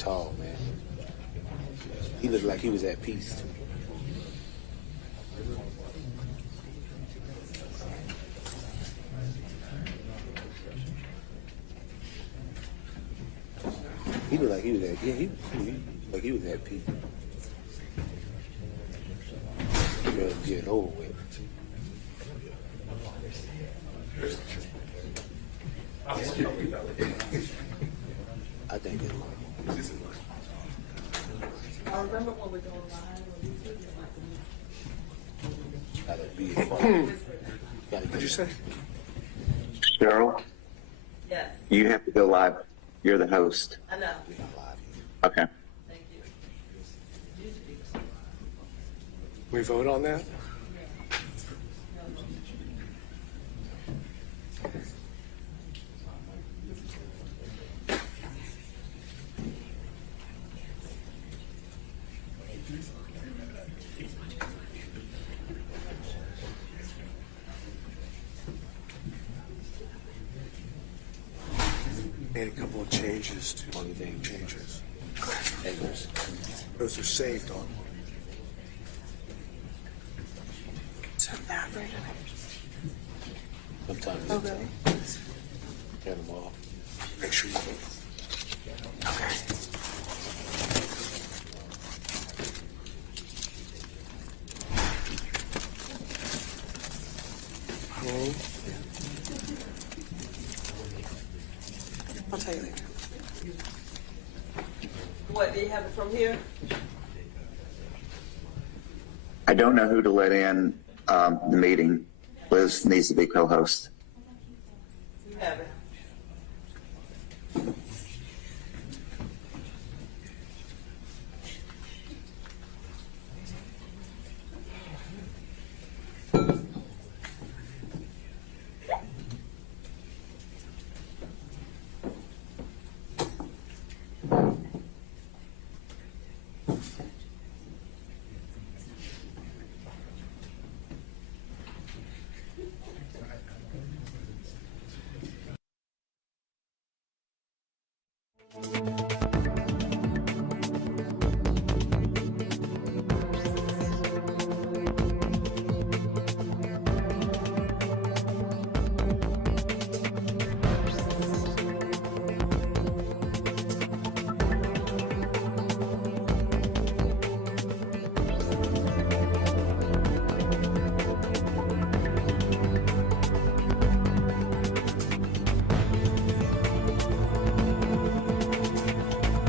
tall, man. He looked like he was at peace. He looked like he was at, yeah, he like he was at peace. He better get it over with. I think it was. I remember when we go live. Gotta be a part. What'd you say? Cheryl, Yes, you have to go live. You're the host. I know. We not live. Okay. Thank you. We vote on that? Made a couple of changes to Only thing changes. those are saved on. Sometimes they turn them off. Make sure you vote. Okay. I'll tell you later. What, they have it from here? I don't know who to let in the meeting. Liz needs to be co-host. You have it.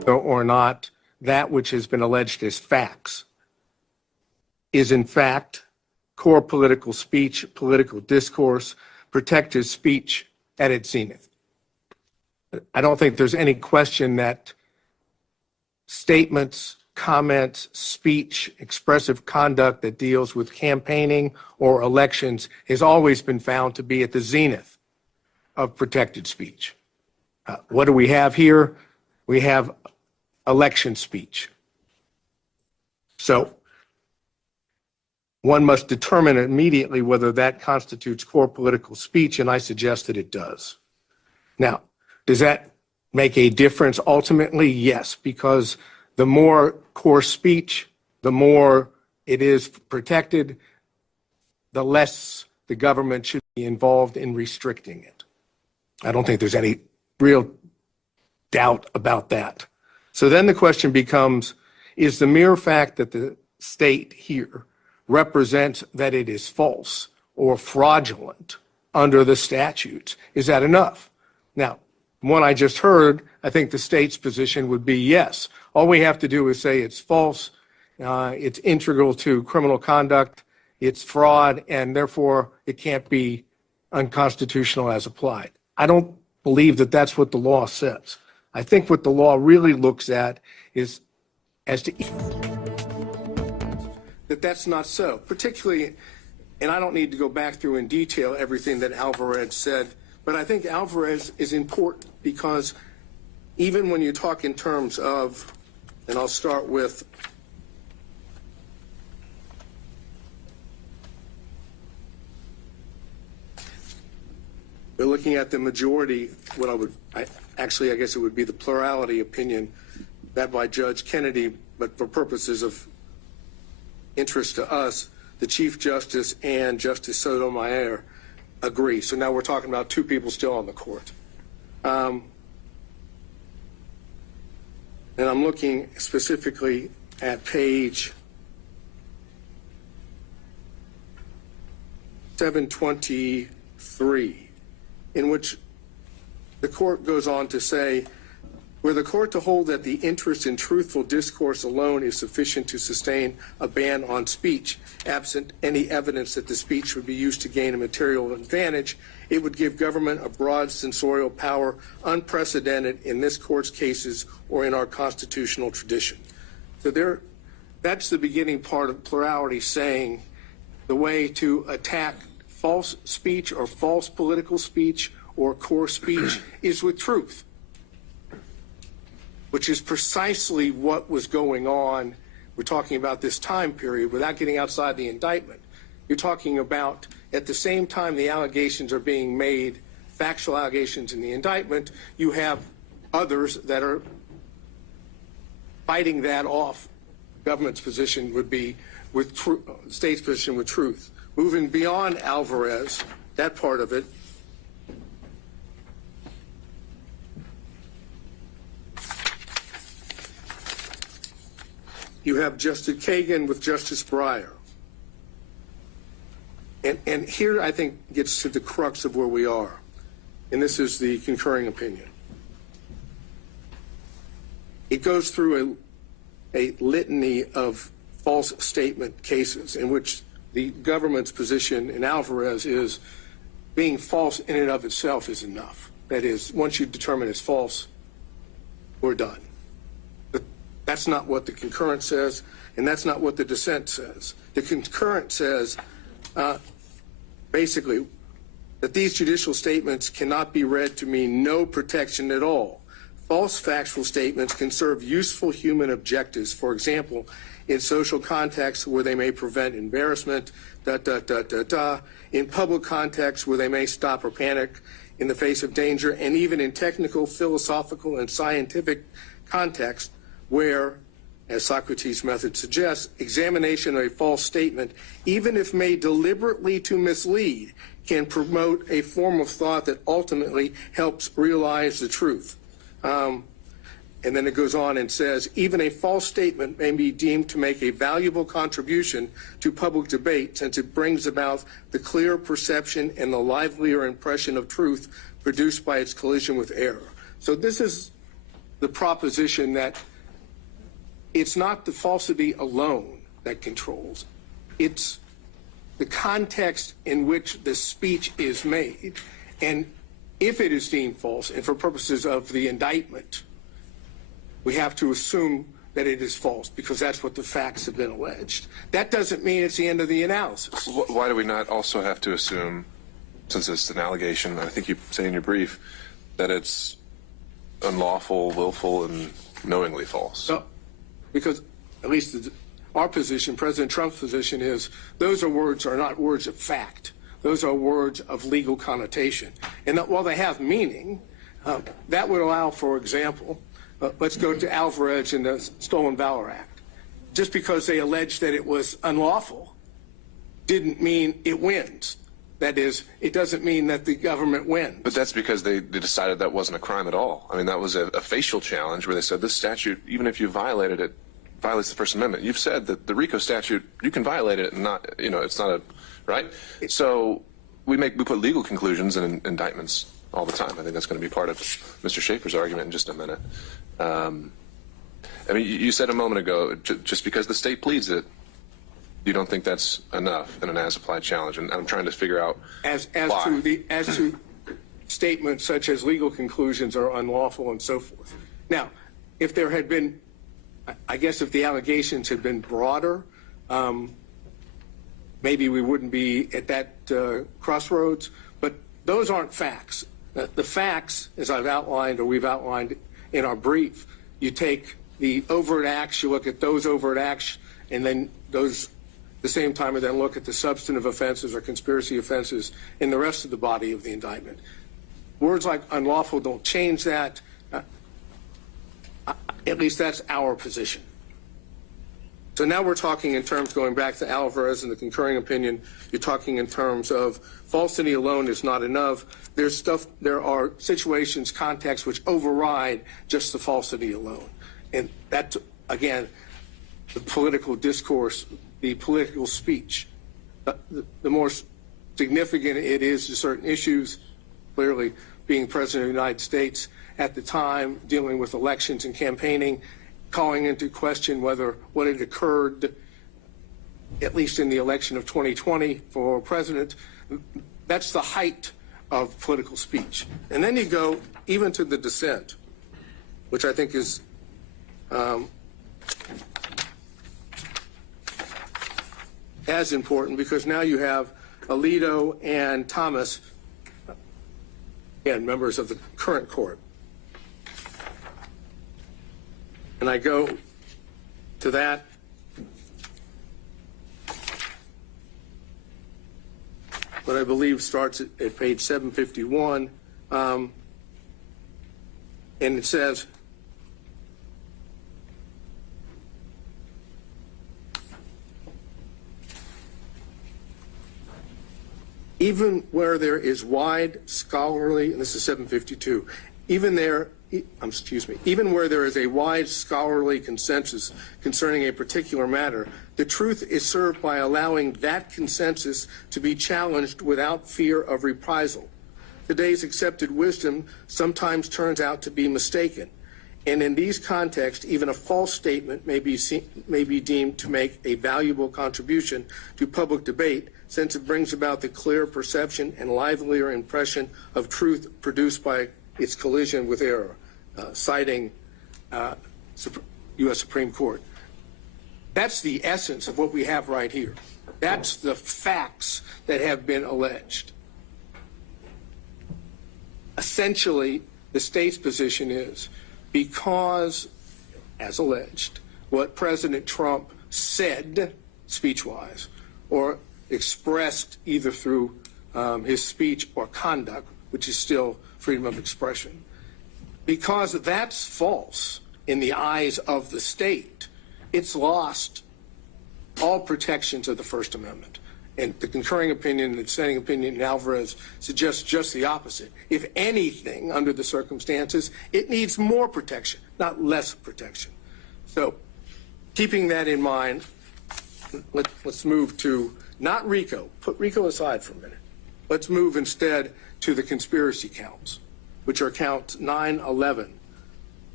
or not that which has been alleged as facts is in fact core political speech, political discourse, protected speech at its zenith. I don't think there's any question that statements, comments, speech, expressive conduct that deals with campaigning or elections has always been found to be at the zenith of protected speech. What do we have here? We have election speech. So one must determine immediately whether that constitutes core political speech, and I suggest that it does. Now, does that make a difference ultimately? Yes, because the more core speech, the more it is protected, the less the government should be involved in restricting it. I don't think there's any real doubt about that. So then the question becomes, is the mere fact that the state here represents that it is false or fraudulent under the statutes, is that enough? Now, from what I just heard, I think the state's position would be yes. All we have to do is say it's false, it's integral to criminal conduct, it's fraud, and therefore it can't be unconstitutional as applied. I don't believe that that's what the law says. I think what the law really looks at is as to that that's not so, particularly, and I don't need to go back through in detail everything that Alvarez said, but I think Alvarez is important because even when you talk in terms of, and I'll start with we're looking at the majority, what I guess it would be the plurality opinion that by Judge Kennedy, but for purposes of interest to us, the Chief Justice and Justice Sotomayor agree. So now we're talking about two people still on the court. And I'm looking specifically at page 723, in which the court goes on to say, were the court to hold that the interest in truthful discourse alone is sufficient to sustain a ban on speech, absent any evidence that the speech would be used to gain a material advantage, it would give government a broad censorial power unprecedented in this court's cases or in our constitutional tradition. So that's the beginning part of plurality, saying the way to attack false speech or false political speech or core speech is with truth, which is precisely what was going on. We're talking about this time period without getting outside the indictment. You're talking about at the same time the allegations are being made, factual allegations in the indictment, you have others that are fighting that off. Government's position would be with state's position with truth. Moving beyond Alvarez, that part of it, you have Justice Kagan with Justice Breyer. And here I think gets to the crux of where we are. And this is the concurring opinion. It goes through a litany of false statement cases in which the government's position in Alvarez is being false in and of itself is enough. That is, once you determine it's false, we're done. But that's not what the concurrent says, and that's not what the dissent says. The concurrent says, basically, that these judicial statements cannot be read to mean no protection at all. False factual statements can serve useful human objectives, for example, in social contexts where they may prevent embarrassment, in public contexts where they may stop or panic in the face of danger, and even in technical, philosophical, and scientific contexts where, as Socrates' method suggests, examination of a false statement, even if made deliberately to mislead, can promote a form of thought that ultimately helps realize the truth. And then it goes on and says, even a false statement may be deemed to make a valuable contribution to public debate since it brings about the clear perception and the livelier impression of truth produced by its collision with error. So this is the proposition that it's not the falsity alone that controls. It's the context in which the speech is made. And if it is deemed false, and for purposes of the indictment, we have to assume that it is false because that's what the facts have been alleged. That doesn't mean it's the end of the analysis. Why do we not also have to assume, since it's an allegation, I think you say in your brief, that it's unlawful, willful, and knowingly false? Because at least our position, President Trump's position is those are not words of fact. Those are words of legal connotation. And that while they have meaning, that would allow, for example, let's go to Alvarez and the Stolen Valor Act. Just because they alleged that it was unlawful didn't mean it wins. That is, it doesn't mean that the government wins. But that's because they decided that wasn't a crime at all. I mean, that was a facial challenge where they said this statute, even if you violated it, violates the First Amendment. You've said that the RICO statute, you can violate it and not, it's not a, right? So we put legal conclusions in indictments all the time. I think that's going to be part of Mr. Schaefer's argument in just a minute. I mean, you said a moment ago, just because the state pleads it, you don't think that's enough in an as-applied challenge, and I'm trying to figure out as why. to statements such as legal conclusions are unlawful and so forth. Now, if there had been, I guess if the allegations had been broader, maybe we wouldn't be at that crossroads, but those aren't facts. The facts, as I've outlined or we've outlined in our brief, you take the overt acts, you look at those overt acts, and then those at the same time and then look at the substantive offenses or conspiracy offenses in the rest of the body of the indictment. Words like unlawful don't change that. At least that's our position. So now we're talking in terms, going back to Alvarez and the concurring opinion, you're talking in terms of falsity alone is not enough. There are situations, contexts which override just the falsity alone. And that, again, the political discourse, the political speech, the more significant it is to certain issues, clearly being President of the United States at the time, dealing with elections and campaigning, calling into question whether what had occurred, at least in the election of 2020 for president, that's the height of political speech. And then you go even to the dissent, which I think is as important, because now you have Alito and Thomas, again, members of the current court. And I go to that. What I believe starts at page 751. And it says, even where there is wide scholarly, and this is 752, even where there is a wide scholarly consensus concerning a particular matter, the truth is served by allowing that consensus to be challenged without fear of reprisal. Today's accepted wisdom sometimes turns out to be mistaken, and in these contexts, even a false statement may be deemed to make a valuable contribution to public debate, since it brings about the clear perception and livelier impression of truth produced by its collision with error. Citing U.S. Supreme Court. That's the essence of what we have right here. That's the facts that have been alleged. Essentially, the state's position is because, as alleged, what President Trump said speech-wise or expressed either through his speech or conduct, which is still freedom of expression, because that's false in the eyes of the state, it's lost all protections of the First Amendment. And the concurring opinion and the dissenting opinion in Alvarez suggests just the opposite. If anything, under the circumstances, it needs more protection, not less protection. So keeping that in mind, let's move to not RICO. Put RICO aside for a minute. Let's move instead to the conspiracy counts, which are counts 9, 11,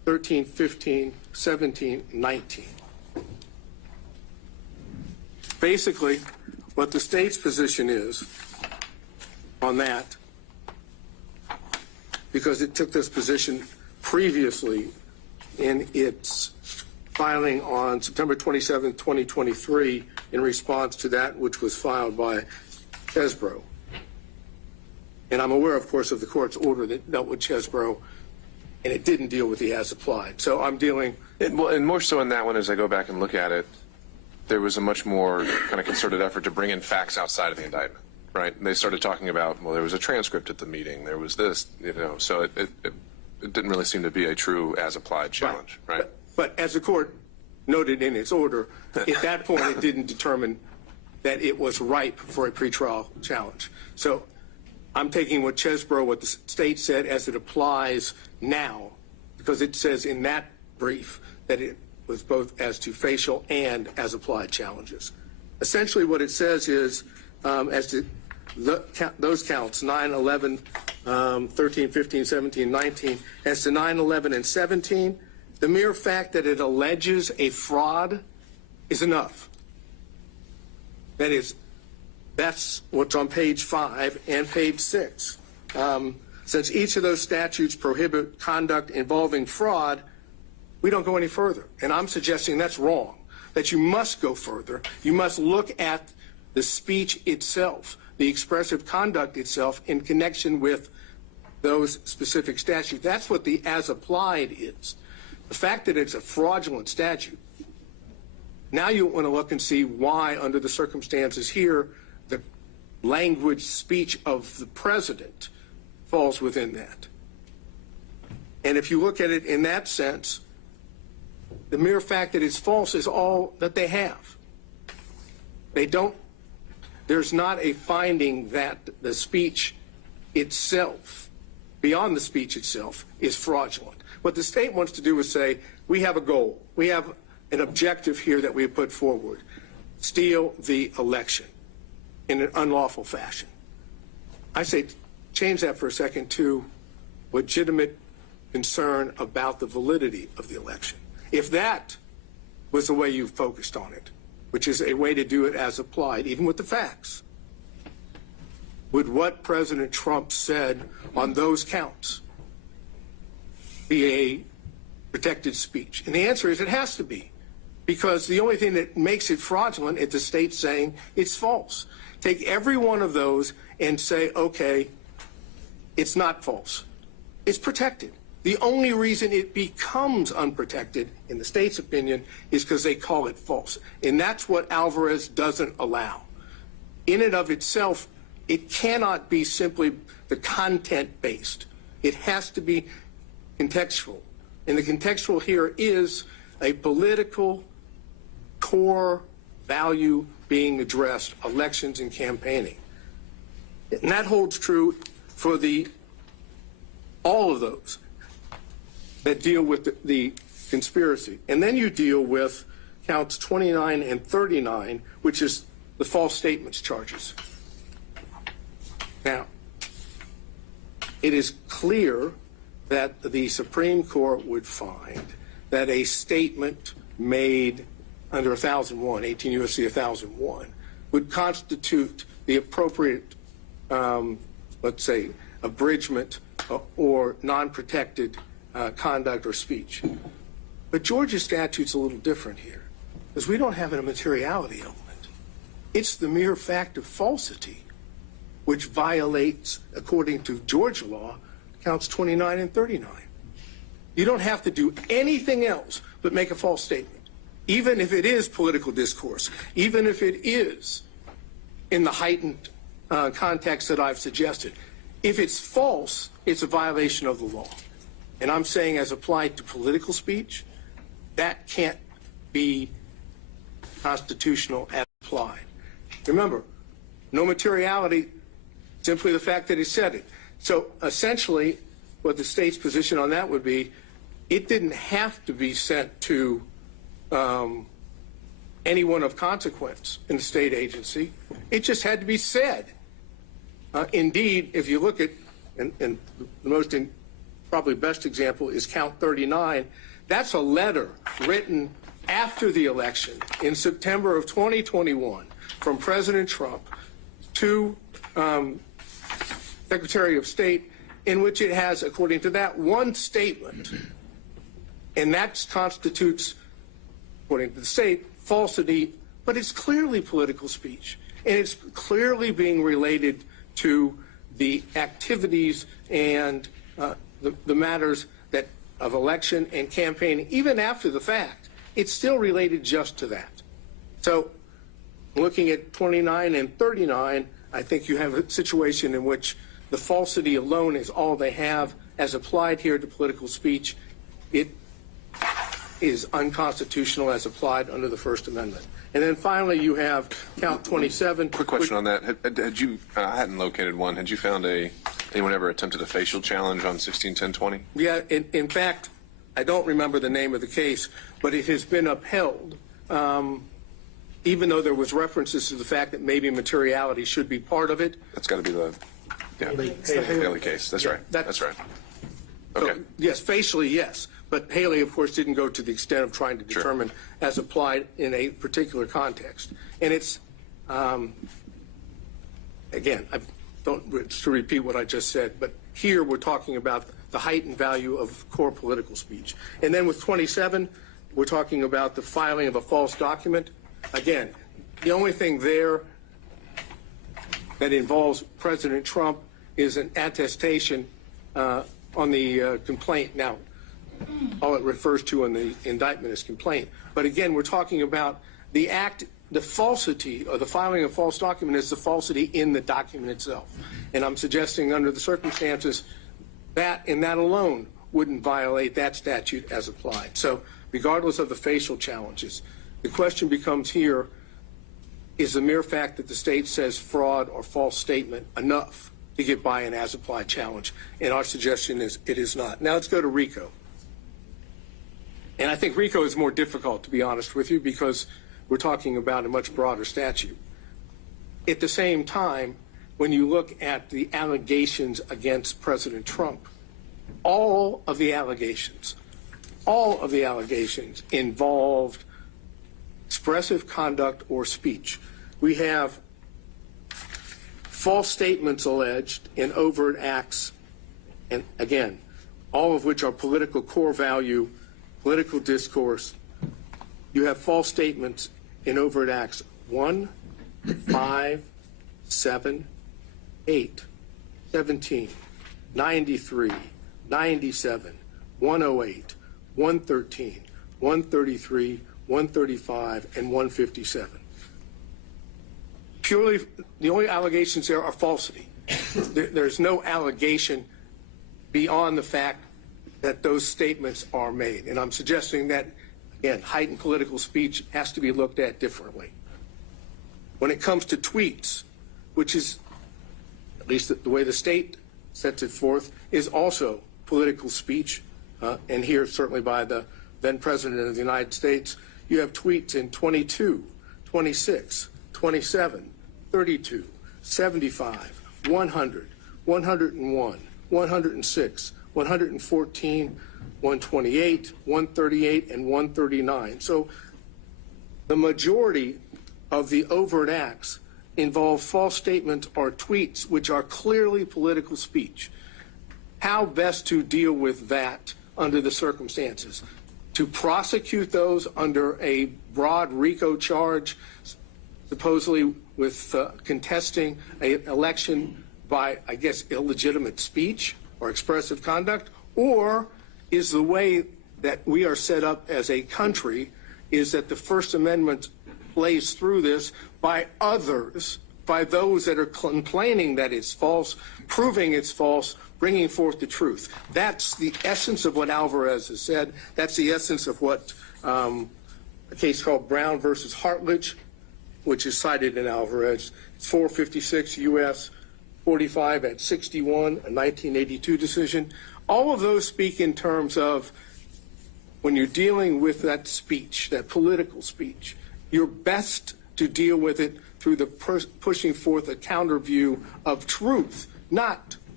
13, 15, 17, 19. Basically, what the state's position is on that, because it took this position previously in its filing on September 27, 2023, in response to that which was filed by Chesbrough. And I'm aware, of course, of the court's order that dealt with Chesbrough, and it didn't deal with the as applied. So I'm dealing. And more so in that one, as I go back and look at it, there was a much more kind of concerted effort to bring in facts outside of the indictment, right? And they started talking about, well, there was a transcript at the meeting, there was this, so it didn't really seem to be a true as applied challenge, right? But as the court noted in its order, at that point it didn't determine that it was ripe for a pretrial challenge. So I'm taking what Chesbrough, what the state said as it applies now, because it says in that brief that it was both as to facial and as applied challenges. Essentially what it says is, as to those counts, 9, 11, 13, 15, 17, 19, as to 9, 11, and 17, the mere fact that it alleges a fraud is enough. That is, that's what's on page 5 and page 6. Since each of those statutes prohibit conduct involving fraud, we don't go any further. And I'm suggesting that's wrong, that you must go further. You must look at the speech itself, the expressive conduct itself in connection with those specific statutes. That's what the as applied is. The fact that it's a fraudulent statute, now you want to look and see why, under the circumstances here, the language speech of the president falls within that. And if you look at it in that sense, the mere fact that it's false is all that they have. There's not a finding that the speech itself, beyond the speech itself, is fraudulent. What the state wants to do is say, we have a goal. We have an objective here that we have put forward. Steal the election in an unlawful fashion. I say change that for a second to legitimate concern about the validity of the election. If that was the way you focused on it, which is a way to do it as applied, even with the facts, would what President Trump said on those counts be a protected speech? And the answer is it has to be, because the only thing that makes it fraudulent is the state saying it's false. Take every one of those and say, okay, it's not false. It's protected. The only reason it becomes unprotected, in the state's opinion, is because they call it false. And that's what Alvarez doesn't allow. In and of itself, it cannot be simply the content-based. It has to be contextual. And the contextual here is a political core value being addressed, elections and campaigning. And that holds true for all of those that deal with the conspiracy. And then you deal with counts 29 and 39, which is the false statements charges. Now, it is clear that the Supreme Court would find that a statement made under 1001, 18 U.S.C. 1001, would constitute the appropriate, let's say, abridgment or non-protected conduct or speech. But Georgia's statute's a little different here, because we don't have a materiality element. It's the mere fact of falsity, which violates, according to Georgia law, counts 29 and 39. You don't have to do anything else but make a false statement, even if it is political discourse, even if it is in the heightened context that I've suggested. If it's false, it's a violation of the law. And I'm saying, as applied to political speech, that can't be constitutional as applied. Remember, no materiality, simply the fact that he said it. So essentially, what the state's position on that would be, it didn't have to be sent to anyone of consequence in the state agency. It just had to be said. Indeed, if you look at, and the most probably best example is count 39. That's a letter written after the election in September of 2021 from President Trump to Secretary of State, in which it has, according to that, one statement, and that constitutes, according to the state, falsity, but it's clearly political speech, and it's clearly being related to the activities and the matters that of election and campaigning, even after the fact. It's still related just to that. So looking at 29 and 39, I think you have a situation in which the falsity alone is all they have as applied here to political speech. It is unconstitutional as applied under the First Amendment. And then finally, you have count 27. Quick question on that. Had you, I hadn't located one. Had you found anyone ever attempted a facial challenge on 161020? Yeah, in fact, I don't remember the name of the case, but it has been upheld, even though there was references to the fact that maybe materiality should be part of it. That's got to be the Haley case. That's right. That's right. Okay. So, yes, facially, yes. But Haley, of course, didn't go to the extent of trying to determine as applied in a particular context. And it's, again, I don't to repeat what I just said, but here we're talking about the heightened value of core political speech. And then with 27, we're talking about the filing of a false document. Again, the only thing there that involves President Trump is an attestation on the complaint. Now, all it refers to in the indictment is complaint. But again, we're talking about the act, the falsity, or the filing of false document is the falsity in the document itself. And I'm suggesting under the circumstances that and that alone wouldn't violate that statute as applied. So regardless of the facial challenges, the question becomes here, is the mere fact that the state says fraud or false statement enough to get by an as applied challenge? And our suggestion is it is not. Now let's go to RICO. And I think RICO is more difficult, to be honest with you, because we're talking about a much broader statute. At the same time, when you look at the allegations against President Trump, all of the allegations involved expressive conduct or speech. We have false statements alleged in overt acts, and again, all of which are political core value, political discourse. You have false statements in overt acts 1, 5, 7, 8, 17, 93, 97, 108, 113, 133, 135, and 157. Purely, the only allegations there are falsity. There's no allegation beyond the fact that those statements are made. And I'm suggesting that, again, heightened political speech has to be looked at differently. When it comes to tweets, which is, at least the way the state sets it forth, is also political speech, and here certainly by the then President of the United States, you have tweets in 22, 26, 27, 32, 75, 100, 101, 106, 114, 128, 138, and 139. So the majority of the overt acts involve false statements or tweets which are clearly political speech. How best to deal with that under the circumstances? To prosecute those under a broad RICO charge, supposedly with contesting an election by, I guess, illegitimate speech or expressive conduct? Or is the way that we are set up as a country is that the First Amendment plays through this by others, by those that are complaining that it's false, proving it's false, bringing forth the truth? That's the essence of what Alvarez has said. That's the essence of what a case called Brown versus Hartledge, which is cited in Alvarez. It's 456 U.S. 45 at 61, a 1982 decision. All of those speak in terms of when you're dealing with that speech, that political speech, you're best to deal with it through the pushing forth a counter view of truth, not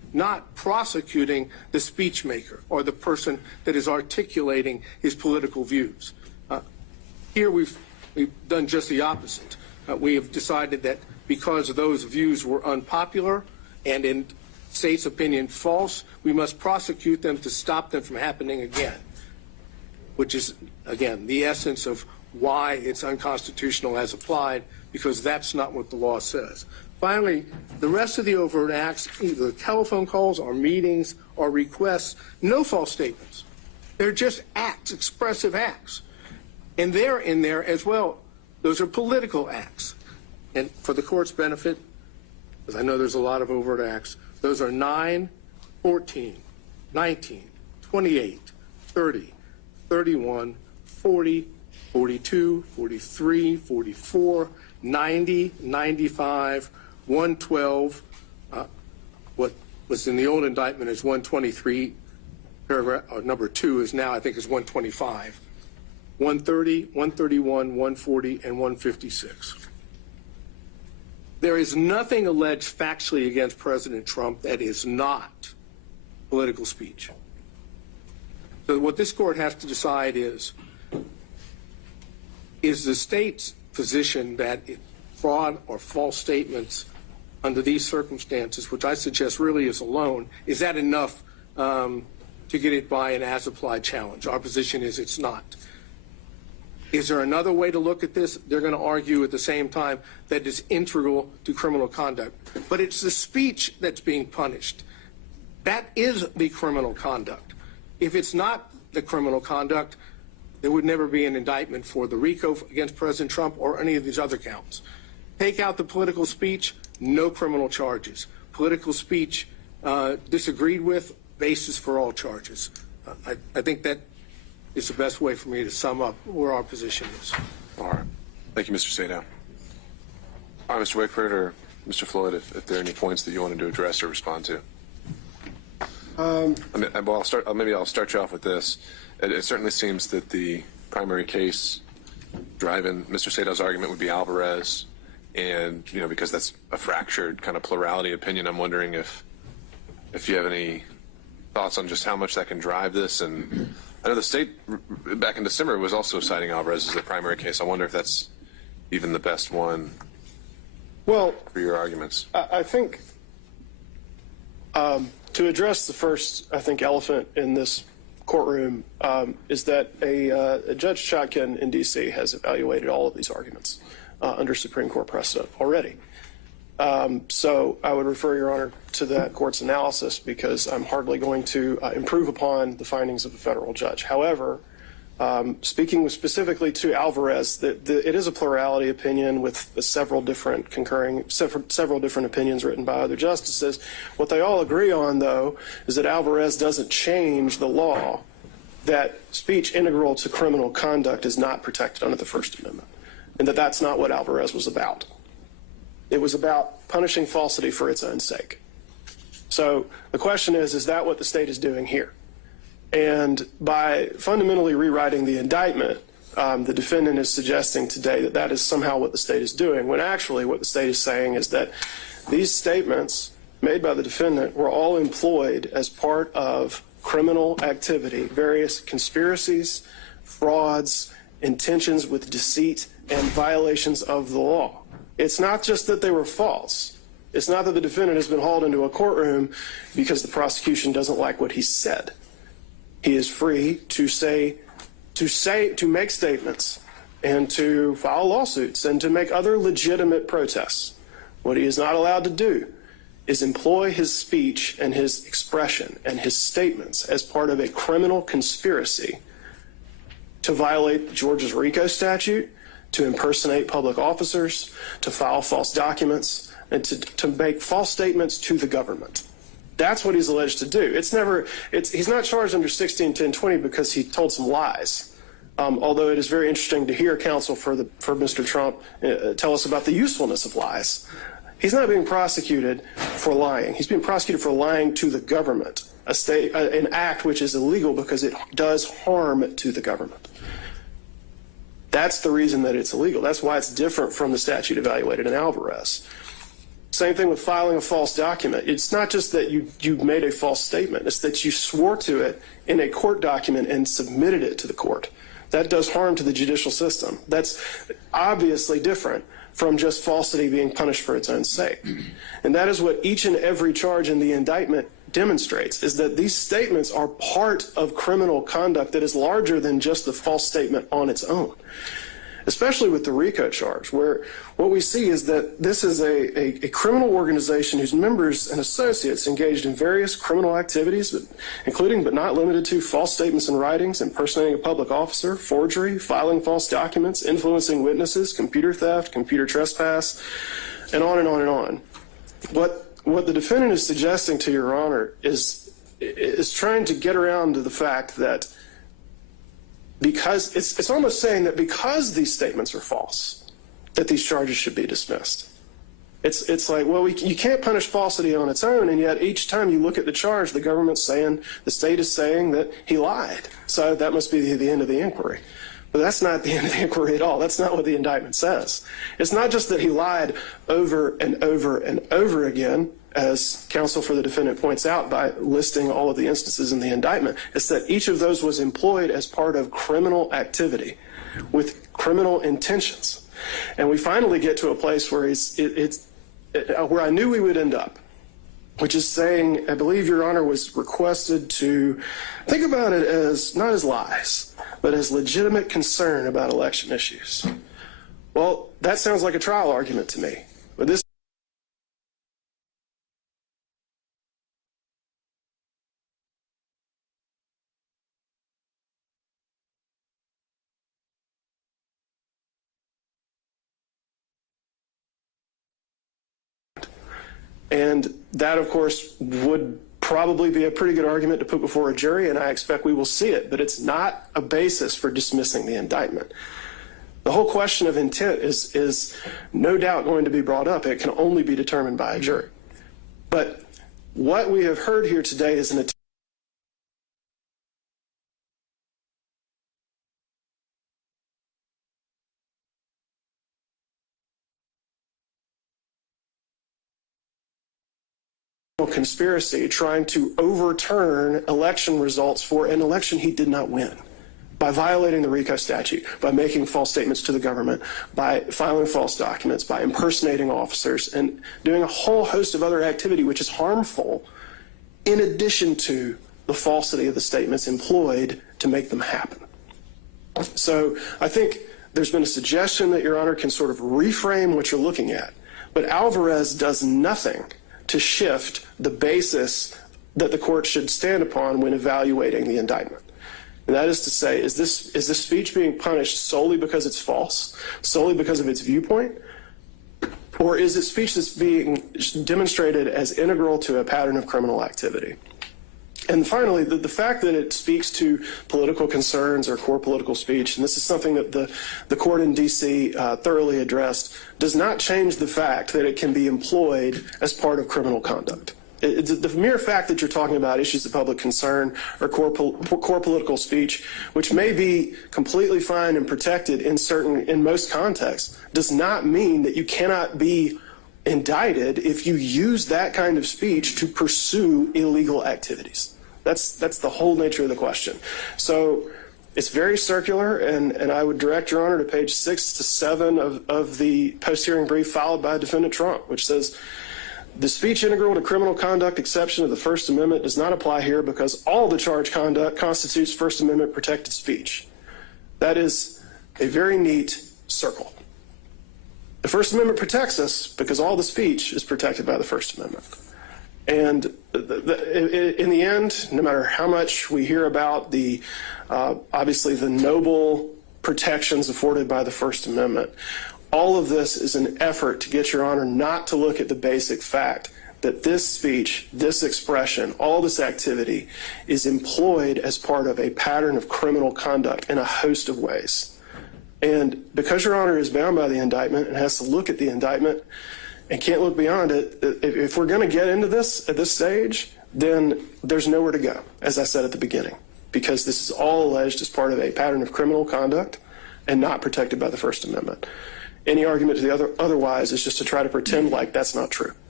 not prosecuting the speech maker or the person that is articulating his political views. Here we've done just the opposite. We have decided that because those views were unpopular and in state's opinion false, we must prosecute them to stop them from happening again, which is, again, the essence of why it's unconstitutional as applied, because that's not what the law says. Finally, the rest of the overt acts, either telephone calls or meetings or requests, no false statements. They're just acts, expressive acts. And they're in there as well. Those are political acts. And for the court's benefit, because I know there's a lot of overt acts, those are 9, 14, 19, 28, 30, 31, 40, 42, 43, 44, 90, 95, 112. What was in the old indictment is 123, paragraph, or number 2 is now, I think, is 125. 130, 131, 140, and 156. There is nothing alleged factually against President Trump that is not political speech. So what this court has to decide is the state's position that fraud or false statements under these circumstances, which I suggest really is alone, is that enough to get it by an as-applied challenge? Our position is it's not. Is there another way to look at this? They're going to argue at the same time that it's integral to criminal conduct. But it's the speech that's being punished. That is the criminal conduct. If it's not the criminal conduct, there would never be an indictment for the RICO against President Trump or any of these other counts. Take out the political speech, no criminal charges. Political speech disagreed with, basis for all charges. I think that is the best way for me to sum up where our position is. All right. Thank you, Mr. Sadow. All right, Mr. Wickford or Mr. Floyd, if there are any points that you wanted to address or respond to. Maybe I'll start you off with this. It certainly seems that the primary case driving Mr. Sadow's argument would be Alvarez, and because that's a fractured kind of plurality opinion, I'm wondering if you have any thoughts on just how much that can drive this. And I know the state back in December was also citing Alvarez as the primary case. I wonder if that's even the best one for your arguments. I think to address the first, elephant in this courtroom is that a Judge Chotkin in D.C. has evaluated all of these arguments under Supreme Court precedent already. So I would refer, Your Honor, to that court's analysis, because I'm hardly going to improve upon the findings of a federal judge. However, speaking specifically to Alvarez, it is a plurality opinion with several different opinions written by other justices. What they all agree on, though, is that Alvarez doesn't change the law that speech integral to criminal conduct is not protected under the First Amendment, and that that's not what Alvarez was about. It was about punishing falsity for its own sake. So the question is that what the state is doing here? And by fundamentally rewriting the indictment, the defendant is suggesting today that that is somehow what the state is doing, when actually what the state is saying is that these statements made by the defendant were all employed as part of criminal activity, various conspiracies, frauds, intentions with deceit, and violations of the law. It's not just that they were false. It's not that the defendant has been hauled into a courtroom because the prosecution doesn't like what he said. He is free to make statements and to file lawsuits and to make other legitimate protests. What he is not allowed to do is employ his speech and his expression and his statements as part of a criminal conspiracy to violate Georgia's RICO statute, to impersonate public officers, to file false documents, and to make false statements to the government. That's what he's alleged to do. He's not charged under 161020 because he told some lies. Although it is very interesting to hear counsel for Mr. Trump tell us about the usefulness of lies. He's not being prosecuted for lying. He's being prosecuted for lying to the government, an act which is illegal because it does harm to the government. That's the reason that it's illegal. That's why it's different from the statute evaluated in Alvarez. Same thing with filing a false document. It's not just that you made a false statement. It's that you swore to it in a court document and submitted it to the court. That does harm to the judicial system. That's obviously different from just falsity being punished for its own sake. And that is what each and every charge in the indictment demonstrates, is that these statements are part of criminal conduct that is larger than just the false statement on its own. Especially with the RICO charge, where what we see is that this is a criminal organization whose members and associates engaged in various criminal activities, including but not limited to false statements and writings, impersonating a public officer, forgery, filing false documents, influencing witnesses, computer theft, computer trespass, and on and on and on. What the defendant is suggesting to Your Honor is trying to get around to the fact that because it's almost saying that because these statements are false, that these charges should be dismissed. It's like, well, you can't punish falsity on its own, and yet each time you look at the charge, the government's saying, the state is saying that he lied. So that must be the end of the inquiry. But that's not the end of the inquiry at all. That's not what the indictment says. It's not just that he lied over and over and over again, as counsel for the defendant points out by listing all of the instances in the indictment. It's that each of those was employed as part of criminal activity with criminal intentions. And we finally get to a place where where I knew we would end up, which is saying, I believe Your Honor was requested to think about it as not as lies, but as legitimate concern about election issues. Well, that sounds like a trial argument to me. But this and that, of course, would probably be a pretty good argument to put before a jury, and I expect we will see it, but it's not a basis for dismissing the indictment. The whole question of intent is no doubt going to be brought up. It can only be determined by a jury. But what we have heard here today is an attempt conspiracy trying to overturn election results for an election he did not win by violating the RICO statute, by making false statements to the government, by filing false documents, by impersonating officers, and doing a whole host of other activity which is harmful in addition to the falsity of the statements employed to make them happen. So I think there's been a suggestion that Your Honor can sort of reframe what you're looking at, but Alvarez does nothing to shift the basis that the court should stand upon when evaluating the indictment. And that is to say, is this speech being punished solely because it's false, solely because of its viewpoint, or is it speech that's being demonstrated as integral to a pattern of criminal activity? And finally, the fact that it speaks to political concerns or core political speech, and this is something that the court in D.C. Thoroughly addressed, does not change the fact that it can be employed as part of criminal conduct. The mere fact that you're talking about issues of public concern or core political speech, which may be completely fine and protected in most contexts, does not mean that you cannot be indicted if you use that kind of speech to pursue illegal activities. That's the whole nature of the question. So it's very circular, and I would direct Your Honor to page 6 to 7 of the post-hearing brief filed by Defendant Trump, which says, the speech integral to criminal conduct exception of the First Amendment does not apply here because all the charged conduct constitutes First Amendment protected speech. That is a very neat circle. The First Amendment protects us because all the speech is protected by the First Amendment. And in the end, no matter how much we hear about obviously the noble protections afforded by the First Amendment, all of this is an effort to get Your Honor not to look at the basic fact that this speech, this expression, all this activity is employed as part of a pattern of criminal conduct in a host of ways. And because Your Honor is bound by the indictment and has to look at the indictment and can't look beyond it, if we're going to get into this at this stage, then there's nowhere to go, as I said at the beginning, because this is all alleged as part of a pattern of criminal conduct and not protected by the First Amendment. Any argument to the otherwise is just to try to pretend like that's not true.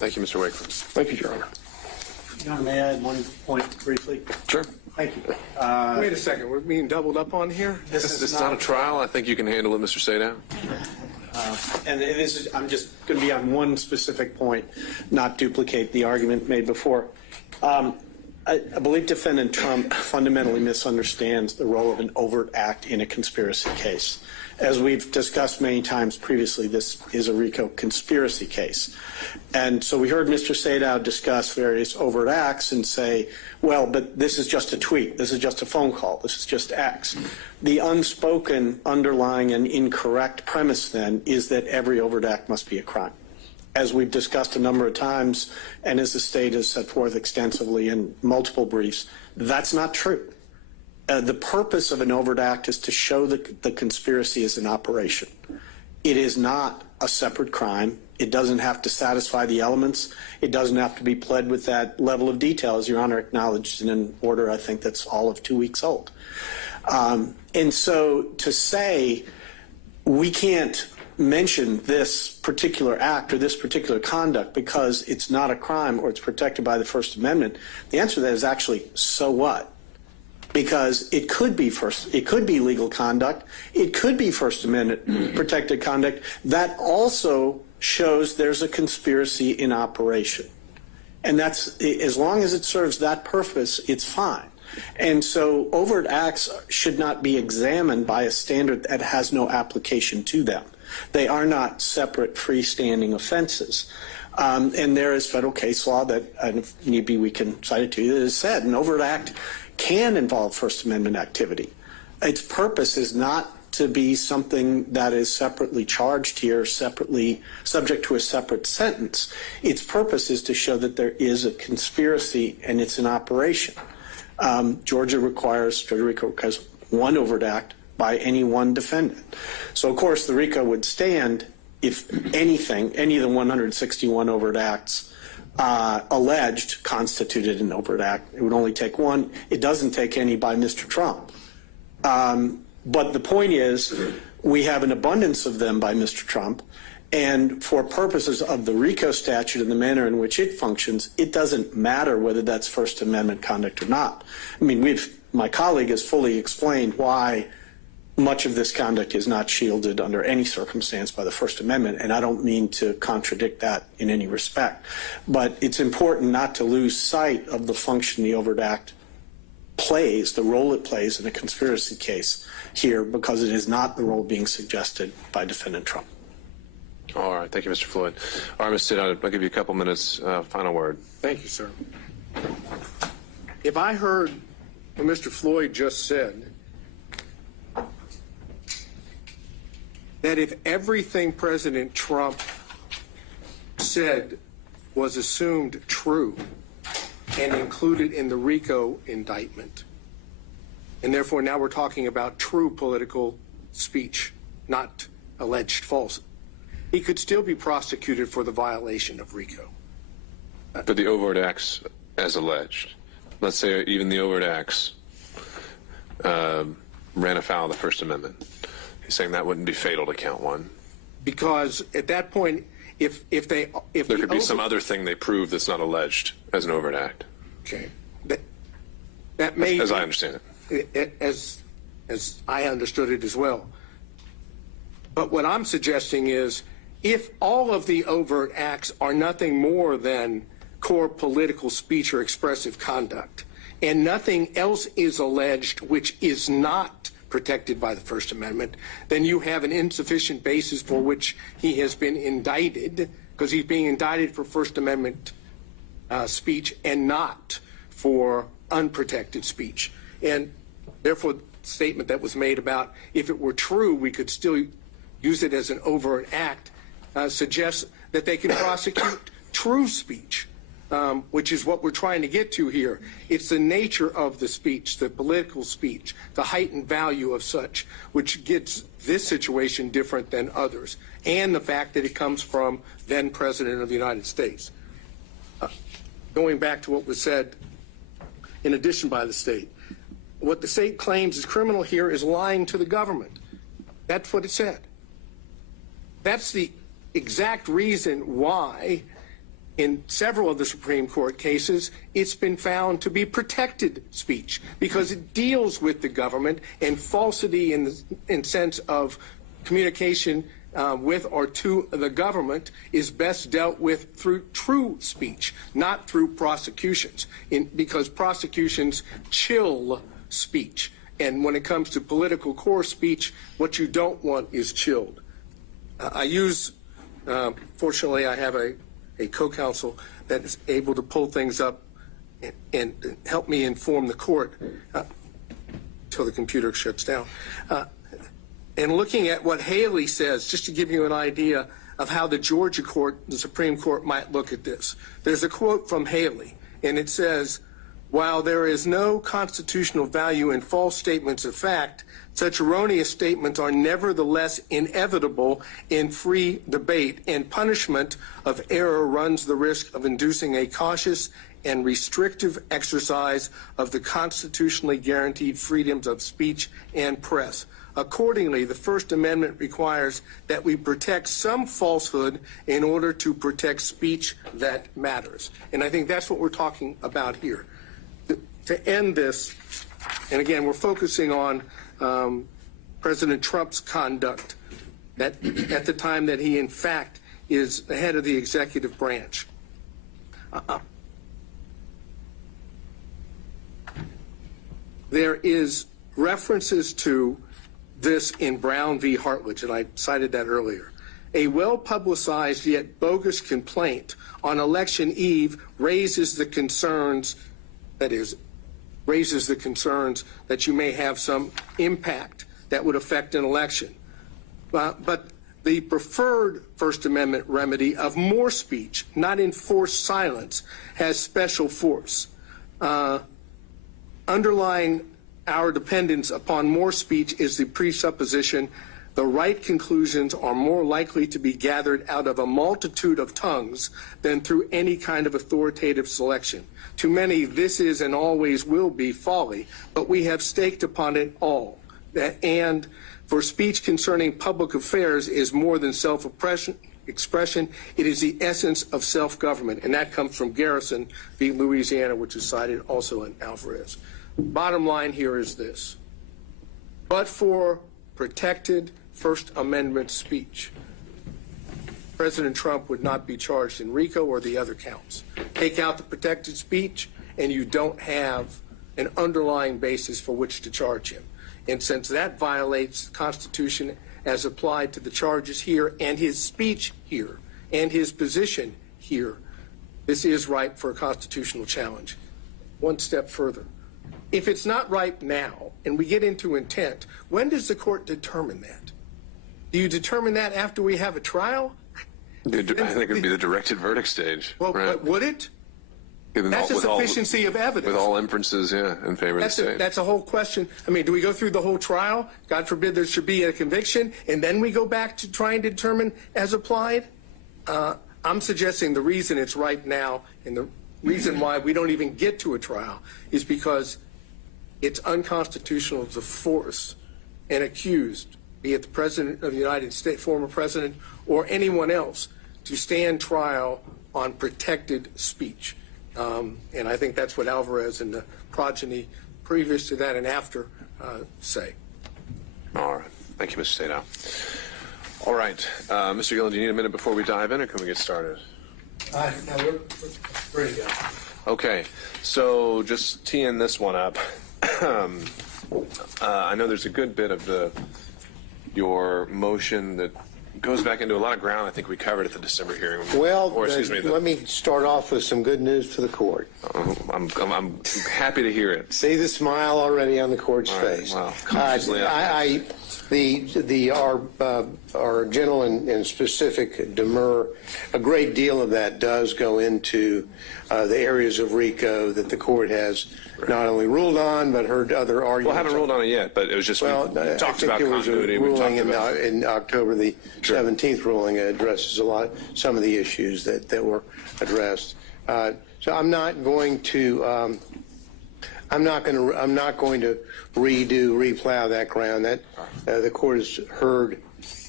Thank you, Mr. Wakefield. Thank you, Your Honor. Your Honor, may I add one point briefly? Sure. Thank you. Wait a second, we're being doubled up on here? This is not a trial. I think you can handle it, Mr. Sadow. And this is, I'm just going to be on one specific point, not duplicate the argument made before. I believe Defendant Trump fundamentally misunderstands the role of an overt act in a conspiracy case. As we've discussed many times previously, this is a RICO conspiracy case. And so we heard Mr. Sadow discuss various overt acts and say, well, but this is just a tweet, this is just a phone call, this is just X. The unspoken, underlying, and incorrect premise then is that every overt act must be a crime. As we've discussed a number of times, and as the state has set forth extensively in multiple briefs, that's not true. The purpose of an overt act is to show that the conspiracy is in operation. It is not a separate crime. It doesn't have to satisfy the elements. It doesn't have to be pled with that level of detail, as Your Honor acknowledged in an order I think that's all of 2 weeks old. And so to say we can't mention this particular act or this particular conduct because it's not a crime or it's protected by the First Amendment, the answer to that is actually, so what? Because it could be legal conduct, it could be First Amendment protected conduct that also shows there's a conspiracy in operation. And that's, as long as it serves that purpose, it's fine. And so overt acts should not be examined by a standard that has no application to them. They are not separate freestanding offenses. And there is federal case law that, and if need be, we can cite it to you, that has said an overt act can involve First Amendment activity. Its purpose is not to be something that is separately charged here, separately subject to a separate sentence. Its purpose is to show that there is a conspiracy and it's an operation. Georgia requires one overt act by any one defendant. So, of course, the RICO would stand if anything, any of the 161 overt acts alleged constituted an overt act. It would only take one. It doesn't take any by Mr. Trump. But the point is, we have an abundance of them by Mr. Trump, and for purposes of the RICO statute and the manner in which it functions, it doesn't matter whether that's First Amendment conduct or not. I mean, my colleague has fully explained why much of this conduct is not shielded under any circumstance by the First Amendment, and I don't mean to contradict that in any respect. But it's important not to lose sight of the function the overt act plays, the role it plays in a conspiracy case here, because it is not the role being suggested by Defendant Trump. All right. Thank you, Mr. Floyd. All right, Mr. Sadow, I'll give you a couple minutes. Final word. Thank you, sir. If I heard what Mr. Floyd just said, that if everything President Trump said was assumed true and included in the RICO indictment, and therefore now we're talking about true political speech, not alleged false, he could still be prosecuted for the violation of RICO. But the overt acts as alleged, let's say even the overt acts ran afoul of the First Amendment. He's saying that wouldn't be fatal to count one. Because at that point, if there could be some other thing they prove that's not alleged as an overt act. Okay. That may, as I understand it. As I understood it as well. But what I'm suggesting is, if all of the overt acts are nothing more than core political speech or expressive conduct, and nothing else is alleged which is not protected by the First Amendment, then you have an insufficient basis for which he has been indicted, because he's being indicted for First Amendment speech and not for unprotected speech. And therefore, the statement that was made about if it were true, we could still use it as an overt act, suggests that they can prosecute true speech, which is what we're trying to get to here. It's the nature of the speech, the political speech, the heightened value of such, which gets this situation different than others, and the fact that it comes from then President of the United States. Going back to what was said in addition by the state, what the state claims is criminal here is lying to the government. That's what it said. That's the exact reason why in several of the Supreme Court cases, it's been found to be protected speech because it deals with the government, and falsity in sense of communication with or to the government is best dealt with through true speech, not through prosecutions, because prosecutions chill speech. And when it comes to political core speech, what you don't want is chilled. Fortunately, I have a co-counsel that is able to pull things up and help me inform the court until the computer shuts down. And looking at what Haley says, just to give you an idea of how the Georgia court, the Supreme Court, might look at this. There's a quote from Haley, and it says, "While there is no constitutional value in false statements of fact, such erroneous statements are nevertheless inevitable in free debate, and punishment of error runs the risk of inducing a cautious and restrictive exercise of the constitutionally guaranteed freedoms of speech and press. Accordingly, the First Amendment requires that we protect some falsehood in order to protect speech that matters." And I think that's what we're talking about here. To end this, and again, we're focusing on President Trump's conduct at the time that he, in fact, is the head of the executive branch. There is references to this in Brown v. Hartledge, and I cited that earlier. A well-publicized yet bogus complaint on election eve raises the concerns that you may have some impact that would affect an election. But the preferred First Amendment remedy of more speech, not enforced silence, has special force. Underlying our dependence upon more speech is the presupposition the right conclusions are more likely to be gathered out of a multitude of tongues than through any kind of authoritative selection. To many, this is and always will be folly, but we have staked upon it all. And for speech concerning public affairs is more than self-expression, it is the essence of self-government. And that comes from Garrison v. Louisiana, which is cited also in Alvarez. Bottom line here is this. But for protected First Amendment speech, President Trump would not be charged in RICO or the other counts. Take out the protected speech, and you don't have an underlying basis for which to charge him. And since that violates the Constitution as applied to the charges here and his speech here and his position here, this is ripe for a constitutional challenge. One step further. If it's not ripe now and we get into intent, when does the court determine that? Do you determine that after we have a trial? I think it would be the directed verdict stage. Well, right? But would it? That's a sufficiency of evidence. With all inferences, in favor of the state. That's a whole question. I mean, do we go through the whole trial? God forbid there should be a conviction, and then we go back to trying to determine as applied? I'm suggesting the reason it's ripe now and the reason why we don't even get to a trial is because it's unconstitutional to force an accused, be it the President of the United States, former President, or anyone else, to stand trial on protected speech. And I think that's what Alvarez and the progeny previous to that and after say. All right. Thank you, Mr. Sadow. All right. Mr. Gillen, do you need a minute before we dive in, or can we get started? No, we're ready to go. Okay. So just teeing this one up. I know there's a good bit of your motion that goes back into a lot of ground I think we covered at the December hearing. Well, let me start off with some good news for the court. I'm happy to hear it. See the smile already on the court's face. Wow. Our general and specific Demurrer, a great deal of that does go into the areas of RICO that the court has not only ruled on but heard other arguments. Well, I haven't ruled on it yet, but it was just we talked about continuity. We talked about in October the 17th ruling addresses some of the issues that were addressed. So I'm not going to replow that ground. That the court has heard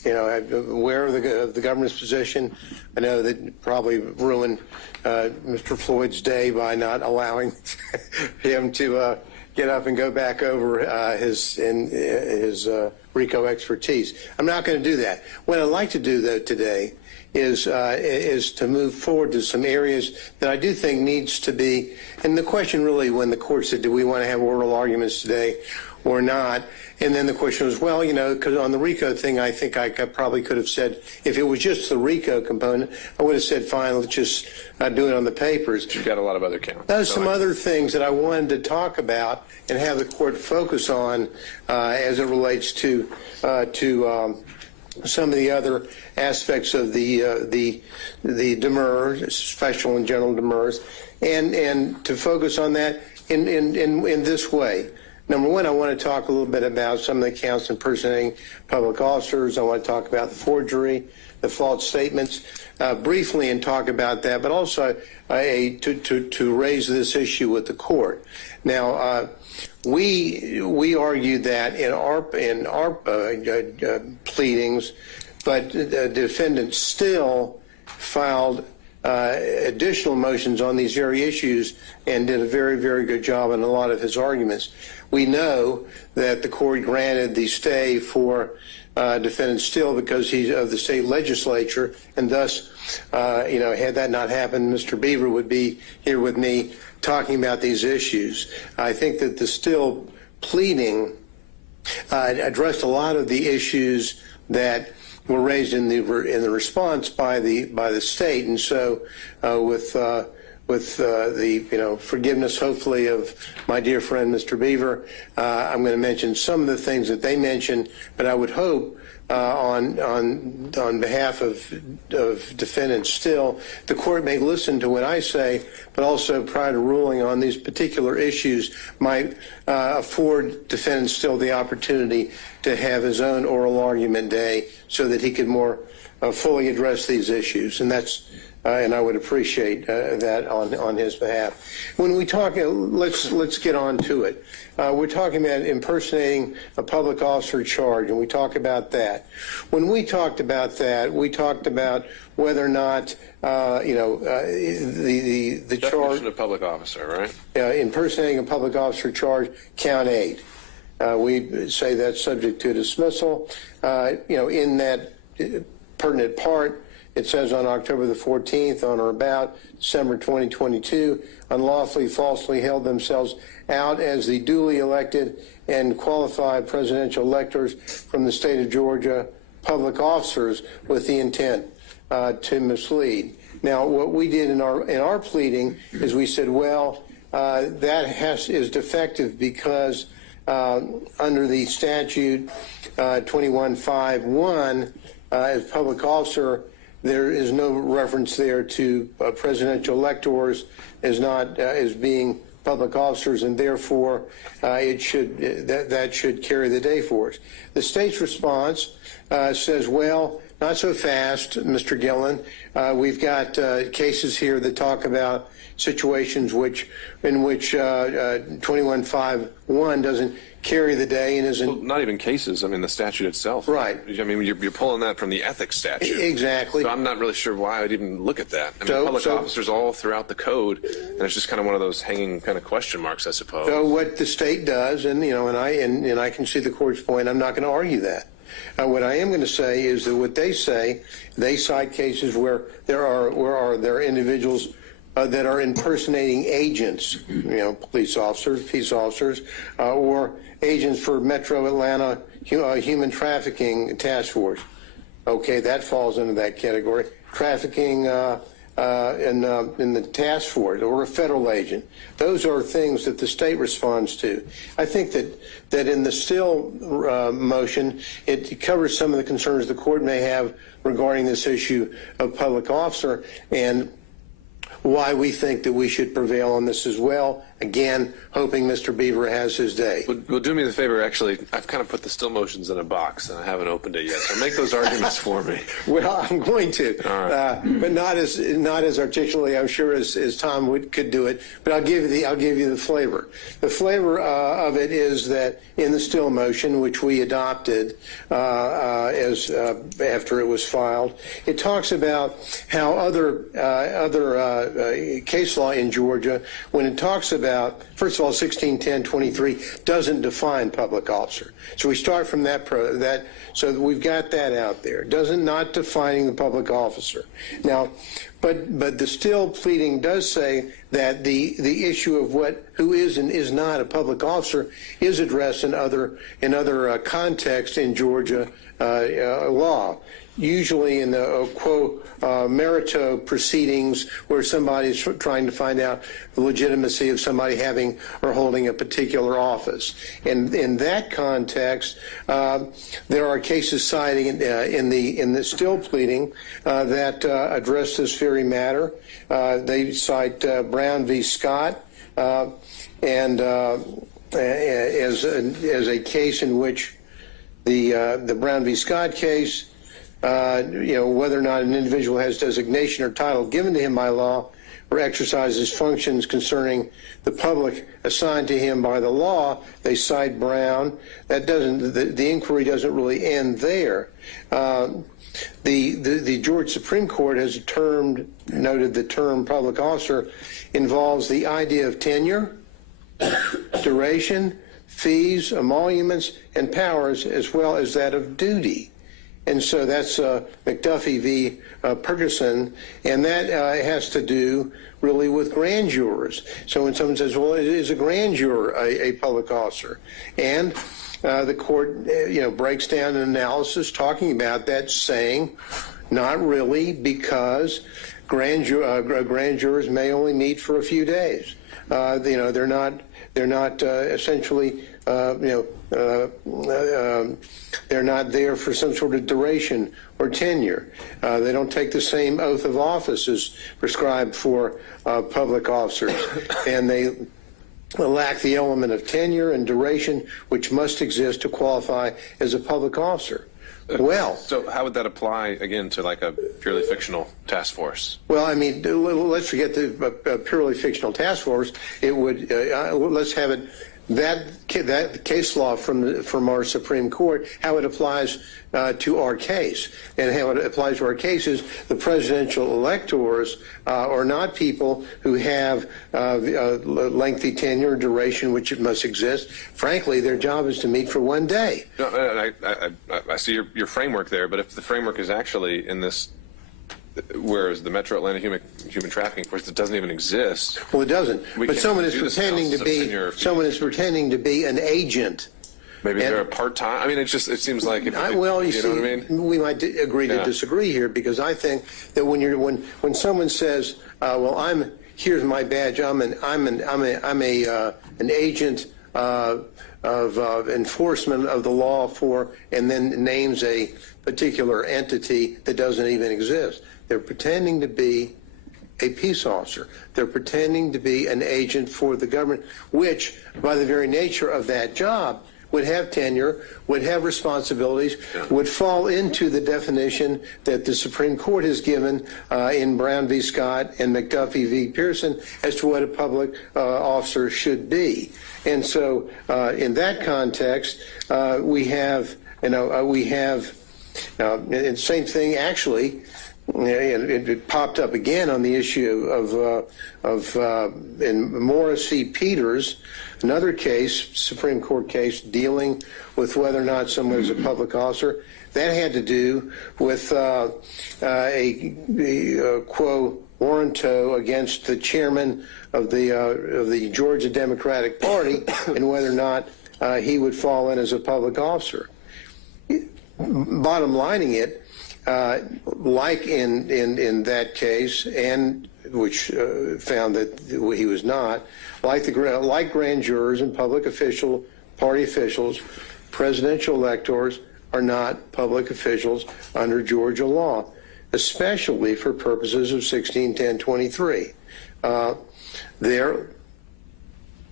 I'm aware of the government's position. I know that probably ruined Mr. Floyd's day by not allowing him to get up and go back over his RICO expertise. I'm not going to do that. What I'd like to do, though, today is to move forward to some areas that I do think needs to be, and the question really when the court said, do we want to have oral arguments today or not? And then the question was, well, because on the RICO thing, I think I probably could have said, if it was just the RICO component, I would have said, fine, let's just do it on the papers. You've got a lot of other counts. There's some other things that I wanted to talk about and have the court focus on as it relates to some of the other aspects of the Demurrer, special and general Demurrers, and to focus on that in this way. Number one, I want to talk a little bit about some of the counts impersonating public officers. I want to talk about the forgery, the false statements, briefly, and talk about that, but also to raise this issue with the court. Now, we argued that in our pleadings, but the defendant still filed additional motions on these very issues and did a very, very good job in a lot of his arguments. We know that the court granted the stay for defendant Still because he's of the state legislature, and thus, had that not happened, Mr. Beaver would be here with me talking about these issues. I think that the Still pleading addressed a lot of the issues that were raised in the response by the state, and so with the forgiveness, hopefully, of my dear friend Mr. Beaver, I'm going to mention some of the things that they mentioned, but I would hope on behalf of defendants Still, the court may listen to what I say, but also prior to ruling on these particular issues might afford defendant Still the opportunity to have his own oral argument day so that he could more fully address these issues, and that's and I would appreciate that on his behalf. When we talk, let's get on to it. We're talking about impersonating a public officer charge, and we talk about that. When we talked about that, we talked about whether or not the Definition of public officer, right? Impersonating a public officer charge, count 8. We say that's subject to dismissal. In that pertinent part, it says on October the 14th, on or about December 2022, unlawfully, falsely held themselves out as the duly elected and qualified presidential electors from the state of Georgia, public officers with the intent to mislead. Now, what we did in our pleading is we said, well, that is defective because under the statute 2151, as public officer, there is no reference there to presidential electors as being public officers, and therefore that should carry the day for us. The state's response says, well, not so fast, Mr. Gillen. We've got cases here that talk about situations in which 2151 doesn't carry the day and isn't. Well, not even cases. I mean, the statute itself. Right. I mean, you're pulling that from the ethics statute. Exactly. So I'm not really sure why I'd even look at that. I mean, public officers all throughout the code, and it's just kind of one of those hanging kind of question marks, I suppose. So what the state does, and I can see the court's point. I'm not going to argue that. What I am going to say is that what they say, they cite cases where there are individuals that are impersonating agents, police officers, peace officers, or agents for Metro Atlanta Human Trafficking Task Force. Okay, that falls into that category. Trafficking in the task force or a federal agent. Those are things that the state responds to. I think that in the Still motion, it covers some of the concerns the court may have regarding this issue of public officer and why we think that we should prevail on this as well Again, hoping Mr. Beaver has his day. Well, do me the favor, actually, I've kind of put the still motions in a box and I haven't opened it yet, so make those arguments for me. Well, I'm going to, but not as articulately, I'm sure, as Tom could do it. But I'll give you the flavor. The flavor of it is that in the still motion, which we adopted after it was filed, it talks about how other case law in Georgia, when it talks about, first of all, 1610-23 doesn't define public officer. So we start from that, so we've got that out there. Not defining the public officer. Now, but the still pleading does say that the issue of who is and is not a public officer is addressed in other contexts in Georgia law. Usually in the quo merito proceedings where somebody's trying to find out the legitimacy of somebody having or holding a particular office. And in that context, there are cases citing in the still pleading that address this very matter. They cite Brown v. Scott and as a case in which the Brown v. Scott case, whether or not an individual has designation or title given to him by law or exercises functions concerning the public assigned to him by the law, they cite Brown. That doesn't, the inquiry doesn't really end there. The Georgia Supreme Court has noted the term public officer involves the idea of tenure, duration, fees, emoluments, and powers, as well as that of duty. And so that's McAfee v. Ferguson, and that has to do really with grand jurors. So when someone says, well, is a grand juror a public officer? And the court, breaks down an analysis talking about that, saying not really, because grand jurors may only meet for a few days. They're not essentially, they're not there for some sort of duration or tenure. They don't take the same oath of office as prescribed for public officers, and they lack the element of tenure and duration which must exist to qualify as a public officer. Well, so how would that apply again to like a purely fictional task force? Well, I mean, let's forget the purely fictional task force. It would let's have it that case law from our Supreme Court, how it applies to our case, and how it applies to our case is the presidential electors are not people who have lengthy tenure, duration, which it must exist. Frankly, their job is to meet for one day. No, I see your framework there, but if the framework is actually in this, whereas the Metro Atlanta Human Trafficking Force, it doesn't even exist. Well, it doesn't. But someone is pretending to be an agent. Maybe they're a part-time. I mean, it seems like. Well, you see, know what I mean? We might agree to disagree here, because I think that when someone says, "Well, here's my badge. I'm an agent of enforcement of the law for," and then names a particular entity that doesn't even exist. They're pretending to be a peace officer. They're pretending to be an agent for the government, which, by the very nature of that job, would have tenure, would have responsibilities, would fall into the definition that the Supreme Court has given in Brown v. Scott and McAfee v. Pearson as to what a public officer should be. And so in that context, we have, and the same thing actually, it popped up again on the issue in Morris v. Peters, another case, Supreme Court case, dealing with whether or not someone is a public officer. That had to do with a quo warranto against the chairman of the Georgia Democratic Party and whether or not he would fall in as a public officer. Bottom lining it, like in that case, and which found that he was not, like grand jurors and public party officials, presidential electors are not public officials under Georgia law, especially for purposes of 1610-23.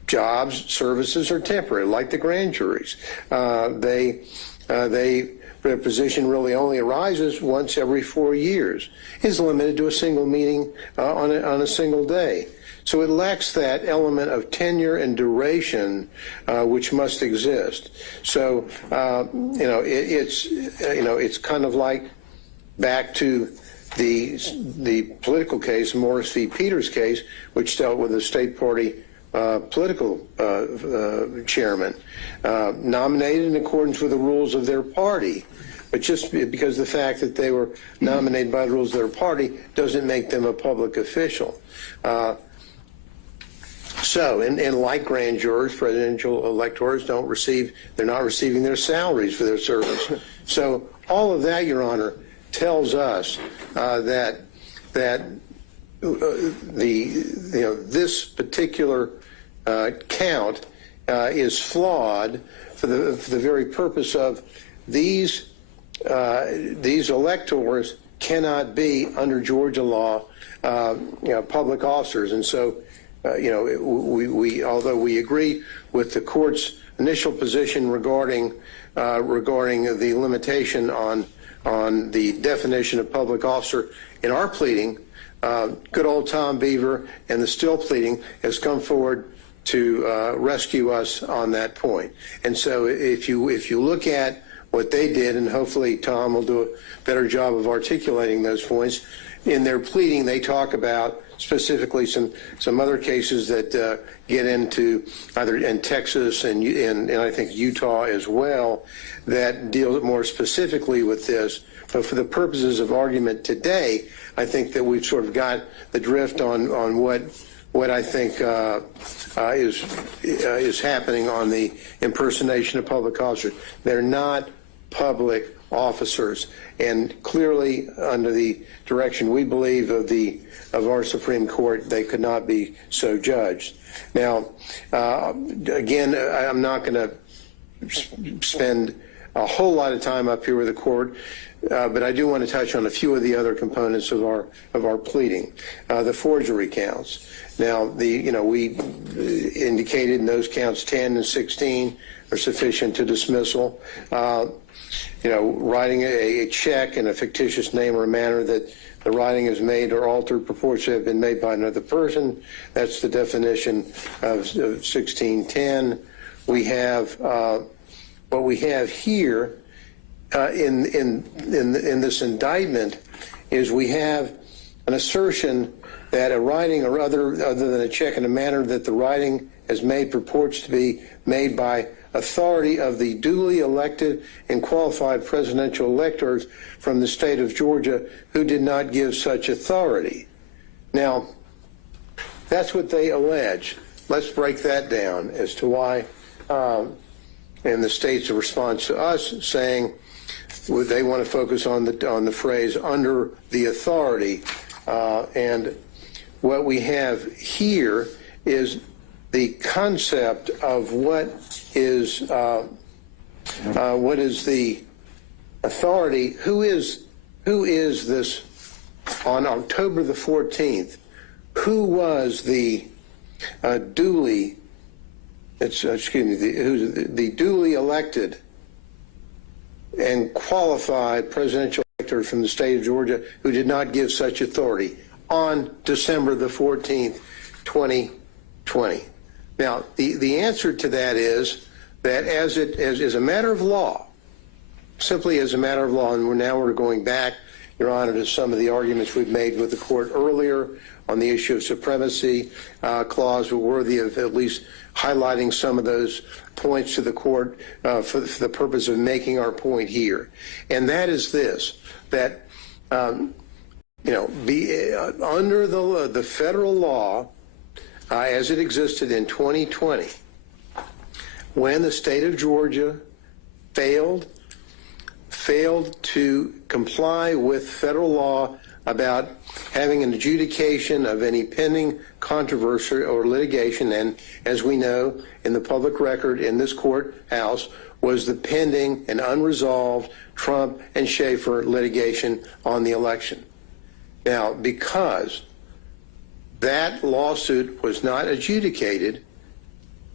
jobs, services are temporary, like the grand juries. Their position really only arises once every 4 years, is limited to a single meeting on a single day. So it lacks that element of tenure and duration which must exist. So it's kind of like back to the political case, Morris v. Peters case, which dealt with a state party political chairman nominated in accordance with the rules of their party. But just because the fact that they were nominated by the rules of their party doesn't make them a public official. And like grand jurors, presidential electors they're not receiving their salaries for their service. So all of that, Your Honor, tells us that this particular count is flawed for the very purpose of these electors cannot be under Georgia law public officers. And so we although we agree with the court's initial position regarding the limitation on the definition of public officer in our pleading, good old Tom Beaver and the Still pleading has come forward to rescue us on that point. And so if you look at what they did, and hopefully Tom will do a better job of articulating those points, in their pleading they talk about specifically some other cases that get into either in Texas and I think Utah as well that deal more specifically with this. But for the purposes of argument today, I think that we've sort of got the drift on what I think is happening on the impersonation of public officers. They're not public officers, and clearly under the direction we believe of our Supreme Court, they could not be so judged. Now, again, I'm not going to spend a whole lot of time up here with the court, but I do want to touch on a few of the other components of our pleading. The forgery counts. Now, we indicated in those counts 10 and 16 are sufficient to dismissal. Writing a check in a fictitious name or a manner that the writing is made or altered purports to have been made by another person. That's the definition of 1610. We have what we have here in this indictment is we have an assertion that a writing or other than a check in a manner that the writing has made purports to be made by authority of the duly elected and qualified presidential electors from the state of Georgia who did not give such authority. Now, that's what they allege. Let's break that down as to why, and the state's response to us saying they want to focus on the phrase under the authority, and what we have here is the concept of what is the authority. Who is this on October the 14th? Who was the duly duly elected and qualified presidential elector from the state of Georgia who did not give such authority on December the 14th, 2020? Now, the answer to that is that as a matter of law, simply as a matter of law, and we're going back, Your Honor, to some of the arguments we've made with the court earlier on the issue of supremacy clause, were worthy of at least highlighting some of those points to the court for the purpose of making our point here. And that is this, that, under the federal law, as it existed in 2020, when the state of Georgia failed to comply with federal law about having an adjudication of any pending controversy or litigation, and as we know, in the public record in this courthouse was the pending and unresolved Trump and Schaefer litigation on the election. Now, because that lawsuit was not adjudicated,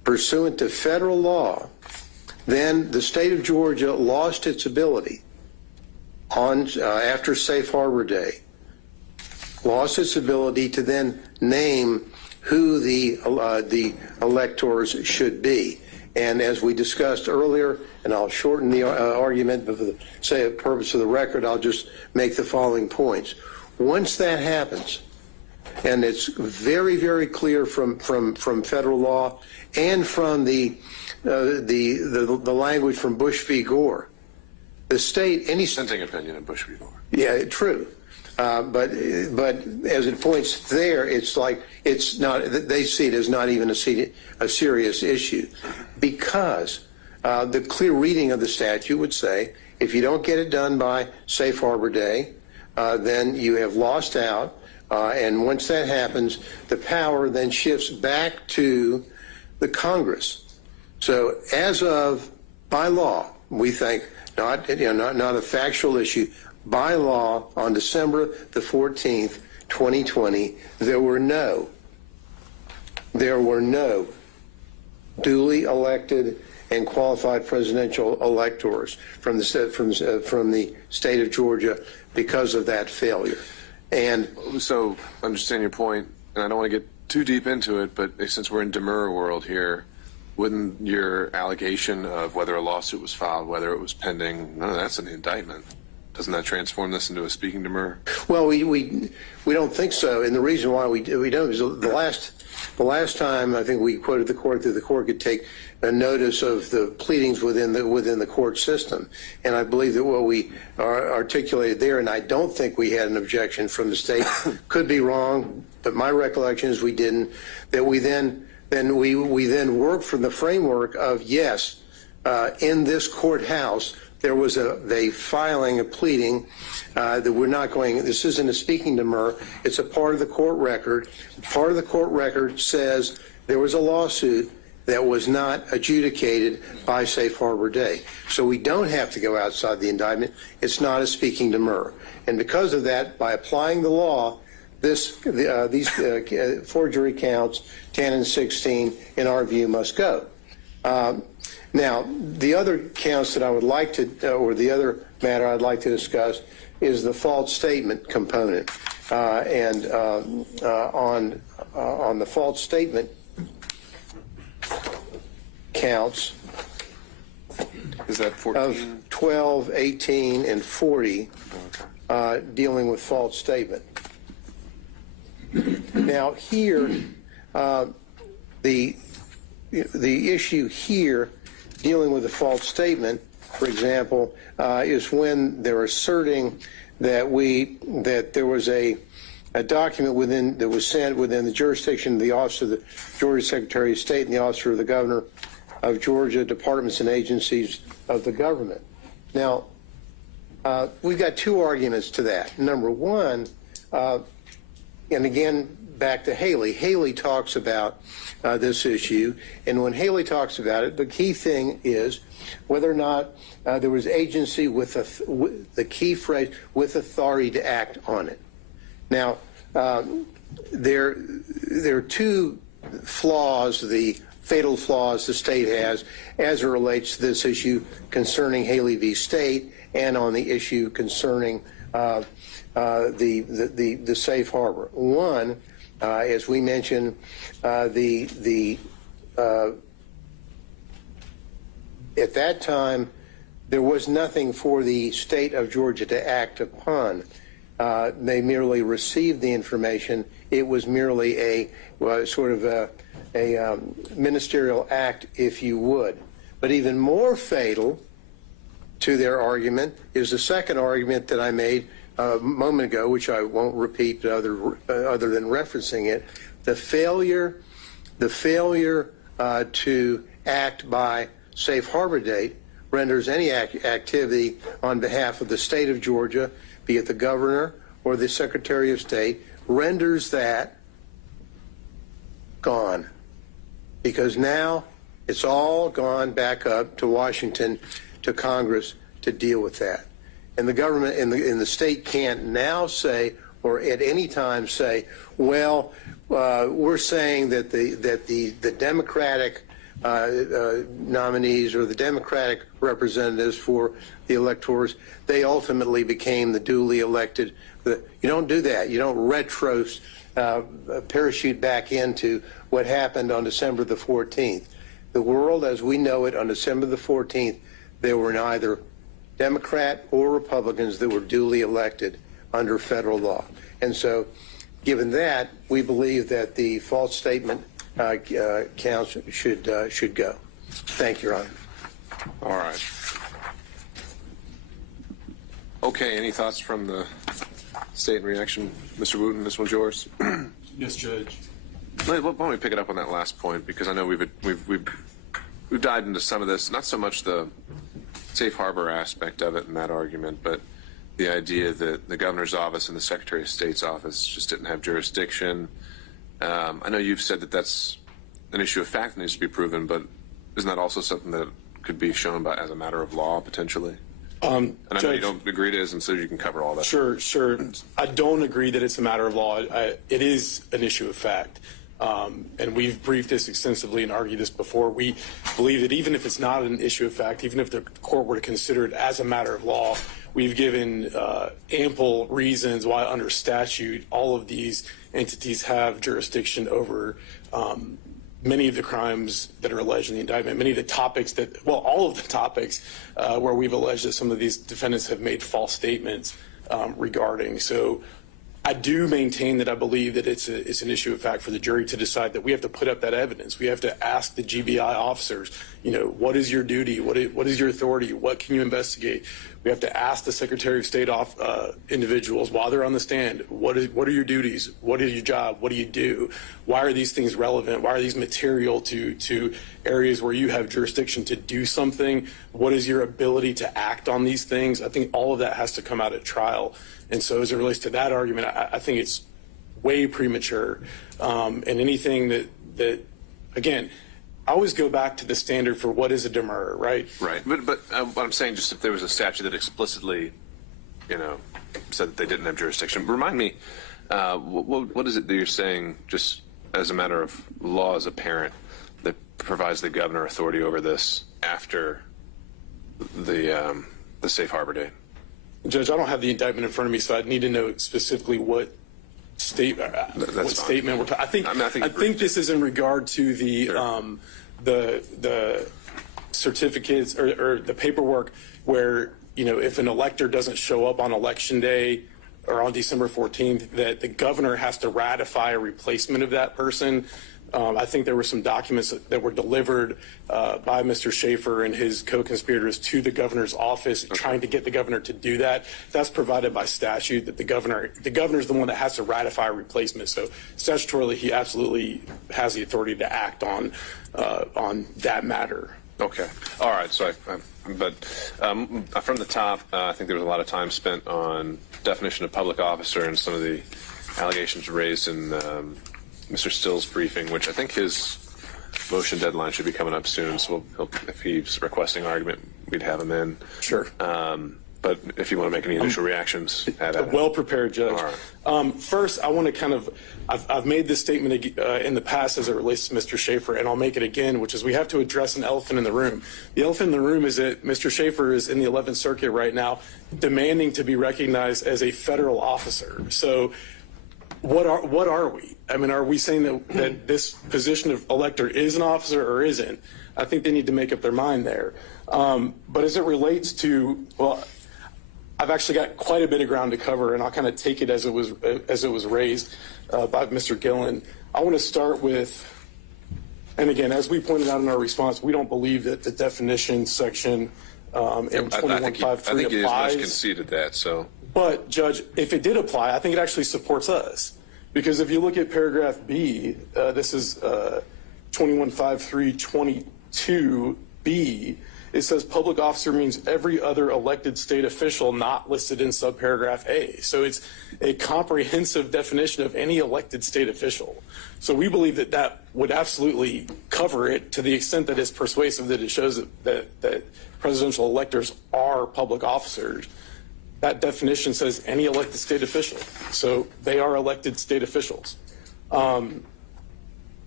pursuant to federal law, then the state of Georgia lost its ability on after Safe Harbor Day, lost its ability to then name who the electors should be. And as we discussed earlier, and I'll shorten the argument, but for the purpose of the record, I'll just make the following points. Once that happens, and it's very, very clear from federal law and from the language from Bush v. Gore, the state, any Dissenting opinion in Bush v. Gore. yeah, true. But as it points there, it's like it's not. They see it as not even a serious issue, because the clear reading of the statute would say if you don't get it done by Safe Harbor Day, then you have lost out. And once that happens, the power then shifts back to the Congress. So as of by law, we think not a factual issue. By law, on December the 14th, 2020, there were no duly elected and qualified presidential electors from the state of Georgia because of that failure. And so, understand your point, and I don't want to get too deep into it, but since we're in Demurrer world here, wouldn't your allegation of whether a lawsuit was filed, whether it was pending, none of that's an indictment? Doesn't that transform this into a speaking demurrer? Well, we don't think so, and the reason why we don't is the last time I think we quoted the court that the court could take a notice of the pleadings within the court system, and I believe that what we articulated there, and I don't think we had an objection from the state, could be wrong, but my recollection is we didn't. That we then worked from the framework of yes, in this courthouse. There was a filing, a pleading that we're not going, this isn't a speaking demurrer, it's a part of the court record. Part of the court record says there was a lawsuit that was not adjudicated by Safe Harbor Day. So we don't have to go outside the indictment. It's not a speaking demurrer. And because of that, by applying the law, these forgery counts, 10 and 16, in our view, must go. Now, the other counts that I would like to, or the other matter I'd like to discuss is the false statement component. On the false statement counts is that 14? Of 12, 18, and 40 dealing with false statement. Now, here, the issue here dealing with a false statement, for example, is when they're asserting that there was a document that was sent within the jurisdiction of the Office of the Georgia Secretary of State and the Office of the Governor of Georgia, departments and agencies of the government. Now, we've got two arguments to that. Number one, and again, back to Haley. Haley talks about this issue, and when Haley talks about it, the key thing is whether or not there was agency with the key phrase, with authority to act on it. Now, there are two flaws, the fatal flaws the state has as it relates to this issue concerning Haley v. State and on the issue concerning the safe harbor. One, as we mentioned, at that time, there was nothing for the state of Georgia to act upon. They merely received the information. It was merely a sort of a ministerial act, if you would. But even more fatal to their argument is the second argument that I made a moment ago, which I won't repeat other than referencing it, the failure to act by safe harbor date renders any activity on behalf of the state of Georgia, be it the governor or the Secretary of State, renders that gone. Because now it's all gone back up to Washington, to Congress to deal with that. And the government in the state can't now say, or at any time say, well, we're saying that the Democratic nominees or the Democratic representatives for the electors, they ultimately became the duly elected. You don't do that. You don't parachute back into what happened on December the 14th. The world as we know it on December the 14th, there were neither Democrat or Republicans that were duly elected under federal law. And so, given that, we believe that the false statement counts should go. Thank you, Your Honor. All right. Okay, any thoughts from the state in reaction? Mr. Wooten, this one's yours. Yes, Judge. Why don't we pick it up on that last point, because I know we've dived into some of this, not so much the safe harbor aspect of it in that argument, but the idea that the governor's office and the Secretary of State's office just didn't have jurisdiction. I know you've said that that's an issue of fact that needs to be proven, but isn't that also something that could be shown by as a matter of law potentially? And I know you don't agree it is, and so you can cover all that. Sure. I don't agree that it's a matter of law. It is an issue of fact. And we've briefed this extensively and argued this before. We believe that even if it's not an issue of fact, even if the court were to consider it as a matter of law, we've given ample reasons why under statute all of these entities have jurisdiction over many of the crimes that are alleged in the indictment, many of the topics that, well, all of the topics where we've alleged that some of these defendants have made false statements regarding. So I do maintain that I believe that it's an issue of fact for the jury to decide that we have to put up that evidence. We have to ask the GBI officers, what is your duty? What is your authority? What can you investigate? We have to ask the Secretary of State individuals while they're on the stand, what are your duties? What is your job? What do you do? Why are these things relevant? Why are these material to areas where you have jurisdiction to do something? What is your ability to act on these things? I think all of that has to come out at trial. And so as it relates to that argument, I think it's way premature. And anything that again, I always go back to the standard for what is a demurrer, right? Right. But what I'm saying, just if there was a statute that explicitly, said that they didn't have jurisdiction, remind me, what is it that you're saying, just as a matter of law as a parent, that provides the governor authority over this after the safe harbor date? Judge, I don't have the indictment in front of me, so I'd need to know specifically what statement we're talking. I think this is in regard to the certificates or the paperwork where if an elector doesn't show up on election day or on December 14th, that the governor has to ratify a replacement of that person. I think there were some documents that were delivered by Mr. Schaefer and his co-conspirators to the governor's office, trying to get the governor to do that. That's provided by statute, that the governor's the one that has to ratify a replacement. So statutorily, he absolutely has the authority to act on that matter. Okay. All right. So, from the top, I think there was a lot of time spent on definition of public officer and some of the allegations raised in Mr. Still's briefing, which I think his motion deadline should be coming up soon. So if he's requesting argument, we'd have him in. Sure. But if you want to make any initial reactions, add it. Well prepared, Judge. All right. First, I want to I've made this statement in the past as it relates to Mr. Schaefer, and I'll make it again, which is we have to address an elephant in the room. The elephant in the room is that Mr. Schaefer is in the 11th Circuit right now demanding to be recognized as a federal officer. So what are we? I mean, are we saying that this position of elector is an officer or isn't? I think they need to make up their mind there. But as it relates to, well, I've actually got quite a bit of ground to cover, and I'll kind of take it as it was raised by Mr. Gillen. I want to start with, and again, as we pointed out in our response, we don't believe that the definition section in 2153 applies. I think you much conceded that. So, but Judge, if it did apply, I think it actually supports us, because if you look at paragraph B, this is 215322B. It says public officer means every other elected state official not listed in subparagraph A. So it's a comprehensive definition of any elected state official. So we believe that that would absolutely cover it to the extent that it's persuasive, that it shows that presidential electors are public officers. That definition says any elected state official. So they are elected state officials.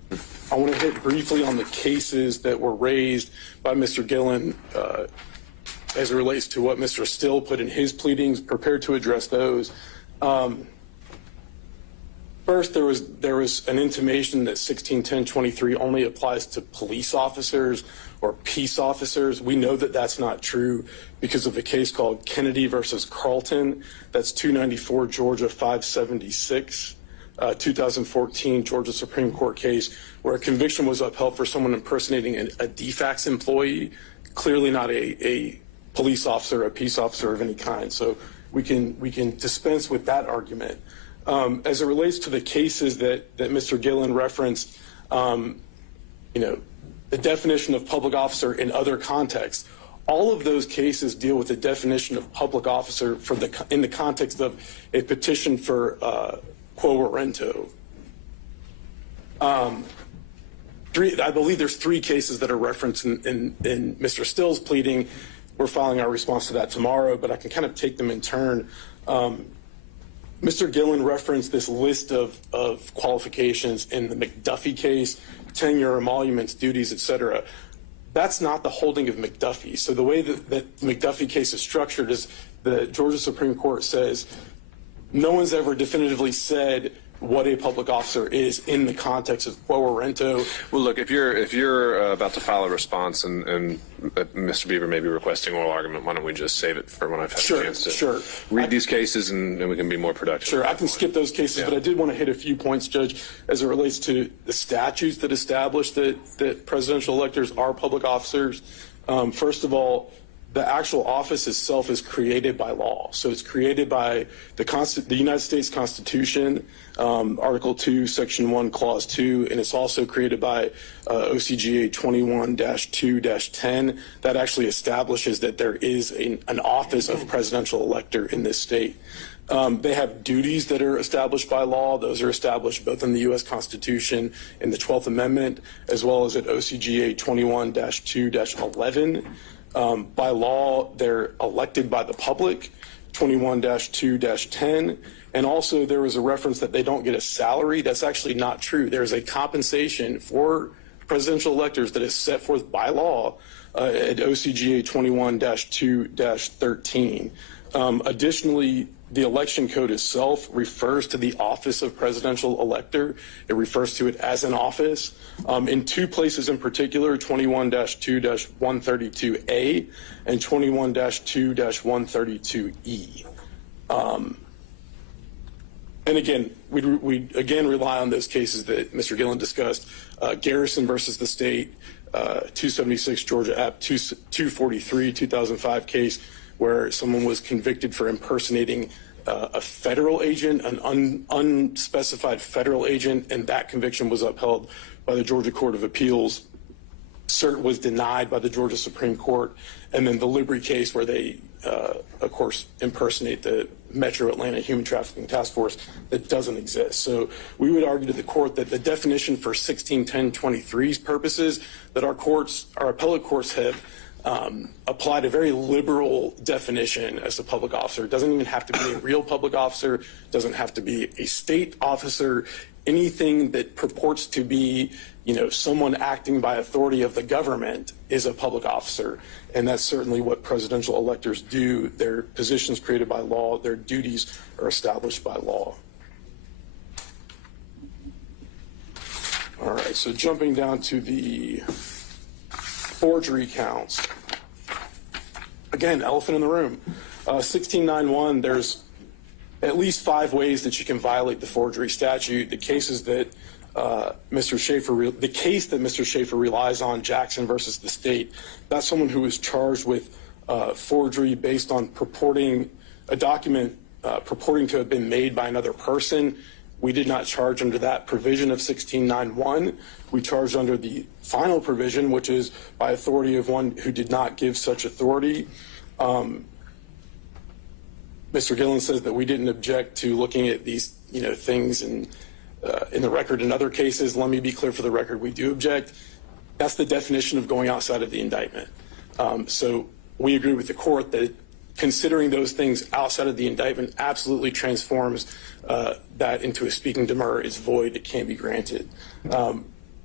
I want to hit briefly on the cases that were raised by Mr. Gillen as it relates to what Mr. Still put in his pleadings, prepared to address those. First, there was an intimation that 161023 only applies to police officers or peace officers. We know that that's not true because of a case called Kennedy versus Carlton. That's 294 Georgia 576, 2014 Georgia Supreme Court case where a conviction was upheld for someone impersonating a DFACS employee, clearly not a police officer, a peace officer of any kind. So we can dispense with that argument. As it relates to the cases that Mr. Gillen referenced, the definition of public officer in other contexts, all of those cases deal with the definition of public officer in the context of a petition for quo warranto. I believe there's 3 cases that are referenced in Mr. Still's pleading. We're filing our response to that tomorrow, but I can kind of take them in turn. Mr. Gillen referenced this list of qualifications in the McDuffie case, tenure, emoluments, duties, etc. That's not the holding of McDuffie. So the way that the McDuffie case is structured is the Georgia Supreme Court says no one's ever definitively said what a public officer is in the context of quo warranto. Well, look, if you're about to file a response and Mr. Beaver may be requesting oral argument, why don't we just save it for when I've had a chance to read these cases and we can be more productive. Sure, I can skip those cases, but I did want to hit a few points, Judge, as it relates to the statutes that establish that presidential electors are public officers. First of all, the actual office itself is created by law. So it's created by the United States Constitution, Article 2, Section 1, Clause 2, and it's also created by OCGA 21-2-10. That actually establishes that there is an office of presidential elector in this state. They have duties that are established by law. Those are established both in the U.S. Constitution and the 12th Amendment, as well as at OCGA 21-2-11. By law, they're elected by the public, 21-2-10. And also there was a reference that they don't get a salary. That's actually not true. There's a compensation for presidential electors that is set forth by law at OCGA 21-2-13. Additionally, the election code itself refers to the office of presidential elector. It refers to it as an office. In 2 places in particular, 21-2-132A and 21-2-132E. And again, we again rely on those cases that Mr. Gillen discussed. Garrison versus the state, 276 Georgia App 243, 2005 case where someone was convicted for impersonating a federal agent, an unspecified federal agent, and that conviction was upheld by the Georgia Court of Appeals. Cert was denied by the Georgia Supreme Court. And then the Liberty case where they, of course, impersonate the Metro Atlanta Human Trafficking Task Force that doesn't exist. So we would argue to the court that the definition for 161023's purposes that our appellate courts have applied a very liberal definition as a public officer. It doesn't even have to be a real public officer, doesn't have to be a state officer, anything that purports to be, someone acting by authority of the government is a public officer. And that's certainly what presidential electors do. Their positions created by law, their duties are established by law. All right, so jumping down to the forgery counts. Again, elephant in the room. 1691, there's at least 5 ways that you can violate the forgery statute. The cases that the case that Mr. Schaefer relies on, Jackson versus the state, that's someone who is charged with forgery based on purporting a document purporting to have been made by another person. We did not charge under that provision of 1691. We charged under the final provision, which is by authority of one who did not give such authority. Mr. Gillen says that we didn't object to looking at these, things in the record in other cases. Let me be clear for the record, we do object. That's the definition of going outside of the indictment. So we agree with the court that considering those things outside of the indictment absolutely transforms that into a speaking demurrer is void, it can't be granted.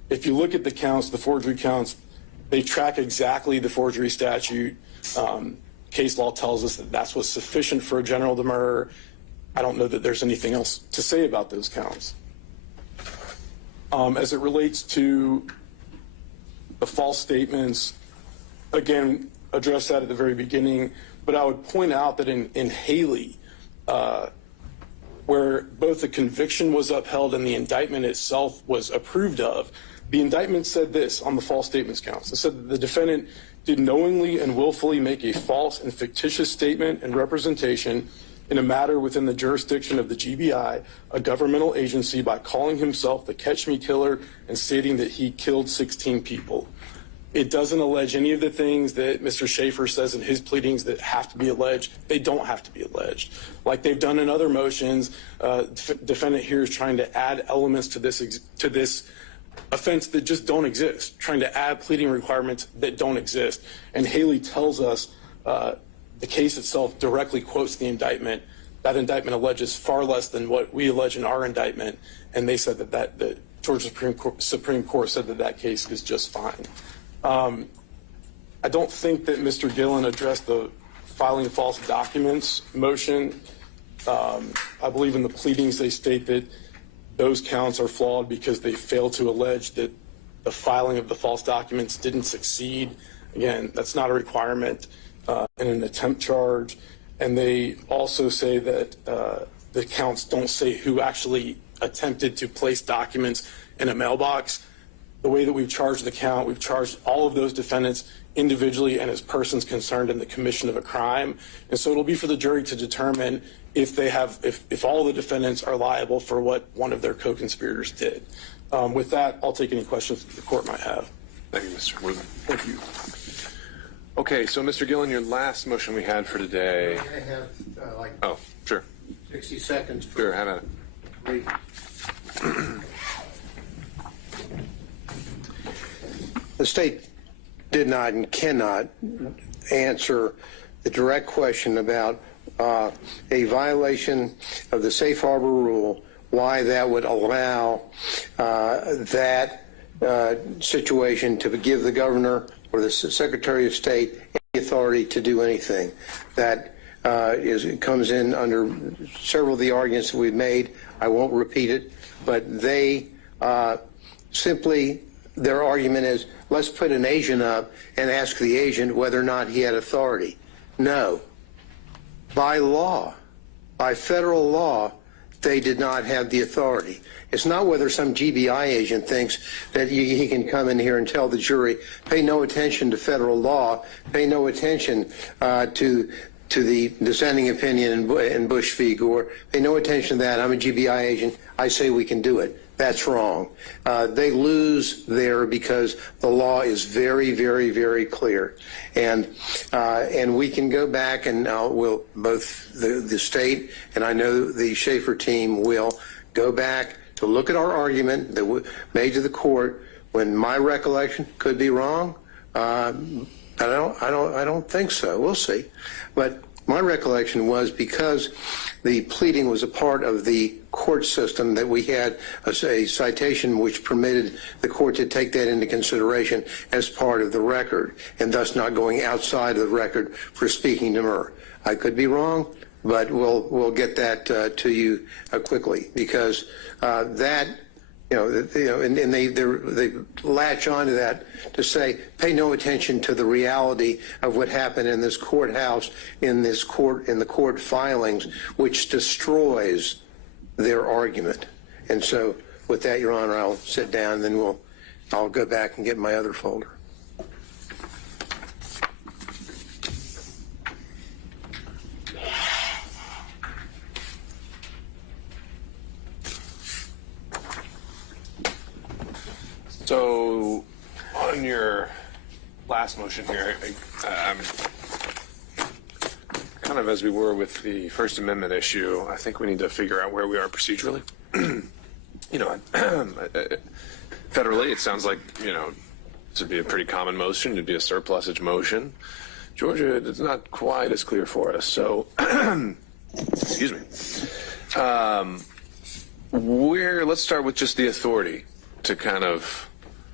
if you look at the counts, the forgery counts, they track exactly the forgery statute. Case law tells us that that's what's sufficient for a general demurrer. I don't know that there's anything else to say about those counts. As it relates to the false statements, again, address that at the very beginning, but I would point out that in Haley, where both the conviction was upheld and the indictment itself was approved of, the indictment said this on the false statements counts. It said that the defendant did knowingly and willfully make a false and fictitious statement and representation in a matter within the jurisdiction of the GBI, a governmental agency, by calling himself the Catch Me Killer and stating that he killed 16 people. It doesn't allege any of the things that Mr. Schaefer says in his pleadings that have to be alleged. They don't have to be alleged. Like they've done in other motions, defendant here is trying to add elements to this offense that just don't exist, trying to add pleading requirements that don't exist. And Haley tells us the case itself directly quotes the indictment. That indictment alleges far less than what we allege in our indictment, and they said that the Georgia Supreme Court said that case is just fine. I don't think that Mr. Gillen addressed the filing false documents motion. I believe in the pleadings they state that those counts are flawed because they fail to allege that the filing of the false documents didn't succeed. Again, that's not a requirement in an attempt charge. And they also say that the counts don't say who actually attempted to place documents in a mailbox. The way that we've charged the count, we've charged all of those defendants individually and as persons concerned in the commission of a crime. And so it'll be for the jury to determine if all the defendants are liable for what one of their co-conspirators did. With that, I'll take any questions that the court might have. Thank you, Mr. Woodman. Thank you. Okay, so Mr. Gillen, your last motion we had for today. I have like Oh, sure. 60 seconds. Sure, have at it. The state did not and cannot answer the direct question about a violation of the safe harbor rule, why that would allow that situation to give the governor or the Secretary of State any authority to do anything. That comes in under several of the arguments that we've made. I won't repeat it, but they simply, their argument is, let's put an agent up and ask the agent whether or not he had authority. No. By law, by federal law, they did not have the authority. It's not whether some GBI agent thinks that he can come in here and tell the jury, pay no attention to federal law, pay no attention to the dissenting opinion in Bush v. Gore, pay no attention to that. I'm a GBI agent. I say we can do it. That's wrong. They lose there because the law is very, very, very clear. And we can go back and we'll both the state and I know the Schaefer team will go back to look at our argument that we made to the court. When my recollection could be wrong, I don't think so. We'll see. But my recollection was because the pleading was a part of the court system that we had a citation which permitted the court to take that into consideration as part of the record and thus not going outside of the record for speaking Demurrer. I could be wrong, but we'll get that to you quickly because that. And they latch onto that to say, pay no attention to the reality of what happened in this courthouse, in the court filings, which destroys their argument. And so, with that, Your Honor, I'll sit down, and then I'll go back and get my other folder. So, on your last motion here, I'm kind of as we were with the First Amendment issue, I think we need to figure out where we are procedurally. Federally, it sounds like, this would be a pretty common motion. It'd be a surplusage motion. Georgia, it's not quite as clear for us. So, excuse me. Let's start with just the authority to kind of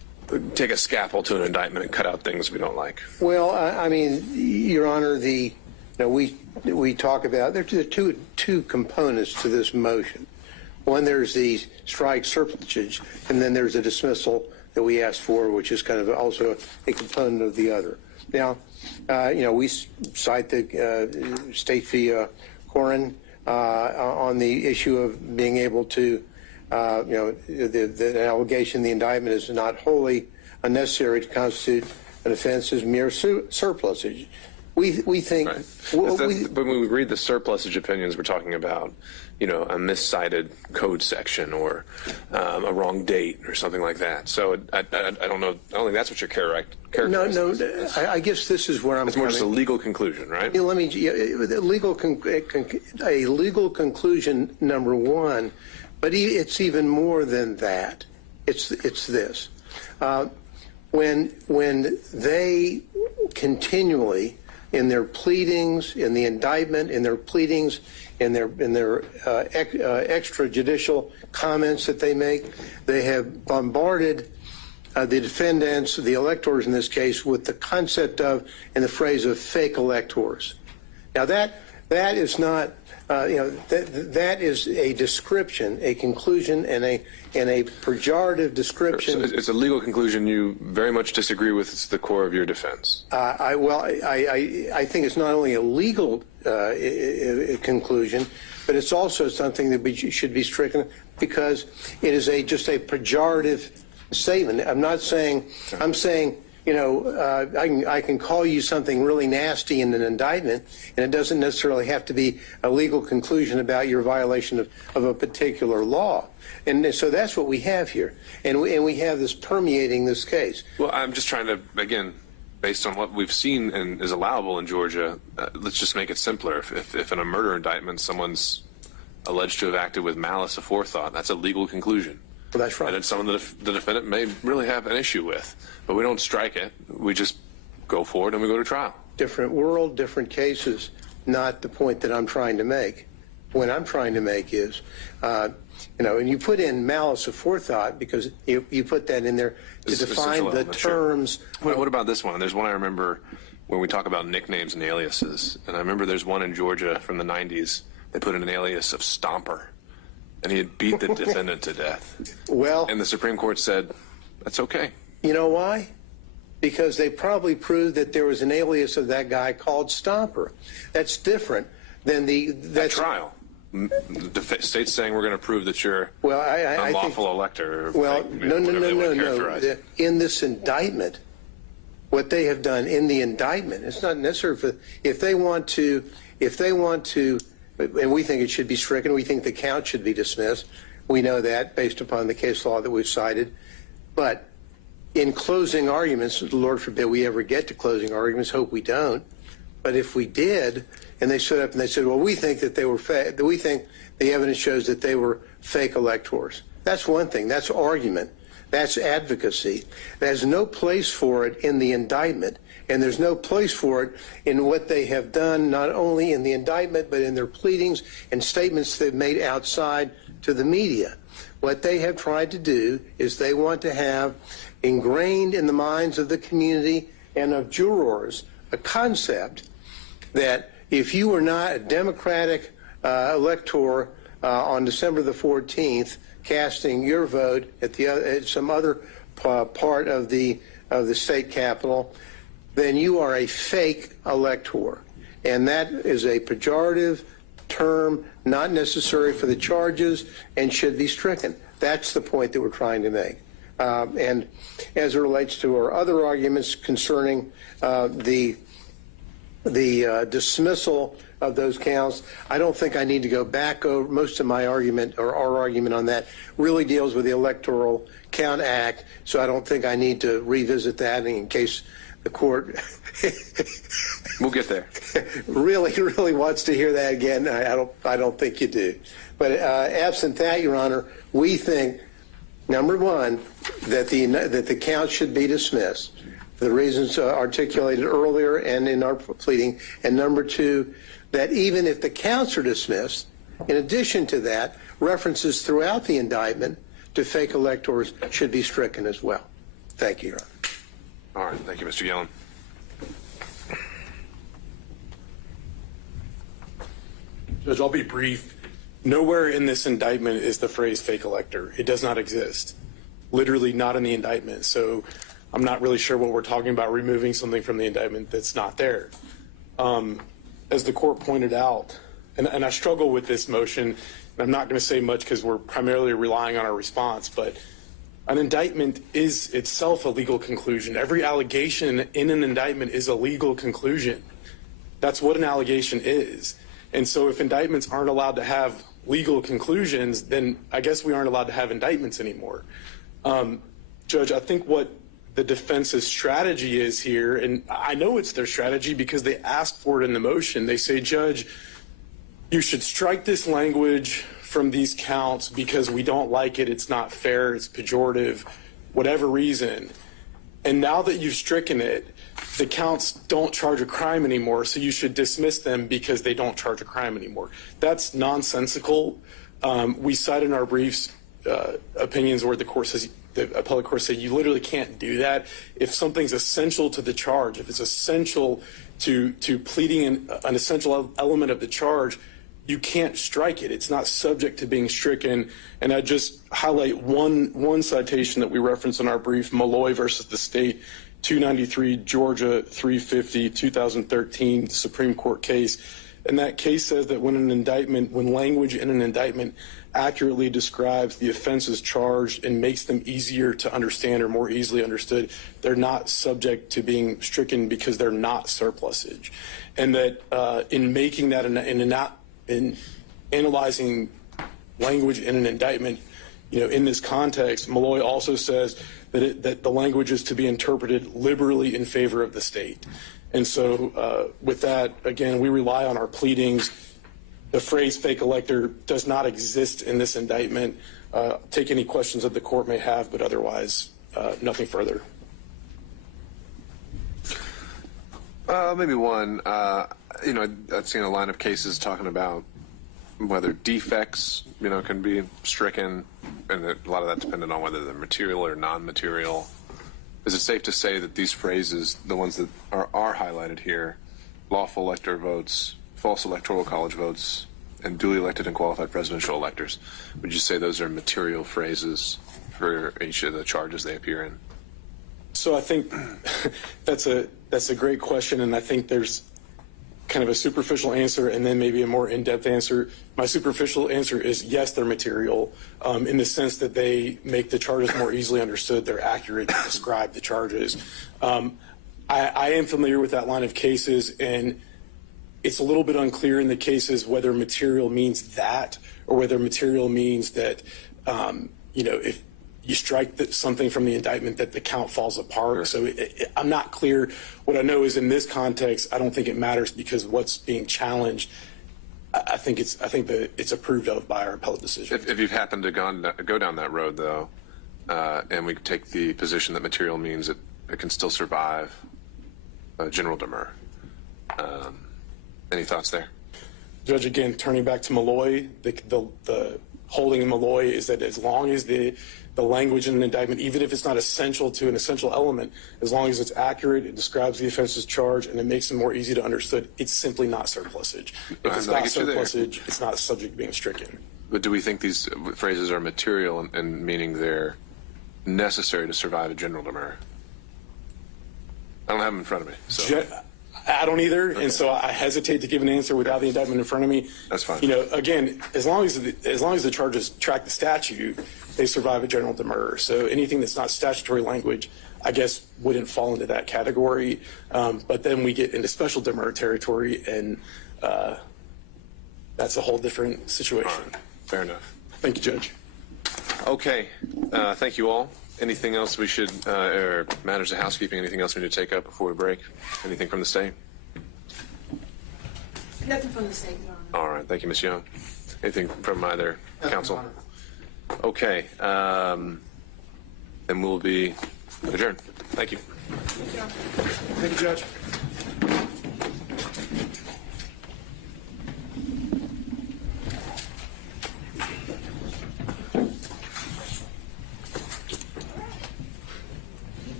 take a scalpel to an indictment and cut out things we don't like. Well, I mean, Your Honor, we talk about there's two components to this motion. One, there's the strike surplusage, and then there's a dismissal that we asked for, which is kind of also a component of the other. Now, we cite the State v. Corin on the issue of being able to, the allegation, the indictment is not wholly unnecessary to constitute an offense as mere surplusage. We think. Right. But when we read the surplusage opinions, we're talking about, a miscited code section or a wrong date or something like that. So I don't know. I don't think that's what you're characterizing. No. I guess this is where I'm. It's more just a legal conclusion, right? Let me. A legal conclusion, number one, but it's even more than that. It's this. When they continually, in their pleadings, in the indictment, in their pleadings, in their extrajudicial comments that they make, they have bombarded the defendants, the electors in this case, with the concept of and the phrase of fake electors. Now that is not, that is a description, a conclusion, and a pejorative description. So it's a legal conclusion you very much disagree with. It's the core of your defense. I think it's not only a legal conclusion, but it's also something that should be stricken because it is just a pejorative statement. I'm not saying. I'm saying. I can call you something really nasty in an indictment, and it doesn't necessarily have to be a legal conclusion about your violation of a particular law. And so that's what we have here. And we have this permeating this case. Well, I'm just trying to, again, based on what we've seen and is allowable in Georgia, let's just make it simpler. If in a murder indictment someone's alleged to have acted with malice aforethought, that's a legal conclusion. Well, that's right. And it's something that the defendant may really have an issue with. But we don't strike it. We just go forward and we go to trial. Different world, different cases, not the point that I'm trying to make. What I'm trying to make is, and you put in malice aforethought because you put that in there to define the terms. Sure. What about this one? There's one I remember where we talk about nicknames and aliases. And I remember there's one in Georgia from the 90s. They put in an alias of Stomper. And he had beat the defendant to death. Well, and the Supreme Court said, that's okay. You know why? Because they probably proved that there was an alias of that guy called Stomper. That's different than that trial. The state's saying we're going to prove that you're unlawful elector. Well, no. In this indictment, what they have done in the indictment, it's not necessary if they want to, and we think it should be stricken. We think the count should be dismissed. We know that based upon the case law that we've cited. But in closing arguments, Lord forbid we ever get to closing arguments, hope we don't. But if we did, and they stood up and they said, well, we think that they were we think the evidence shows that they were fake electors. That's one thing. That's argument. That's advocacy. There's no place for it in the indictment. And there's no place for it in what they have done, not only in the indictment, but in their pleadings and statements they've made outside to the media. What they have tried to do is they want to have ingrained in the minds of the community and of jurors a concept that if you were not a Democratic elector on December the 14th, casting your vote at some other part of the state capitol, then you are a fake elector. And that is a pejorative term, not necessary for the charges, and should be stricken. That's the point that we're trying to make. And as it relates to our other arguments concerning the dismissal of those counts, I don't think I need to go back over most of my argument, or our argument on that really deals with the Electoral Count Act, so I don't think I need to revisit that in case the court we'll get there. really wants to hear that again. I don't think you do. But absent that, Your Honor, we think, number one, that the count should be dismissed for the reasons articulated earlier and in our pleading, and number two, that even if the counts are dismissed, in addition to that, references throughout the indictment to fake electors should be stricken as well. Thank you, Your Honor. All right. Thank you, Mr. Yellen. Judge, I'll be brief. Nowhere in this indictment is the phrase fake elector. It does not exist. Literally not in the indictment. So I'm not really sure what we're talking about, removing something from the indictment that's not there. As the court pointed out, and I struggle with this motion, and I'm not going to say much because we're primarily relying on our response, but an indictment is itself a legal conclusion. Every allegation in an indictment is a legal conclusion. That's what an allegation is. And so if indictments aren't allowed to have legal conclusions, then I guess we aren't allowed to have indictments anymore. Judge, I think what the defense's strategy is here, and I know it's their strategy because they asked for it in the motion. They say, Judge, you should strike this language from these counts because we don't like it, it's not fair, it's pejorative, whatever reason. And now that you've stricken it, the counts don't charge a crime anymore, so you should dismiss them because they don't charge a crime anymore. That's nonsensical. We cite in our briefs opinions where the court says, the appellate court said, you literally can't do that. If something's essential to the charge, if it's essential to pleading an essential element of the charge, you can't strike it. It's not subject to being stricken. And I just highlight one citation that we reference in our brief, Malloy versus the state, 293 Georgia 350 2013 Supreme Court case. And that case says that when language in an indictment accurately describes the offenses charged and makes them easier to understand or more easily understood, they're not subject to being stricken because they're not surplusage. And that in making that in analyzing language in an indictment, in this context, Malloy also says that the language is to be interpreted liberally in favor of the state. And so with that, again, we rely on our pleadings. The phrase fake elector does not exist in this indictment. Take any questions that the court may have, but otherwise, nothing further. Maybe one. I've seen a line of cases talking about whether defects, can be stricken, and a lot of that depended on whether they're material or non-material. Is it safe to say that these phrases, the ones that are highlighted here, lawful elector votes, false electoral college votes, and duly elected and qualified presidential electors, would you say those are material phrases for each of the charges they appear in? So I think that's a great question, and I think there's kind of a superficial answer and then maybe a more in-depth answer. My superficial answer is yes, they're material in the sense that they make the charges more easily understood. They're accurate to describe the charges. I am familiar with that line of cases, and it's a little bit unclear in the cases whether material means that or whether material means that, if you strike something from the indictment that the count falls apart. Sure. So I'm not clear. What I know is in this context, I don't think it matters because what's being challenged, I think that it's approved of by our appellate decision. If you've happened to go down that road, though, and we take the position that material means it can still survive General Demurrer, any thoughts there? Judge, again, turning back to Malloy, the holding in Malloy is that as long as the language in an indictment, even if it's not essential to an essential element, as long as it's accurate, it describes the offense's charge, and it makes it more easy to understand, it's simply not surplusage. If it's not surplusage, it's not subject to being stricken. But do we think these phrases are material and meaning they're necessary to survive a General Demurrer? I don't have them in front of me. So. I don't either, okay. And so I hesitate to give an answer without the indictment in front of me. That's fine. Again, as long as the charges track the statute, they survive a General Demurrer. So anything that's not statutory language, I guess, wouldn't fall into that category. But then we get into special Demurrer territory, and that's a whole different situation. All right. Fair enough. Thank you, Judge. Okay. Thank you all. Anything else we should, or matters of housekeeping, anything else we need to take up before we break? Anything from the state? Nothing from the state, Your Honor. All right. Thank you, Ms. Young. Anything from either counsel? Okay. Then we'll be adjourned. Thank you. Thank you, Judge.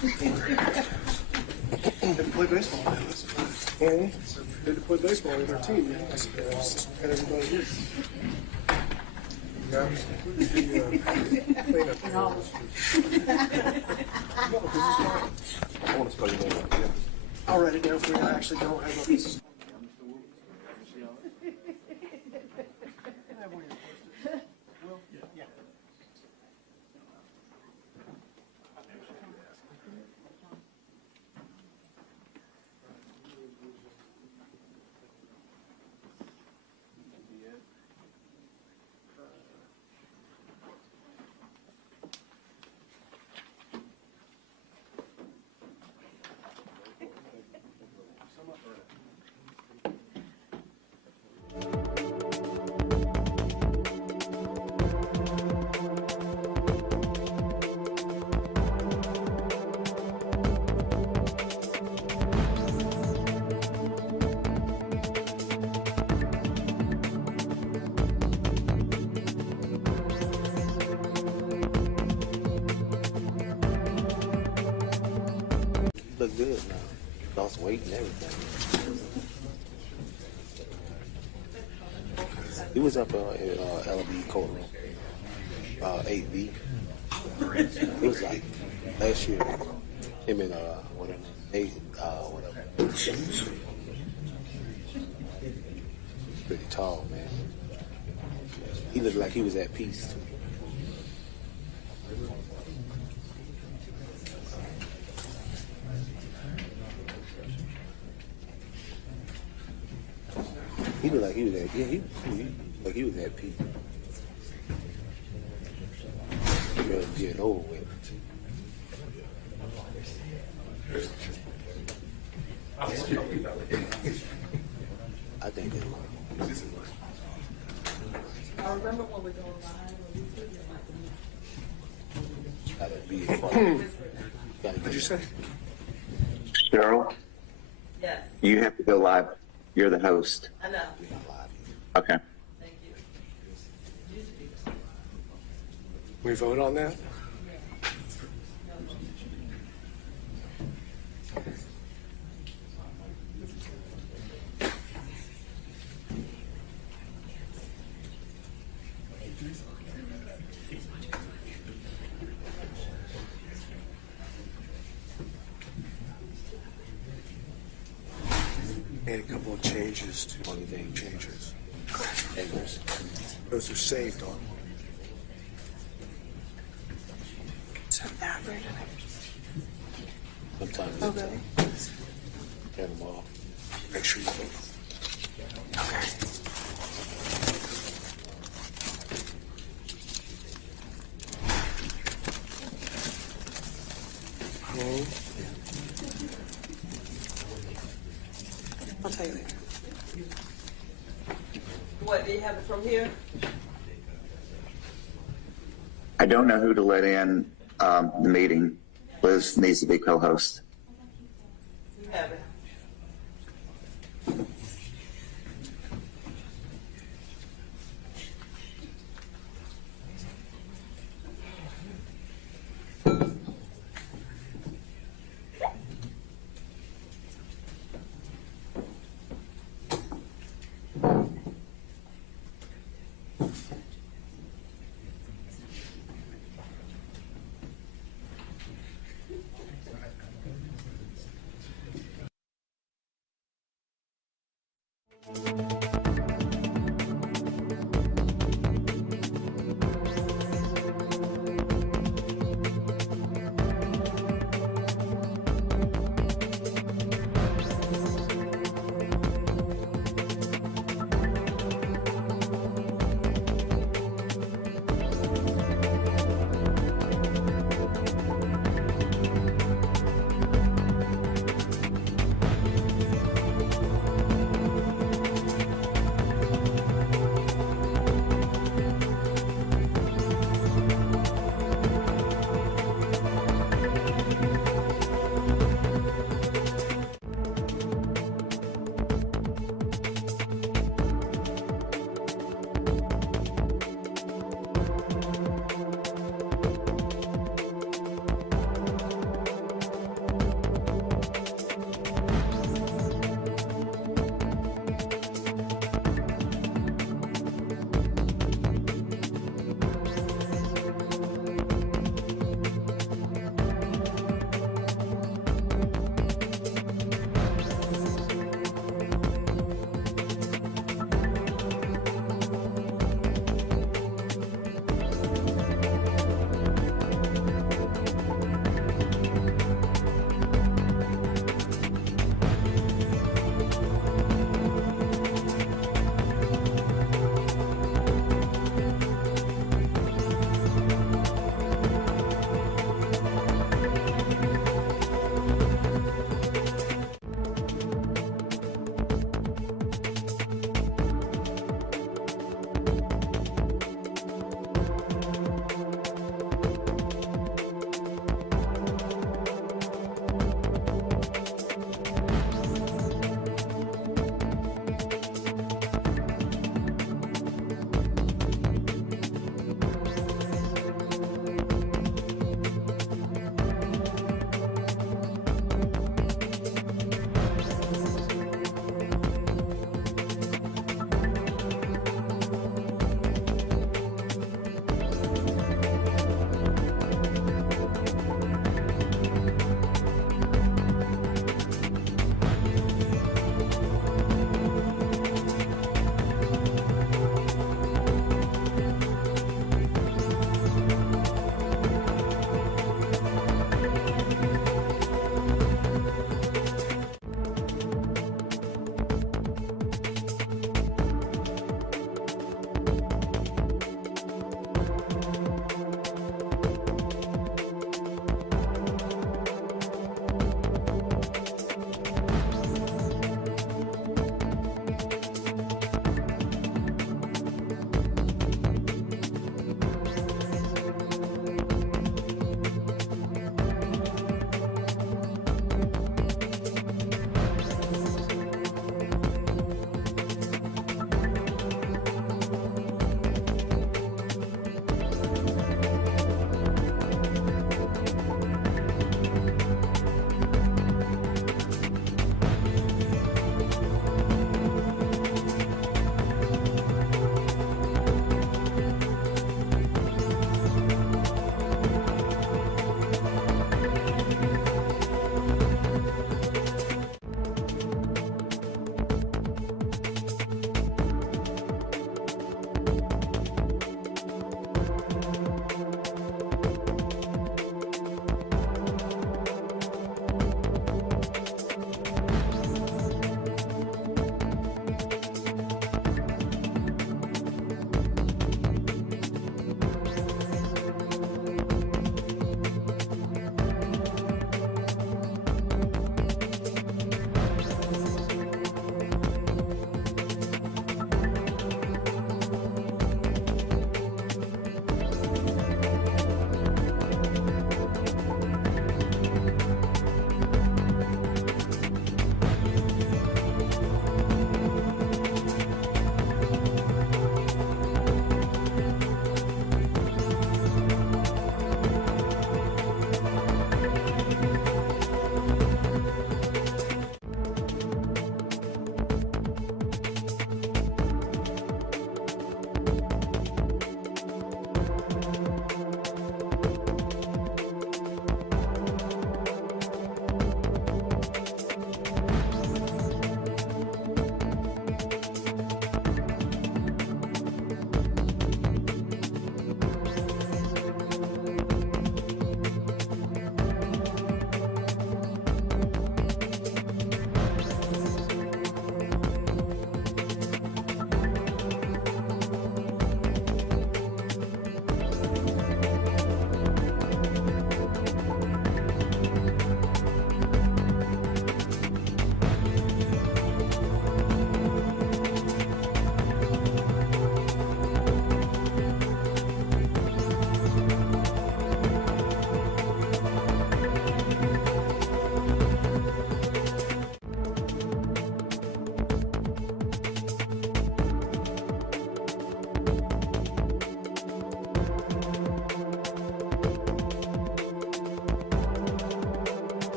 Had to play baseball, man. That's fine. Had to play baseball with our team, man. That's had everybody here. I'll write it down for you. I actually don't have a Look good now. Lost weight and everything. He was up in LB courtroom, 8B. It was like last year. Him and whatever, whatever. Pretty tall, man. He looked like he was at peace. He looked like he was at, like he was at peace. Ready to get over with. I think it was. I remember when we go live. Gotta be. What'd you say? Cheryl, Yes, you have to go live. You're the host. I know. Okay. Thank you. We vote on that? Made a couple of changes to Only thing changes. those are saved on. So average. Sometimes Okay. turn them off. Make sure you vote. Okay. I'll tell you later. What, they have it from here? I don't know who to let in the meeting. Liz needs to be co-host. You have it.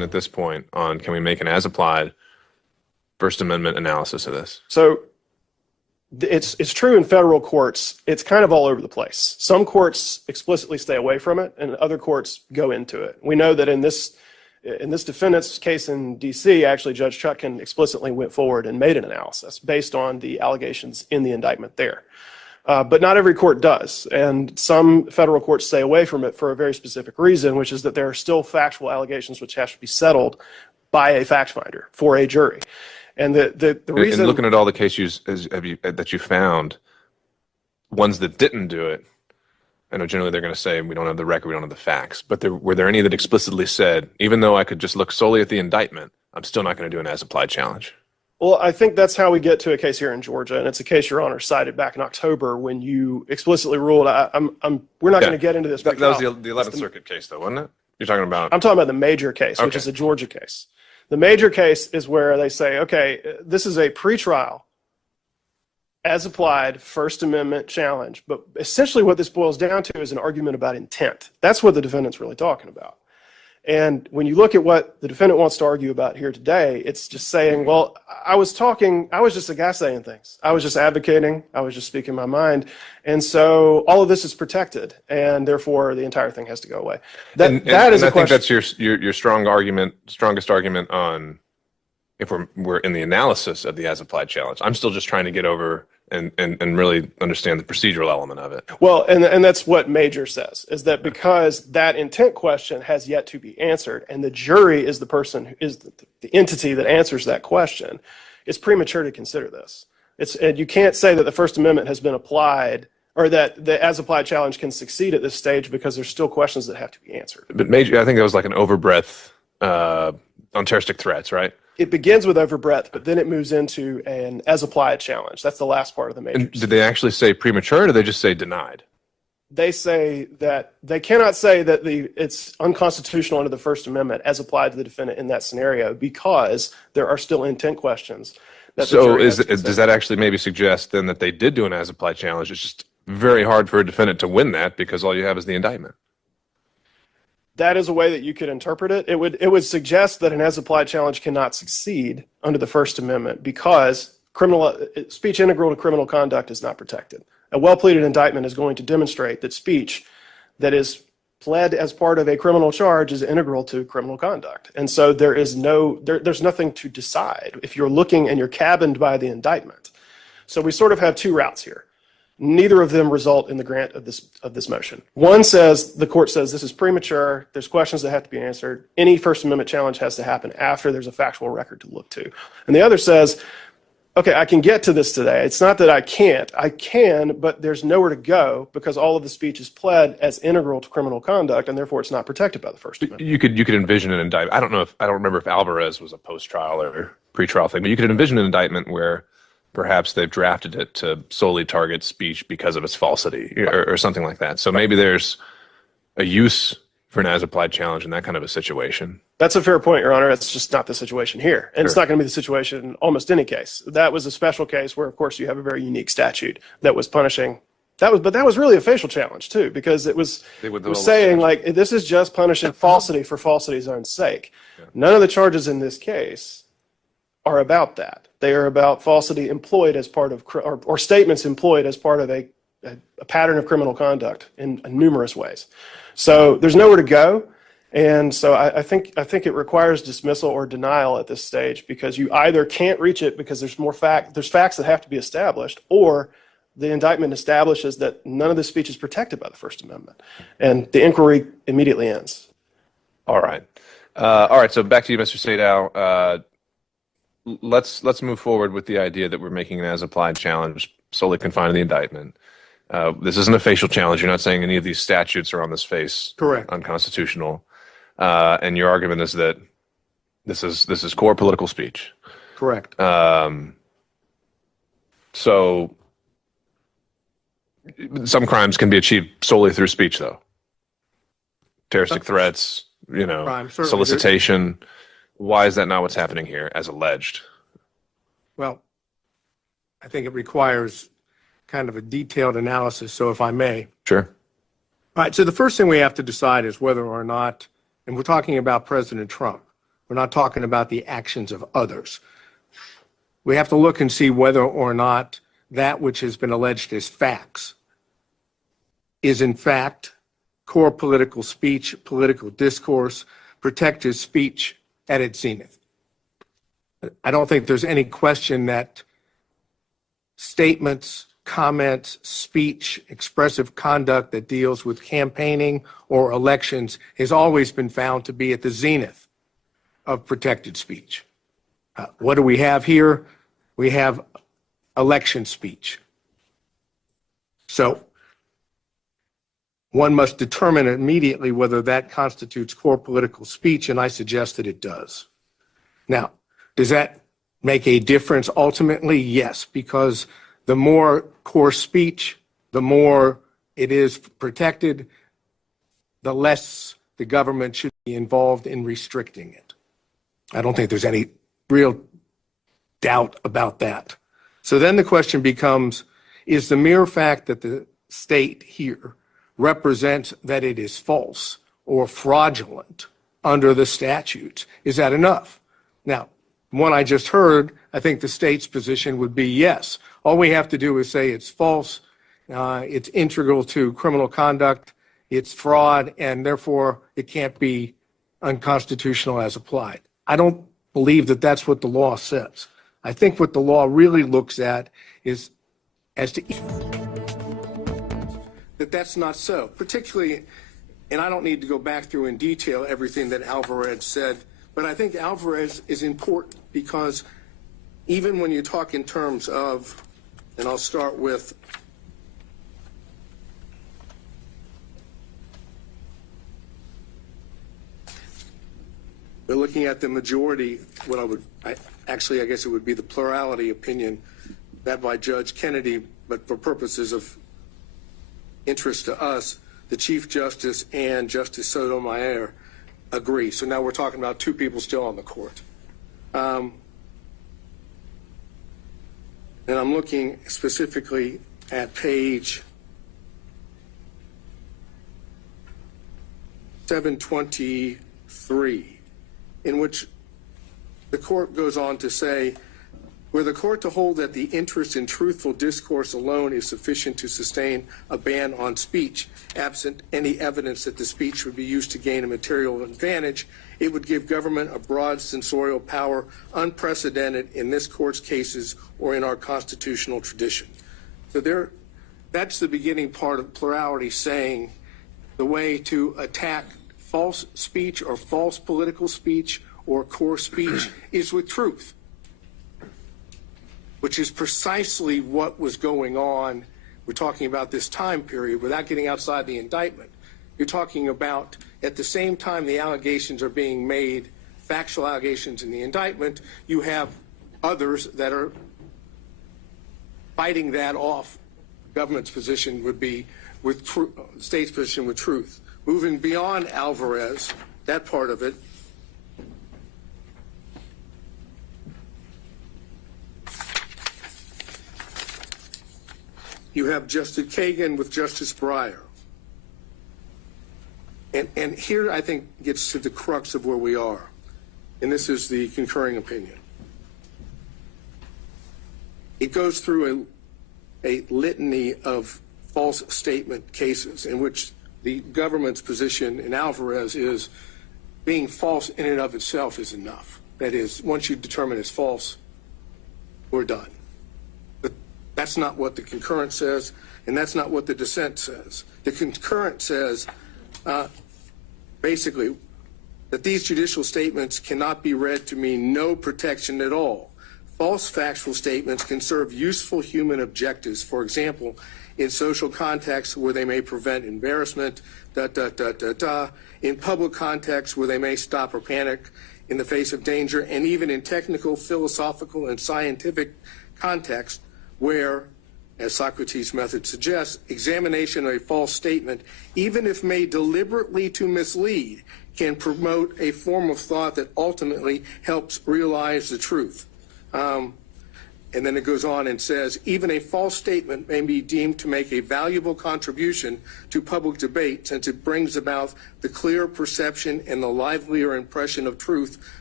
position at this point on can we make an as-applied First Amendment analysis of this? So it's true in federal courts. It's kind of all over the place. Some courts explicitly stay away from it, and other courts go into it. We know that in this defendant's case in D.C., actually Judge Chutkan explicitly went forward and made an analysis based on the allegations in the indictment there. But not every court does, and some federal courts stay away from it for a very specific reason, which is that there are still factual allegations which have to be settled by a fact finder for a jury. And the reason... And looking at all the cases that you found, ones that didn't do it, I know generally they're going to say, we don't have the record, we don't have the facts, but were there any that explicitly said, even though I could just look solely at the indictment, I'm still not going to do an as-applied challenge? Well, I think that's how we get to a case here in Georgia, and it's a case Your Honor cited back in October when you explicitly ruled, we're not going to get into this. That was the 11th Circuit case, though, wasn't it? You're talking about... I'm talking about the major case, which is a Georgia case. The major case is where they say, okay, this is a pretrial, as applied First Amendment challenge, but essentially what this boils down to is an argument about intent. That's what the defendant's really talking about. And when you look at what the defendant wants to argue about here today, it's just saying, well, I was just a guy saying things. I was just advocating. I was just speaking my mind. And so all of this is protected, and therefore the entire thing has to go away. That is a question. I think that's your strongest argument on if we're in the analysis of the as-applied challenge. I'm still just trying to get over and really understand the procedural element of it. Well, and that's what Major says, is that because that intent question has yet to be answered, and the jury is the person who is the entity that answers that question, it's premature to consider this. And you can't say that the First Amendment has been applied, or that the as-applied challenge can succeed at this stage because there's still questions that have to be answered. But Major, I think that was like an overbreadth on terroristic threats, right? It begins with overbreadth, but then it moves into an as-applied challenge. That's the last part of the Major. And did they actually say premature, or did they just say denied? They say that they cannot say that it's unconstitutional under the First Amendment as applied to the defendant in that scenario because there are still intent questions. So does that actually maybe suggest then that they did do an as-applied challenge? It's just very hard for a defendant to win that because all you have is the indictment. That is a way that you could interpret it. It would suggest that an as-applied challenge cannot succeed under the First Amendment because speech integral to criminal conduct is not protected. A well-pleaded indictment is going to demonstrate that speech that is pled as part of a criminal charge is integral to criminal conduct. And so there's nothing to decide if you're looking and you're cabined by the indictment. So we sort of have two routes here. Neither of them result in the grant of this motion. One says, the court says this is premature, there's questions that have to be answered, any First Amendment challenge has to happen after there's a factual record to look to. And the other says, okay, I can get to this today. It's not that I can't. I can, but there's nowhere to go because all of the speech is pled as integral to criminal conduct, and therefore it's not protected by the First Amendment. You could envision an indictment. I don't remember if Alvarez was a post-trial or pre-trial thing, but you could envision an indictment where perhaps they've drafted it to solely target speech because of its falsity or something like that. So maybe there's a use for an as-applied challenge in that kind of a situation. That's a fair point, Your Honor. That's just not the situation here. And It's not going to be the situation in almost any case. That was a special case where, of course, you have a very unique statute that was punishing. But that was really a facial challenge, too, because it was saying, like, this is just punishing falsity for falsity's own sake. Yeah. None of the charges in this case are about that. They are about falsity employed as part of, or statements employed as part of a pattern of criminal conduct in numerous ways. So there's nowhere to go. And so I think it requires dismissal or denial at this stage because you either can't reach it because there's facts that have to be established, or the indictment establishes that none of the speech is protected by the First Amendment. And the inquiry immediately ends. All right. So back to you, Mr. Sadow. Let's move forward with the idea that we're making an as-applied challenge solely confined to the indictment. This isn't a facial challenge. You're not saying any of these statutes are on this face unconstitutional. And your argument is that this is core political speech. Correct. So some crimes can be achieved solely through speech, though. Terroristic threats, solicitation. Why is that not what's happening here, as alleged? Well, I think it requires kind of a detailed analysis, so if I may. Sure. All right, so the first thing we have to decide is whether or not, and we're talking about President Trump, We're not talking about the actions of others. We have to look and see whether or not that which has been alleged as facts is in fact core political speech, political discourse, protected speech at its zenith. I don't think there's any question that statements, comments, speech, expressive conduct that deals with campaigning or elections has always been found to be at the zenith of protected speech. What do we have here? We have election speech. So one must determine immediately whether that constitutes core political speech, and I suggest that it does. Now, does that make a difference ultimately? Yes, because the more core speech, the more it is protected, the less the government should be involved in restricting it. I don't think there's any real doubt about that. So then the question becomes, is the mere fact that the state here represents that it is false or fraudulent under the statutes, is that enough? Now, one I just heard, I think the state's position would be yes. All we have to do is say it's false, it's integral to criminal conduct, it's fraud, and therefore it can't be unconstitutional as applied. I don't believe that that's what the law says. I think what the law really looks at is as to that that's not so, particularly, and I don't need to go back through in detail everything that Alvarez said, but I think Alvarez is important because even when you talk in terms of, and I'll start with looking at the majority, what I guess it would be the plurality opinion that by Judge Kennedy, but for purposes of interest to us, the Chief Justice and Justice Sotomayor agree. So now we're talking about two people still on the court. And I'm looking specifically at page 723, in which the court goes on to say, were the court to hold that the interest in truthful discourse alone is sufficient to sustain a ban on speech, absent any evidence that the speech would be used to gain a material advantage, it would give government a broad censorial power unprecedented in this court's cases or in our constitutional tradition. So that's the beginning part of plurality, saying the way to attack false speech or false political speech or core speech is with truth, which is precisely what was going on. We're talking about this time period without getting outside the indictment. You're talking about at the same time the allegations are being made, factual allegations in the indictment, you have others that are fighting that off. Government's position would be with state's position with truth. Moving beyond Alvarez, that part of it, you have Justice Kagan with Justice Breyer. And here I think gets to the crux of where we are. And this is the concurring opinion. It goes through a litany of false statement cases in which the government's position in Alvarez is being false in and of itself is enough. That is, once you determine it's false, we're done. But that's not what the concurrent says, and that's not what the dissent says. The concurrent says, basically, that these judicial statements cannot be read to mean no protection at all. False factual statements can serve useful human objectives, for example, in social contexts where they may prevent embarrassment, in public contexts where they may stop or panic in the face of danger, and even in technical, philosophical, and scientific contexts where, as Socrates' method suggests, examination of a false statement, even if made deliberately to mislead, can promote a form of thought that ultimately helps realize the truth. And then it goes on and says, even a false statement may be deemed to make a valuable contribution to public debate since it brings about the clear perception and the livelier impression of truth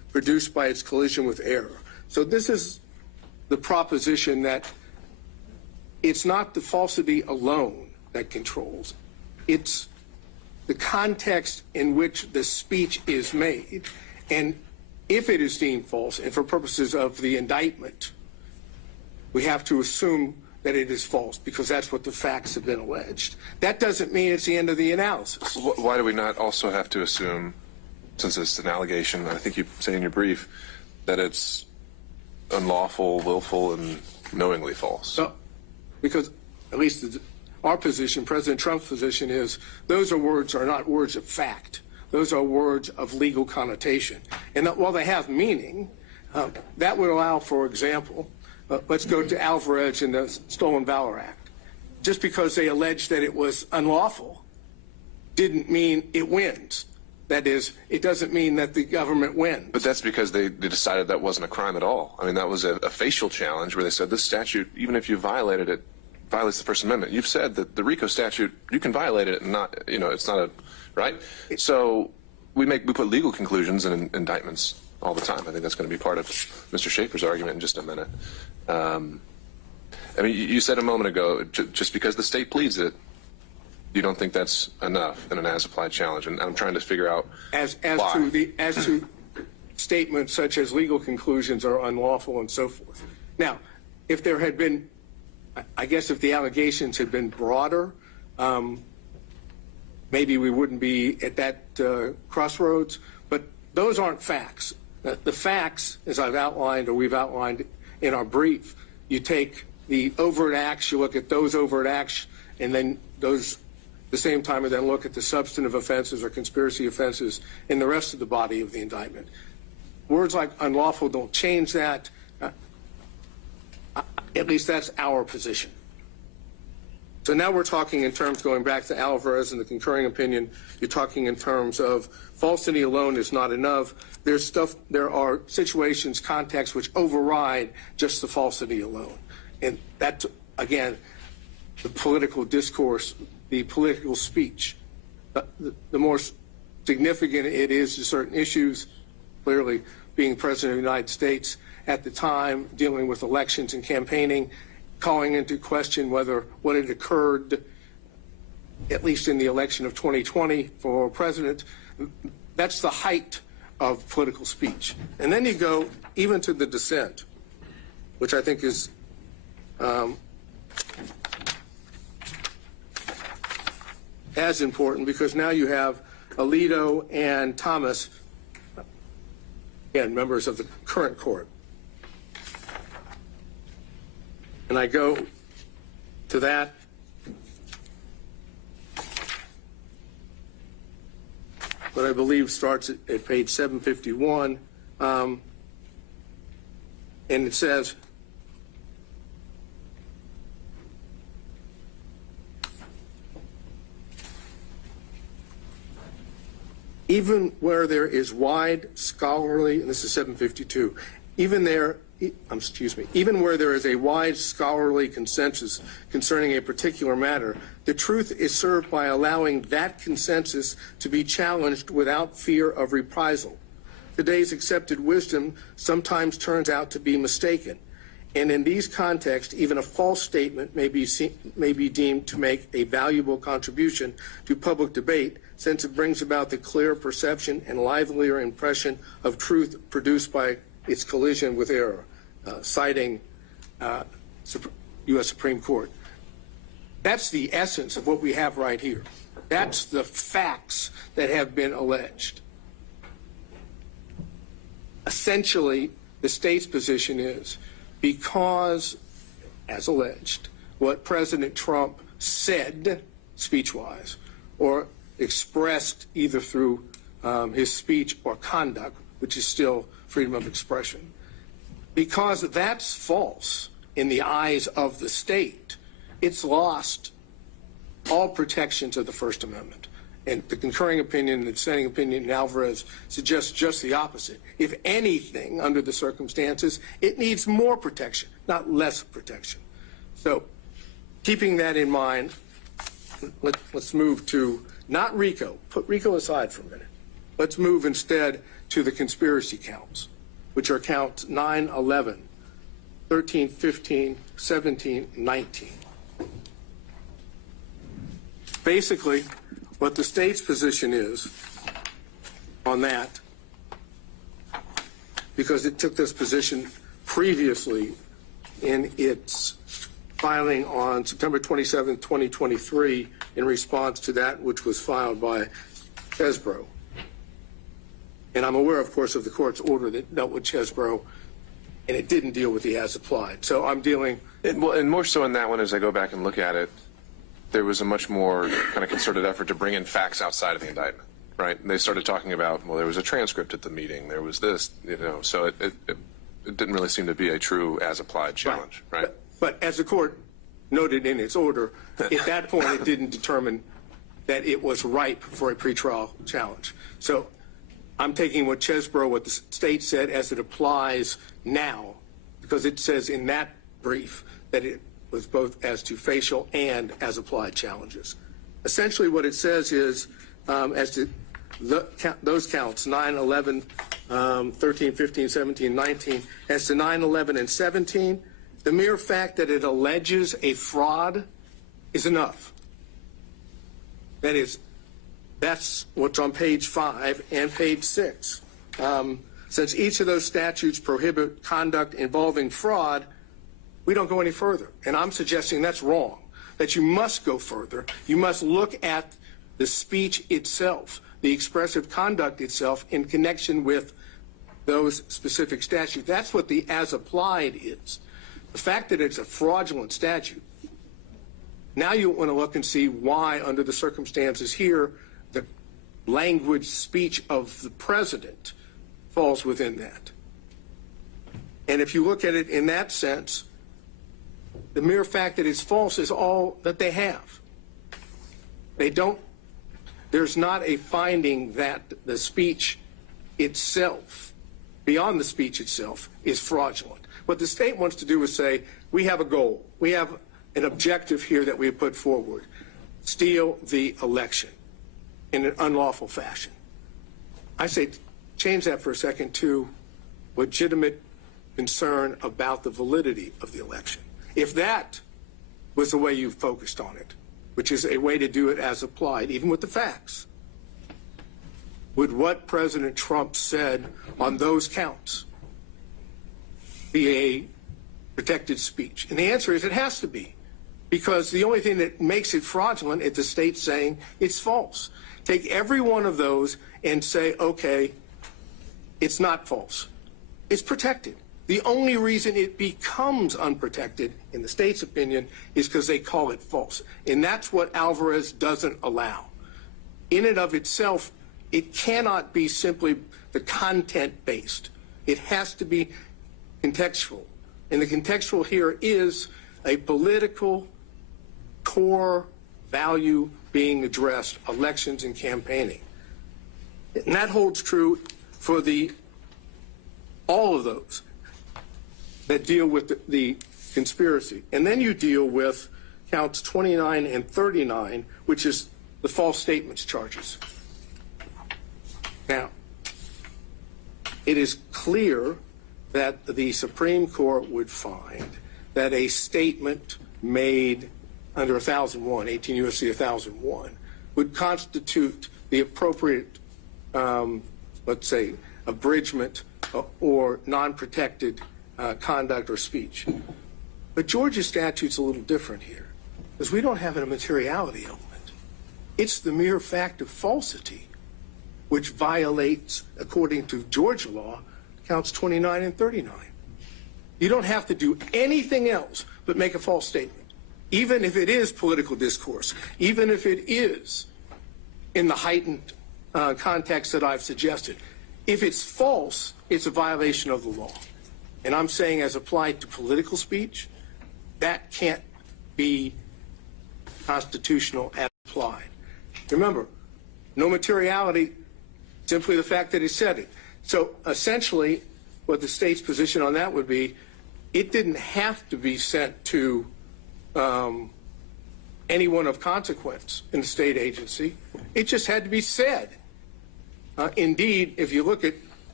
produced by its collision with error. So this is the proposition that it's not the falsity alone that controls. It's the context in which the speech is made. And if it is deemed false, and for purposes of the indictment, we have to assume that it is false because that's what the facts have been alleged. That doesn't mean it's the end of the analysis. Why do we not also have to assume, since it's an allegation, I think you say in your brief, that it's unlawful, willful, and knowingly false? So, because at least our position, President Trump's position is those are not words of fact. Those are words of legal connotation. And while they have meaning, that would allow, for example, let's go to Alvarez in the Stolen Valor Act. Just because they alleged that it was unlawful didn't mean it wins. That is, it doesn't mean that the government wins. But that's because they decided that wasn't a crime at all. I mean, that was a facial challenge where they said this statute, even if you violated it, violates the First Amendment. You've said that the RICO statute, you can violate it and not, it's not a, right? So we put legal conclusions in indictments all the time. I think that's going to be part of Mr. Schaefer's argument in just a minute. I mean, you said a moment ago, just because the state pleads it, you don't think that's enough in an as-applied challenge, and I'm trying to figure out as why. to statements such as legal conclusions are unlawful and so forth. Now, if there had been, I guess if the allegations had been broader, maybe we wouldn't be at that crossroads, but those aren't facts. The facts, as I've outlined or we've outlined in our brief, you take the overt acts, you look at those overt acts, and then those the same time and then look at the substantive offenses or conspiracy offenses in the rest of the body of the indictment. Words like unlawful don't change that. At least that's our position. So now we're talking in terms, going back to Alvarez and the concurring opinion, you're talking in terms of falsity alone is not enough. There are situations, contexts which override just the falsity alone. And that, again, the political discourse, the political speech, the more significant it is to certain issues, clearly being President of the United States at the time, dealing with elections and campaigning, calling into question whether what had occurred, at least in the election of 2020 for president, that's the height of political speech. And then you go even to the dissent, which I think is as important, because now you have Alito and Thomas, again, members of the current court. And I go to that. What I believe starts at page 751. And it says, even where there is wide scholarly, and this is 752, even where there is a wide scholarly consensus concerning a particular matter, the truth is served by allowing that consensus to be challenged without fear of reprisal. Today's accepted wisdom sometimes turns out to be mistaken, and in these contexts, even a false statement may be deemed to make a valuable contribution to public debate, since it brings about the clear perception and livelier impression of truth produced by its collision with error. Citing U.S. Supreme Court. That's the essence of what we have right here. That's the facts that have been alleged. Essentially, the state's position is because, as alleged, what President Trump said speech-wise or expressed either through his speech or conduct, which is still freedom of expression, because that's false in the eyes of the state, it's lost all protections of the First Amendment. And the concurring opinion and the dissenting opinion in Alvarez suggests just the opposite. If anything, under the circumstances, it needs more protection, not less protection. So keeping that in mind, let's move to not RICO. Put RICO aside for a minute. Let's move instead to the conspiracy counts, which are counts 9, 11, 13, 15, 17, 19. Basically, what the state's position is on that, because it took this position previously in its filing on September 27, 2023, in response to that which was filed by Chesbrough. And I'm aware, of course, of the court's order that dealt with Chesbrough, and it didn't deal with the as applied. So I'm dealing. And more so in that one, as I go back and look at it, there was a much more kind of concerted effort to bring in facts outside of the indictment, right? And they started talking about, well, there was a transcript at the meeting, there was this, so it didn't really seem to be a true as applied challenge, right? But as the court noted in its order, at that point it didn't determine that it was ripe for a pretrial challenge. So I'm taking what Chesbrough, what the state said, as it applies now, because it says in that brief that it was both as to facial and as applied challenges. Essentially what it says is, as to those counts, 9, 11, 13, 15, 17, 19, as to 9, 11, and 17, the mere fact that it alleges a fraud is enough. That is, that's what's on page 5 and page 6. Since each of those statutes prohibit conduct involving fraud, we don't go any further. And I'm suggesting that's wrong, that you must go further. You must look at the speech itself, the expressive conduct itself in connection with those specific statutes. That's what the as applied is. The fact that it's a fraudulent statute, now you want to look and see why, under the circumstances here, the language speech of the president falls within that. And if you look at it in that sense, the mere fact that it's false is all that they have. There's not a finding that the speech itself, beyond the speech itself, is fraudulent. What the state wants to do is say, we have a goal. We have an objective here that we have put forward. Steal the election in an unlawful fashion. I say change that for a second to legitimate concern about the validity of the election. If that was the way you focused on it, which is a way to do it as applied, even with the facts, would what President Trump said on those counts be a protected speech? And the answer is it has to be, because the only thing that makes it fraudulent is the state saying it's false. Take every one of those and say, okay, it's not false. It's protected. The only reason it becomes unprotected, in the state's opinion, is because they call it false. And that's what Alvarez doesn't allow. In and of itself, it cannot be simply the content-based. It has to be contextual. And the contextual here is a political core value being addressed, elections and campaigning. And that holds true for all of those that deal with the conspiracy. And then you deal with counts 29 and 39, which is the false statements charges. Now, it is clear that the Supreme Court would find that a statement made under 1001, 18 U.S.C. 1001, would constitute the appropriate, let's say, abridgment or non-protected conduct or speech. But Georgia's statute's a little different here, because we don't have a materiality element. It's the mere fact of falsity which violates, according to Georgia law, counts 29 and 39. You don't have to do anything else but make a false statement, even if it is political discourse, even if it is in the heightened context that I've suggested. If it's false, it's a violation of the law. And I'm saying, as applied to political speech, that can't be constitutional as applied. Remember, no materiality, simply the fact that it said it. So essentially, what the state's position on that would be, it didn't have to be sent to anyone of consequence in the state agency. It just had to be said. Indeed, if you look at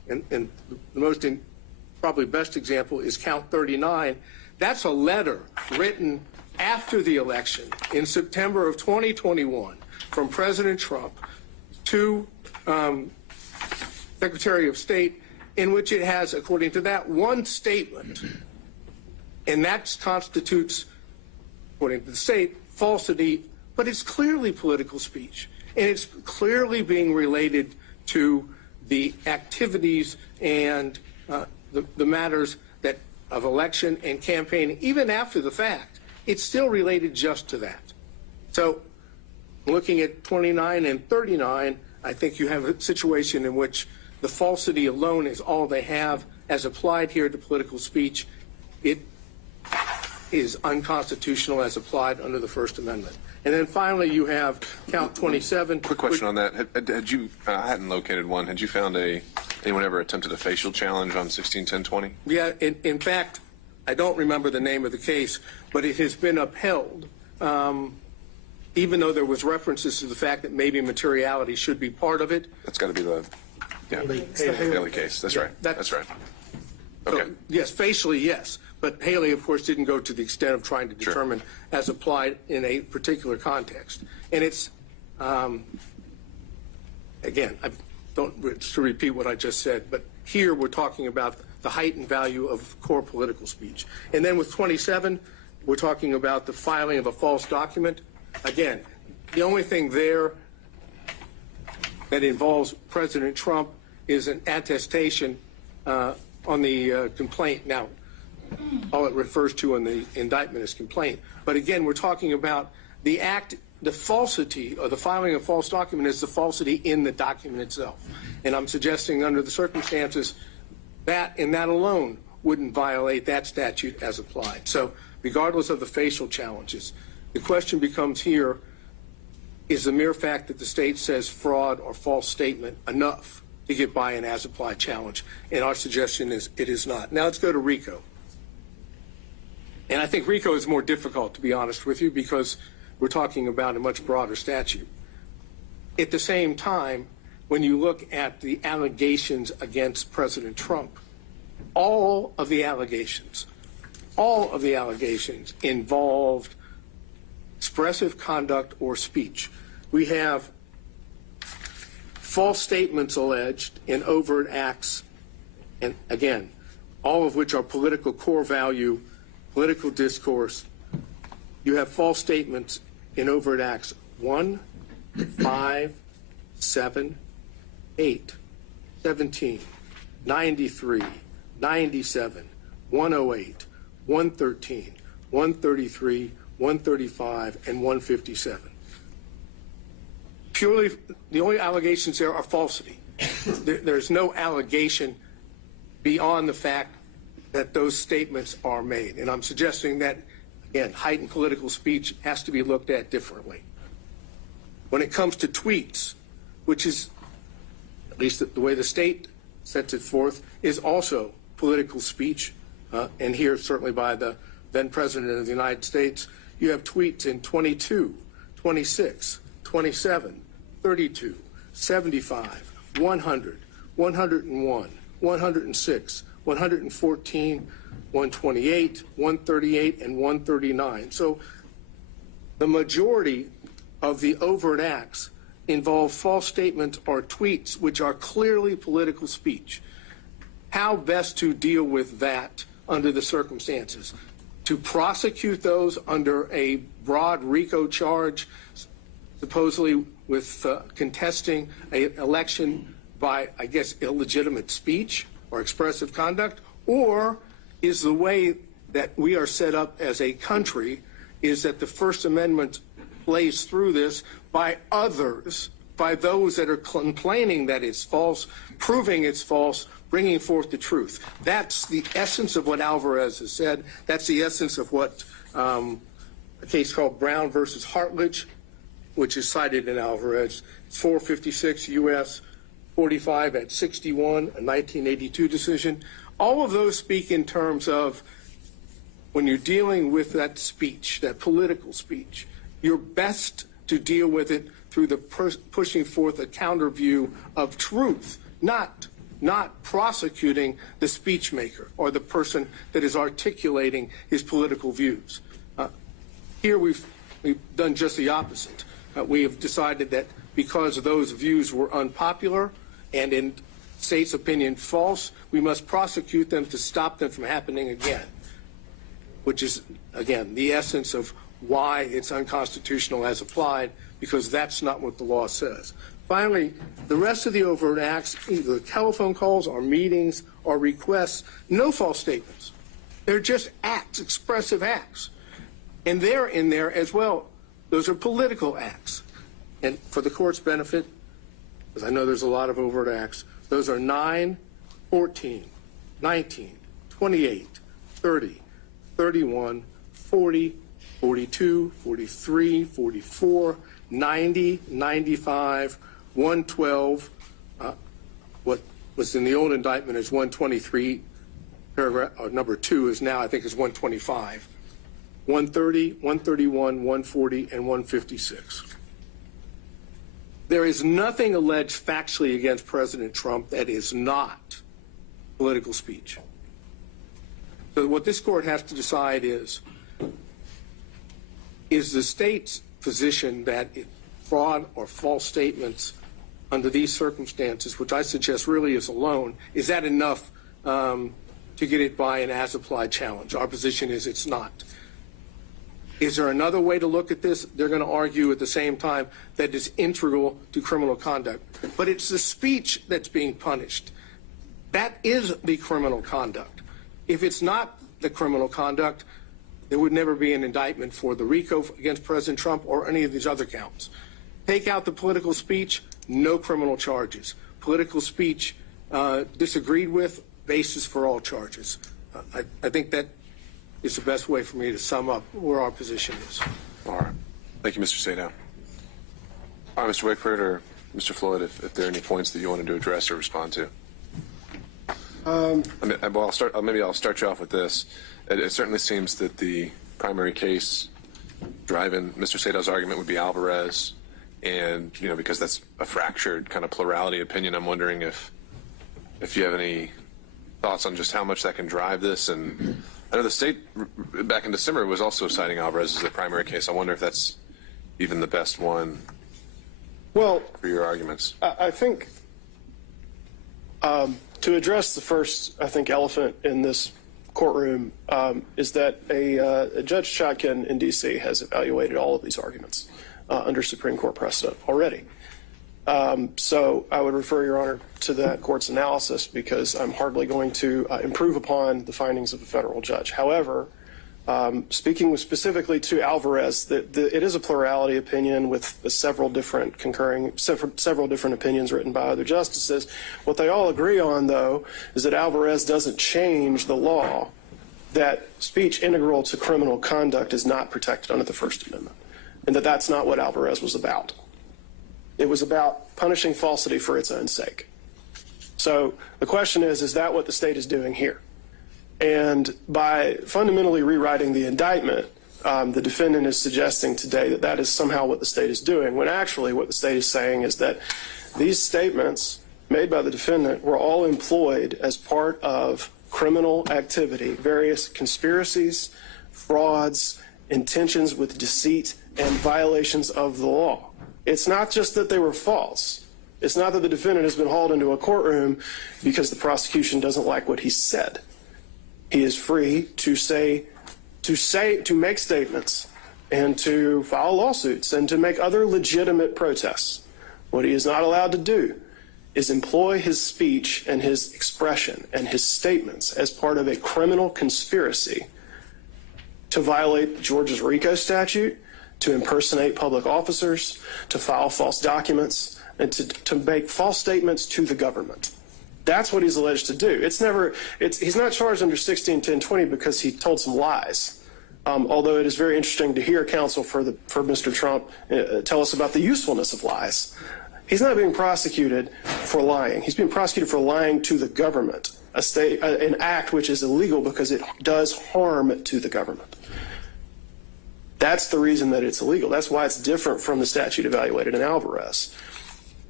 and the most probably best example is count 39. That's a letter written after the election in September of 2021 from President Trump to Secretary of State, in which it has, according to that, one statement, and that constitutes, according to the state, falsity, but it's clearly political speech, and it's clearly being related to the activities and the matters that of election and campaigning, even after the fact. It's still related just to that. So looking at 29 and 39, I think you have a situation in which the falsity alone is all they have as applied here to political speech. It is unconstitutional as applied under the First Amendment. And then finally, you have count 27. Quick question on that. Had you, I hadn't located one. Had you found anyone ever attempted a facial challenge on 161020? Yeah, in fact, I don't remember the name of the case, but it has been upheld, even though there was references to the fact that maybe materiality should be part of it. That's got to be the Haley case. That's right. That's right. Okay. So, yes, facially, yes. But Haley, of course, didn't go to the extent of trying to determine as applied in a particular context. And it's, again, I don't to repeat what I just said, but here we're talking about the heightened value of core political speech. And then with 27, we're talking about the filing of a false document. Again, the only thing there that involves President Trump is an attestation on the complaint. Now, all it refers to in the indictment is complaint. But again, we're talking about the act, the falsity, or the filing of false document is the falsity in the document itself. And I'm suggesting under the circumstances that and that alone wouldn't violate that statute as applied. So regardless of the facial challenges, the question becomes here, is the mere fact that the state says fraud or false statement enough to get by an as applied challenge? And our suggestion is it is not. Now let's go to RICO. And I think RICO is more difficult, to be honest with you, because we're talking about a much broader statute. At the same time, when you look at the allegations against President Trump, all of the allegations involved expressive conduct or speech. We have false statements alleged in overt acts, and again, all of which are political core value, political discourse. You have false statements in overt acts 1, 5, 7, 8, 17, 93, 97, 108, 113, 133, 135, and 157. Purely, the only allegations there are falsity. There's no allegation beyond the fact that those statements are made. And I'm suggesting that, again, heightened political speech has to be looked at differently. When it comes to tweets, which is, at least the way the state sets it forth, is also political speech, and here certainly by the then President of the United States, you have tweets in 22, 26, 27, 32, 75, 100, 101, 106, 114, 128, 138, and 139. So the majority of the overt acts involve false statements or tweets which are clearly political speech. How best to deal with that under the circumstances? To prosecute those under a broad RICO charge, supposedly with contesting an election by, I guess, illegitimate speech or expressive conduct? Or is the way that we are set up as a country is that the First Amendment plays through this by others, by those that are complaining that it's false, proving it's false, bringing forth the truth? That's the essence of what Alvarez has said. That's the essence of what a case called Brown versus Hartledge, which is cited in Alvarez. It's 456 U.S. 45 at 61, a 1982 decision. All of those speak in terms of when you're dealing with that speech, that political speech, you're best to deal with it through the pushing forth a counter view of truth, not not prosecuting the speech maker or the person that is articulating his political views. Here we've done just the opposite. We have decided that because those views were unpopular and in state's opinion false, we must prosecute them to stop them from happening again, which is, again, the essence of why it's unconstitutional as applied, because that's not what the law says. Finally, the rest of the overt acts, either telephone calls or meetings or requests, no false statements. They're just acts, expressive acts. And they're in there as well. Those are political acts. And for the court's benefit, because I know there's a lot of overt acts, those are 9, 14, 19, 28, 30, 31, 40, 42, 43, 44, 90, 95, 112. What was in the old indictment is 123. Paragraph number 2 is now, I think, is 125. 130, 131, 140, and 156. There is nothing alleged factually against President Trump that is not political speech. So what this court has to decide is the state's position that fraud or false statements under these circumstances, which I suggest really is alone, is that enough to get it by an as-applied challenge? Our position is it's not. Is there another way to look at this? They're going to argue at the same time that it's integral to criminal conduct. But it's the speech that's being punished. That is the criminal conduct. If it's not the criminal conduct, there would never be an indictment for the RICO against President Trump or any of these other counts. Take out the political speech, no criminal charges. Political speech disagreed with, basis for all charges. I think that is the best way for me to sum up where our position is. All right. Thank you, Mr. Sadow. All right, Mr. Wakeford or Mr. Floyd, if there are any points that you wanted to address or respond to. Maybe I'll start you off with this. It certainly seems that the primary case driving Mr. Sadow's argument would be Alvarez, and because that's a fractured kind of plurality opinion, I'm wondering if you have any thoughts on just how much that can drive this. And I know the state back in December was also citing Alvarez as the primary case. I wonder if that's even the best one for your arguments. I think to address the first, elephant in this courtroom is that a Judge Chotkin in D.C. has evaluated all of these arguments under Supreme Court precedent already. So I would refer, Your Honor, to that court's analysis because I'm hardly going to improve upon the findings of a federal judge. However, speaking specifically to Alvarez, it is a plurality opinion with several different opinions written by other justices. What they all agree on, though, is that Alvarez doesn't change the law that speech integral to criminal conduct is not protected under the First Amendment, and that that's not what Alvarez was about. It was about punishing falsity for its own sake. So the question is that what the state is doing here? And by fundamentally rewriting the indictment, the defendant is suggesting today that that is somehow what the state is doing, when actually what the state is saying is that these statements made by the defendant were all employed as part of criminal activity, various conspiracies, frauds, intentions with deceit, and violations of the law. It's not just that they were false. It's not that the defendant has been hauled into a courtroom because the prosecution doesn't like what he said. He is free to make statements and to file lawsuits and to make other legitimate protests. What he is not allowed to do is employ his speech and his expression and his statements as part of a criminal conspiracy to violate Georgia's RICO statute, to impersonate public officers, to file false documents, and to make false statements to the government. That's what he's alleged to do. He's not charged under 161020 because he told some lies. Although it is very interesting to hear counsel for Mr. Trump tell us about the usefulness of lies. He's not being prosecuted for lying. He's being prosecuted for lying to the government, an act which is illegal because it does harm to the government. That's the reason that it's illegal. That's why it's different from the statute evaluated in Alvarez.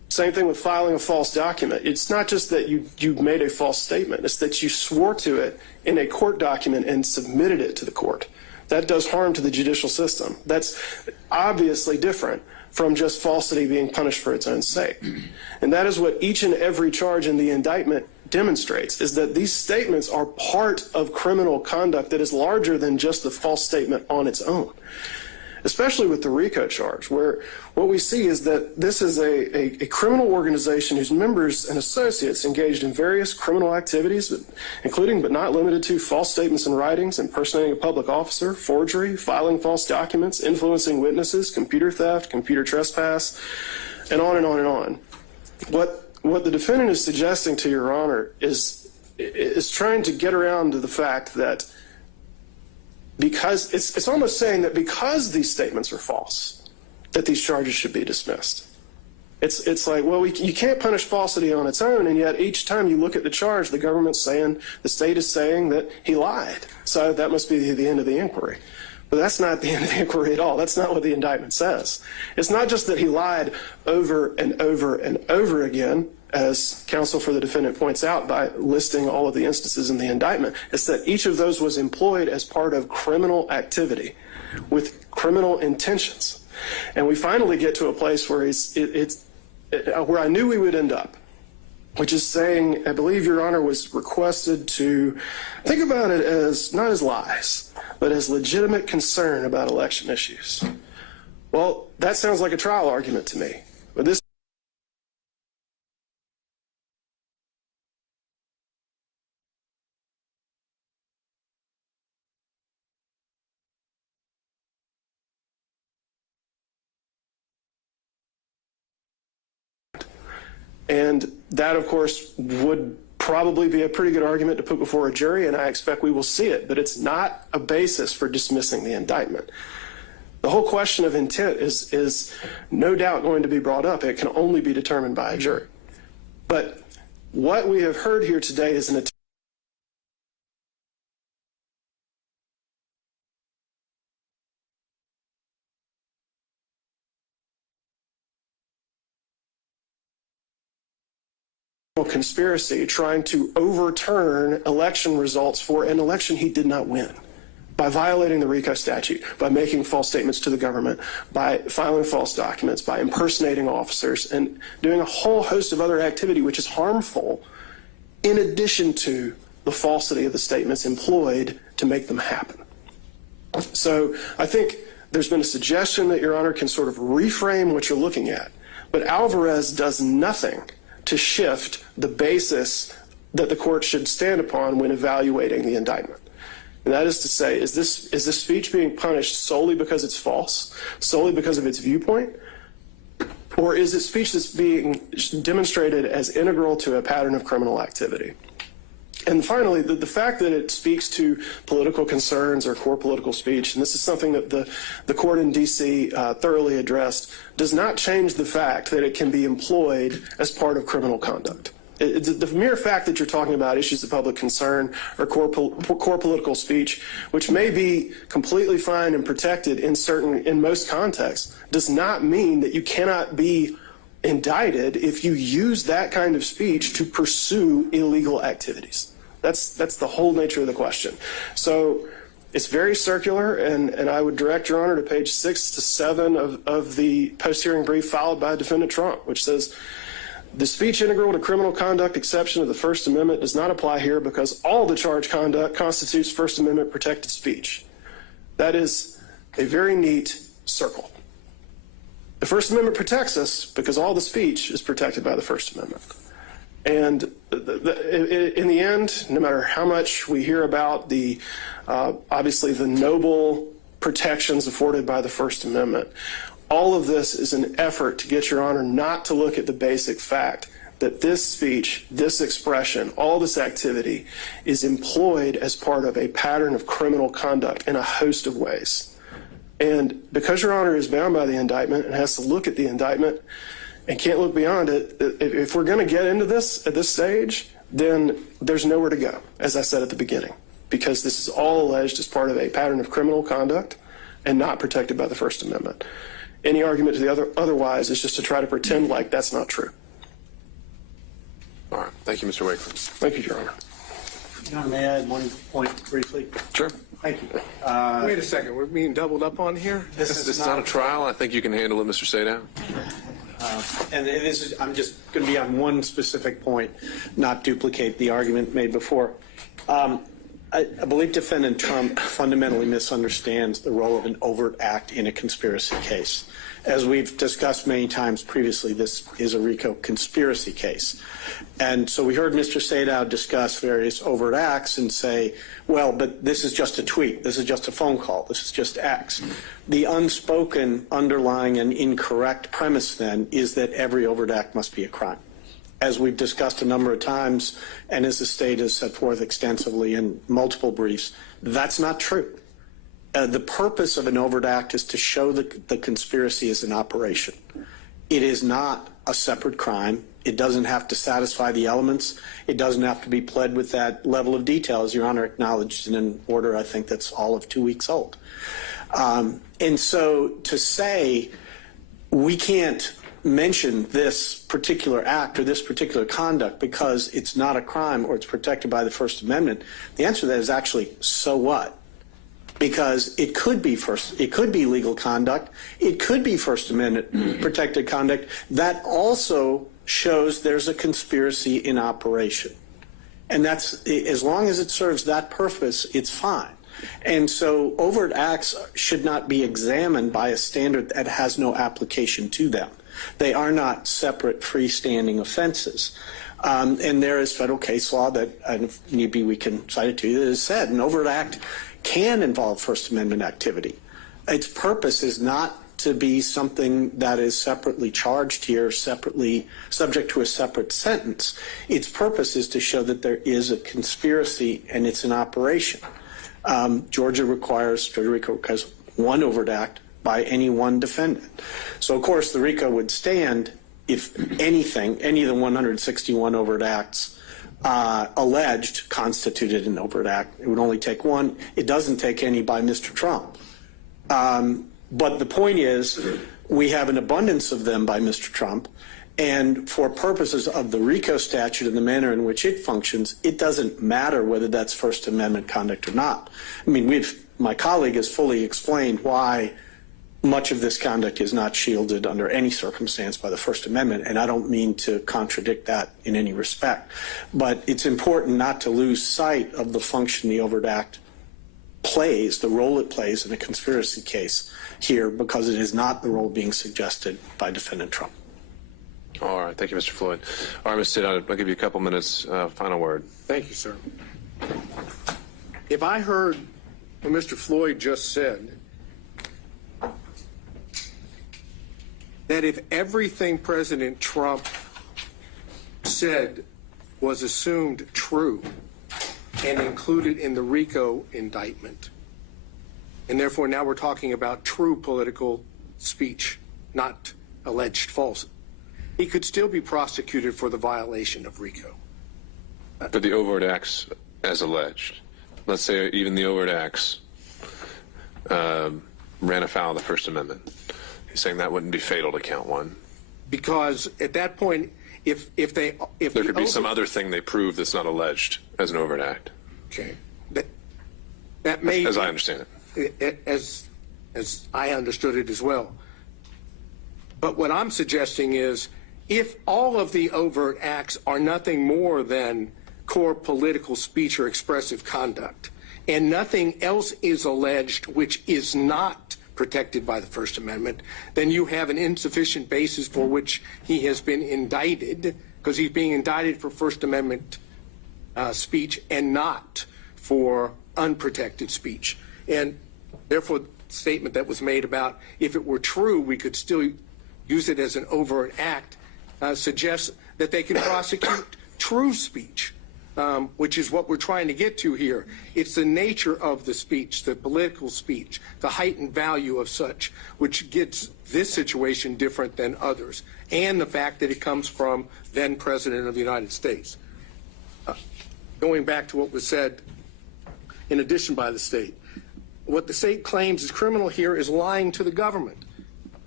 Same thing with filing a false document. It's not just that you made a false statement. It's that you swore to it in a court document and submitted it to the court. That does harm to the judicial system. That's obviously different from just falsity being punished for its own sake. And that is what each and every charge in the indictment demonstrates, is that these statements are part of criminal conduct that is larger than just the false statement on its own. Especially with the RICO charge, where what we see is that this is a criminal organization whose members and associates engaged in various criminal activities, including but not limited to false statements and writings, impersonating a public officer, forgery, filing false documents, influencing witnesses, computer theft, computer trespass, and on and on and on. What the defendant is suggesting to Your Honor is trying to get around to the fact that because it's almost saying that because these statements are false, that these charges should be dismissed. It's like, well, you can't punish falsity on its own, and yet each time you look at the charge, the government's saying, the state is saying that he lied. So that must be the end of the inquiry. But that's not the end of the inquiry at all. That's not what the indictment says. It's not just that he lied over and over and over again, as counsel for the defendant points out by listing all of the instances in the indictment. It's that each of those was employed as part of criminal activity with criminal intentions. And we finally get to a place where where I knew we would end up, which is saying, I believe Your Honor was requested to think about it as not as lies, but as legitimate concern about election issues. Well, that sounds like a trial argument to me. But this and that, of course, would probably be a pretty good argument to put before a jury, and I expect we will see it, but it's not a basis for dismissing the indictment. The whole question of intent is no doubt going to be brought up. It can only be determined by a jury. But what we have heard here today is an attempt conspiracy trying to overturn election results for an election he did not win by violating the RICO statute, by making false statements to the government, by filing false documents, by impersonating officers, and doing a whole host of other activity which is harmful in addition to the falsity of the statements employed to make them happen. So I think there's been a suggestion that Your Honor can sort of reframe what you're looking at, but Alvarez does nothing to shift the basis that the court should stand upon when evaluating the indictment. And that is to say, is this speech being punished solely because it's false, solely because of its viewpoint, or is it speech that's being demonstrated as integral to a pattern of criminal activity? And finally, the fact that it speaks to political concerns or core political speech, and this is something that the court in D.C. Thoroughly addressed, does not change the fact that it can be employed as part of criminal conduct. The mere fact that you're talking about issues of public concern or core political speech, which may be completely fine and protected in most contexts, does not mean that you cannot be indicted if you use that kind of speech to pursue illegal activities. That's the whole nature of the question. So it's very circular, and I would direct Your Honor to page 6 to 7 of the post-hearing brief filed by Defendant Trump, which says, the speech integral to criminal conduct exception of the First Amendment does not apply here because all the charged conduct constitutes First Amendment protected speech. That is a very neat circle. The First Amendment protects us because all the speech is protected by the First Amendment. And in the end, no matter how much we hear about obviously the noble protections afforded by the First Amendment, all of this is an effort to get Your Honor not to look at the basic fact that this speech, this expression, all this activity is employed as part of a pattern of criminal conduct in a host of ways. And because Your Honor is bound by the indictment and has to look at the indictment and can't look beyond it, if we're going to get into this at this stage, then there's nowhere to go, as I said at the beginning, because this is all alleged as part of a pattern of criminal conduct and not protected by the First Amendment. Any argument to the otherwise is just to try to pretend like that's not true. All right. Thank you, Mr. Wakely. Thank you, Your Honor. Your Honor, may I add one point briefly? Sure. Thank you. Wait a second, we're being doubled up on here? This is not a trial. I think you can handle it, Mr. Sadow. And this is, I'm just going to be on one specific point, not duplicate the argument made before. I believe Defendant Trump fundamentally misunderstands the role of an overt act in a conspiracy case. As we've discussed many times previously, this is a RICO conspiracy case. And so we heard Mr. Sadow discuss various overt acts and say, well, but this is just a tweet, this is just a phone call, this is just X. The unspoken, underlying, and incorrect premise then is that every overt act must be a crime. As we've discussed a number of times, and as the state has set forth extensively in multiple briefs, that's not true. The purpose of an overt act is to show that the conspiracy is an operation. It is not a separate crime. It doesn't have to satisfy the elements. It doesn't have to be pled with that level of detail, as Your Honor acknowledged in an order I think that's all of 2 weeks old. And so to say we can't mention this particular act or this particular conduct because it's not a crime or it's protected by the First Amendment, the answer to that is actually, so what? Because it could be legal conduct, it could be First Amendment protected conduct. That also shows there's a conspiracy in operation. And that's, as long as it serves that purpose, it's fine. And so overt acts should not be examined by a standard that has no application to them. They are not separate freestanding offenses. And there is federal case law that, and if need be, we can cite it to you, that has said an overt act can involve First Amendment activity. Its purpose is not to be something that is separately charged here, separately subject to a separate sentence. Its purpose is to show that there is a conspiracy and it's an operation. Georgia requires one overt act by any one defendant. So, of course, the RICO would stand if anything, any of the 161 overt acts alleged constituted an overt act. It would only take one. It doesn't take any by Mr. Trump. But the point is, we have an abundance of them by Mr. Trump, and for purposes of the RICO statute and the manner in which it functions, it doesn't matter whether that's First Amendment conduct or not. I mean, my colleague has fully explained why much of this conduct is not shielded under any circumstance by the First Amendment, and I don't mean to contradict that in any respect. But it's important not to lose sight of the function the overt act plays, the role it plays in a conspiracy case here, because it is not the role being suggested by Defendant Trump. All right. Thank you, Mr. Floyd. All right, Mr. State, I'll give you a couple minutes. Final word. Thank you, sir. If I heard what Mr. Floyd just said, that if everything President Trump said was assumed true and included in the RICO indictment, and therefore now we're talking about true political speech, not alleged false, he could still be prosecuted for the violation of RICO. For the overt acts as alleged. Let's say even the overt acts ran afoul of the First Amendment. He's saying that wouldn't be fatal to count one. Because at that point, if there could be some other thing they prove that's not alleged as an overt act. Okay. That may as I understand it. As I understood it as well. But what I'm suggesting is, if all of the overt acts are nothing more than core political speech or expressive conduct, and nothing else is alleged which is not protected by the First Amendment, then you have an insufficient basis for which he has been indicted, because he's being indicted for First Amendment speech and not for unprotected speech. And therefore, the statement that was made about if it were true, we could still use it as an overt act, suggests that they can prosecute true speech, which is what we're trying to get to here. It's the nature of the speech, the political speech, the heightened value of such, which gets this situation different than others, and the fact that it comes from then President of the United States. Going back to what was said in addition by the state, what the state claims is criminal here is lying to the government.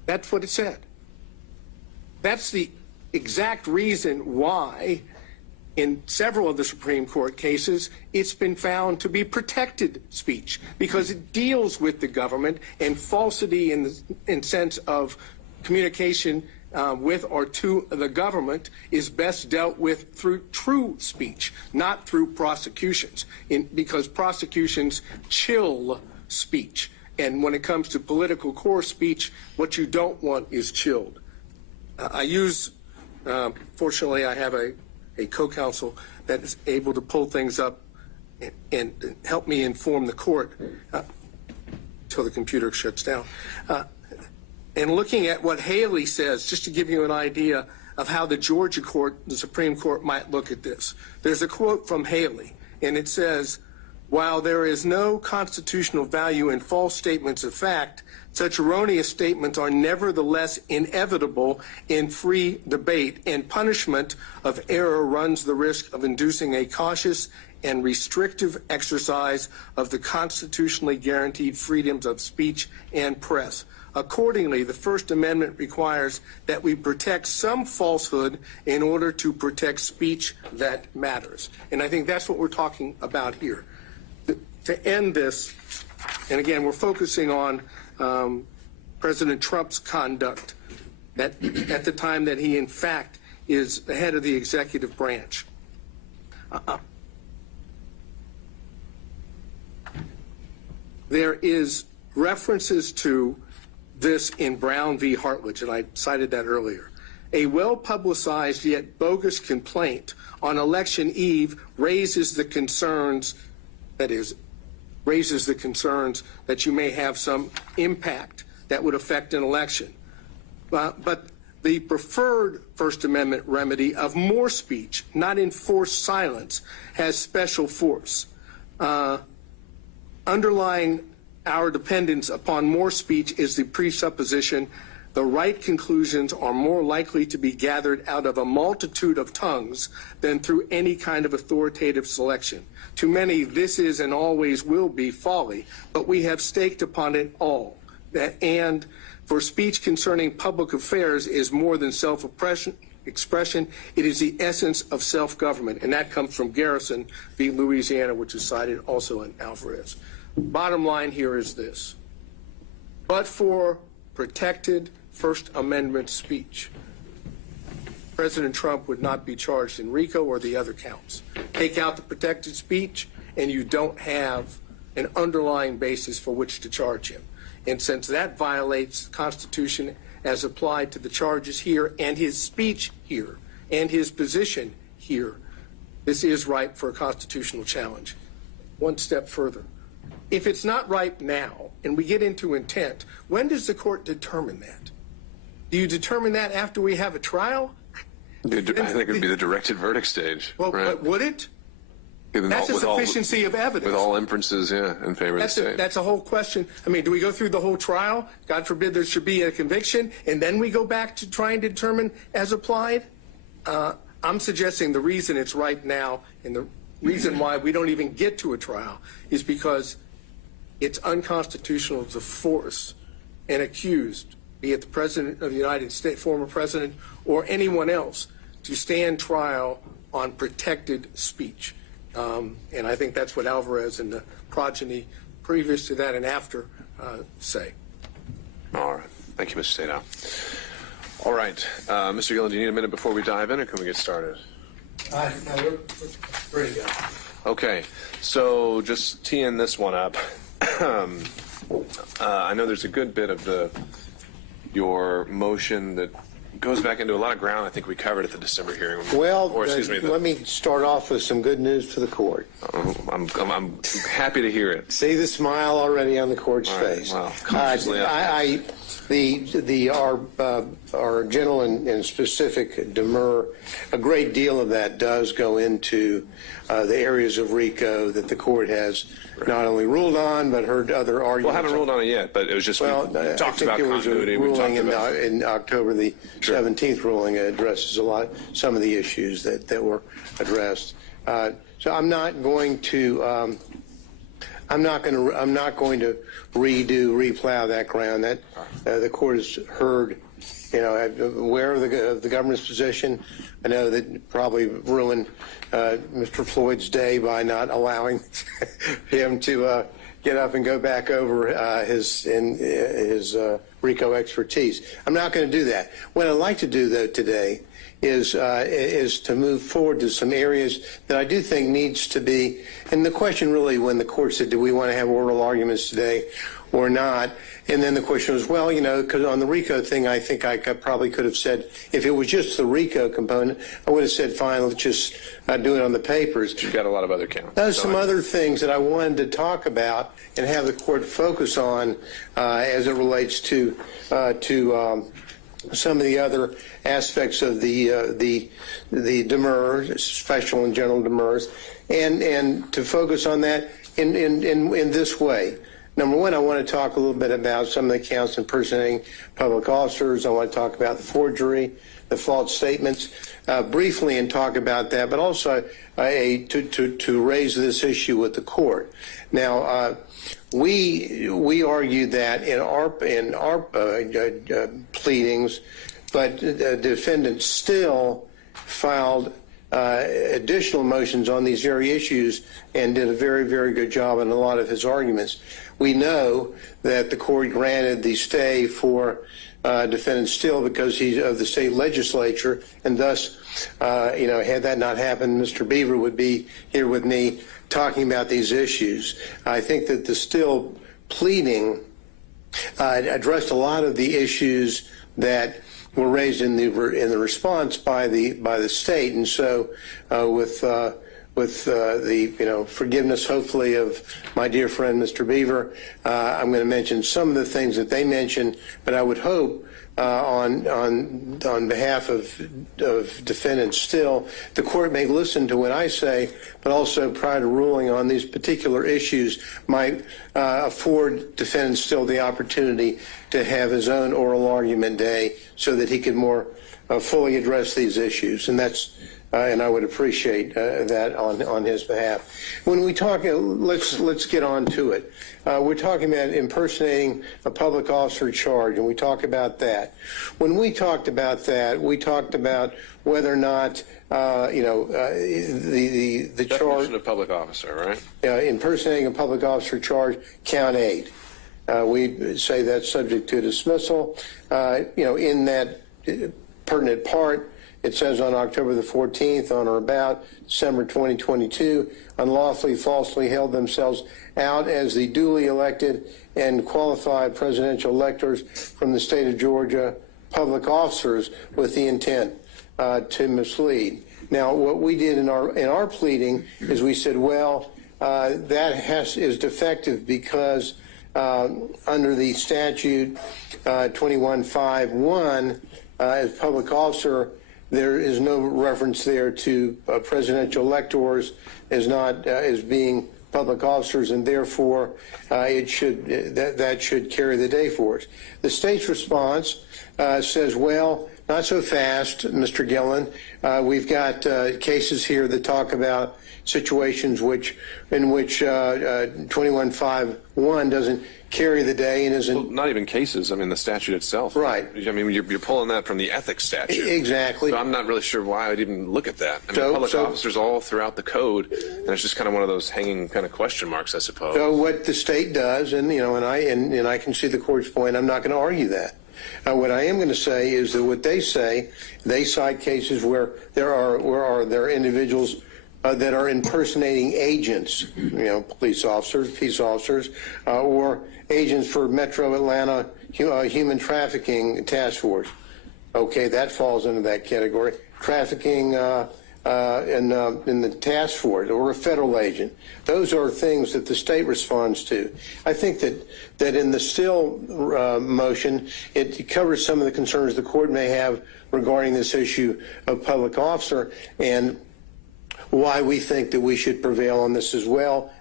That's what it said. That's the exact reason why in several of the Supreme Court cases, it's been found to be protected speech because it deals with the government, and falsity in sense of communication with or to the government is best dealt with through true speech, not through prosecutions, because prosecutions chill speech. And when it comes to political core speech, what you don't want is chilled. Fortunately, I have a co-counsel that is able to pull things up and help me inform the court until the computer shuts down. And looking at what Haley says, just to give you an idea of how the Georgia court, the Supreme Court, might look at this. There's a quote from Haley, and it says, "While there is no constitutional value in false statements of fact, such erroneous statements are nevertheless inevitable in free debate, and punishment of error runs the risk of inducing a cautious and restrictive exercise of the constitutionally guaranteed freedoms of speech and press. Accordingly, the First Amendment requires that we protect some falsehood in order to protect speech that matters." And I think that's what we're talking about here. To end this, and again, we're focusing on President Trump's conduct at the time that he, in fact, is the head of the executive branch. There is references to this in Brown v. Hartledge, and I cited that earlier. A well-publicized yet bogus complaint on election eve raises the concerns that you may have some impact that would affect an election. But the preferred First Amendment remedy of more speech, not enforced silence, has special force. Underlying our dependence upon more speech is the presupposition the right conclusions are more likely to be gathered out of a multitude of tongues than through any kind of authoritative selection. To many, this is and always will be folly, but we have staked upon it all. And for speech concerning public affairs is more than self-expression, it is the essence of self-government. And that comes from Garrison v. Louisiana, which is cited also in Alvarez. Bottom line here is this. But for protected First Amendment speech, President Trump would not be charged in RICO or the other counts. Take out the protected speech, and you don't have an underlying basis for which to charge him. And since that violates the Constitution as applied to the charges here and his speech here and his position here, this is ripe for a constitutional challenge. One step further. If it's not ripe now, and we get into intent, when does the court determine that? Do you determine that after we have a trial? I think it would be the directed verdict stage. Well, right? But would it? That's a sufficiency of evidence. With all inferences, in favor of the state. That's a whole question. I mean, do we go through the whole trial? God forbid there should be a conviction, and then we go back to trying to determine as applied? I'm suggesting the reason it's ripe now, and the reason why we don't even get to a trial, is because it's unconstitutional to force an accused, be it the President of the United States, former President, or anyone else, to stand trial on protected speech. And I think that's what Alvarez and the progeny previous to that and after say. All right. Thank you, Mr. Sadow. All right. Mr. Gillen, do you need a minute before we dive in, or can we get started? We're ready to go. Okay. So just teeing this one up. I know there's a good bit of your motion that goes back into a lot of ground I think we covered at the December hearing. Well, let me start off with some good news for the court. I'm happy to hear it. See the smile already on the court's face. Wow. Our gentleman in specific, Demurrer, a great deal of that does go into the areas of RICO that the court has not only ruled on, but heard other arguments. Well, I haven't ruled on it yet, but it was just, we talked about continuity. We talked about in October, the 17th ruling addresses some of the issues that were addressed. So I'm not going to I'm not going to replow that ground. That the court has heard. I'm aware of the government's position. I know that probably ruined Mr. Floyd's day by not allowing him to get up and go back over his RICO expertise. I'm not going to do that. What I'd like to do, though, today is to move forward to some areas that I do think needs to be. And the question really, when the court said, do we want to have oral arguments today or not? And then the question was, well, because on the RICO thing, I think I probably could have said, if it was just the RICO component, I would have said, fine, let's just do it on the papers. You've got a lot of other counts. There's some other things that I wanted to talk about and have the court focus on as it relates to some of the other aspects of the Demurrer, special and general Demurrers, and to focus on that in this way. Number one, I want to talk a little bit about some of the counts impersonating public officers. I want to talk about the forgery, the false statements, briefly, and talk about that, but also to raise this issue with the court. Now, we argued that in our pleadings, but the defendant still filed additional motions on these very issues and did a very, very good job in a lot of his arguments. We know that the court granted the stay for defendant Still because he's of the state legislature, and thus, had that not happened, Mr. Beaver would be here with me talking about these issues. I think that the Still pleading addressed a lot of the issues that were raised in the response by the state, and so with the forgiveness, hopefully, of my dear friend Mr. Beaver, I'm going to mention some of the things that they mentioned, but I would hope on behalf of defendants Still, the court may listen to what I say, but also prior to ruling on these particular issues might afford defendant Still the opportunity to have his own oral argument day so that he could more fully address these issues. And that's and I would appreciate that on his behalf. When we talk, let's get on to it. We're talking about impersonating a public officer charge, and we talk about that. When we talked about that, we talked about whether or not the charge. Definition of public officer, right? Impersonating a public officer charge, count 8. We say that's subject to dismissal. In that pertinent part, it says on October the 14th, on or about December 2022, unlawfully, falsely held themselves out as the duly elected and qualified presidential electors from the state of Georgia, public officers with the intent to mislead. Now, what we did in our pleading is we said, well, that is defective because under the statute 2151, as public officer, there is no reference there to presidential electors as being public officers, and therefore that should carry the day for us. The state's response says, well, not so fast, Mr. Gillen. We've got cases here that talk about situations in which 2151 doesn't carry the day and isn't. Well, not even cases. I mean, the statute itself. Right. I mean, you're pulling that from the ethics statute. Exactly. So I'm not really sure why I'd even look at that. I mean, public officers all throughout the code, and it's just kind of one of those hanging kind of question marks, I suppose. So what the state does, and I can see the court's point. I'm not going to argue that. What I am going to say is that what they say, they cite cases where there are individuals that are impersonating agents, police officers, peace officers, or agents for Metro Atlanta Human Trafficking Task Force. Okay, that falls into that category. Trafficking in the task force or a federal agent. Those are things that the state responds to. I think that in the Still motion, it covers some of the concerns the court may have regarding this issue of public officer and why we think that we should prevail on this as well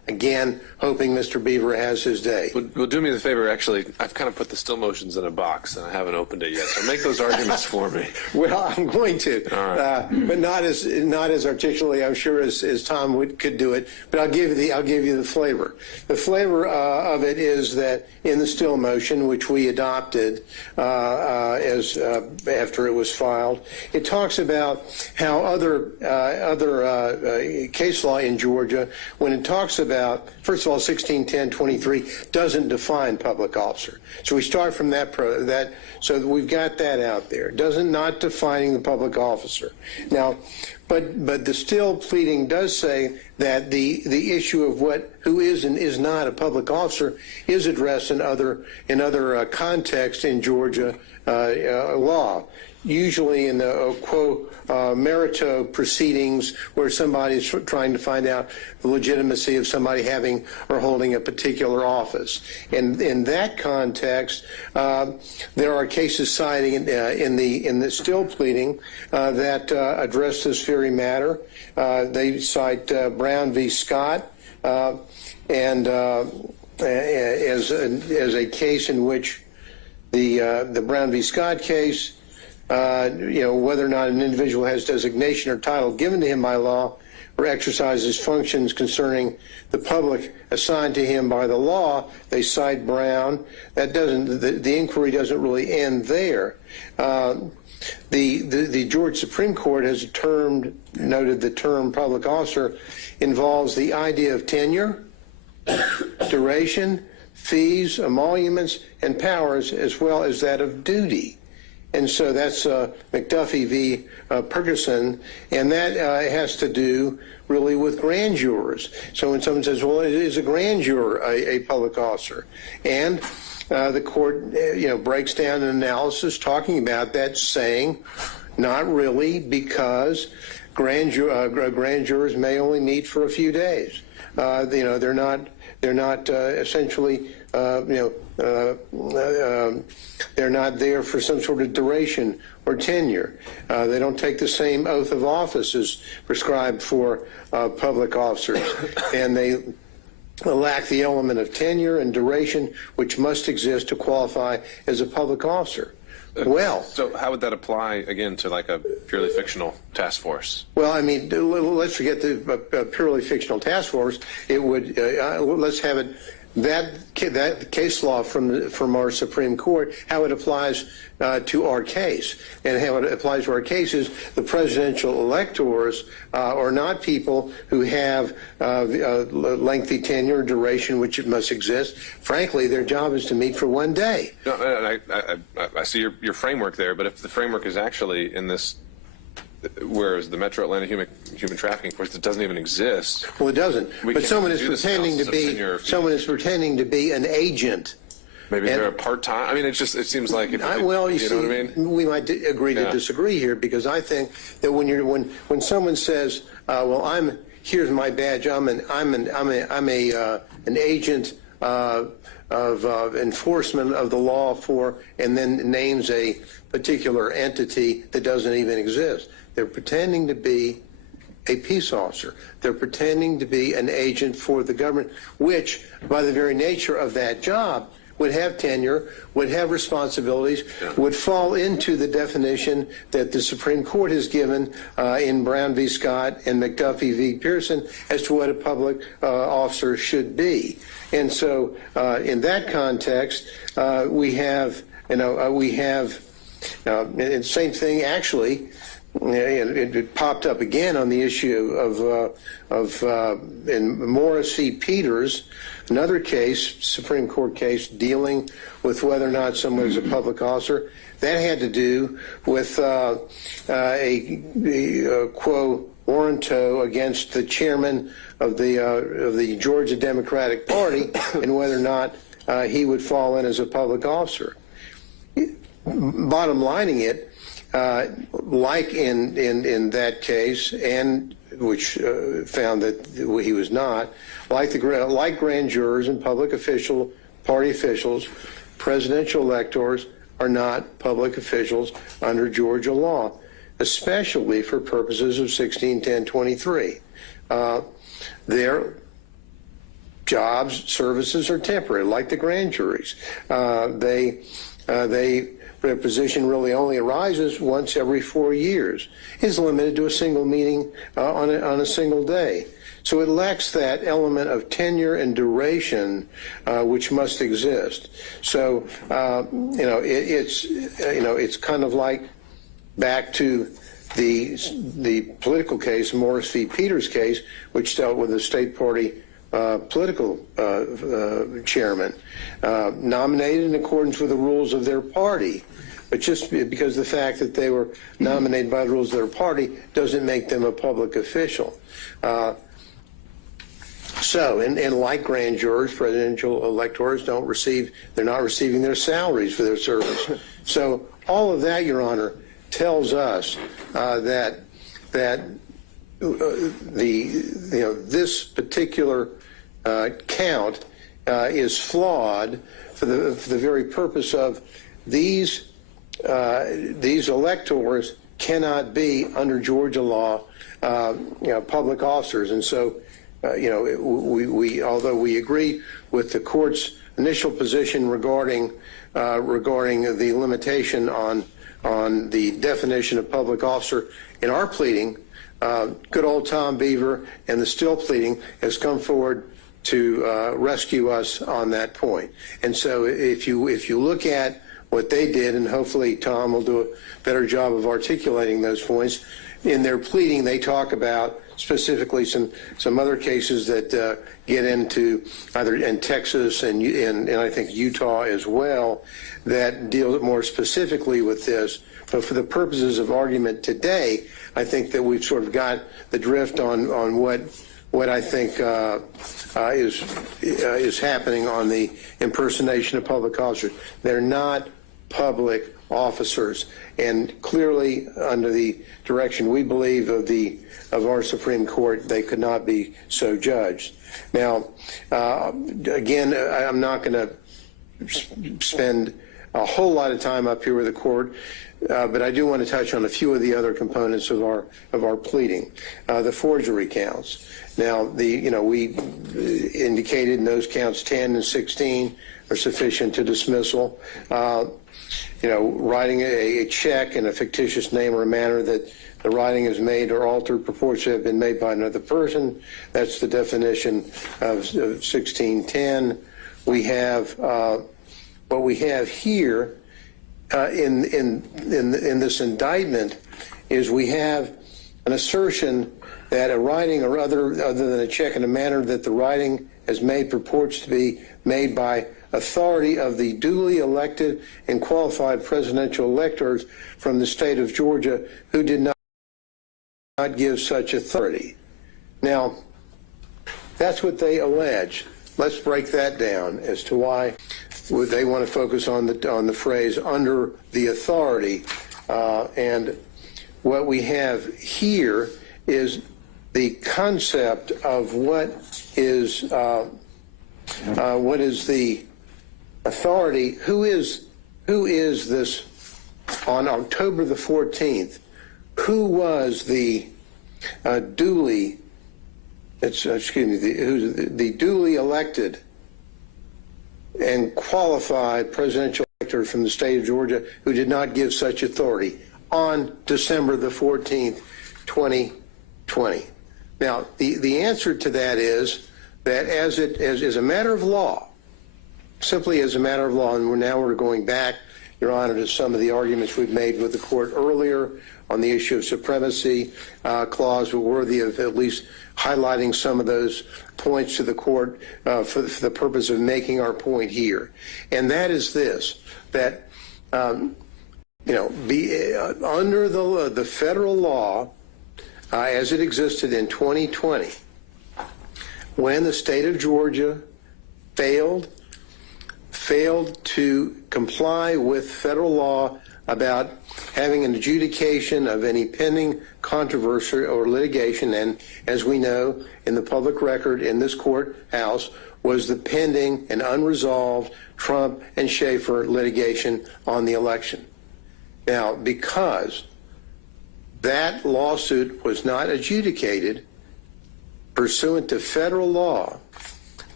Again, hoping Mr. Beaver has his day. Well, do me the favor, actually, I've kind of put the still motions in a box and I haven't opened it yet, so make those arguments for me. Well, I'm going to, but not as articulately, I'm sure, as Tom could do it. But I'll give you the flavor. The flavor of it is that in the still motion, which we adopted after it was filed, it talks about how other case law in Georgia, when it talks about, first of all, 1610-23 doesn't define public officer. So we start from that, so we've got that out there. Not defining the public officer. Now, but the still pleading does say that the issue of who is and is not a public officer is addressed in other contexts in Georgia law. Usually in the quo merito proceedings where somebody's trying to find out the legitimacy of somebody having or holding a particular office. And in that context, there are cases citing in the still pleading that address this very matter. They cite Brown v. Scott and as a case in which the Brown v. Scott case, whether or not an individual has designation or title given to him by law or exercises functions concerning the public assigned to him by the law, they cite Brown. That doesn't, the inquiry doesn't really end there. The Georgia Supreme Court has noted the term public officer involves the idea of tenure, duration, fees, emoluments, and powers, as well as that of duty. And so that's McAfee v. Ferguson, and that has to do really with grand jurors. So when someone says, well, is a grand juror a public officer? And the court breaks down an analysis talking about that, saying not really, because grand jurors may only meet for a few days. They're not essentially they're not there for some sort of duration or tenure. They don't take the same oath of office as prescribed for public officers, and they lack the element of tenure and duration which must exist to qualify as a public officer. Well, so how would that apply again to like a purely fictional task force? Well, I mean, let's forget the purely fictional task force. It would let's have it that case law from our Supreme Court, how it applies to our case, and how it applies to our case is the presidential electors are not people who have lengthy tenure, duration, which it must exist. Frankly, their job is to meet for one day. No, I see your framework there, but if the framework is actually in this, whereas the Metro Atlanta Human Trafficking Force, it doesn't even exist. Well, it doesn't. But someone is pretending to be an agent. Maybe they're a part-time. I mean, it seems like. Well, you see, know what I mean? We might agree to disagree here, because I think that when someone says, "Well, here's my badge. I'm an agent of enforcement of the law for," and then names a particular entity that doesn't even exist. They're pretending to be a peace officer. They're pretending to be an agent for the government, which, by the very nature of that job, would have tenure, would have responsibilities, would fall into the definition that the Supreme Court has given in Brown v. Scott and McAfee v. Pearson as to what a public officer should be. And so in that context, we have, and the same thing actually, it popped up again on the issue in Morris v. Peters, another case, Supreme Court case, dealing with whether or not someone is a public officer. That had to do with a quo warranto against the chairman of the Georgia Democratic Party and whether or not he would fall in as a public officer. Bottom lining it, like in that case, and which found that he was not, like grand jurors and public party officials, presidential electors are not public officials under Georgia law, especially for purposes of 1610-23. jobs, services are temporary, like the grand juries. Their position really only arises once every 4 years. Is limited to a single meeting on a single day. So it lacks that element of tenure and duration which must exist. So it's kind of like back to the political case, Morris v. Peters case, which dealt with the state party political chairman, nominated in accordance with the rules of their party. But just because the fact that they were nominated by the rules of their party doesn't make them a public official. And like grand jurors, presidential electors they're not receiving their salaries for their service. So all of that, Your Honor, tells us that this particular count is flawed for the very purpose of these electors cannot be, under Georgia law, public officers. And so, although we agree with the court's initial position regarding the limitation on the definition of public officer in our pleading, good old Tom Beaver and the Still pleading has come forward to rescue us on that point. And so if you look at what they did, and hopefully Tom will do a better job of articulating those points, in their pleading they talk about specifically some other cases that get into either in Texas and I think Utah as well, that deal more specifically with this. But for the purposes of argument today, I think that we've sort of got the drift on what I think is happening on the impersonation of public officers. They're not public officers, and clearly under the direction we believe of our Supreme Court, they could not be so judged. Now, again, I'm not going to spend a whole lot of time up here with the court, but I do want to touch on a few of the other components of our pleading. The forgery counts. Now, we indicated in those counts 10 and 16 are sufficient to dismissal. Writing a check in a fictitious name or a manner that the writing is made or altered purports to have been made by another person. That's the definition of 1610. We have what we have here in this indictment is we have an assertion that a writing or other than a check in a manner that the writing has made purports to be made by authority of the duly elected and qualified presidential electors from the state of Georgia who did not give such authority. Now, that's what they allege. Let's break that down as to why they want to focus on the phrase under the authority. And what we have here is the concept of what is the authority. Who is this on October the 14th? Who was the duly elected and qualified presidential elector from the state of Georgia who did not give such authority on December the 14th, 2020? Now, the answer to that is that as a matter of law, simply as a matter of law, and we're going back, Your Honor, to some of the arguments we've made with the court earlier on the issue of supremacy clause, we're worthy of at least highlighting some of those points to the court for the purpose of making our point here. And that is this, that, under the federal law as it existed in 2020, when the state of Georgia failed to comply with federal law about having an adjudication of any pending controversy or litigation, and as we know in the public record in this courthouse was the pending and unresolved Trump and Schaefer litigation on the election. Now, because that lawsuit was not adjudicated pursuant to federal law,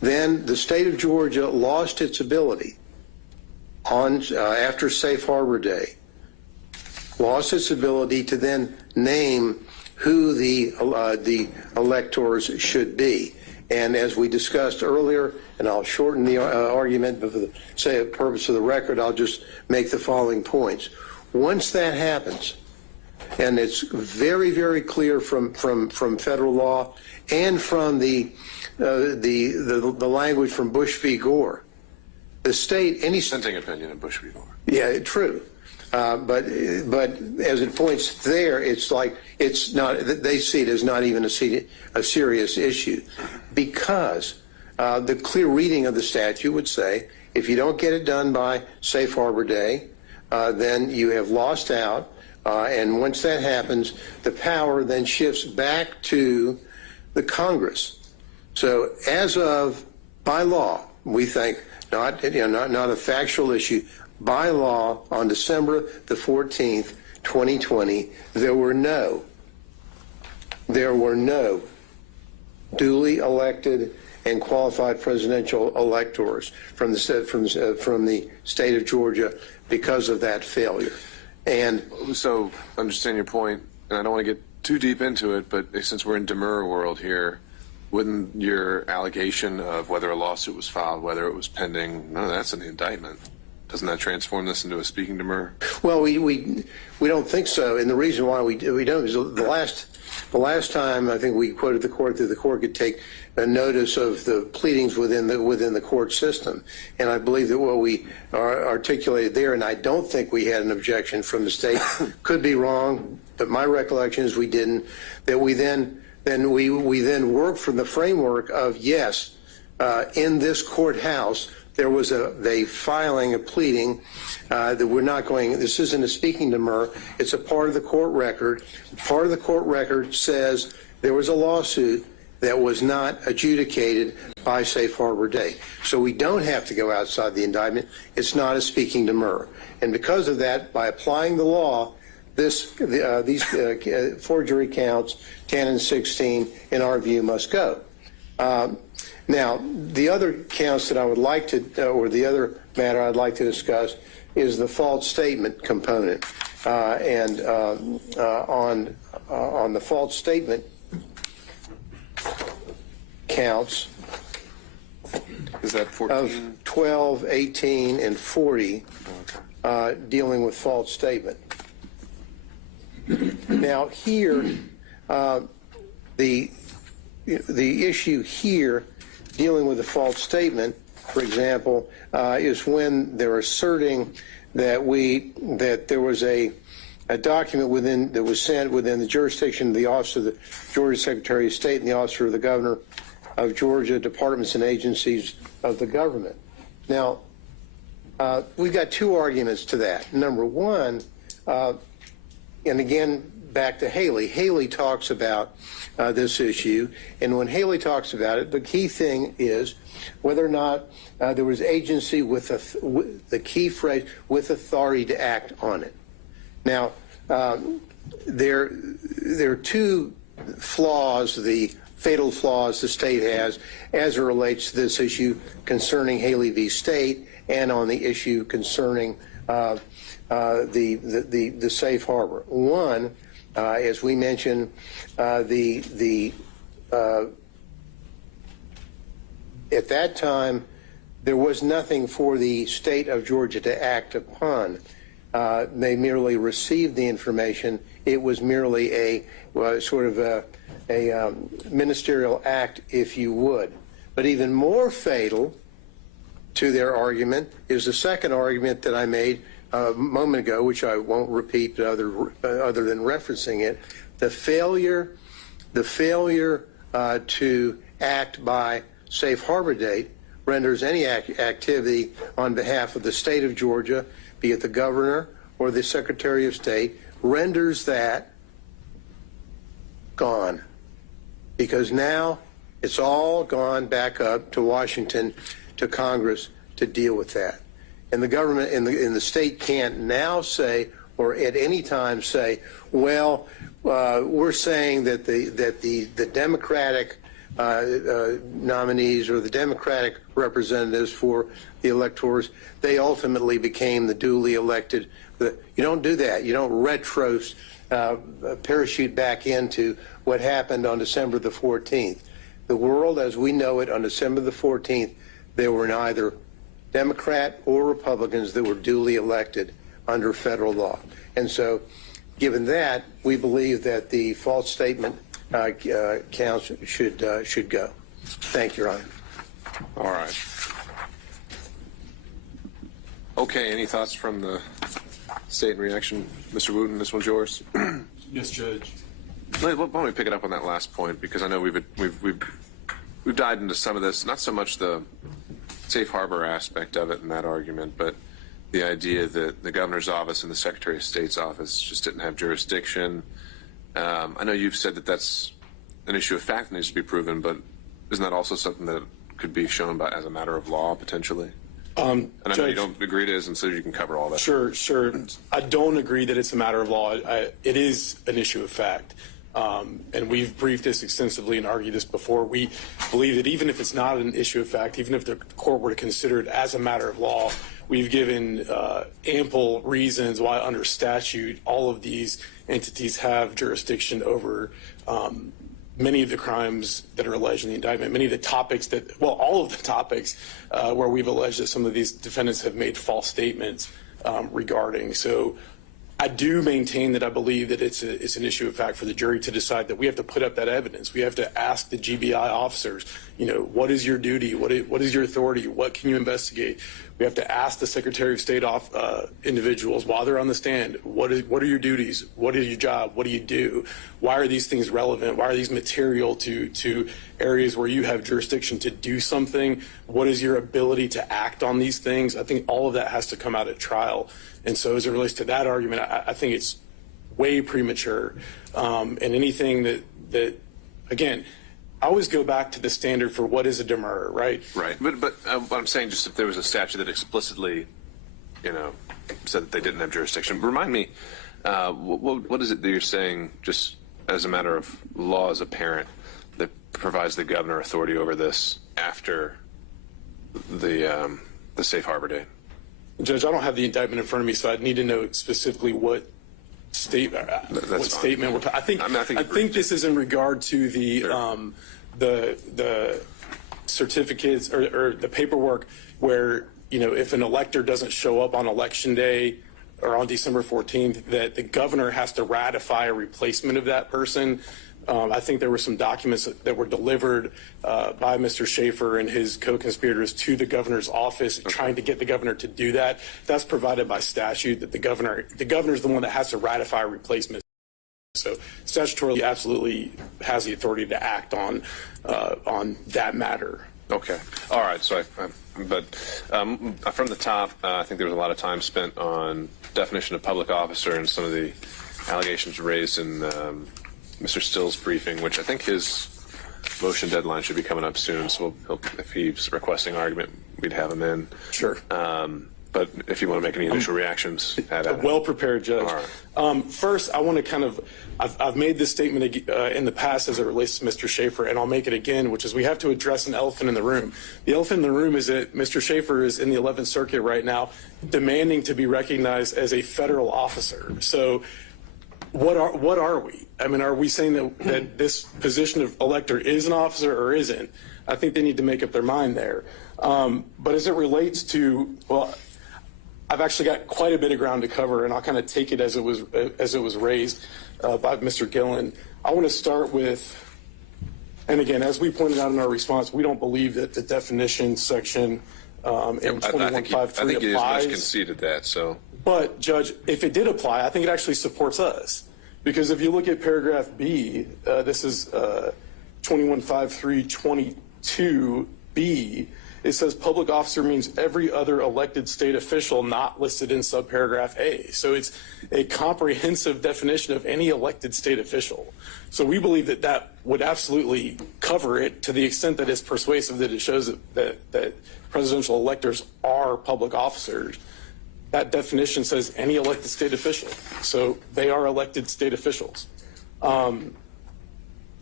then the state of Georgia lost its ability after Safe Harbor Day, lost its ability to then name who the electors should be. And as we discussed earlier, and I'll shorten the argument, but for the purpose of the record, I'll just make the following points. Once that happens, and it's very, very clear from federal law and from the language from Bush v. Gore, the state, any Dissenting opinion of Bush v. Gore. yeah, true. But as it points there, it's like it's not. They see it as not even a serious issue, because the clear reading of the statute would say if you don't get it done by Safe Harbor Day, then you have lost out. And once that happens, the power then shifts back to the Congress. So as of by law, we think not a factual issue. By law, on December the 14th, 2020, there were no duly elected and qualified presidential electors from the state of Georgia because of that failure. And so, understand your point, and I don't want to get too deep into it, but since we're in Demurrer world here, wouldn't your allegation of whether a lawsuit was filed, whether it was pending, none of that's in the indictment? Doesn't that transform this into a speaking demurrer? Well, we don't think so, and the reason why we don't is the last time I think we quoted the court that the court could take a notice of the pleadings within the court system, and I believe that what we articulated there, and I don't think we had an objection from the state, could be wrong, but my recollection is we didn't. That we then worked from the framework of yes, in this courthouse. There was a filing, a pleading that we're not going, this isn't a speaking demurrer, it's a part of the court record. Part of the court record says there was a lawsuit that was not adjudicated by Safe Harbor Day. So we don't have to go outside the indictment. It's not a speaking demurrer. And because of that, by applying the law, these forgery counts, 10 and 16, in our view, must go. Now, the other counts that I would like to, or the other matter I'd like to discuss is the false statement component. On the false statement counts is that 14? Of 12, 18, and 40 dealing with false statement. Now, here, the issue here dealing with the false statement, for example, is when they're asserting that there was a document that was sent within the jurisdiction of the Office of the Georgia Secretary of State and the Office of the Governor of Georgia, departments and agencies of the government. Now, we've got two arguments to that. Number one, and again, back to Haley. Haley talks about this issue, and when Haley talks about it, the key thing is whether or not there was agency with the key phrase, with authority to act on it. Now, there are two flaws, the fatal flaws the state has as it relates to this issue concerning Haley v. State and on the issue concerning the safe harbor. One, as we mentioned, at that time, there was nothing for the state of Georgia to act upon. They merely received the information. It was merely a sort of a ministerial act, if you would. But even more fatal to their argument is the second argument that I made a moment ago, which I won't repeat other than referencing it. The failure to act by safe harbor date renders any activity on behalf of the state of Georgia, be it the governor or the Secretary of State, renders that gone. Because now it's all gone back up to Washington, to Congress to deal with that. And the government in the state can't now say, or at any time say, well, we're saying that the Democratic nominees or the Democratic representatives for the electors, they ultimately became the duly elected. You don't do that. You don't parachute back into what happened on December the 14th. The world as we know it on December the 14th, there were neither Democrat or Republicans that were duly elected under federal law. And so, given that, we believe that the false statement counts should go. Thank you, Your Honor. All right. Okay, any thoughts from the state in reaction? Mr. Wooten, this one's yours. Yes, Judge. Why don't we pick it up on that last point, because I know we've dived into some of this, not so much the safe harbor aspect of it in that argument, but the idea that the governor's office and the Secretary of State's office just didn't have jurisdiction. I know you've said that that's an issue of fact that needs to be proven, but isn't that also something that could be shown as a matter of law potentially? And I know you don't agree to it, and so you can cover all that. Sure. I don't agree that it's a matter of law. It is an issue of fact. And we've briefed this extensively and argued this before. We believe that even if it's not an issue of fact, even if the court were to consider it as a matter of law, we've given ample reasons why under statute all of these entities have jurisdiction over many of the crimes that are alleged in the indictment, many of the topics all of the topics where we've alleged that some of these defendants have made false statements regarding. So I do maintain that I believe that it's an issue of fact for the jury to decide that we have to put up that evidence. We have to ask the GBI officers, what is your duty? What is your authority? What can you investigate? We have to ask the Secretary of State individuals while they're on the stand, what are your duties? What is your job? What do you do? Why are these things relevant? Why are these material to areas where you have jurisdiction to do something? What is your ability to act on these things? I think all of that has to come out at trial. And so as it relates to that argument, I think it's way premature. And anything that again, I always go back to the standard for what is a demurrer, right? Right. But what I'm saying, just if there was a statute that explicitly, said that they didn't have jurisdiction, remind me, what is it that you're saying, just as a matter of law as a parent, that provides the governor authority over this after the safe harbor date? Judge, I don't have the indictment in front of me, so I'd need to know specifically what statement we're talking. I think this is in regard to the certificates or the paperwork where if an elector doesn't show up on election day or on December 14th, that the governor has to ratify a replacement of that person. I think there were some documents that were delivered by Mr. Schaefer and his co-conspirators to the governor's office, trying to get the governor to do that. That's provided by statute, that the governor is the one that has to ratify a replacement. So statutorily, absolutely has the authority to act on that matter. Okay. All right. So, from the top, I think there was a lot of time spent on definition of public officer and some of the allegations raised in Mr. Still's briefing, which I think his motion deadline should be coming up soon. So if he's requesting argument, we'd have him in. Sure. But if you want to make any initial reactions, well prepared, Judge. All right. First, I want to I've made this statement in the past as it relates to Mr. Schaefer, and I'll make it again, which is we have to address an elephant in the room. The elephant in the room is that Mr. Schaefer is in the 11th Circuit right now, demanding to be recognized as a federal officer. So what are we? I mean, are we saying that this position of elector is an officer or isn't? I think they need to make up their mind there. But as it relates to, I've actually got quite a bit of ground to cover, and I'll kind of take it as it was raised by Mr. Gillen. I want to start with, and again, as we pointed out in our response, we don't believe that the definition section in 21.5.3 applies. I think he as much conceded that. So, but Judge, if it did apply, I think it actually supports us, because if you look at paragraph B, this is 21.5.3.22B. It says public officer means every other elected state official not listed in subparagraph A. So it's a comprehensive definition of any elected state official. So we believe that would absolutely cover it to the extent that it's persuasive, that it shows that presidential electors are public officers. That definition says any elected state official. So they are elected state officials.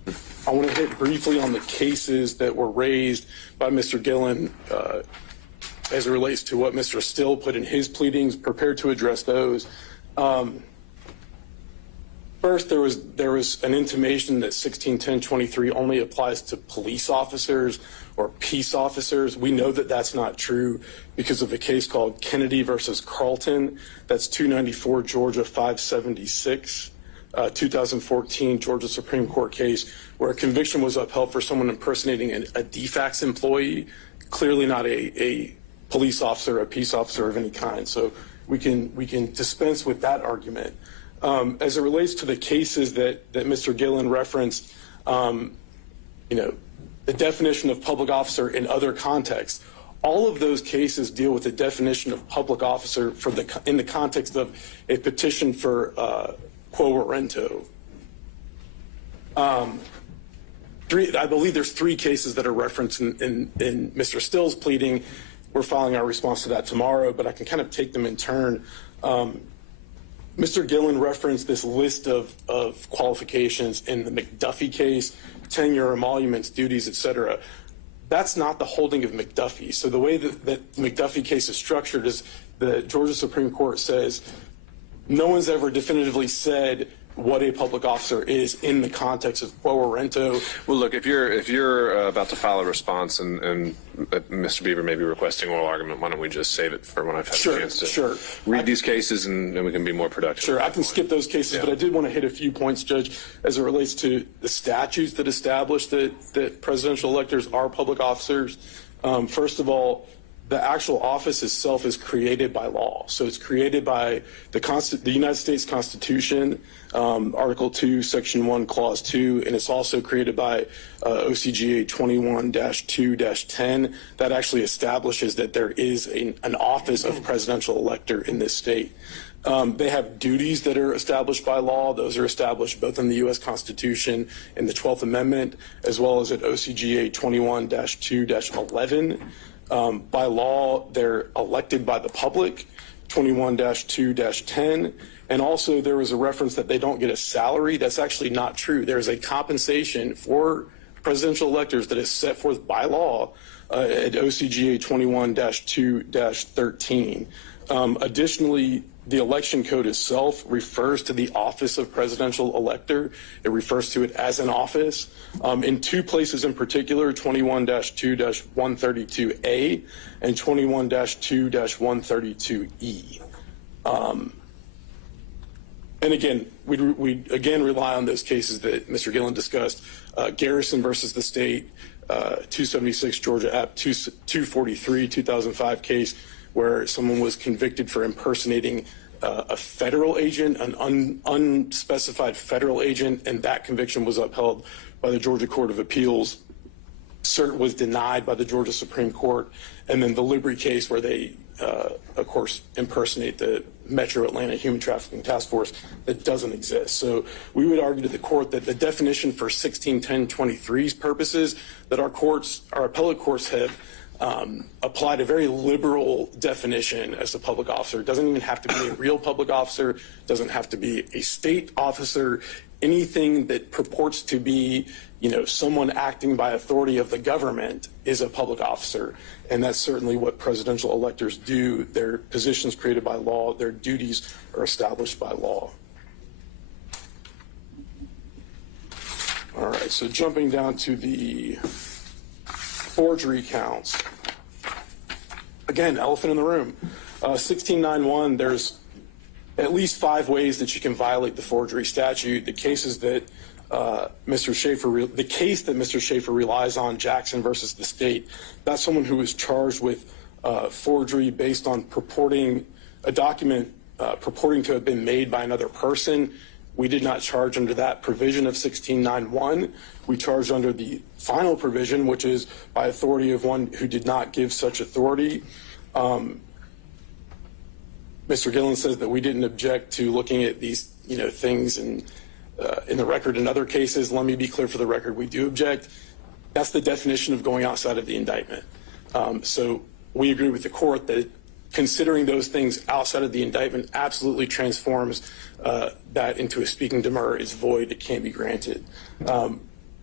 I want to hit briefly on the cases that were raised by Mr. Gillen as it relates to what Mr. Still put in his pleadings, prepared to address those. First, there was an intimation that 161023 only applies to police officers or peace officers. We know that that's not true because of a case called Kennedy versus Carlton. That's 294 Georgia 576, 2014 Georgia Supreme Court case where a conviction was upheld for someone impersonating a DFACS employee, clearly not a police officer, a peace officer of any kind. So we can dispense with that argument. As it relates to the cases that Mr. Gillen referenced, the definition of public officer in other contexts, all of those cases deal with the definition of public officer in the context of a petition for quo warranto. I believe there's 3 cases that are referenced in Mr. Still's pleading. We're filing our response to that tomorrow, but I can kind of take them in turn. Mr. Gillen referenced this list of qualifications in the McDuffie case, tenure, emoluments, duties, etc. That's not the holding of McDuffie. So the way that the McDuffie case is structured is the Georgia Supreme Court says no one's ever definitively said what a public officer is in the context of quo warranto. Well, look, if you're about to file a response and Mr. Beaver may be requesting oral argument, why don't we just save it for when I've had a chance to read these cases and we can be more productive. Sure, I can skip those cases, but I did want to hit a few points, Judge, as it relates to the statutes that establish that presidential electors are public officers. First of all, the actual office itself is created by law. So it's created by the United States Constitution, Article 2, Section 1, Clause 2, and it's also created by OCGA 21-2-10 that actually establishes that there is an office of presidential elector in this state. They have duties that are established by law. Those are established both in the U.S. Constitution and the 12th Amendment, as well as at OCGA 21-2-11. By law, they're elected by the public, 21-2-10. And also there was a reference that they don't get a salary. That's actually not true. There's a compensation for presidential electors that is set forth by law at OCGA 21-2-13. Additionally, the election code itself refers to the office of presidential elector. It refers to it as an office. In 2 places in particular, 21-2-132A and 21-2-132E. And again, we again rely on those cases that Mr. Gillen discussed. Garrison versus the state, 276 Georgia App 243, 2005 case where someone was convicted for impersonating a federal agent, an unspecified federal agent, and that conviction was upheld by the Georgia Court of Appeals. Cert was denied by the Georgia Supreme Court. And then the Liberty case where they, of course, impersonate the Metro Atlanta Human Trafficking Task Force that doesn't exist. So we would argue to the court that the definition for 161023's purposes that our appellate courts have applied a very liberal definition as a public officer. It doesn't even have to be a real public officer, doesn't have to be a state officer, anything that purports to be, someone acting by authority of the government is a public officer. And that's certainly what presidential electors do. Their positions created by law, their duties are established by law. All right, so jumping down to the forgery counts. Again, elephant in the room. 1691, there's at least 5 ways that you can violate the forgery statute. The cases that Mr. Schaefer relies on, Jackson versus the state, that's someone who was charged with forgery based on purporting a document purporting to have been made by another person. We did not charge under that provision of 1691. We charged under the final provision, which is by authority of one who did not give such authority. Mr. Gillen says that we didn't object to looking at these, things in the record in other cases. Let me be clear for the record, we do object. That's the definition of going outside of the indictment. So we agree with the court that considering those things outside of the indictment absolutely transforms that into a speaking demurrer is void, it can't be granted.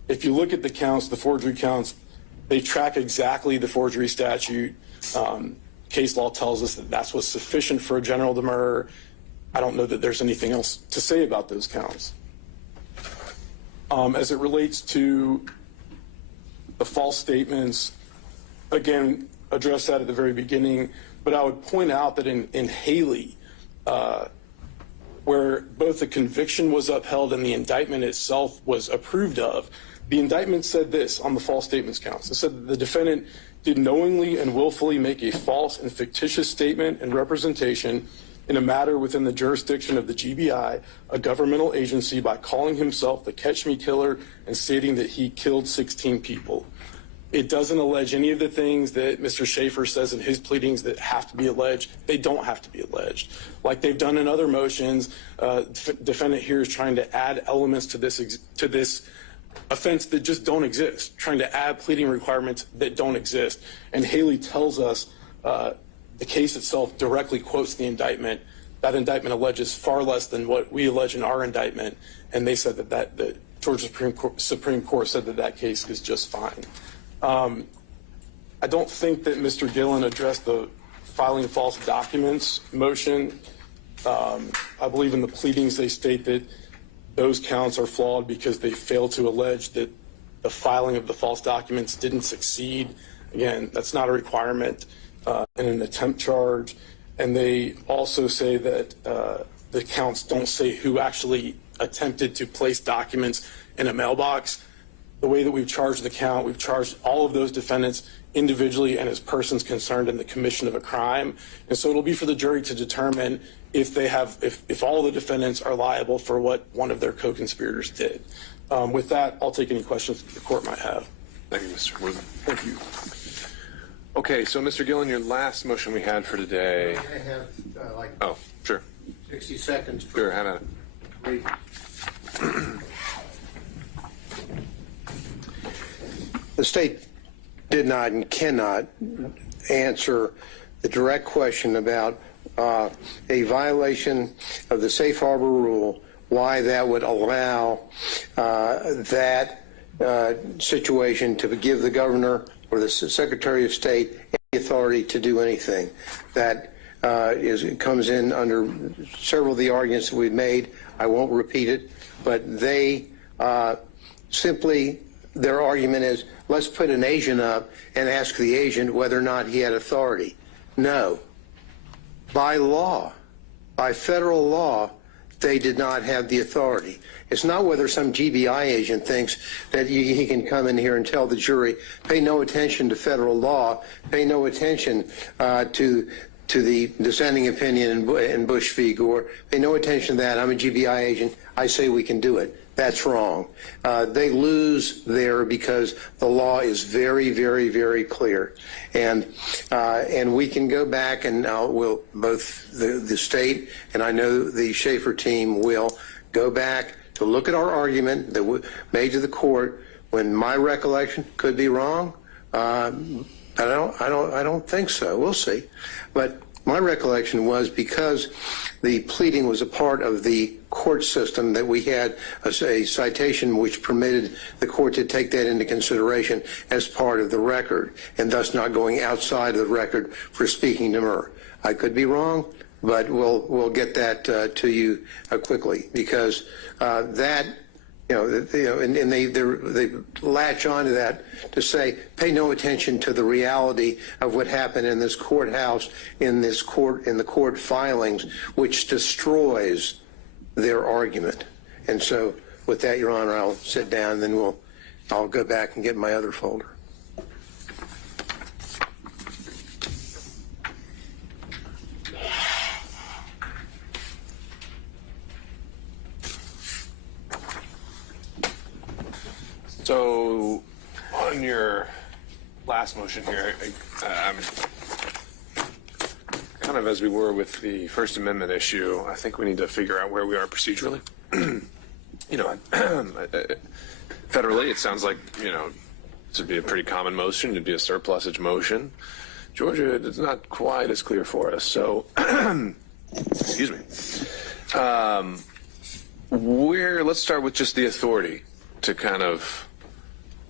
if you look at the counts, the forgery counts, they track exactly the forgery statute. Case law tells us that that's what's sufficient for a general demurrer. I don't know that there's anything else to say about those counts. As it relates to the false statements, again, address that at the very beginning, but I would point out that in Haley, where both the conviction was upheld and the indictment itself was approved of, the indictment said this on the false statements counts. It said that the defendant did knowingly and willfully make a false and fictitious statement and representation in a matter within the jurisdiction of the GBI, a governmental agency, by calling himself the Catch Me Killer and stating that he killed 16 people. It doesn't allege any of the things that Mr. Schaefer says in his pleadings that have to be alleged. They don't have to be alleged. Like they've done in other motions, defendant here is trying to add elements to this offense that just don't exist, trying to add pleading requirements that don't exist. And Haley tells us the case itself directly quotes the indictment. That indictment alleges far less than what we allege in our indictment, and they said that the Georgia Supreme Court said that case is just fine. I don't think that Mr. Gillen addressed the filing false documents motion. I believe in the pleadings they state that those counts are flawed because they fail to allege that the filing of the false documents didn't succeed. Again, that's not a requirement in an attempt charge. And they also say that the counts don't say who actually attempted to place documents in a mailbox. The way that we've charged the count, we've charged all of those defendants individually and as persons concerned in the commission of a crime. And so it'll be for the jury to determine if they have, if all the defendants are liable for what one of their co-conspirators did. With that, I'll take any questions that the court might have. Thank you, Mr. Rubin. Thank you. Okay, so Mr. Gillen, your last motion we had for today. I have like Oh, sure. 60 seconds. Sure, have at it. The state did not and cannot answer the direct question about a violation of the safe harbor rule, why that would allow that situation to give the governor or the Secretary of State any authority to do anything. That comes in under several of the arguments that we've made. I won't repeat it, but they simply, their argument is, let's put an agent up and ask the agent whether or not he had authority. No. By law, by federal law, they did not have the authority. It's not whether some GBI agent thinks that he can come in here and tell the jury, pay no attention to federal law, pay no attention to the dissenting opinion in Bush v. Gore, pay no attention to that. I'm a GBI agent. I say we can do it. That's wrong. They lose there because the law is very, very, very clear. And we can go back and we'll, both the state and I know the Schaefer team will go back to look at our argument that we made to the court when my recollection could be wrong. I don't think so. We'll see. But my recollection was because the pleading was a part of the court system that we had a citation which permitted the court to take that into consideration as part of the record and thus not going outside of the record for speaking Demurrer. I could be wrong, but we'll get that to you quickly because that. And they latch onto that to say, pay no attention to the reality of what happened in this courthouse, in the court filings, which destroys their argument. And so, with that, Your Honor, I'll sit down, and then I'll go back and get my other folder. So, on your last motion here, I'm kind of as we were with the First Amendment issue, I think we need to figure out where we are procedurally. Federally, it sounds like, this would be a pretty common motion. It'd be a surplusage motion. Georgia, it's not quite as clear for us. So, excuse me. Let's start with just the authority to kind of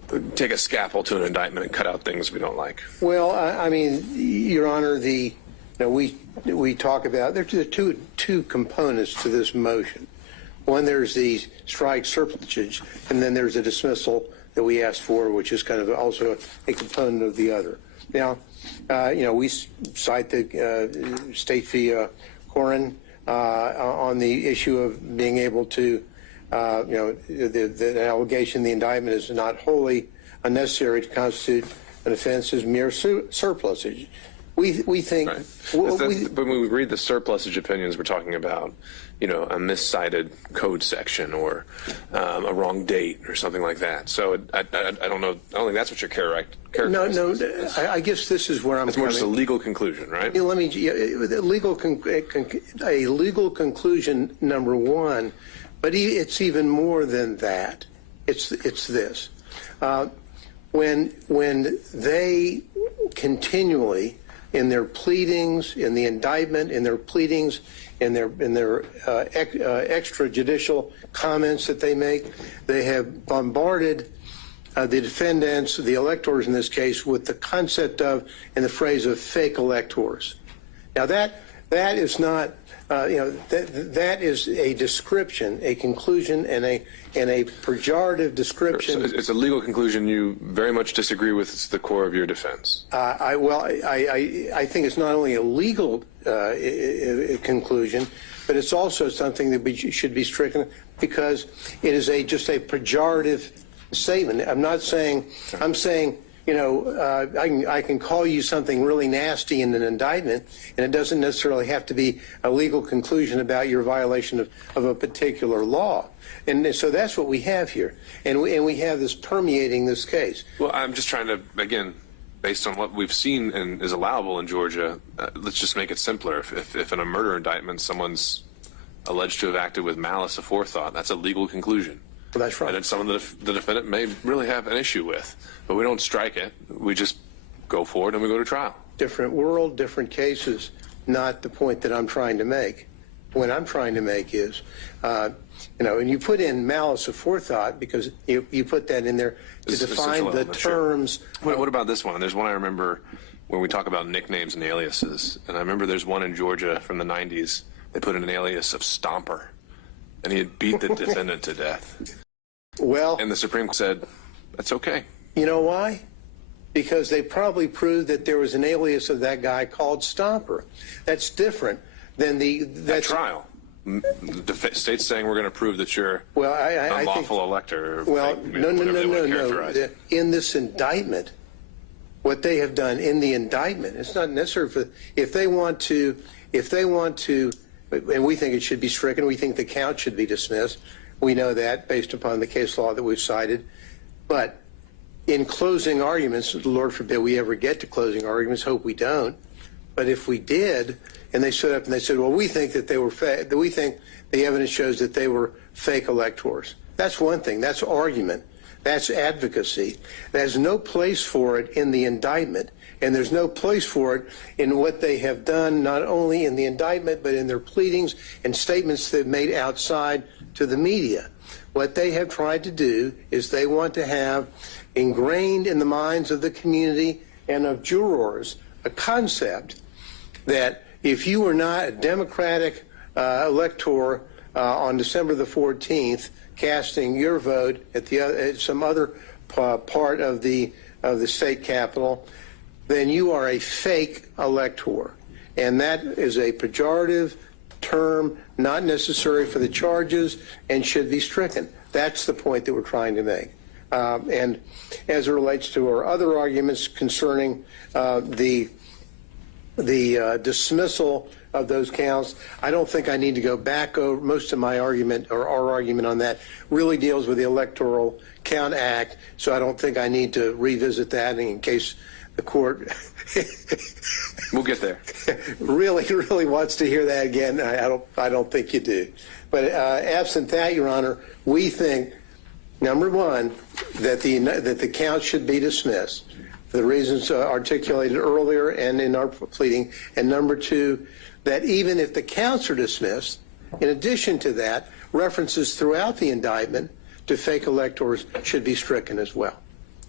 take a scalpel to an indictment and cut out things we don't like. Well, I mean, Your Honor, we talk about there's two components to this motion. One, there's the strike surplusage, and then there's a dismissal that we asked for, which is kind of also a component of the other. Now, we cite the State v. Corin on the issue of being able to, the allegation, the indictment is not wholly unnecessary to constitute an offense as mere surplusage. We think. Right. But when we read the surplusage opinions, we're talking about, a miscited code section or a wrong date or something like that. So I don't know. I don't think that's what you're characterizing. No. I guess this is where I'm. It's more just a legal conclusion, right? Let me. A legal conclusion, number one, but it's even more than that. It's this. When they continually, in their pleadings, in the indictment, in their pleadings, in their extrajudicial comments that they make, they have bombarded the defendants, the electors in this case, with the concept of and the phrase of fake electors. Now that is not, that is a description, a conclusion, and a pejorative description. So it's a legal conclusion you very much disagree with. It's the core of your defense. I think it's not only a legal conclusion, but it's also something that should be stricken because it is just a pejorative statement. I'm not saying. I'm saying. I can call you something really nasty in an indictment, and it doesn't necessarily have to be a legal conclusion about your violation of a particular law. And so that's what we have here. And we have this permeating this case. Well, I'm just trying to, again, based on what we've seen and is allowable in Georgia, let's just make it simpler. If in a murder indictment someone's alleged to have acted with malice aforethought, that's a legal conclusion. Well, that's right. And it's someone that the defendant may really have an issue with. But we don't strike it. We just go forward and we go to trial. Different world, different cases, not the point that I'm trying to make. What I'm trying to make is, and you put in malice aforethought because you put that in there to define the terms. Sure. What about this one? There's one I remember when we talk about nicknames and aliases. And I remember there's one in Georgia from the 90s. They put in an alias of Stomper. And he had beat the defendant to death. Well, and the Supreme Court said, that's okay. You know why? Because they probably proved that there was an alias of that guy called Stomper. That's different than that trial. The state's saying we're going to prove that you're unlawful elector. Well, no. In this indictment, what they have done in the indictment, it's not necessary for if they want to, and we think it should be stricken. We think the count should be dismissed. We know that based upon the case law that we've cited. But in closing arguments, Lord forbid we ever get to closing arguments, hope we don't. But if we did, and they stood up and they said, well, we think that they were fake, we think the evidence shows that they were fake electors. That's one thing. That's argument. That's advocacy. There's no place for it in the indictment. And there's no place for it in what they have done, not only in the indictment, but in their pleadings and statements they've made outside to the media. What they have tried to do is they want to have ingrained in the minds of the community and of jurors a concept that if you were not a Democratic elector on December the 14th, casting your vote at some other part of the state capitol, then you are a fake elector. And that is a pejorative term, not necessary for the charges, and should be stricken. That's the point that we're trying to make. And as it relates to our other arguments concerning the dismissal of those counts, I don't think I need to go back over most of my argument, or our argument on that really deals with the Electoral Count Act, so I don't think I need to revisit that in case the court we'll get there. really wants to hear that again. I don't think you do. But absent that, Your Honor, we think, number one, that the count should be dismissed for the reasons articulated earlier and in our pleading, and number two, that even if the counts are dismissed, in addition to that, references throughout the indictment to fake electors should be stricken as well.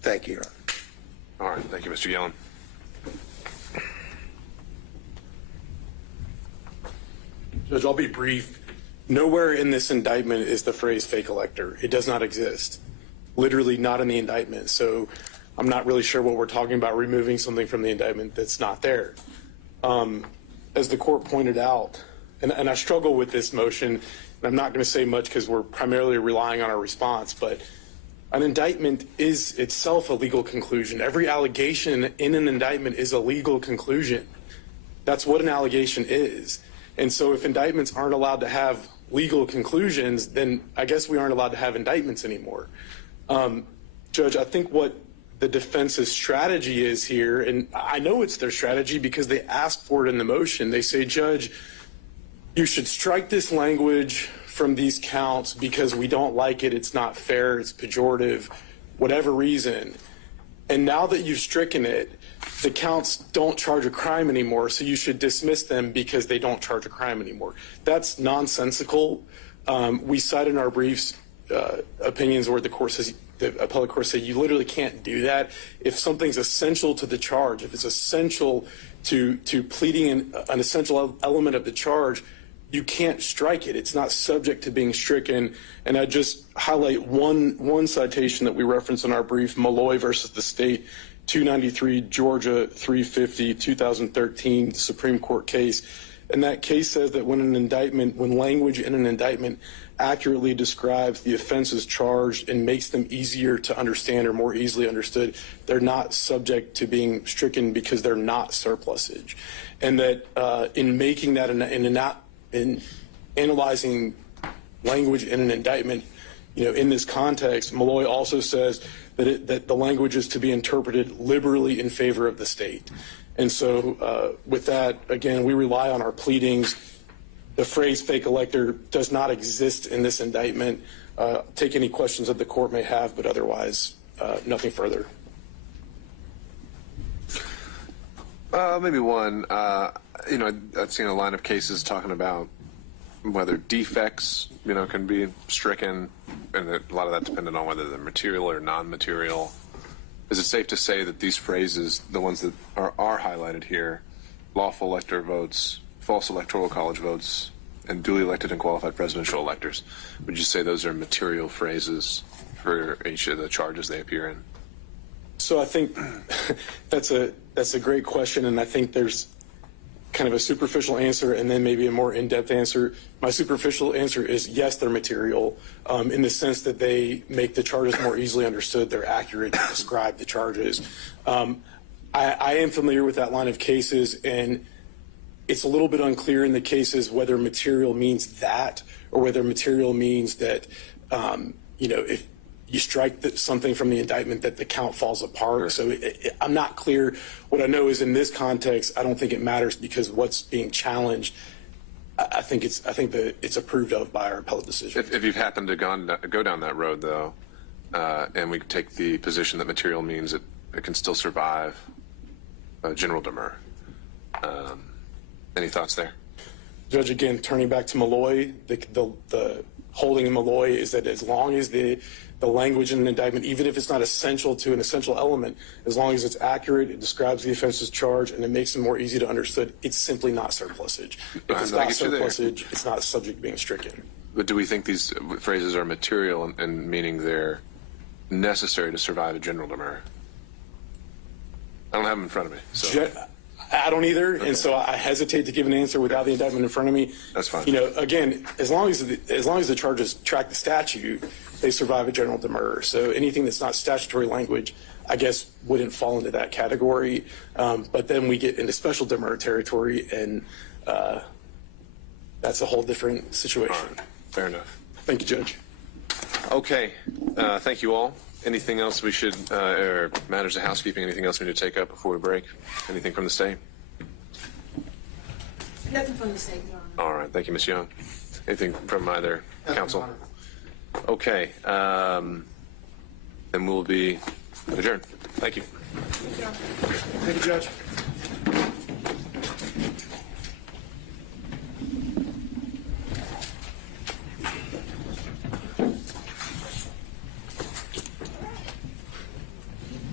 Thank you, Your Honor. All right. Thank you, Mr. Yellen. Judge, I'll be brief. Nowhere in this indictment is the phrase fake elector. It does not exist. Literally not in the indictment. So I'm not really sure what we're talking about, removing something from the indictment that's not there. As the court pointed out, and I struggle with this motion, and I'm not going to say much because we're primarily relying on our response, but an indictment is itself a legal conclusion. Every allegation in an indictment is a legal conclusion. That's what an allegation is. And so if indictments aren't allowed to have legal conclusions, then I guess we aren't allowed to have indictments anymore. Judge, I think what the defense's strategy is here, and I know it's their strategy because they asked for it in the motion. They say, Judge, you should strike this language from these counts because we don't like it, it's not fair, it's pejorative, whatever reason. And now that you've stricken it, the counts don't charge a crime anymore, so you should dismiss them because they don't charge a crime anymore. That's nonsensical. We cite in our briefs opinions where the appellate court said you literally can't do that. If something's essential to the charge, if it's essential to pleading an essential element of the charge, you can't strike it. It's not subject to being stricken. And I just highlight one citation that we reference in our brief, Malloy versus the state, 293 Georgia 350 2013 Supreme Court case. And that case says that when language in an indictment accurately describes the offenses charged and makes them easier to understand or more easily understood, they're not subject to being stricken because they're not surplusage. And that in making that in analyzing language in an indictment, in this context, Malloy also says that the language is to be interpreted liberally in favor of the state. And so with that, again, we rely on our pleadings. The phrase fake elector does not exist in this indictment. Take any questions that the court may have, but otherwise, nothing further. Maybe one. I've seen a line of cases talking about whether defects, can be stricken, and a lot of that depended on whether they're material or non-material. Is it safe to say that these phrases, the ones that are highlighted here, lawful elector votes, false electoral college votes, and duly elected and qualified presidential electors, would you say those are material phrases for each of the charges they appear in? So I think that's a great question, and I think there's kind of a superficial answer and then maybe a more in-depth answer. My superficial answer is yes, they're material in the sense that they make the charges more easily understood. They're accurate to describe the charges. I am familiar with that line of cases, and it's a little bit unclear in the cases whether material means that or whether material means that, if you strike something from the indictment that the count falls apart. Sure. So I'm not clear. What I know is in this context, I don't think it matters because what's being challenged, I think that it's approved of by our appellate decision. If you've happened to go down that road, though, and we take the position that material means it can still survive General Demurrer, any thoughts there? Judge, again, turning back to Malloy, the holding in Malloy is that as long as the language in an indictment, even if it's not essential to an essential element, as long as it's accurate, it describes the offense's charge, and it makes it more easy to understand, it's simply not surplusage. If it's not surplusage, it's not subject to being stricken. But do we think these phrases are material and meaning they're necessary to survive a General Demurrer? I don't have them in front of me. So. I don't either, okay. And so I hesitate to give an answer without the indictment in front of me. That's fine. Again, as long as the charges track the statute, they survive a General Demurrer. So anything that's not statutory language, I guess, wouldn't fall into that category. But then we get into special Demurrer territory, and that's a whole different situation. All right. Fair enough. Thank you, Judge. Okay. Thank you all. Anything else we should, or matters of housekeeping, anything else we need to take up before we break? Anything from the state? Nothing from the state, Your Honor. All right. Thank you, Ms. Young. Anything from either counsel? Okay. Then we'll be adjourned. Thank you. Thank you, Judge.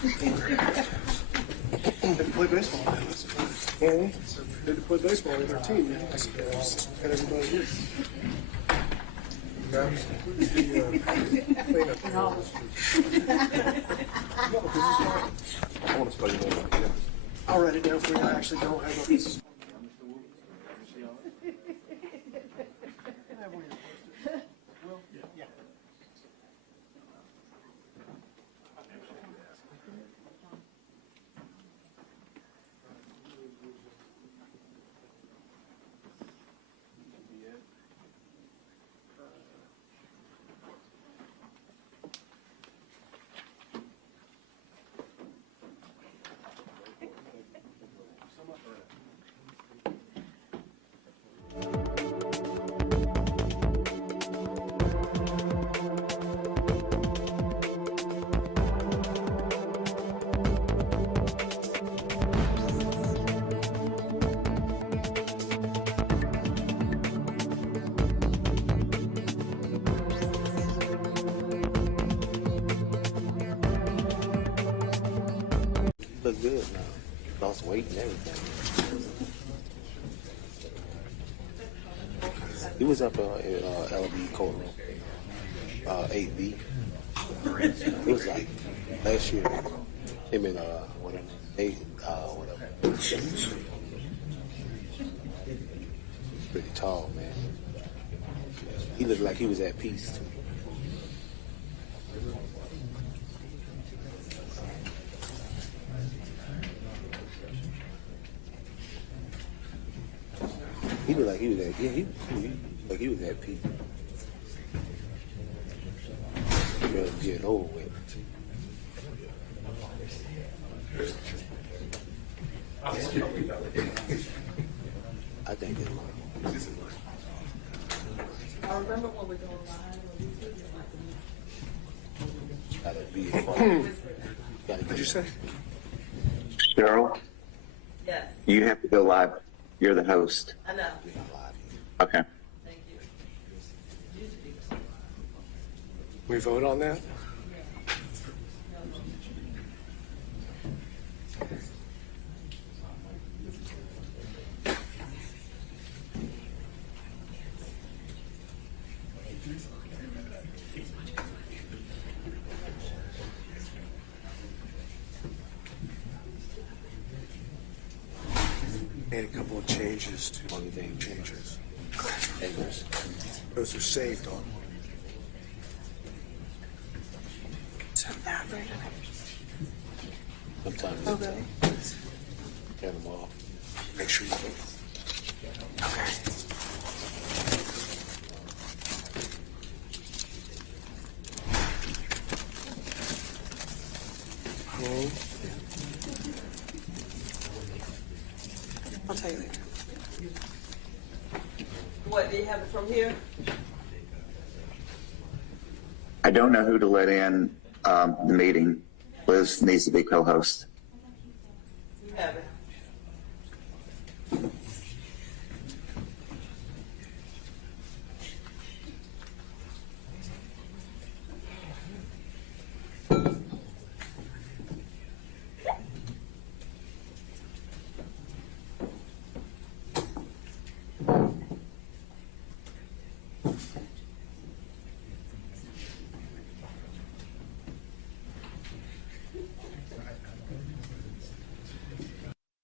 Had to play baseball, man. That's had to play baseball with our team, man. That's had everybody here. I'll write it down for you. I actually don't have a. Look good now. Lost weight and everything. He was up in LB courtroom, 8B. It was like last year. Him and whatever. Whatever. Pretty tall, man. He looked like he was at peace. He looked like he was at, like he was at peace. He was getting over with. I think it's I remember when we go live. gotta be. Gotta What'd you say? Cheryl, Yes, you have to go live. You're the host. I know. Okay. Thank you. We vote on that? Made a couple of changes to Only thing changes. Angles. Those are saved on. Turn that right. Sometimes Oh, really? turn them off. Make sure you vote. Okay. I'll tell you later. What, they have it from here? I don't know who to let in the meeting. Liz needs to be co-host. You have it.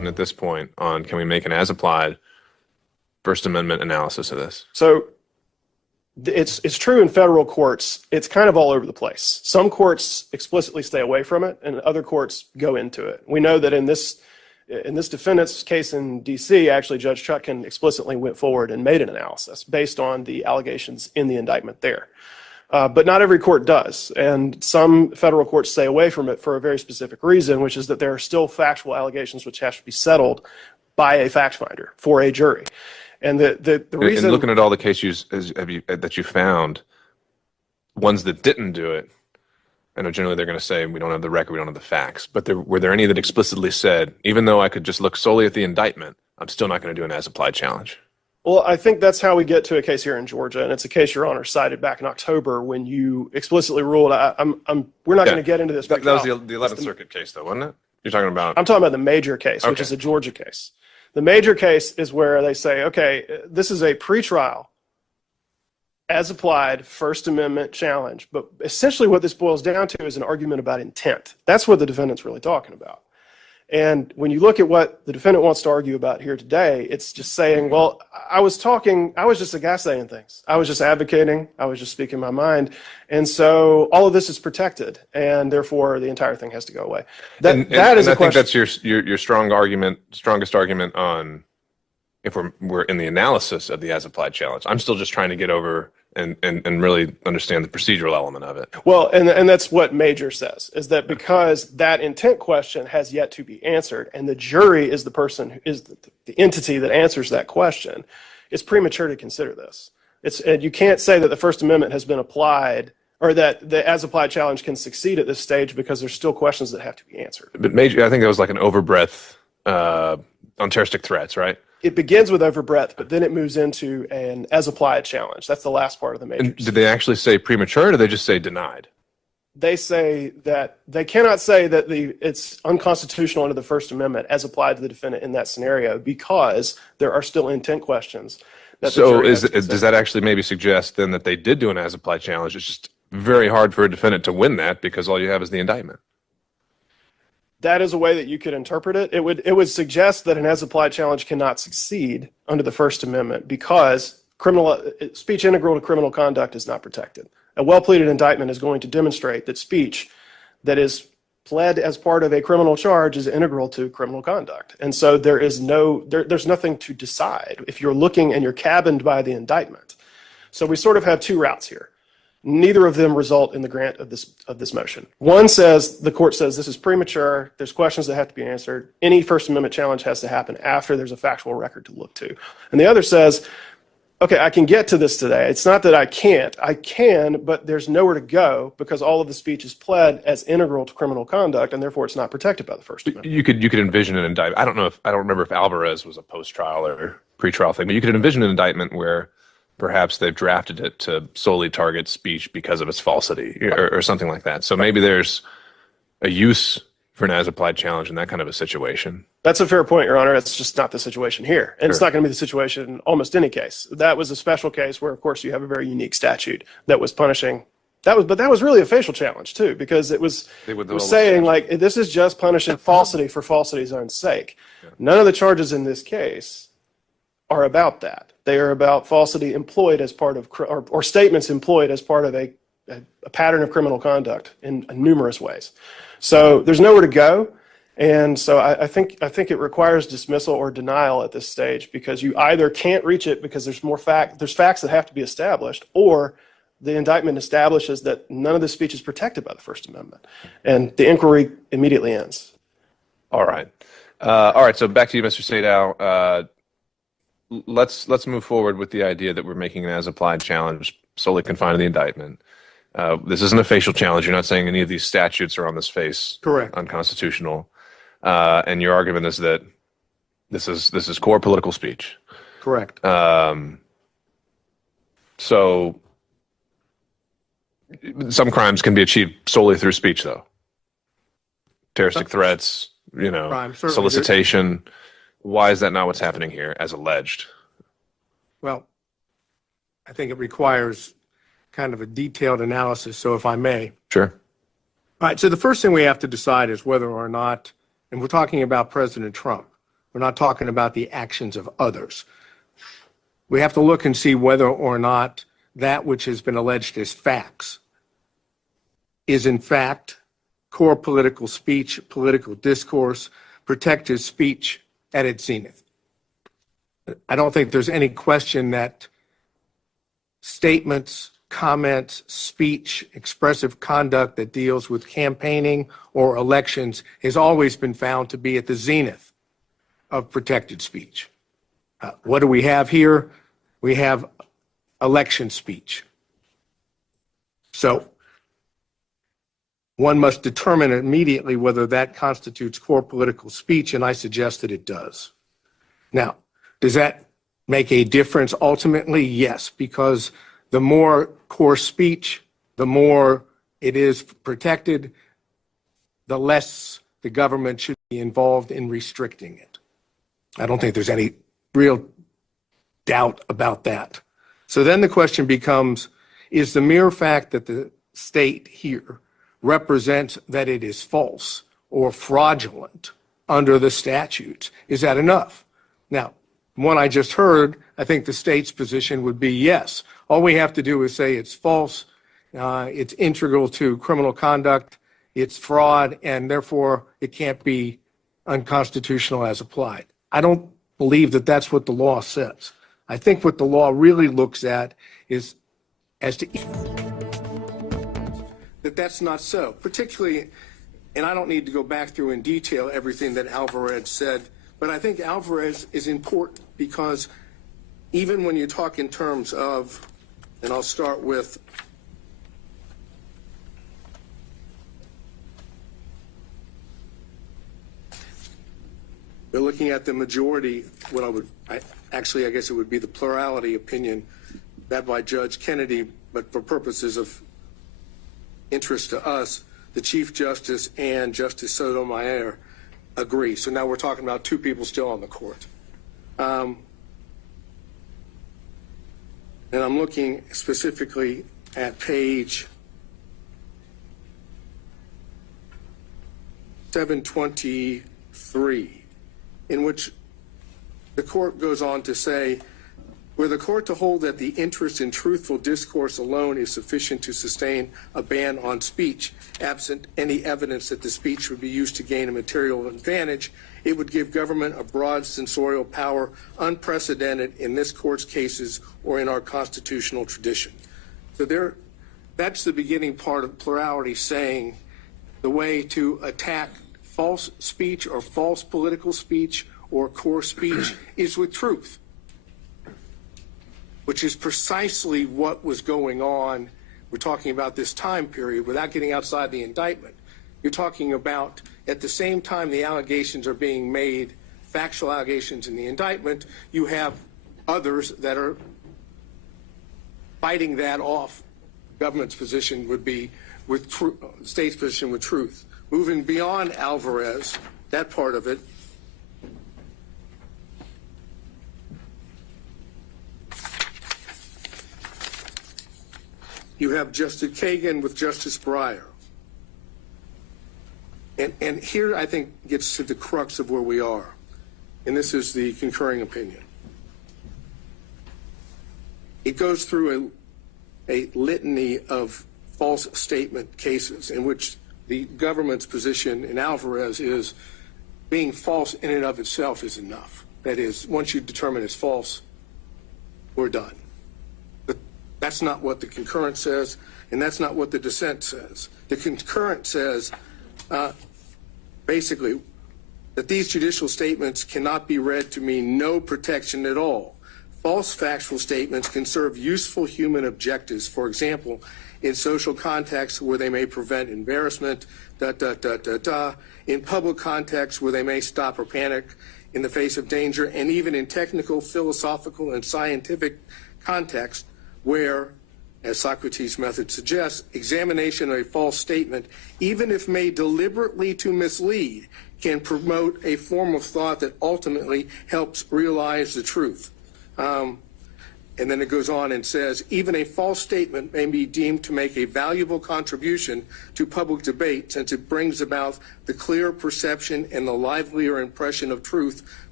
position at this point on can we make an as-applied First Amendment analysis of this? So it's true in federal courts. It's kind of all over the place. Some courts explicitly stay away from it, and other courts go into it. We know that in this defendant's case in D.C., actually Judge Chutkan explicitly went forward and made an analysis based on the allegations in the indictment there. But not every court does, and some federal courts stay away from it for a very specific reason, which is that there are still factual allegations which have to be settled by a fact finder for a jury. And the reason... And looking at all the cases that you found, ones that didn't do it, I know generally they're going to say we don't have the record, we don't have the facts, but were there any that explicitly said, even though I could just look solely at the indictment, I'm still not going to do an as-applied challenge? Well, I think that's how we get to a case here in Georgia, and it's a case Your Honor cited back in October when you explicitly ruled. We're not going to get into this. That was the 11th Circuit case, though, wasn't it? You're talking about? I'm talking about the major case, which is a Georgia case. The major case is where they say, okay, this is a pretrial, as-applied First Amendment challenge, but essentially what this boils down to is an argument about intent. That's what the defendant's really talking about. And when you look at what the defendant wants to argue about here today, it's just saying, well, I was just a guy saying things. I was just advocating. I was just speaking my mind. And so all of this is protected, and therefore the entire thing has to go away. That is a question. I think that's your strongest argument on if we're in the analysis of the as-applied challenge. I'm still just trying to get over and really understand the procedural element of it. Well, and that's what Major says, is that because that intent question has yet to be answered, and the jury is the person who is the entity that answers that question, it's premature to consider this. You can't say that the First Amendment has been applied or that the as-applied challenge can succeed at this stage because there's still questions that have to be answered. But Major, I think that was like an overbreadth on terroristic threats, right? It begins with overbreadth, but then it moves into an as-applied challenge. That's the last part of the major. And did they actually say premature, or did they just say denied? They say that they cannot say that it's unconstitutional under the First Amendment as applied to the defendant in that scenario because there are still intent questions. So does that actually maybe suggest then that they did do an as-applied challenge? It's just very hard for a defendant to win that because all you have is the indictment. That is a way that you could interpret it. It would suggest that an as-applied challenge cannot succeed under the First Amendment because speech integral to criminal conduct is not protected. A well-pleaded indictment is going to demonstrate that speech that is pled as part of a criminal charge is integral to criminal conduct. And so there's nothing to decide if you're looking and you're cabined by the indictment. So we sort of have two routes here. Neither of them result in the grant of this motion. One says, the court says this is premature, there's questions that have to be answered, any First Amendment challenge has to happen after there's a factual record to look to. And the other says, okay, I can get to this today. It's not that I can't. I can, but there's nowhere to go because all of the speech is pled as integral to criminal conduct, and therefore it's not protected by the First Amendment. You could envision an indictment. I don't remember if Alvarez was a post-trial or pre-trial thing, but you could envision an indictment where perhaps they've drafted it to solely target speech because of its falsity or something like that. So maybe there's a use for an as-applied challenge in that kind of a situation. That's a fair point, Your Honor. It's just not the situation here. And Sure. It's not going to be the situation in almost any case. That was a special case where, of course, you have a very unique statute that was punishing. But that was really a facial challenge, too, because it was saying, like, this is just punishing falsity for falsity's own sake. Yeah. None of the charges in this case are about that. They are about falsity employed as part of, or statements employed as part of a pattern of criminal conduct in numerous ways. So there's nowhere to go. And so I think it requires dismissal or denial at this stage because you either can't reach it because there's facts that have to be established, or the indictment establishes that none of the speech is protected by the First Amendment. And the inquiry immediately ends. All right. So back to you, Mr. Sadow. Let's move forward with the idea that we're making an as-applied challenge solely confined to the indictment. This isn't a facial challenge. You're not saying any of these statutes are on this face Correct. Unconstitutional. And your argument is that this is core political speech. Correct. So some crimes can be achieved solely through speech, though. Terroristic threats, solicitation. Why is that not what's happening here, as alleged? Well, I think it requires kind of a detailed analysis, so if I may. Sure. All right, so the first thing we have to decide is whether or not, and we're talking about President Trump, We're not talking about the actions of others. We have to look and see whether or not that which has been alleged as facts is in fact core political speech, political discourse, protected speech at its zenith. I don't think there's any question that statements, comments, speech, expressive conduct that deals with campaigning or elections has always been found to be at the zenith of protected speech. What do we have here? We have election speech. So one must determine immediately whether that constitutes core political speech, and I suggest that it does. Now, does that make a difference ultimately? Yes, because the more core speech, the more it is protected, the less the government should be involved in restricting it. I don't think there's any real doubt about that. So then the question becomes, is the mere fact that the state here represents that it is false or fraudulent under the statutes, is that enough? Now, from what I just heard, I think the state's position would be yes. All we have to do is say it's false, it's integral to criminal conduct, it's fraud, and therefore it can't be unconstitutional as applied. I don't believe that that's what the law says. I think what the law really looks at is as to that that's not so, particularly, and I don't need to go back through in detail everything that Alvarez said, but I think Alvarez is important because even when you talk in terms of, and I'll start with we're looking at the majority, I guess it would be the plurality opinion that by Judge Kennedy, but for purposes of interest to us, the Chief Justice and Justice Sotomayor agree. So now we're talking about two people still on the court. And I'm looking specifically at page 723, in which the court goes on to say, were the court to hold that the interest in truthful discourse alone is sufficient to sustain a ban on speech, absent any evidence that the speech would be used to gain a material advantage, it would give government a broad censorial power unprecedented in this court's cases or in our constitutional tradition. So that's the beginning part of plurality, saying the way to attack false speech or false political speech or core speech is with truth, which is precisely what was going on. We're talking about this time period without getting outside the indictment. You're talking about at the same time the allegations are being made, factual allegations in the indictment, you have others that are fighting that off. Government's position would be with state's position with truth. Moving beyond Alvarez, that part of it, you have Justice Kagan with Justice Breyer. And here I think gets to the crux of where we are. And this is the concurring opinion. It goes through a litany of false statement cases in which the government's position in Alvarez is being false in and of itself is enough. That is, once you determine it's false, we're done. But that's not what the concurrent says, and that's not what the dissent says. The concurrent says, basically, that these judicial statements cannot be read to mean no protection at all. False factual statements can serve useful human objectives, for example, in social contexts where they may prevent embarrassment, in public contexts where they may stop or panic in the face of danger, and even in technical, philosophical, and scientific contexts where, as Socrates' method suggests, examination of a false statement, even if made deliberately to mislead, can promote a form of thought that ultimately helps realize the truth. And then it goes on and says, even a false statement may be deemed to make a valuable contribution to public debate since it brings about the clear perception and the livelier impression of truth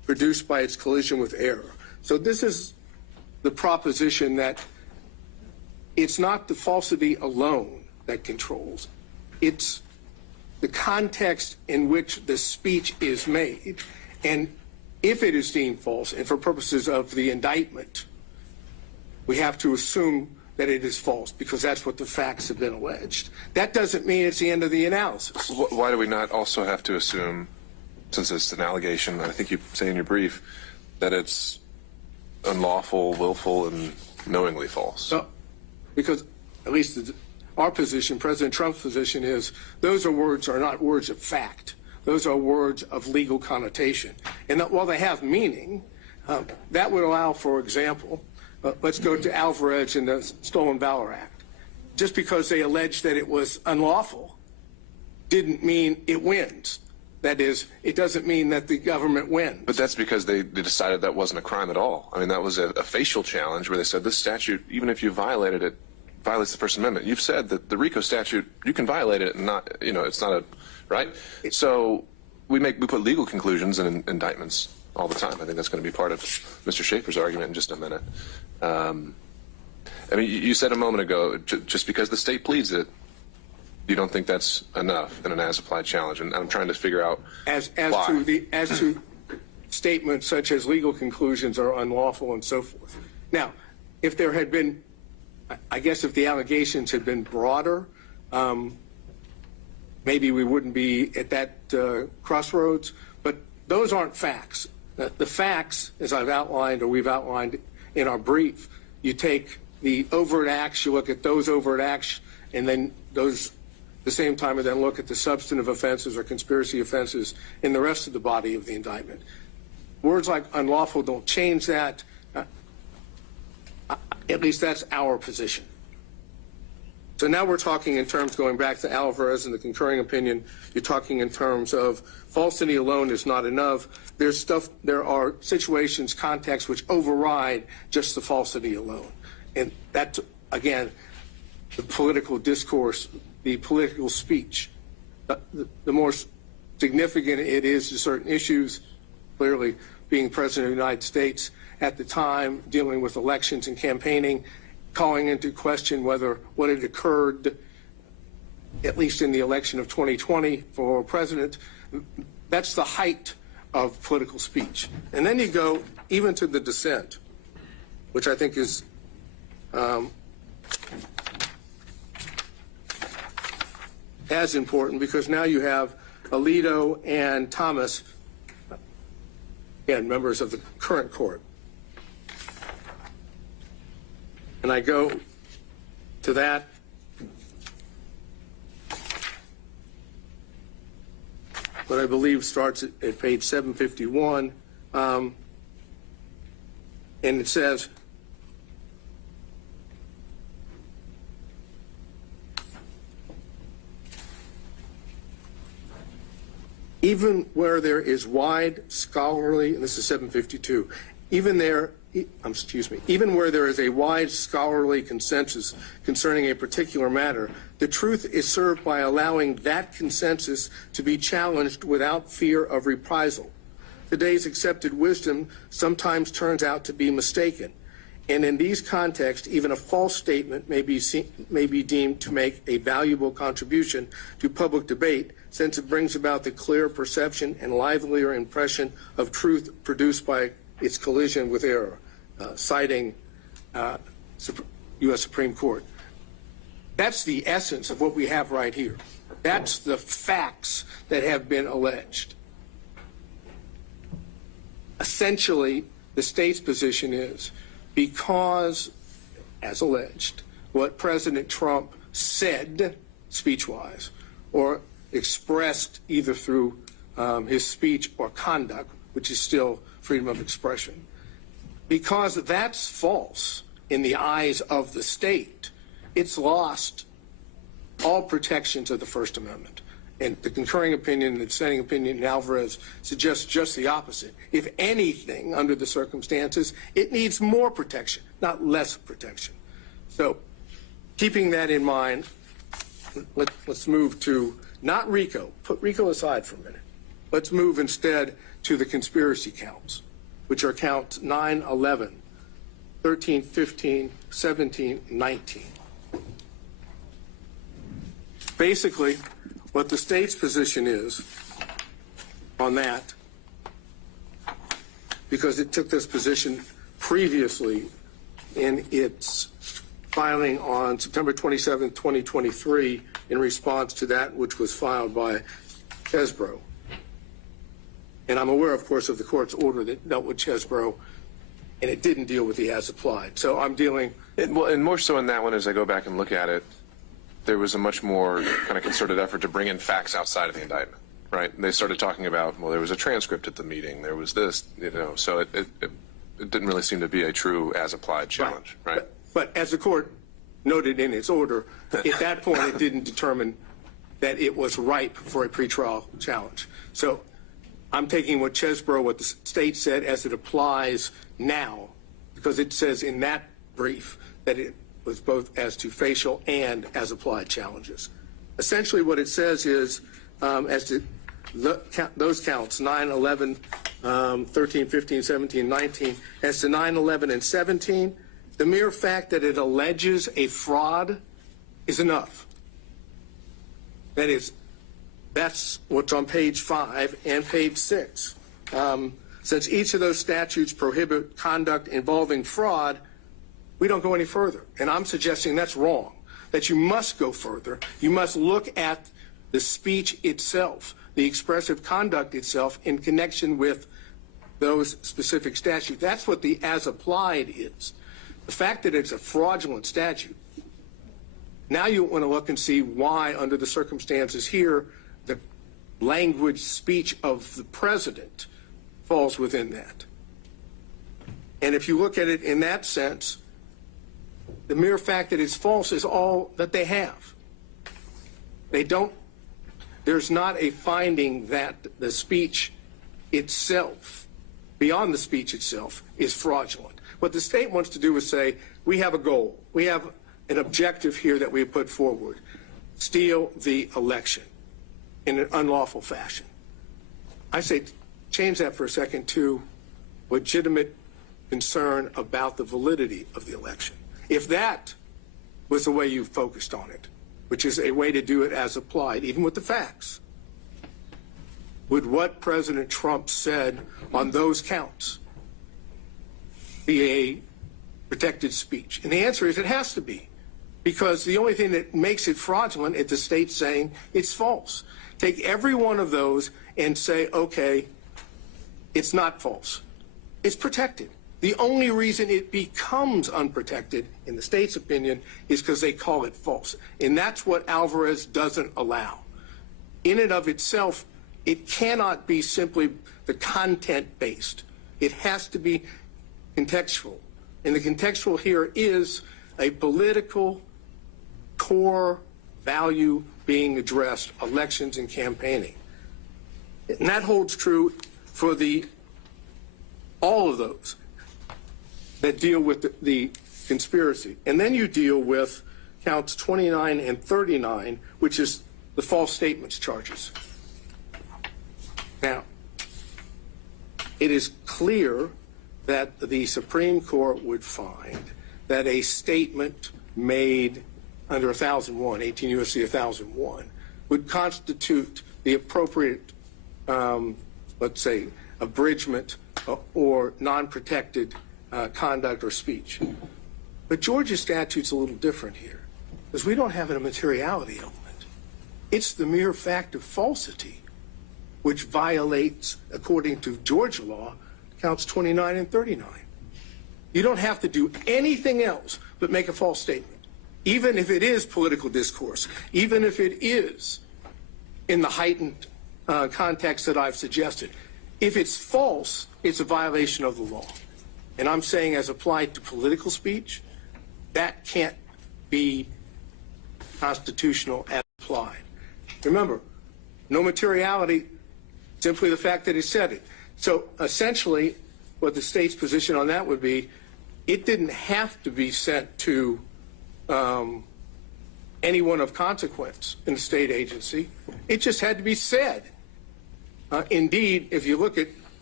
produced by its collision with error. So this is the proposition that it's not the falsity alone that controls. It's the context in which the speech is made. And if it is deemed false, and for purposes of the indictment, we have to assume that it is false because that's what the facts have been alleged. That doesn't mean it's the end of the analysis. Why do we not also have to assume, since it's an allegation, I think you say in your brief, that it's unlawful, willful, and knowingly false? No, because at least our position, President Trump's position, is those are not words of fact. Those are words of legal connotation. And that while they have meaning, that would allow, for example, let's go to Alvarez and the Stolen Valor Act. Just because they alleged that it was unlawful didn't mean it wins. That is, it doesn't mean that the government wins. But that's because they decided that wasn't a crime at all. I mean, that was a facial challenge where they said this statute, even if you violated it, violates the First Amendment. You've said that the RICO statute, you can violate it and not, it's not a, right? So we put legal conclusions in indictments all the time. I think that's going to be part of Mr. Schaefer's argument in just a minute. I mean, you said a moment ago, just because the state pleads it, you don't think that's enough in an as-applied challenge, and I'm trying to figure out as why. to statements such as legal conclusions are unlawful and so forth. Now, if there had been, I guess, if the allegations had been broader, maybe we wouldn't be at that crossroads. But those aren't facts. The facts, as I've outlined or we've outlined in our brief, you take the overt acts, you look at those overt acts, and then those. At the same time, and then look at the substantive offenses or conspiracy offenses in the rest of the body of the indictment. Words like unlawful don't change that. At least that's our position. So now we're talking in terms, going back to Alvarez and the concurring opinion, you're talking in terms of falsity alone is not enough. There are situations, contexts which override just the falsity alone. And that's, again, the political discourse, the political speech. The more significant it is to certain issues, clearly being President of the United States at the time, dealing with elections and campaigning, calling into question whether what had occurred, at least in the election of 2020 for president, that's the height of political speech. And then you go even to the dissent, which I think is as important, because now you have Alito and Thomas, again, members of the current court. And I go to that. What I believe starts at page 751. And it says, even where there is wide scholarly, and this is 752, even where there is a wide scholarly consensus concerning a particular matter, the truth is served by allowing that consensus to be challenged without fear of reprisal. Today's accepted wisdom sometimes turns out to be mistaken, and in these contexts, even a false statement may be deemed to make a valuable contribution to public debate, since it brings about the clear perception and livelier impression of truth produced by its collision with error, citing U.S. Supreme Court. That's the essence of what we have right here. That's the facts that have been alleged. Essentially, the state's position is because, as alleged, what President Trump said speech-wise or expressed either through his speech or conduct, which is still freedom of expression, because that's false in the eyes of the state, it's lost all protections of the First Amendment. And the concurring opinion and the dissenting opinion in Alvarez suggests just the opposite. If anything, under the circumstances, it needs more protection, not less protection. So keeping that in mind, let's move to not RICO. Put RICO aside for a minute. Let's move instead to the conspiracy counts, which are counts 9, 11, 13, 15, 17, 19. Basically, what the state's position is on that, because it took this position previously in its filing on September 27, 2023, in response to that which was filed by Chesbrough. And I'm aware, of course, of the court's order that dealt with Chesbrough, and it didn't deal with the as applied. So I'm dealing. Well, and more so in that one, as I go back and look at it, there was a much more kind of concerted effort to bring in facts outside of the indictment, right? And they started talking about, well, there was a transcript at the meeting, there was this, so it didn't really seem to be a true as applied challenge, right? But as the court noted in its order, at that point it didn't determine that it was ripe for a pretrial challenge. So I'm taking what Chesbrough, what the state said as it applies now, because it says in that brief that it was both as to facial and as applied challenges. Essentially what it says is as to those counts, 9, 11, 13, 15, 17, 19, as to 9, 11, and 17, the mere fact that it alleges a fraud is enough. That is, that's what's on page 5 and page 6. Since each of those statutes prohibit conduct involving fraud, we don't go any further. And I'm suggesting that's wrong, that you must go further. You must look at the speech itself, the expressive conduct itself in connection with those specific statutes. That's what the as applied is. The fact that it's a fraudulent statute, now you want to look and see why, under the circumstances here, the language speech of the president falls within that. And if you look at it in that sense, the mere fact that it's false is all that they have. There's not a finding that the speech itself, beyond the speech itself, is fraudulent. What the state wants to do is say, we have a goal. We have an objective here that we put forward. Steal the election in an unlawful fashion. I say change that for a second to legitimate concern about the validity of the election. If that was the way you focused on it, which is a way to do it as applied, even with the facts, would what President Trump said on those counts be a protected speech? And the answer is it has to be, because the only thing that makes it fraudulent is the state saying it's false. Take every one of those and say, okay, it's not false. It's protected. The only reason it becomes unprotected, in the state's opinion, is because they call it false. And that's what Alvarez doesn't allow. In and of itself, it cannot be simply the content-based. It has to be contextual. And the contextual here is a political core value being addressed, elections and campaigning. And that holds true for all of those that deal with the conspiracy. And then you deal with counts 29 and 39, which is the false statements charges. Now, it is clear that the Supreme Court would find that a statement made under 1001, 18 U.S.C. 1001, would constitute the appropriate, let's say, abridgment or non-protected conduct or speech. But Georgia's statute's a little different here, because we don't have a materiality element. It's the mere fact of falsity, which violates, according to Georgia law, counts 29 and 39. You don't have to do anything else but make a false statement, even if it is political discourse, even if it is in the heightened context that I've suggested. If it's false, it's a violation of the law. And I'm saying, as applied to political speech, that can't be constitutional as applied. Remember, no materiality, simply the fact that he said it. So essentially, what the state's position on that would be, it didn't have to be sent to anyone of consequence in the state agency. It just had to be said. Indeed, if you look at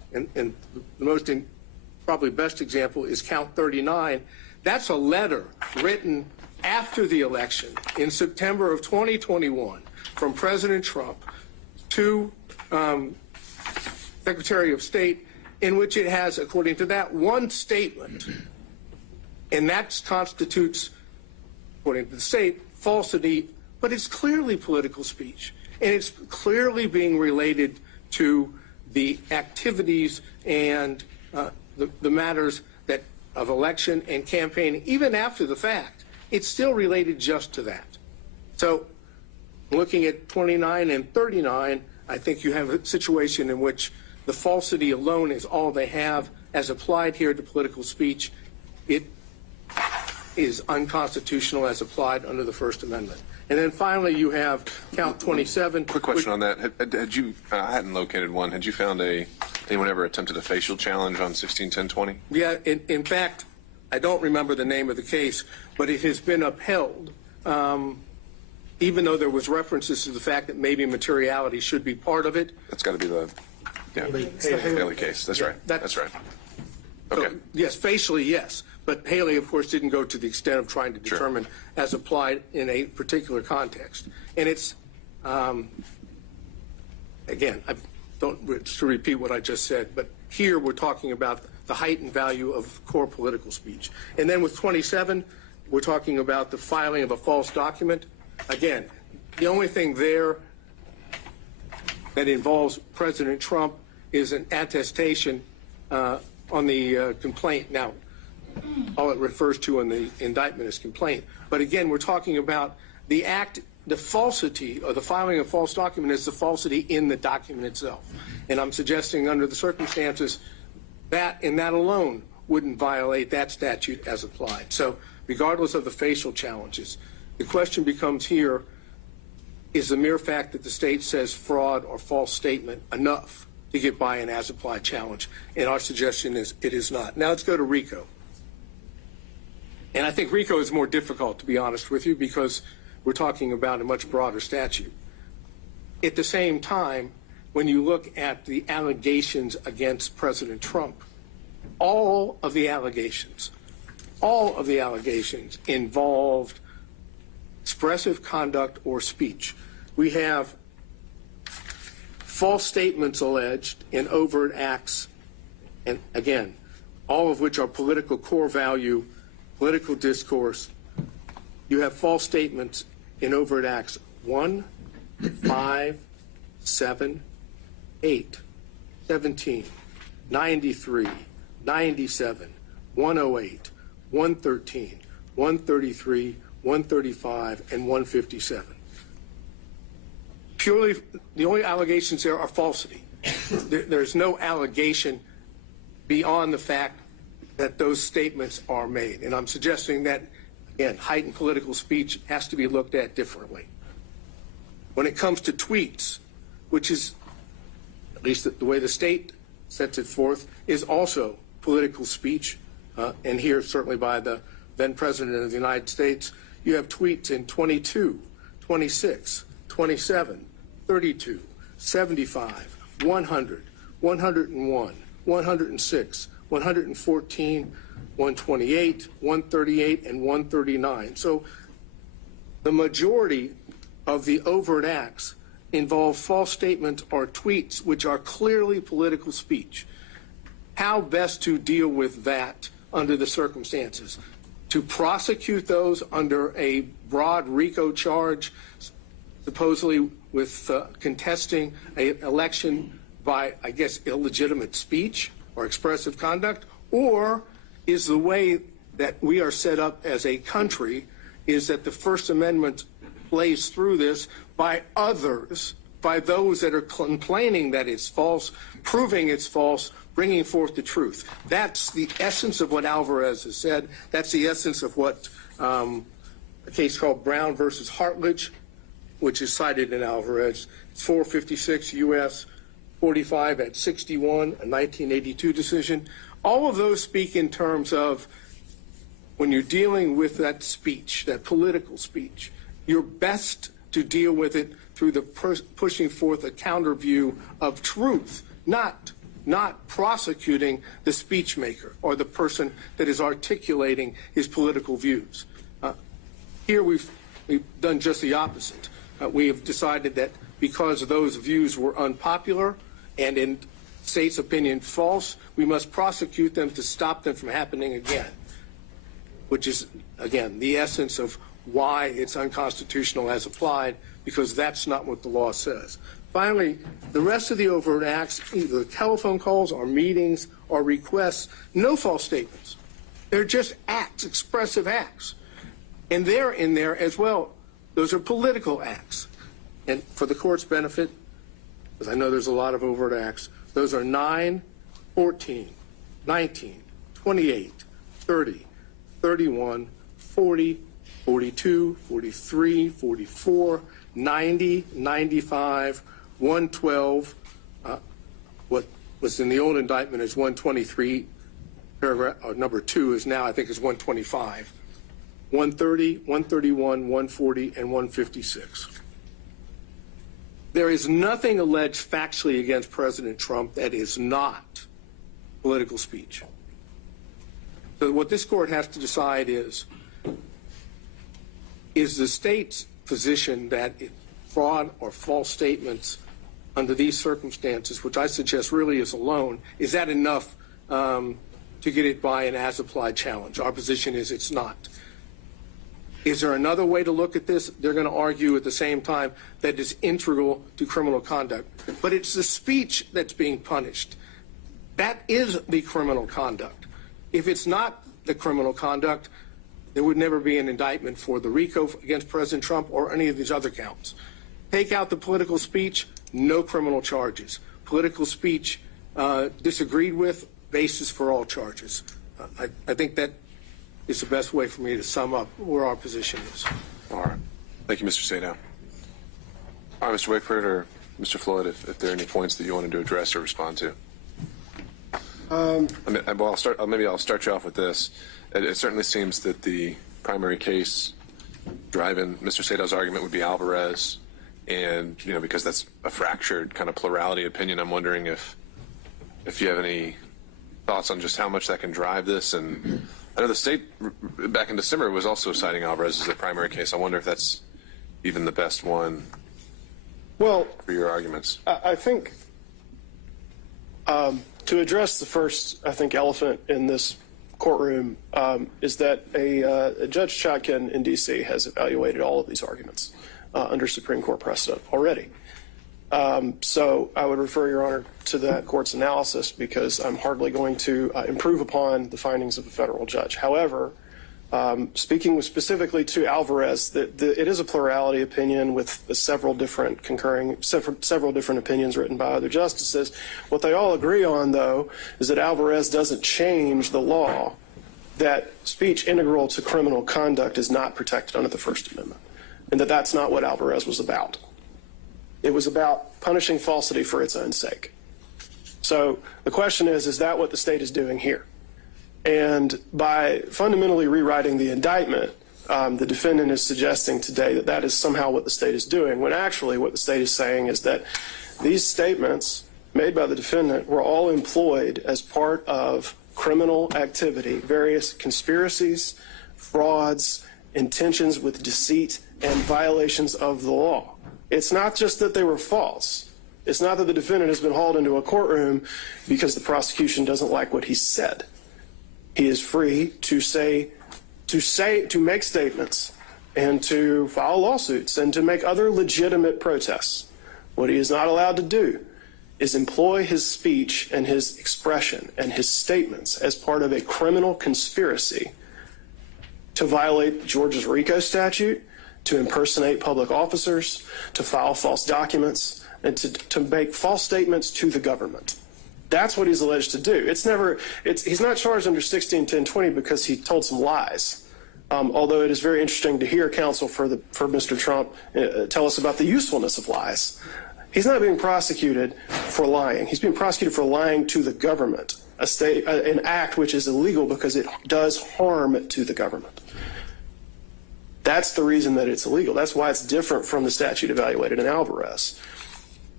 and the most probably best example is count 39. That's a letter written after the election in September of 2021 from President Trump to Secretary of State, in which it has, according to that, one statement, and that constitutes, according to the state, falsity, but it's clearly political speech, and it's clearly being related to the activities and the matters that of election and campaigning. Even after the fact, it's still related just to that. So looking at 29 and 39, I think you have a situation in which the falsity alone is all they have as applied here to political speech. It is unconstitutional as applied under the First Amendment. And then finally, you have count 27. Quick question on that. Had you, I hadn't located one. Had you found anyone ever attempted a facial challenge on 161020? Yeah, in fact, I don't remember the name of the case, but it has been upheld, even though there was references to the fact that maybe materiality should be part of it. That's got to be the Haley case. That's right. That's right. Okay. So, yes, facially, yes. But Haley, of course, didn't go to the extent of trying to determine as applied in a particular context. And it's, again, I don't to repeat what I just said, but here we're talking about the heightened value of core political speech. And then with 27, we're talking about the filing of a false document. Again, the only thing there that involves President Trump is an attestation on the complaint. Now, all it refers to in the indictment is complaint. But again, we're talking about the act, the falsity, or the filing of a false document is the falsity in the document itself. And I'm suggesting under the circumstances that, and that alone, wouldn't violate that statute as applied. So regardless of the facial challenges, the question becomes here, is the mere fact that the state says fraud or false statement enough to get by an as-applied challenge? And our suggestion is it is not. Now let's go to RICO. And I think RICO is more difficult, to be honest with you, because we're talking about a much broader statute. At the same time, when you look at the allegations against President Trump, all of the allegations involved expressive conduct or speech. We have false statements alleged in overt acts, and again, all of which are political core value, political discourse. You have false statements in overt acts 1, 5, 7, 8, 17, 93, 97, 108, 113, 133, 135, and 157. Purely, the only allegations there are falsity. There's no allegation beyond the fact that those statements are made. And I'm suggesting that, again, heightened political speech has to be looked at differently. When it comes to tweets, which is, at least the way the state sets it forth, is also political speech, and here certainly by the then President of the United States, you have tweets in 22, 26, 27, 32, 75, 100, 101, 106, 114, 128, 138, and 139. So the majority of the overt acts involve false statements or tweets which are clearly political speech. How best to deal with that under the circumstances? To prosecute those under a broad RICO charge, supposedly with contesting an election by, I guess, illegitimate speech or expressive conduct? Or is the way that we are set up as a country is that the First Amendment plays through this by others, by those that are complaining that it's false, proving it's false, bringing forth the truth? That's the essence of what Alvarez has said. That's the essence of what a case called Brown versus Hartledge, which is cited in Alvarez. It's 456 U.S. 45 at 61, a 1982 decision. All of those speak in terms of when you're dealing with that speech, that political speech, you're best to deal with it through the pushing forth a counter view of truth, not not prosecuting the speech maker or the person that is articulating his political views. Here we've done just the opposite. We have decided that because those views were unpopular and in state's opinion false, we must prosecute them to stop them from happening again, which is, again, the essence of why it's unconstitutional as applied, because that's not what the law says. Finally, the rest of the overt acts, either telephone calls or meetings or requests, no false statements. They're just acts, expressive acts. And they're in there as well. Those are political acts. And for the court's benefit, because I know there's a lot of overt acts, those are 9, 14, 19, 28, 30, 31, 40, 42, 43, 44, 90, 95, 112. What was in the old indictment is 123, paragraph number 2 is now, I think, is 125. 130, 131, 140, and 156. There is nothing alleged factually against President Trump that is not political speech. So what this court has to decide is the state's position that fraud or false statements under these circumstances, which I suggest really is alone, is that enough to get it by an as-applied challenge? Our position is it's not. Is there another way to look at this? They're going to argue at the same time that it's integral to criminal conduct. But it's the speech that's being punished. That is the criminal conduct. If it's not the criminal conduct, there would never be an indictment for the RICO against President Trump or any of these other counts. Take out the political speech, no criminal charges. Political speech disagreed with, basis for all charges. I think that is the best way for me to sum up where our position is. All right. Thank you, Mr. Sadow. All right, Mr. Wakeford or Mr. Floyd, if there are any points that you wanted to address or respond to. Maybe I'll start you off with this. It certainly seems that the primary case driving Mr. Sadow's argument would be Alvarez, and because that's a fractured kind of plurality opinion, I'm wondering if you have any thoughts on just how much that can drive this. And I know the state back in December was also citing Alvarez as a primary case. I wonder if that's even the best one for your arguments. I think to address the first, elephant in this courtroom is that a Judge Chotkin in D.C. has evaluated all of these arguments under Supreme Court precedent already. So I would refer Your Honor to that court's analysis, because I'm hardly going to improve upon the findings of a federal judge. However, speaking specifically to Alvarez, it is a plurality opinion with several different opinions written by other justices. What they all agree on, though, is that Alvarez doesn't change the law that speech integral to criminal conduct is not protected under the First Amendment, and that that's not what Alvarez was about. It was about punishing falsity for its own sake. So the question is that what the state is doing here? And by fundamentally rewriting the indictment, the defendant is suggesting today that that is somehow what the state is doing, when actually what the state is saying is that these statements made by the defendant were all employed as part of criminal activity, various conspiracies, frauds, intentions with deceit, and violations of the law. It's not just that they were false. It's not that the defendant has been hauled into a courtroom because the prosecution doesn't like what he said. He is free to make statements and to file lawsuits and to make other legitimate protests. What he is not allowed to do is employ his speech and his expression and his statements as part of a criminal conspiracy to violate Georgia's RICO statute, to impersonate public officers, to file false documents, and to make false statements to the government. That's what he's alleged to do. He's not charged under 161020 because he told some lies. Although it is very interesting to hear counsel for Mr. Trump tell us about the usefulness of lies. He's not being prosecuted for lying. He's being prosecuted for lying to the government, an act which is illegal because it does harm to the government. That's the reason that it's illegal. That's why it's different from the statute evaluated in Alvarez.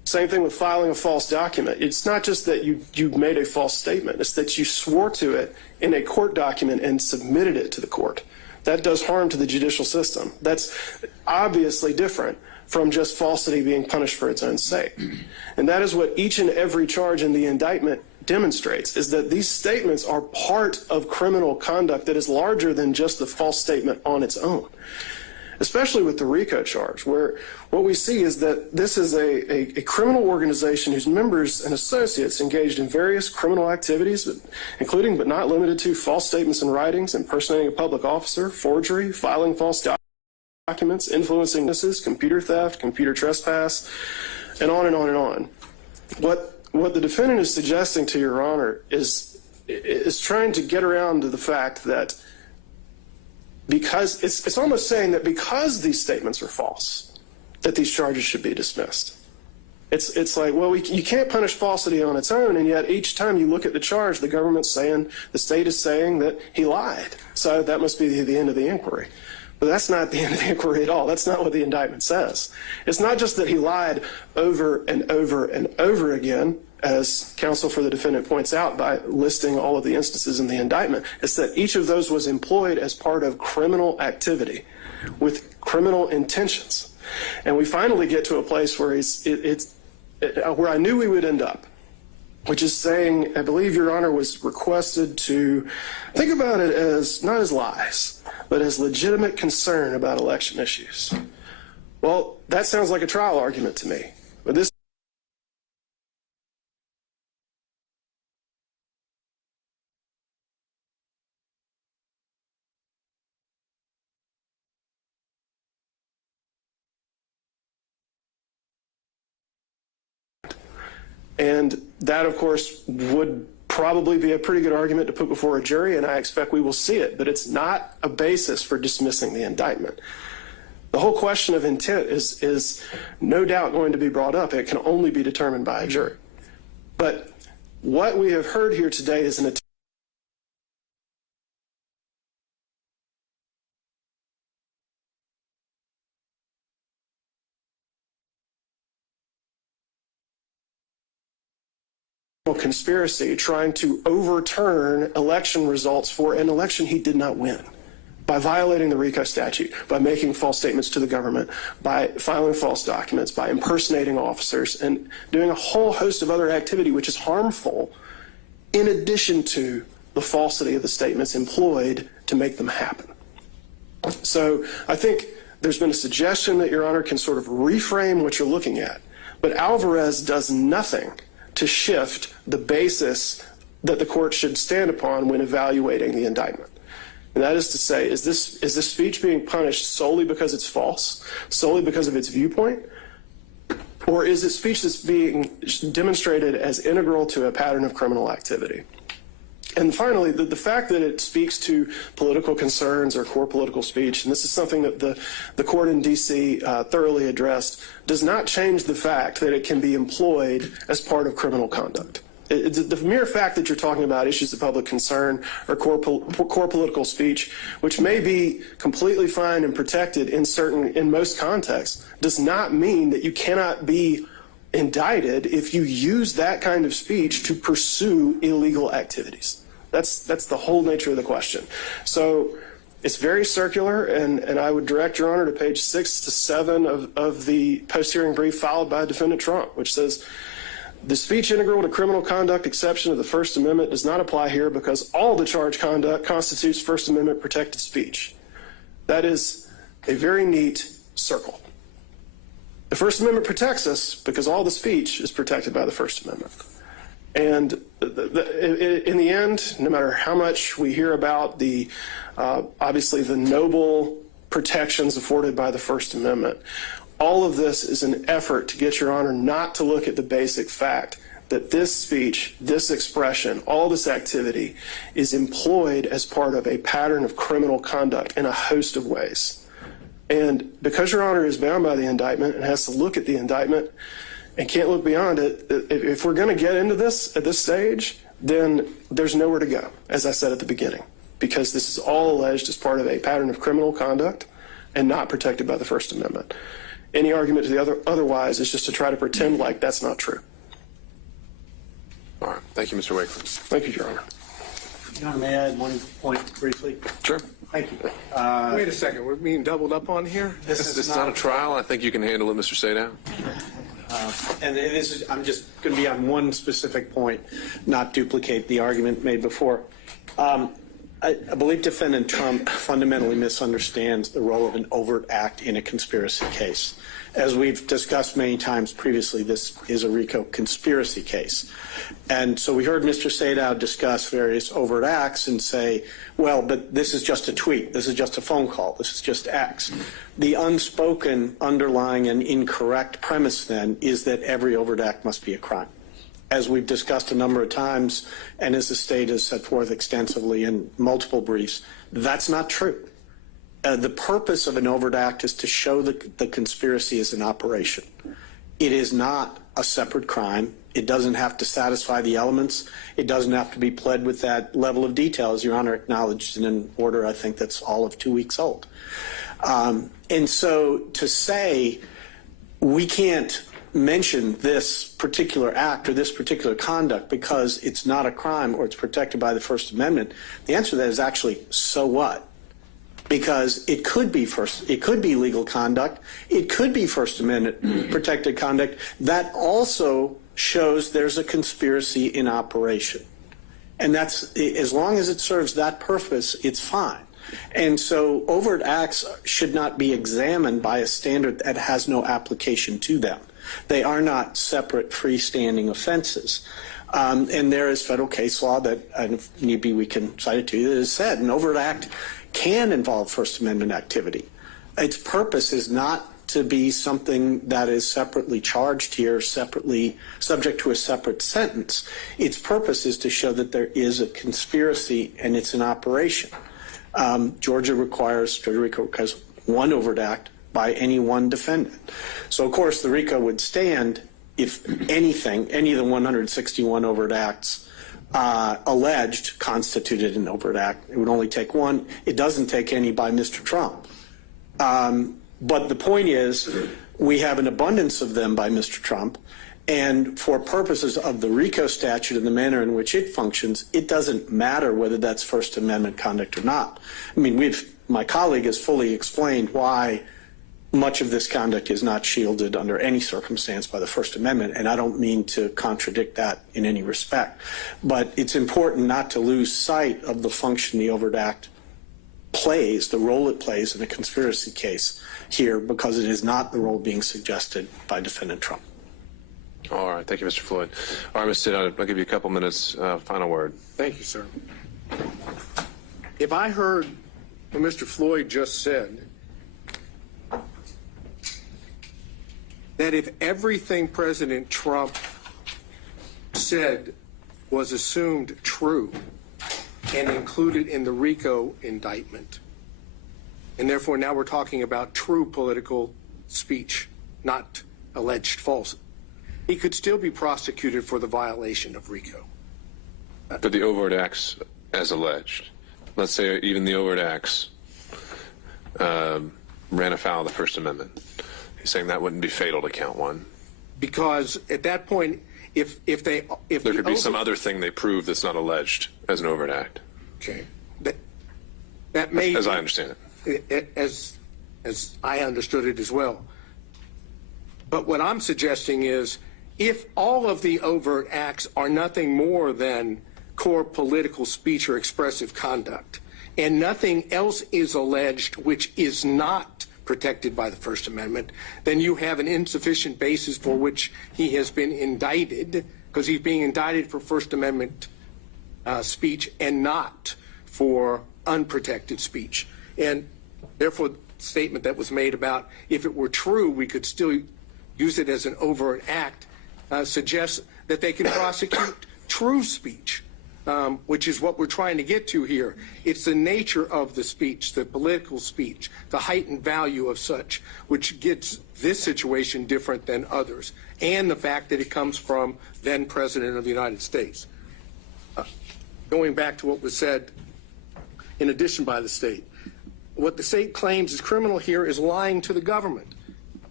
Same thing with filing a false document. It's not just that you made a false statement. It's that you swore to it in a court document and submitted it to the court. That does harm to the judicial system. That's obviously different from just falsity being punished for its own sake. And that is what each and every charge in the indictment demonstrates, is that these statements are part of criminal conduct that is larger than just the false statement on its own. Especially with the RICO charge, where what we see is that this is a criminal organization whose members and associates engaged in various criminal activities, including but not limited to false statements and writings, impersonating a public officer, forgery, filing false documents, influencing witnesses, computer theft, computer trespass, and on and on and on. What the defendant is suggesting to Your Honor is trying to get around to the fact that because it's almost saying that because these statements are false, that these charges should be dismissed. It's like, well, you can't punish falsity on its own, and yet each time you look at the charge, the government's saying, the state is saying that he lied. So that must be the end of the inquiry. But that's not the end of the inquiry at all. That's not what the indictment says. It's not just that he lied over and over and over again, as counsel for the defendant points out by listing all of the instances in the indictment. It's that each of those was employed as part of criminal activity with criminal intentions. And we finally get to a place where where I knew we would end up, which is saying, I believe Your Honor was requested to think about it as not as lies, but as legitimate concern about election issues. Well, that sounds like a trial argument to me. But this and that, of course, would probably be a pretty good argument to put before a jury, and I expect we will see it, but it's not a basis for dismissing the indictment. The whole question of intent is no doubt going to be brought up. It can only be determined by a jury. But what we have heard here today is an attempt conspiracy trying to overturn election results for an election he did not win by violating the RICO statute, by making false statements to the government, by filing false documents, by impersonating officers, and doing a whole host of other activity which is harmful in addition to the falsity of the statements employed to make them happen. So I think there's been a suggestion that Your Honor can sort of reframe what you're looking at, but Alvarez does nothing to shift the basis that the court should stand upon when evaluating the indictment. And that is to say, is this speech being punished solely because it's false, solely because of its viewpoint, or is it speech that's being demonstrated as integral to a pattern of criminal activity? And finally, the fact that it speaks to political concerns or core political speech, and this is something that the court in D.C. Thoroughly addressed, does not change the fact that it can be employed as part of criminal conduct. The mere fact that you're talking about issues of public concern or core political speech, which may be completely fine and protected in most contexts, does not mean that you cannot be indicted if you use that kind of speech to pursue illegal activities. That's the whole nature of the question. So it's very circular, and I would direct Your Honor to page 6 to 7 of the post-hearing brief filed by Defendant Trump, which says, the speech integral to criminal conduct exception of the First Amendment does not apply here because all the charged conduct constitutes First Amendment protected speech. That is a very neat circle. The First Amendment protects us because all the speech is protected by the First Amendment. And in the end, no matter how much we hear about obviously the noble protections afforded by the First Amendment, all of this is an effort to get Your Honor not to look at the basic fact that this speech, this expression, all this activity is employed as part of a pattern of criminal conduct in a host of ways. And because Your Honor is bound by the indictment and has to look at the indictment and can't look beyond it, if we're going to get into this at this stage, then there's nowhere to go, as I said at the beginning, because this is all alleged as part of a pattern of criminal conduct and not protected by the First Amendment. Any argument to the otherwise is just to try to pretend like that's not true. All right. Thank you, Mr. Wakeland. Thank you, Your Honor. Your Honor, may I add one point briefly? Sure. Thank you. Wait a second, we're being doubled up on here? This is not a trial. I think you can handle it, Mr. Sadow. And this is, I'm just going to be on one specific point, not duplicate the argument made before. I believe Defendant Trump fundamentally misunderstands the role of an overt act in a conspiracy case. As we've discussed many times previously, this is a RICO conspiracy case. And so we heard Mr. Sadow discuss various overt acts and say, well, but this is just a tweet, this is just a phone call, this is just X. The unspoken underlying and incorrect premise then is that every overt act must be a crime. As we've discussed a number of times, and as the state has set forth extensively in multiple briefs, that's not true. The purpose of an overt act is to show that the conspiracy is an operation. It is not a separate crime. It doesn't have to satisfy the elements. It doesn't have to be pled with that level of detail, as Your Honor acknowledged in an order I think that's all of 2 weeks old. And so to say we can't mention this particular act or this particular conduct because it's not a crime or it's protected by the First Amendment, the answer to that is actually, so what? Because it could be legal conduct, it could be First Amendment protected conduct that also shows there's a conspiracy in operation. And that's, as long as it serves that purpose, it's fine. And so overt acts should not be examined by a standard that has no application to them. They are not separate freestanding offenses. And there is federal case law that, and if need be, we can cite it to you, that has said an overt act can involve First Amendment activity. Its purpose is not to be something that is separately charged here, separately subject to a separate sentence. Its purpose is to show that there is a conspiracy and it's an operation. Georgia RICO requires one overt act by any one defendant. So, of course, the RICO would stand if anything, any of the 161 overt acts alleged constituted an overt act. It would only take one. It doesn't take any by Mr. Trump. But the point is, we have an abundance of them by Mr. Trump, and for purposes of the RICO statute and the manner in which it functions, it doesn't matter whether that's First Amendment conduct or not. I mean, my colleague has fully explained why much of this conduct is not shielded under any circumstance by the First Amendment, and I don't mean to contradict that in any respect. But it's important not to lose sight of the function the overt act plays, the role it plays in a conspiracy case here, because it is not the role being suggested by Defendant Trump. All right. Thank you, Mr. Floyd. All right, Mr. Sadow, I'll give you a couple minutes. Final word. Thank you, sir. If I heard what Mr. Floyd just said, that if everything President Trump said was assumed true and included in the RICO indictment, and therefore now we're talking about true political speech, not alleged false, he could still be prosecuted for the violation of RICO. For the overt acts as alleged. Let's say even the overt acts ran afoul of the First Amendment. He's saying that wouldn't be fatal to count one. Because at that point, if there could be some other thing they prove that's not alleged as an overt act. Okay. That may, as I understand it. As I understood it as well. But what I'm suggesting is, if all of the overt acts are nothing more than core political speech or expressive conduct, and nothing else is alleged which is not protected by the First Amendment, then you have an insufficient basis for which he has been indicted, because he's being indicted for First Amendment speech and not for unprotected speech. And therefore, the statement that was made about if it were true, we could still use it as an overt act, suggests that they can prosecute true speech, which is what we're trying to get to here. It's the nature of the speech, the political speech, the heightened value of such, which gets this situation different than others, and the fact that it comes from then President of the United States. Going back to what was said in addition by the state, what the state claims is criminal here is lying to the government.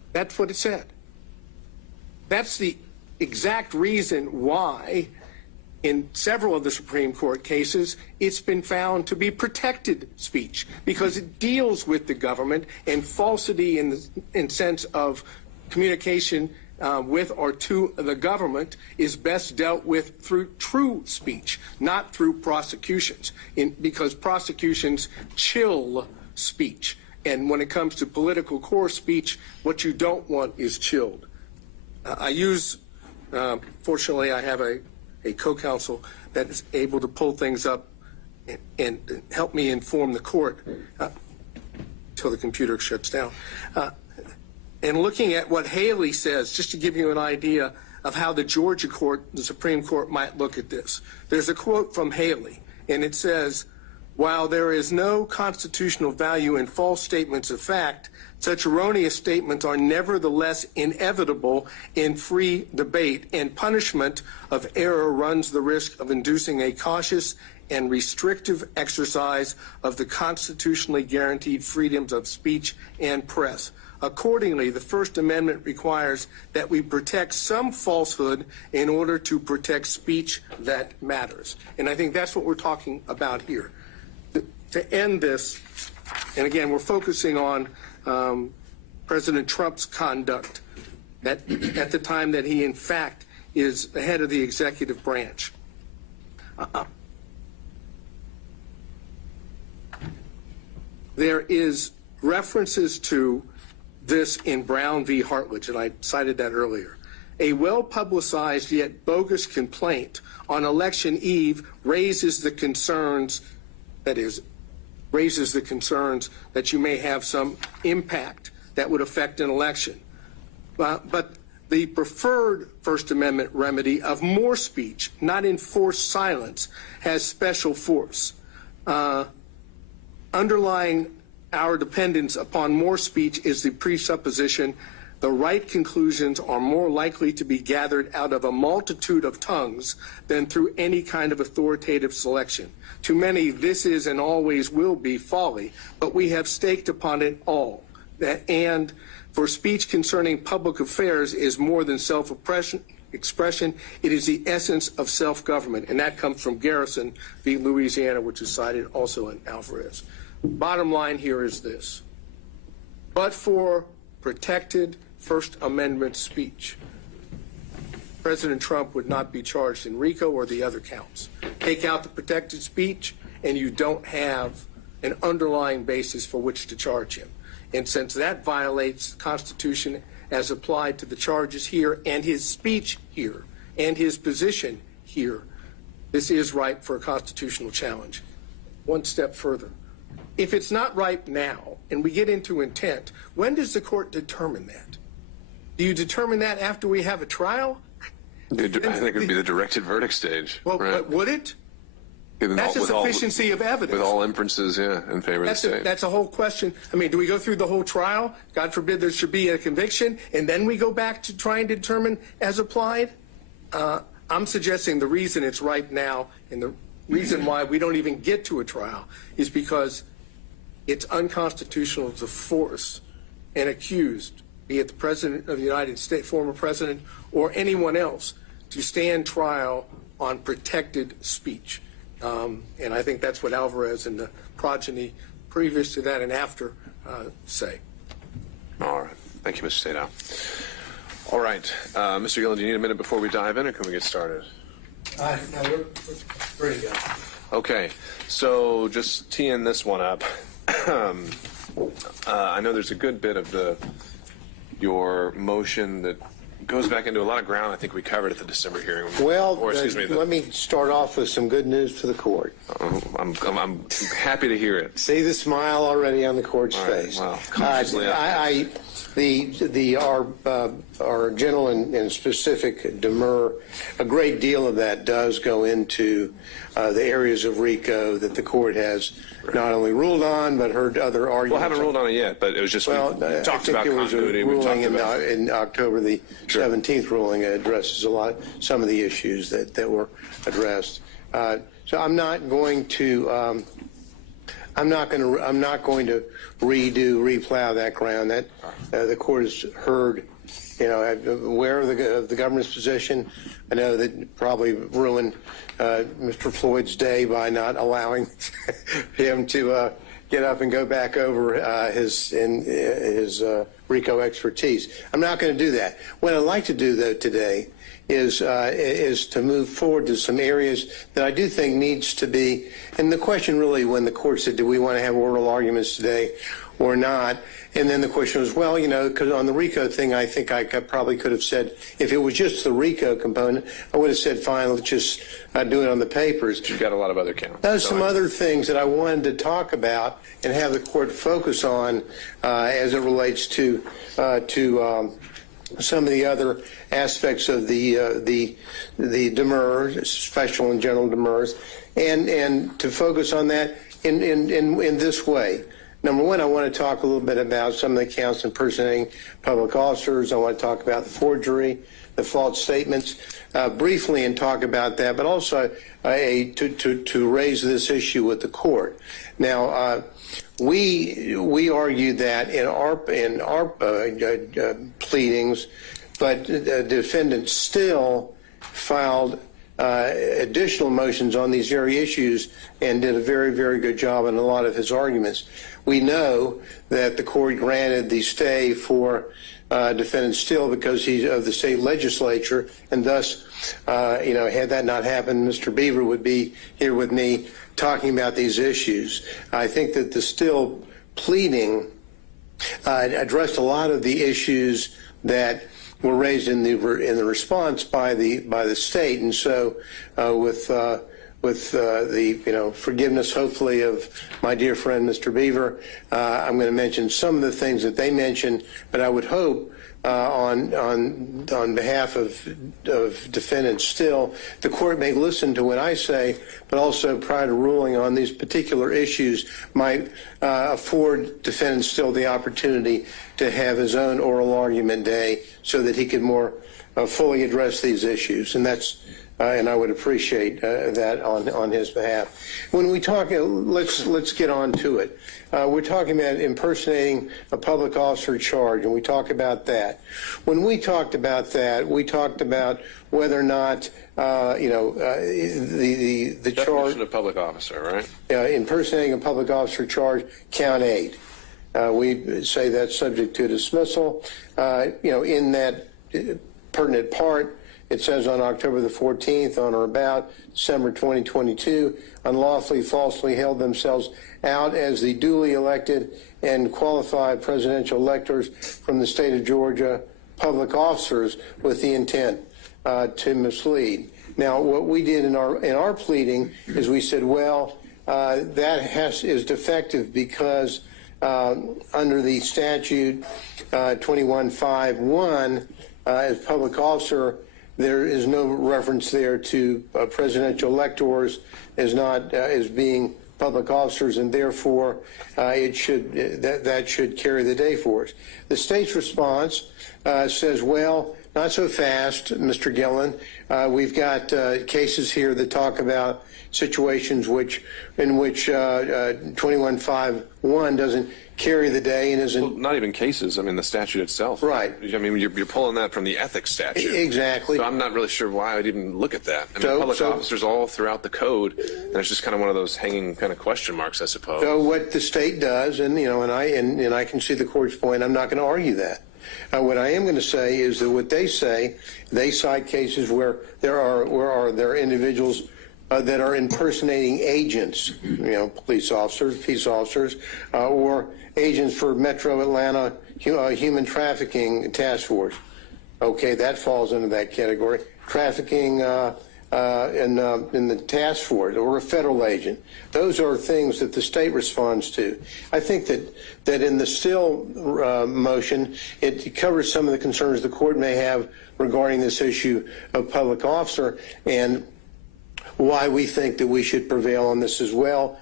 That's what it said. That's the exact reason why in several of the Supreme Court cases it's been found to be protected speech, because it deals with the government, and falsity in sense of communication with or to the government is best dealt with through true speech, not through prosecutions, because prosecutions chill speech. And when it comes to political core speech, what you don't want is chilled. Fortunately, I have a co-counsel that is able to pull things up and help me inform the court until the computer shuts down. And looking at what Haley says, just to give you an idea of how the Georgia court, the Supreme Court, might look at this. There's a quote from Haley, and it says, "While there is no constitutional value in false statements of fact, such erroneous statements are nevertheless inevitable in free debate, and punishment of error runs the risk of inducing a cautious and restrictive exercise of the constitutionally guaranteed freedoms of speech and press. Accordingly, the First Amendment requires that we protect some falsehood in order to protect speech that matters." And I think that's what we're talking about here. To end this, and again, we're focusing on President Trump's conduct at the time that he, in fact, is the head of the executive branch. There is references to this in Brown v. Hartledge, and I cited that earlier. A well-publicized yet bogus complaint on election eve raises the concerns that you may have some impact that would affect an election. But the preferred First Amendment remedy of more speech, not enforced silence, has special force. Underlying our dependence upon more speech is the presupposition the right conclusions are more likely to be gathered out of a multitude of tongues than through any kind of authoritative selection. To many, this is and always will be folly, but we have staked upon it all. And for speech concerning public affairs is more than self-expression, it is the essence of self-government, and that comes from Garrison v. Louisiana, which is cited also in Alvarez. Bottom line here is this: but for protected First Amendment speech, President Trump would not be charged in RICO or the other counts. Take out the protected speech, and you don't have an underlying basis for which to charge him. And since that violates the Constitution as applied to the charges here and his speech here and his position here, this is ripe for a constitutional challenge. One step further. If it's not ripe now, and we get into intent, when does the court determine that? Do you determine that after we have a trial? I think it would be the directed verdict stage. Well, right? but would it? That's a sufficiency of evidence. With all inferences, in favor of the state. That's a whole question. I mean, do we go through the whole trial? God forbid there should be a conviction, and then we go back to try and determine as applied? I'm suggesting the reason it's ripe now, and the reason why we don't even get to a trial, is because it's unconstitutional to force an accused, be it the President of the United States, former President, or anyone else, to stand trial on protected speech. And I think that's what Alvarez and the progeny previous to that and after say. All right. Thank you, Mr. Sadow. All right. Mr. Gillen, do you need a minute before we dive in, or can we get started? No, we're ready to go. Okay. So just teeing this one up. I know there's a good bit of your motion that goes back into a lot of ground I think we covered at the December hearing. Well, let me start off with some good news for the court. I'm happy to hear it. See the smile already on the court's face. Wow. Our general and specific Demurrer, a great deal of that does go into the areas of RICO that the court has not only ruled on but heard other arguments. Well, I haven't ruled on it yet, but it was just we talked about continuity. We talked about in October the 17th ruling addresses some of the issues that were addressed. So I'm not going to I'm not going to replow that ground. That the court has heard. Aware of the government's position. I know that probably ruined Mr. Floyd's day by not allowing him to get up and go back over his RICO expertise. I'm not going to do that. What I'd like to do, though, today is to move forward to some areas that I do think needs to be. And the question really, when the court said, do we want to have oral arguments today or not? And then the question was, well, because on the RICO thing, I think I probably could have said, if it was just the RICO component, I would have said, fine, let's just do it on the papers. You've got a lot of other counts. There's some other things that I wanted to talk about and have the court focus on as it relates to some of the other aspects of the Demurrer, special and general Demurrers, and to focus on that in this way. Number one, I want to talk a little bit about some of the counts impersonating public officers. I want to talk about the forgery, the false statements, briefly, and talk about that, but also to raise this issue with the court. Now, we argue that in our pleadings, but the defendant still filed additional motions on these very issues and did a very, very good job in a lot of his arguments. We know that the court granted the stay for defendant Still because he's of the state legislature, and thus, had that not happened, Mr. Beaver would be here with me talking about these issues. I think that the Still pleading addressed a lot of the issues that were raised in the response by the state, and so with the forgiveness, hopefully, of my dear friend Mr. Beaver, I'm going to mention some of the things that they mentioned, but I would hope on behalf of defendants Still, the court may listen to what I say, but also prior to ruling on these particular issues might afford defendant Still the opportunity to have his own oral argument day so that he could more fully address these issues, and that's and I would appreciate that on his behalf. When we talk, let's get on to it. We're talking about impersonating a public officer charge, and we talk about that. When we talked about that, we talked about whether or not the charge. Definition of public officer, right? Impersonating a public officer charge, count 8. We say that's subject to dismissal. In that pertinent part, it says on October the 14th, on or about December 2022, unlawfully, falsely held themselves out as the duly elected and qualified presidential electors from the state of Georgia, public officers with the intent to mislead. Now, what we did in our pleading is we said, well, that is defective because under the statute 2151, as public officer, there is no reference there to presidential electors as being public officers, and therefore that should carry the day for us. The state's response says, well, not so fast, Mr. Gillen. We've got cases here that talk about situations in which 2151 doesn't carry the day and isn't. Well, not even cases. I mean, the statute itself. Right. I mean, you're pulling that from the ethics statute. Exactly. So I'm not really sure why I'd even look at that. I mean, public officers all throughout the code, and it's just kind of one of those hanging kind of question marks, I suppose. So what the state does, and I can see the court's point. I'm not going to argue that. What I am going to say is that what they say, they cite cases where there are individuals that are impersonating agents, police officers, peace officers, or agents for Metro Atlanta Human Trafficking Task Force. Okay, that falls into that category. Trafficking in the task force or a federal agent. Those are things that the state responds to. I think that in the Still motion, it covers some of the concerns the court may have regarding this issue of public officer and why we think that we should prevail on this as well.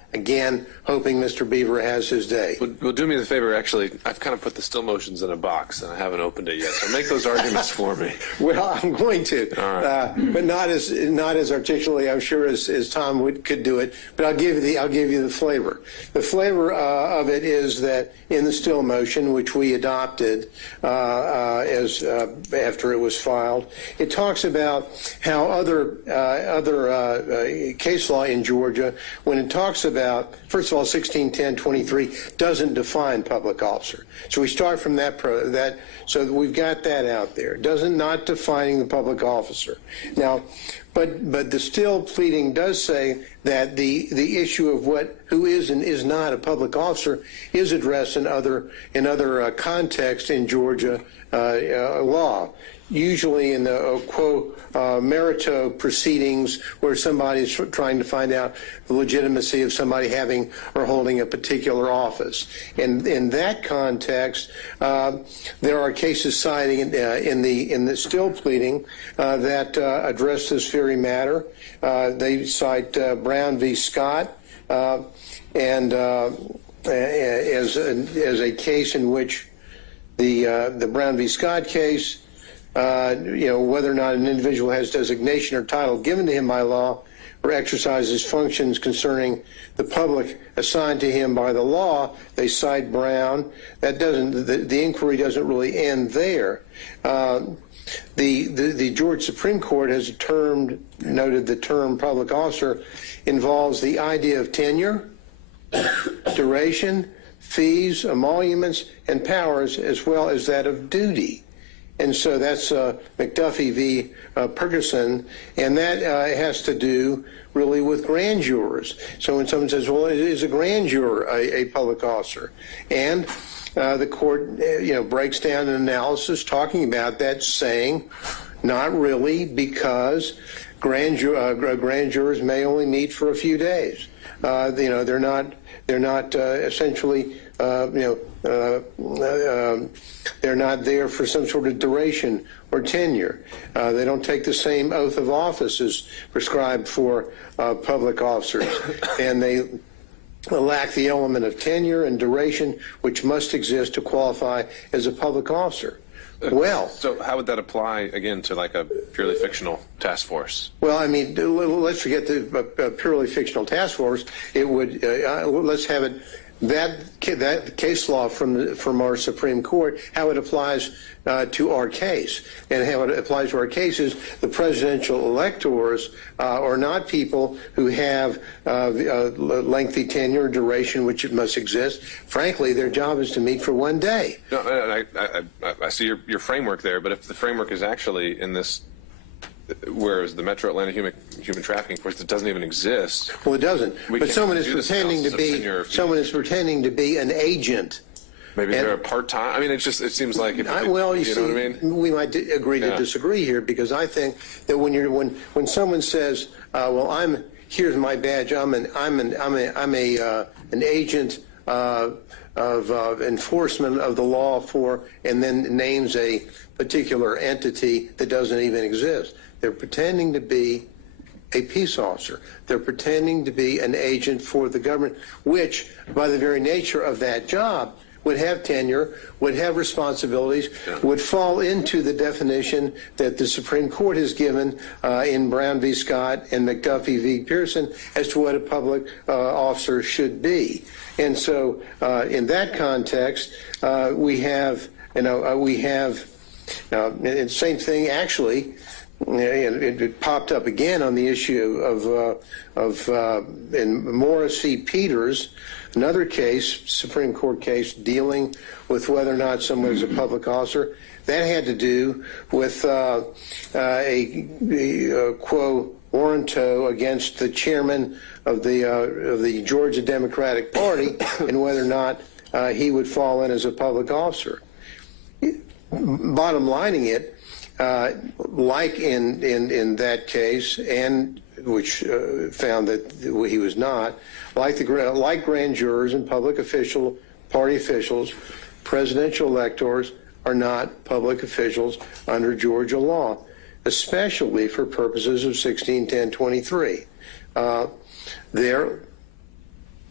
Again, hoping Mr. Beaver has his day. Well, do me the favor, actually, I've kind of put the still motions in a box and I haven't opened it yet, so make those arguments for me. Well, I'm going to, All right. but not as articulately, I'm sure, as Tom could do it. But I'll give you the flavor. The flavor of it is that in the still motion, which we adopted after it was filed, it talks about how other case law in Georgia, when it talks about, first of all, 1610-23 doesn't define public officer. So we start from that, so we've got that out there. Not defining the public officer. Now, but the still pleading does say that the issue of who is and is not a public officer is addressed in other contexts in Georgia law. Usually in the quo merito proceedings where somebody's trying to find out the legitimacy of somebody having or holding a particular office. And in that context, there are cases citing in the still pleading that address this very matter. They cite Brown v. Scott and as a case in which the Brown v. Scott case, whether or not an individual has designation or title given to him by law or exercises functions concerning the public assigned to him by the law, they cite Brown. That the inquiry doesn't really end there. The Georgia Supreme Court has noted the term public officer involves the idea of tenure, duration, fees, emoluments, and powers, as well as that of duty. And so that's McAfee v. Ferguson, and that has to do really with grand jurors. So when someone says, well, is a grand juror a public officer? And the court breaks down an analysis talking about that, saying not really, because grand jurors may only meet for a few days. They're not essentially they're not there for some sort of duration or tenure. They don't take the same oath of office as prescribed for public officers, and they lack the element of tenure and duration which must exist to qualify as a public officer. Well, so how would that apply again to like a purely fictional task force? Well, I mean, let's forget the purely fictional task force. It would let's have it that case law from our Supreme Court, how it applies to our case, and how it applies to our case is the presidential electors are not people who have lengthy tenure, duration, which it must exist. Frankly, their job is to meet for one day. No, I see your framework there, but if the framework is actually in this, whereas the Metro Atlanta Human Trafficking Force, it doesn't even exist. Well, it doesn't. But someone is pretending to be an agent. Maybe they're a part-time. I mean, it seems like. You see, what I mean? We might agree to disagree here, because I think that when someone says, "Well, here's my badge. I'm an agent of enforcement of the law for," and then names a particular entity that doesn't even exist. They're pretending to be a peace officer. They're pretending to be an agent for the government, which, by the very nature of that job, would have tenure, would have responsibilities, would fall into the definition that the Supreme Court has given in Brown v. Scott and McAfee v. Pearson as to what a public officer should be. And so in that context, we have, and same thing actually, it popped up again on the issue of in Morris v. Peters, another case, Supreme Court case, dealing with whether or not someone is a public officer. That had to do with a quo warranto against the chairman of the Georgia Democratic Party and whether or not he would fall in as a public officer. Bottom lining it, like in that case, and which found that he was not, like grand jurors and public party officials, presidential electors are not public officials under Georgia law, especially for purposes of 1610-23.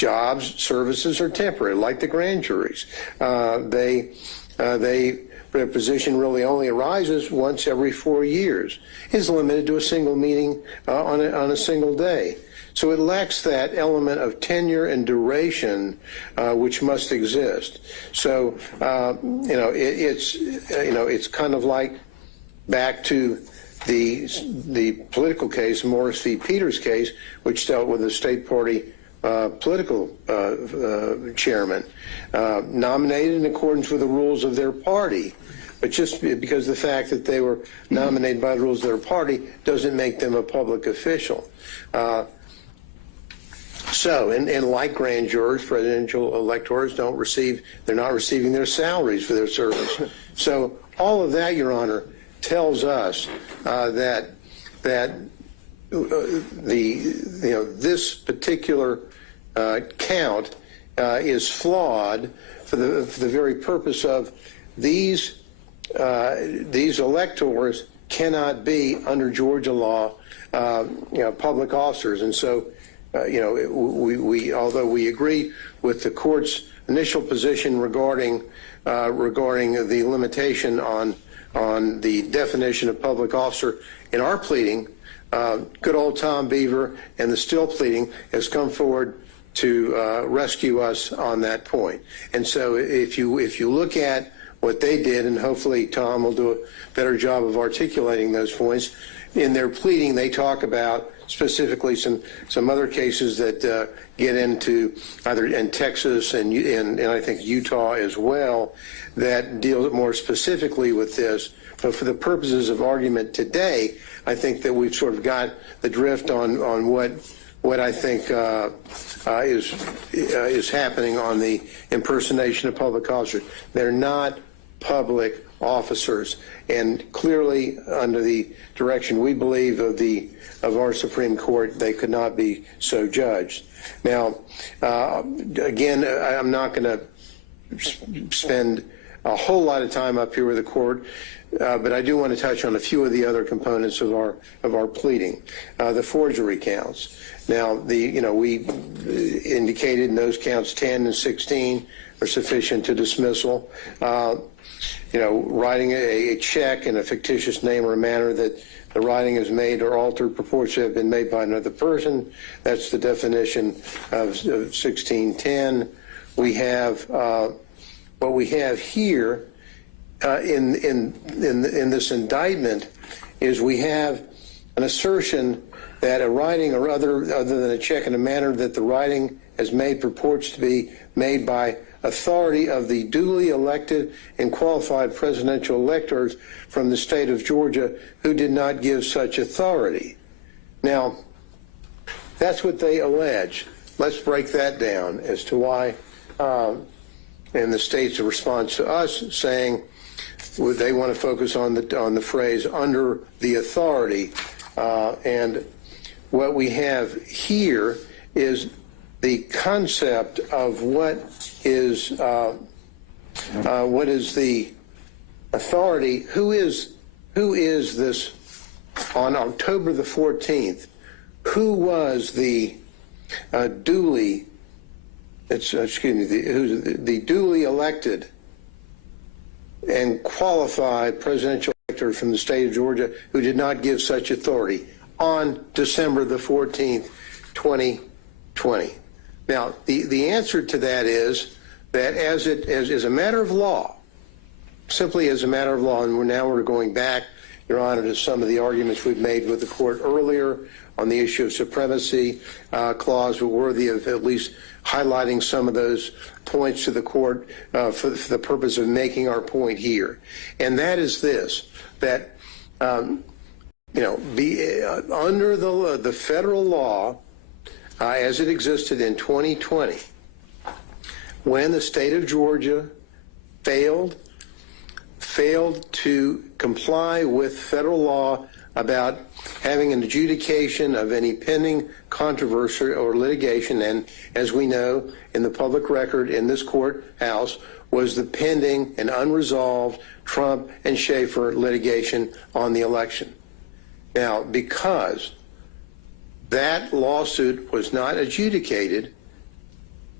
jobs, services are temporary, like the grand juries. Their position really only arises once every 4 years. Is limited to a single meeting on a single day. So it lacks that element of tenure and duration which must exist. So it's kind of like back to the political case, Morris v. Peters case, which dealt with a state party political chairman nominated in accordance with the rules of their party. But just because the fact that they were nominated by the rules of their party doesn't make them a public official. And like grand jurors, presidential electors they're not receiving their salaries for their service. So all of that, Your Honor, tells us that this particular count is flawed for the very purpose of these electors cannot be under Georgia law public officers. And so we although we agree with the court's initial position regarding the limitation on the definition of public officer in our pleading, good old Tom Beaver and the Still pleading has come forward to rescue us on that point. And so if you look at what they did, and hopefully Tom will do a better job of articulating those points, in their pleading they talk about specifically some other cases that get into either in Texas and I think Utah as well that deal more specifically with this. But for the purposes of argument today, I think that we've sort of got the drift on what I think is happening on the impersonation of public officers. They're not public officers, and clearly under the direction we believe of our Supreme Court, they could not be so judged. Now, again, I'm not going to spend a whole lot of time up here with the court, but I do want to touch on a few of the other components of our pleading. The forgery counts. Now, we indicated in those counts 10 and 16 are sufficient to dismissal. Writing a check in a fictitious name or a manner that the writing is made or altered purports to have been made by another person. That's the definition of 1610. We have what we have here in this indictment is we have an assertion that a writing or other than a check in a manner that the writing has made purports to be made by authority of the duly elected and qualified presidential electors from the state of Georgia who did not give such authority. Now, that's what they allege. Let's break that down as to why, and the state's response to us saying they want to focus on the phrase under the authority, and what we have here is the concept of what is the authority. Who is this on October the 14th? Who was the duly duly elected and qualified presidential elector from the state of Georgia who did not give such authority on December the 14th, 2020? Now, the answer to that is that as a matter of law, simply as a matter of law, and we're going back, Your Honor, to some of the arguments we've made with the court earlier on the issue of supremacy clause, were worthy of at least highlighting some of those points to the court for the purpose of making our point here. And that is this, that, under the federal law, as it existed in 2020, when the state of Georgia failed to comply with federal law about having an adjudication of any pending controversy or litigation, and as we know in the public record in this courthouse was the pending and unresolved Trump and Schaefer litigation on the election. Now, because that lawsuit was not adjudicated,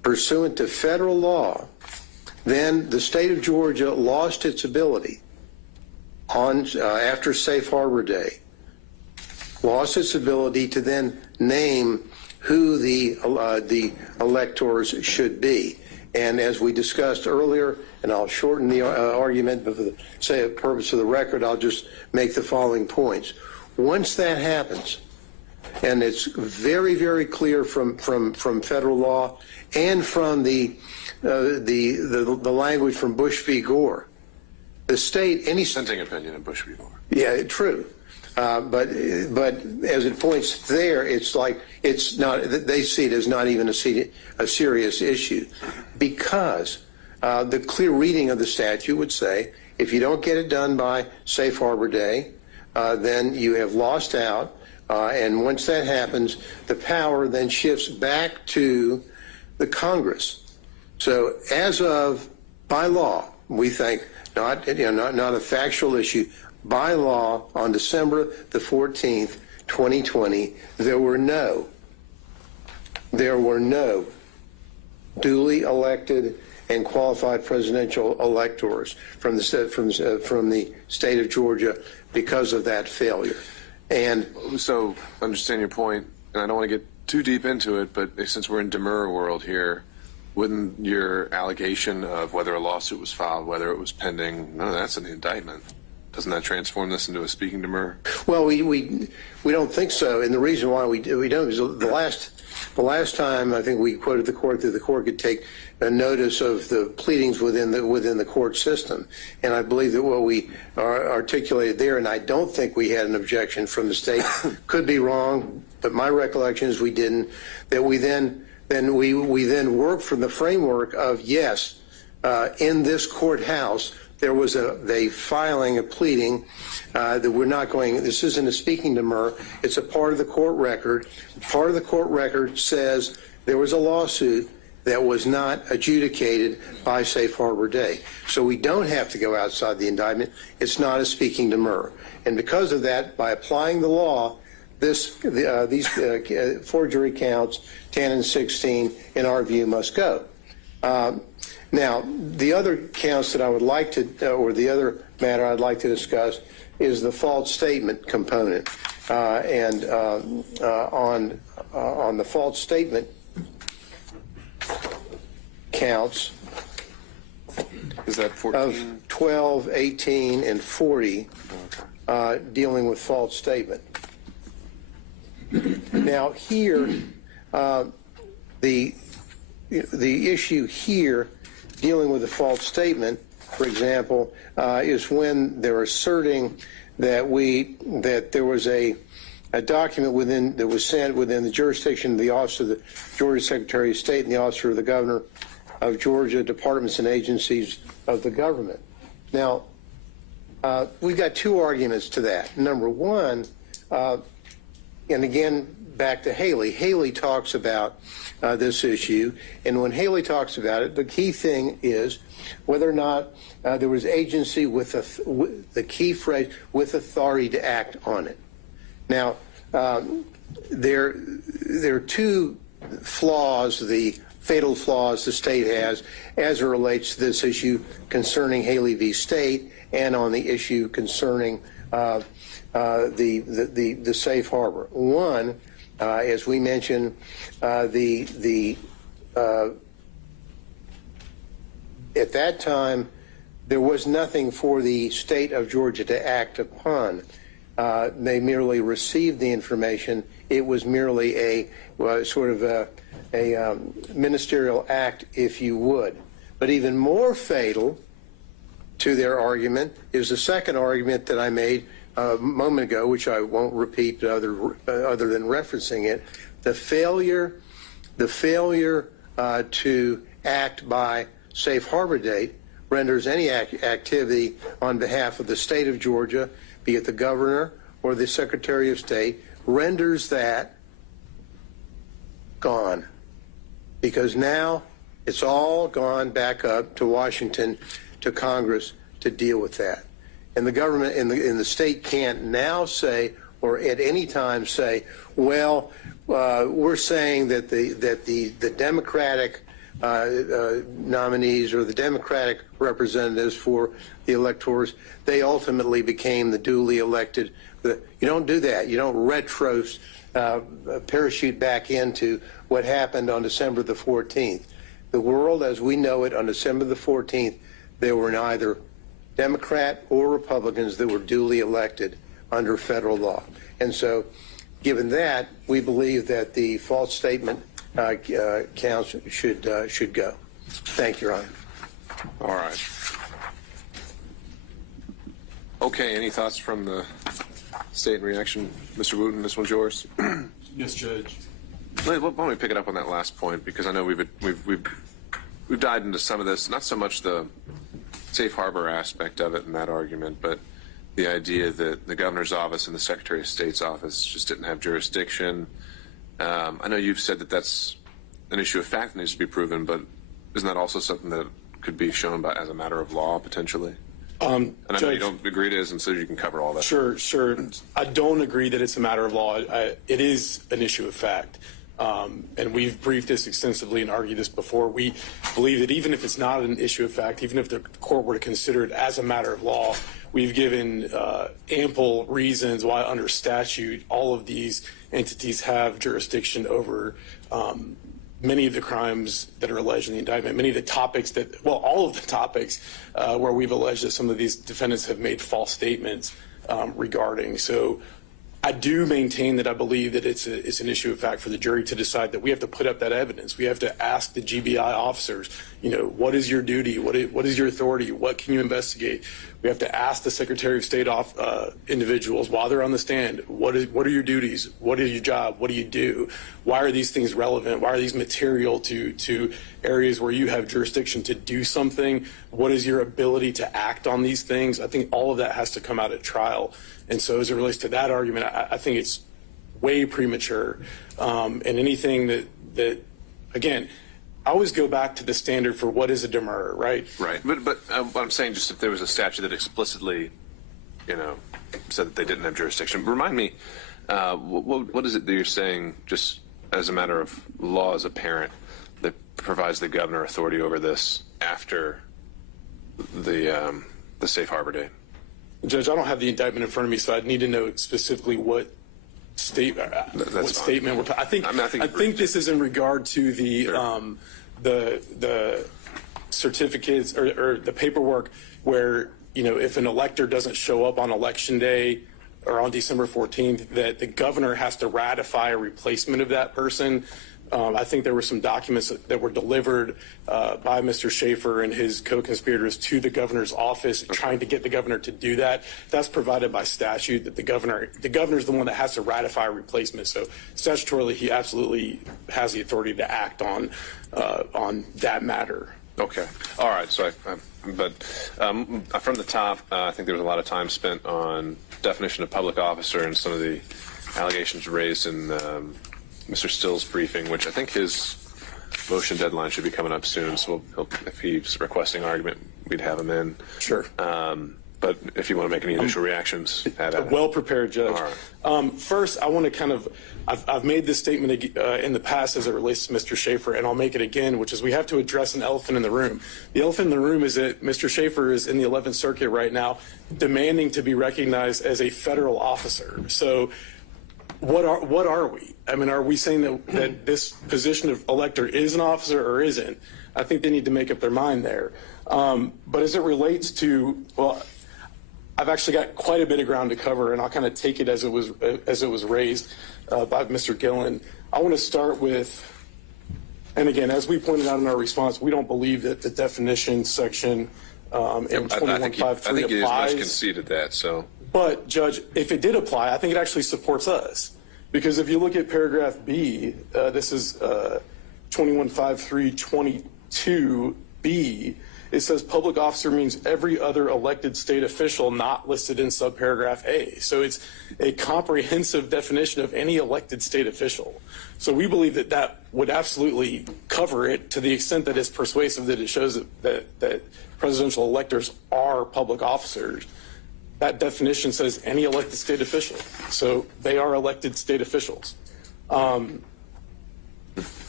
pursuant to federal law, then the state of Georgia lost its ability on after Safe Harbor Day, lost its ability to then name who the electors should be. And as we discussed earlier, and I'll shorten the argument, but for the purpose of the record, I'll just make the following points. Once that happens, and it's very, very clear from federal law and from the language from Bush v. Gore, the state, any Dissenting opinion in Bush v. Gore. yeah, true. But as it points there, it's like it's not. They see it as not even a serious issue, because the clear reading of the statute would say if you don't get it done by Safe Harbor Day, then you have lost out. And once that happens, the power then shifts back to the Congress. So as of by law, we think not a factual issue. By law, on December the 14th, 2020, there were no duly elected and qualified presidential electors from the state of Georgia because of that failure. And so, understand your point, and I don't want to get too deep into it, but since we're in Demurrer world here, wouldn't your allegation of whether a lawsuit was filed, whether it was pending, none of that's in the indictment? Doesn't that transform this into a speaking demurrer? Well, we don't think so, and the reason why we don't is the last time I think we quoted the court that the court could take a notice of the pleadings within the court system, and I believe that what we articulated there, and I don't think we had an objection from the state, could be wrong, but my recollection is we didn't. That we then worked from the framework of yes, in this courthouse. There was a filing, a pleading that we're not going, this isn't a speaking demurrer, it's a part of the court record. Part of the court record says there was a lawsuit that was not adjudicated by Safe Harbor Day. So we don't have to go outside the indictment. It's not a speaking demurrer. And because of that, by applying the law, these forgery counts, 10 and 16, in our view, must go. Now, the other counts that I would like to, or the other matter I'd like to discuss is the false statement component. And on the false statement counts is that 14? Of 12, 18, and 40 dealing with false statement. Now, here, the issue here dealing with a false statement, for example, is when they're asserting that there was a document that was sent within the jurisdiction of the Office of the Georgia Secretary of State and the Office of the Governor of Georgia, departments and agencies of the government. Now, we've got two arguments to that. Number one, and again, back to Haley. Haley talks about this issue, and when Haley talks about it, the key thing is whether or not there was agency with the key phrase, with authority to act on it. Now, there are two flaws, the fatal flaws the state has as it relates to this issue concerning Haley v. State and on the issue concerning the safe harbor. One, as we mentioned, at that time, there was nothing for the state of Georgia to act upon. They merely received the information. It was merely a ministerial act, if you would. But even more fatal to their argument is the second argument that I made a moment ago, which I won't repeat other than referencing it. The failure to act by safe harbor date renders any activity on behalf of the state of Georgia, be it the governor or the Secretary of State, renders that gone. Because now it's all gone back up to Washington, to Congress to deal with that. And the government in the state can't now say, or at any time say, well, we're saying that the Democratic nominees or the Democratic representatives for the electors, they ultimately became the duly elected. You don't do that. You don't parachute back into what happened on December the 14th. The world as we know it on December the 14th, there were neither Democrat or Republicans that were duly elected under federal law. And so, given that, we believe that the false statement counts should go. Thank you, Your Honor. All right. Okay, any thoughts from the state in reaction? Mr. Wooten, this one's yours. Yes, Judge. Why don't we pick it up on that last point, because I know we've dived into some of this, not so much the safe harbor aspect of it in that argument, but the idea that the governor's office and the Secretary of State's office just didn't have jurisdiction. I know you've said that that's an issue of fact that needs to be proven, but isn't that also something that could be shown as a matter of law potentially? And I know you don't agree it is, and so you can cover all that. Sure. I don't agree that it's a matter of law. It is an issue of fact. And we've briefed this extensively and argued this before. We believe that even if it's not an issue of fact, even if the court were to consider it as a matter of law, we've given ample reasons why under statute all of these entities have jurisdiction over many of the crimes that are alleged in the indictment, many of the topics all of the topics where we've alleged that some of these defendants have made false statements regarding. So I do maintain that I believe that it's an issue of fact for the jury to decide that we have to put up that evidence. We have to ask the GBI officers, what is your duty? What is your authority? What can you investigate? We have to ask the Secretary of State individuals while they're on the stand, what are your duties? What is your job? What do you do? Why are these things relevant? Why are these material to areas where you have jurisdiction to do something? What is your ability to act on these things? I think all of that has to come out at trial. And so as it relates to that argument, I think it's way premature. And anything that again, I always go back to the standard for what is a demurrer, right? Right. But what I'm saying, just if there was a statute that explicitly, said that they didn't have jurisdiction, remind me, what is it that you're saying, just as a matter of law as a parent, that provides the governor authority over this after the safe harbor date? Judge, I don't have the indictment in front of me, so I'd need to know specifically what statement we're talking. I think this is in regard to the certificates or the paperwork where if an elector doesn't show up on election day or on December 14th, that the governor has to ratify a replacement of that person. I think there were some documents that were delivered by Mr. Schaefer and his co-conspirators to the governor's office, trying to get the governor to do that. That's provided by statute, that the governor's the one that has to ratify a replacement. So statutorily, he absolutely has the authority to act on that matter. Okay. All right. So, from the top, I think there was a lot of time spent on definition of public officer and some of the allegations raised in Mr. Still's briefing, which I think his motion deadline should be coming up soon. So if he's requesting argument, we'd have him in. Sure. But if you want to make any initial reactions, add it. Well prepared, Judge. All right. First, I want to I've made this statement in the past as it relates to Mr. Schaefer, and I'll make it again, which is we have to address an elephant in the room. The elephant in the room is that Mr. Schaefer is in the 11th Circuit right now demanding to be recognized as a federal officer. So what are we? I mean, are we saying that this position of elector is an officer or isn't? I think they need to make up their mind there. But as it relates to, I've actually got quite a bit of ground to cover, and I'll kind of take it as it was raised by Mr. Gillen. I want to start with, and again, as we pointed out in our response, we don't believe that the definition section in 21.53 I think he applies. has much conceded that. So. But, Judge, if it did apply, I think it actually supports us. Because if you look at paragraph B, this is 21.53.22B, it says public officer means every other elected state official not listed in subparagraph A. So it's a comprehensive definition of any elected state official. So we believe that that would absolutely cover it to the extent that it's persuasive, that it shows that presidential electors are public officers. That definition says any elected state official. So they are elected state officials.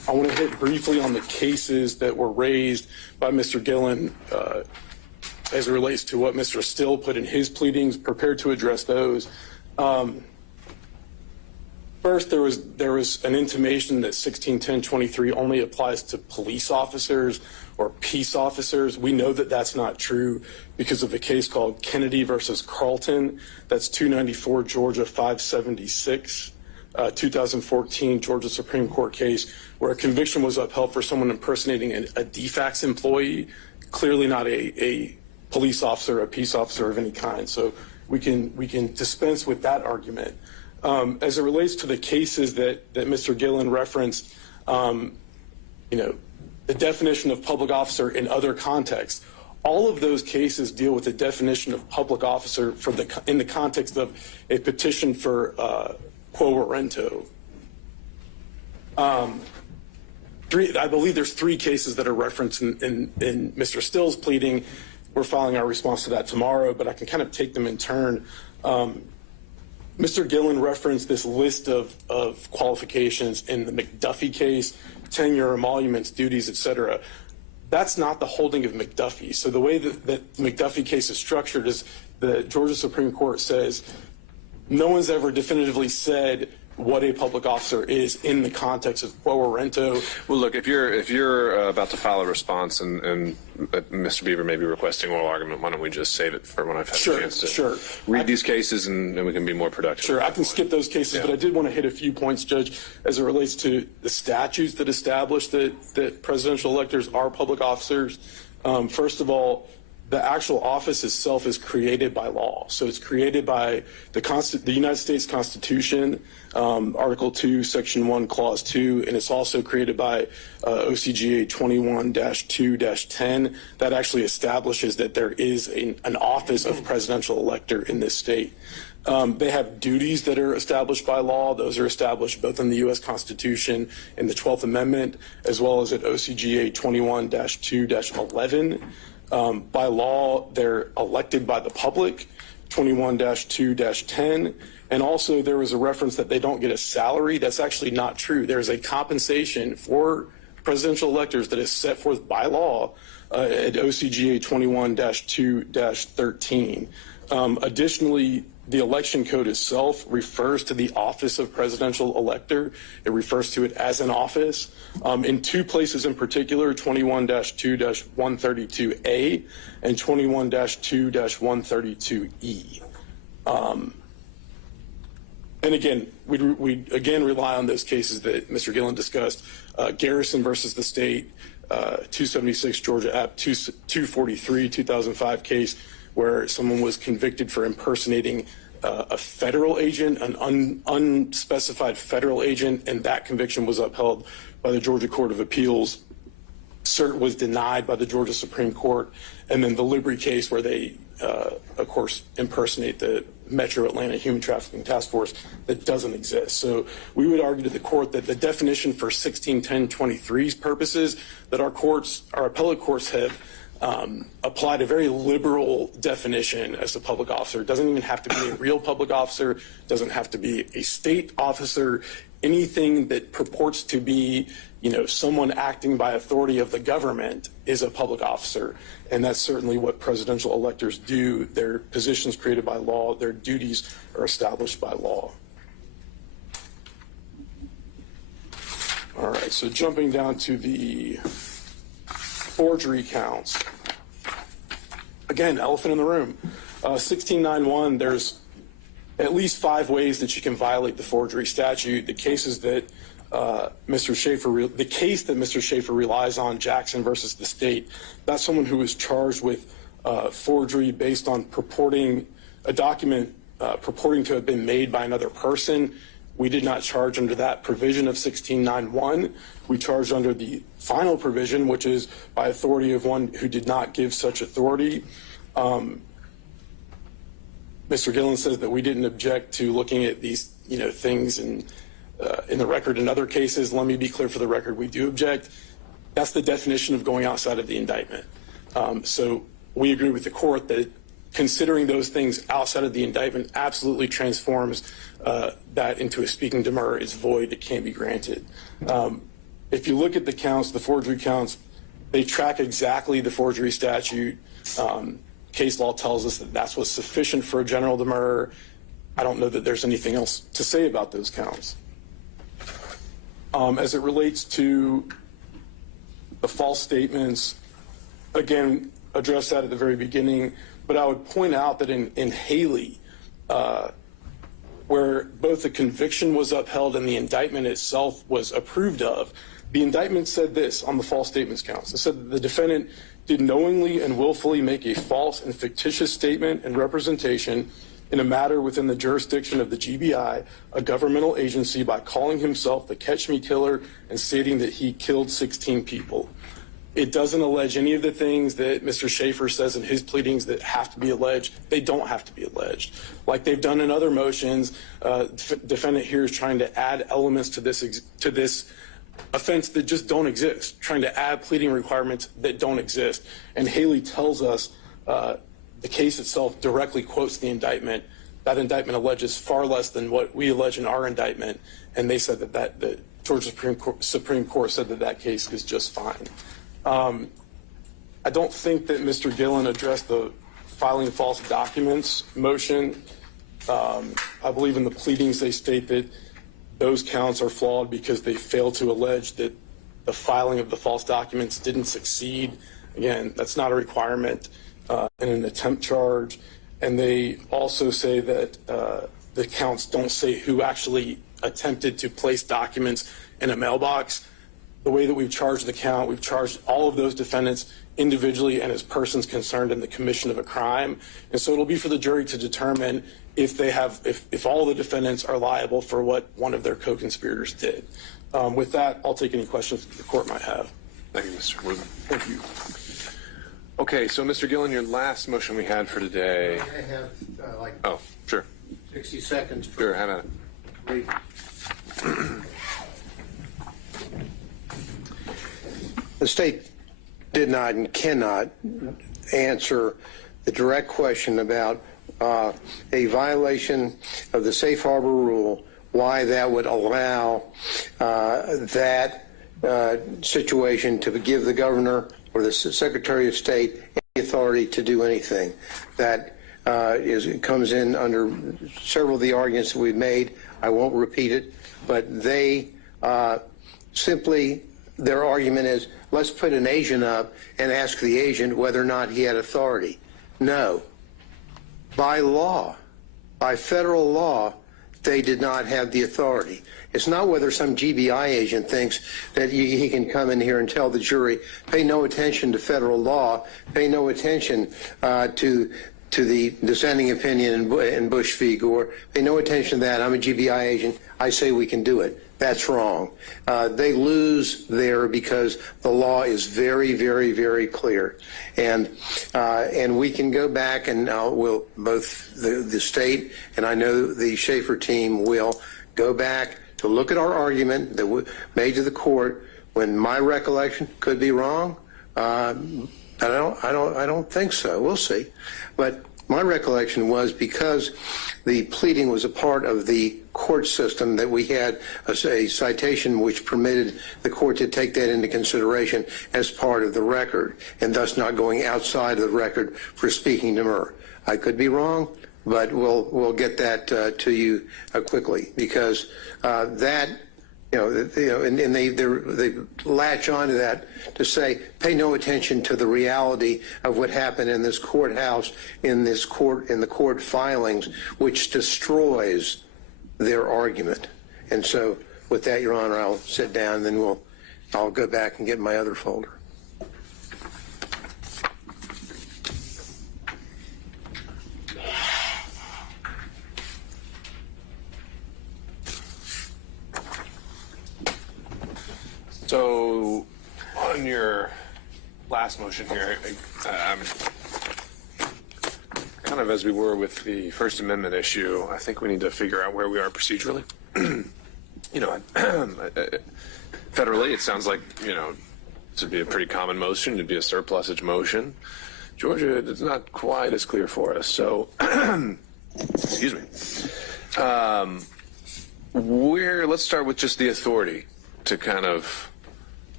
I want to hit briefly on the cases that were raised by Mr. Gillen as it relates to what Mr. Still put in his pleadings, prepared to address those. First, there was an intimation that 161023 only applies to police officers or peace officers. We know that that's not true because of a case called Kennedy versus Carlton. That's 294 Georgia 576, 2014 Georgia Supreme Court case where a conviction was upheld for someone impersonating a DFACS employee, clearly not a police officer, a peace officer of any kind. So we can dispense with that argument. As it relates to the cases that Mr. Gillen referenced, the definition of public officer in other contexts, all of those cases deal with the definition of public officer in the context of a petition for quo warranto. I believe there's 3 cases that are referenced in Mr. Still's pleading. We're filing our response to that tomorrow, but I can kind of take them in turn. Mr. Gillen referenced this list of qualifications in the McDuffie case, tenure, emoluments, duties, etc. That's not the holding of McDuffie. So the way that the McDuffie case is structured is the Georgia Supreme Court says no one's ever definitively said what a public officer is in the context of quo warranto. Well, look, if you're about to file a response and Mr. Beaver may be requesting oral argument, why don't we just save it for when I've had a chance to read these cases and we can be more productive. Sure, I can skip those cases, but I did want to hit a few points, Judge, as it relates to the statutes that establish that presidential electors are public officers. First of all, the actual office itself is created by law. So it's created by the United States Constitution, Article 2, Section 1, Clause 2, and it's also created by OCGA 21-2-10. That actually establishes that there is an office of presidential elector in this state. They have duties that are established by law. Those are established both in the U.S. Constitution and the 12th Amendment, as well as at OCGA 21-2-11. By law, they're elected by the public, 21-2-10. And also there was a reference that they don't get a salary. That's actually not true. There's a compensation for presidential electors that is set forth by law at OCGA 21-2-13. Additionally, the election code itself refers to the office of presidential elector. It refers to it as an office. In 2 places in particular, 21-2-132A and 21-2-132E. And again, we again rely on those cases that Mr. Gillen discussed. Garrison versus the state, 276 Georgia App 243, 2005 case where someone was convicted for impersonating a federal agent, an unspecified federal agent, and that conviction was upheld by the Georgia Court of Appeals. Cert was denied by the Georgia Supreme Court. And then the Liberty case where they, of course, impersonate the Metro Atlanta Human Trafficking Task Force that doesn't exist. So we would argue to the court that the definition for 161023's purposes that our appellate courts have applied a very liberal definition as a public officer. It doesn't even have to be a real public officer, doesn't have to be a state officer, anything that purports to be, someone acting by authority of the government is a public officer. And that's certainly what presidential electors do. Their positions created by law, their duties are established by law. All right, so jumping down to the forgery counts. Again, elephant in the room. 1691, there's at least 5 ways that you can violate the forgery statute. The cases that the case that Mr. Schaefer relies on, Jackson versus the state, that's someone who was charged with forgery based on purporting a document purporting to have been made by another person. We did not charge under that provision of 1691. We charged under the final provision, which is by authority of one who did not give such authority. Mr. Gillen says that we didn't object to looking at these, things in the record in other cases. Let me be clear for the record, we do object. That's the definition of going outside of the indictment. So we agree with the court that considering those things outside of the indictment absolutely transforms that into a speaking demurrer is void, it can't be granted. if you look at the counts, the forgery counts, they track exactly the forgery statute. Case law tells us that that's what's sufficient for a general demurrer. I don't know that there's anything else to say about those counts. As it relates to the false statements, again, addressed that at the very beginning, but I would point out that in Haley, where both the conviction was upheld and the indictment itself was approved of, the indictment said this on the false statements counts. It said that the defendant did knowingly and willfully make a false and fictitious statement and representation in a matter within the jurisdiction of the GBI, a governmental agency, by calling himself the Catch Me Killer and stating that he killed 16 people. It doesn't allege any of the things that Mr. Schaefer says in his pleadings that have to be alleged. They don't have to be alleged. Like they've done in other motions, defendant here is trying to add elements to this offense that just don't exist, trying to add pleading requirements that don't exist. And Haley tells us the case itself directly quotes the indictment. That indictment alleges far less than what we allege in our indictment, and they said that the Georgia Supreme Court said that case is just fine. I don't think that Mr. Gillen addressed the filing false documents motion. I believe in the pleadings they state that those counts are flawed because they fail to allege that the filing of the false documents didn't succeed. Again, that's not a requirement in an attempt charge. And they also say that the counts don't say who actually attempted to place documents in a mailbox. The way that we've charged the count, we've charged all of those defendants individually and as persons concerned in the commission of a crime. And so it'll be for the jury to determine if they have, if all the defendants are liable for what one of their co-conspirators did. With that, I'll take any questions that the court might have. Thank you, Mr. Woodman. Thank you. Okay, so Mr. Gillen, your last motion we had for today. I have like Oh, sure. 60 seconds. Sure, have at it. Brief. The state did not and cannot answer the direct question about a violation of the safe harbor rule, why that would allow that situation to give the governor or the Secretary of State any authority to do anything. That comes in under several of the arguments that we've made. I won't repeat it, but they simply, their argument is, let's put an agent up and ask the agent whether or not he had authority. No. By law, by federal law, they did not have the authority. It's not whether some GBI agent thinks that he can come in here and tell the jury, pay no attention to federal law, pay no attention to the dissenting opinion in Bush v. Gore, pay no attention to that. I'm a GBI agent. I say we can do it. That's wrong. They lose there because the law is very, very, very clear. And we can go back and we'll, both the state and I know the Schaefer team will go back to look at our argument that we made to the court when my recollection could be wrong. I don't think so. We'll see. But my recollection was because the pleading was a part of the court system that we had a citation which permitted the court to take that into consideration as part of the record and thus not going outside of the record for speaking Demurrer. I could be wrong, but we'll get that to you quickly because that. And they latch onto that to say, pay no attention to the reality of what happened in this courthouse, in the court filings, which destroys their argument. And so, with that, Your Honor, I'll sit down, and then I'll go back and get my other folder. So, on your last motion here, I'm kind of as we were with the First Amendment issue, I think we need to figure out where we are procedurally. Federally, it sounds like, this would be a pretty common motion. It'd be a surplusage motion. Georgia, it's not quite as clear for us. So, excuse me. Let's start with just the authority to kind of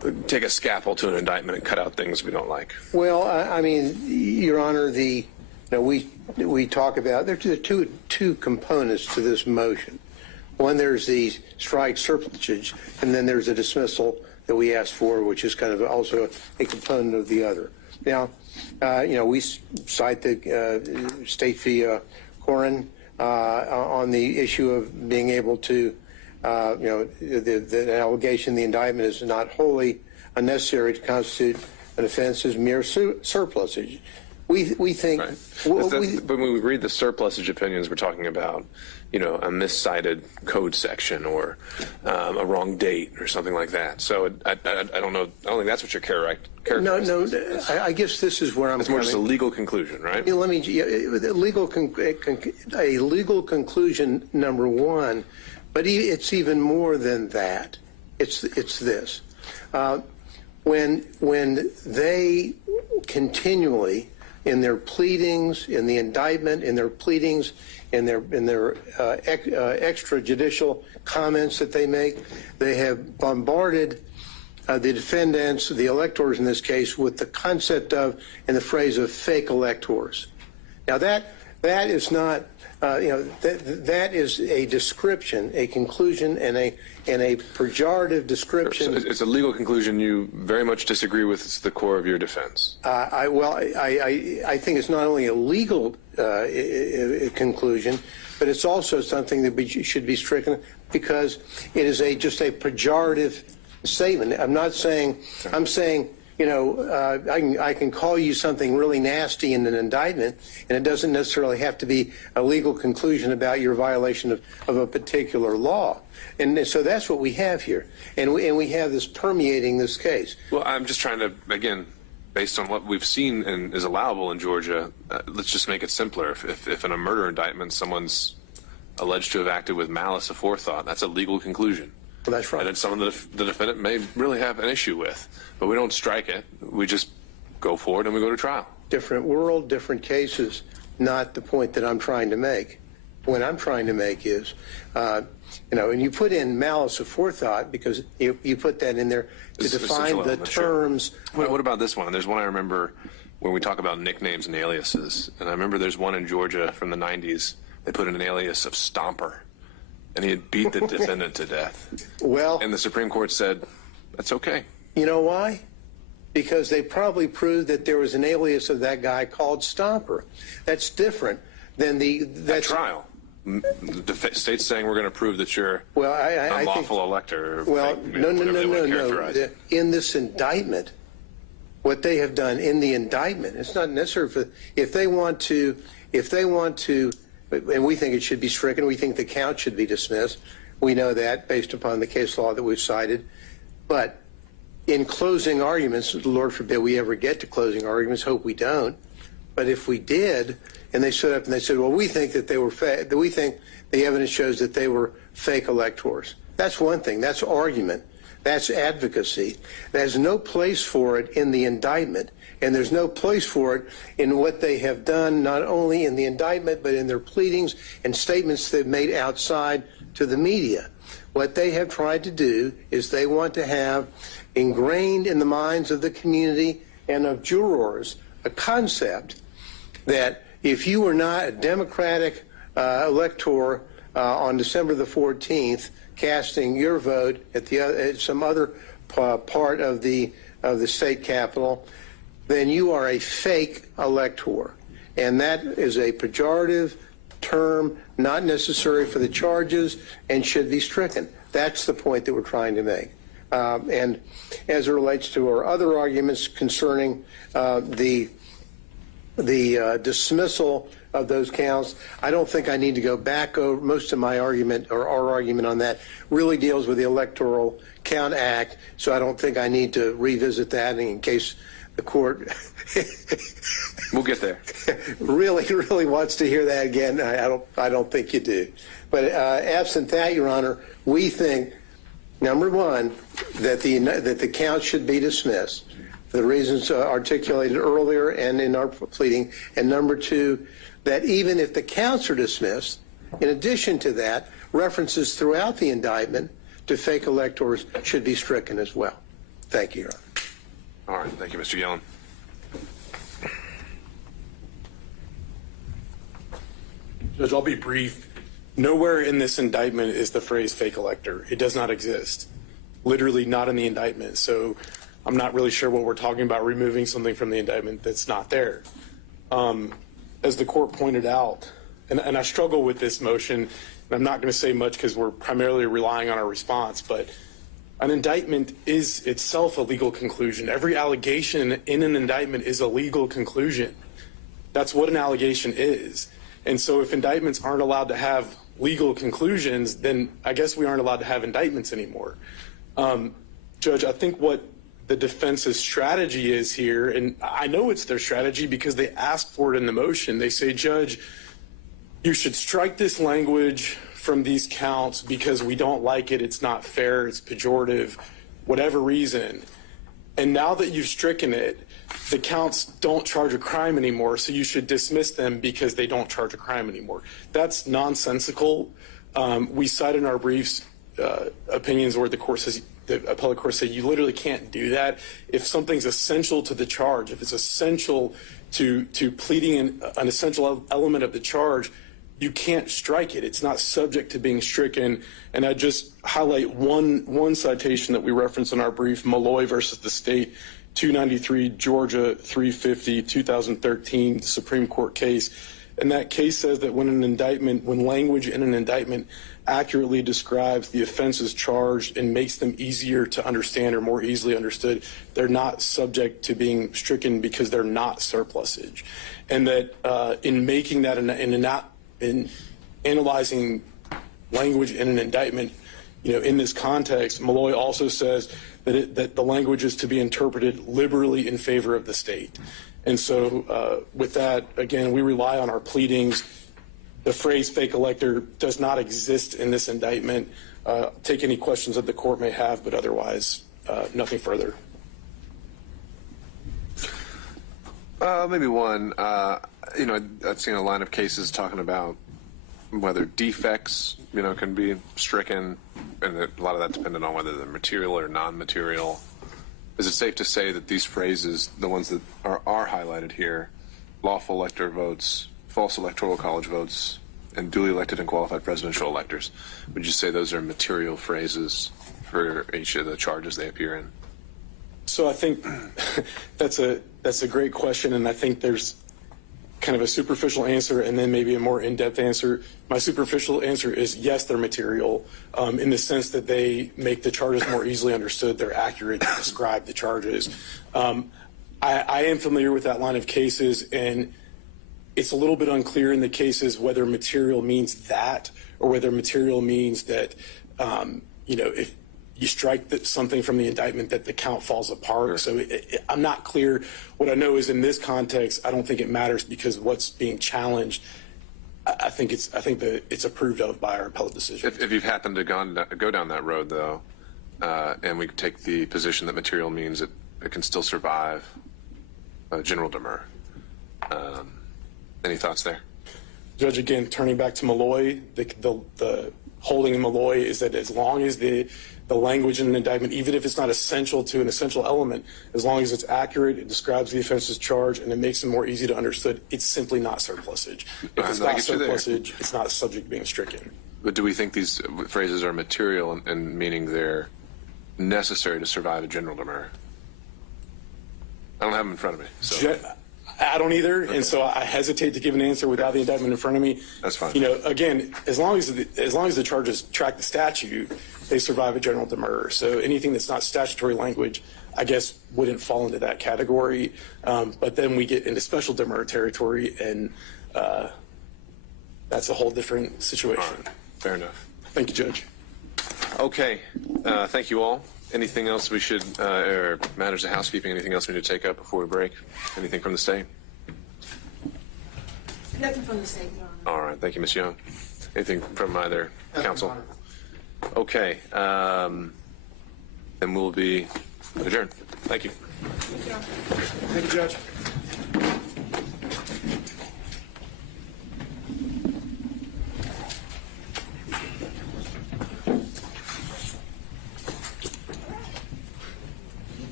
take a scalpel to an indictment and cut out things we don't like. Well, I mean, Your Honor, we talk about there are two components to this motion. One, there's the strike surplusage, and then there's a dismissal that we asked for, which is kind of also a component of the other. Now, we cite the State v. Corin on the issue of being able to, the allegation, the indictment is not wholly unnecessary to constitute an offense as mere surplusage. We think. Right. But when we read the surplusage opinions, we're talking about, a miscited code section or a wrong date or something like that. So I don't know. I don't think that's what you're characterizing. No. I guess this is where I'm. It's more just a legal conclusion, right? Let me. A legal conclusion, number one, but it's even more than that. It's this. When they continually, in their pleadings, in the indictment, in their pleadings, in their extrajudicial comments that they make, they have bombarded the defendants, the electors in this case, with the concept of and the phrase of fake electors. Now that is not, that is a description, a conclusion, and a pejorative description. So it's a legal conclusion you very much disagree with. It's the core of your defense. I think it's not only a legal conclusion, but it's also something that should be stricken because it is just a pejorative statement. I'm not saying. I'm saying. I can call you something really nasty in an indictment, and it doesn't necessarily have to be a legal conclusion about your violation of a particular law. And so that's what we have here. And we have this permeating this case. Well, I'm just trying to, again, based on what we've seen and is allowable in Georgia, let's just make it simpler. If in a murder indictment someone's alleged to have acted with malice aforethought, that's a legal conclusion. Well, that's right. And it's someone that the defendant may really have an issue with. But we don't strike it. We just go forward and we go to trial. Different world, different cases, not the point that I'm trying to make. The point I'm trying to make is, and you put in malice aforethought because you put that in there to define the terms. Sure. What about this one? There's one I remember when we talk about nicknames and aliases. And I remember there's one in Georgia from the 90s. They put in an alias of Stomper. And he had beat the defendant to death. Well, and the Supreme Court said, that's okay. You know why? Because they probably proved that there was an alias of that guy called Stomper. That's different than that trial. The state's saying we're going to prove that you're unlawful elector. Well, no. In this indictment, what they have done in the indictment, it's not necessary if they want to. And we think it should be stricken. We think the count should be dismissed. We know that based upon the case law that we've cited. But in closing arguments, Lord forbid we ever get to closing arguments, hope we don't. But if we did, and they stood up and they said, well, we think that they were we think the evidence shows that they were fake electors. That's one thing. That's argument. That's advocacy. There's no place for it in the indictment. And there's no place for it in what they have done, not only in the indictment, but in their pleadings and statements they've made outside to the media. What they have tried to do is they want to have ingrained in the minds of the community and of jurors a concept that if you were not a Democratic elector on December the 14th, casting your vote at some other part of the state capitol, then you are a fake elector. And that is a pejorative term, not necessary for the charges, and should be stricken. That's the point that we're trying to make. And as it relates to our other arguments concerning the dismissal of those counts, I don't think I need to go back over most of my argument, or our argument on that really deals with the Electoral Count Act, so I don't think I need to revisit that in case the court we'll get there. really wants to hear that again. I don't think you do. But absent that, Your Honor, we think, number one, that the count should be dismissed for the reasons articulated earlier and in our pleading, and number two, that even if the counts are dismissed, in addition to that, references throughout the indictment to fake electors should be stricken as well. Thank you, Your Honor. All right. Thank you, Mr. Yellen. Judge, I'll be brief. Nowhere in this indictment is the phrase fake elector. It does not exist. Literally not in the indictment. So I'm not really sure what we're talking about, removing something from the indictment that's not there. As the court pointed out, and I struggle with this motion, and I'm not going to say much because we're primarily relying on our response, but an indictment is itself a legal conclusion. Every allegation in an indictment is a legal conclusion. That's what an allegation is. And so if indictments aren't allowed to have legal conclusions, then I guess we aren't allowed to have indictments anymore. Judge, I think what the defense's strategy is here, and I know it's their strategy because they asked for it in the motion. They say, Judge, you should strike this language from these counts because we don't like it, it's not fair, it's pejorative, whatever reason. And now that you've stricken it, the counts don't charge a crime anymore, so you should dismiss them because they don't charge a crime anymore. That's nonsensical. We cite in our briefs opinions where the appellate court said you literally can't do that. If something's essential to the charge, if it's essential to pleading an essential element of the charge, you can't strike it. It's not subject to being stricken. And I just highlight one citation that we reference in our brief, Malloy versus the state, 293 Georgia 350 2013 Supreme Court case. And that case says that when language in an indictment accurately describes the offenses charged and makes them easier to understand or more easily understood, they're not subject to being stricken because they're not surplusage. And that in making that in analyzing language in an indictment, in this context, Malloy also says that the language is to be interpreted liberally in favor of the state. And so with that, again, we rely on our pleadings. The phrase fake elector does not exist in this indictment. Take any questions that the court may have, but otherwise, nothing further. Maybe one. I've seen a line of cases talking about whether defects, can be stricken, and a lot of that dependent on whether they're material or non-material. Is it safe to say that these phrases, the ones that are highlighted here, lawful elector votes, false electoral college votes, and duly elected and qualified presidential electors, would you say those are material phrases for each of the charges they appear in? So I think that's a great question, and I think there's kind of a superficial answer and then maybe a more in-depth answer. My superficial answer is yes, they're material in the sense that they make the charges more easily understood. They're accurate to describe the charges. I am familiar with that line of cases, and it's a little bit unclear in the cases whether material means that or whether material means that, if you strike something from the indictment that the count falls apart. Sure. So I'm not clear. What I know is in this context, I don't think it matters because what's being challenged, I think that it's approved of by our appellate decision. If you've happened to go down that road, though, and we take the position that material means it can still survive General Demurrer, any thoughts there? Judge, again, turning back to Malloy, the holding in Malloy is that as long as the language in an indictment, even if it's not essential to an essential element, as long as it's accurate, it describes the offense's charge, and it makes it more easy to understood, it's simply not surplusage. If it's not surplusage, it's not subject to being stricken. But do we think these phrases are material and meaning they're necessary to survive a General Demurrer? I don't have them in front of me. So. I don't either, okay. And so I hesitate to give an answer without the indictment in front of me. That's fine. Again, as long as the charges track the statute, they survive a General Demurrer. So anything that's not statutory language, I guess, wouldn't fall into that category. But then we get into special Demurrer territory, and that's a whole different situation. All right. Fair enough. Thank you, Judge. Okay. Thank you all. Anything else we should, or matters of housekeeping, anything else we need to take up before we break? Anything from the state? Nothing from the state, Your Honor. All right. Thank you, Ms. Young. Anything from either counsel? Okay. Then we'll be adjourned. Thank you. Thank you, Judge.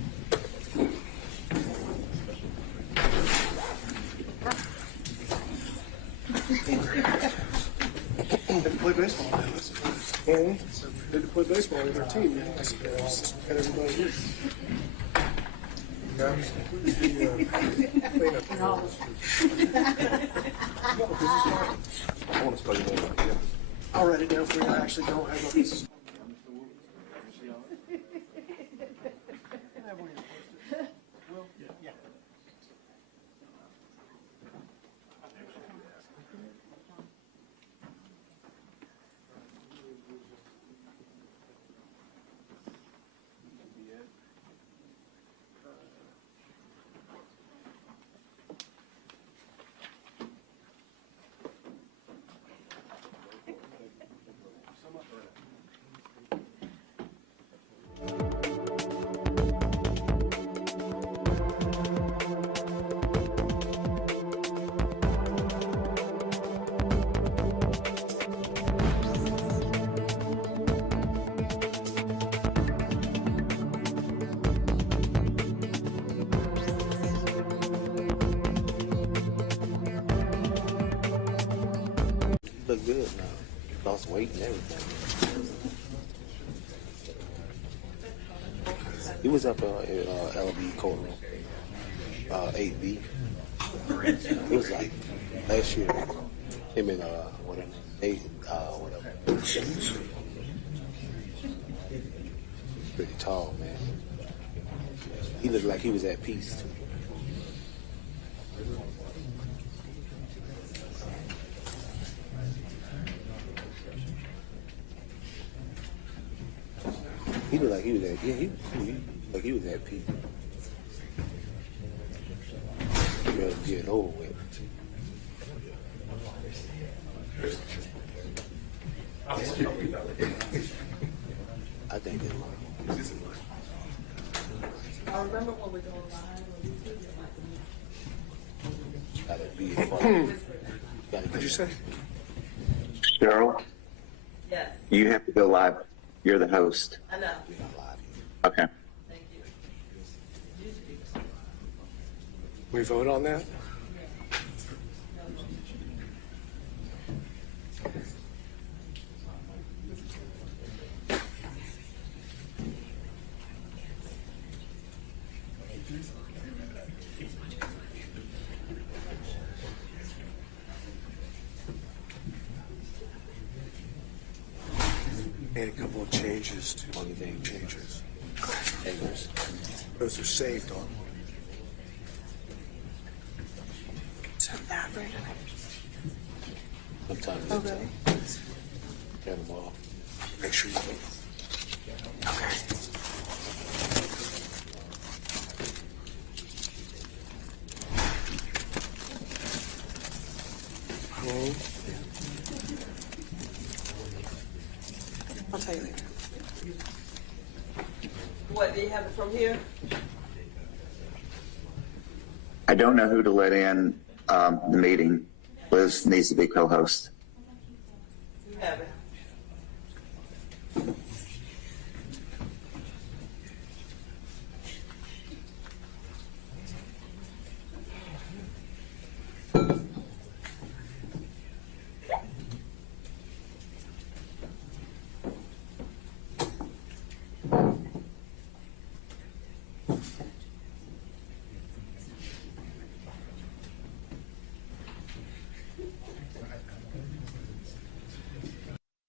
play baseball. They had to play baseball with their team. I suppose. Had everybody here. I want to spell your name. I'll write it down for you. I actually don't have a Look good now. Lost weight and everything. He was up at LB courtroom, 8B. It was like last year. Him and whatever. Whatever. Pretty tall, man. He looked like he was at peace. He looked like he was at, like he was at peace. Ready to get it over with. I think it was. I remember when we go live. Gotta be fun. What'd you say? Cheryl, Yes, you have to go live. You're the host. I know. Okay. Thank you. We vote on that? Made a couple of changes to Only thing changes. Angles. Those are saved on. Sometimes it's turn them off. Make sure you vote. I'll tell you later. What, they have it from here? I don't know who to let in the meeting. Liz needs to be co-host. You have it.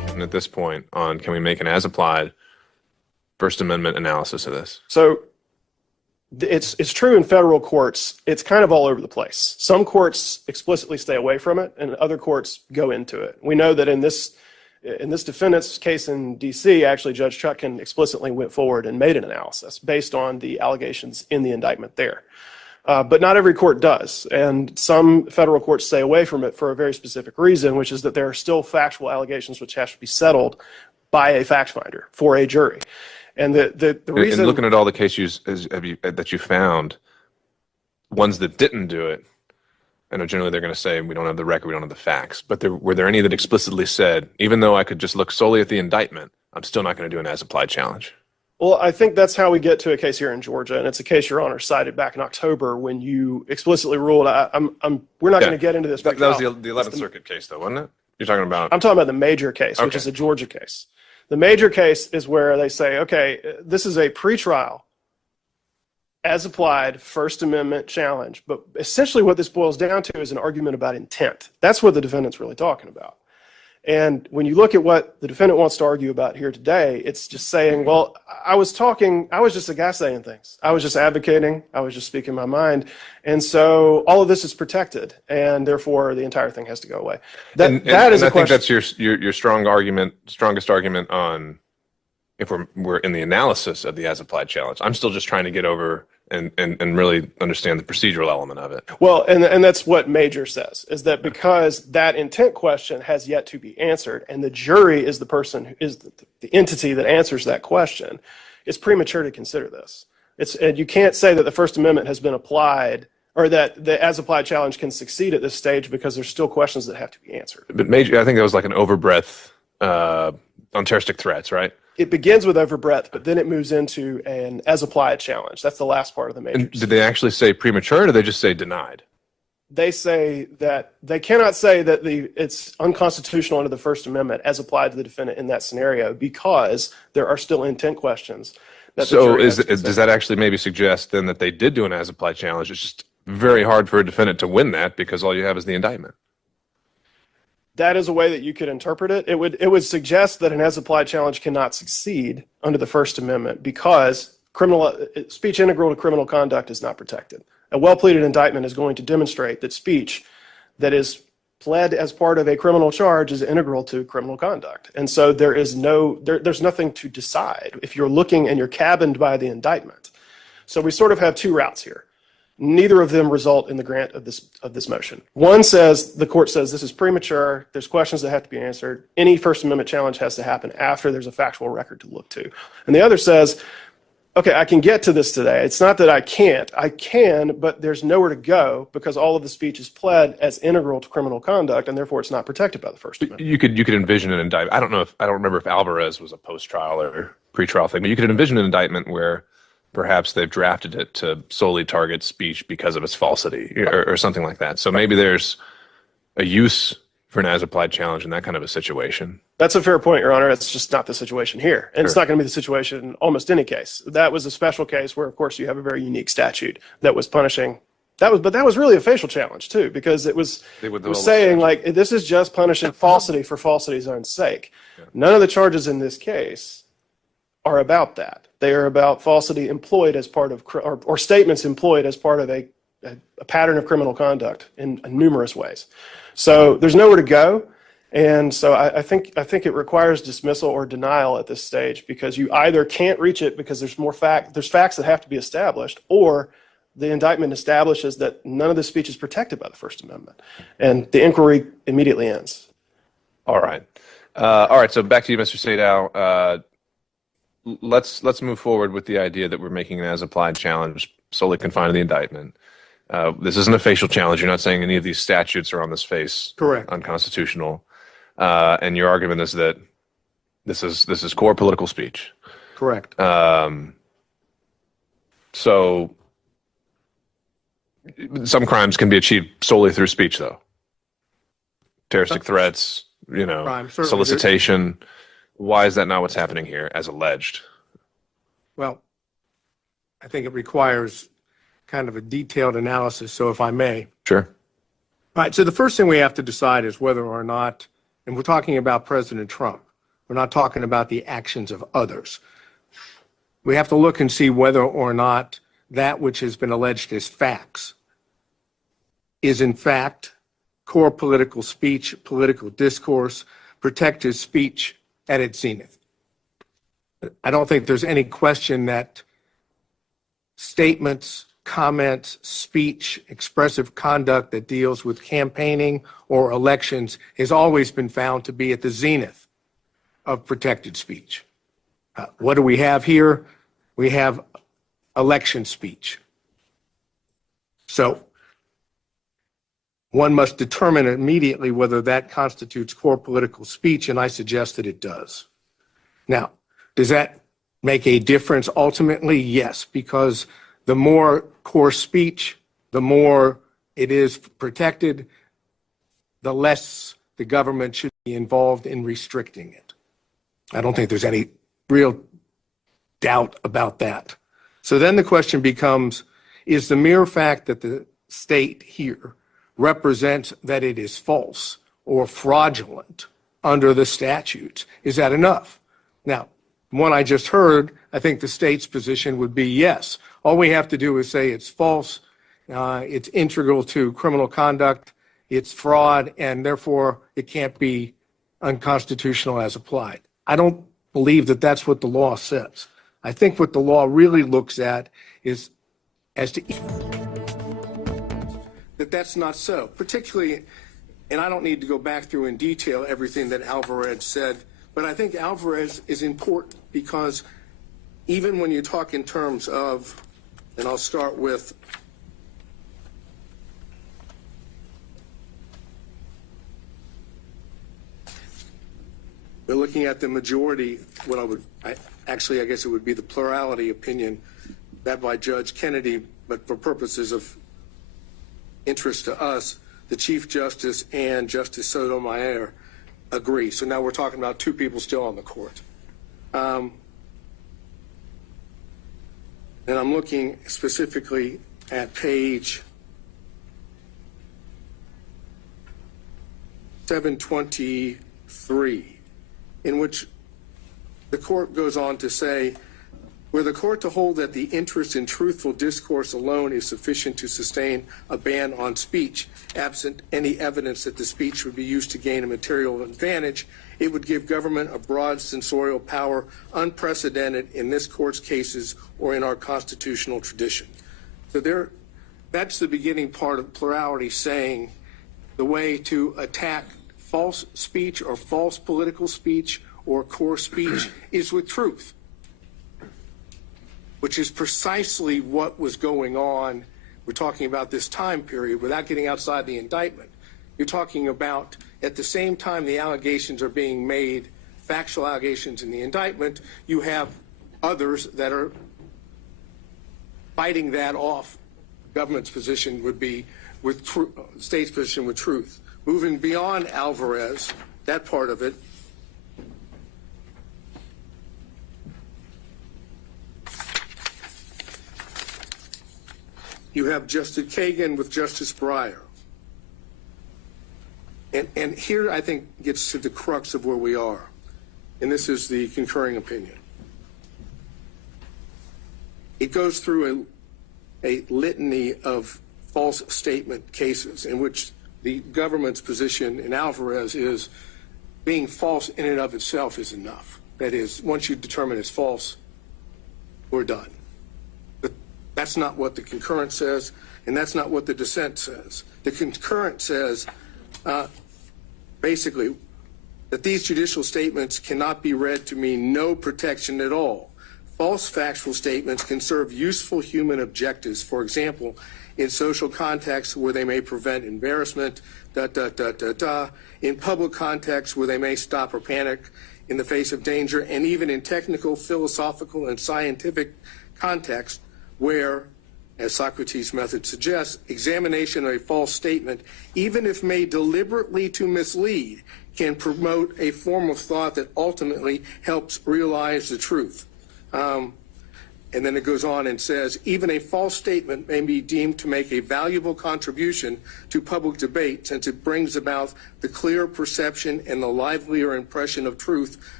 decision at this point on can we make an as-applied First Amendment analysis of this? So it's true in federal courts. It's kind of all over the place. Some courts explicitly stay away from it, and other courts go into it. We know that in this defendant's case in D.C., actually Judge Chutkan explicitly went forward and made an analysis based on the allegations in the indictment there. But not every court does, and some federal courts stay away from it for a very specific reason, which is that there are still factual allegations which have to be settled by a fact finder for a jury. And the reason... And looking at all the cases that you found, ones that didn't do it, I know generally they're going to say, we don't have the record, we don't have the facts, but were there any that explicitly said, even though I could just look solely at the indictment, I'm still not going to do an as-applied challenge? Well, I think that's how we get to a case here in Georgia, and it's a case Your Honor cited back in October when you explicitly ruled, we're not going to get into this. That was the 11th Circuit case, though, wasn't it? You're talking about... I'm talking about the major case, which is a Georgia case. The major case is where they say, okay, this is a pretrial, as applied First Amendment challenge. But essentially what this boils down to is an argument about intent. That's what the defendant's really talking about. And when you look at what the defendant wants to argue about here today, it's just saying, well, I was just a guy saying things. I was just advocating. I was just speaking my mind. And so all of this is protected, and therefore the entire thing has to go away. That is a question. I think that's your strongest argument on if we're in the analysis of the as-applied challenge. I'm still just trying to get over and really understand the procedural element of it. Well, and that's what Major says, is that because that intent question has yet to be answered, and the jury is the person who is the entity that answers that question, it's premature to consider this. And you can't say that the First Amendment has been applied, or that the as-applied challenge can succeed at this stage because there's still questions that have to be answered. But Major, I think that was like an overbreadth on terroristic threats, right? It begins with overbreadth, but then it moves into an as-applied challenge. That's the last part of the Major. And did they actually say premature, or did they just say denied? They say that they cannot say that it's unconstitutional under the First Amendment as applied to the defendant in that scenario because there are still intent questions. So does that actually maybe suggest then that they did do an as-applied challenge? It's just very hard for a defendant to win that because all you have is the indictment. That is a way that you could interpret it. It would suggest that an as-applied challenge cannot succeed under the First Amendment because speech integral to criminal conduct is not protected. A well-pleaded indictment is going to demonstrate that speech that is pled as part of a criminal charge is integral to criminal conduct. And so there's nothing to decide if you're looking and you're cabined by the indictment. So we sort of have two routes here. Neither of them result in the grant of this motion. One says, the court says this is premature, there's questions that have to be answered, any First Amendment challenge has to happen after there's a factual record to look to. And the other says, okay, I can get to this today. It's not that I can't. I can, but there's nowhere to go because all of the speech is pled as integral to criminal conduct, and therefore it's not protected by the First Amendment. You could envision an indictment. I don't remember if Alvarez was a post-trial or pre-trial thing, but you could envision an indictment where perhaps they've drafted it to solely target speech because of its falsity or something like that. So maybe there's a use for an as-applied challenge in that kind of a situation. That's a fair point, Your Honor. It's just not the situation here. And It's not going to be the situation in almost any case. That was a special case where, of course, you have a very unique statute that was punishing. But that was really a facial challenge, too, because it was saying, like, this is just punishing falsity for falsity's own sake. Yeah. None of the charges in this case are about that. They are about falsity employed as part of, or statements employed as part of a pattern of criminal conduct in numerous ways. So there's nowhere to go. And so I think it requires dismissal or denial at this stage because you either can't reach it because there's facts that have to be established, or the indictment establishes that none of the speech is protected by the First Amendment. And the inquiry immediately ends. All right. So back to you, Mr. Sadow. Let's move forward with the idea that we're making an as-applied challenge solely confined to the indictment. This isn't a facial challenge. You're not saying any of these statutes are on this face unconstitutional. And your argument is that this is core political speech. Correct. So some crimes can be achieved solely through speech, though. Terroristic threats, solicitation. Why is that not what's happening here, as alleged? Well, I think it requires kind of a detailed analysis, so if I may. Sure. All right, so the first thing we have to decide is whether or not, and we're talking about President Trump, We're not talking about the actions of others. We have to look and see whether or not that which has been alleged as facts is in fact core political speech, political discourse, protected speech at its zenith. I don't think there's any question that statements, comments, speech, expressive conduct that deals with campaigning or elections has always been found to be at the zenith of protected speech. What do we have here? We have election speech. So one must determine immediately whether that constitutes core political speech, and I suggest that it does. Now, does that make a difference ultimately? Yes, because the more core speech, the more it is protected, the less the government should be involved in restricting it. I don't think there's any real doubt about that. So then the question becomes, is the mere fact that the state here represents that it is false or fraudulent under the statutes, is that enough? Now, one I just heard, I think the state's position would be yes. All we have to do is say it's false, it's integral to criminal conduct, it's fraud, and therefore it can't be unconstitutional as applied. I don't believe that that's what the law says. I think what the law really looks at is as to that's not so, particularly, and I don't need to go back through in detail everything that Alvarez said, but I think Alvarez is important because even when you talk in terms of, and I'll start with we're looking at the majority, I guess it would be the plurality opinion that by Judge Kennedy, but for purposes of interest to us, the Chief Justice and Justice Sotomayor agree. So now we're talking about two people still on the court. And I'm looking specifically at page 723, in which the court goes on to say, were the court to hold that the interest in truthful discourse alone is sufficient to sustain a ban on speech, absent any evidence that the speech would be used to gain a material advantage, it would give government a broad censorial power unprecedented in this court's cases or in our constitutional tradition. So that's the beginning part of plurality, saying the way to attack false speech or false political speech or core speech is with truth, which is precisely what was going on. We're talking about this time period without getting outside the indictment. You're talking about at the same time the allegations are being made, factual allegations in the indictment, you have others that are fighting that off. Government's position would be with state's position with truth. Moving beyond Alvarez, that part of it, you have Justice Kagan with Justice Breyer. And here I think gets to the crux of where we are. And this is the concurring opinion. It goes through a litany of false statement cases in which the government's position in Alvarez is being false in and of itself is enough. That is, once you determine it's false, we're done. But that's not what the concurrent says, and that's not what the dissent says. The concurrent says, basically, that these judicial statements cannot be read to mean no protection at all. False factual statements can serve useful human objectives, for example, in social contexts where they may prevent embarrassment, in public contexts where they may stop or panic in the face of danger, and even in technical, philosophical, and scientific contexts where, as Socrates' method suggests, examination of a false statement, even if made deliberately to mislead, can promote a form of thought that ultimately helps realize the truth. And then it goes on and says, even a false statement may be deemed to make a valuable contribution to public debate since it brings about the clear perception and the livelier impression of truth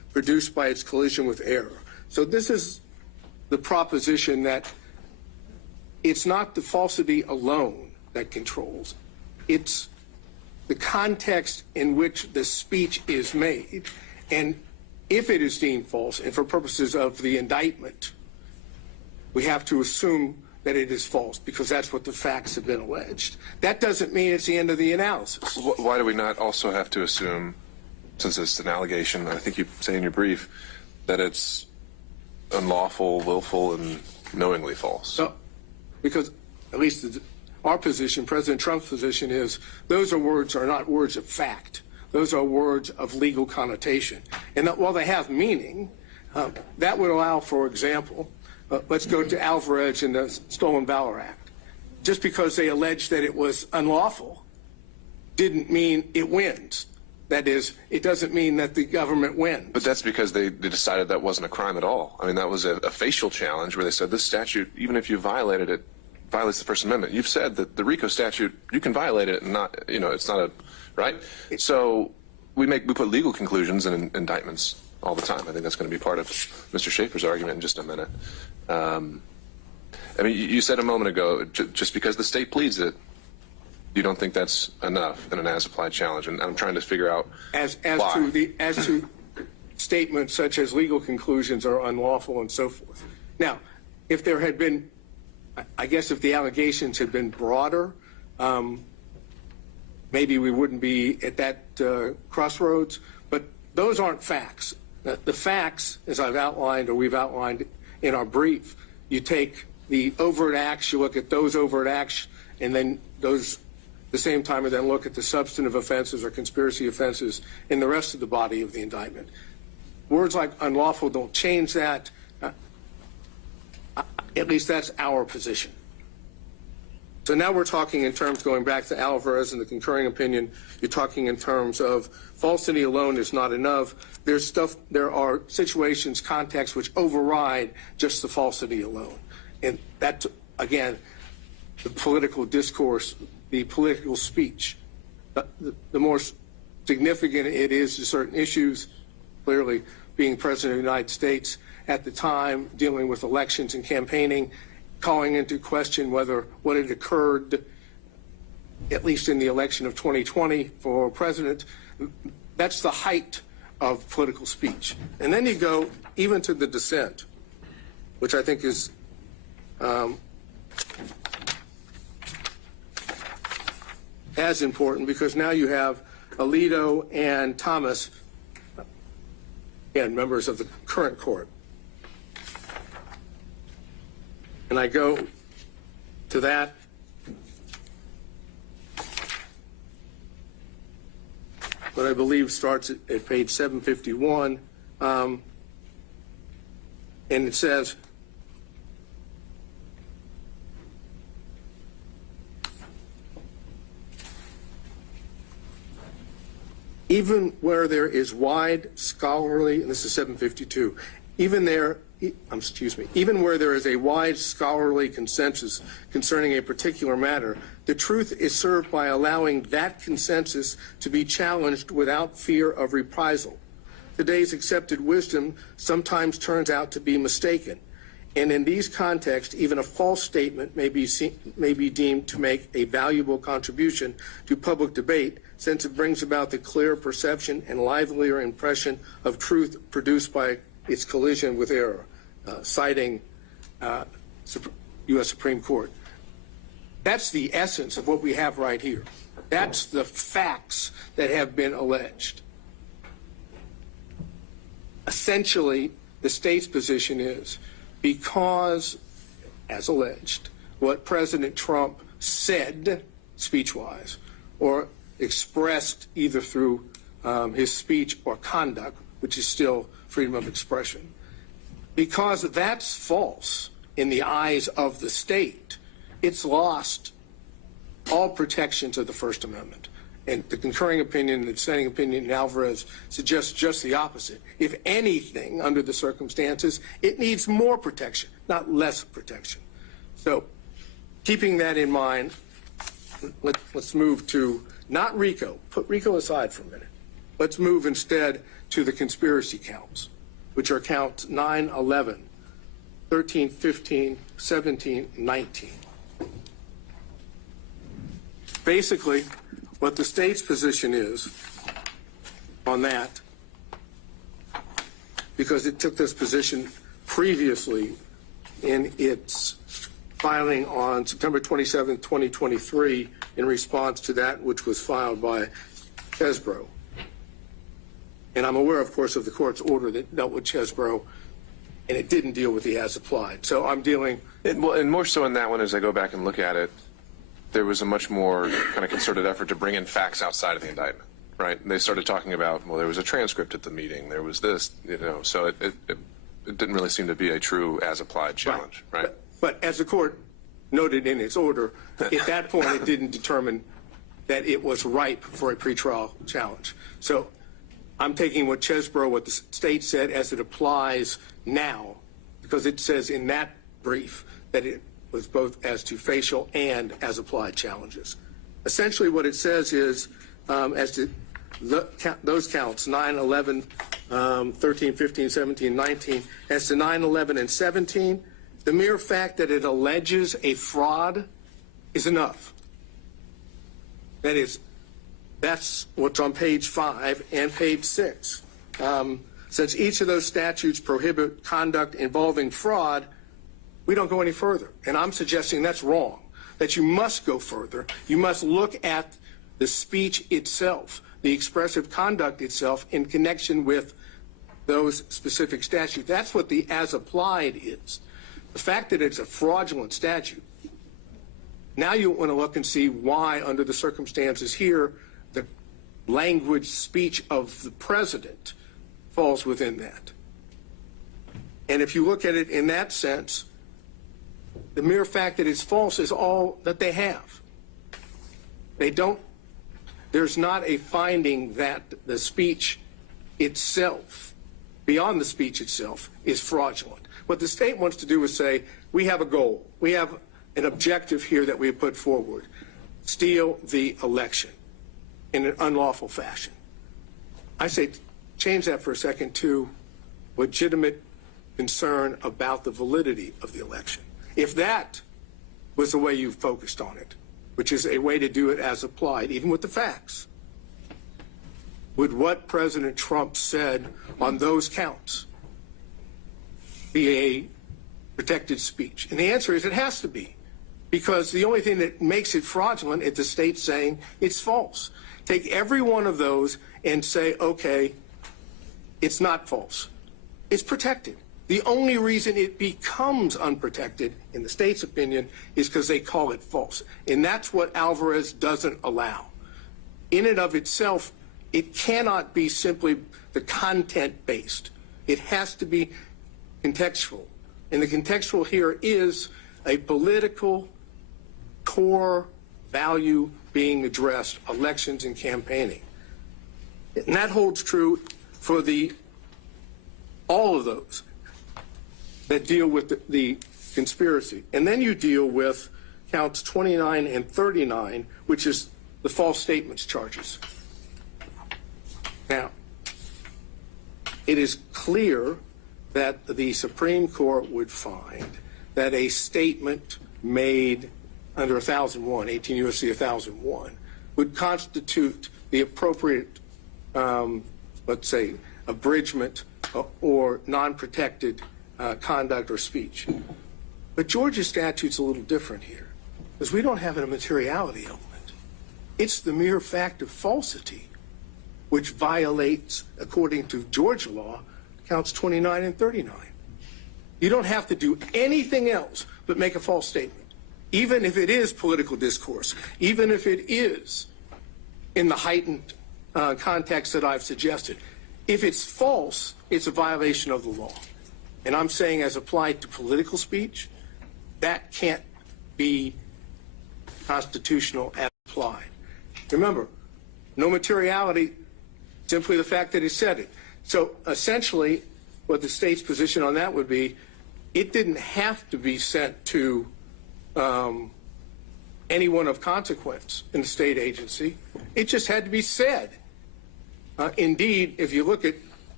produced by its collision with error. So this is the proposition that it's not the falsity alone that controls. It's the context in which the speech is made. And if it is deemed false, and for purposes of the indictment, we have to assume that it is false because that's what the facts have been alleged. That doesn't mean it's the end of the analysis. Why do we not also have to assume, since it's an allegation, I think you say in your brief, that it's unlawful, willful, and knowingly false? So, because at least our position, President Trump's position is those are not words of fact. Those are words of legal connotation. And that while they have meaning, that would allow, for example, let's go to Alvarez in the Stolen Valor Act. Just because they alleged that it was unlawful didn't mean it wins. That is, it doesn't mean that the government wins. But that's because they decided that wasn't a crime at all. I mean, that was a facial challenge where they said this statute, even if you violated it, violates the First Amendment. You've said that the RICO statute, you can violate it and not, it's not a, right? So we put legal conclusions in indictments all the time. I think that's going to be part of Mr. Schaefer's argument in just a minute. I mean, you said a moment ago, just because the state pleads it, you don't think that's enough in an as-applied challenge, and I'm trying to figure out as why. to statements such as legal conclusions are unlawful and so forth. Now, if there had been, I guess, if the allegations had been broader, maybe we wouldn't be at that crossroads. But those aren't facts. The facts, as I've outlined or we've outlined in our brief, you take the overt acts, you look at those overt acts, and then those. The same time, and then look at the substantive offenses or conspiracy offenses in the rest of the body of the indictment. Words like unlawful don't change that. At least that's our position. So now we're talking in terms, going back to Alvarez and the concurring opinion, you're talking in terms of falsity alone is not enough. There are situations, contexts which override just the falsity alone. And that, again, the political discourse, the political speech. The more significant it is to certain issues, clearly being President of the United States at the time, dealing with elections and campaigning, calling into question whether what had occurred, at least in the election of 2020 for president, that's the height of political speech. And then you go even to the dissent, which I think is as important, because now you have Alito and Thomas, and members of the current court. And I go to that. What I believe starts at page 751, and it says, even where there is wide scholarly, and this is 752, even where there is a wide scholarly consensus concerning a particular matter, the truth is served by allowing that consensus to be challenged without fear of reprisal. Today's accepted wisdom sometimes turns out to be mistaken, and in these contexts, even a false statement may be deemed to make a valuable contribution to public debate, since it brings about the clear perception and livelier impression of truth produced by its collision with error, citing U.S. Supreme Court. That's the essence of what we have right here. That's the facts that have been alleged. Essentially, the state's position is, because, as alleged, what President Trump said speech-wise, or expressed either through his speech or conduct, which is still freedom of expression, because that's false in the eyes of the state, it's lost all protections of the First Amendment. And the concurring opinion and the dissenting opinion in Alvarez suggests just the opposite. If anything, under the circumstances, it needs more protection, not less protection. So, keeping that in mind, let's move to not RICO. Put RICO aside for a minute. Let's move instead to the conspiracy counts, which are counts 9, 11, 13, 15, 17, 19. Basically, what the state's position is on that, because it took this position previously in its filing on September 27, 2023, in response to that which was filed by Chesbrough. And I'm aware, of course, of the court's order that dealt with Chesbrough, and it didn't deal with the as applied. So I'm dealing. And more so in that one, as I go back and look at it, there was a much more kind of concerted effort to bring in facts outside of the indictment, right? And they started talking about, well, there was a transcript at the meeting, there was this, so it didn't really seem to be a true as applied challenge, right? But as the court noted in its order, at that point it didn't determine that it was ripe for a pretrial challenge. So I'm taking what Chesbrough, what the state said, as it applies now, because it says in that brief that it was both as to facial and as applied challenges. Essentially what it says is, as to those counts, 9, 11, 13, 15, 17, 19, as to 9, 11, and 17, the mere fact that it alleges a fraud is enough. That is, that's what's on page 5 and page 6. Since each of those statutes prohibit conduct involving fraud, we don't go any further. And I'm suggesting that's wrong, that you must go further. You must look at the speech itself, the expressive conduct itself in connection with those specific statutes. That's what the as applied is. The fact that it's a fraudulent statute, now you want to look and see why, under the circumstances here, the language speech of the president falls within that. And if you look at it in that sense, the mere fact that it's false is all that they have. There's not a finding that the speech itself, beyond the speech itself, is fraudulent. What the state wants to do is say, we have a goal. We have an objective here that we have put forward. Steal the election in an unlawful fashion. I say change that for a second to legitimate concern about the validity of the election. If that was the way you focused on it, which is a way to do it as applied, even with the facts, would what President Trump said on those counts be a protected speech? And the answer is it has to be, because the only thing that makes it fraudulent is the state saying it's false. Take every one of those and say, okay, it's not false. It's protected. The only reason it becomes unprotected, in the state's opinion, is because they call it false. And that's what Alvarez doesn't allow. In and of itself, it cannot be simply the content-based. It has to be contextual. And the contextual here is a political core value being addressed, elections and campaigning. And that holds true for all of those that deal with the conspiracy. And then you deal with counts 29 and 39, which is the false statements charges. Now, it is clear that the Supreme Court would find that a statement made under 1001, 18 U.S.C. 1001, would constitute the appropriate, let's say, abridgment or non-protected conduct or speech. But Georgia's statute's a little different here, because we don't have a materiality element. It's the mere fact of falsity which violates, according to Georgia law, counts 29 and 39. You don't have to do anything else but make a false statement, even if it is political discourse, even if it is in the heightened context that I've suggested. If it's false, it's a violation of the law. And I'm saying, as applied to political speech, that can't be constitutional as applied. Remember, no materiality, simply the fact that he said it. So essentially, what the state's position on that would be, it didn't have to be sent to anyone of consequence in the state agency. It just had to be said. Indeed, if you look at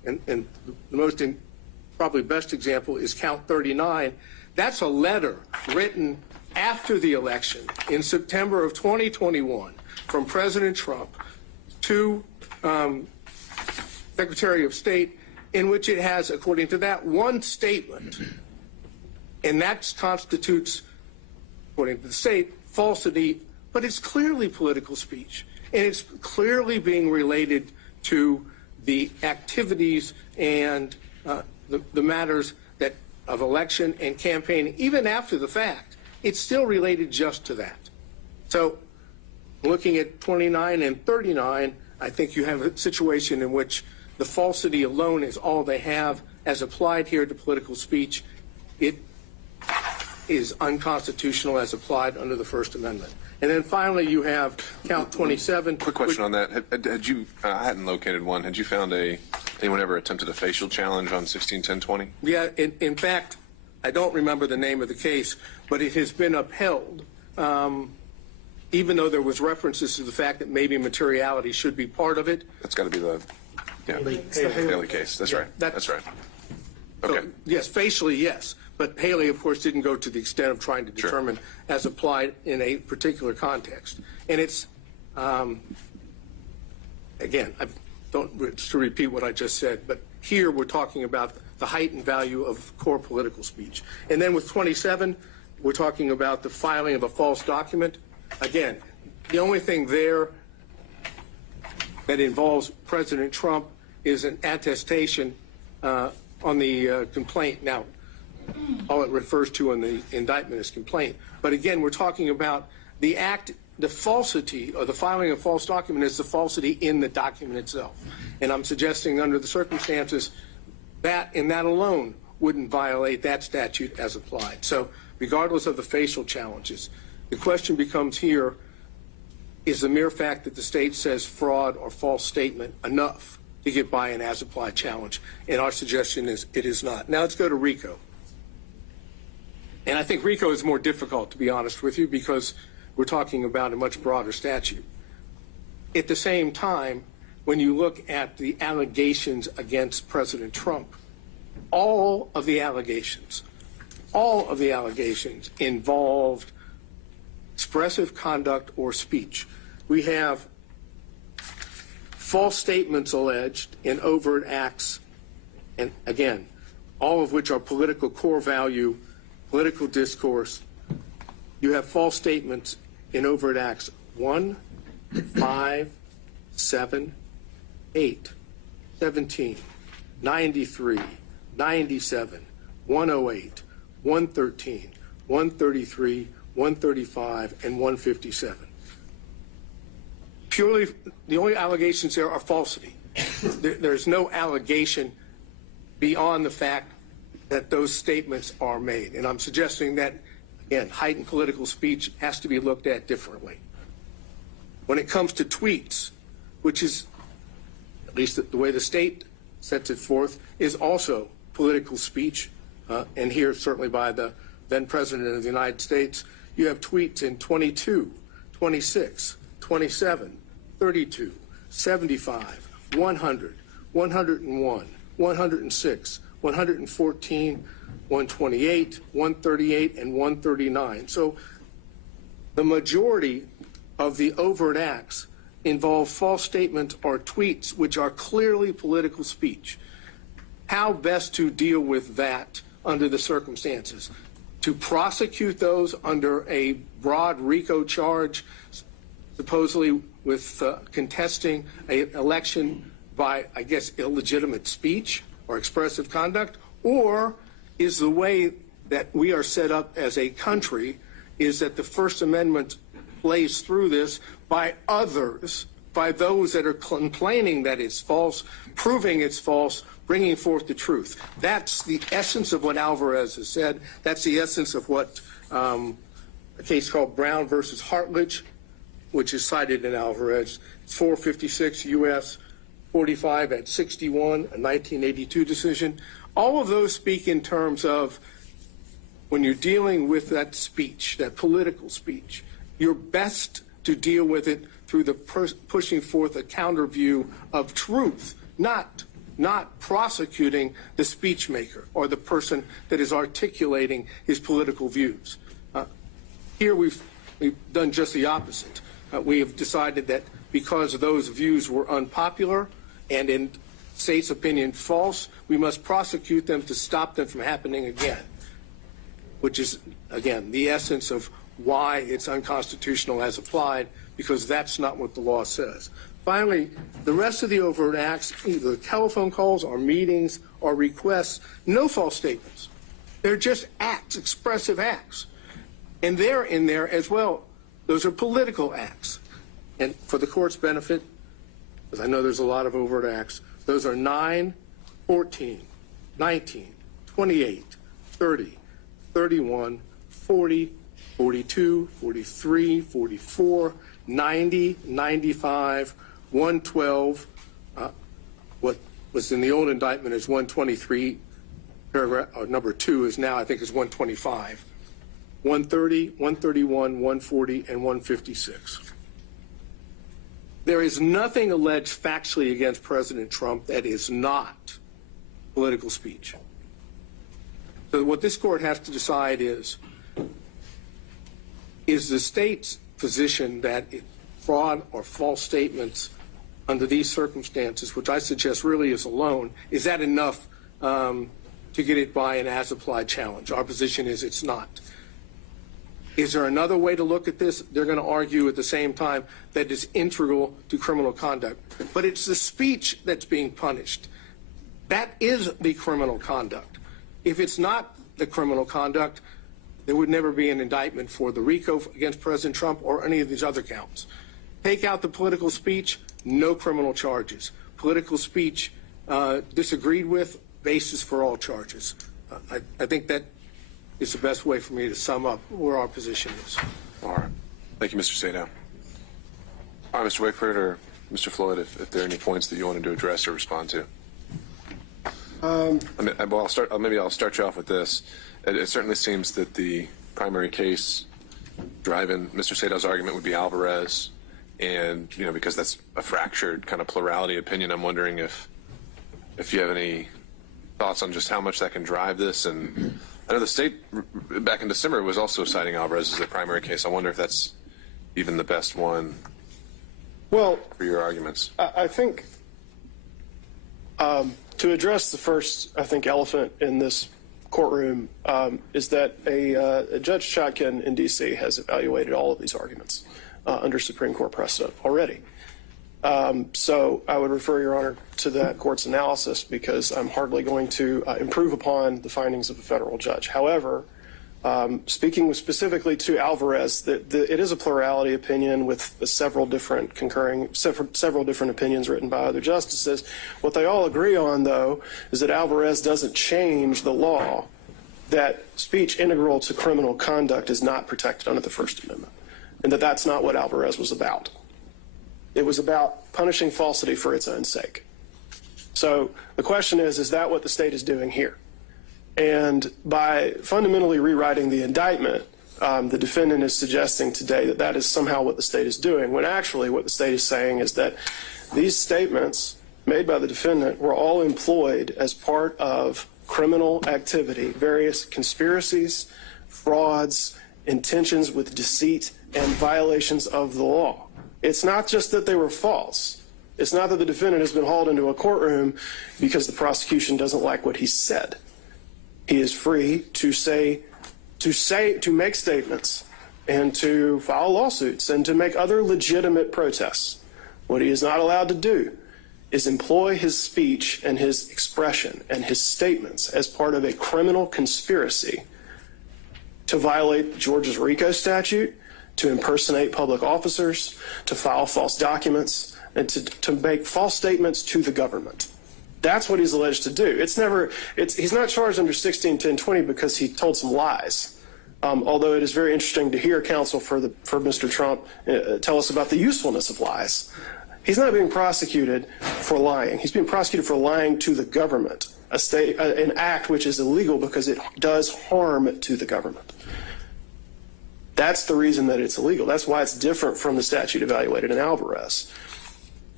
and the most probably best example is count 39. That's a letter written after the election in September of 2021 from President Trump to Secretary of State, in which it has, according to that, one statement, and that constitutes, according to the state, falsity, but it's clearly political speech, and it's clearly being related to the activities and the matters that of election and campaigning, even after the fact. It's still related just to that. So looking at 29 and 39, I think you have a situation in which the falsity alone is all they have as applied here to political speech. It is unconstitutional as applied under the First Amendment. And then finally, you have count 27. Quick question on that. Had you, I hadn't located one. Had you found anyone ever attempted a facial challenge on 161020? Yeah, in fact, I don't remember the name of the case, but it has been upheld, even though there was references to the fact that maybe materiality should be part of it. That's got to be the Haley case. That's right. That's right. Okay. So, yes, facially, yes. But Haley, of course, didn't go to the extent of trying to determine as applied in a particular context. And it's, again, I don't to repeat what I just said, but here we're talking about the heightened value of core political speech. And then with 27, we're talking about the filing of a false document. Again, the only thing there that involves President Trump is an attestation on the complaint. Now, all it refers to in the indictment is complaint. But again, we're talking about the act, the falsity, or the filing of a false document is the falsity in the document itself. And I'm suggesting under the circumstances that in that alone wouldn't violate that statute as applied. So regardless of the facial challenges, the question becomes here, is the mere fact that the state says fraud or false statement enough to get by an as-applied challenge? And our suggestion is it is not. Now let's go to RICO. And I think RICO is more difficult, to be honest with you, because we're talking about a much broader statute. At the same time, when you look at the allegations against President Trump, all of the allegations involved expressive conduct or speech. We have false statements alleged in overt acts, and again, all of which are political core value, political discourse. You have false statements in overt acts 1, 5, 7, 8, 17, 93, 97, 108, 113, 133, 135, and 157. Purely, the only allegations there are falsity. There's no allegation beyond the fact that those statements are made. And I'm suggesting that, again, heightened political speech has to be looked at differently. When it comes to tweets, which is, at least the way the state sets it forth, is also political speech, and here certainly by the then President of the United States, you have tweets in 22, 26, 27, 32, 75, 100, 101, 106, 114, 128, 138, and 139. So the majority of the overt acts involve false statements or tweets which are clearly political speech. How best to deal with that under the circumstances? To prosecute those under a broad RICO charge, supposedly with contesting an election by, I guess, illegitimate speech or expressive conduct? Or is the way that we are set up as a country is that the First Amendment plays through this by others, by those that are complaining that it's false, proving it's false, bringing forth the truth? That's the essence of what Alvarez has said. That's the essence of what a case called Brown versus Hartledge, which is cited in Alvarez. It's 456 U.S. 45 at 61, a 1982 decision. All of those speak in terms of when you're dealing with that speech, that political speech, you're best to deal with it through the pushing forth a counter view of truth, not not prosecuting the speech maker or the person that is articulating his political views. Here we've done just the opposite. We have decided that because those views were unpopular and in state's opinion false, we must prosecute them to stop them from happening again, which is, again, the essence of why it's unconstitutional as applied, because that's not what the law says. Finally, the rest of the overt acts, either telephone calls or meetings or requests, no false statements. They're just acts, expressive acts. And they're in there as well. Those are political acts. And for the court's benefit, because I know there's a lot of overt acts, those are 9, 14, 19, 28, 30, 31, 40, 42, 43, 44, 90, 95, 112. What was in the old indictment is 123, paragraph, or number 2 is now, I think, is 125. 130, 131, 140, and 156. There is nothing alleged factually against President Trump that is not political speech. So what this court has to decide is the state's position that fraud or false statements under these circumstances, which I suggest really is alone, is that enough to get it by an as-applied challenge? Our position is it's not. Is there another way to look at this? They're going to argue at the same time that it's integral to criminal conduct. But it's the speech that's being punished. That is the criminal conduct. If it's not the criminal conduct, there would never be an indictment for the RICO against President Trump or any of these other counts. Take out the political speech, no criminal charges. Political speech disagreed with, basis for all charges. I think that is the best way for me to sum up where our position is. All right. Thank you, Mr. Sadow. All right, Mr. Wakeford or Mr. Floyd, if there are any points that you wanted to address or respond to. Maybe I'll start you off with this. It certainly seems that the primary case driving Mr. Sadow's argument would be Alvarez, and because that's a fractured kind of plurality opinion, I'm wondering if you have any thoughts on just how much that can drive this. And I know the state back in December was also citing Alvarez as their primary case. I wonder if that's even the best one for your arguments. I think to address the first, elephant in this courtroom is that a Judge Chotkin in D.C. has evaluated all of these arguments under Supreme Court precedent already. So I would refer, Your Honor, to that court's analysis, because I'm hardly going to improve upon the findings of a federal judge. However, speaking specifically to Alvarez, it is a plurality opinion with several different opinions written by other justices. What they all agree on, though, is that Alvarez doesn't change the law that speech integral to criminal conduct is not protected under the First Amendment, and that that's not what Alvarez was about. It was about punishing falsity for its own sake. So the question is that what the state is doing here? And by fundamentally rewriting the indictment, the defendant is suggesting today that that is somehow what the state is doing, when actually what the state is saying is that these statements made by the defendant were all employed as part of criminal activity, various conspiracies, frauds, intentions with deceit, and violations of the law. It's not just that they were false. It's not that the defendant has been hauled into a courtroom because the prosecution doesn't like what he said. He is free to make statements and to file lawsuits and to make other legitimate protests. What he is not allowed to do is employ his speech and his expression and his statements as part of a criminal conspiracy to violate Georgia's RICO statute, to impersonate public officers, to file false documents, and to make false statements to the government. That's what he's alleged to do. He's not charged under 161020 because he told some lies. Although it is very interesting to hear counsel for Mr. Trump tell us about the usefulness of lies. He's not being prosecuted for lying. He's being prosecuted for lying to the government, an act which is illegal because it does harm to the government. That's the reason that it's illegal. That's why it's different from the statute evaluated in Alvarez.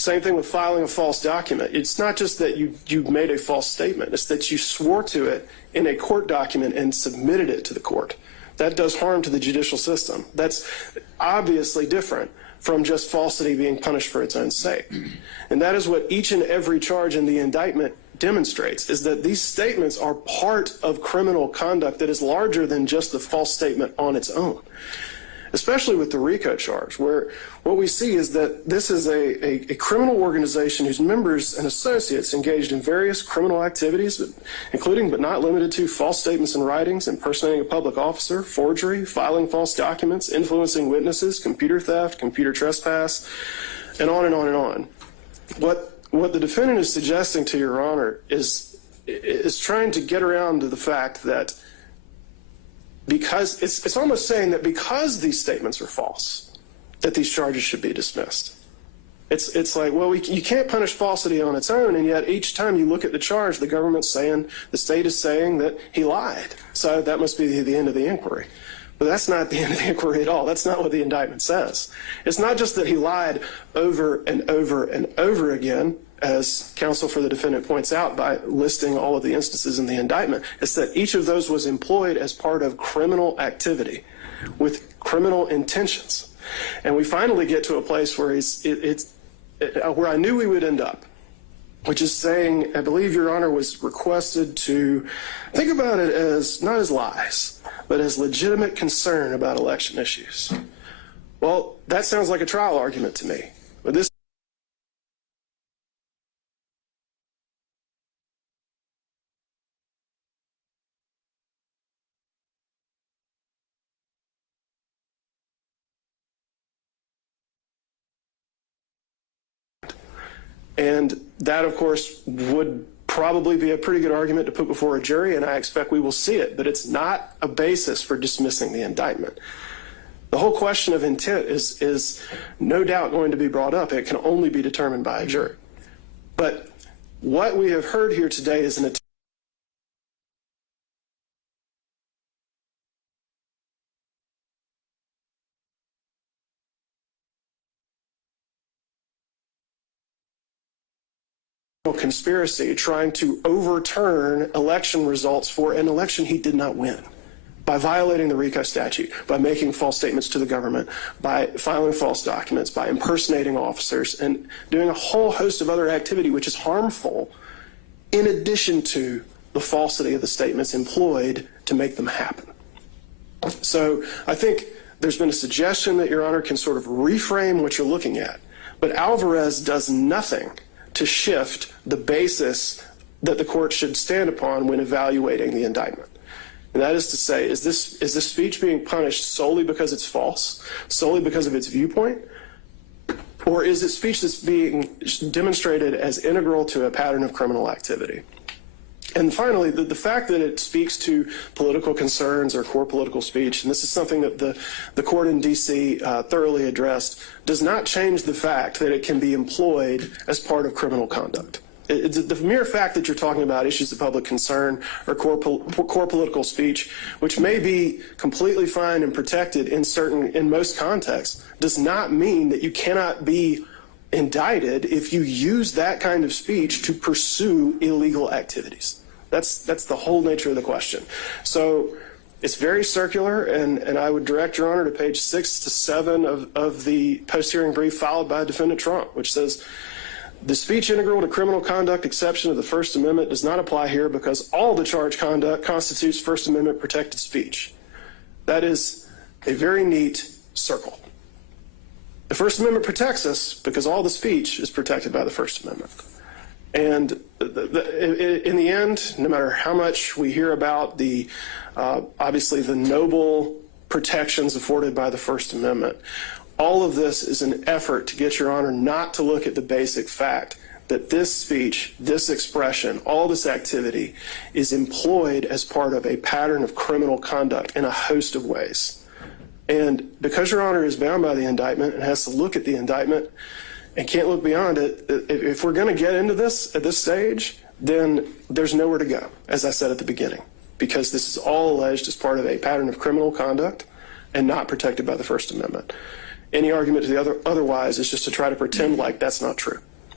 Same thing with filing a false document. It's not just that you made a false statement. It's that you swore to it in a court document and submitted it to the court. That does harm to the judicial system. That's obviously different from just falsity being punished for its own sake. And that is what each and every charge in the indictment demonstrates, is that these statements are part of criminal conduct that is larger than just the false statement on its own. Especially with the RICO charge, where what we see is that this is a criminal organization whose members and associates engaged in various criminal activities, including but not limited to false statements and writings, impersonating a public officer, forgery, filing false documents, influencing witnesses, computer theft, computer trespass, and on and on and on. What the defendant is suggesting to Your Honor is trying to get around to the fact that because it's almost saying that because these statements are false, that these charges should be dismissed. It's like, well, you can't punish falsity on its own, and yet each time you look at the charge, the government's saying, the state is saying that he lied. So that must be the end of the inquiry. But that's not the end of the inquiry at all. That's not what the indictment says. It's not just that he lied over and over and over again, as counsel for the defendant points out by listing all of the instances in the indictment. It's that each of those was employed as part of criminal activity with criminal intentions. And we finally get to a place where where I knew we would end up, which is saying, I believe Your Honor was requested to think about it as not as lies, but as legitimate concern about election issues. Well, that sounds like a trial argument to me. But this and that, of course, would probably be a pretty good argument to put before a jury, and I expect we will see it, but it's not a basis for dismissing the indictment. The whole question of intent is no doubt going to be brought up. It can only be determined by a jury. But what we have heard here today is an attempt conspiracy trying to overturn election results for an election he did not win by violating the RICO statute, by making false statements to the government, by filing false documents, by impersonating officers, and doing a whole host of other activity which is harmful in addition to the falsity of the statements employed to make them happen. So I think there's been a suggestion that Your Honor can sort of reframe what you're looking at, but Alvarez does nothing to shift the basis that the court should stand upon when evaluating the indictment. And that is to say, is this speech being punished solely because it's false, solely because of its viewpoint, or is it speech that's being demonstrated as integral to a pattern of criminal activity? And finally, the fact that it speaks to political concerns or core political speech, and this is something that the court in D.C. Thoroughly addressed, does not change the fact that it can be employed as part of criminal conduct. The mere fact that you're talking about issues of public concern or core political speech, which may be completely fine and protected in most contexts, does not mean that you cannot be indicted if you use that kind of speech to pursue illegal activities. That's the whole nature of the question. So it's very circular, and I would direct Your Honor to page 6 to 7 of the post-hearing brief filed by Defendant Trump, which says, the speech integral to criminal conduct exception of the First Amendment does not apply here because all the charged conduct constitutes First Amendment protected speech. That is a very neat circle. The First Amendment protects us because all the speech is protected by the First Amendment. And in the end, no matter how much we hear about obviously the noble protections afforded by the First Amendment, all of this is an effort to get Your Honor not to look at the basic fact that this speech, this expression, all this activity is employed as part of a pattern of criminal conduct in a host of ways. And because Your Honor is bound by the indictment and has to look at the indictment and can't look beyond it, if we're going to get into this at this stage, then there's nowhere to go, as I said at the beginning, because this is all alleged as part of a pattern of criminal conduct and not protected by the First Amendment. Any argument to the otherwise is just to try to pretend like that's not true.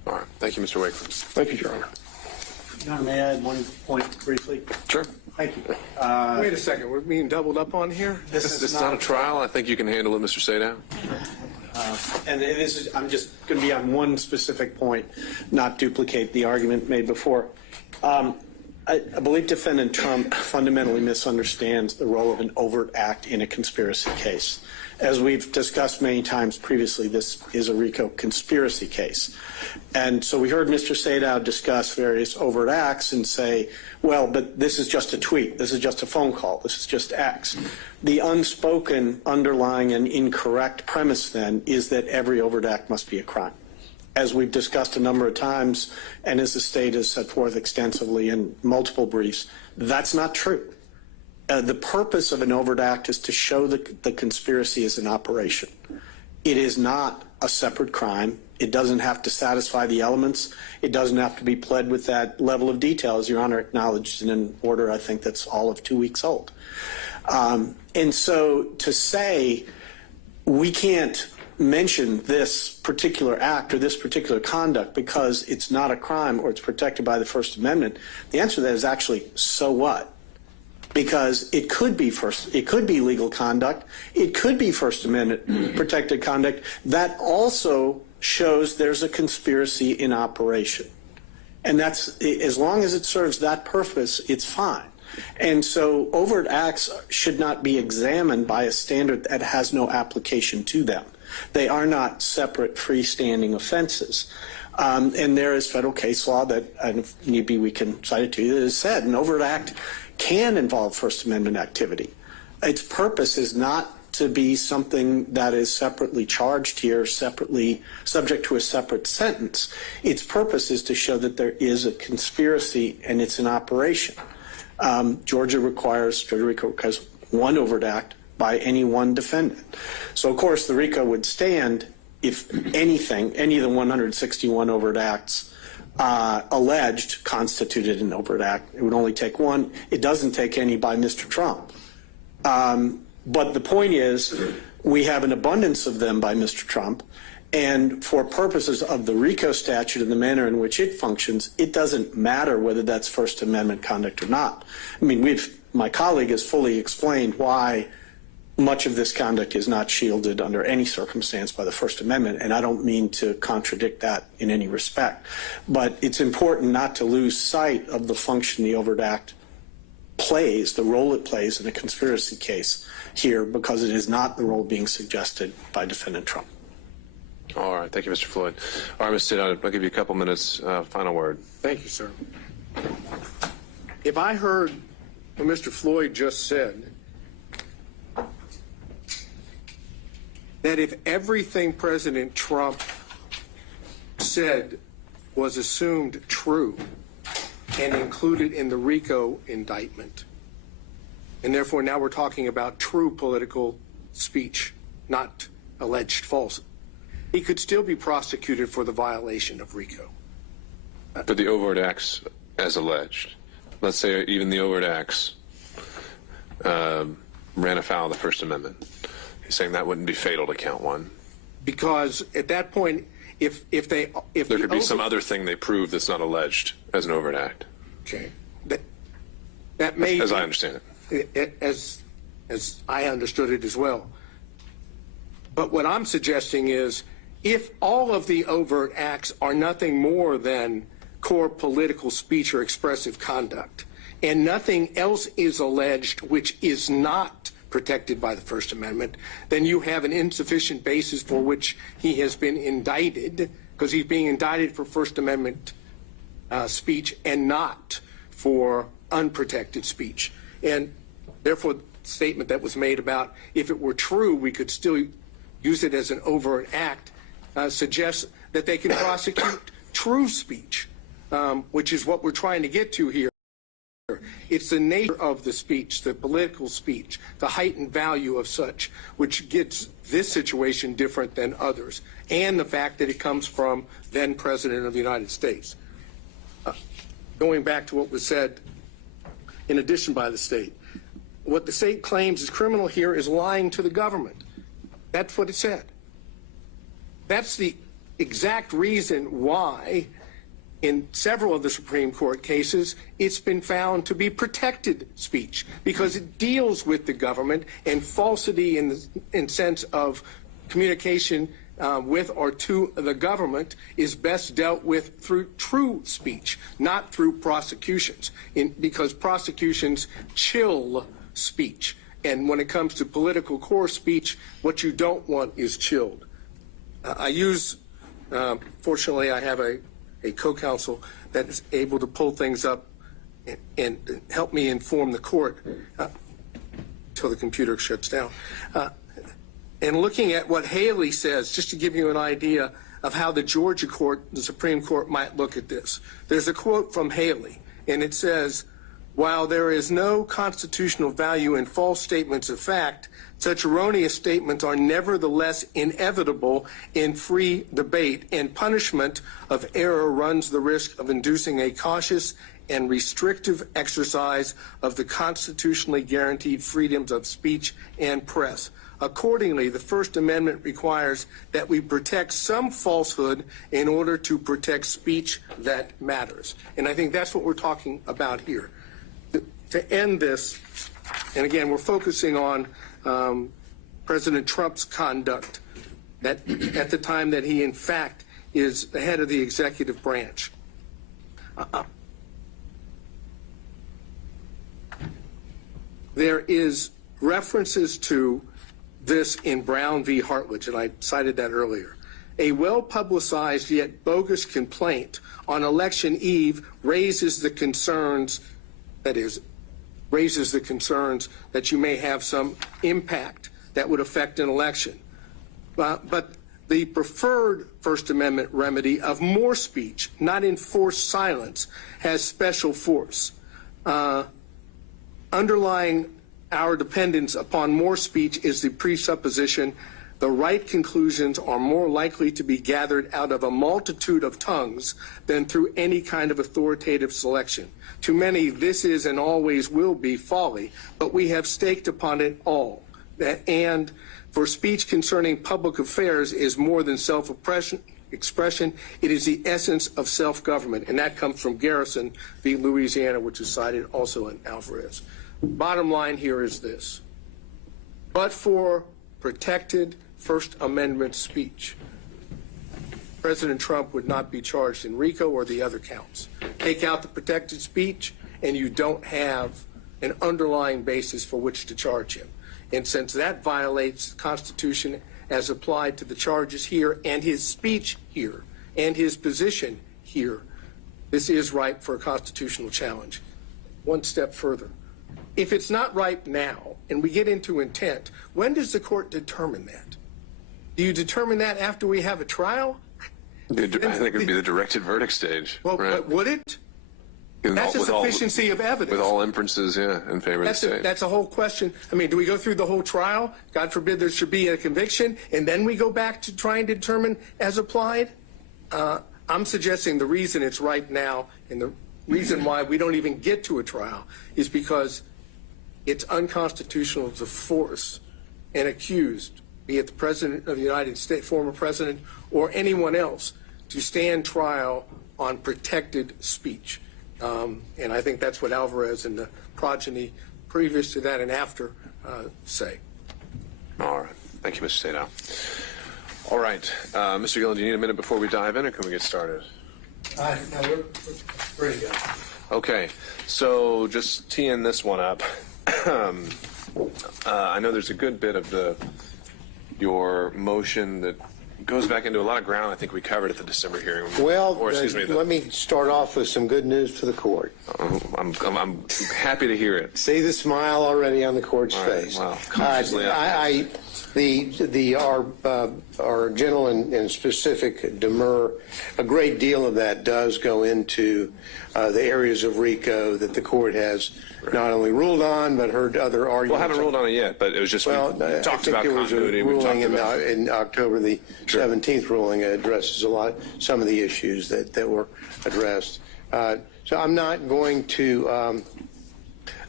All right. Thank you, Mr. Wakeland. Thank you, Your Honor. Your Honor, may I add one point briefly? Sure. Thank you. Wait a second, we're being doubled up on here? This is not a trial. I think you can handle it, Mr. Sadow. And this is, I'm just going to be on one specific point, not duplicate the argument made before. I believe Defendant Trump fundamentally misunderstands the role of an overt act in a conspiracy case. As we've discussed many times previously, this is a RICO conspiracy case. And so we heard Mr. Sadow discuss various overt acts and say, well, but this is just a tweet, this is just a phone call, this is just X. The unspoken, underlying, and incorrect premise then is that every overt act must be a crime. As we've discussed a number of times, and as the state has set forth extensively in multiple briefs, that's not true. The purpose of an overt act is to show that the conspiracy is in operation. It is not a separate crime. It doesn't have to satisfy the elements. It doesn't have to be pled with that level of detail, as Your Honor acknowledged in an order I think that's all of 2 weeks old. And so to say we can't mention this particular act or this particular conduct because it's not a crime or it's protected by the First Amendment, the answer to that is actually, so what? Because it could be legal conduct, it could be First Amendment protected conduct that also shows there's a conspiracy in operation. And that's, as long as it serves that purpose, it's fine. And so overt acts should not be examined by a standard that has no application to them. They are not separate freestanding offenses. And there is federal case law that, and if need be, we can cite it to you, that has said an overt act can involve First Amendment activity. Its purpose is not to be something that is separately charged here, separately subject to a separate sentence. Its purpose is to show that there is a conspiracy and it's in operation. Georgia requires one overt act by any one defendant. So, of course, the RICO would stand if anything, any of the 161 overt acts alleged constituted an overt act. It would only take one. It doesn't take any by Mr. Trump. But the point is, we have an abundance of them by Mr. Trump, and for purposes of the RICO statute and the manner in which it functions, it doesn't matter whether that's First Amendment conduct or not. I mean, my colleague has fully explained why much of this conduct is not shielded under any circumstance by the First Amendment, and I don't mean to contradict that in any respect. But it's important not to lose sight of the function the overt act plays, the role it plays in a conspiracy case here, because it is not the role being suggested by Defendant Trump. All right. Thank you, Mr. Floyd. All right, Mr. Sadow, I'll give you a couple minutes. Final word. Thank you, sir. If I heard what Mr. Floyd just said, that if everything President Trump said was assumed true and included in the RICO indictment, and therefore now we're talking about true political speech, not alleged false, he could still be prosecuted for the violation of RICO. But the overt acts as alleged, let's say even the overt acts ran afoul of the First Amendment. He's saying that wouldn't be fatal to count one. Because at that point, if there could be some other thing they prove that's not alleged as an overt act. Okay. That may as I understand it. As I understood it as well. But what I'm suggesting is, if all of the overt acts are nothing more than core political speech or expressive conduct, and nothing else is alleged which is not protected by the First Amendment, then you have an insufficient basis for which he has been indicted, because he's being indicted for First Amendment speech and not for unprotected speech. And therefore, the statement that was made about if it were true, we could still use it as an overt act, suggests that they can prosecute true speech, which is what we're trying to get to here. It's the nature of the speech, the political speech, the heightened value of such, which gets this situation different than others, and the fact that it comes from then President of the United States. Going back to what was said in addition by the state, what the state claims is criminal here is lying to the government. That's what it said. That's the exact reason why in several of the Supreme Court cases, it's been found to be protected speech because it deals with the government, and falsity in sense of communication with or to the government is best dealt with through true speech, not through prosecutions, because prosecutions chill speech. And when it comes to political core speech, what you don't want is chilled. Fortunately, I have a co-counsel that is able to pull things up and help me inform the court until the computer shuts down. And looking at what Haley says, just to give you an idea of how the Georgia court, the Supreme Court, might look at this. There's a quote from Haley, and it says, "While there is no constitutional value in false statements of fact, such erroneous statements are nevertheless inevitable in free debate, and punishment of error runs the risk of inducing a cautious and restrictive exercise of the constitutionally guaranteed freedoms of speech and press. Accordingly, the First Amendment requires that we protect some falsehood in order to protect speech that matters." And I think that's what we're talking about here. To end this, and again, we're focusing on President Trump's conduct at the time that he, in fact, is the head of the executive branch. There is references to this in Brown v. Hartledge, and I cited that earlier. A well-publicized yet bogus complaint on election eve raises the concerns that you may have some impact that would affect an election. But the preferred First Amendment remedy of more speech, not enforced silence, has special force. Underlying our dependence upon more speech is the presupposition the right conclusions are more likely to be gathered out of a multitude of tongues than through any kind of authoritative selection. To many, this is and always will be folly, but we have staked upon it all. And for speech concerning public affairs is more than self-expression. It is the essence of self-government, and that comes from Garrison v. Louisiana, which is cited also in Alvarez. Bottom line here is this. But for protected First Amendment speech, President Trump would not be charged in RICO or the other counts. Take out the protected speech, and you don't have an underlying basis for which to charge him. And since that violates the Constitution as applied to the charges here and his speech here and his position here, this is ripe for a constitutional challenge. One step further. If it's not ripe now, and we get into intent, when does the court determine that? Do you determine that after we have a trial? I think it would be the directed verdict stage. Well, right? but would it? That's a sufficiency of evidence. With all inferences, in favor of the state. That's a whole question. I mean, do we go through the whole trial? God forbid there should be a conviction, and then we go back to trying to determine as applied? I'm suggesting the reason it's ripe now, and the reason why we don't even get to a trial, is because it's unconstitutional to force an accused, be it the President of the United States, former President, or anyone else, to stand trial on protected speech. And I think that's what Alvarez and the progeny previous to that and after say. All right. Thank you, Mr. Sadow. All right. Mr. Gillen, do you need a minute before we dive in, or can we get started? No, we're ready to go. Okay. So just teeing this one up. I know there's a good bit of your motion that goes back into a lot of ground I think we covered at the December hearing. Well, let me start off with some good news for the court. I'm happy to hear it. See the smile already on the court's face. Wow. Consciously our gentleman in specific, Demurrer, a great deal of that does go into the areas of RICO that the court has not only ruled on, but heard other arguments. Well, I haven't ruled on it yet, but it was just, we talked about continuity. We talked about in October, the 17th ruling addresses some of the issues that were addressed. So I'm not going to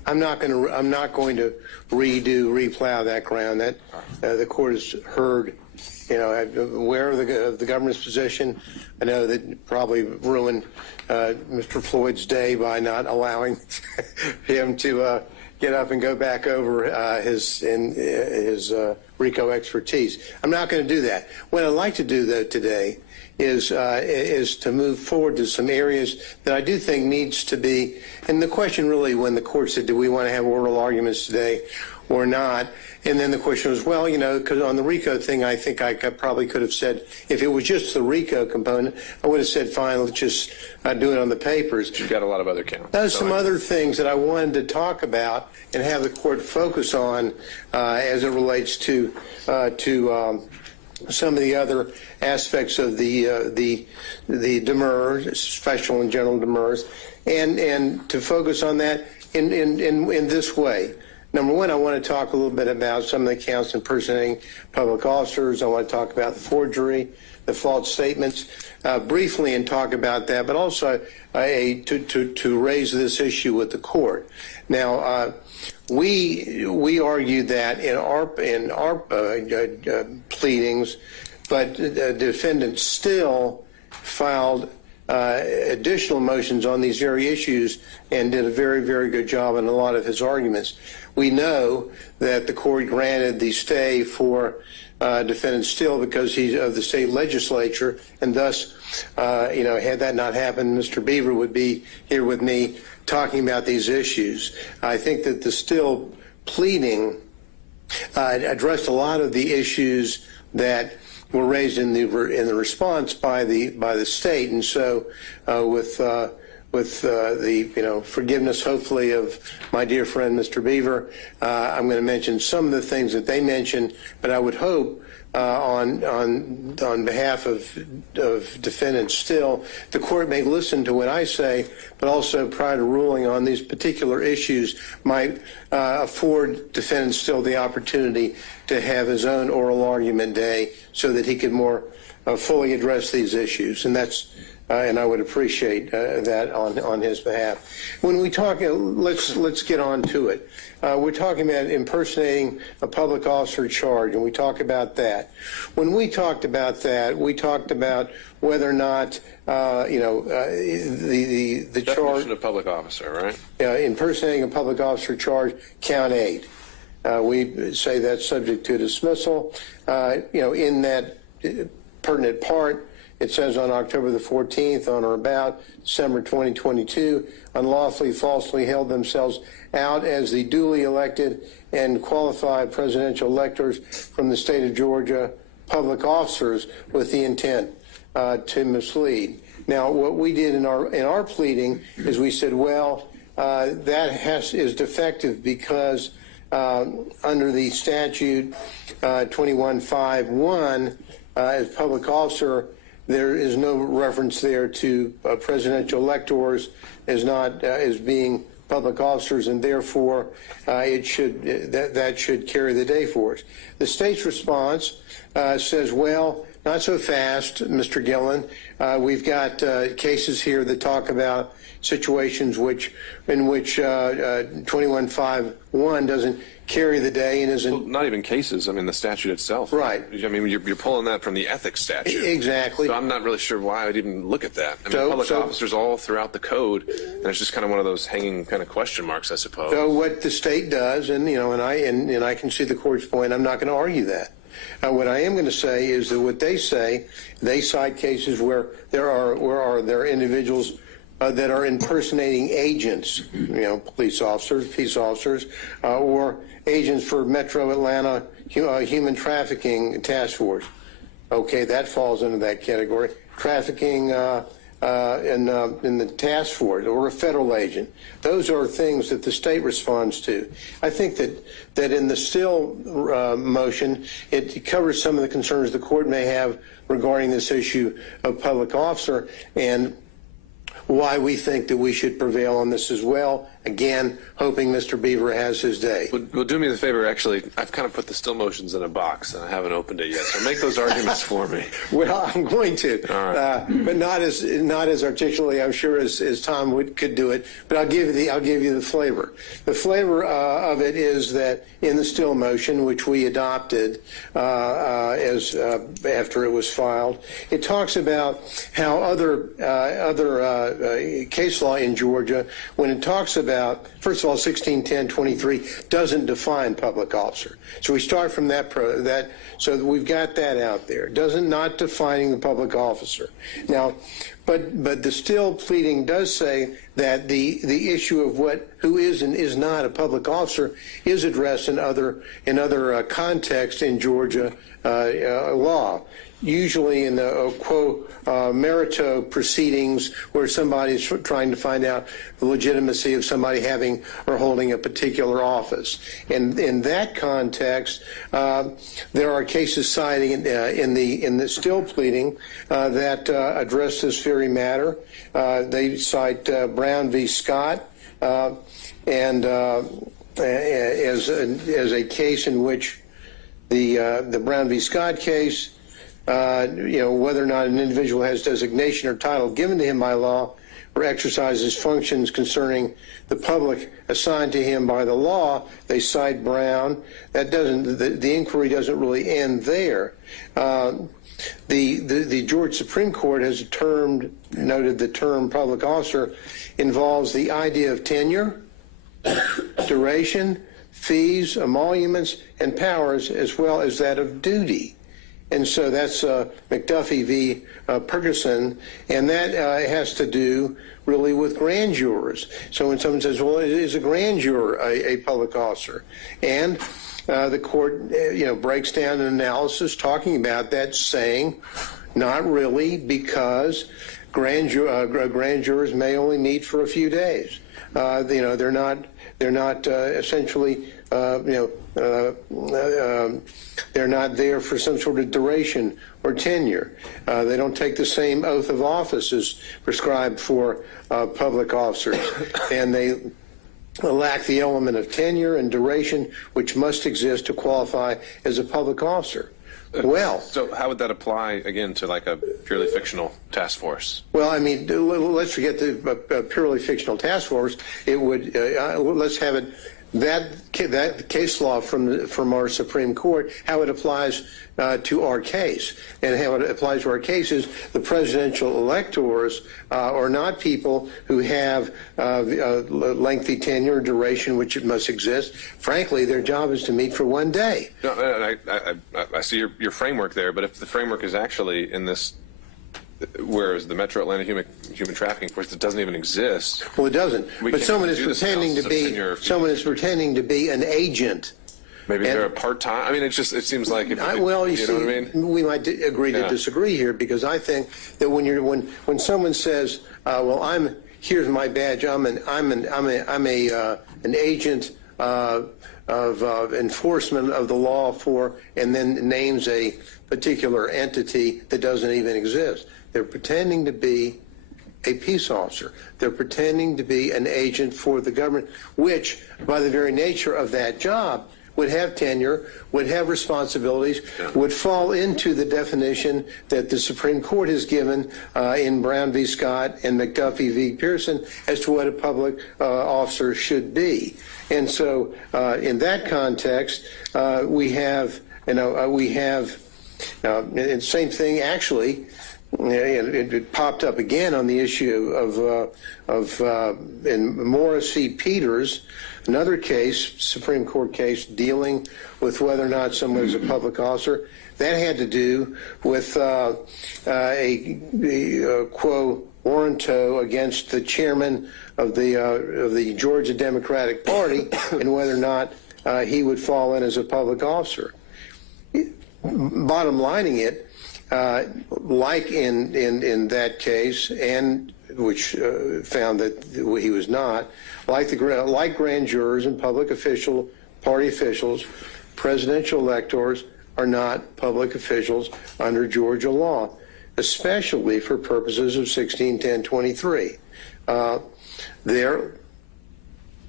I'm not going to replow that ground. That the court has heard. I'm aware of the government's position. I know that probably ruined Mr. Floyd's day by not allowing him to get up and go back over his RICO expertise. I'm not going to do that. What I'd like to do, though, today is to move forward to some areas that I do think needs to be. And the question really, when the court said, do we want to have oral arguments today or not? And then the question was, well, because on the RICO thing, I think I probably could have said, if it was just the RICO component, I would have said, fine, let's just do it on the papers. You've got a lot of other counts. There's some other things that I wanted to talk about and have the court focus on as it relates to some of the other aspects of the Demurrer, special and general Demurrers, and to focus on that in this way. Number one, I want to talk a little bit about some of the counts impersonating public officers. I want to talk about the forgery, the false statements, briefly, and talk about that, but also to raise this issue with the court. Now, we argued that in our pleadings, but the defendant still filed additional motions on these very issues and did a very, very good job in a lot of his arguments. We know that the court granted the stay for defendant Still because he's of the state legislature, and thus, had that not happened, Mr. Beaver would be here with me talking about these issues. I think that the Still pleading addressed a lot of the issues that were raised in the response by the state, and so with the forgiveness, hopefully, of my dear friend Mr. Beaver, I'm going to mention some of the things that they mentioned, but I would hope on behalf of defendants Still, the court may listen to what I say, but also prior to ruling on these particular issues might afford defendant Still the opportunity to have his own oral argument day so that he could more fully address these issues. And that's and I would appreciate that on his behalf. When we talk, let's get on to it. We're talking about impersonating a public officer charge, and we talk about that. When we talked about that, we talked about whether or not the Definition charge of public officer, right? Impersonating a public officer charge, count 8. We say that's subject to dismissal. In that pertinent part, it says on October the 14th, on or about December 2022, unlawfully, falsely held themselves out as the duly elected and qualified presidential electors from the state of Georgia, public officers with the intent to mislead. Now, what we did in our pleading is we said, well, that is defective because under the statute 2151, as public officer, there is no reference there to presidential electors as being public officers, and therefore that should carry the day for us. The state's response says, well, not so fast, Mr. Gillen. We've got cases here that talk about situations in which 2151 doesn't carry the day and isn't. Well, not even cases. I mean, the statute itself. Right. I mean, you're pulling that from the ethics statute. Exactly. So I'm not really sure why I'd even look at that. I mean, public officers all throughout the code, and it's just kind of one of those hanging kind of question marks, I suppose. So what the state does, and I can see the court's point. I'm not going to argue that. What I am going to say is that what they say, they cite cases where there are individuals that are impersonating agents, police officers, peace officers, or agents for Metro Atlanta Human Trafficking Task Force. Okay, that falls into that category. Trafficking in the task force or a federal agent. Those are things that the state responds to. I think that in the Still motion, it covers some of the concerns the court may have regarding this issue of public officer and why we think that we should prevail on this as well, Again, hoping Mr. Beaver has his day. Well, do me the favor, actually, I've kind of put the still motions in a box, and I haven't opened it yet, so make those arguments for me. Well, I'm going to, All right. but not as articulately, I'm sure, as Tom could do it. But I'll give you the flavor. The flavor of it is that in the still motion, which we adopted as after it was filed, it talks about how other case law in Georgia, when it talks about, first of all, 1610-23 doesn't define public officer. So we start from that, so we've got that out there. Not defining the public officer. Now, but the still pleading does say that the issue of who is and is not a public officer is addressed in other contexts in Georgia law. Usually in the quo merito proceedings where somebody's trying to find out the legitimacy of somebody having or holding a particular office. And in that context, there are cases citing in the still pleading that address this very matter. They cite Brown v. Scott and as a case in which the Brown v. Scott case, whether or not an individual has designation or title given to him by law or exercises functions concerning the public assigned to him by the law, they cite Brown. That doesn't, the inquiry doesn't really end there. The Georgia Supreme Court has noted the term public officer involves the idea of tenure, duration, fees, emoluments, and powers, as well as that of duty. And so that's McAfee v. Ferguson, and that has to do really with grand jurors. So when someone says, well, is a grand juror a public officer? And the court breaks down an analysis talking about that, saying not really, because grand jurors may only meet for a few days. They're not essentially they're not there for some sort of duration or tenure. They don't take the same oath of office as prescribed for public officers, and they lack the element of tenure and duration which must exist to qualify as a public officer. Well, so how would that apply again to like a purely fictional task force? Well, I mean, let's forget the purely fictional task force. It would let's have it that case law from our Supreme Court, how it applies to our case, and how it applies to our case is the presidential electors are not people who have lengthy tenure or duration, which it must exist. Frankly, their job is to meet for one day. No, I see your framework there, but if the framework is actually in this, whereas the Metro Atlanta human trafficking force, it doesn't even exist. Well, it doesn't. But someone is pretending to be an agent. Maybe they're a part-time. I mean, it seems like if you know what I mean? We might agree to disagree here, because I think that when someone says, "Well, here's my badge. I'm an agent of enforcement of the law for," and then names a particular entity that doesn't even exist. They're pretending to be a peace officer. They're pretending to be an agent for the government, which, by the very nature of that job, would have tenure, would have responsibilities, would fall into the definition that the Supreme Court has given in Brown v. Scott and McAfee v. Pearson as to what a public officer should be. And so in that context, we have, and same thing actually, it popped up again on the issue in Morris v. Peters, another case, Supreme Court case, dealing with whether or not someone is a public officer. That had to do with a quo warranto against the chairman of the Georgia Democratic Party and whether or not he would fall in as a public officer. Bottom lining it, like in that case, and which found that he was not, like grand jurors and public party officials, presidential electors are not public officials under Georgia law, especially for purposes of 1610-23.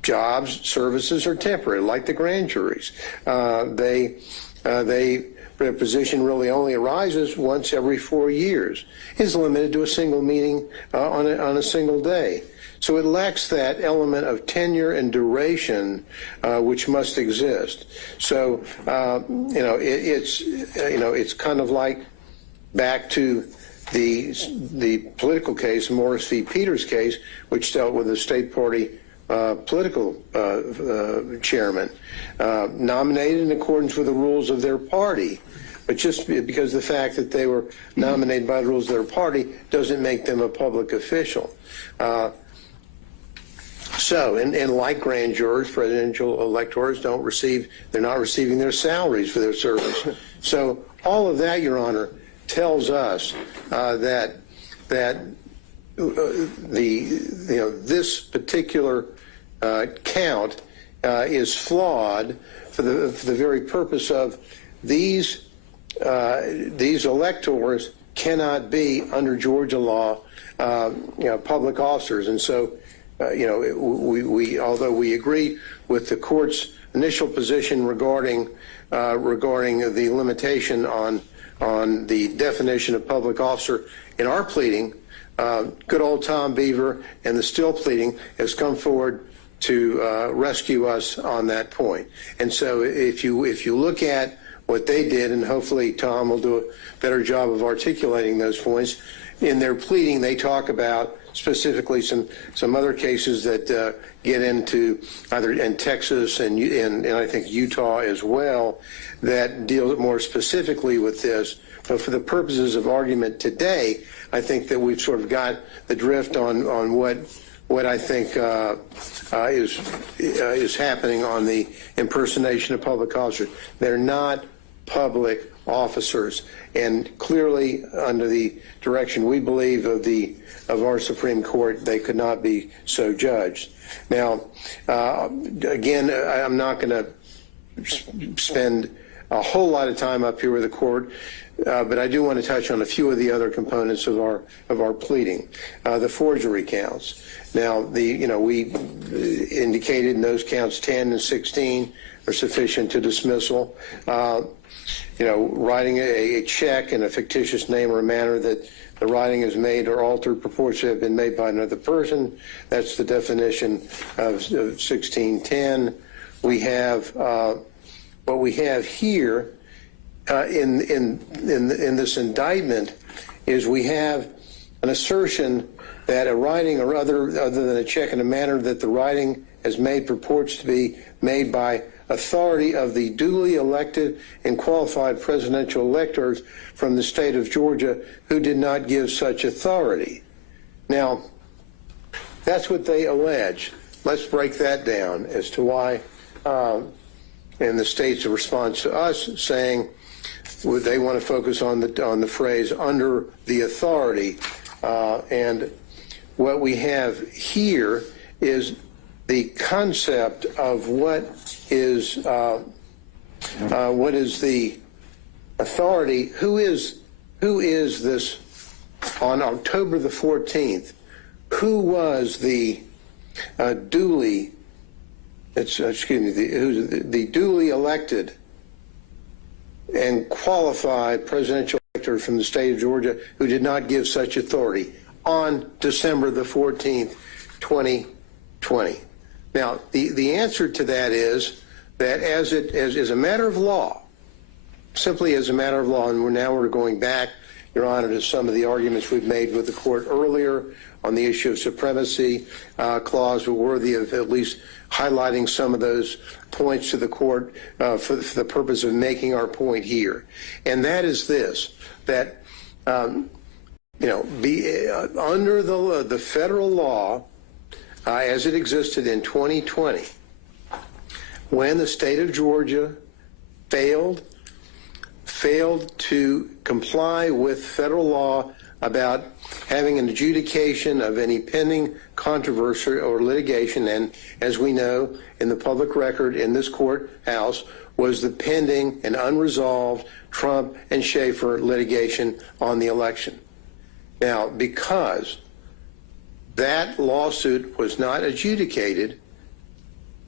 jobs, services are temporary, like the grand juries. Their position really only arises once every 4 years. Is limited to a single meeting on a single day. So it lacks that element of tenure and duration which must exist. So it's kind of like back to the political case, Morris v. Peters case, which dealt with a state party political chairman nominated in accordance with the rules of their party. But just because the fact that they were nominated by the rules of their party doesn't make them a public official. And like grand jurors, presidential electors they're not receiving their salaries for their service. So all of that, Your Honor, tells us that this particular count is flawed for the very purpose of these electors cannot be, under Georgia law, public officers. And so, we although we agree with the court's initial position regarding the limitation on the definition of public officer in our pleading, good old Tom Beaver and the Still pleading has come forward to rescue us on that point. And so if you look at what they did, and hopefully Tom will do a better job of articulating those points, in their pleading they talk about specifically some other cases that get into either in Texas and I think Utah as well that deal more specifically with this. But for the purposes of argument today, I think that we've sort of got the drift on what I think is happening on the impersonation of public officers. They're not public officers, and clearly under the direction we believe of our Supreme Court, they could not be so judged. Now, again, I'm not going to spend a whole lot of time up here with the court, but I do want to touch on a few of the other components of our pleading. The forgery counts. Now, we indicated in those counts 10 and 16 are sufficient to dismissal. Writing a check in a fictitious name or manner that the writing is made or altered purports to have been made by another person. That's the definition of 1610. We have what we have here in this indictment is we have an assertion that a writing or other than a check in a manner that the writing has made purports to be made by authority of the duly elected and qualified presidential electors from the state of Georgia who did not give such authority. Now, that's what they allege. Let's break that down as to why, and the state's response to us saying they want to focus on the phrase under the authority, and what we have here is the concept of what is the authority. Who is this on October the 14th? Who was the duly duly elected and qualified presidential elector from the state of Georgia who did not give such authority on December the 14th, 2020? Now, the answer to that is that as a matter of law, simply as a matter of law, and we're going back, Your Honor, to some of the arguments we've made with the court earlier on the issue of supremacy clause, we're worthy of at least highlighting some of those points to the court for the purpose of making our point here. And that is this, that, under the federal law, as it existed in 2020, when the state of Georgia failed to comply with federal law about having an adjudication of any pending controversy or litigation, and as we know, in the public record in this courthouse was the pending and unresolved Trump and Schaefer litigation on the election. Now, because that lawsuit was not adjudicated,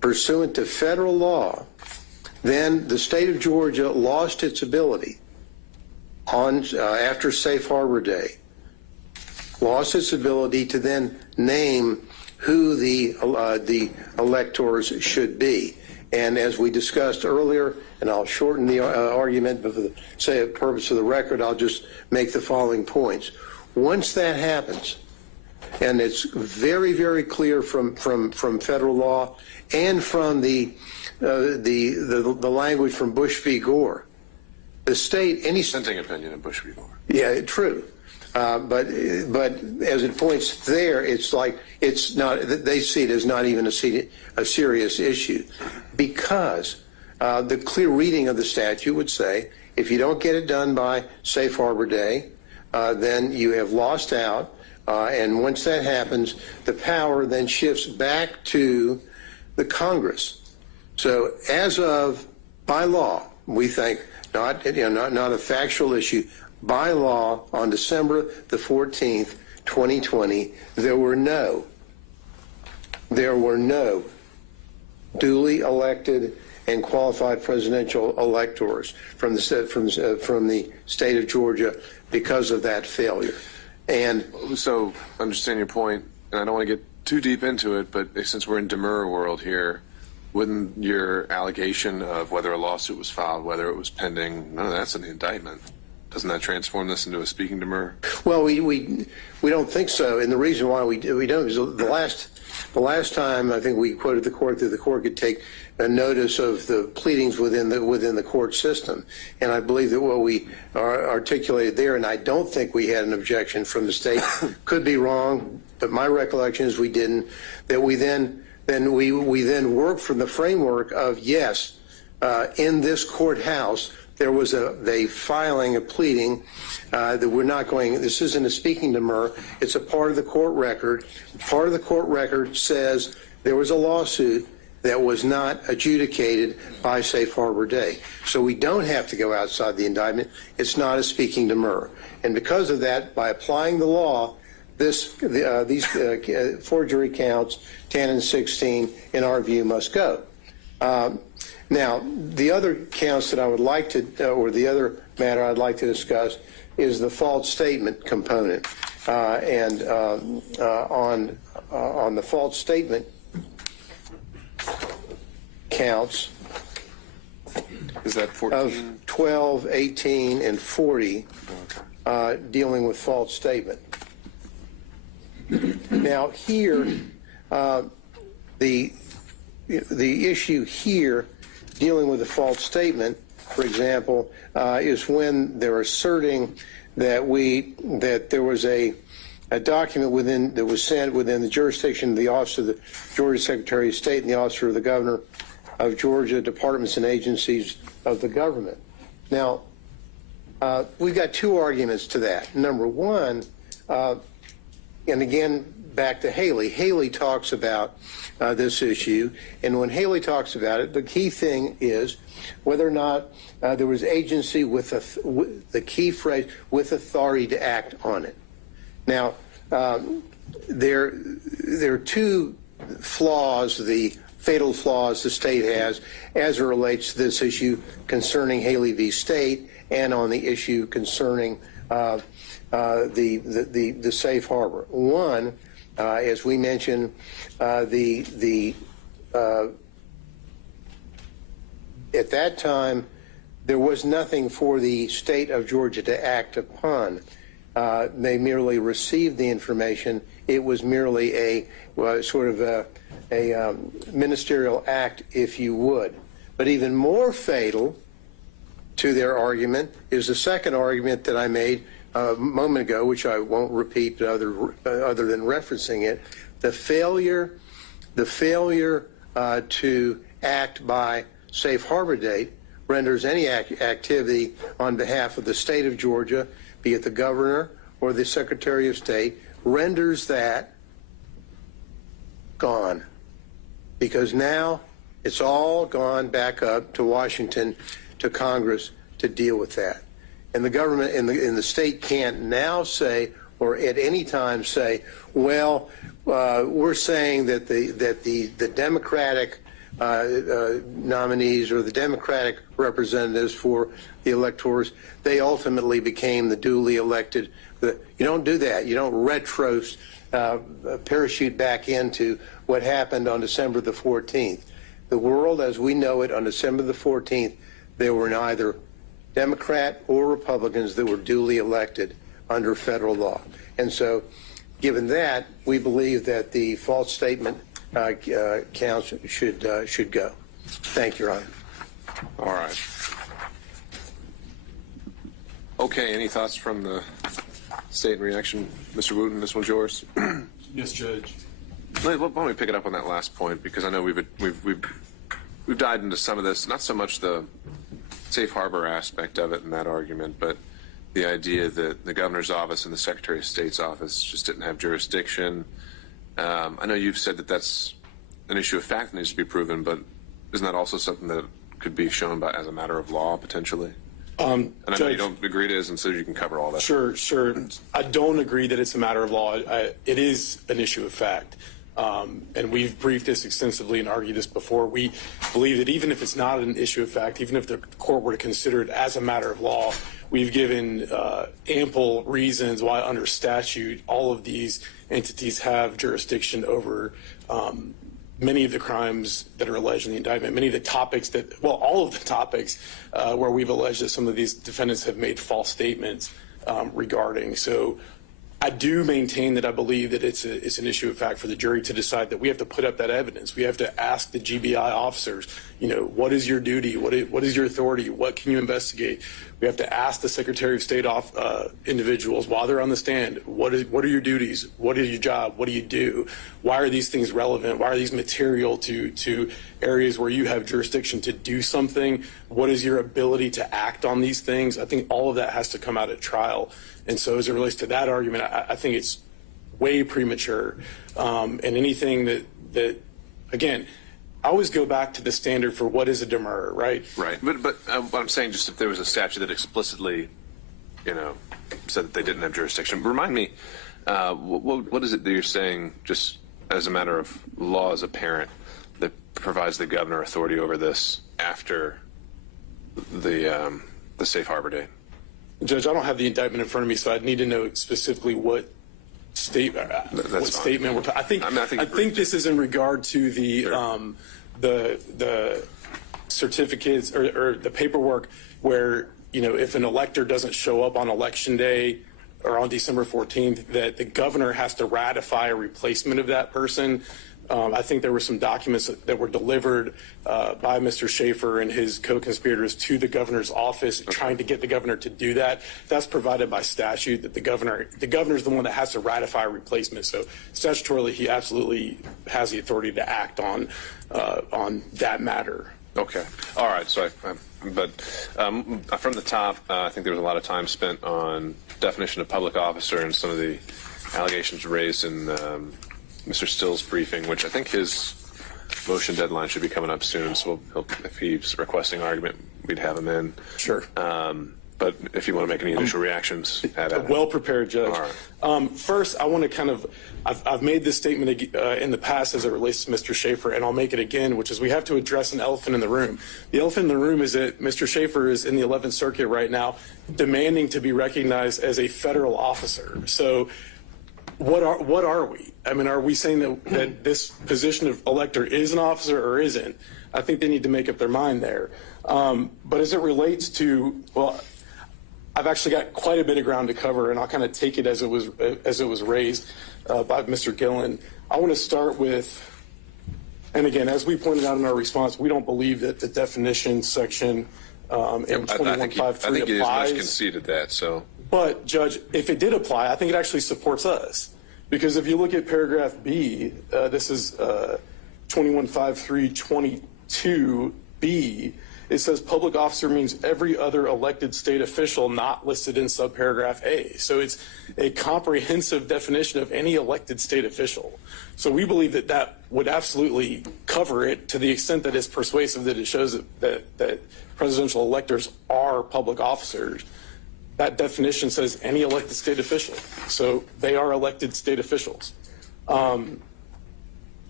pursuant to federal law, then the state of Georgia lost its ability on after Safe Harbor Day, lost its ability to then name who the electors should be. And as we discussed earlier, and I'll shorten the argument, but for the purpose of the record, I'll just make the following points. Once that happens, and it's very, very clear from federal law and from the language from Bush v. Gore, the state, any Dissenting opinion of Bush v. Gore. Yeah, true. But as it points there, it's like it's not. They see it as not even a serious issue, because the clear reading of the statute would say if you don't get it done by Safe Harbor Day, then you have lost out. And once that happens, the power then shifts back to the Congress. So as of by law, we think not a factual issue. By law, on December the 14th, 2020, there were no duly elected and qualified presidential electors from the state of Georgia because of that failure. And so, understand your point, and I don't want to get too deep into it, but since we're in Demurrer world here, wouldn't your allegation of whether a lawsuit was filed, whether it was pending, none of that's in the indictment? Doesn't that transform this into a speaking demurrer? Well, we don't think so, and the reason why we don't is the last time I think we quoted the court that the court could take a notice of the pleadings within the court system, and I believe that what we articulated there, and I don't think we had an objection from the state, could be wrong, but my recollection is we didn't. That we then worked from the framework of yes, in this courthouse. There was a filing, a pleading that we're not going, this isn't a speaking demurrer, it's a part of the court record. Part of the court record says there was a lawsuit that was not adjudicated by Safe Harbor Day. So we don't have to go outside the indictment. It's not a speaking demurrer. And because of that, by applying the law, these forgery counts, 10 and 16, in our view, must go. Now, the other counts that I would like to, or the other matter I'd like to discuss is the false statement component. On the false statement counts is that 14? Of 12, 18, and 40 dealing with false statement. Now, here, the issue here dealing with a false statement, for example, is when they're asserting that there was a document that was sent within the jurisdiction of the Office of the Georgia Secretary of State and the Office of the Governor of Georgia, departments and agencies of the government. Now, we've got two arguments to that. Number one, and again, back to Haley. Haley talks about this issue, and when Haley talks about it, the key thing is whether or not there was agency with the key phrase, with authority to act on it. Now, there are two flaws, the fatal flaws the state has as it relates to this issue concerning Haley v. State and on the issue concerning the safe harbor. One, as we mentioned, at that time, there was nothing for the state of Georgia to act upon. They merely received the information. It was merely a sort of a ministerial act, if you would. But even more fatal to their argument is the second argument that I made a moment ago, which I won't repeat other than referencing it. The failure to act by safe harbor date renders any activity on behalf of the state of Georgia, be it the governor or the Secretary of State, renders that gone. Because now it's all gone back up to Washington, to Congress to deal with that. And the government and the state can't now say, or at any time say, well, we're saying that the Democratic nominees or the Democratic representatives for the electors, they ultimately became the duly elected. You don't do that. You don't parachute back into what happened on December the 14th. The world as we know it on December the 14th, there were neither Democrat or Republicans that were duly elected under federal law. And so, given that, we believe that the false statement counts should go. Thank you, Your Honor. All right. Okay, any thoughts from the state in reaction? Mr. Wooten, this one's yours. Yes, Judge. Why don't we pick it up on that last point, because I know we've dived into some of this, not so much the safe harbor aspect of it in that argument, but the idea that the governor's office and the Secretary of State's office just didn't have jurisdiction. I know you've said that that's an issue of fact that needs to be proven, but isn't that also something that could be shown by as a matter of law potentially? And I know you don't agree to it, and so you can cover all that. Sure. I don't agree that it's a matter of law. It is an issue of fact. And we've briefed this extensively and argued this before. We believe that even if it's not an issue of fact, even if the court were to consider it as a matter of law, we've given ample reasons why under statute all of these entities have jurisdiction over many of the crimes that are alleged in the indictment, many of the topics all of the topics where we've alleged that some of these defendants have made false statements regarding. So I do maintain that I believe that it's an issue of fact for the jury to decide that we have to put up that evidence. We have to ask the GBI officers, what is your duty? What is your authority? What can you investigate? We have to ask the Secretary of State individuals while they're on the stand, what are your duties? What is your job? What do you do? Why are these things relevant? Why are these material to areas where you have jurisdiction to do something? What is your ability to act on these things? I think all of that has to come out at trial. And so as it relates to that argument, I think it's way premature. And anything that again, I always go back to the standard for what is a demurrer, right? Right. But what I'm saying, just if there was a statute that explicitly, said that they didn't have jurisdiction, remind me, what is it that you're saying, just as a matter of law as a parent, that provides the governor authority over this after the safe harbor date? Judge, I don't have the indictment in front of me, so I'd need to know specifically what statement. I think this is in regard to the certificates or the paperwork where if an elector doesn't show up on election day or on December 14th, that the governor has to ratify a replacement of that person. I think there were some documents that were delivered by Mr. Schaefer and his co-conspirators to the governor's office, trying to get the governor to do that. That's provided by statute, that the governor is the one that has to ratify a replacement. So statutorily, he absolutely has the authority to act on that matter. Okay. All right. So, but from the top, I think there was a lot of time spent on definition of public officer and some of the allegations raised in Mr. Still's briefing, which I think his motion deadline should be coming up soon. So if he's requesting argument, we'd have him in. Sure. But if you want to make any initial reactions, have at it. Well prepared, Judge. All right. First, I want to I've made this statement in the past as it relates to Mr. Schaefer, and I'll make it again, which is we have to address an elephant in the room. The elephant in the room is that Mr. Schaefer is in the 11th Circuit right now demanding to be recognized as a federal officer. So what are we? I mean, are we saying that this position of elector is an officer or isn't? I think they need to make up their mind there. But as it relates to, I've actually got quite a bit of ground to cover, and I'll kind of take it as it was raised by Mr. Gillen. I want to start with, and again, as we pointed out in our response, we don't believe that the definition section in 2153 I think you applies. much conceded that. So, but Judge, if it did apply, I think it actually supports us, because if you look at paragraph B, this is 215322B. It says public officer means every other elected state official not listed in subparagraph A. So it's a comprehensive definition of any elected state official. So we believe that that would absolutely cover it to the extent that it's persuasive, that it shows that presidential electors are public officers. That definition says any elected state official. So they are elected state officials.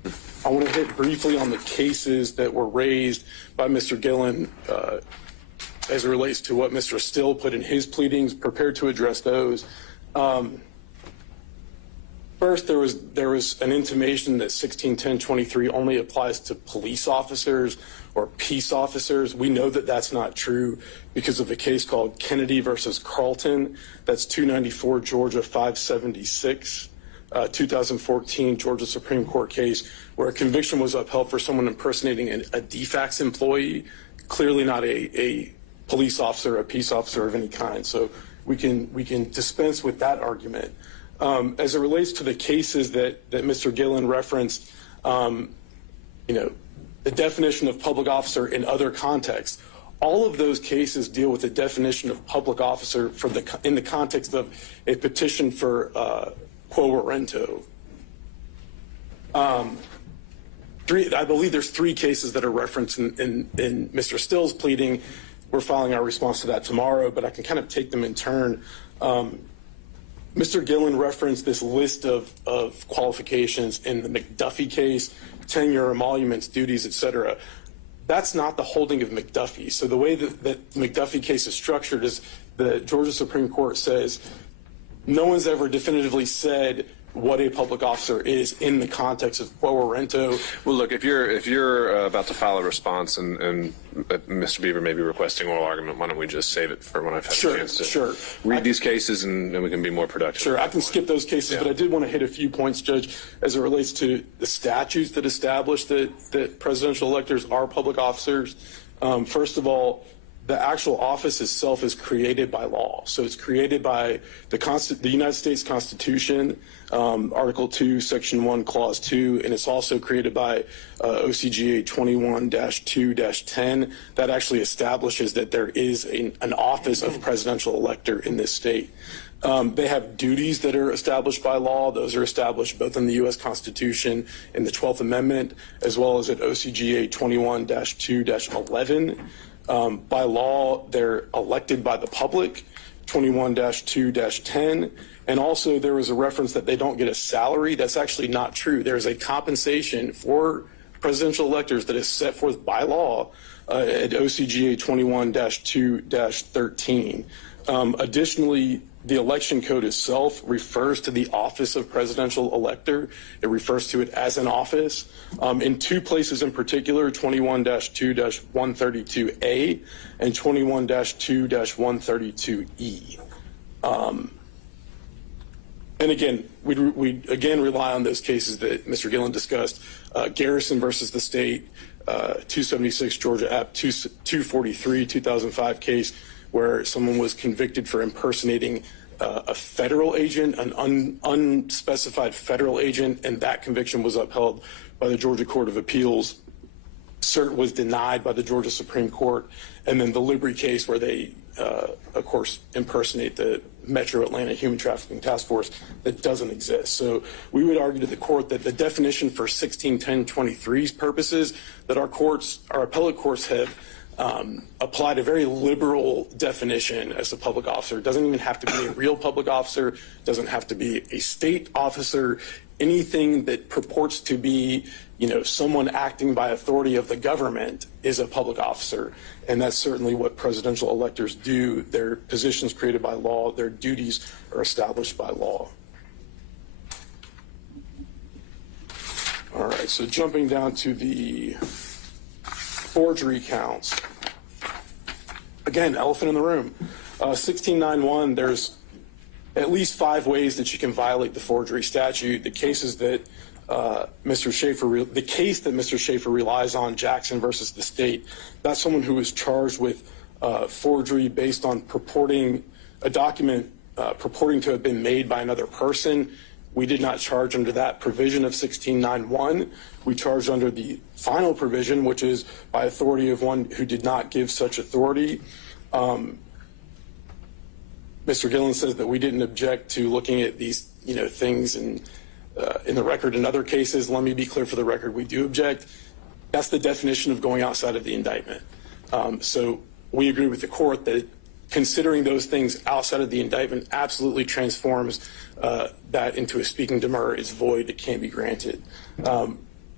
I want to hit briefly on the cases that were raised by Mr. Gillen as it relates to what Mr. Still put in his pleadings, prepared to address those. First, there was an intimation that 161023 only applies to police officers or peace officers. We know that that's not true because of a case called Kennedy versus Carlton. That's 294 Georgia 576, 2014 Georgia Supreme Court case where a conviction was upheld for someone impersonating a DFAX employee, clearly not a police officer, a peace officer of any kind. So we can dispense with that argument. As it relates to the cases that Mr. Gillen referenced, the definition of public officer in other contexts, all of those cases deal with the definition of public officer in the context of a petition for quo warranto. I believe there's 3 cases that are referenced in Mr. Still's pleading. We're filing our response to that tomorrow, but I can kind of take them in turn. Mr. Gillen referenced this list of qualifications in the McDuffie case, tenure, emoluments, duties, etc. That's not the holding of McDuffie. So the way that the McDuffie case is structured is the Georgia Supreme Court says no one's ever definitively said what a public officer is in the context of quo warranto. Well, look, if you're about to file a response and Mr. Beaver may be requesting oral argument, why don't we just save it for when I've had a chance to read these cases and we can be more productive. Sure, I can skip those cases, but I did want to hit a few points, Judge, as it relates to the statutes that establish that presidential electors are public officers. First of all, the actual office itself is created by law. So it's created by the United States Constitution, Article 2, Section 1, Clause 2, and it's also created by OCGA 21-2-10 that actually establishes that there is an office of presidential elector in this state. They have duties that are established by law. Those are established both in the U.S. Constitution and the 12th Amendment, as well as at OCGA 21-2-11. By law, they're elected by the public, 21-2-10. And also there was a reference that they don't get a salary. That's actually not true. There's a compensation for presidential electors that is set forth by law at OCGA 21-2-13. Additionally, the election code itself refers to the office of presidential elector. It refers to it as an office. In 2 places in particular, 21-2-132A and 21-2-132E. And again, we again rely on those cases that Mr. Gillen discussed. Garrison versus the state, 276 Georgia App 243, 2005 case, where someone was convicted for impersonating a federal agent, an unspecified federal agent, and that conviction was upheld by the Georgia Court of Appeals. Cert was denied by the Georgia Supreme Court, and then the Libri case where they, of course, impersonate the Metro Atlanta Human Trafficking Task Force that doesn't exist. So we would argue to the court that the definition for 161023's purposes that our appellate courts have applied a very liberal definition as a public officer. It doesn't even have to be a real public officer, doesn't have to be a state officer, anything that purports to be, someone acting by authority of the government is a public officer. And that's certainly what presidential electors do. Their positions created by law, their duties are established by law. All right, so jumping down to the forgery counts. Again, elephant in the room. 1691, there's at least 5 ways that you can violate the forgery statute. The cases that the case that Mr. Schaefer relies on, Jackson versus the state, that's someone who was charged with forgery based on purporting a document purporting to have been made by another person. We did not charge under that provision of 1691. We charged under the final provision, which is by authority of one who did not give such authority. Mr. Gillen says that we didn't object to looking at these, things in the record in other cases. Let me be clear for the record, we do object. That's the definition of going outside of the indictment. So we agree with the court that considering those things outside of the indictment absolutely transforms that into a speaking demurrer is void, it can't be granted.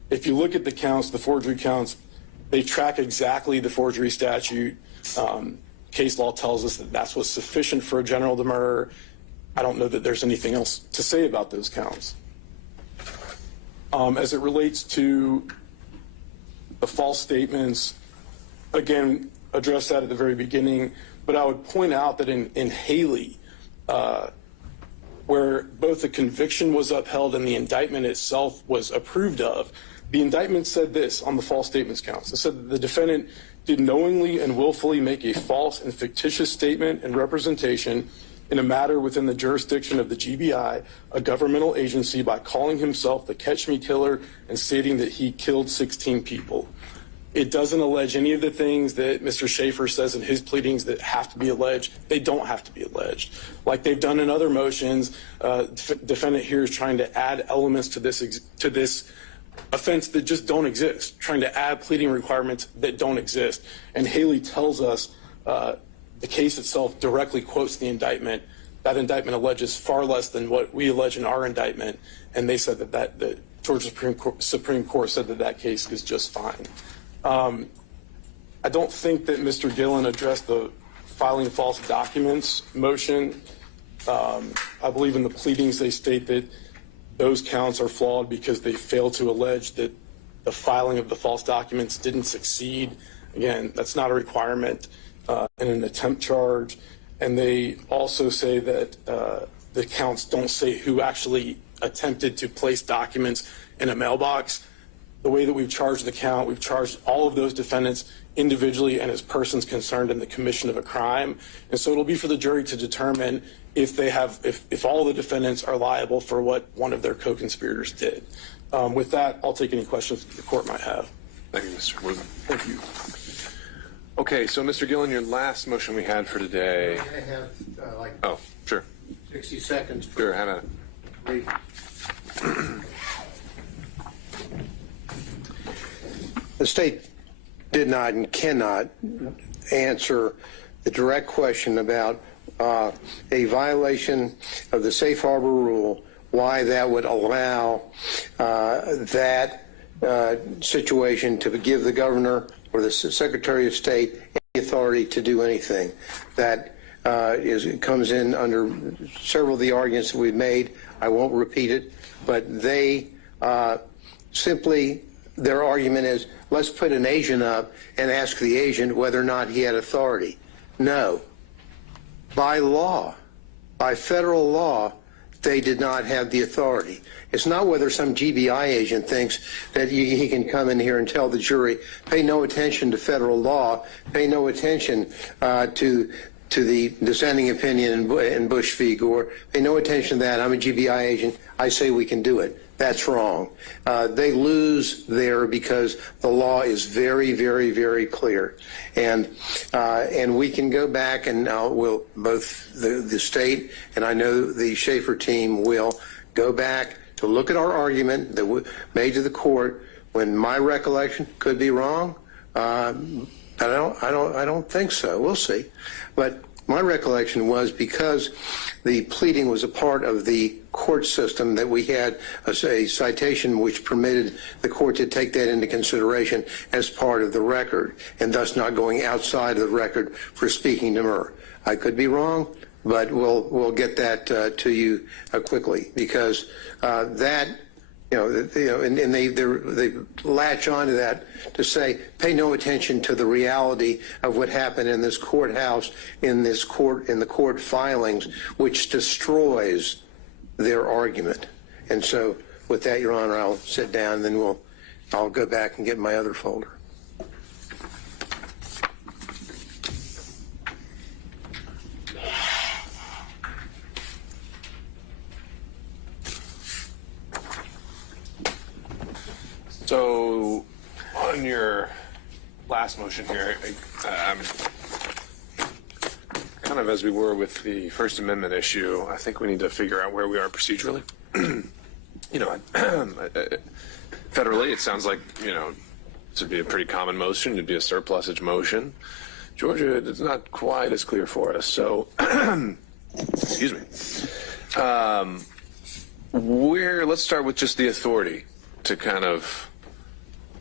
if you look at the counts, the forgery counts, they track exactly the forgery statute. Case law tells us that that's what's sufficient for a general demurrer. I don't know that there's anything else to say about those counts. As it relates to the false statements, again, addressed that at the very beginning, but I would point out that in Haley, where both the conviction was upheld and the indictment itself was approved of, the indictment said this on the false statements counts. It said that the defendant did knowingly and willfully make a false and fictitious statement and representation in a matter within the jurisdiction of the GBI, a governmental agency, by calling himself the Catch Me Killer and stating that he killed 16 people. It doesn't allege any of the things that Mr. Schaefer says in his pleadings that have to be alleged. They don't have to be alleged. Like they've done in other motions, defendant here is trying to add elements to this offense that just don't exist, trying to add pleading requirements that don't exist. And Haley tells us the case itself directly quotes the indictment. That indictment alleges far less than what we allege in our indictment, and they said that the Georgia Supreme Court said that case is just fine. I don't think that Mr. Gillen addressed the filing false documents motion. I believe in the pleadings they state that those counts are flawed because they fail to allege that the filing of the false documents didn't succeed. Again, that's not a requirement in an attempt charge. And they also say that the counts don't say who actually attempted to place documents in a mailbox. The way that we've charged the count, we've charged all of those defendants individually and as persons concerned in the commission of a crime. And so it'll be for the jury to determine if they have, if all the defendants are liable for what one of their co-conspirators did. With that, I'll take any questions that the court might have. Thank you, Mr. Woodman. Thank you. Okay, so Mr. Gillen, your last motion we had for today. I have like Oh, sure. 60 seconds. Sure, have at it. Brief. The state did not and cannot answer the direct question about a violation of the safe harbor rule, why that would allow that situation to give the governor or the Secretary of State any authority to do anything. That comes in under several of the arguments that we've made. I won't repeat it, but they simply, their argument is, let's put an agent up and ask the agent whether or not he had authority. No. By law, by federal law, they did not have the authority. It's not whether some GBI agent thinks that he can come in here and tell the jury, pay no attention to federal law, pay no attention to the dissenting opinion in Bush v. Gore, pay no attention to that. I'm a GBI agent. I say we can do it. That's wrong. They lose there because the law is very, very, very clear. And we can go back and we'll, both the state and I know the Schaefer team will go back to look at our argument that we made to the court when my recollection could be wrong. I don't think so. We'll see. But my recollection was because the pleading was a part of the court system that we had a citation which permitted the court to take that into consideration as part of the record and thus not going outside of the record for speaking Demurrer. I could be wrong, but we'll get that to you quickly because that. And they latch onto that to say, pay no attention to the reality of what happened in this courthouse, in the court filings, which destroys their argument. And so, with that, Your Honor, I'll sit down, and then I'll go back and get my other folder. So, on your last motion here, I'm kind of as we were with the First Amendment issue, I think we need to figure out where we are procedurally. Federally, it sounds like, this would be a pretty common motion. It'd be a surplusage motion. Georgia, it's not quite as clear for us. So, excuse me. Let's start with just the authority to kind of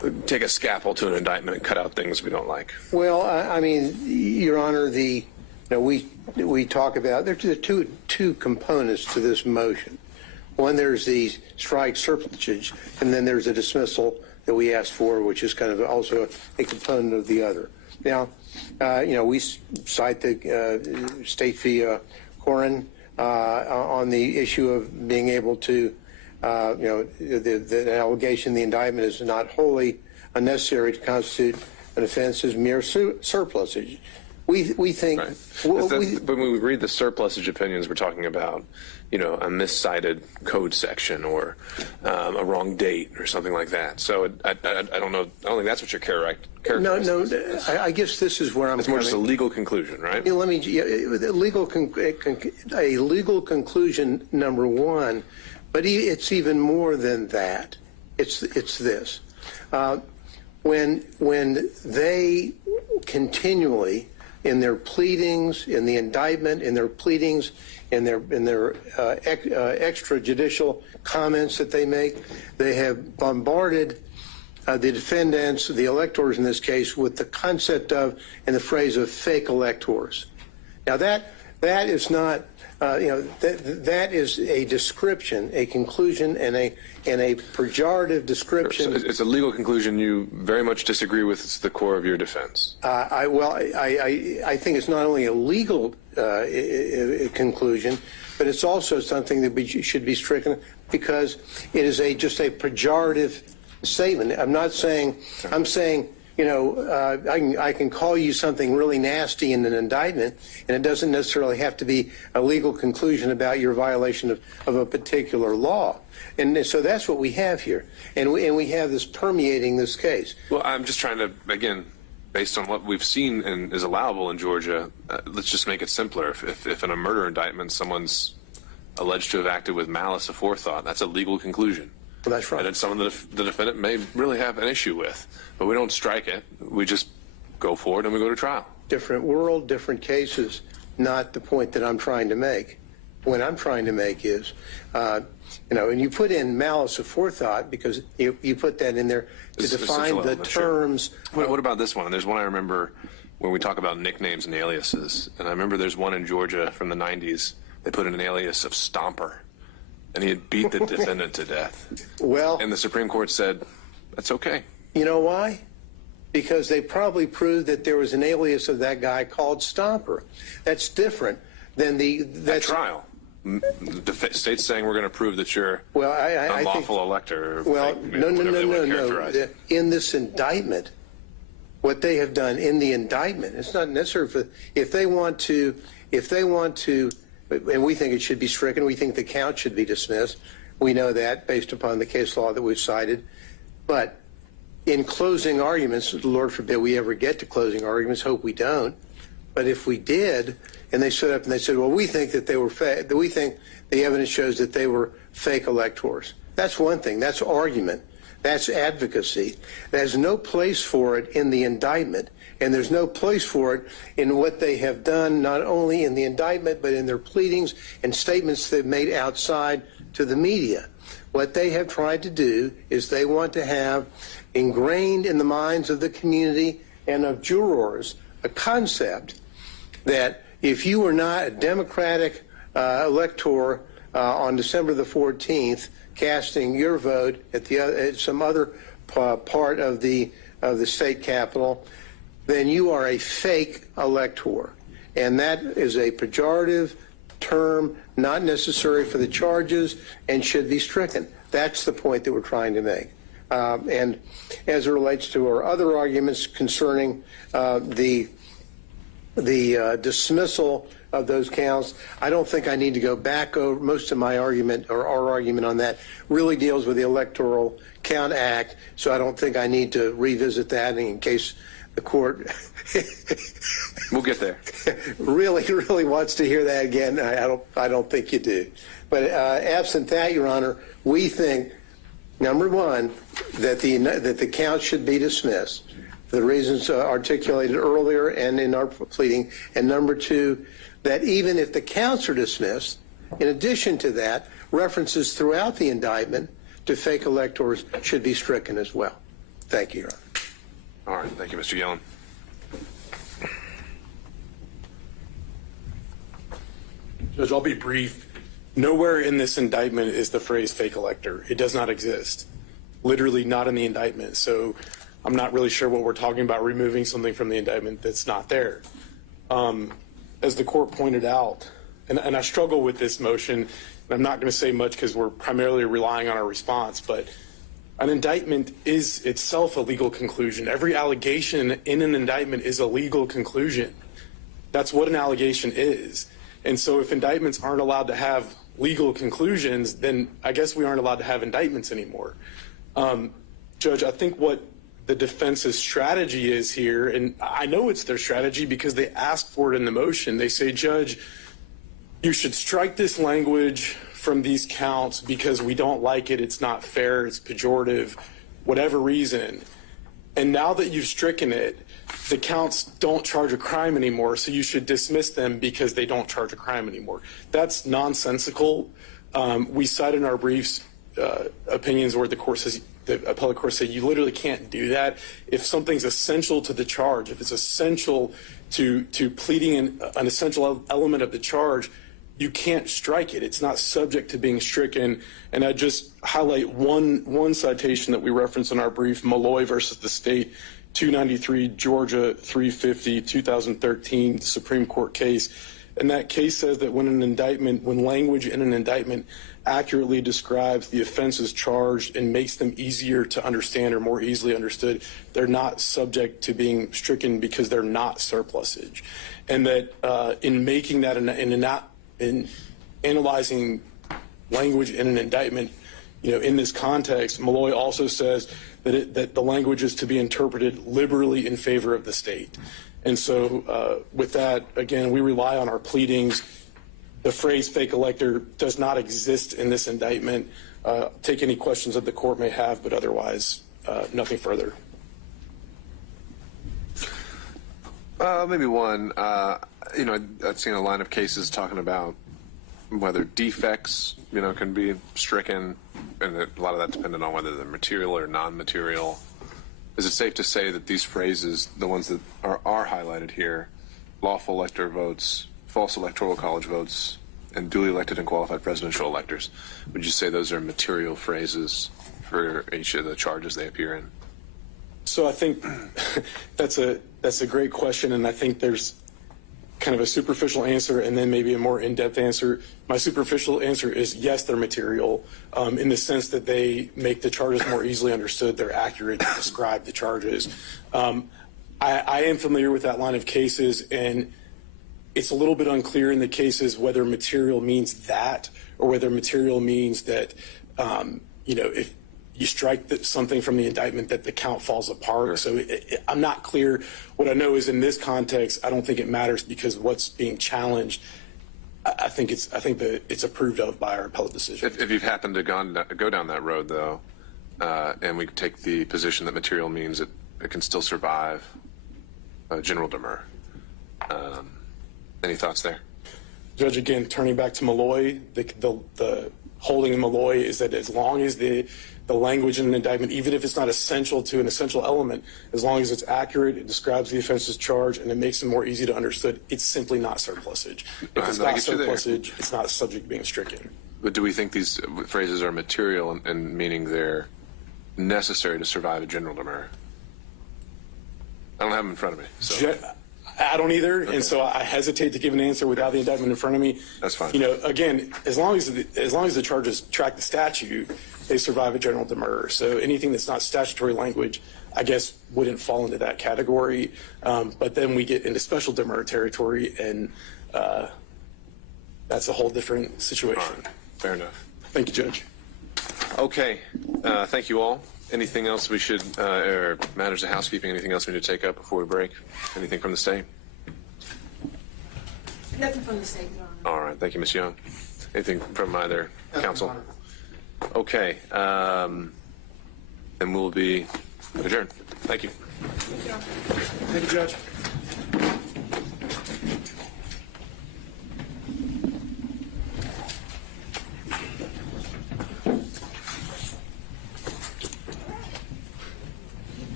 take a scalpel to an indictment and cut out things we don't like. Well, I mean, Your Honor, we talk about there are two components to this motion. One, there's the strike surplusage, and then there's a dismissal that we asked for, which is kind of also a component of the other. Now, we cite the State v. Corin on the issue of being able to, the allegation in the indictment is not wholly unnecessary to constitute an offense as mere surplusage. We think. Right. But when we read the surplusage opinions, we're talking about, a miscited code section or a wrong date or something like that. So I don't know. I don't think that's what you're characterizing. No. I guess this is where I'm. It's more just a legal conclusion, right? Let me. A legal conclusion, number one, but it's even more than that. It's this. When they continually, in their pleadings, in the indictment, in their pleadings, in their extrajudicial comments that they make, they have bombarded the defendants, the electors in this case, with the concept of and the phrase of fake electors. Now that is not, that is a description, a conclusion, and a pejorative description. So it's a legal conclusion you very much disagree with. It's the core of your defense. I think it's not only a legal conclusion, but it's also something that should be stricken because it is just a pejorative statement. I'm not saying. I'm saying. I can call you something really nasty in an indictment, and it doesn't necessarily have to be a legal conclusion about your violation of a particular law. And so that's what we have here. And we have this permeating this case. Well, I'm just trying to, again, based on what we've seen and is allowable in Georgia, let's just make it simpler. If in a murder indictment someone's alleged to have acted with malice aforethought, that's a legal conclusion. Well, that's right. And it's something that the defendant may really have an issue with. But we don't strike it. We just go forward and we go to trial. Different world, different cases, not the point that I'm trying to make. What I'm trying to make is, and you put in malice aforethought because you put that in there to define the terms. Sure. What about this one? There's one I remember when we talk about nicknames and aliases. And I remember there's one in Georgia from the 90s. They put in an alias of Stomper. And he had beat the defendant to death. Well, and the Supreme Court said, that's okay. You know why? Because they probably proved that there was an alias of that guy called Stomper. That's different than that trial. The state's saying we're going to prove that you're unlawful elector. Well, no. In this indictment, what they have done in the indictment, it's not necessary if they want to. And we think it should be stricken. We think the count should be dismissed. We know that based upon the case law that we've cited. But in closing arguments, Lord forbid we ever get to closing arguments, hope we don't. But if we did, and they stood up and they said, well, we think that they were we think the evidence shows that they were fake electors. That's one thing. That's argument. That's advocacy. There's no place for it in the indictment. And there's no place for it in what they have done, not only in the indictment, but in their pleadings and statements they've made outside to the media. What they have tried to do is they want to have ingrained in the minds of the community and of jurors a concept that if you were not a Democratic elector on December the 14th, casting your vote at some other part of the state capitol, then you are a fake elector. And that is a pejorative term, not necessary for the charges, and should be stricken. That's the point that we're trying to make. And as it relates to our other arguments concerning the dismissal of those counts, I don't think I need to go back over most of my argument, or our argument on that really deals with the Electoral Count Act, so I don't think I need to revisit that in case the court we'll get there. really wants to hear that again. I don't think you do. But absent that, Your Honor, we think, number one, that the count should be dismissed for the reasons articulated earlier and in our pleading, and number two, that even if the counts are dismissed, in addition to that, references throughout the indictment to fake electors should be stricken as well. Thank you, Your Honor. All right. Thank you, Mr. Yellen. Judge, I'll be brief. Nowhere in this indictment is the phrase fake elector. It does not exist. Literally not in the indictment. So I'm not really sure what we're talking about, removing something from the indictment that's not there. As the court pointed out, and I struggle with this motion, and I'm not going to say much because we're primarily relying on our response, but an indictment is itself a legal conclusion. Every allegation in an indictment is a legal conclusion. That's what an allegation is. And so if indictments aren't allowed to have legal conclusions, then I guess we aren't allowed to have indictments anymore. Judge, I think what the defense's strategy is here, and I know it's their strategy because they asked for it in the motion. They say, Judge, you should strike this language from these counts because we don't like it, it's not fair, it's pejorative, whatever reason. And now that you've stricken it, the counts don't charge a crime anymore, so you should dismiss them because they don't charge a crime anymore. That's nonsensical. We cite in our briefs opinions where the court says, the appellate court say you literally can't do that. If something's essential to the charge, if it's essential to pleading an essential element of the charge, you can't strike it. It's not subject to being stricken. And I just highlight one citation that we reference in our brief, Malloy versus the state, 293 Georgia 350 2013 Supreme Court case. And that case says that when language in an indictment accurately describes the offenses charged and makes them easier to understand or more easily understood, they're not subject to being stricken because they're not surplusage. And that in making that in analyzing language in an indictment, in this context, Malloy also says that the language is to be interpreted liberally in favor of the state. And so with that, again, we rely on our pleadings. The phrase fake elector does not exist in this indictment. Take any questions that the court may have, but otherwise, nothing further. Maybe one. I've seen a line of cases talking about whether defects, can be stricken, and a lot of that dependent on whether they're material or non-material. Is it safe to say that these phrases, the ones that are highlighted here, lawful elector votes, false electoral college votes, and duly elected and qualified presidential electors, would you say those are material phrases for each of the charges they appear in? So I think that's a great question, and I think there's kind of a superficial answer and then maybe a more in-depth answer. My superficial answer is yes, they're material in the sense that they make the charges more easily understood. They're accurate to describe the charges. I am familiar with that line of cases, and it's a little bit unclear in the cases whether material means that or whether material means that, if you strike something from the indictment that the count falls apart. Sure. So I'm not clear. What I know is in this context, I don't think it matters because what's being challenged, I think that it's approved of by our appellate decision. If you've happened to go down that road, though, and we take the position that material means it can still survive General Demurrer, any thoughts there? Judge, again, turning back to Malloy, the holding in Malloy is that as long as the language in an indictment, even if it's not essential to an essential element, as long as it's accurate, it describes the offense's charge, and it makes it more easy to understood, it's simply not surplusage. If it's not surplusage, it's not subject to being stricken. But do we think these phrases are material and meaning they're necessary to survive a General Demurrer? I don't have them in front of me. So. I don't either, okay. And so I hesitate to give an answer without the indictment in front of me. That's fine. Again, as long as the charges track the statute, they survive a General Demurrer. So anything that's not statutory language, I guess, wouldn't fall into that category. But then we get into special Demurrer territory, and that's a whole different situation. Right. Fair enough. Thank you, Judge. Okay. Thank you all. Anything else we should, or matters of housekeeping, anything else we need to take up before we break? Anything from the state? Nothing from the state, Your Honor. All right. Thank you, Ms. Young. Anything from either counsel? Okay. And we'll be adjourned. Thank you. Thank you, Judge.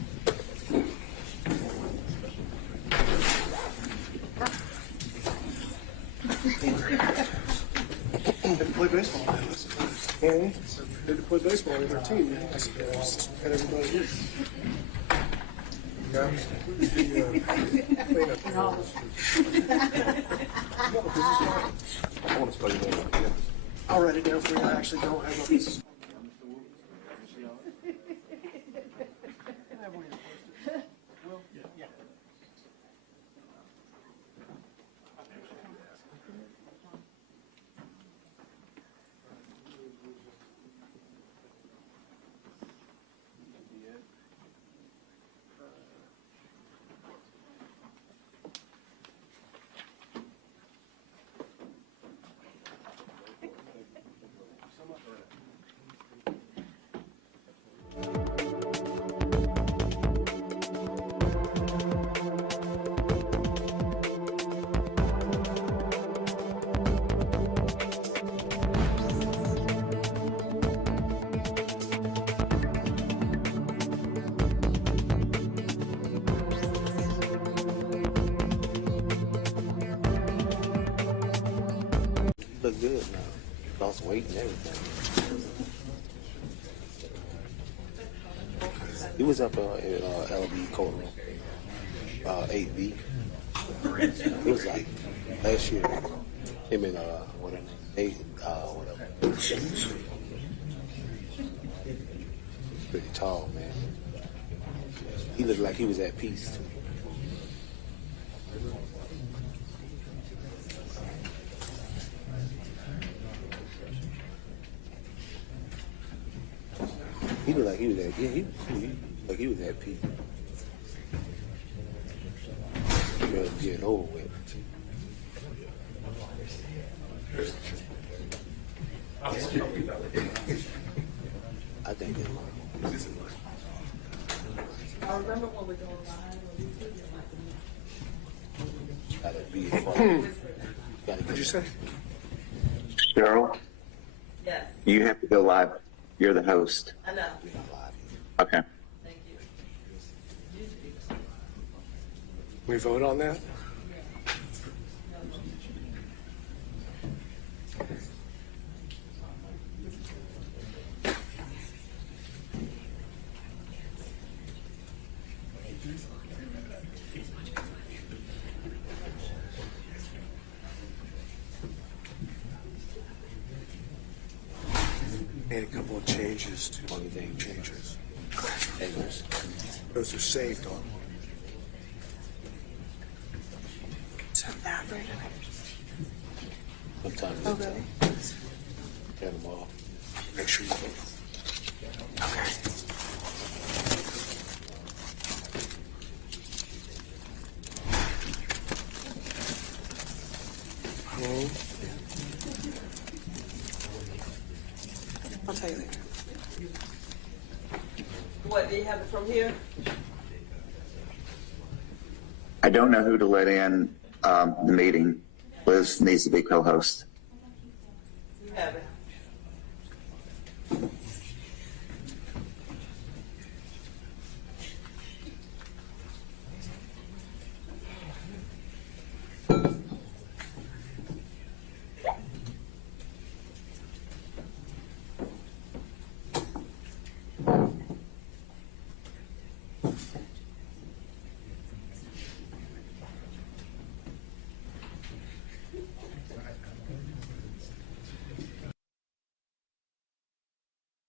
Play baseball. They had to play baseball with their team, man. I suppose. Had everybody here. Yeah. I want to play more. I'll write it down for you. I actually don't have a piece of. Look good now. Lost weight and everything. He was up in LB courtroom, 8B. It was like last year. Him and whatever, 8, whatever. Pretty tall, man. He looked like he was at peace. He looked like he was at, yeah, he like he was at peace. He was getting over with. I think it was. I remember when we go live. Gotta be gotta What'd you say? Cheryl, Yes, you have to go live. You're the host. I know. Okay. Thank you. We vote on that? Made a couple of changes to Only thing changes. Angles. Those are saved on. Sometimes Oh, really? turn them off. Make sure you vote. I'll tell you later. What, do you have it from here? I don't know who to let in the meeting. Liz needs to be co-host. You have it.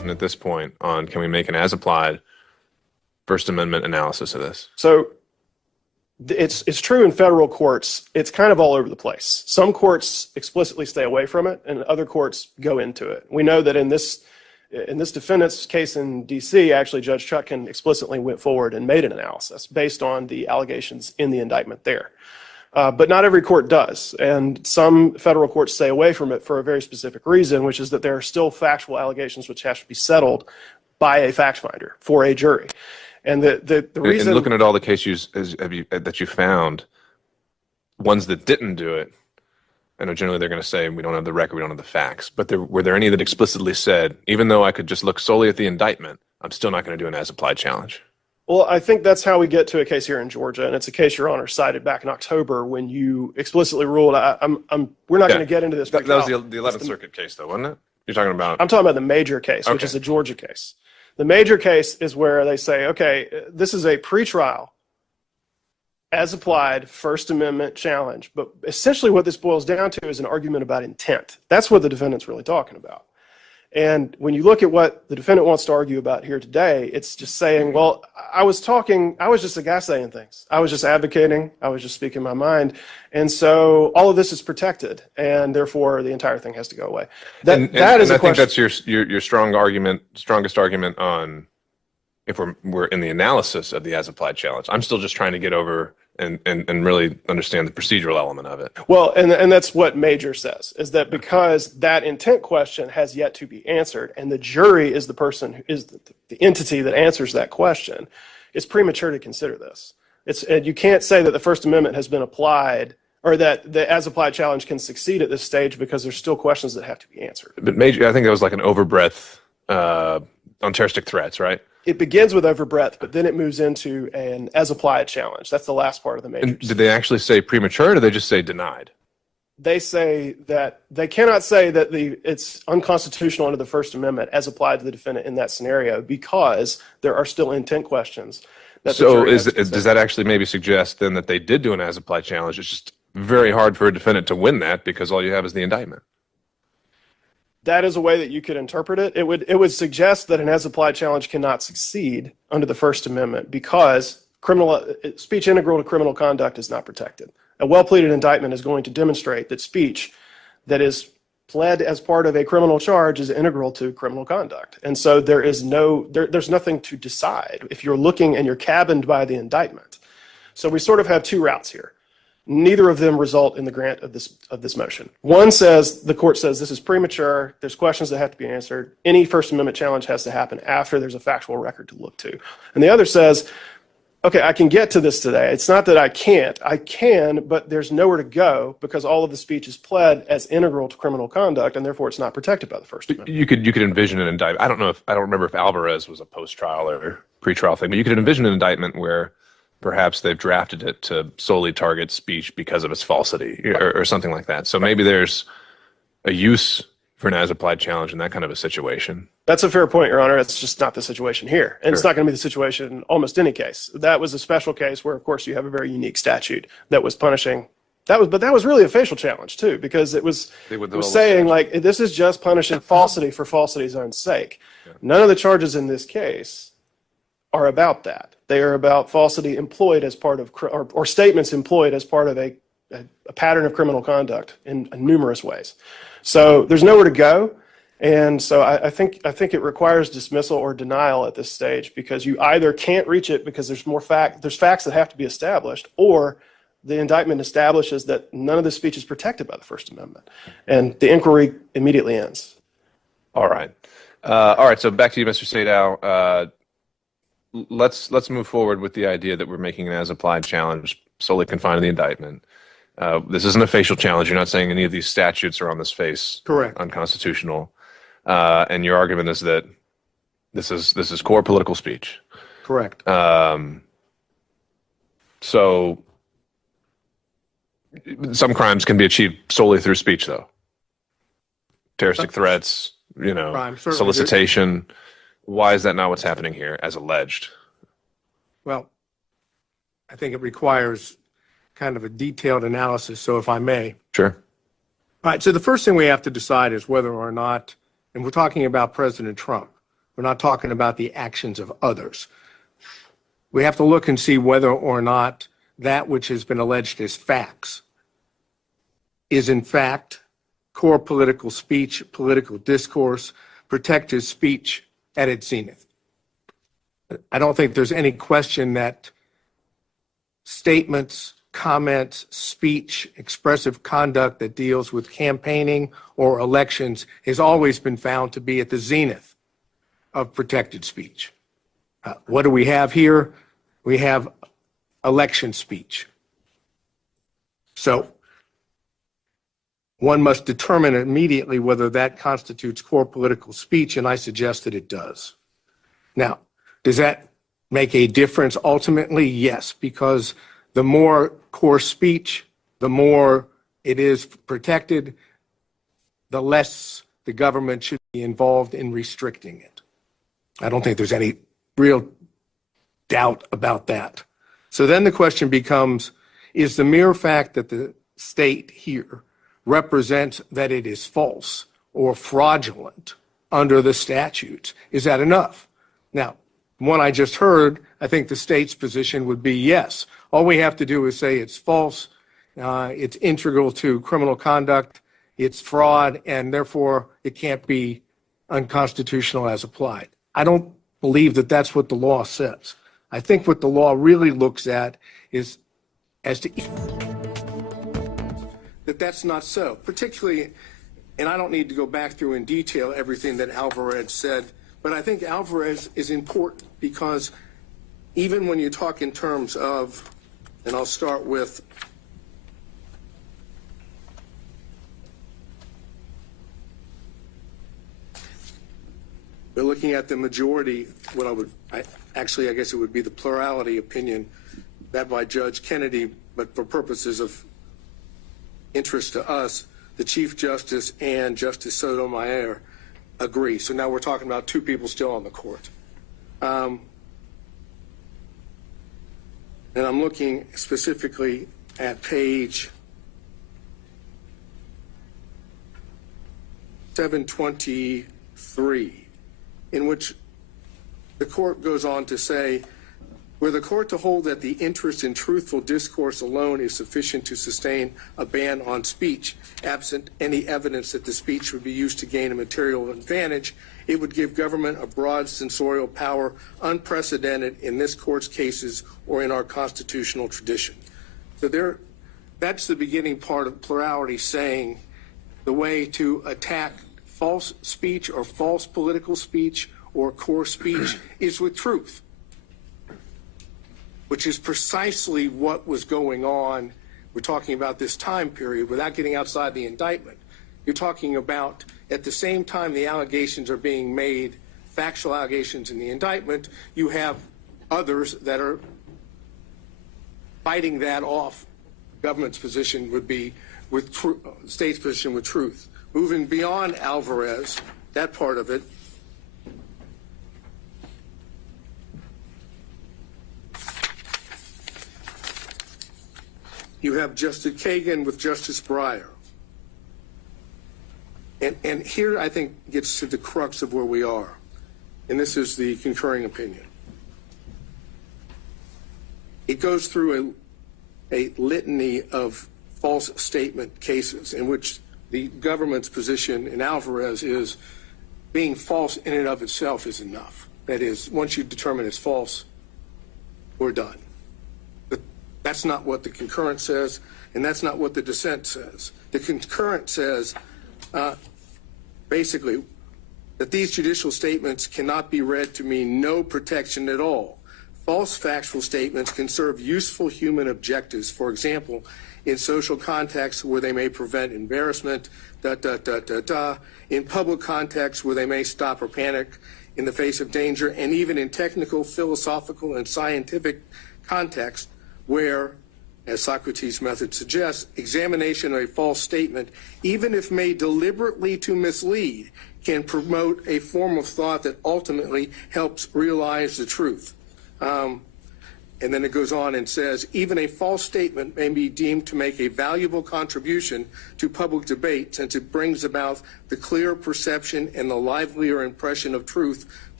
at this point on can we make an as-applied First Amendment analysis of this? So it's true in federal courts. It's kind of all over the place. Some courts explicitly stay away from it, and other courts go into it. We know that in this defendant's case in D.C., actually Judge Chutkan explicitly went forward and made an analysis based on the allegations in the indictment there. But not every court does, and some federal courts stay away from it for a very specific reason, which is that there are still factual allegations which have to be settled by a fact finder for a jury. And the reason... And looking at all the cases that you found, ones that didn't do it, I know generally they're going to say we don't have the record, we don't have the facts, but were there any that explicitly said, even though I could just look solely at the indictment, I'm still not going to do an as-applied challenge? Well, I think that's how we get to a case here in Georgia, and it's a case Your Honor cited back in October when you explicitly ruled, we're not going to get into this. That was the 11th Circuit case, though, wasn't it? You're talking about... I'm talking about the major case, which is a Georgia case. The major case is where they say, okay, this is a pretrial, as applied First Amendment challenge, but essentially what this boils down to is an argument about intent. That's what the defendant's really talking about. And when you look at what the defendant wants to argue about here today, it's just saying, well, I was just a guy saying things. I was just advocating. I was just speaking my mind. And so all of this is protected, and therefore the entire thing has to go away. That is a question. I think that's your strongest argument on if we're in the analysis of the as-applied challenge. I'm still just trying to get over and really understand the procedural element of it. Well, and that's what Major says, is that because that intent question has yet to be answered, and the jury is the person who is the entity that answers that question, it's premature to consider this. You can't say that the First Amendment has been applied, or that the as-applied challenge can succeed at this stage because there's still questions that have to be answered. But Major, I think that was like an overbreadth on terroristic threats, right? It begins with overbreadth, but then it moves into an as-applied challenge. That's the last part of the major. And did they actually say premature, or did they just say denied? They say that they cannot say that it's unconstitutional under the First Amendment as applied to the defendant in that scenario because there are still intent questions. So does that actually maybe suggest then that they did do an as-applied challenge? It's just very hard for a defendant to win that because all you have is the indictment. That is a way that you could interpret it. It would suggest that an as-applied challenge cannot succeed under the First Amendment because speech integral to criminal conduct is not protected. A well-pleaded indictment is going to demonstrate that speech that is pled as part of a criminal charge is integral to criminal conduct. And so there's nothing to decide if you're looking and you're cabined by the indictment. So we sort of have two routes here. Neither of them result in the grant of this motion. One says, the court says this is premature, there's questions that have to be answered, any First Amendment challenge has to happen after there's a factual record to look to. And the other says, okay, I can get to this today. It's not that I can't. I can, but there's nowhere to go because all of the speech is pled as integral to criminal conduct, and therefore it's not protected by the First Amendment. You could envision an indictment. I don't remember if Alvarez was a post-trial or pre-trial thing, but you could envision an indictment where perhaps they've drafted it to solely target speech because of its falsity or something like that. So maybe there's a use for an as-applied challenge in that kind of a situation. That's a fair point, Your Honor. It's just not the situation here. And It's not going to be the situation in almost any case. That was a special case where, of course, you have a very unique statute that was punishing. But that was really a facial challenge, too, because it was saying, like, this is just punishing falsity for falsity's own sake. Yeah. None of the charges in this case are about that. They are about falsity employed as part of, or statements employed as part of a pattern of criminal conduct in numerous ways. So there's nowhere to go. And so I think it requires dismissal or denial at this stage because you either can't reach it because there's facts that have to be established, or the indictment establishes that none of the speech is protected by the First Amendment. And the inquiry immediately ends. All right. So back to you, Mr. Sadow. Let's move forward with the idea that we're making an as-applied challenge solely confined to the indictment. This isn't a facial challenge. You're not saying any of these statutes are on this face correct, unconstitutional. And your argument is that this is core political speech. Correct. So some crimes can be achieved solely through speech, though. Terroristic threats, solicitation. Why is that not what's happening here, as alleged? Well, I think it requires kind of a detailed analysis, so if I may. Sure. All right, so the first thing we have to decide is whether or not, and we're talking about President Trump, We're not talking about the actions of others. We have to look and see whether or not that which has been alleged as facts is in fact core political speech, political discourse, protected speech at its zenith. I don't think there's any question that statements, comments, speech, expressive conduct that deals with campaigning or elections has always been found to be at the zenith of protected speech. What do we have here? We have election speech. So one must determine immediately whether that constitutes core political speech, and I suggest that it does. Now, does that make a difference ultimately? Yes, because the more core speech, the more it is protected, the less the government should be involved in restricting it. I don't think there's any real doubt about that. So then the question becomes, is the mere fact that the state here represents that it is false or fraudulent under the statutes, is that enough? Now, from what I just heard, I think the state's position would be yes. All we have to do is say it's false, it's integral to criminal conduct, it's fraud, and therefore it can't be unconstitutional as applied. I don't believe that that's what the law says. I think what the law really looks at is as to that that's not so, particularly, and I don't need to go back through in detail everything that Alvarez said, but I think Alvarez is important because even when you talk in terms of, and I'll start with we're looking at the majority, I guess it would be the plurality opinion that by Judge Kennedy, but for purposes of interest to us, the Chief Justice and Justice Sotomayor agree. So now we're talking about two people still on the court. And I'm looking specifically at page 723, in which the court goes on to say, were the court to hold that the interest in truthful discourse alone is sufficient to sustain a ban on speech, absent any evidence that the speech would be used to gain a material advantage, it would give government a broad censorial power unprecedented in this court's cases or in our constitutional tradition. So that's the beginning part of plurality, saying the way to attack false speech or false political speech or core speech is with truth, which is precisely what was going on. We're talking about this time period without getting outside the indictment. You're talking about at the same time the allegations are being made, factual allegations in the indictment, you have others that are fighting that off. Government's position would be with state's position with truth. Moving beyond Alvarez, that part of it, you have Justice Kagan with Justice Breyer. And here I think gets to the crux of where we are. And this is the concurring opinion. It goes through a litany of false statement cases in which the government's position in Alvarez is being false in and of itself is enough. That is, once you determine it's false, we're done. But that's not what the concurrent says, and that's not what the dissent says. The concurrent says, basically, that these judicial statements cannot be read to mean no protection at all. False factual statements can serve useful human objectives, for example, in social contexts where they may prevent embarrassment, in public contexts where they may stop or panic in the face of danger, and even in technical, philosophical, and scientific contexts where, as Socrates' method suggests, examination of a false statement, even if made deliberately to mislead, can promote a form of thought that ultimately helps realize the truth. And then it goes on and says, even a false statement may be deemed to make a valuable contribution to public debate since it brings about the clear perception and the livelier impression of truth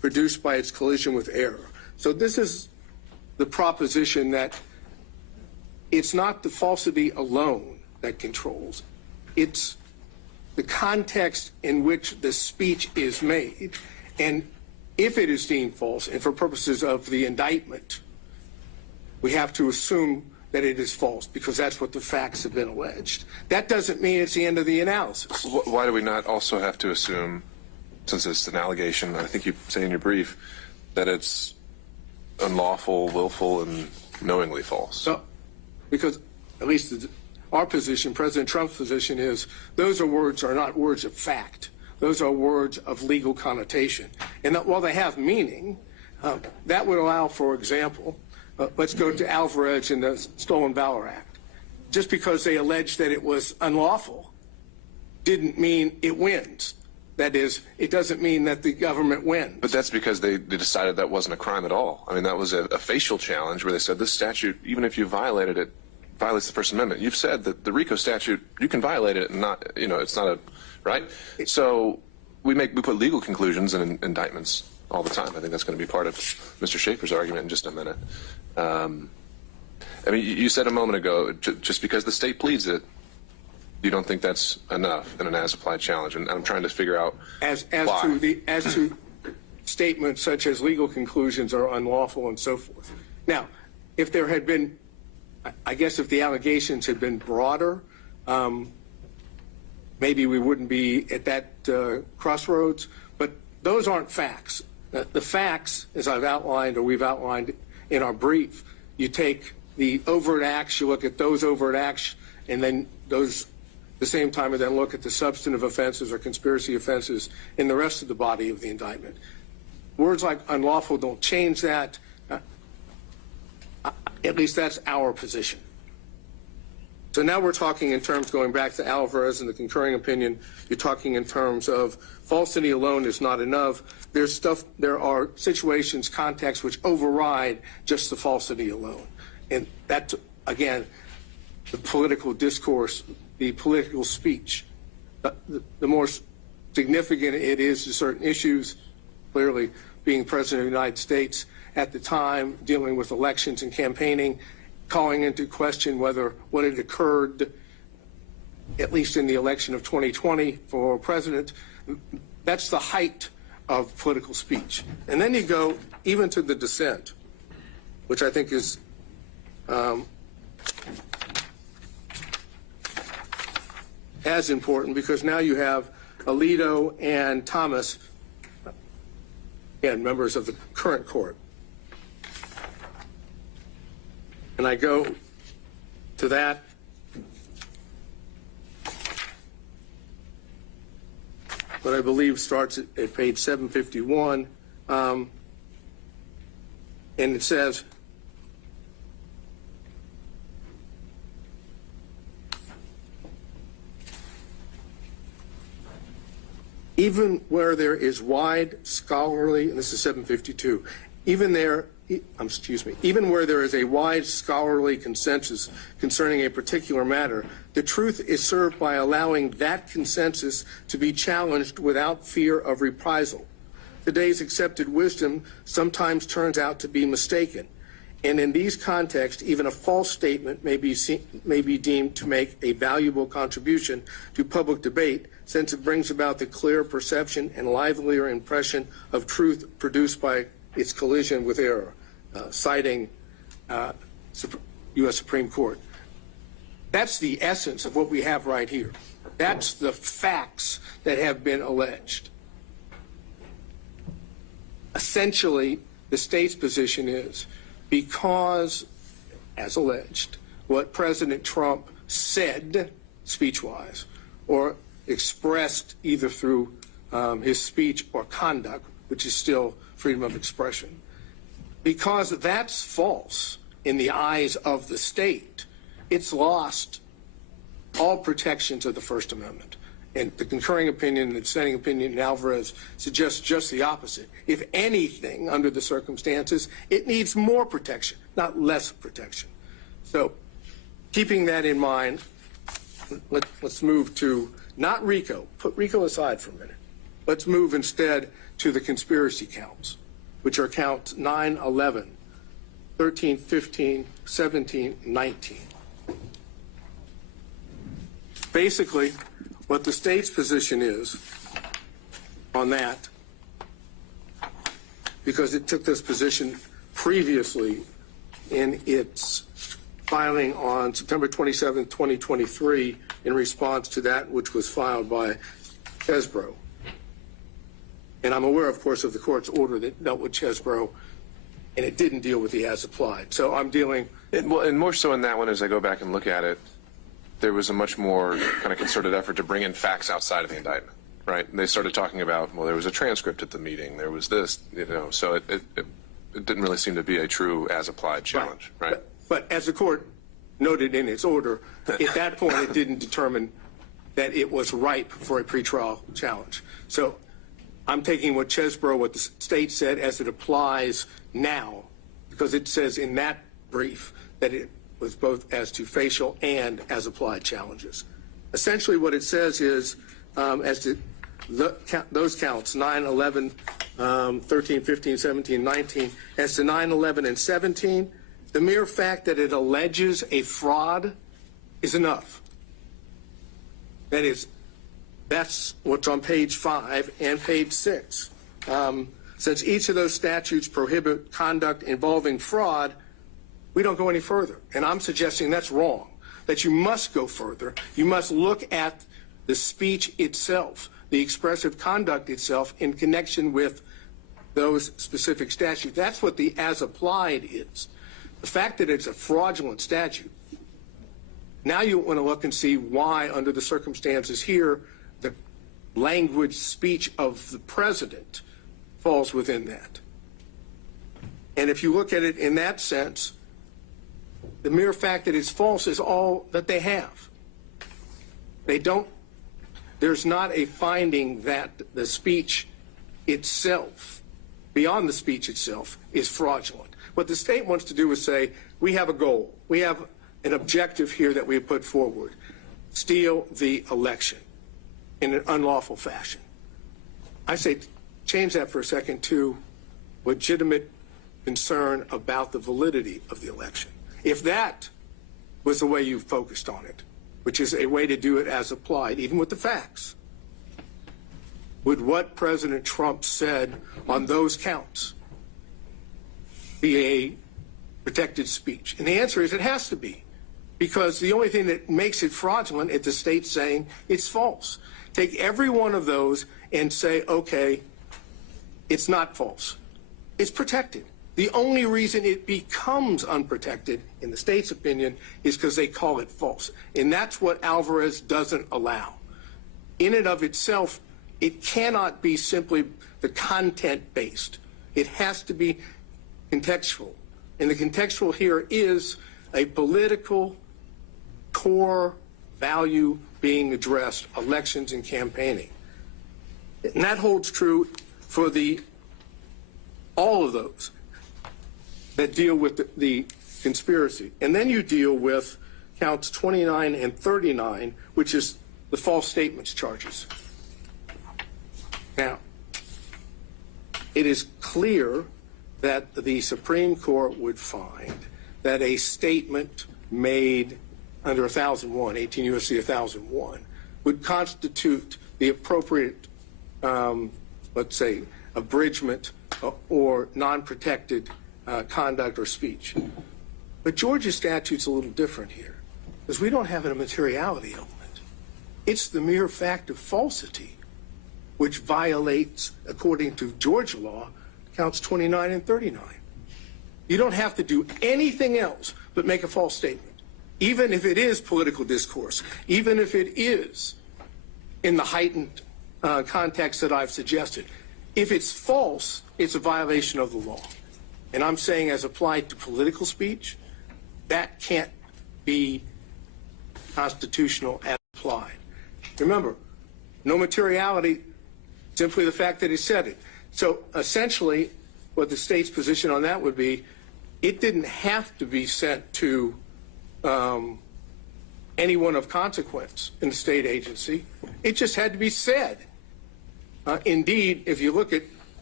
produced by its collision with error. So this is the proposition that it's not the falsity alone that controls. It's the context in which the speech is made. And if it is deemed false, and for purposes of the indictment, we have to assume that it is false because that's what the facts have been alleged. That doesn't mean it's the end of the analysis. Why do we not also have to assume, since it's an allegation, I think you say in your brief, that it's unlawful, willful, and knowingly false? No, because at least our position, President Trump's position, is those are not words of fact. Those are words of legal connotation. And that while they have meaning, that would allow, for example, let's go to Alvarez and the Stolen Valor Act. Just because they alleged that it was unlawful didn't mean it wins. That is, it doesn't mean that the government wins. But that's because they decided that wasn't a crime at all. I mean, that was a facial challenge where they said this statute, even if you violated it, violates the First Amendment. You've said that the RICO statute, you can violate it and not, it's not a, right? So we put legal conclusions in indictments all the time. I think that's going to be part of Mr. Schaefer's argument in just a minute. I mean, you said a moment ago, just because the state pleads it, you don't think that's enough in an as-applied challenge, and I'm trying to figure out why. As to statements such as legal conclusions are unlawful and so forth. Now, if there had been, I guess if the allegations had been broader, maybe we wouldn't be at that crossroads, but those aren't facts. The facts, as I've outlined or we've outlined in our brief, you take the overt acts, you look at those overt acts, and then those the same time and then look at the substantive offenses or conspiracy offenses in the rest of the body of the indictment. Words like unlawful don't change that. At least that's our position. So now we're talking in terms, going back to Alvarez and the concurring opinion, you're talking in terms of falsity alone is not enough. There are situations, contexts which override just the falsity alone. And that, again, the political discourse, the political speech, the more significant it is to certain issues, clearly being President of the United States at the time, dealing with elections and campaigning, calling into question whether what had occurred, at least in the election of 2020 for president, that's the height of political speech. And then you go even to the dissent, which I think is as important, because now you have Alito and Thomas, again, members of the current court. And I go to that. What I believe starts at page 751, and it says, even where there is wide scholarly, and this is 752, even where there is a wide scholarly consensus concerning a particular matter, the truth is served by allowing that consensus to be challenged without fear of reprisal. Today's accepted wisdom sometimes turns out to be mistaken, and in these contexts, even a false statement may be deemed to make a valuable contribution to public debate, since it brings about the clear perception and livelier impression of truth produced by its collision with error, citing U.S. Supreme Court. That's the essence of what we have right here. That's the facts that have been alleged. Essentially, the state's position is because, as alleged, what President Trump said speech-wise or expressed either through his speech or conduct, which is still freedom of expression, because that's false in the eyes of the state, it's lost all protections of the First Amendment. And the concurring opinion and the dissenting opinion in Alvarez suggests just the opposite. If anything, under the circumstances, it needs more protection, not less protection. So keeping that in mind, let's move to not RICO. Put RICO aside for a minute. Let's move instead to the conspiracy counts, which are counts 9, 11, 13, 15, 17, 19. Basically, what the state's position is on that, because it took this position previously in its filing on September 27, 2023, in response to that which was filed by Chesbrough. And I'm aware, of course, of the court's order that dealt with Chesbrough, and it didn't deal with the as applied. So I'm dealing. And more so in that one, as I go back and look at it, there was a much more kind of concerted effort to bring in facts outside of the indictment, right? And they started talking about, well, there was a transcript at the meeting, there was this, so it didn't really seem to be a true as applied challenge, right? But as the court noted in its order, at that point it didn't determine that it was ripe for a pretrial challenge. So I'm taking what Chesbrough, what the state said, as it applies now, because it says in that brief that it was both as to facial and as applied challenges. Essentially what it says is, as to those counts, 9, 11, 13, 15, 17, 19, as to 9, 11, and 17, the mere fact that it alleges a fraud is enough. That is, that's what's on page 5 and page 6. Since each of those statutes prohibit conduct involving fraud, we don't go any further. And I'm suggesting that's wrong, that you must go further. You must look at the speech itself, the expressive conduct itself in connection with those specific statutes. That's what the as applied is. The fact that it's a fraudulent statute, now you want to look and see why, under the circumstances here, the language speech of the president falls within that. And if you look at it in that sense, the mere fact that it's false is all that they have. There's not a finding that the speech itself, beyond the speech itself, is fraudulent. What the state wants to do is say, we have a goal. We have an objective here that we have put forward. Steal the election in an unlawful fashion. I say change that for a second to legitimate concern about the validity of the election. If that was the way you focused on it, which is a way to do it as applied, even with the facts, would what President Trump said on those counts be a protected speech? And the answer is it has to be, because the only thing that makes it fraudulent is the state saying it's false. Take every one of those and say, okay, it's not false. It's protected. The only reason it becomes unprotected, in the state's opinion, is because they call it false. And that's what Alvarez doesn't allow. In and of itself, it cannot be simply the content-based. It has to be contextual. And the contextual here is a political core value being addressed, elections and campaigning. And that holds true for all of those that deal with the conspiracy. And then you deal with counts 29 and 39, which is the false statements charges. Now, it is clear that the Supreme Court would find that a statement made under 1001, 18 U.S.C. 1001, would constitute the appropriate, let's say, abridgment or non-protected conduct or speech. But Georgia's statute's a little different here, because we don't have a materiality element. It's the mere fact of falsity, which violates, according to Georgia law, counts 29 and 39. You don't have to do anything else but make a false statement, even if it is political discourse, even if it is in the heightened context that I've suggested. If it's false, it's a violation of the law. And I'm saying, as applied to political speech, that can't be constitutional as applied. Remember, no materiality, simply the fact that he said it. So essentially, what the state's position on that would be, it didn't have to be sent to anyone of consequence in the state agency. It just had to be said. Indeed, if you look at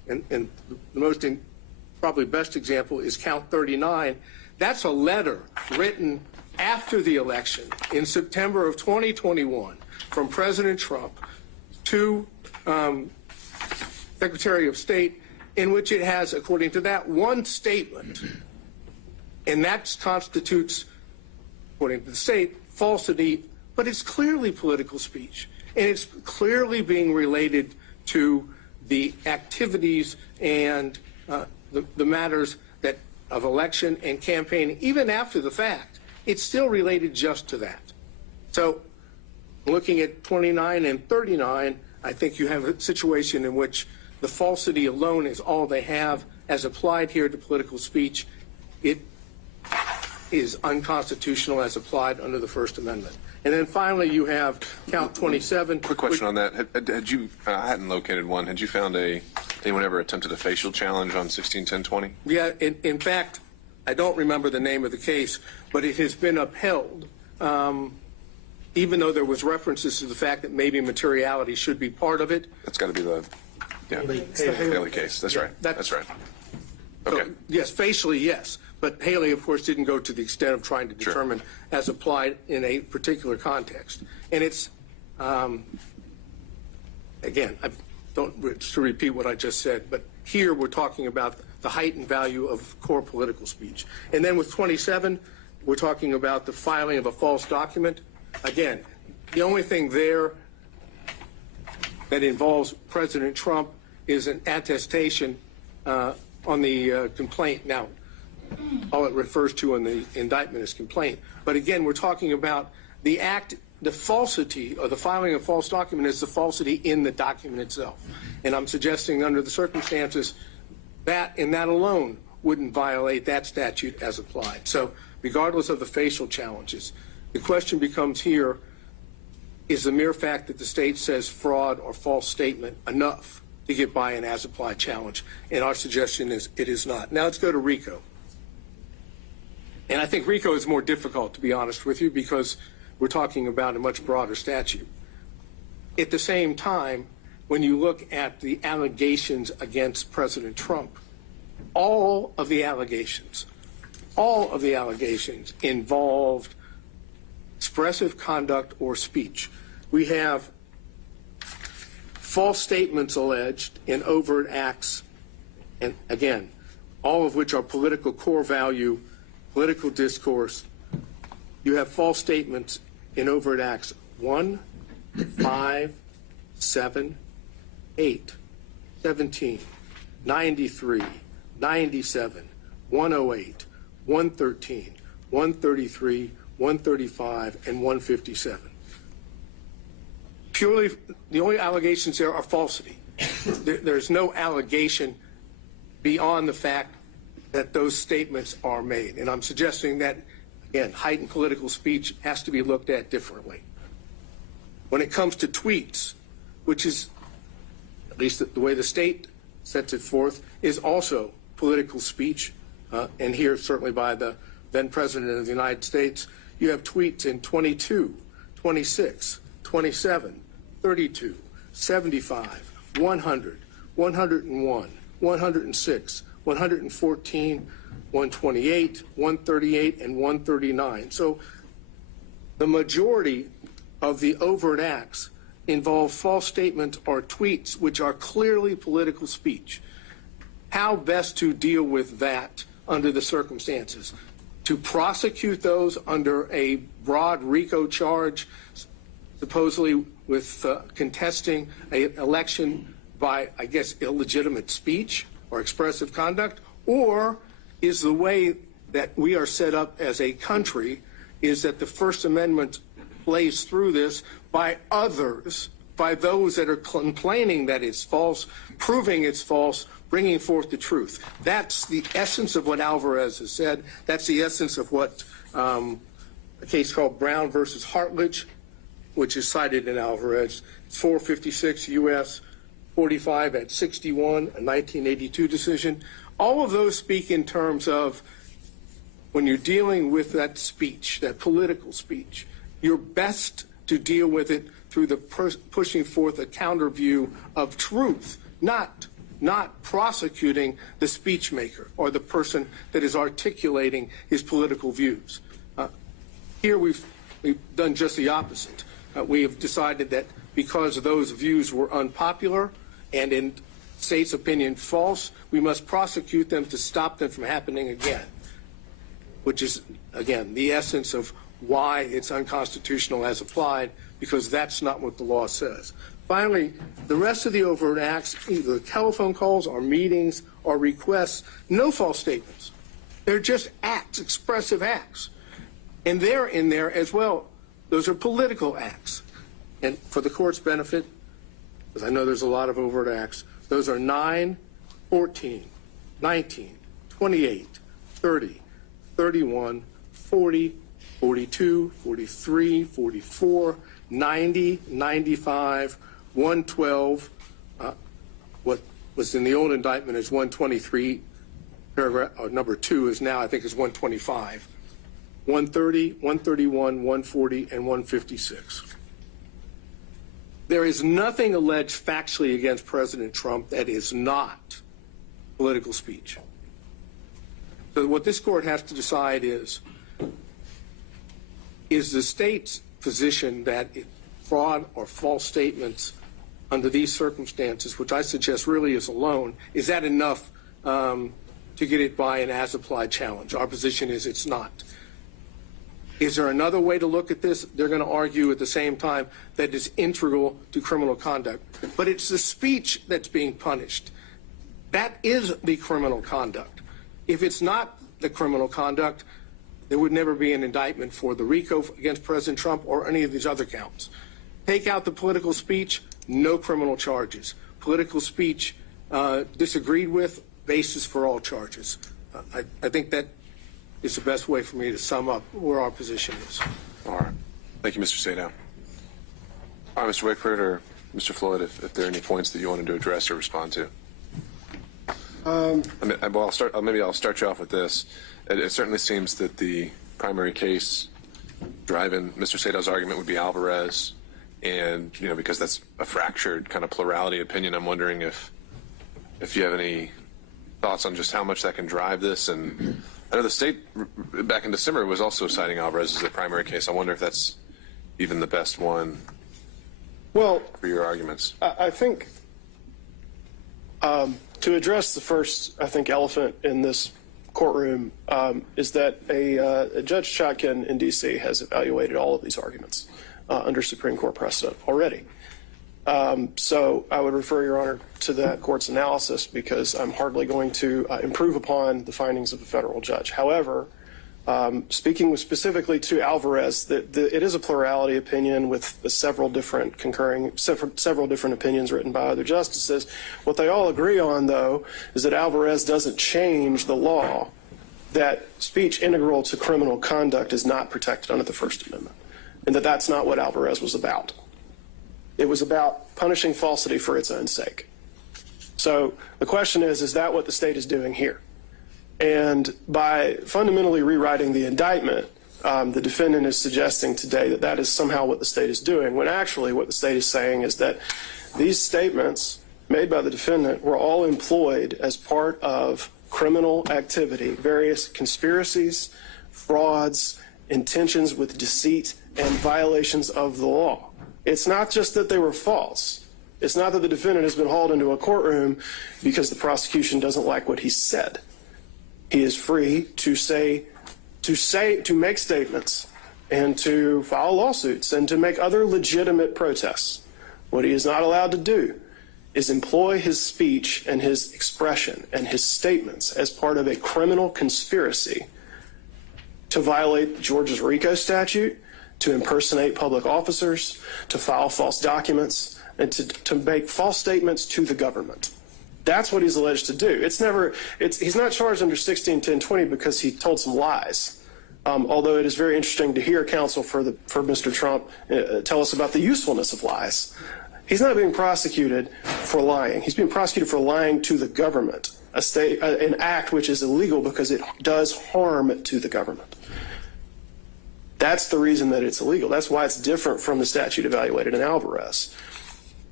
and the most probably best example is count 39. That's a letter written after the election in September of 2021 from President Trump to Secretary of State, in which it has, according to that, one statement, and that constitutes, according to the state, falsity, but it's clearly political speech, and it's clearly being related to the activities and the matters that of election and campaigning. Even after the fact, it's still related just to that. So looking at 29 and 39, I think you have a situation in which the falsity alone is all they have as applied here to political speech. It is unconstitutional as applied under the First Amendment. And then finally, you have count 27. Quick question on that. Had you, I hadn't located one. Had you found anyone ever attempted a facial challenge on 161020? Yeah, in fact, I don't remember the name of the case, but it has been upheld, even though there was references to the fact that maybe materiality should be part of it. That's got to be the Haley case. That's right. That's right. Okay. So, yes, facially, yes. But Haley, of course, didn't go to the extent of trying to determine as applied in a particular context. And it's, again, I don't to repeat what I just said, but here we're talking about the heightened value of core political speech. And then with 27, we're talking about the filing of a false document. Again, the only thing there that involves President Trump is an attestation on the complaint. Now, all it refers to in the indictment is complaint. But again, we're talking about the act, the falsity, or the filing of false document is the falsity in the document itself. And I'm suggesting under the circumstances that in that alone wouldn't violate that statute as applied. So regardless of the facial challenges, the question becomes here, is the mere fact that the state says fraud or false statement enough to get by an as applied challenge? And our suggestion is it is not. Now let's go to RICO. And I think RICO is more difficult, to be honest with you, because we're talking about a much broader statute. At the same time, when you look at the allegations against President Trump, all of the allegations involved expressive conduct or speech. We have false statements alleged in overt acts, and again, all of which are political core value, political discourse. You have false statements in overt acts 1, 5, 7, 8, 17, 93, 97, 108, 113, 133, 135, and 157. Purely, the only allegations there are falsity. There's no allegation beyond the fact that those statements are made. And I'm suggesting that, again, heightened political speech has to be looked at differently. When it comes to tweets, which is, at least the way the state sets it forth, is also political speech, and here certainly by the then President of the United States, you have tweets in 22, 26, 27, 32, 75, 100, 101, 106, 114, 128, 138, and 139. So the majority of the overt acts involve false statements or tweets which are clearly political speech. How best to deal with that under the circumstances? To prosecute those under a broad RICO charge, supposedly with contesting an election by, I guess, illegitimate speech or expressive conduct? Or is the way that we are set up as a country is that the First Amendment plays through this by others, by those that are complaining that it's false, proving it's false, bringing forth the truth? That's the essence of what Alvarez has said. That's the essence of what a case called Brown versus Hartledge, which is cited in Alvarez. It's 456 U.S. 45 at 61, a 1982 decision. All of those speak in terms of when you're dealing with that speech, that political speech, you're best to deal with it through the pushing forth a counter view of truth, not not prosecuting the speech maker or the person that is articulating his political views. Here we've done just the opposite. We have decided that because those views were unpopular and in state's opinion false, we must prosecute them to stop them from happening again, which is, again, the essence of why it's unconstitutional as applied, because that's not what the law says. Finally, the rest of the overt acts, either telephone calls or meetings or requests, no false statements. They're just acts, expressive acts. And they're in there as well. Those are political acts. And for the court's benefit, because I know there's a lot of overt acts, those are 9, 14, 19, 28, 30, 31, 40, 42, 43, 44, 90, 95, 112. What was in the old indictment is 123, paragraph number 2 is now, I think, is 125. 130, 131, 140, and 156. There is nothing alleged factually against President Trump that is not political speech. So what this court has to decide is the state's position that fraud or false statements under these circumstances, which I suggest really is alone, is that enough to get it by an as-applied challenge? Our position is it's not. Is there another way to look at this? They're going to argue at the same time that it's integral to criminal conduct. But it's the speech that's being punished. That is the criminal conduct. If it's not the criminal conduct, there would never be an indictment for the RICO against President Trump or any of these other counts. Take out the political speech, no criminal charges. Political speech disagreed with, basis for all charges. I think that is the best way for me to sum up where our position is. All right. Thank you, Mr. Sadow. All right, Mr. Wickford or Mr. Floyd, if there are any points that you wanted to address or respond to. Maybe I'll start you off with this. It certainly seems that the primary case driving Mr. Sadow's argument would be Alvarez, and because that's a fractured kind of plurality opinion, I'm wondering if you have any thoughts on just how much that can drive this. And I know the state back in December was also citing Alvarez as the primary case. I wonder if that's even the best one for your arguments. I think to address the first, elephant in this courtroom is that a Judge Chotkin in D.C. has evaluated all of these arguments under Supreme Court precedent already. So I would refer, Your Honor, to that court's analysis because I'm hardly going to improve upon the findings of a federal judge. However, speaking specifically to Alvarez, it is a plurality opinion with several different opinions written by other justices. What they all agree on, though, is that Alvarez doesn't change the law that speech integral to criminal conduct is not protected under the First Amendment, and that that's not what Alvarez was about. It was about punishing falsity for its own sake. So the question is that what the state is doing here? And by fundamentally rewriting the indictment, the defendant is suggesting today that that is somehow what the state is doing, when actually what the state is saying is that these statements made by the defendant were all employed as part of criminal activity, various conspiracies, frauds, intentions with deceit, and violations of the law. It's not just that they were false. It's not that the defendant has been hauled into a courtroom because the prosecution doesn't like what he said. He is free to make statements and to file lawsuits and to make other legitimate protests. What he is not allowed to do is employ his speech and his expression and his statements as part of a criminal conspiracy to violate Georgia's RICO statute, to impersonate public officers, to file false documents, and to make false statements to the government. That's what he's alleged to do. He's not charged under 161020 because he told some lies. Although it is very interesting to hear counsel for Mr. Trump tell us about the usefulness of lies. He's not being prosecuted for lying. He's being prosecuted for lying to the government, an act which is illegal because it does harm to the government. That's the reason that it's illegal. That's why it's different from the statute evaluated in Alvarez.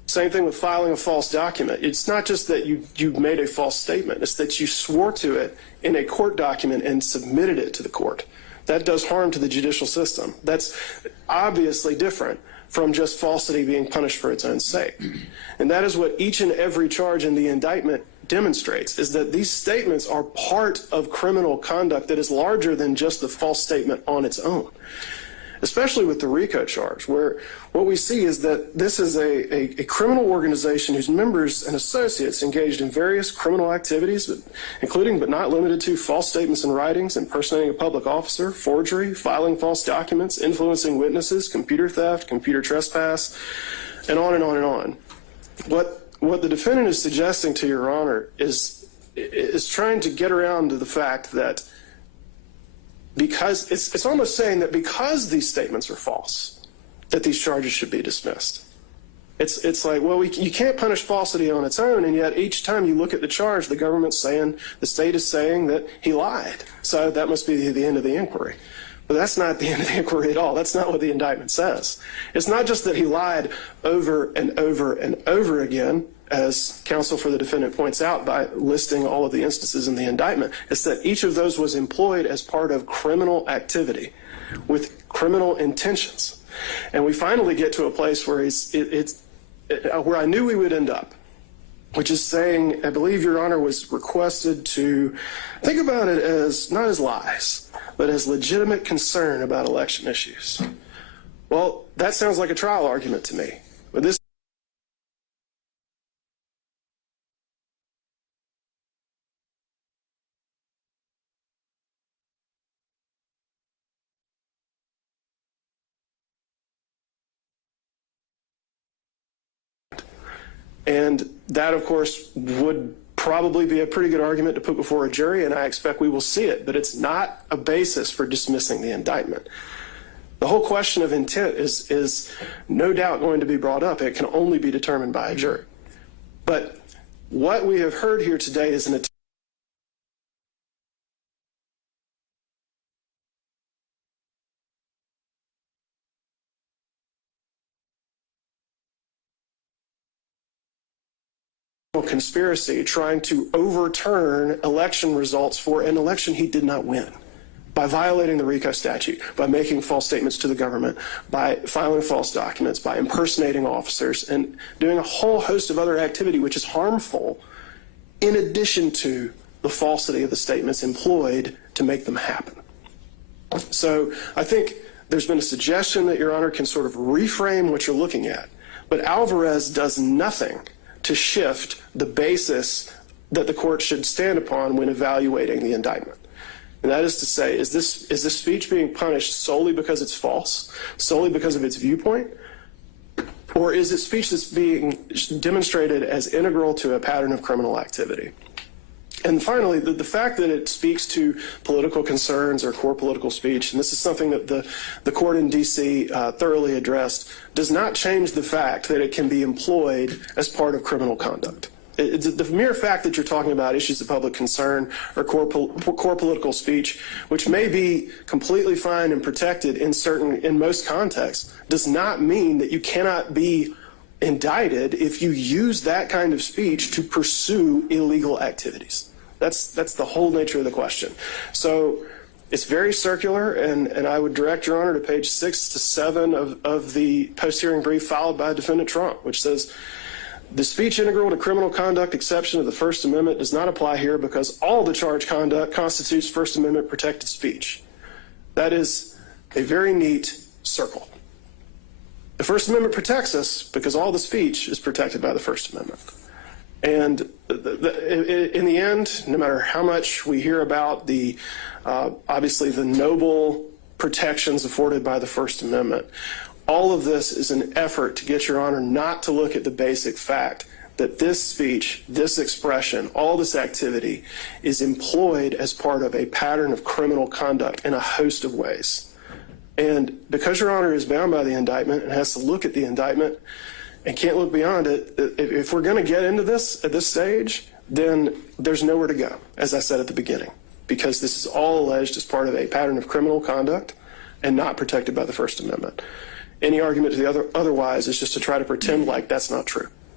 Same thing with filing a false document. It's not just that you made a false statement. It's that you swore to it in a court document and submitted it to the court. That does harm to the judicial system. That's obviously different from just falsity being punished for its own sake. And that is what each and every charge in the indictment demonstrates, is that these statements are part of criminal conduct that is larger than just the false statement on its own. Especially with the RICO charge, where what we see is that this is a criminal organization whose members and associates engaged in various criminal activities, including but not limited to false statements and writings, impersonating a public officer, forgery, filing false documents, influencing witnesses, computer theft, computer trespass, and on and on and on. What the defendant is suggesting to Your Honor is trying to get around to the fact that because it's almost saying that because these statements are false, that these charges should be dismissed. It's like, well, you can't punish falsity on its own, and yet each time you look at the charge, the government's saying, the state is saying that he lied. So that must be the end of the inquiry. But that's not the end of the inquiry at all. That's not what the indictment says. It's not just that he lied over and over and over again, as counsel for the defendant points out by listing all of the instances in the indictment. It's that each of those was employed as part of criminal activity with criminal intentions. And we finally get to a place where where I knew we would end up, which is saying, I believe Your Honor was requested to think about it as not as lies, but as legitimate concern about election issues. Well, that sounds like a trial argument to me. But this and that, of course, would probably be a pretty good argument to put before a jury, and I expect we will see it, but it's not a basis for dismissing the indictment. The whole question of intent is no doubt going to be brought up. It can only be determined by a jury. But what we have heard here today is an attempt conspiracy trying to overturn election results for an election he did not win by violating the RICO statute, by making false statements to the government, by filing false documents, by impersonating officers, and doing a whole host of other activity which is harmful in addition to the falsity of the statements employed to make them happen. So I think there's been a suggestion that Your Honor can sort of reframe what you're looking at, but Alvarez does nothing to shift the basis that the court should stand upon when evaluating the indictment. And that is to say, is this speech being punished solely because it's false, solely because of its viewpoint, or is it speech that's being demonstrated as integral to a pattern of criminal activity? And finally, the fact that it speaks to political concerns or core political speech, and this is something that the court in D.C. Thoroughly addressed, does not change the fact that it can be employed as part of criminal conduct. The mere fact that you're talking about issues of public concern or core political speech, which may be completely fine and protected in most contexts, does not mean that you cannot be indicted if you use that kind of speech to pursue illegal activities. That's the whole nature of the question. So it's very circular, and I would direct Your Honor to page 6 to 7 of the post-hearing brief filed by Defendant Trump, which says, the speech integral to criminal conduct exception of the First Amendment does not apply here because all the charged conduct constitutes First Amendment protected speech. That is a very neat circle. The First Amendment protects us because all the speech is protected by the First Amendment. And in the end, no matter how much we hear about obviously the noble protections afforded by the First Amendment, all of this is an effort to get Your Honor not to look at the basic fact that this speech, this expression, all this activity is employed as part of a pattern of criminal conduct in a host of ways. And because Your Honor is bound by the indictment and has to look at the indictment and can't look beyond it, if we're going to get into this at this stage, then there's nowhere to go, as I said at the beginning, because this is all alleged as part of a pattern of criminal conduct and not protected by the First Amendment. Any argument to the otherwise is just to try to pretend like that's not true.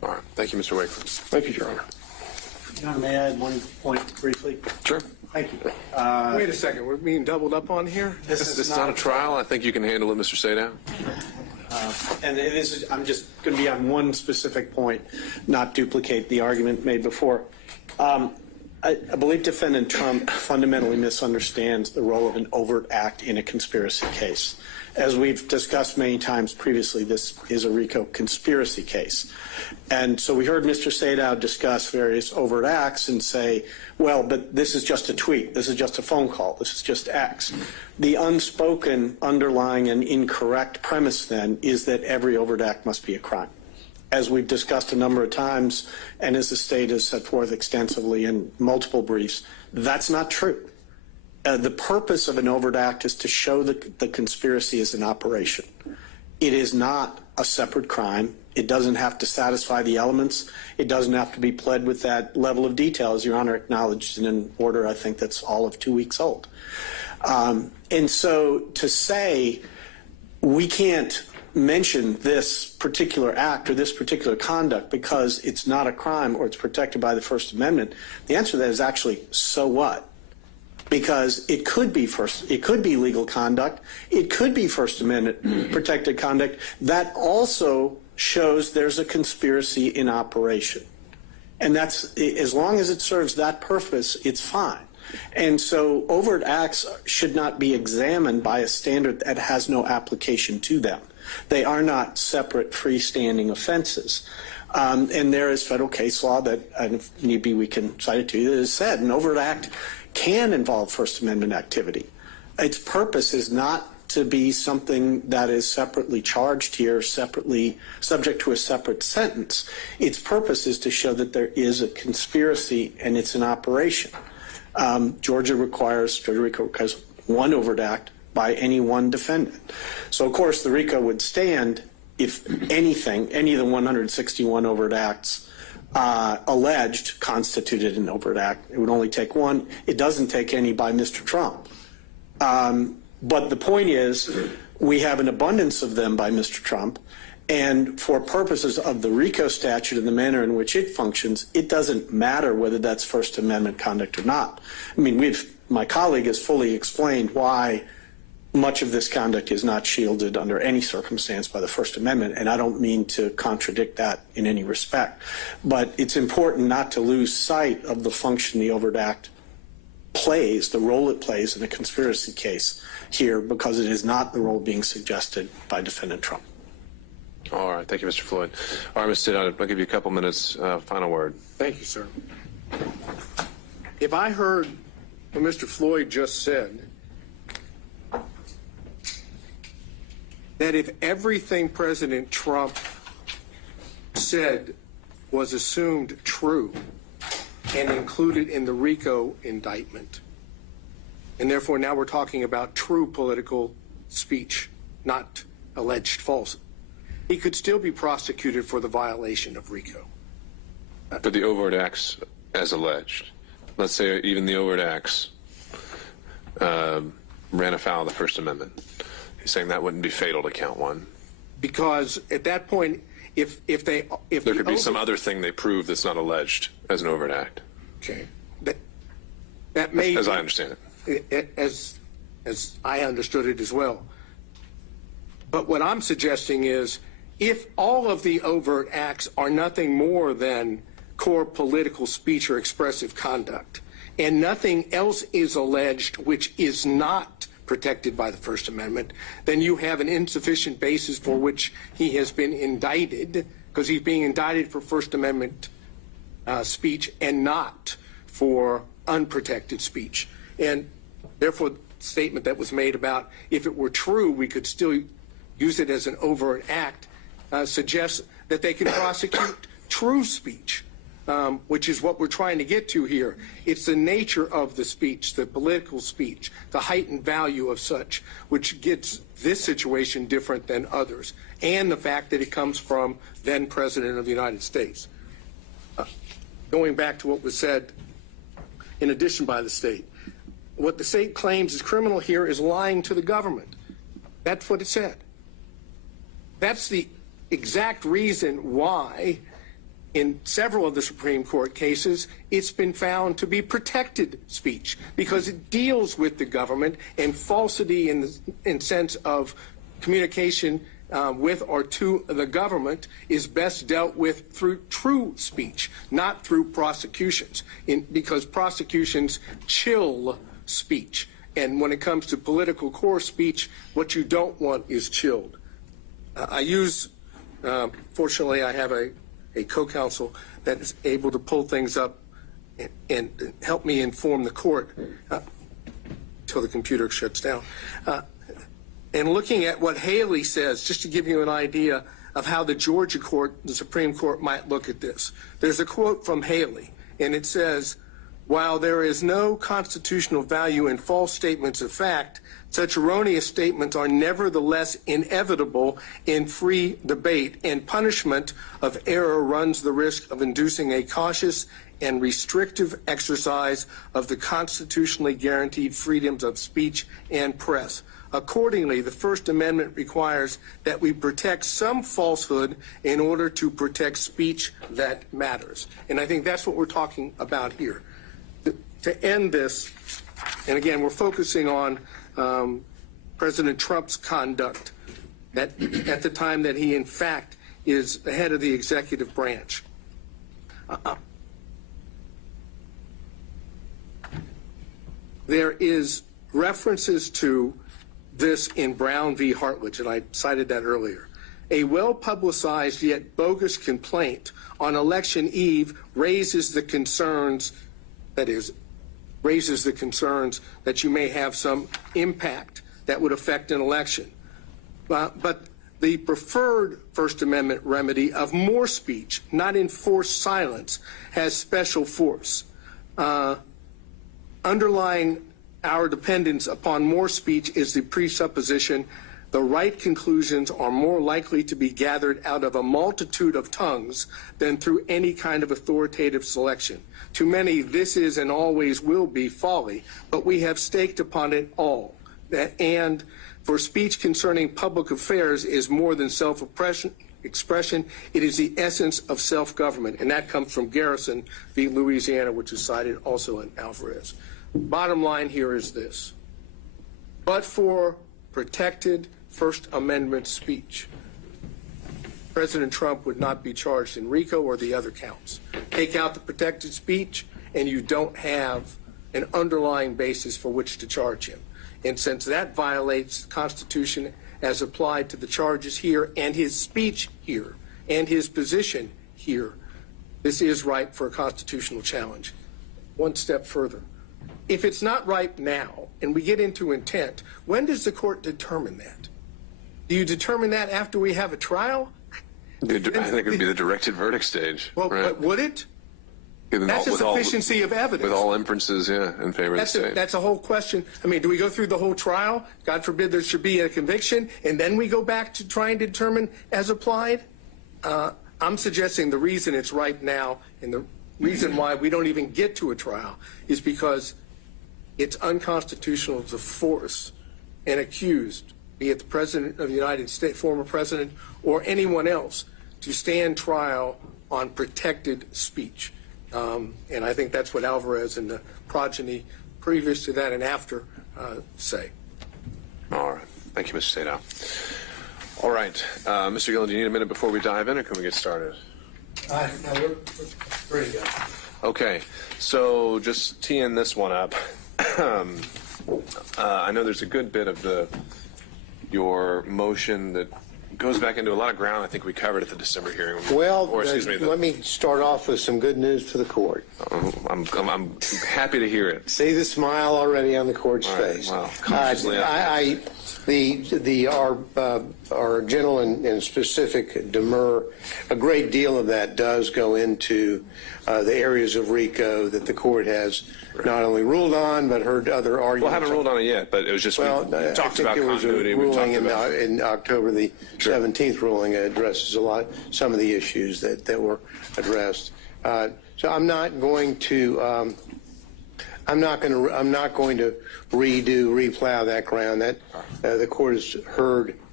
All right. Thank you, Mr. Wakeland. Thank you, Your Honor. Your Honor, may I add one point briefly? Sure. Thank you. Wait a second, we're being doubled up on here? This is not a trial. I think you can handle it, Mr. Sadow. And this is, I'm just going to be on one specific point, not duplicate the argument made before. I believe Defendant Trump fundamentally misunderstands the role of an overt act in a conspiracy case. As we've discussed many times previously, this is a RICO conspiracy case. And so we heard Mr. Sadow discuss various overt acts and say, well, but this is just a tweet, this is just a phone call, this is just X. The unspoken underlying and incorrect premise then is that every overt act must be a crime. As we've discussed a number of times, and as the state has set forth extensively in multiple briefs, that's not true. The purpose of an overt act is to show that the conspiracy is an operation. It is not a separate crime. It doesn't have to satisfy the elements. It doesn't have to be pled with that level of detail, as Your Honor acknowledged in an order I think that's all of 2 weeks old. And so to say we can't mention this particular act or this particular conduct because it's not a crime or it's protected by the First Amendment, the answer to that is actually, so what? Because it could be legal conduct, it could be First Amendment protected conduct that also shows there's a conspiracy in operation. And that's, as long as it serves that purpose, it's fine. And so overt acts should not be examined by a standard that has no application to them. They are not separate freestanding offenses. And there is federal case law that, if need be, we can cite it to you, that has said an overt act can involve First Amendment activity. Its purpose is not to be something that is separately charged here, separately subject to a separate sentence. Its purpose is to show that there is a conspiracy and it's an operation. Georgia RICO requires one overt act by any one defendant. So, of course, the RICO would stand if anything, any of the 161 overt acts alleged constituted an overt act. It would only take one. It doesn't take any by Mr. Trump. But the point is, we have an abundance of them by Mr. Trump, and for purposes of the RICO statute and the manner in which it functions, it doesn't matter whether that's First Amendment conduct or not. I mean, my colleague has fully explained why much of this conduct is not shielded under any circumstance by the First Amendment, and I don't mean to contradict that in any respect. But it's important not to lose sight of the function the overt act plays, the role it plays in a conspiracy case here, because it is not the role being suggested by Defendant Trump. All right. Thank you, Mr. Floyd. All right, Mr. Sadow, I'll give you a couple minutes. Final word. Thank you, sir. If I heard what Mr. Floyd just said, that if everything President Trump said was assumed true and included in the RICO indictment, and therefore now we're talking about true political speech, not alleged false, he could still be prosecuted for the violation of RICO. For the overt acts as alleged. Let's say even the overt acts ran afoul of the First Amendment. He's saying that wouldn't be fatal to count one. Because at that point, if there could be some other thing they prove that's not alleged as an overt act. Okay. That may as I understand it. As I understood it as well. But what I'm suggesting is, if all of the overt acts are nothing more than core political speech or expressive conduct, and nothing else is alleged which is not protected by the First Amendment, then you have an insufficient basis for which he has been indicted, because he's being indicted for First Amendment speech and not for unprotected speech. And therefore, the statement that was made about if it were true, we could still use it as an overt act, suggests that they can prosecute true speech, which is what we're trying to get to here. It's the nature of the speech, the political speech, the heightened value of such, which gets this situation different than others, and the fact that it comes from then President of the United States. Going back to what was said in addition by the state, what the state claims is criminal here is lying to the government. That's what it said. That's the exact reason why in several of the Supreme Court cases, it's been found to be protected speech because it deals with the government, and falsity in sense of communication with or to the government is best dealt with through true speech, not through prosecutions, because prosecutions chill speech. And when it comes to political core speech, what you don't want is chilled. Fortunately, I have a co-counsel that is able to pull things up and help me inform the court until the computer shuts down. And looking at what Haley says, just to give you an idea of how the Georgia court, the Supreme Court, might look at this. There's a quote from Haley, and it says, "While there is no constitutional value in false statements of fact, such erroneous statements are nevertheless inevitable in free debate, and punishment of error runs the risk of inducing a cautious and restrictive exercise of the constitutionally guaranteed freedoms of speech and press. Accordingly, the First Amendment requires that we protect some falsehood in order to protect speech that matters." And I think that's what we're talking about here. To end this, and again, we're focusing on President Trump's conduct at the time that he, in fact, is the head of the executive branch. There is references to this in Brown v. Hartledge, and I cited that earlier. A well-publicized yet bogus complaint on election eve raises the concerns, that you may have some impact that would affect an election. But the preferred First Amendment remedy of more speech, not enforced silence, has special force. Underlying our dependence upon more speech is the presupposition the right conclusions are more likely to be gathered out of a multitude of tongues than through any kind of authoritative selection. To many, this is and always will be folly, but we have staked upon it all. And for speech concerning public affairs is more than self-expression, it is the essence of self-government. And that comes from Garrison v. Louisiana, which is cited also in Alvarez. Bottom line here is this. But for protected First Amendment speech, President Trump would not be charged in RICO or the other counts. Take out the protected speech, and you don't have an underlying basis for which to charge him. And since that violates the Constitution as applied to the charges here and his speech here and his position here, this is ripe for a constitutional challenge. One step further. If it's not ripe now and we get into intent, when does the court determine that? Do you determine that after we have a trial? I think it would be the directed verdict stage. Well, right? but would it? That's a sufficiency of evidence. With all inferences, in favor of the state. That's a whole question. I mean, do we go through the whole trial? God forbid there should be a conviction, and then we go back to try and determine as applied? I'm suggesting the reason it's ripe now and the reason why we don't even get to a trial is because it's unconstitutional to force an accused, be it the President of the United States, former President, or anyone else, to stand trial on protected speech. And I think that's what Alvarez and the progeny previous to that and after say. All right. Thank you, Mr. Sadow. All right. Mr. Gillen, do you need a minute before we dive in, or can we get started? No, we're ready to go. Okay. So just teeing this one up. I know there's a good bit of your motion that goes back into a lot of ground I think we covered at the December hearing. Well, let me start off with some good news for the court. I'm happy to hear it. See the smile already on the court's face. Wow. Our general and specific Demurrer, a great deal of that does go into the areas of RICO that the court has not only ruled on but heard other arguments. Well, I haven't ruled on it yet, but it was just we talked about continuity. We talked about in October the 17th ruling addresses some of the issues that were addressed. So I'm not going to replow that ground. That the court has heard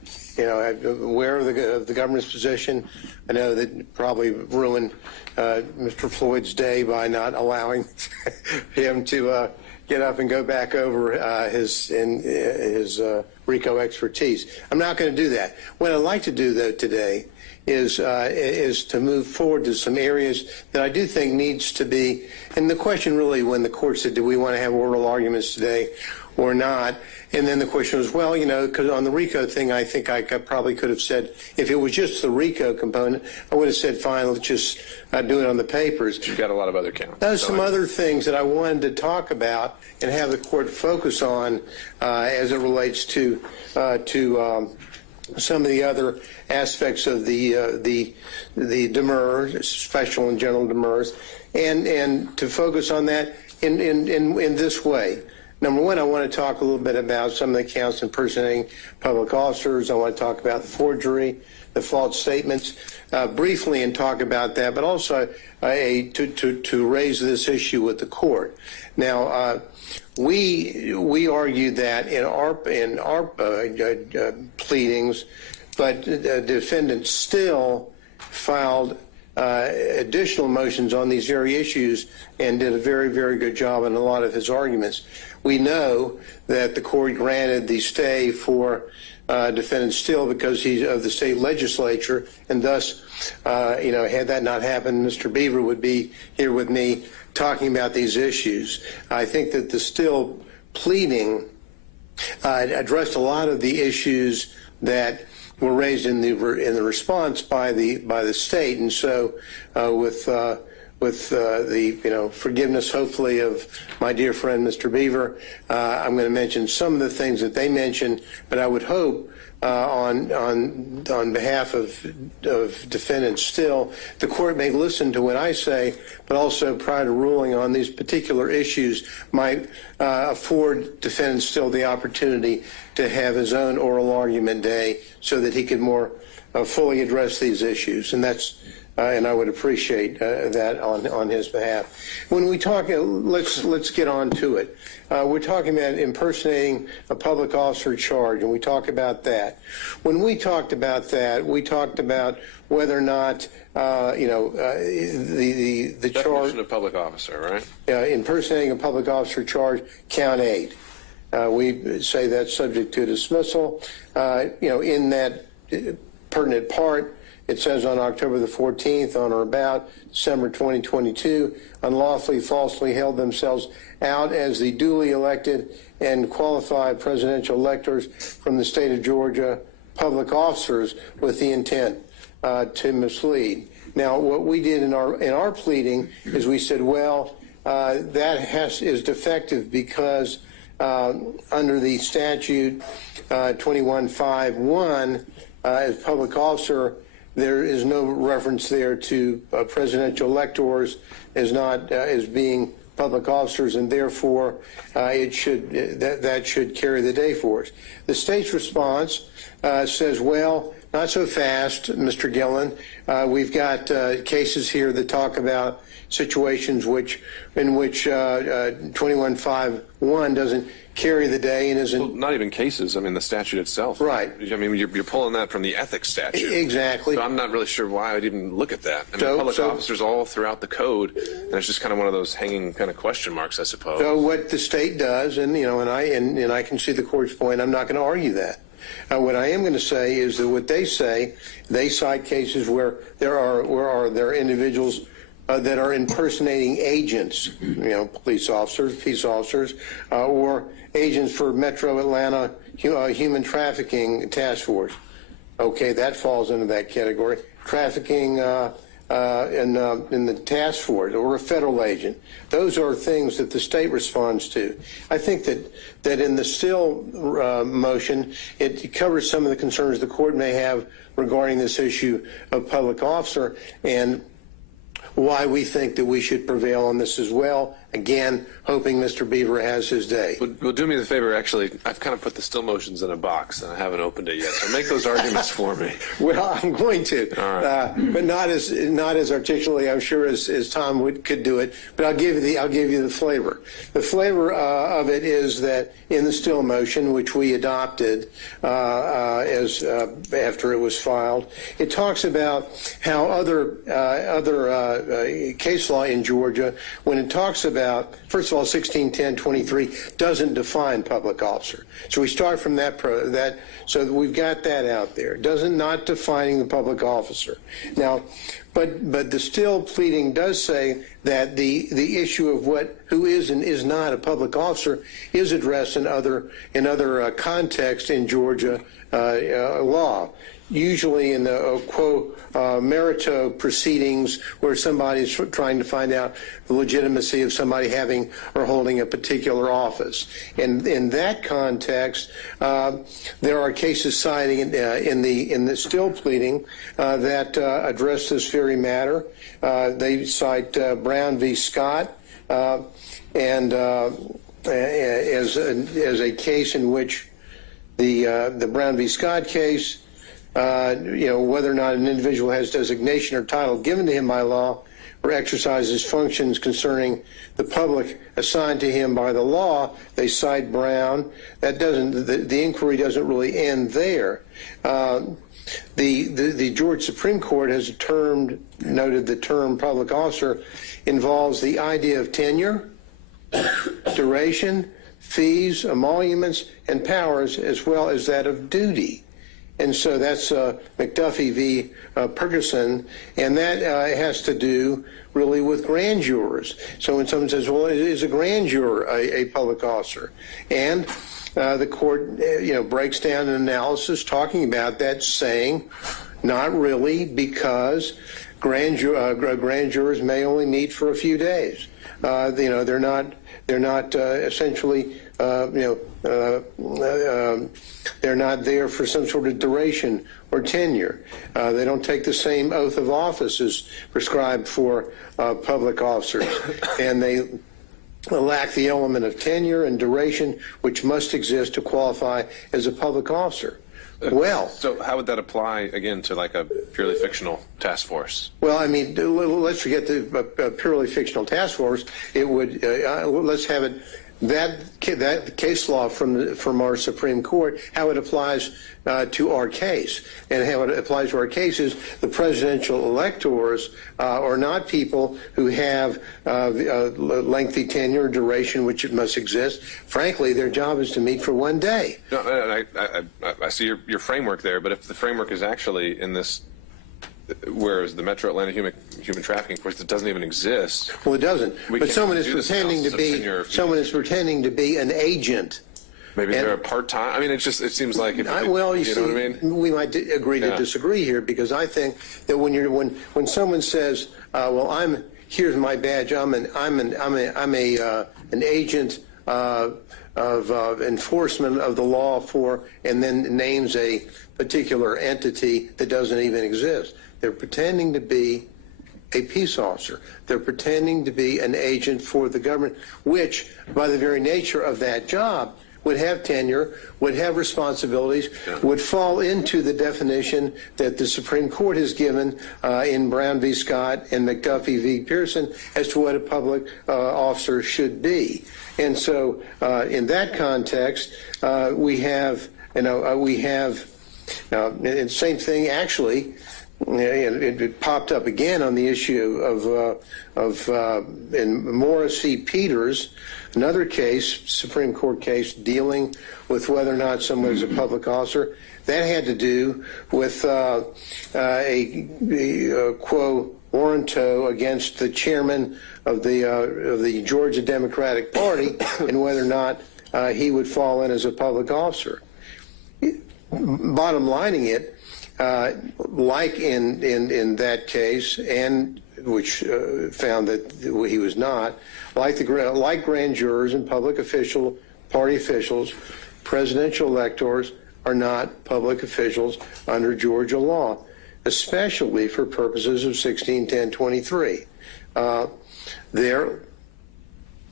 aware of the government's position. I know that probably ruined Mr. Floyd's day by not allowing him to get up and go back over his RICO expertise. I'm not going to do that. What I'd like to do, though, today is to move forward to some areas that I do think needs to be, and the question really when the court said, do we want to have oral arguments today or not? And then the question was, well, because on the RICO thing, I think I probably could have said, if it was just the RICO component, I would have said, fine, let's just do it on the papers. You've got a lot of other counts. There's some other things that I wanted to talk about and have the court focus on as it relates to some of the other aspects of the Demurrer, special and general Demurrers, and to focus on that in this way. Number one, I want to talk a little bit about some of the counts impersonating public officers. I want to talk about the forgery, the false statements, briefly, and talk about that, but also to raise this issue with the court. Now, we argue that in our pleadings, but the defendant still filed additional motions on these very issues and did a very, very good job in a lot of his arguments. We know that the court granted the stay for defendant Still because he's of the state legislature, and thus, had that not happened, Mr. Beaver would be here with me talking about these issues. I think that the Still pleading addressed a lot of the issues that were raised in the response by the state, and so with the forgiveness, hopefully, of my dear friend Mr. Beaver, I'm going to mention some of the things that they mentioned, but I would hope on behalf of defendants Still, the court may listen to what I say, but also prior to ruling on these particular issues might afford defendant Still the opportunity to have his own oral argument day so that he could more fully address these issues, and that's and I would appreciate that on his behalf. When we talk, let's get on to it. We're talking about impersonating a public officer charge, and we talk about that. When we talked about that, we talked about whether or not the charge definition of public officer, right? Impersonating a public officer charge, count 8. We say that's subject to dismissal. In that pertinent part, it says on October the 14th, on or about December 2022, unlawfully, falsely held themselves out as the duly elected and qualified presidential electors from the state of Georgia, public officers with the intent to mislead. Now, what we did in our pleading is we said, well, that is defective because under the statute 2151, as public officer, there is no reference there to presidential electors as being public officers, and therefore that should carry the day for us. The state's response says, well, not so fast, Mr. Gillen. We've got cases here that talk about situations in which 2151 doesn't carry the day and isn't. Well, not even cases. I mean, the statute itself. Right. I mean, you're pulling that from the ethics statute. Exactly. So I'm not really sure why I'd even look at that. I mean, public officers all throughout the code, and it's just kind of one of those hanging kind of question marks, I suppose. So what the state does, and I can see the court's point. I'm not going to argue that. What I am going to say is that what they say, they cite cases where there are individuals that are impersonating agents, police officers, peace officers, or agents for Metro Atlanta Human Trafficking Task Force. Okay, that falls into that category. Trafficking in the task force or a federal agent. Those are things that the state responds to. I think that in the Still motion, it covers some of the concerns the court may have regarding this issue of public officer and why we think that we should prevail on this as well. Again, hoping Mr. Beaver has his day. Well, do me the favor, actually, I've kind of put the still motions in a box, and I haven't opened it yet, so make those arguments for me. Well, I'm going to, All right. but not as articulately, I'm sure, as Tom could do it. But I'll give you the flavor. The flavor of it is that in the still motion, which we adopted after it was filed, it talks about how other case law in Georgia, when it talks about, first of all, 1610-23 doesn't define public officer. So we start from that, so we've got that out there. Not defining the public officer. Now, but the still pleading does say that the issue of who is and is not a public officer is addressed in other contexts in Georgia law. Usually in the quo merito proceedings where somebody's trying to find out the legitimacy of somebody having or holding a particular office. And in that context, there are cases citing in the still pleading that address this very matter. They cite Brown v. Scott and as a case in which the Brown v. Scott case, whether or not an individual has designation or title given to him by law or exercises functions concerning the public assigned to him by the law, they cite Brown. That doesn't, the inquiry doesn't really end there. The Georgia Supreme Court has noted the term public officer involves the idea of tenure, duration, fees, emoluments, and powers, as well as that of duty. And so that's McAfee v. Ferguson, and that has to do really with grand jurors. So when someone says, well, is a grand juror a public officer? And the court breaks down an analysis talking about that, saying not really, because grand jurors may only meet for a few days. They're not essentially they're not there for some sort of duration or tenure. They don't take the same oath of office as prescribed for public officers, and they lack the element of tenure and duration which must exist to qualify as a public officer. Well, so how would that apply again to like a purely fictional task force? Well, I mean, let's forget the purely fictional task force. It would let's have it that case law from our Supreme Court, how it applies to our case, and how it applies to our case is the presidential electors are not people who have lengthy tenure, duration, which it must exist. Frankly, their job is to meet for one day. No, I see your framework there, but if the framework is actually in this, whereas the Metro Atlanta human trafficking force, that doesn't even exist. Well, it doesn't. But someone is pretending to be an agent. Maybe they're a part-time. I mean, it seems like. You know what I mean? We might agree to disagree here, because I think that when someone says, "Well, here's my badge. I'm an agent of enforcement of the law for," and then names a particular entity that doesn't even exist. They're pretending to be a peace officer. They're pretending to be an agent for the government, which, by the very nature of that job, would have tenure, would have responsibilities, would fall into the definition that the Supreme Court has given in Brown v. Scott and McAfee v. Pearson as to what a public officer should be. And so in that context, we have, and same thing actually, it popped up again on the issue in Morris v. Peters, another case, Supreme Court case, dealing with whether or not someone is a public officer. That had to do with a quo warranto against the chairman of the Georgia Democratic Party and whether or not he would fall in as a public officer. Bottom lining it, like in that case, and which found that he was not, like grand jurors and public party officials, presidential electors are not public officials under Georgia law, especially for purposes of 1610-23.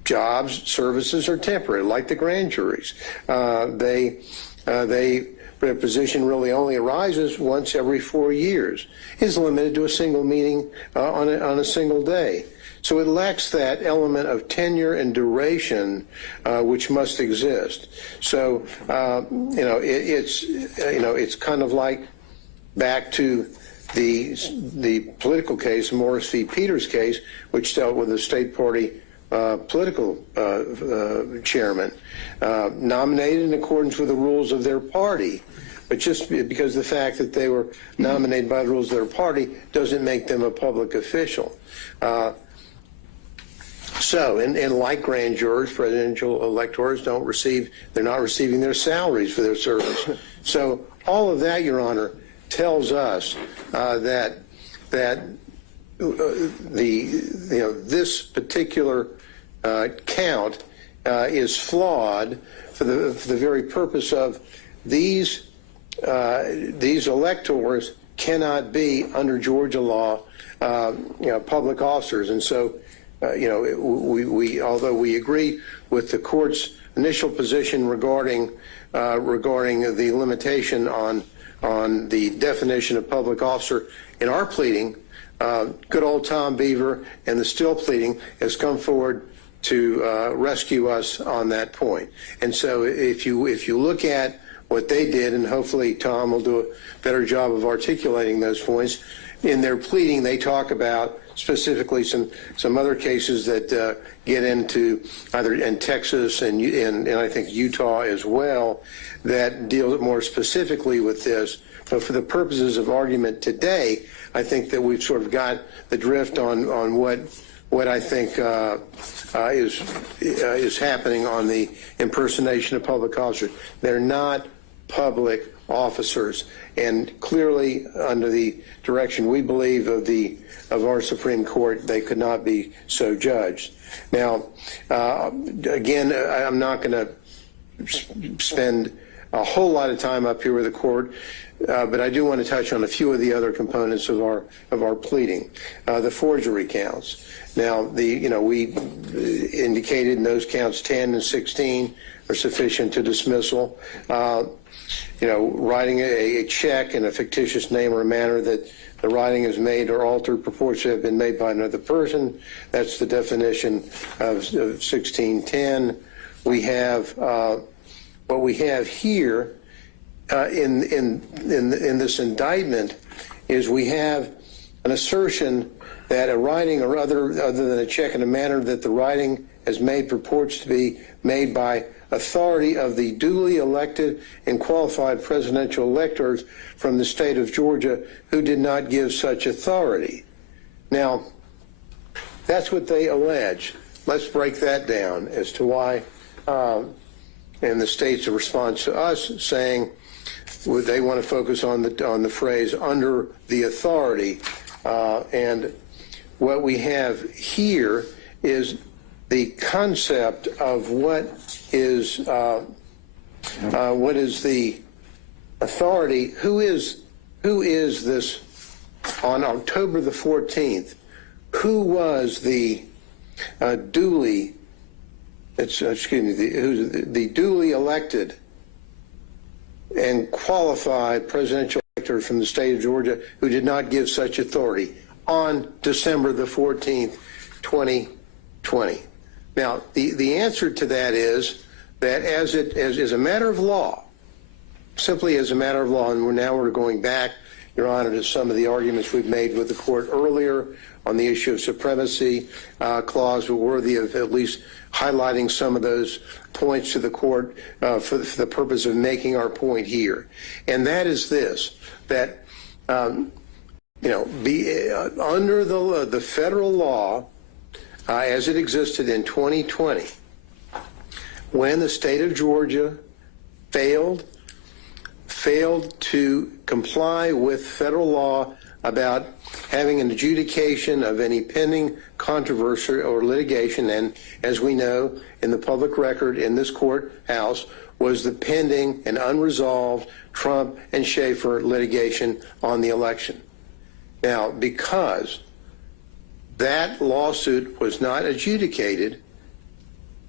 jobs, services are temporary, like the grand juries. Their position really only arises once every 4 years. Is limited to a single meeting on a single day. So it lacks that element of tenure and duration which must exist. So it's kind of like back to the political case, Morris v. Peters case, which dealt with a state party political chairman nominated in accordance with the rules of their party. But just because the fact that they were nominated by the rules of their party doesn't make them a public official. And like grand jurors, presidential electors they're not receiving their salaries for their service. So all of that, Your Honor, tells us that this particular count is flawed for the very purpose of these electors cannot be, under Georgia law, public officers. And so, although we agree with the court's initial position regarding the limitation on the definition of public officer in our pleading, good old Tom Beaver and the Still pleading has come forward to rescue us on that point. And so if you look at what they did, and hopefully Tom will do a better job of articulating those points, in their pleading they talk about specifically some other cases that get into either in Texas and I think Utah as well that deal more specifically with this. But for the purposes of argument today, I think that we've sort of got the drift on what I think is happening on the impersonation of public officers. They're not public officers, and clearly under the direction we believe of our Supreme Court, they could not be so judged. Now, again, I'm not going to spend a whole lot of time up here with the court, but I do want to touch on a few of the other components of our pleading. The forgery counts. Now, we indicated in those counts 10 and 16 are sufficient to dismissal. Writing a check in a fictitious name or manner that the writing is made or altered purports to have been made by another person. That's the definition of 1610. We have what we have here in this indictment is we have an assertion that a writing or other than a check in a manner that the writing has made purports to be made by authority of the duly elected and qualified presidential electors from the state of Georgia who did not give such authority. Now, that's what they allege. Let's break that down as to why, and the state's response to us saying they want to focus on the phrase under the authority, and what we have here is the concept of what is the authority. Who is this on October the 14th? Who was the duly elected and qualified presidential elector from the state of Georgia who did not give such authority on December the 14th, 2020? Now, the answer to that is that as a matter of law, simply as a matter of law, and we're going back, Your Honor, to some of the arguments we've made with the court earlier on the issue of supremacy clause, were worthy of at least highlighting some of those points to the court for the purpose of making our point here. And that is this, that under the federal law, as it existed in 2020, when the state of Georgia failed to comply with federal law about having an adjudication of any pending controversy or litigation, and as we know, in the public record in this courthouse was the pending and unresolved Trump and Schaefer litigation on the election. Now, because that lawsuit was not adjudicated,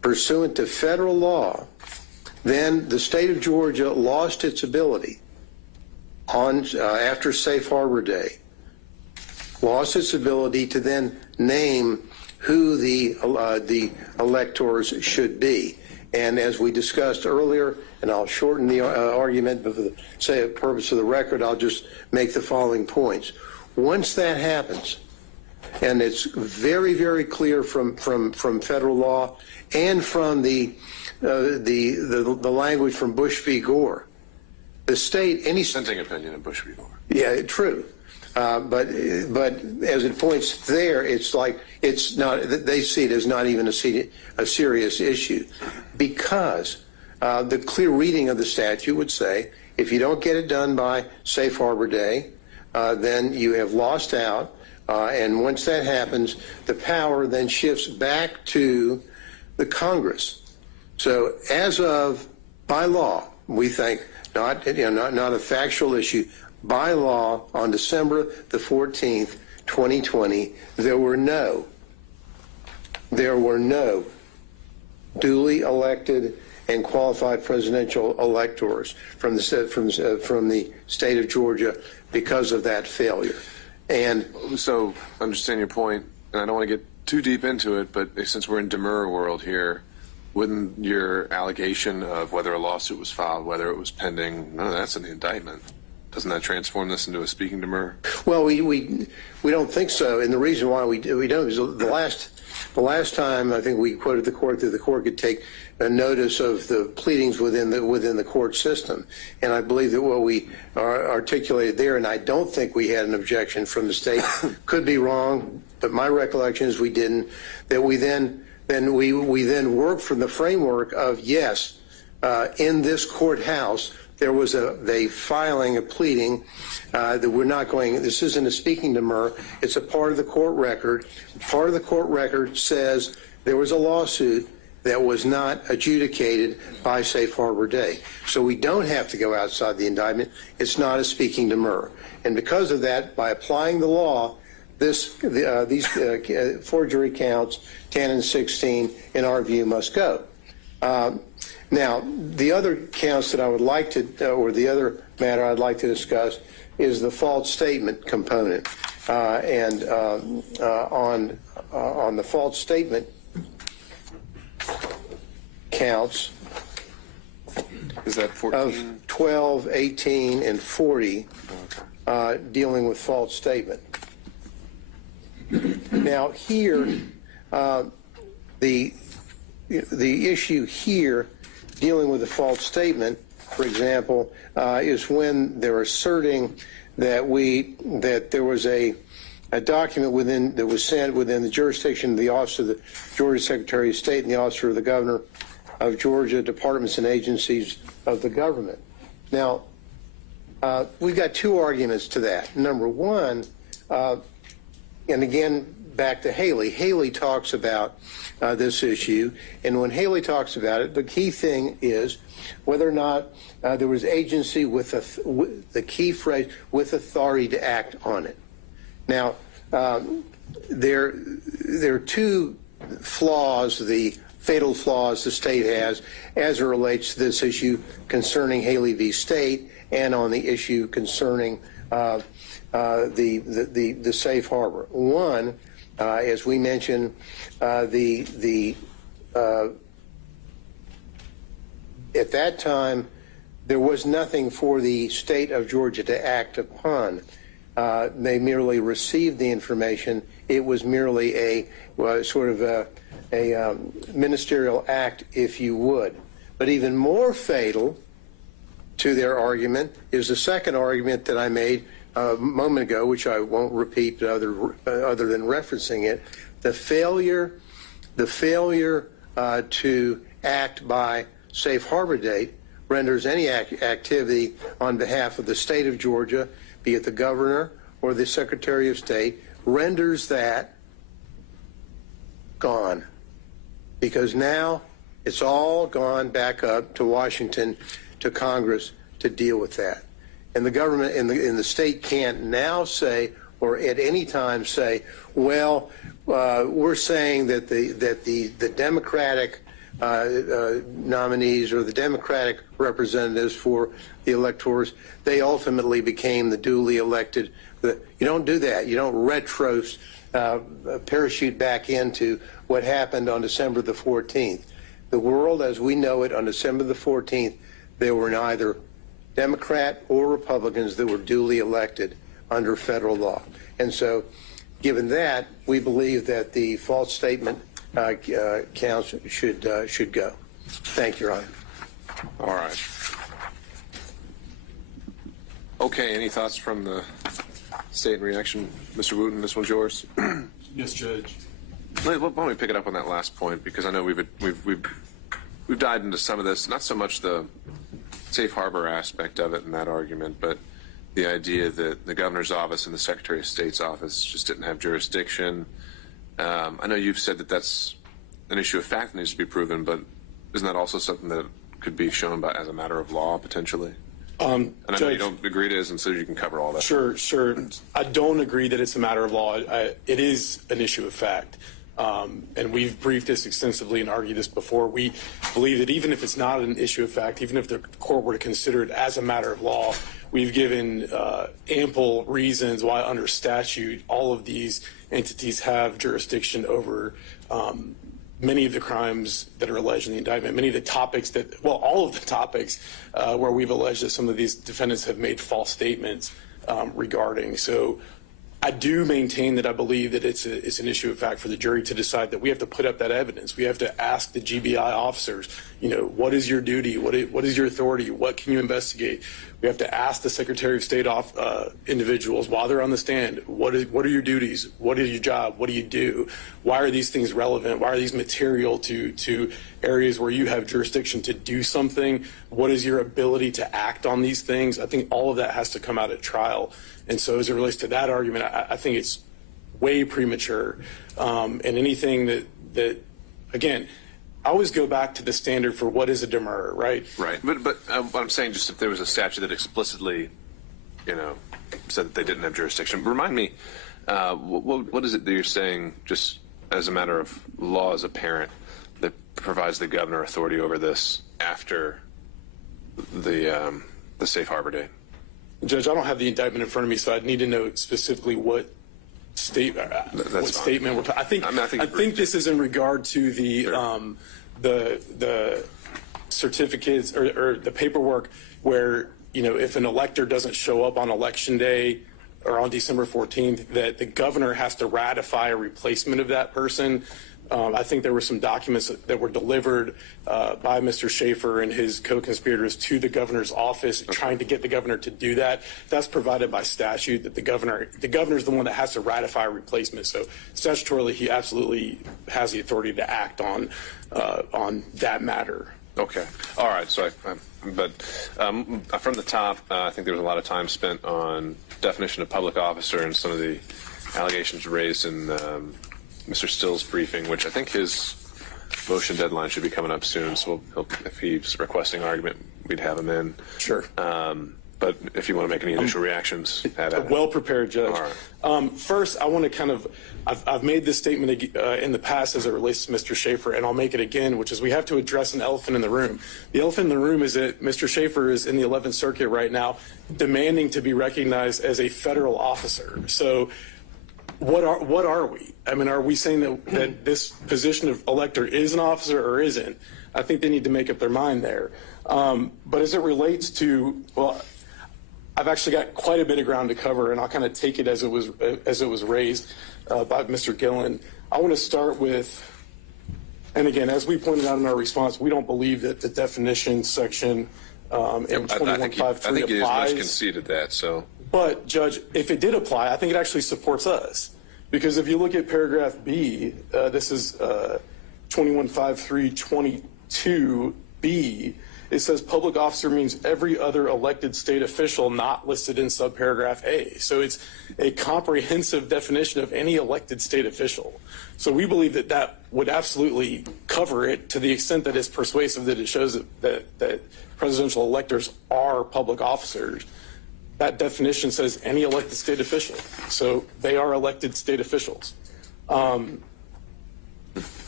pursuant to federal law, then the state of Georgia lost its ability on after Safe Harbor Day, lost its ability to then name who the electors should be. And as we discussed earlier, and I'll shorten the argument, but for the purpose of the record, I'll just make the following points. Once that happens, and it's very, very clear from federal law and from the language from Bush v. Gore, the state, any Dissenting opinion in Bush v. Gore. Yeah, true. But as it points there, it's like it's not. They see it as not even a serious issue, because the clear reading of the statute would say if you don't get it done by Safe Harbor Day, then you have lost out. And once that happens, the power then shifts back to the Congress. So as of by law, we think not a factual issue. By law, on December the 14th, 2020, there were no duly elected and qualified presidential electors from the state of Georgia because of that failure. And so, understand your point, and I don't want to get too deep into it, but since we're in Demurrer world here, wouldn't your allegation of whether a lawsuit was filed, whether it was pending, none of that's in the indictment? Doesn't that transform this into a speaking demurrer? Well, we don't think so, and the reason why we don't is the last time I think we quoted the court that the court could take a notice of the pleadings within the court system, and I believe that what we articulated there, and I don't think we had an objection from the state, could be wrong, but my recollection is we didn't. That we then worked from the framework of yes, in this courthouse. There was a filing, a pleading that we're not going, this isn't a speaking demurrer, it's a part of the court record. Part of the court record says there was a lawsuit that was not adjudicated by Safe Harbor Day. So we don't have to go outside the indictment. It's not a speaking demurrer. And because of that, by applying the law, these forgery counts, 10 and 16, in our view, must go. Now, the other counts that I would like to, or the other matter I'd like to discuss is the false statement component. And on the false statement counts is that 14? Of 12, 18, and 40 dealing with false statement. Now, here, the issue here dealing with a false statement, for example, is when they're asserting that there was a document that was sent within the jurisdiction of the Office of the Georgia Secretary of State and the Office of the Governor of Georgia, departments and agencies of the government. Now, we've got two arguments to that. Number one, and again, back to Haley. Haley talks about this issue, and when Haley talks about it, the key thing is whether or not there was agency with the key phrase, with authority to act on it. Now, there are two flaws, the fatal flaws the state has as it relates to this issue concerning Haley v. State and on the issue concerning the safe harbor. One, as we mentioned, at that time, there was nothing for the state of Georgia to act upon. They merely received the information. It was merely a sort of a ministerial act, if you would. But even more fatal to their argument is the second argument that I made a moment ago, which I won't repeat other than referencing it, the failure to act by safe harbor date renders any activity on behalf of the state of Georgia, be it the governor or the Secretary of State, renders that gone. Because now it's all gone back up to Washington, to Congress to deal with that. And the government in the state can't now say, or at any time say, well, we're saying that the Democratic nominees or the Democratic representatives for the electors, they ultimately became the duly elected. You don't do that. You don't parachute back into what happened on December the 14th. The world as we know it on December the 14th, there were neither Democrat or Republicans that were duly elected under federal law. And so, given that, we believe that the false statement counts should go. Thank you, Your Honor. All right. Okay, any thoughts from the state in reaction? Mr. Wooten, this one's yours. Yes, Judge. Why don't we pick it up on that last point, because I know we've dived into some of this, not so much the safe harbor aspect of it in that argument, but the idea that the governor's office and the Secretary of State's office just didn't have jurisdiction. I know you've said that that's an issue of fact that needs to be proven, but isn't that also something that could be shown by as a matter of law potentially? And I know you don't agree it is, and so you can cover all that. Sure. I don't agree that it's a matter of law. It is an issue of fact. And we've briefed this extensively and argued this before. We believe that even if it's not an issue of fact, even if the court were to consider it as a matter of law, we've given ample reasons why under statute all of these entities have jurisdiction over many of the crimes that are alleged in the indictment, many of the topics that, well, all of the topics where we've alleged that some of these defendants have made false statements regarding. So I do maintain that I believe that it's an issue of fact for the jury to decide that we have to put up that evidence. We have to ask the GBI officers, what is your duty? What is your authority? What can you investigate? We have to ask the Secretary of State individuals while they're on the stand, what are your duties? What is your job? What do you do? Why are these things relevant? Why are these material to areas where you have jurisdiction to do something? What is your ability to act on these things? I think all of that has to come out at trial. And so as it relates to that argument, I think it's way premature. And anything that again, I always go back to the standard for what is a demurrer, right? Right. But what I'm saying, just if there was a statute that explicitly, said that they didn't have jurisdiction, remind me, what is it that you're saying, just as a matter of law as a parent, that provides the governor authority over this after the safe harbor date? Judge, I don't have the indictment in front of me, so I'd need to know specifically what statement we're talking. I think this is in regard to the certificates or the paperwork where, if an elector doesn't show up on election day or on December 14th, that the governor has to ratify a replacement of that person. I think there were some documents that were delivered by Mr. Schaefer and his co-conspirators to the governor's office, trying to get the governor to do that. That's provided by statute, that the governor is the one that has to ratify a replacement. So statutorily, he absolutely has the authority to act on that matter. Okay. All right. So, from the top, I think there was a lot of time spent on definition of public officer and some of the allegations raised in Mr. Still's briefing, which I think his motion deadline should be coming up soon. So if he's requesting argument, we'd have him in. Sure. But if you want to make any initial reactions, have at it. Well prepared, Judge. All right. First, I want to I've made this statement in the past as it relates to Mr. Schaefer, and I'll make it again, which is we have to address an elephant in the room. The elephant in the room is that Mr. Schaefer is in the 11th Circuit right now demanding to be recognized as a federal officer. So what are we? I mean, are we saying that this position of elector is an officer or isn't? I think they need to make up their mind there. But as it relates to, I've actually got quite a bit of ground to cover, and I'll kind of take it as it was raised by Mr. Gillen. I want to start with, and again, as we pointed out in our response, we don't believe that the definition section in 2153 applies. I think you just conceded that. So, but Judge, if it did apply, I think it actually supports us, because if you look at paragraph B, this is 215322B. It says public officer means every other elected state official not listed in subparagraph A. So it's a comprehensive definition of any elected state official. So we believe that would absolutely cover it to the extent that it's persuasive, that it shows that presidential electors are public officers. That definition says any elected state official. So they are elected state officials.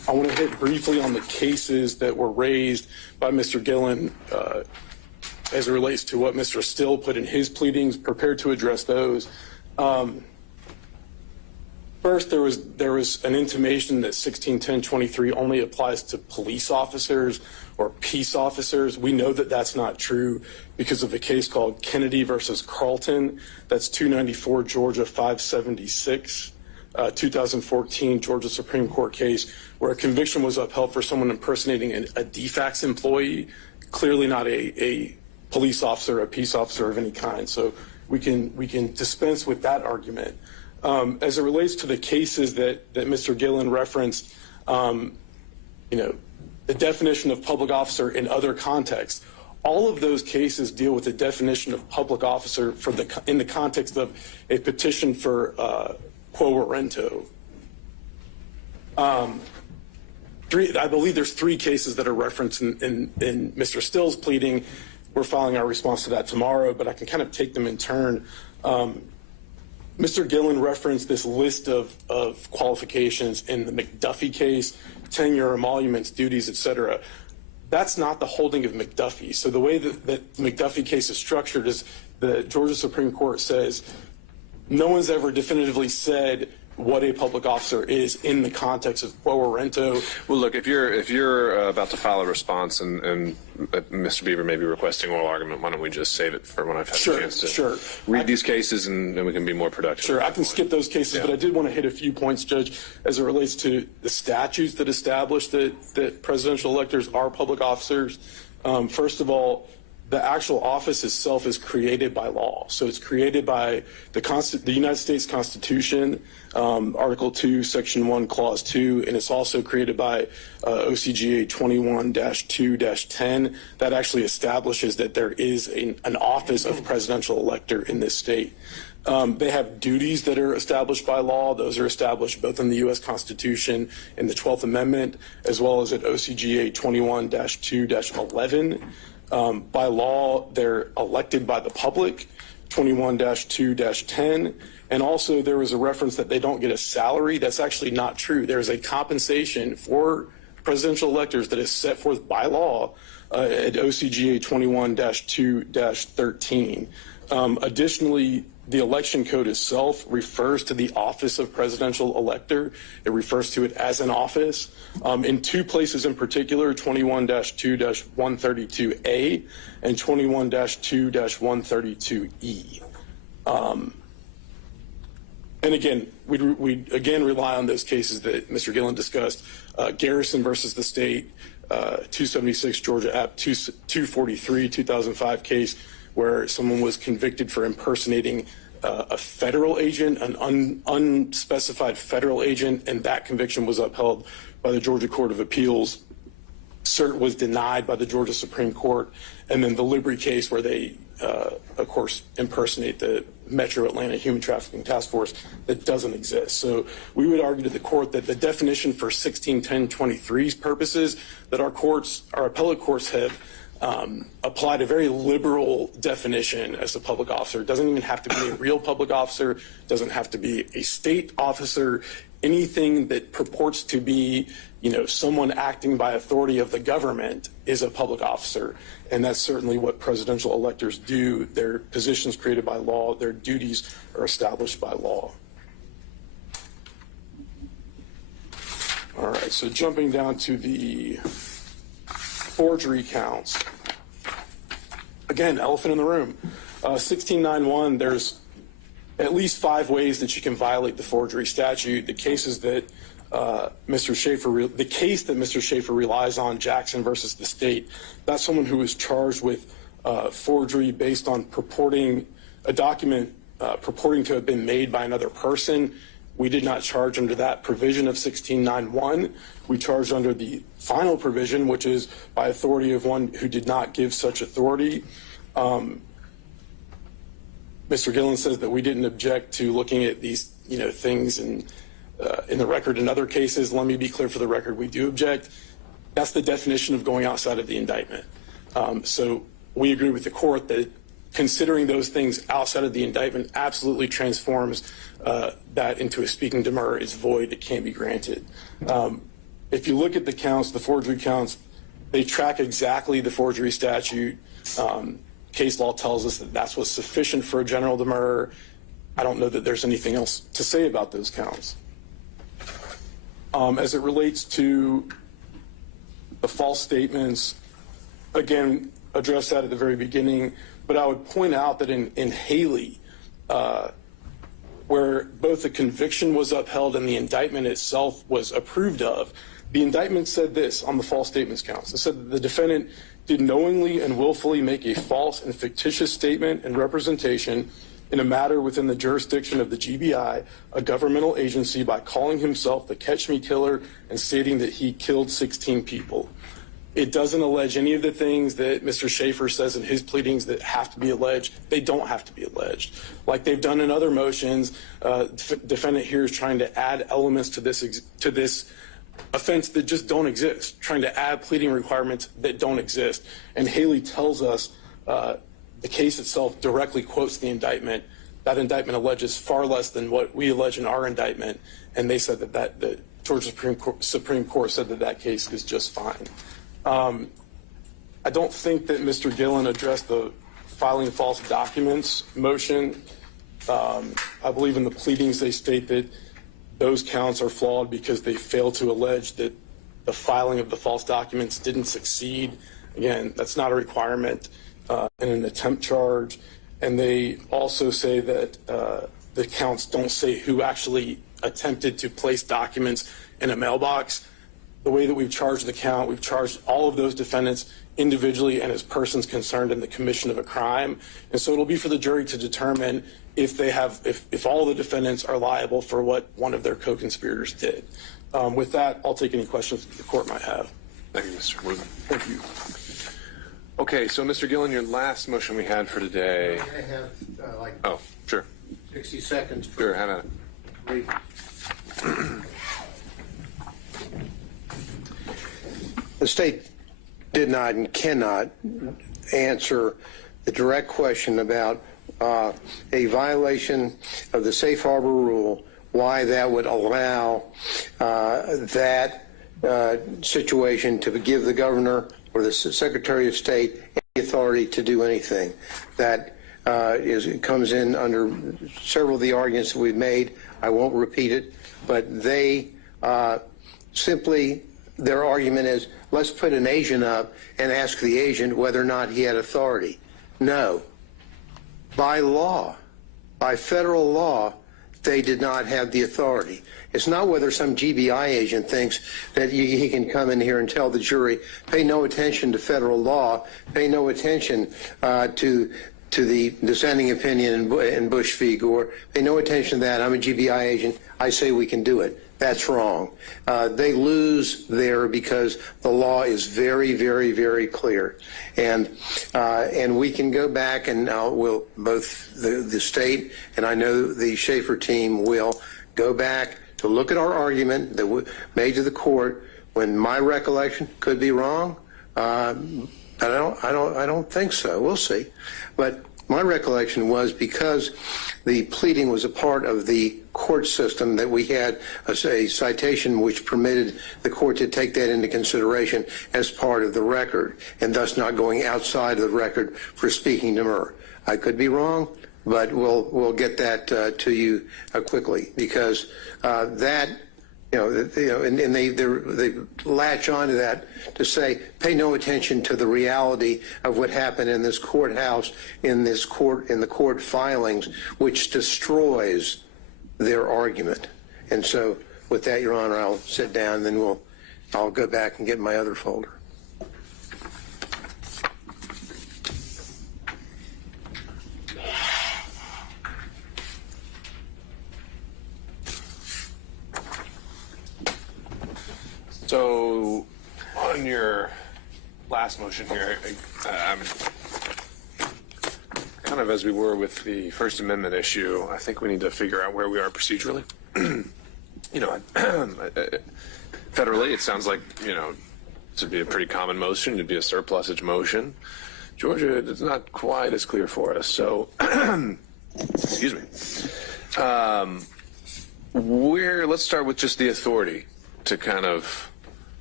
I want to hit briefly on the cases that were raised by Mr. Gillen as it relates to what Mr. Still put in his pleadings, prepared to address those. First, there was an intimation that 161023 only applies to police officers or peace officers. We know that that's not true because of a case called Kennedy versus Carlton. That's 294 Georgia 576, 2014 Georgia Supreme Court case where a conviction was upheld for someone impersonating a DFAX employee, clearly not a police officer, a peace officer of any kind. So we can dispense with that argument. As it relates to the cases that Mr. Gillen referenced, the definition of public officer in other contexts, all of those cases deal with the definition of public officer in the context of a petition for quo warranto. I believe there's 3 cases that are referenced in Mr. Still's pleading. We're filing our response to that tomorrow, but I can kind of take them in turn. Mr. Gillen referenced this list of qualifications in the McDuffie case, tenure, emoluments, duties, etc. That's not the holding of McDuffie. So the way that the McDuffie case is structured is the Georgia Supreme Court says no one's ever definitively said what a public officer is in the context of quo warranto. Well, look, if you're about to file a response and Mr. Beaver may be requesting oral argument, why don't we just save it for when I've had a chance to read these cases and then we can be more productive. Sure, I can skip those cases, but I did want to hit a few points, Judge, as it relates to the statutes that establish that presidential electors are public officers. First of all, the actual office itself is created by law. So it's created by the United States Constitution, Article 2, Section 1, Clause 2, and it's also created by OCGA 21-2-10. That actually establishes that there is an office of presidential elector in this state. They have duties that are established by law. Those are established both in the U.S. Constitution and the 12th Amendment, as well as at OCGA 21-2-11. By law, they're elected by the public, 21-2-10. And also there was a reference that they don't get a salary. That's actually not true. There's a compensation for presidential electors that is set forth by law at OCGA 21-2-13. Additionally, the election code itself refers to the office of presidential elector. It refers to it as an office. In 2 places in particular, 21-2-132A and 21-2-132E. And again, we again rely on those cases that Mr. Gillen discussed. Garrison versus the state, 276 Georgia App 243, 2005 case where someone was convicted for impersonating a federal agent, an unspecified federal agent, and that conviction was upheld by the Georgia Court of Appeals. Cert was denied by the Georgia Supreme Court, and then the Liberty case where they, of course, impersonate the Metro Atlanta Human Trafficking Task Force that doesn't exist. So we would argue to the court that the definition for 161023's purposes that our appellate courts have applied a very liberal definition as a public officer. It doesn't even have to be a real public officer, doesn't have to be a state officer. Anything that purports to be, someone acting by authority of the government is a public officer. And that's certainly what presidential electors do. Their positions created by law, their duties are established by law. All right, so jumping down to the forgery counts. Again, elephant in the room. 1691, there's at least 5 ways that you can violate the forgery statute. The case that Mr. Schaefer relies on, Jackson versus the state, that's someone who was charged with forgery based on purporting a document purporting to have been made by another person. We did not charge under that provision of 1691. We charged under the final provision, which is by authority of one who did not give such authority. Mr. Gillen says that we didn't object to looking at these, things in the record in other cases. Let me be clear for the record, we do object. That's the definition of going outside of the indictment. So we agree with the court that considering those things outside of the indictment absolutely transforms that into a speaking demurrer. It's void. It can't be granted. if you look at the counts, the forgery counts, they track exactly the forgery statute. Case law tells us that that's what's sufficient for a general demurrer. I don't know that there's anything else to say about those counts. As it relates to the false statements, again, addressed that at the very beginning, but I would point out that in Haley, where both the conviction was upheld and the indictment itself was approved of, the indictment said this on the false statements counts. It said that the defendant did knowingly and willfully make a false and fictitious statement and representation in a matter within the jurisdiction of the GBI, a governmental agency, by calling himself the Catch Me Killer and stating that he killed 16 people. It doesn't allege any of the things that Mr. Schaefer says in his pleadings that have to be alleged. They don't have to be alleged. Like they've done in other motions, defendant here is trying to add elements to this offense that just don't exist, trying to add pleading requirements that don't exist. And Haley tells us the case itself directly quotes the indictment. That indictment alleges far less than what we allege in our indictment, and they said that the Georgia Supreme Court said that case is just fine. I don't think that Mr. Gillen addressed the filing false documents motion. I believe in the pleadings they state that those counts are flawed because they fail to allege that the filing of the false documents didn't succeed. Again, that's not a requirement in an attempt charge. And they also say that the counts don't say who actually attempted to place documents in a mailbox. The way that we've charged the count, we've charged all of those defendants individually and as persons concerned in the commission of a crime. And so it'll be for the jury to determine if they have, if all the defendants are liable for what one of their co-conspirators did. With that, I'll take any questions that the court might have. Thank you, Mr. Rubin. Thank you. Okay, so Mr. Gillen, your last motion we had for today. I have like Oh, sure. 60 seconds. Sure, have at it. The state did not and cannot answer the direct question about a violation of the safe harbor rule, why that would allow that situation to give the governor or the Secretary of State any authority to do anything. That comes in under several of the arguments that we've made. I won't repeat it, but they simply, their argument is, let's put an agent up and ask the agent whether or not he had authority. No. By law, by federal law, they did not have the authority. It's not whether some GBI agent thinks that he can come in here and tell the jury, pay no attention to federal law, pay no attention to the dissenting opinion in Bush v. Gore, pay no attention to that. I'm a GBI agent. I say we can do it. That's wrong. They lose there because the law is very, very, very clear. And we can go back and we'll, both the state and I know the Schaefer team will go back to look at our argument that we made to the court when my recollection could be wrong. But I don't think so. We'll see. But my recollection was because the pleading was a part of the court system that we had a citation which permitted the court to take that into consideration as part of the record and thus not going outside of the record for speaking Demurrer. I could be wrong, but we'll get that to you quickly because that. And they latch onto that to say, pay no attention to the reality of what happened in this courthouse, in the court filings, which destroys their argument. And so, with that, Your Honor, I'll sit down, and then I'll go back and get my other folder. So, on your last motion here, I'm kind of as we were with the First Amendment issue, I think we need to figure out where we are procedurally. Federally, it sounds like, this would be a pretty common motion. It'd be a surplusage motion. Georgia, it's not quite as clear for us. So, excuse me. Let's start with just the authority to kind of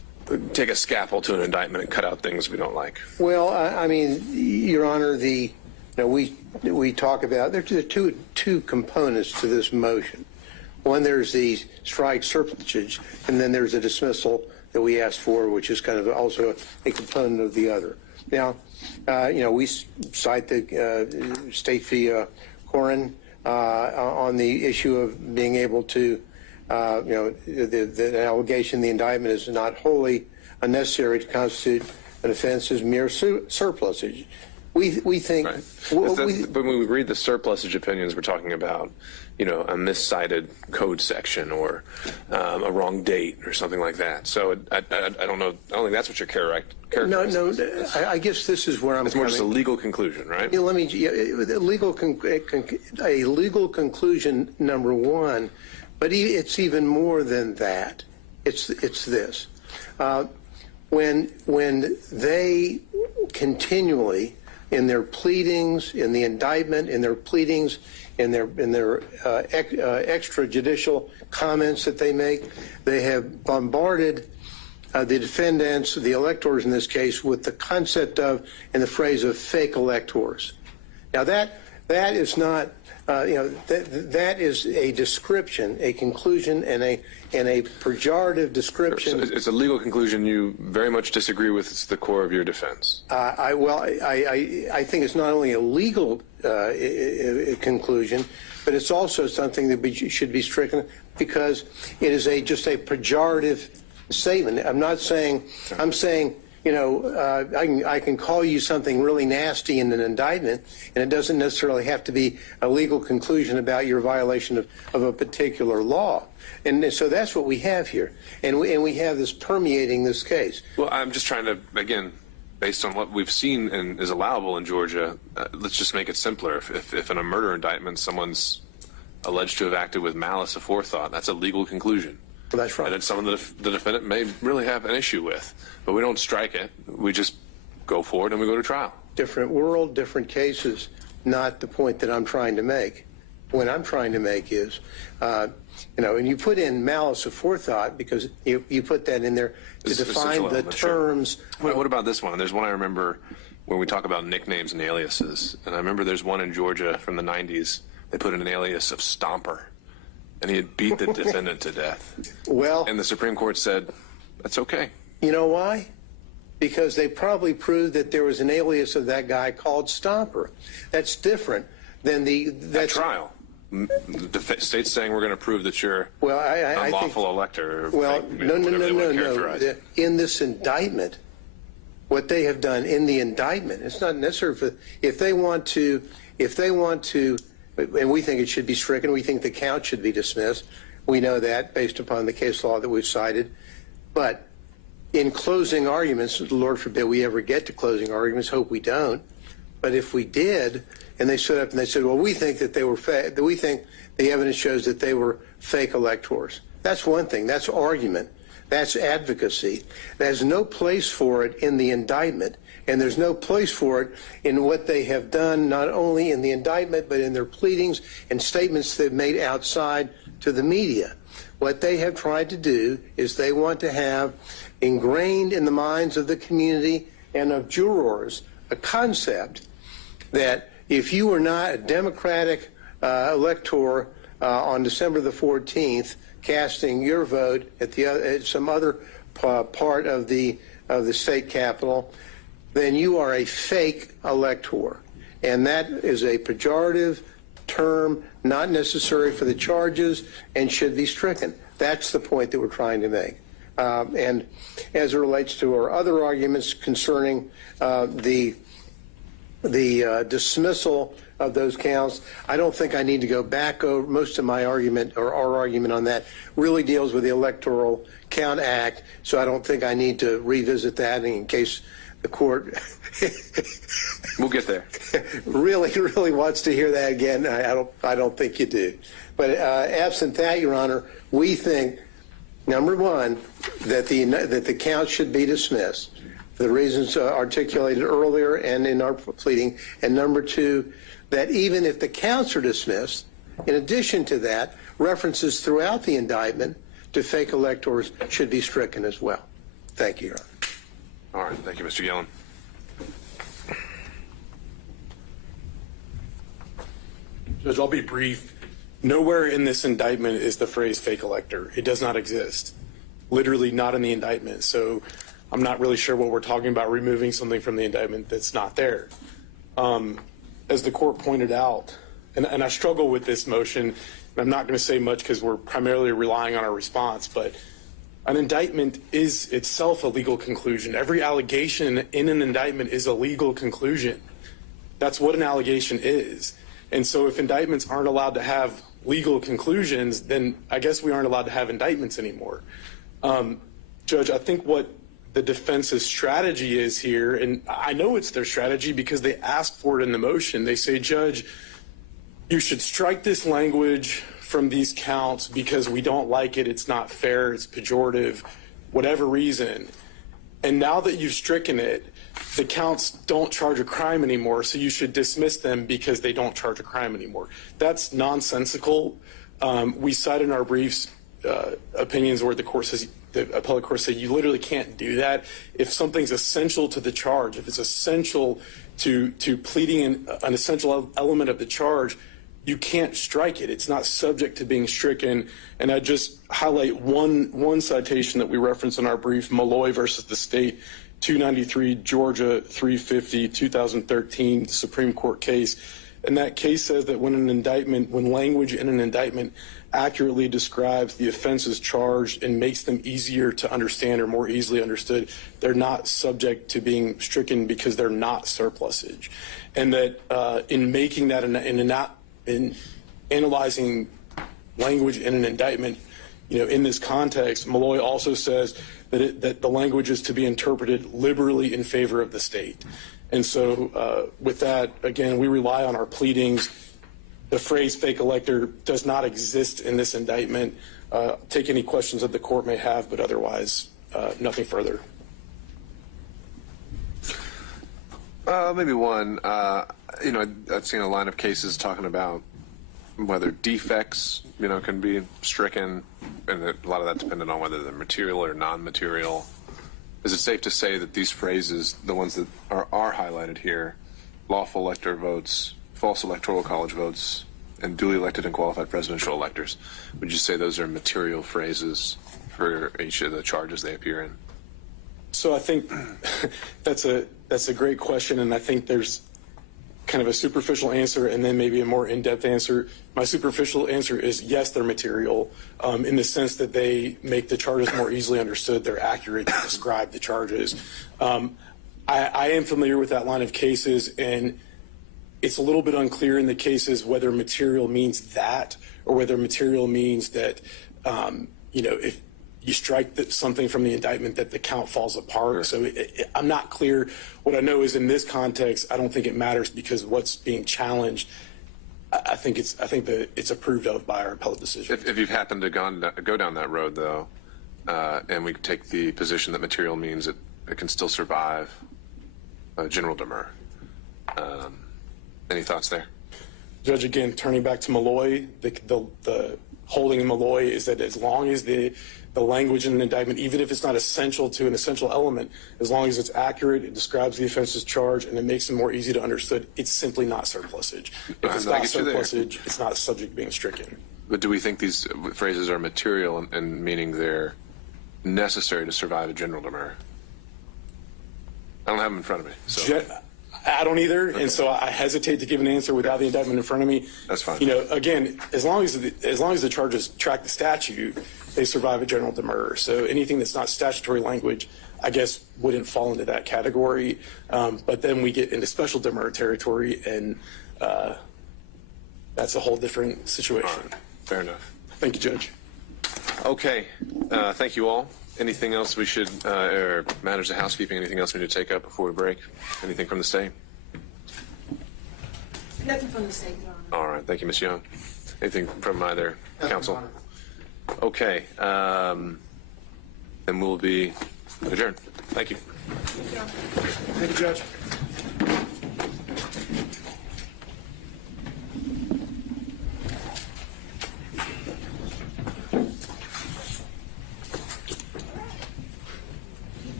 take a scalpel to an indictment and cut out things we don't like. Well, I mean, Your Honor, we talk about there are two components to this motion. One, there's the strike surplusage, and then there's a dismissal that we asked for, which is kind of also a component of the other. Now, we cite the State v. Corin on the issue of being able to, the allegation, the indictment is not wholly unnecessary to constitute an offense as mere surplusage. We think. Right. But when we read the surplusage opinions, we're talking about, a miscited code section or a wrong date or something like that. So I don't know. I don't think that's what you're characterizing. No. I guess this is where I'm. It's more just a legal conclusion, right? Let me. A legal conclusion, number one, but it's even more than that. It's this. When they continually, in their pleadings, in the indictment, in their pleadings, in their extrajudicial comments that they make, they have bombarded the defendants, the electors in this case, with the concept of and the phrase of fake electors. Now that is not, that is a description, a conclusion, and a pejorative description. So it's a legal conclusion you very much disagree with. It's the core of your defense. I think it's not only a legal conclusion, but it's also something that should be stricken because it is just a pejorative statement. I'm not saying. I'm saying. I can call you something really nasty in an indictment, and it doesn't necessarily have to be a legal conclusion about your violation of a particular law. And so that's what we have here. And we have this permeating this case. Well, I'm just trying to, again, based on what we've seen and is allowable in Georgia, let's just make it simpler. If in a murder indictment someone's alleged to have acted with malice aforethought, that's a legal conclusion. Well, that's right. And it's something that the defendant may really have an issue with. But we don't strike it. We just go forward and we go to trial. Different world, different cases, not the point that I'm trying to make. What I'm trying to make is, and you put in malice aforethought because you put that in there to define the terms. Sure. What about this one? There's one I remember when we talk about nicknames and aliases. And I remember there's one in Georgia from the 90s. They put in an alias of Stomper. And he had beat the defendant to death. Well, and the Supreme Court said, that's okay. You know why? Because they probably proved that there was an alias of that guy called Stomper. That's different than the trial. The state's saying we're going to prove that you're unlawful elector. Well, no. In this indictment, what they have done in the indictment, it's not necessary for if they want to. And we think it should be stricken. We think the count should be dismissed. We know that based upon the case law that we've cited. But in closing arguments, Lord forbid we ever get to closing arguments, hope we don't. But if we did, and they stood up and they said, well, we think that they were we think the evidence shows that they were fake electors. That's one thing. That's argument. That's advocacy. There's no place for it in the indictment. And there's no place for it in what they have done, not only in the indictment, but in their pleadings and statements they've made outside to the media. What they have tried to do is they want to have ingrained in the minds of the community and of jurors a concept that if you were not a Democratic elector on December the 14th, casting your vote at some other part of the state capitol, then you are a fake elector. And that is a pejorative term, not necessary for the charges, and should be stricken. That's the point that we're trying to make. And as it relates to our other arguments concerning the dismissal of those counts, I don't think I need to go back over. Most of my argument, or our argument on that, really deals with the Electoral Count Act, so I don't think I need to revisit that in case the court we'll get there. really wants to hear that again. I don't think you do. But absent that, Your Honor, we think, number one, that the count should be dismissed for the reasons articulated earlier and in our pleading, and number two, that even if the counts are dismissed, in addition to that, references throughout the indictment to fake electors should be stricken as well. Thank you, Your Honor. All right. Thank you, Mr. Yellen. Judge, I'll be brief. Nowhere in this indictment is the phrase fake elector. It does not exist. Literally not in the indictment. So I'm not really sure what we're talking about, removing something from the indictment that's not there. As the court pointed out, and I struggle with this motion, and I'm not going to say much because we're primarily relying on our response, but an indictment is itself a legal conclusion. Every allegation in an indictment is a legal conclusion. That's what an allegation is. And so if indictments aren't allowed to have legal conclusions, then I guess we aren't allowed to have indictments anymore. Judge, I think what the defense's strategy is here, and I know it's their strategy because they asked for it in the motion. They say, Judge, you should strike this language from these counts because we don't like it, it's not fair, it's pejorative, whatever reason. And now that you've stricken it, the counts don't charge a crime anymore, so you should dismiss them because they don't charge a crime anymore. That's nonsensical. We cite in our briefs opinions where the court says, the appellate court said, you literally can't do that. If something's essential to the charge, if it's essential to pleading an essential element of the charge, you can't strike it. It's not subject to being stricken. And I just highlight one citation that we reference in our brief, Malloy versus the state, 293 Georgia 350 2013 Supreme Court case. And that case says that when language in an indictment accurately describes the offenses charged and makes them easier to understand or more easily understood, they're not subject to being stricken because they're not surplusage. And that in making that in analyzing language in an indictment, in this context, Malloy also says that the language is to be interpreted liberally in favor of the state. And so with that, again, we rely on our pleadings. The phrase fake elector does not exist in this indictment. Take any questions that the court may have, but otherwise, nothing further. Maybe one. I've seen a line of cases talking about whether defects, can be stricken, and a lot of that depended on whether they're material or non-material. Is it safe to say that these phrases, the ones that are highlighted here, lawful elector votes, false electoral college votes, and duly elected and qualified presidential electors, would you say those are material phrases for each of the charges they appear in? So I think that's a great question, and I think there's kind of a superficial answer and then maybe a more in-depth answer. My superficial answer is yes, they're material in the sense that they make the charges more easily understood. They're accurate to describe the charges. I am familiar with that line of cases, and it's a little bit unclear in the cases whether material means that or whether material means that, if you strike something from the indictment that the count falls apart. So I'm not clear. What I know is in this context, I don't think it matters because what's being challenged, I think that it's approved of by our appellate decision. If you've happened to go down that road, though, and we take the position that material means it can still survive General Demurrer, any thoughts there? Judge, again, turning back to Malloy, the holding in Malloy is that as long as the language in an indictment, even if it's not essential to an essential element, as long as it's accurate, it describes the offense's charge, and it makes it more easy to understood, it's simply not surplusage. If it's not surplusage, it's not subject to being stricken. But do we think these phrases are material and meaning they're necessary to survive a General Demurrer? I don't have them in front of me. So. I don't either, okay. And so I hesitate to give an answer without the indictment in front of me. That's fine. Again, as long as the charges track the statute, they survive a General Demurrer. So anything that's not statutory language, I guess, wouldn't fall into that category. But then we get into special Demurrer territory, and that's a whole different situation. All right. Fair enough. Thank you, Judge. Okay. Thank you all. Anything else we should, or matters of housekeeping, anything else we need to take up before we break? Anything from the state? Nothing from the state, Your Honor. All right. Thank you, Ms. Young. Anything from either counsel? Okay. Then we'll be adjourned. Thank you. Thank you, Judge.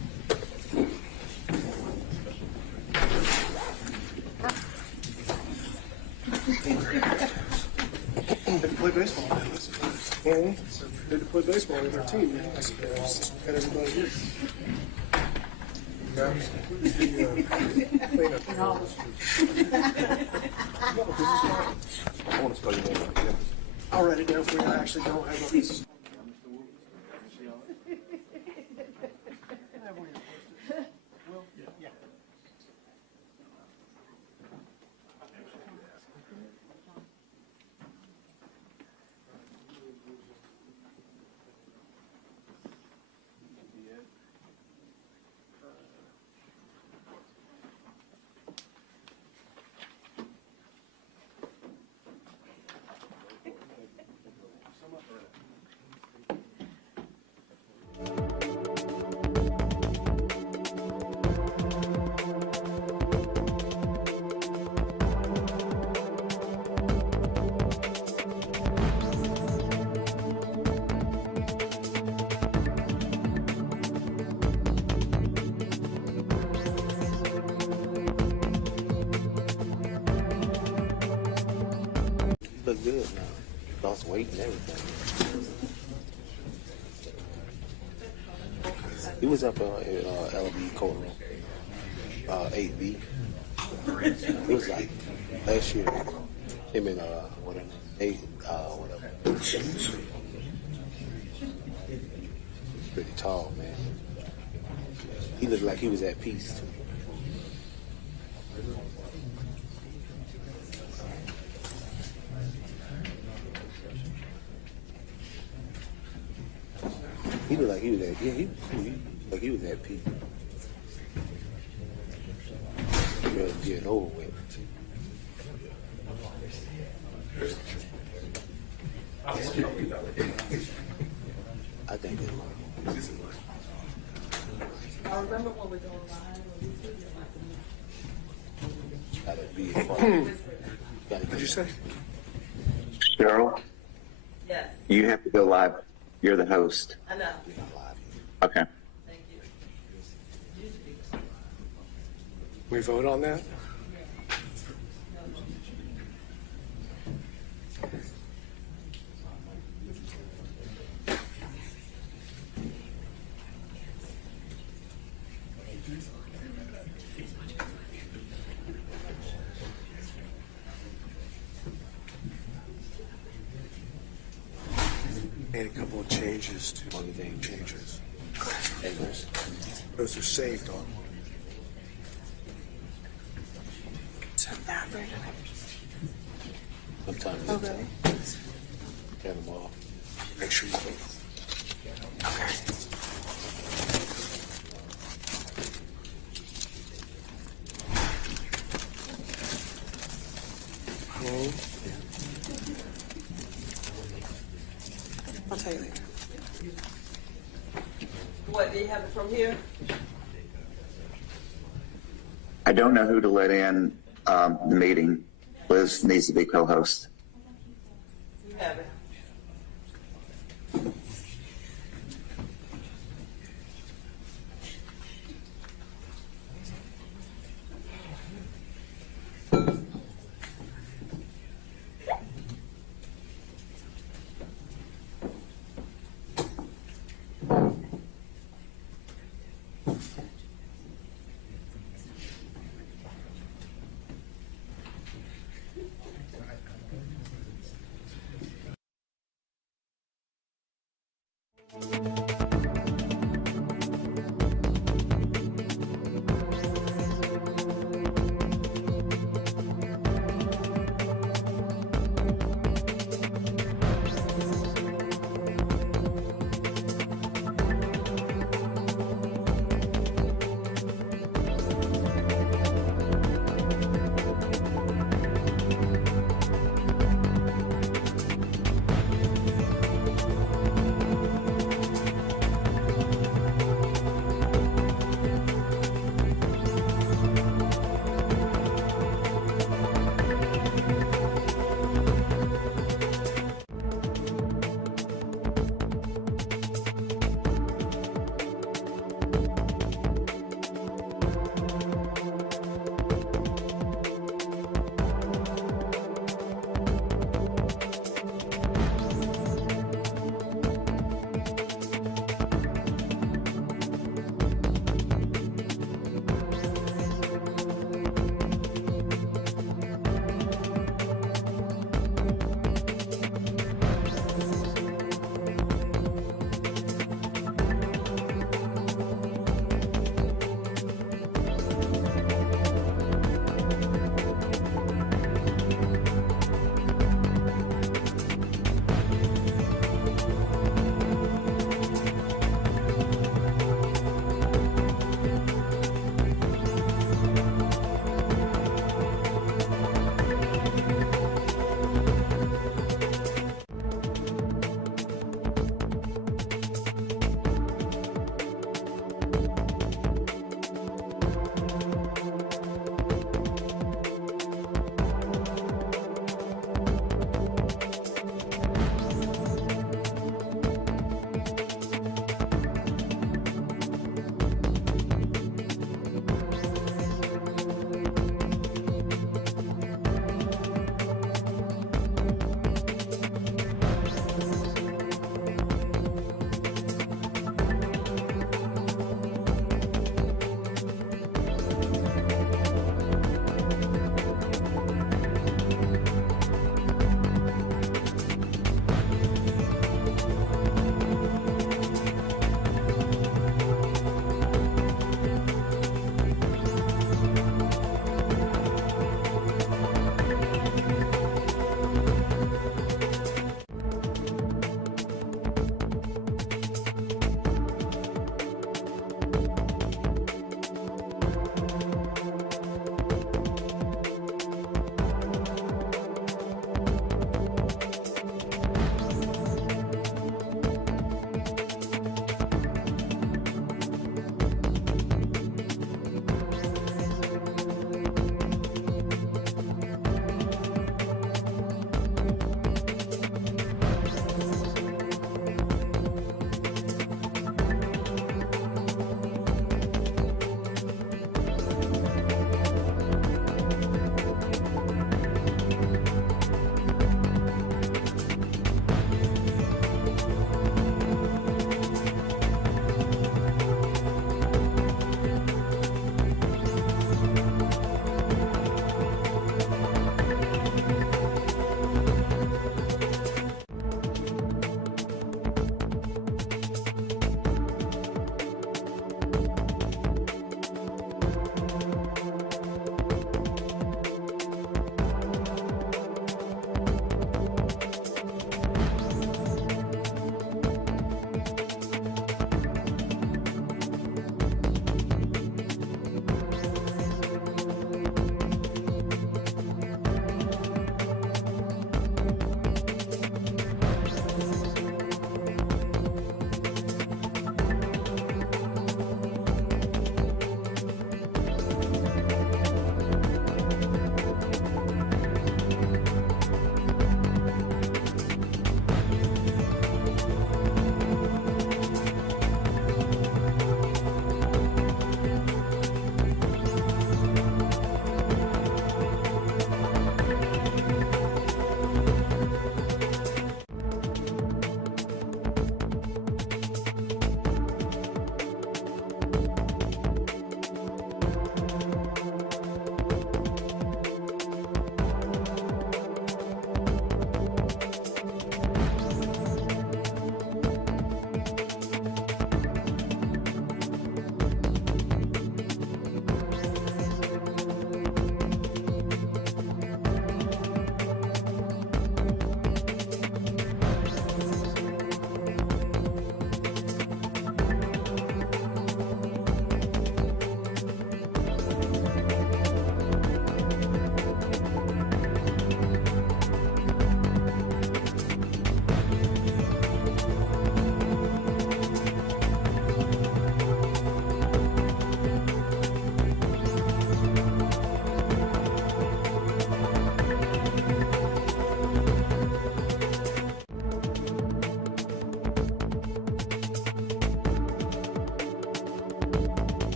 Had to play baseball, man, I suppose. Had to play baseball with our team, man, I suppose. Got everybody here. I want to spell your name out. I'll write it down for you. I actually don't have a Look good now. Lost weight and everything. He was up in LB courtroom, 8B. It was like last year. Him and whatever, whatever. Pretty tall, man. He looked like he was at peace. He looked like he was at, yeah, he was cool. He looked like he was at peace. Ready to get over with. I think it was. I remember when we were going live. Gotta be a part. What'd you say? Cheryl, Yes, you have to go live. You're the host. I know. Okay. Thank you. We vote on that? Made a couple of changes to one of the name changes. Those are saved on. Sometimes Oh, really? get them off. Make sure you vote. I'll tell you later. What, they have it from here? I don't know who to let in the meeting. Liz needs to be co-host. You have it.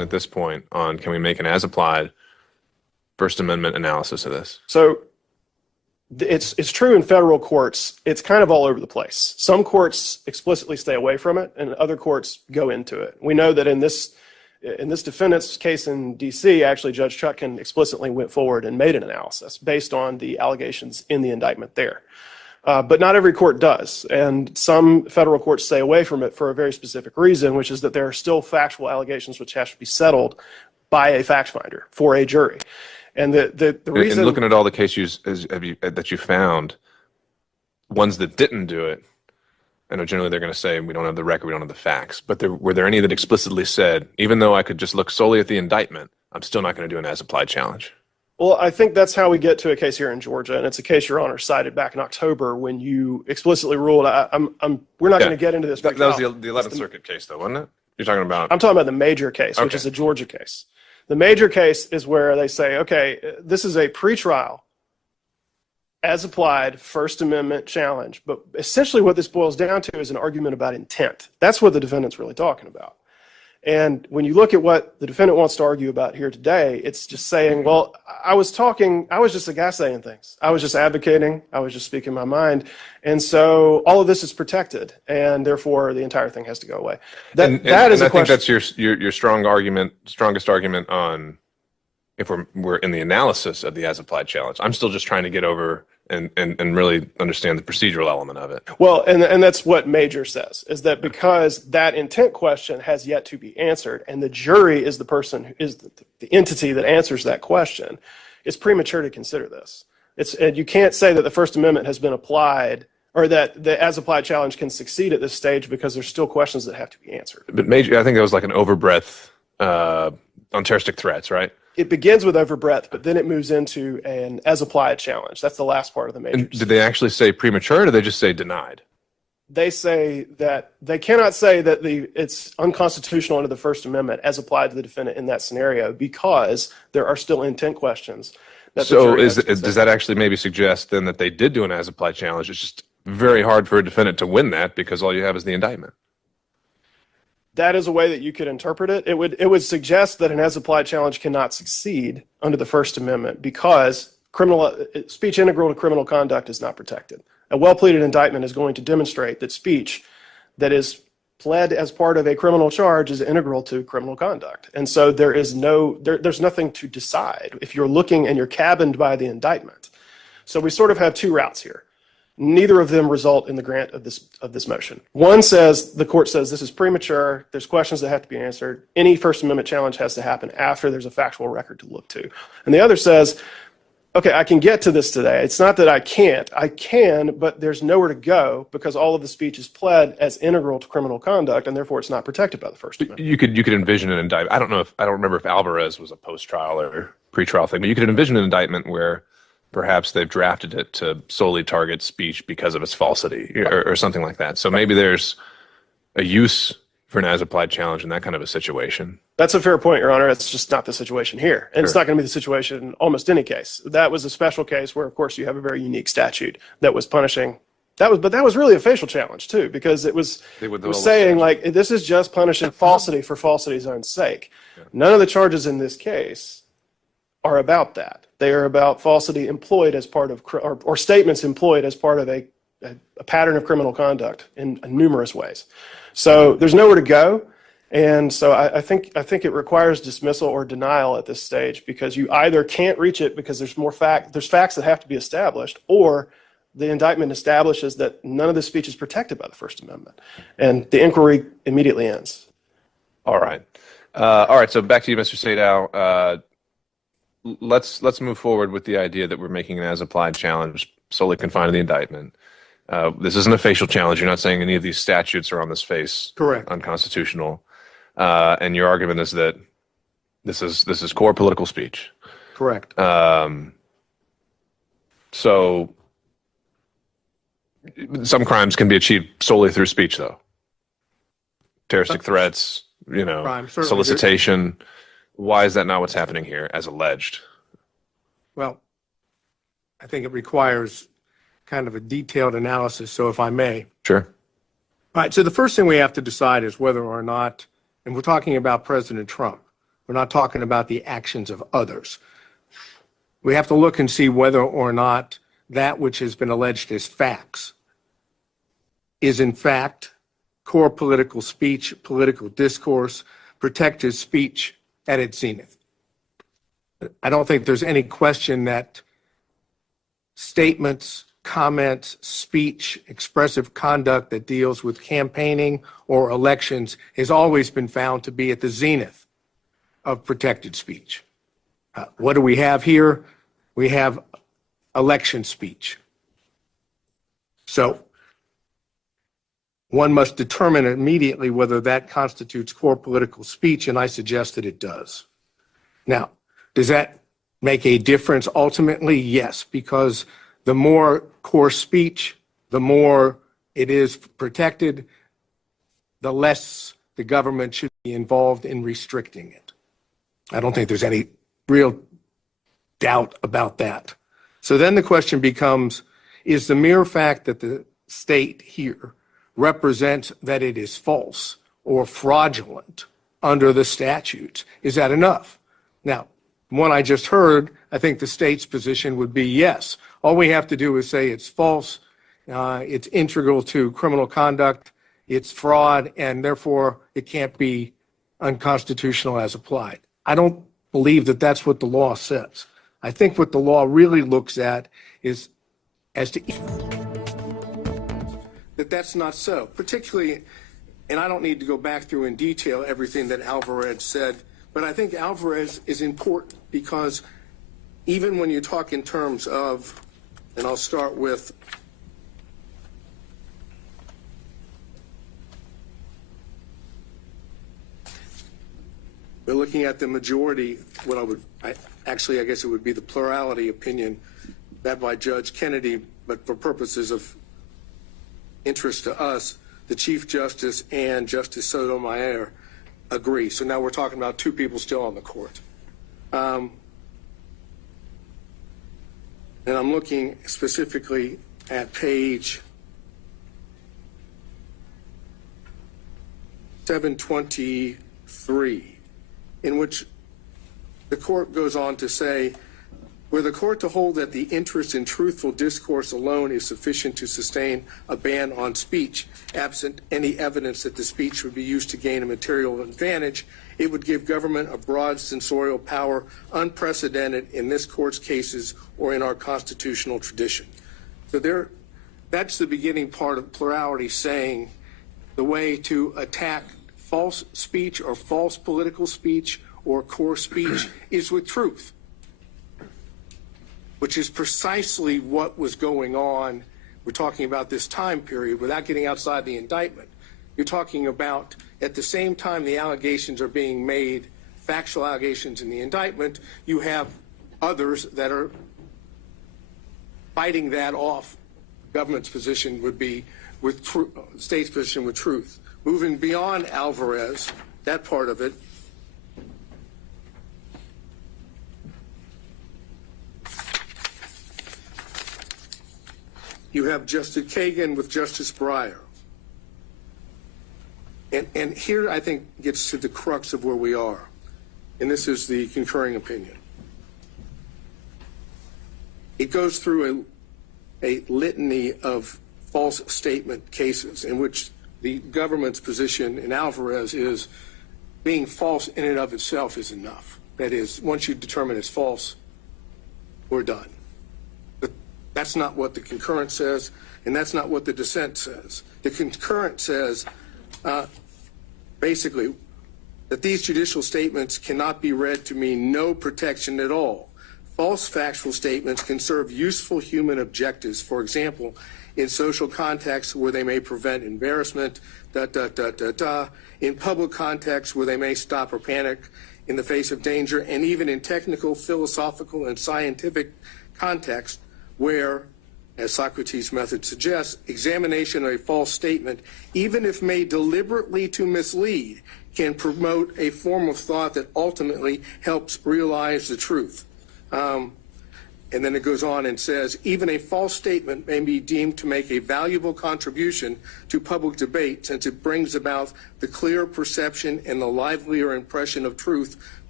at this point on can we make an as-applied First Amendment analysis of this? So it's true in federal courts. It's kind of all over the place. Some courts explicitly stay away from it, and other courts go into it. We know that in this defendant's case in D.C., actually Judge Chutkan explicitly went forward and made an analysis based on the allegations in the indictment there. But not every court does, and some federal courts stay away from it for a very specific reason, which is that there are still factual allegations which have to be settled by a fact finder for a jury. And the reason... And looking at all the cases that you found, ones that didn't do it, I know generally they're going to say, we don't have the record, we don't have the facts, but were there any that explicitly said, even though I could just look solely at the indictment, I'm still not going to do an as-applied challenge? Well, I think that's how we get to a case here in Georgia, and it's a case Your Honor cited back in October when you explicitly ruled, we're not going to get into this. That was the 11th Circuit case, though, wasn't it? You're talking about... I'm talking about the major case, which is a Georgia case. The major case is where they say, okay, this is a pretrial, as applied First Amendment challenge. But essentially what this boils down to is an argument about intent. That's what the defendant's really talking about. And when you look at what the defendant wants to argue about here today, it's just saying, well, I was just a guy saying things. I was just advocating. I was just speaking my mind. And so all of this is protected, and therefore the entire thing has to go away. I think that's your strongest argument on if we're in the analysis of the as-applied challenge. I'm still just trying to get over and really understand the procedural element of it. Well, and that's what Major says, is that because that intent question has yet to be answered, and the jury is the person who is the entity that answers that question, it's premature to consider this. And you can't say that the First Amendment has been applied, or that the as-applied challenge can succeed at this stage because there's still questions that have to be answered. But Major, I think that was like an overbreadth on terroristic threats, right? It begins with overbreadth, but then it moves into an as-applied challenge. That's the last part of the Major. And did they actually say premature, or did they just say denied? They say that they cannot say that it's unconstitutional under the First Amendment as applied to the defendant in that scenario because there are still intent questions. So does that actually maybe suggest then that they did do an as-applied challenge? It's just very hard for a defendant to win that because all you have is the indictment. That is a way that you could interpret it. It would suggest that an as-applied challenge cannot succeed under the First Amendment because speech integral to criminal conduct is not protected. A well-pleaded indictment is going to demonstrate that speech that is pled as part of a criminal charge is integral to criminal conduct. And so there's nothing to decide if you're looking and you're cabined by the indictment. So we sort of have two routes here. Neither of them result in the grant of this motion. One says, the court says this is premature, there's questions that have to be answered, any First Amendment challenge has to happen after there's a factual record to look to. And the other says, okay, I can get to this today. It's not that I can't. I can, but there's nowhere to go because all of the speech is pled as integral to criminal conduct, and therefore it's not protected by the First Amendment. You could envision an indictment. I don't remember if Alvarez was a post-trial or pre-trial thing, but you could envision an indictment where perhaps they've drafted it to solely target speech because of its falsity or something like that. So maybe there's a use for an as-applied challenge in that kind of a situation. That's a fair point, Your Honor. It's just not the situation here. And It's not going to be the situation in almost any case. That was a special case where, of course, you have a very unique statute that was punishing. But that was really a facial challenge, too, because it was saying, like, this is just punishing falsity for falsity's own sake. Yeah. None of the charges in this case are about that. They are about falsity employed as part of, or statements employed as part of a pattern of criminal conduct in numerous ways. So there's nowhere to go. And so I think it requires dismissal or denial at this stage because you either can't reach it because there's facts that have to be established, or the indictment establishes that none of the speech is protected by the First Amendment. And the inquiry immediately ends. All right. So back to you, Mr. Sadow. Let's move forward with the idea that we're making an as-applied challenge solely confined to the indictment. This isn't a facial challenge. You're not saying any of these statutes are on this face unconstitutional. And your argument is that this is core political speech. Correct. So some crimes can be achieved solely through speech, though. Terroristic threats, solicitation. Why is that not what's happening here, as alleged? Well, I think it requires kind of a detailed analysis, so if I may. Sure. All right, so the first thing we have to decide is whether or not, and we're talking about President Trump, We're not talking about the actions of others. We have to look and see whether or not that which has been alleged as facts is in fact core political speech, political discourse, protected speech at its zenith. I don't think there's any question that statements, comments, speech, expressive conduct that deals with campaigning or elections has always been found to be at the zenith of protected speech. What do we have here? We have election speech. So one must determine immediately whether that constitutes core political speech, and I suggest that it does. Now, does that make a difference ultimately? Yes, because the more core speech, the more it is protected, the less the government should be involved in restricting it. I don't think there's any real doubt about that. So then the question becomes, is the mere fact that the state here represents that it is false or fraudulent under the statutes, is that enough? Now, from what I just heard, I think the state's position would be yes. All we have to do is say it's false, it's integral to criminal conduct, it's fraud, and therefore it can't be unconstitutional as applied. I don't believe that that's what the law says. I think what the law really looks at is as to that that's not so, particularly, and I don't need to go back through in detail everything that Alvarez said, but I think Alvarez is important because even when you talk in terms of, and I'll start with we're looking at the majority, I guess it would be the plurality opinion that by Judge Kennedy, but for purposes of interest to us, the Chief Justice and Justice Sotomayor agree. So now we're talking about two people still on the court. And I'm looking specifically at page 723, in which the court goes on to say, were the court to hold that the interest in truthful discourse alone is sufficient to sustain a ban on speech, absent any evidence that the speech would be used to gain a material advantage, it would give government a broad censorial power unprecedented in this court's cases or in our constitutional tradition. So that's the beginning part of plurality, saying the way to attack false speech or false political speech or core speech is with truth, which is precisely what was going on. We're talking about this time period without getting outside the indictment. You're talking about at the same time the allegations are being made, factual allegations in the indictment, you have others that are fighting that off. Government's position would be with state's position with truth. Moving beyond Alvarez, that part of it, you have Justice Kagan with Justice Breyer. And here I think gets to the crux of where we are. And this is the concurring opinion. It goes through a litany of false statement cases in which the government's position in Alvarez is being false in and of itself is enough. That is, once you determine it's false, we're done. But that's not what the concurrent says, and that's not what the dissent says. The concurrent says, basically, that these judicial statements cannot be read to mean no protection at all. False factual statements can serve useful human objectives, for example, in social contexts where they may prevent embarrassment, in public contexts where they may stop or panic in the face of danger, and even in technical, philosophical, and scientific contexts where, as Socrates' method suggests, examination of a false statement, even if made deliberately to mislead, can promote a form of thought that ultimately helps realize the truth. And then it goes on and says, even a false statement may be deemed to make a valuable contribution to public debate since it brings about the clear perception and the livelier impression of truth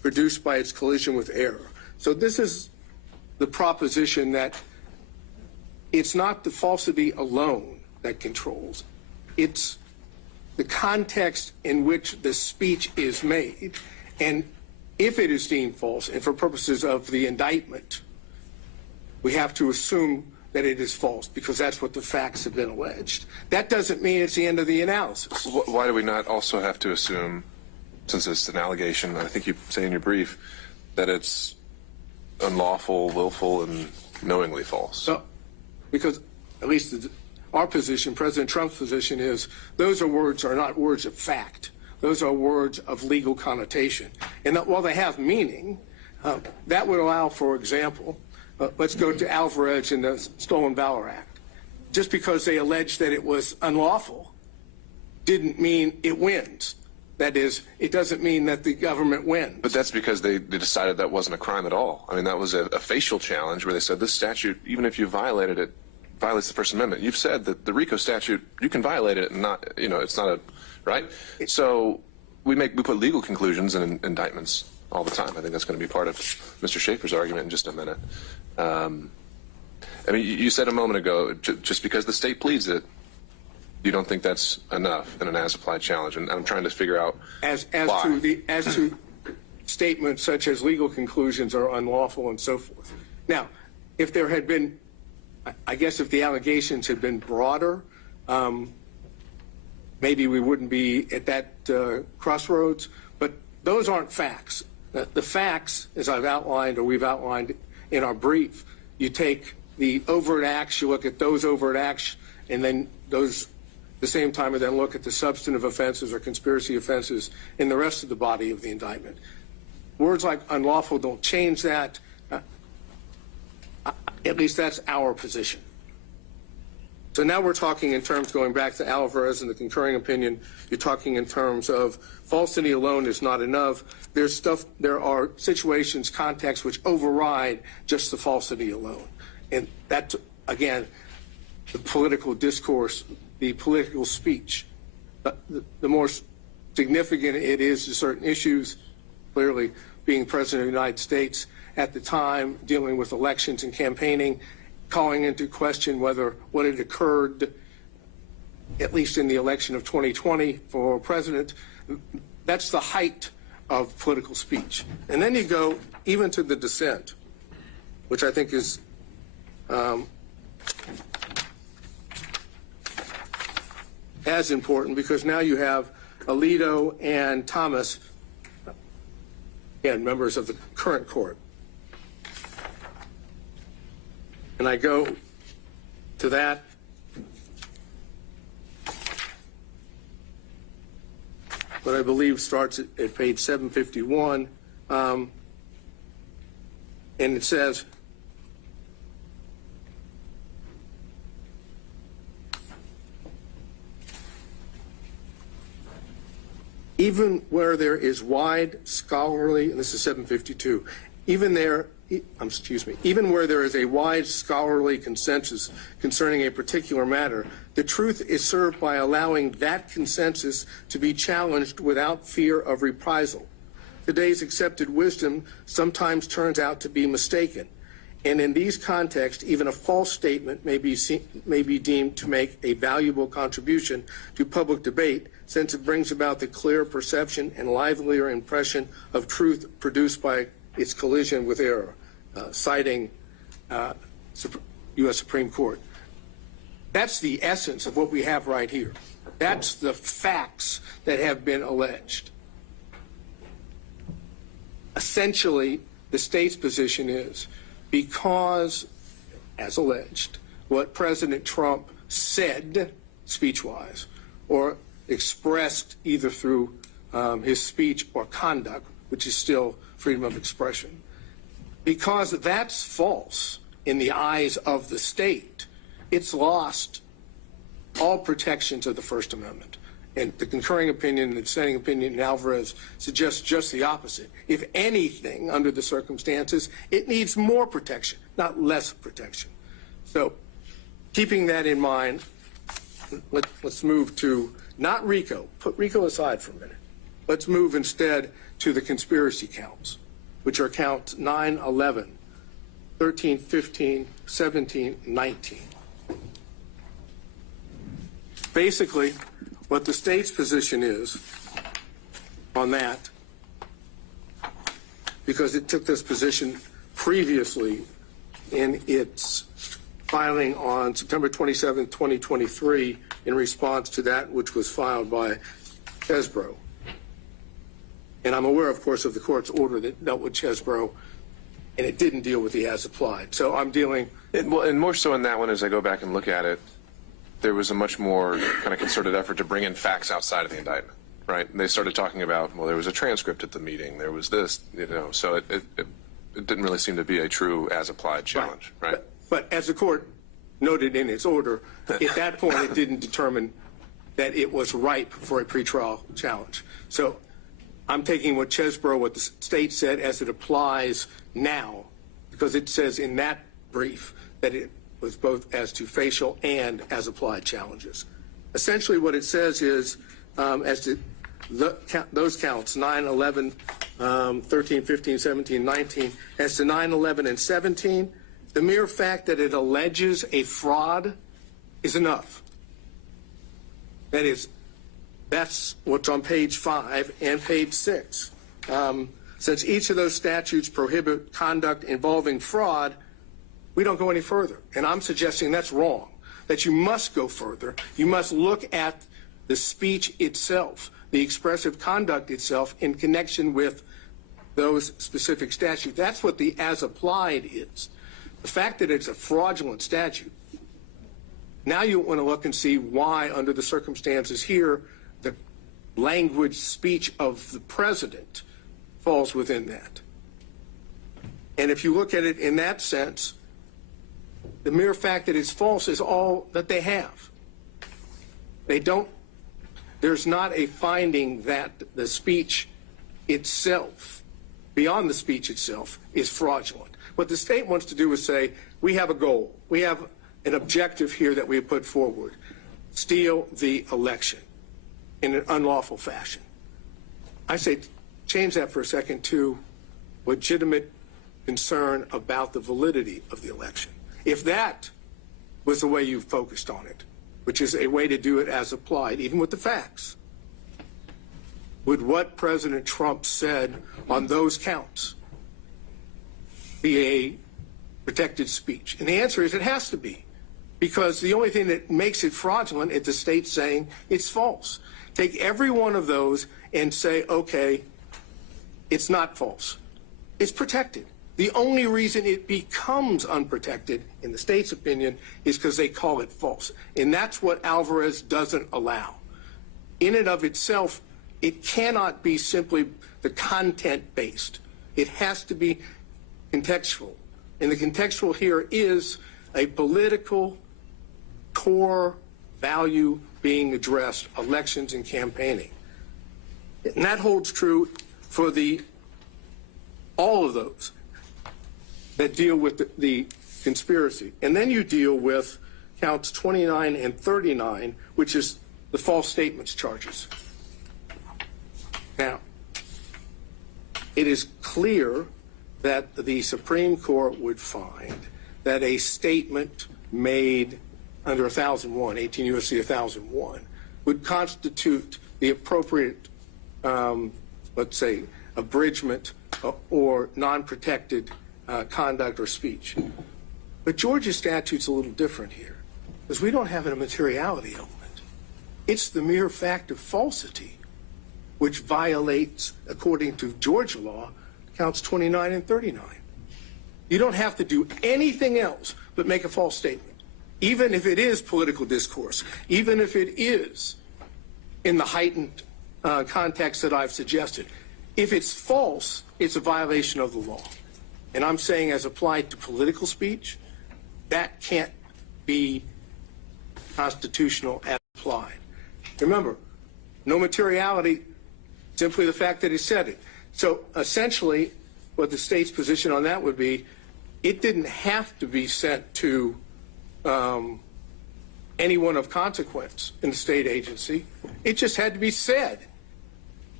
produced by its collision with error. So this is the proposition that it's not the falsity alone that controls. It's the context in which the speech is made. And if it is deemed false, and for purposes of the indictment, we have to assume that it is false because that's what the facts have been alleged. That doesn't mean it's the end of the analysis. Why do we not also have to assume, since it's an allegation, I think you say in your brief, that it's unlawful, willful, and knowingly false? So, because at least our position, President Trump's position is those are not words of fact. Those are words of legal connotation. And that while they have meaning, that would allow, for example, let's go to Alvarez in the Stolen Valor Act. Just because they alleged that it was unlawful didn't mean it wins. That is, it doesn't mean that the government wins. But that's because they decided that wasn't a crime at all. I mean, that was a facial challenge where they said this statute, even if you violated it, violates the First Amendment. You've said that the RICO statute, you can violate it and not, it's not a, right? So we put legal conclusions in indictments all the time. I think that's going to be part of Mr. Schaefer's argument in just a minute. I mean, you said a moment ago, just because the state pleads it, you don't think that's enough in an as-applied challenge, and I'm trying to figure out as why. As to statements such as legal conclusions are unlawful and so forth. Now, if there had been, I guess if the allegations had been broader, maybe we wouldn't be at that crossroads, but those aren't facts. The facts, as I've outlined or we've outlined in our brief, you take the overt acts, you look at those overt acts, and then those at the same time and then look at the substantive offenses or conspiracy offenses in the rest of the body of the indictment. Words like unlawful don't change that. At least that's our position. So now we're talking in terms, going back to Alvarez and the concurring opinion, you're talking in terms of falsity alone is not enough. There are situations, contexts which override just the falsity alone. And that, again, the political discourse, the political speech, the more significant it is to certain issues, clearly being President of the United States at the time, dealing with elections and campaigning, calling into question whether what had occurred, at least in the election of 2020 for president, that's the height of political speech. And then you go even to the dissent, which I think is as important, because now you have Alito and Thomas, again, members of the current court. And I go to that. What I believe starts at page 751. And it says, even where there is wide scholarly, and this is 752, even where there is a wide scholarly consensus concerning a particular matter, the truth is served by allowing that consensus to be challenged without fear of reprisal. Today's accepted wisdom sometimes turns out to be mistaken, and in these contexts, even a false statement may be deemed to make a valuable contribution to public debate, since it brings about the clear perception and livelier impression of truth produced by its collision with error, citing U.S. Supreme Court. That's the essence of what we have right here. That's the facts that have been alleged. Essentially, the state's position is because, as alleged, what President Trump said speech-wise or expressed either through his speech or conduct, which is still freedom of expression, because that's false in the eyes of the state, it's lost all protections of the First Amendment. And the concurring opinion and the dissenting opinion in Alvarez suggests just the opposite. If anything, under the circumstances, it needs more protection, not less protection. So keeping that in mind, let's move to not RICO. Put RICO aside for a minute. let's move instead to the conspiracy counts, which are counts 9, 11, 13, 15, 17, 19. Basically, what the state's position is on that, because it took this position previously in its filing on September 27, 2023, in response to that which was filed by Chesbrough. And I'm aware, of course, of the court's order that dealt with Chesbrough, and it didn't deal with the as applied. So I'm dealing. Well, and more so in that one, as I go back and look at it, there was a much more kind of concerted effort to bring in facts outside of the indictment, right? And they started talking about, well, there was a transcript at the meeting, there was this, so it didn't really seem to be a true as applied challenge, right? But as the court noted in its order, at that point it didn't determine that it was ripe for a pretrial challenge. So I'm taking what Chesbrough, what the state said, as it applies now, because it says in that brief that it was both as to facial and as applied challenges. Essentially what it says is, as to those counts, 9, 11, 13, 15, 17, 19, as to 9, 11, and 17, the mere fact that it alleges a fraud is enough. That is, that's what's on page 5 and page 6. Since each of those statutes prohibit conduct involving fraud, we don't go any further. And I'm suggesting that's wrong, that you must go further. You must look at the speech itself, the expressive conduct itself in connection with those specific statutes. That's what the as applied is. The fact that it's a fraudulent statute, now you want to look and see why, under the circumstances here, the language speech of the president falls within that. And if you look at it in that sense, the mere fact that it's false is all that they have. There's not a finding that the speech itself, beyond the speech itself, is fraudulent. What the state wants to do is say, we have a goal. We have an objective here that we have put forward. Steal the election in an unlawful fashion. I say change that for a second to legitimate concern about the validity of the election. If that was the way you focused on it, which is a way to do it as applied, even with the facts, would what President Trump said on those counts be a protected speech? And the answer is it has to be, because the only thing that makes it fraudulent is the state saying it's false. Take every one of those and say, okay, it's not false. It's protected. The only reason it becomes unprotected, in the state's opinion, is because they call it false. And that's what Alvarez doesn't allow. In and of itself, it cannot be simply the content-based. It has to be contextual. And the contextual here is a political core value being addressed, elections and campaigning. And that holds true for all of those that deal with the conspiracy. And then you deal with counts 29 and 39, which is the false statements charges. Now, it is clear that the Supreme Court would find that a statement made under 1001, 18 U.S.C. 1001, would constitute the appropriate, let's say, abridgment or non-protected conduct or speech. But Georgia's statute's a little different here, because we don't have a materiality element. It's the mere fact of falsity, which violates, according to Georgia law, counts 29 and 39. You don't have to do anything else but make a false statement, even if it is political discourse, even if it is in the heightened context that I've suggested. If it's false, it's a violation of the law. And I'm saying, as applied to political speech, that can't be constitutional as applied. Remember, no materiality, simply the fact that he said it. So essentially, what the state's position on that would be, it didn't have to be sent to anyone of consequence in the state agency. It just had to be said.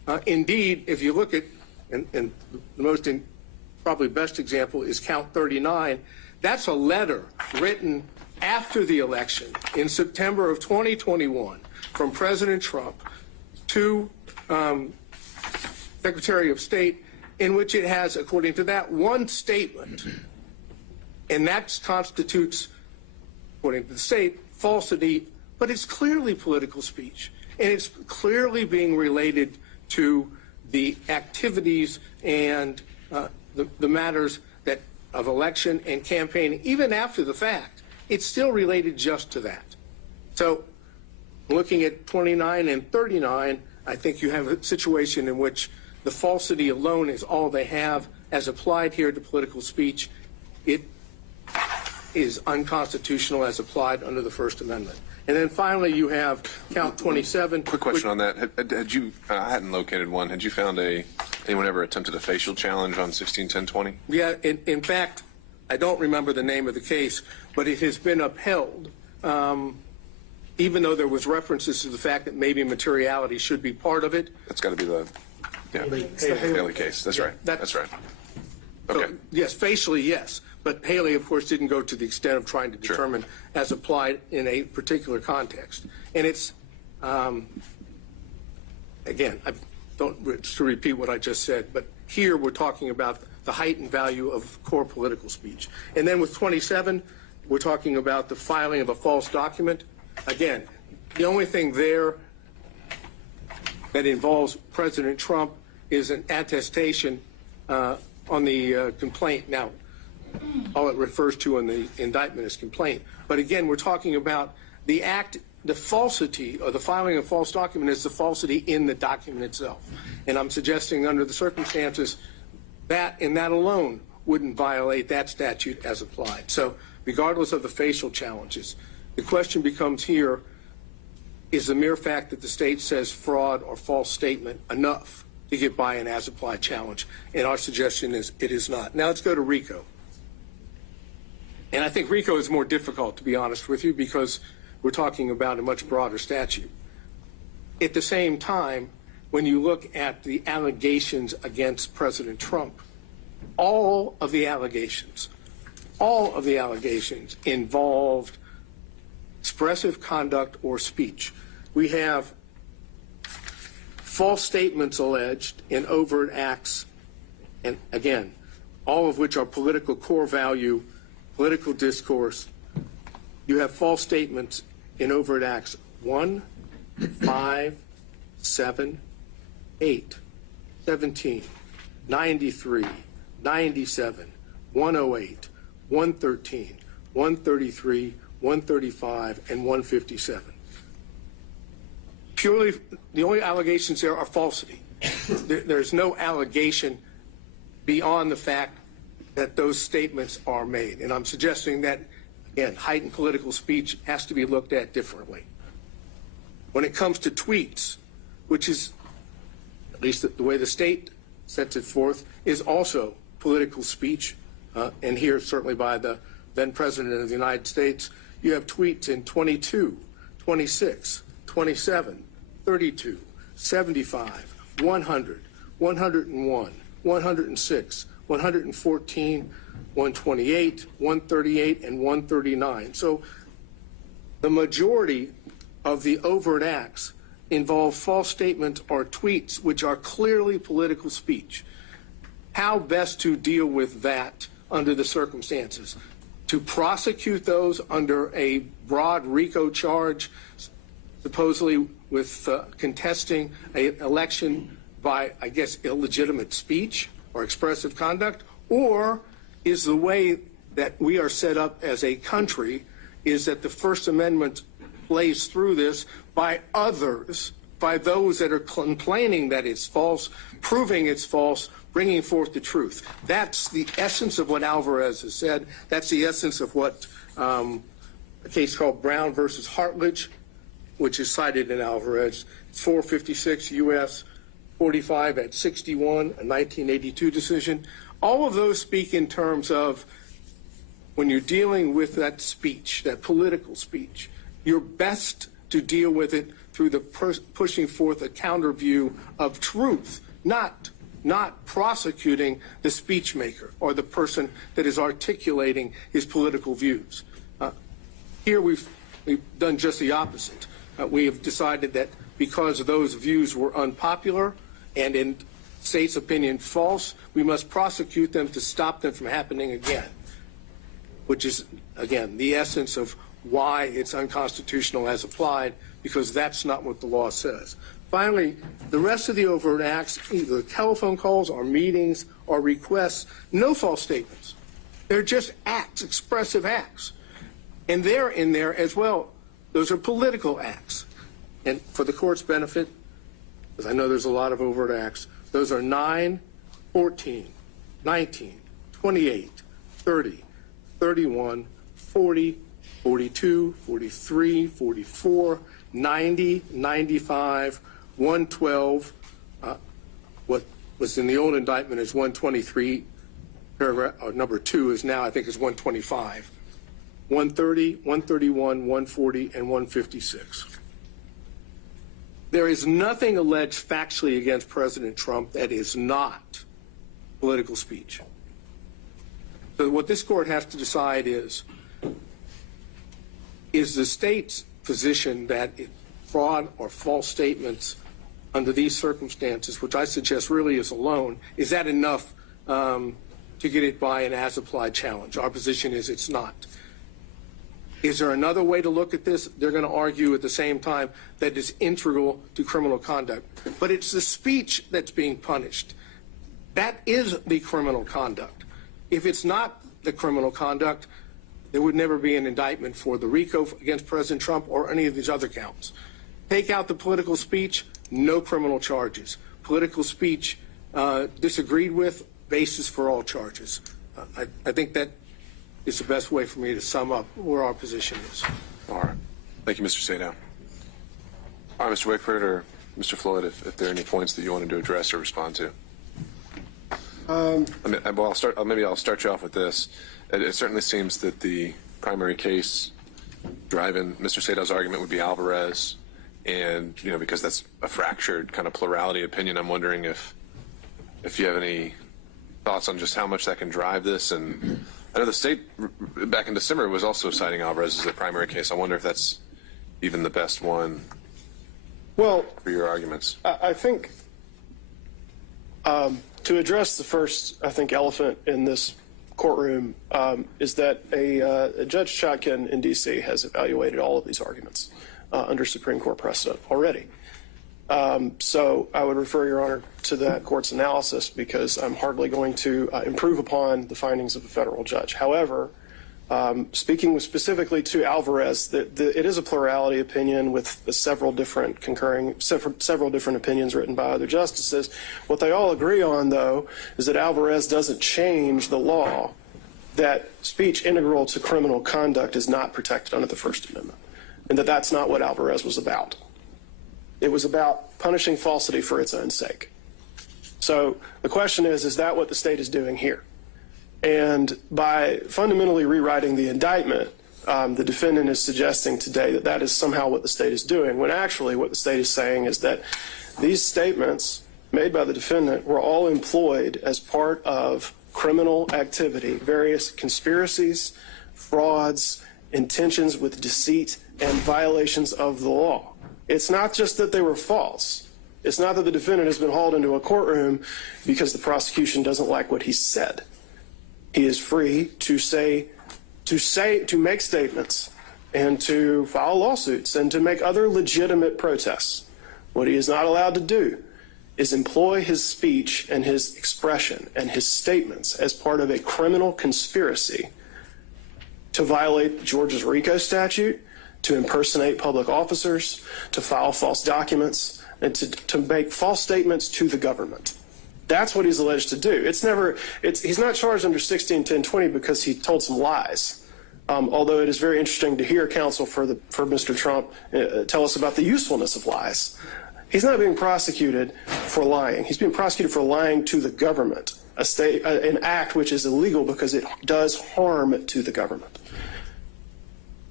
Indeed, if you look at, and the most probably best example is count 39, that's a letter written after the election in September of 2021 from President Trump to Secretary of State, in which it has, according to that, one statement, and that constitutes, according to the state, falsity, but it's clearly political speech, and it's clearly being related to the activities and the matters that of election and campaigning, even after the fact. It's still related just to that. So looking at 29 and 39, I think you have a situation in which the falsity alone is all they have as applied here to political speech. It is unconstitutional as applied under the First Amendment. And then finally, you have count 27. Quick question on that. Had you, I hadn't located one. Had you found anyone ever attempted a facial challenge on 161020? Yeah, in fact, I don't remember the name of the case, but it has been upheld, even though there was references to the fact that maybe materiality should be part of it. That's got to be the Haley case. That's right. That's right. Okay. So, yes, facially, yes. But Haley, of course, didn't go to the extent of trying to determine as applied in a particular context. And it's, again, I don't to repeat what I just said, but here we're talking about the heightened value of core political speech. And then with 27, we're talking about the filing of a false document. Again, the only thing there that involves President Trump is an attestation on the complaint. Now, all it refers to in the indictment is complaint. But again, we're talking about the act, the falsity, or the filing of false document is the falsity in the document itself. And I'm suggesting under the circumstances that and that alone wouldn't violate that statute as applied. So regardless of the facial challenges, the question becomes here, is the mere fact that the state says fraud or false statement enough to get by an as applied challenge? And our suggestion is it is not. Now let's go to RICO. And I think RICO is more difficult, to be honest with you, because we're talking about a much broader statute. At the same time, when you look at the allegations against President Trump, all of the allegations involved expressive conduct or speech. We have false statements alleged in overt acts, and again, all of which are political core value, political discourse. You have false statements in overt acts 1, 5, 7, 8, 17, 93, 97, 108, 113, 133, 135, and 157. Purely, the only allegations there are falsity. There's no allegation beyond the fact that those statements are made. And I'm suggesting that, again, heightened political speech has to be looked at differently. When it comes to tweets, which is, at least the way the state sets it forth, is also political speech, and here certainly by the then President of the United States, you have tweets in 22, 26, 27, 32, 75, 100, 101, 106, 114, 128, 138, and 139. So the majority of the overt acts involve false statements or tweets which are clearly political speech. How best to deal with that under the circumstances? To prosecute those under a broad RICO charge, supposedly with contesting an election by, I guess, illegitimate speech or expressive conduct? Or is the way that we are set up as a country is that the First Amendment plays through this by others, by those that are complaining that it's false, proving it's false, bringing forth the truth? That's the essence of what Alvarez has said. That's the essence of what a case called Brown versus Hartledge, which is cited in Alvarez. It's 456 U.S. 45 at 61, a 1982 decision. All of those speak in terms of when you're dealing with that speech, that political speech, you're best to deal with it through the pushing forth a counter view of truth, not prosecuting the speech maker or the person that is articulating his political views. Here we've done just the opposite. We have decided that because those views were unpopular and in state's opinion false, we must prosecute them to stop them from happening again, which is, again, the essence of why it's unconstitutional as applied, because that's not what the law says. Finally, the rest of the overt acts, either telephone calls or meetings or requests, no false statements. They're just acts, expressive acts. And they're in there as well. Those are political acts. And for the court's benefit, because I know there's a lot of overt acts, those are 9, 14, 19, 28, 30, 31, 40, 42, 43, 44, 90, 95, 112. What was in the old indictment is 123. Paragraph number 2 is now, I think, is 125. 130, 131, 140, and 156. There is nothing alleged factually against President Trump that is not political speech. So what this court has to decide is the state's position that fraud or false statements under these circumstances, which I suggest really is alone, is that enough to get it by an as-applied challenge? Our position is it's not. Is there another way to look at this? They're going to argue at the same time that it's integral to criminal conduct. But it's the speech that's being punished. That is the criminal conduct. If it's not the criminal conduct, there would never be an indictment for the RICO against President Trump or any of these other counts. Take out the political speech, no criminal charges. Political speech disagreed with, basis for all charges. I think that is the best way for me to sum up where our position is. All right. Thank you, Mr. Sadow. All right, Mr. Wickford or Mr. Floyd, if there are any points that you wanted to address or respond to. Maybe I'll start you off with this. It certainly seems that the primary case driving Mr. Sadow's argument would be Alvarez, and because that's a fractured kind of plurality opinion, I'm wondering if you have any thoughts on just how much that can drive this. And I know the state back in December was also citing Alvarez as the primary case. I wonder if that's even the best one for your arguments. I think to address the first, elephant in this courtroom is that a Judge Chotkin in D.C. has evaluated all of these arguments under Supreme Court precedent already. So I would refer Your Honor to that court's analysis, because I'm hardly going to improve upon the findings of a federal judge. However, speaking specifically to Alvarez, it is a plurality opinion with several different opinions written by other justices. What they all agree on, though, is that Alvarez doesn't change the law that speech integral to criminal conduct is not protected under the First Amendment, and that that's not what Alvarez was about. It was about punishing falsity for its own sake. So the question is that what the state is doing here? And by fundamentally rewriting the indictment, the defendant is suggesting today that that is somehow what the state is doing, when actually what the state is saying is that these statements made by the defendant were all employed as part of criminal activity, various conspiracies, frauds, intentions with deceit, and violations of the law. It's not just that they were false. It's not that the defendant has been hauled into a courtroom because the prosecution doesn't like what he said. He is free to make statements and to file lawsuits and to make other legitimate protests. What he is not allowed to do is employ his speech and his expression and his statements as part of a criminal conspiracy to violate Georgia's RICO statute, to impersonate public officers, to file false documents, and to make false statements to the government. That's what he's alleged to do. He's not charged under 161020 because he told some lies. Although it is very interesting to hear counsel for Mr. Trump tell us about the usefulness of lies. He's not being prosecuted for lying. He's being prosecuted for lying to the government, an act which is illegal because it does harm to the government.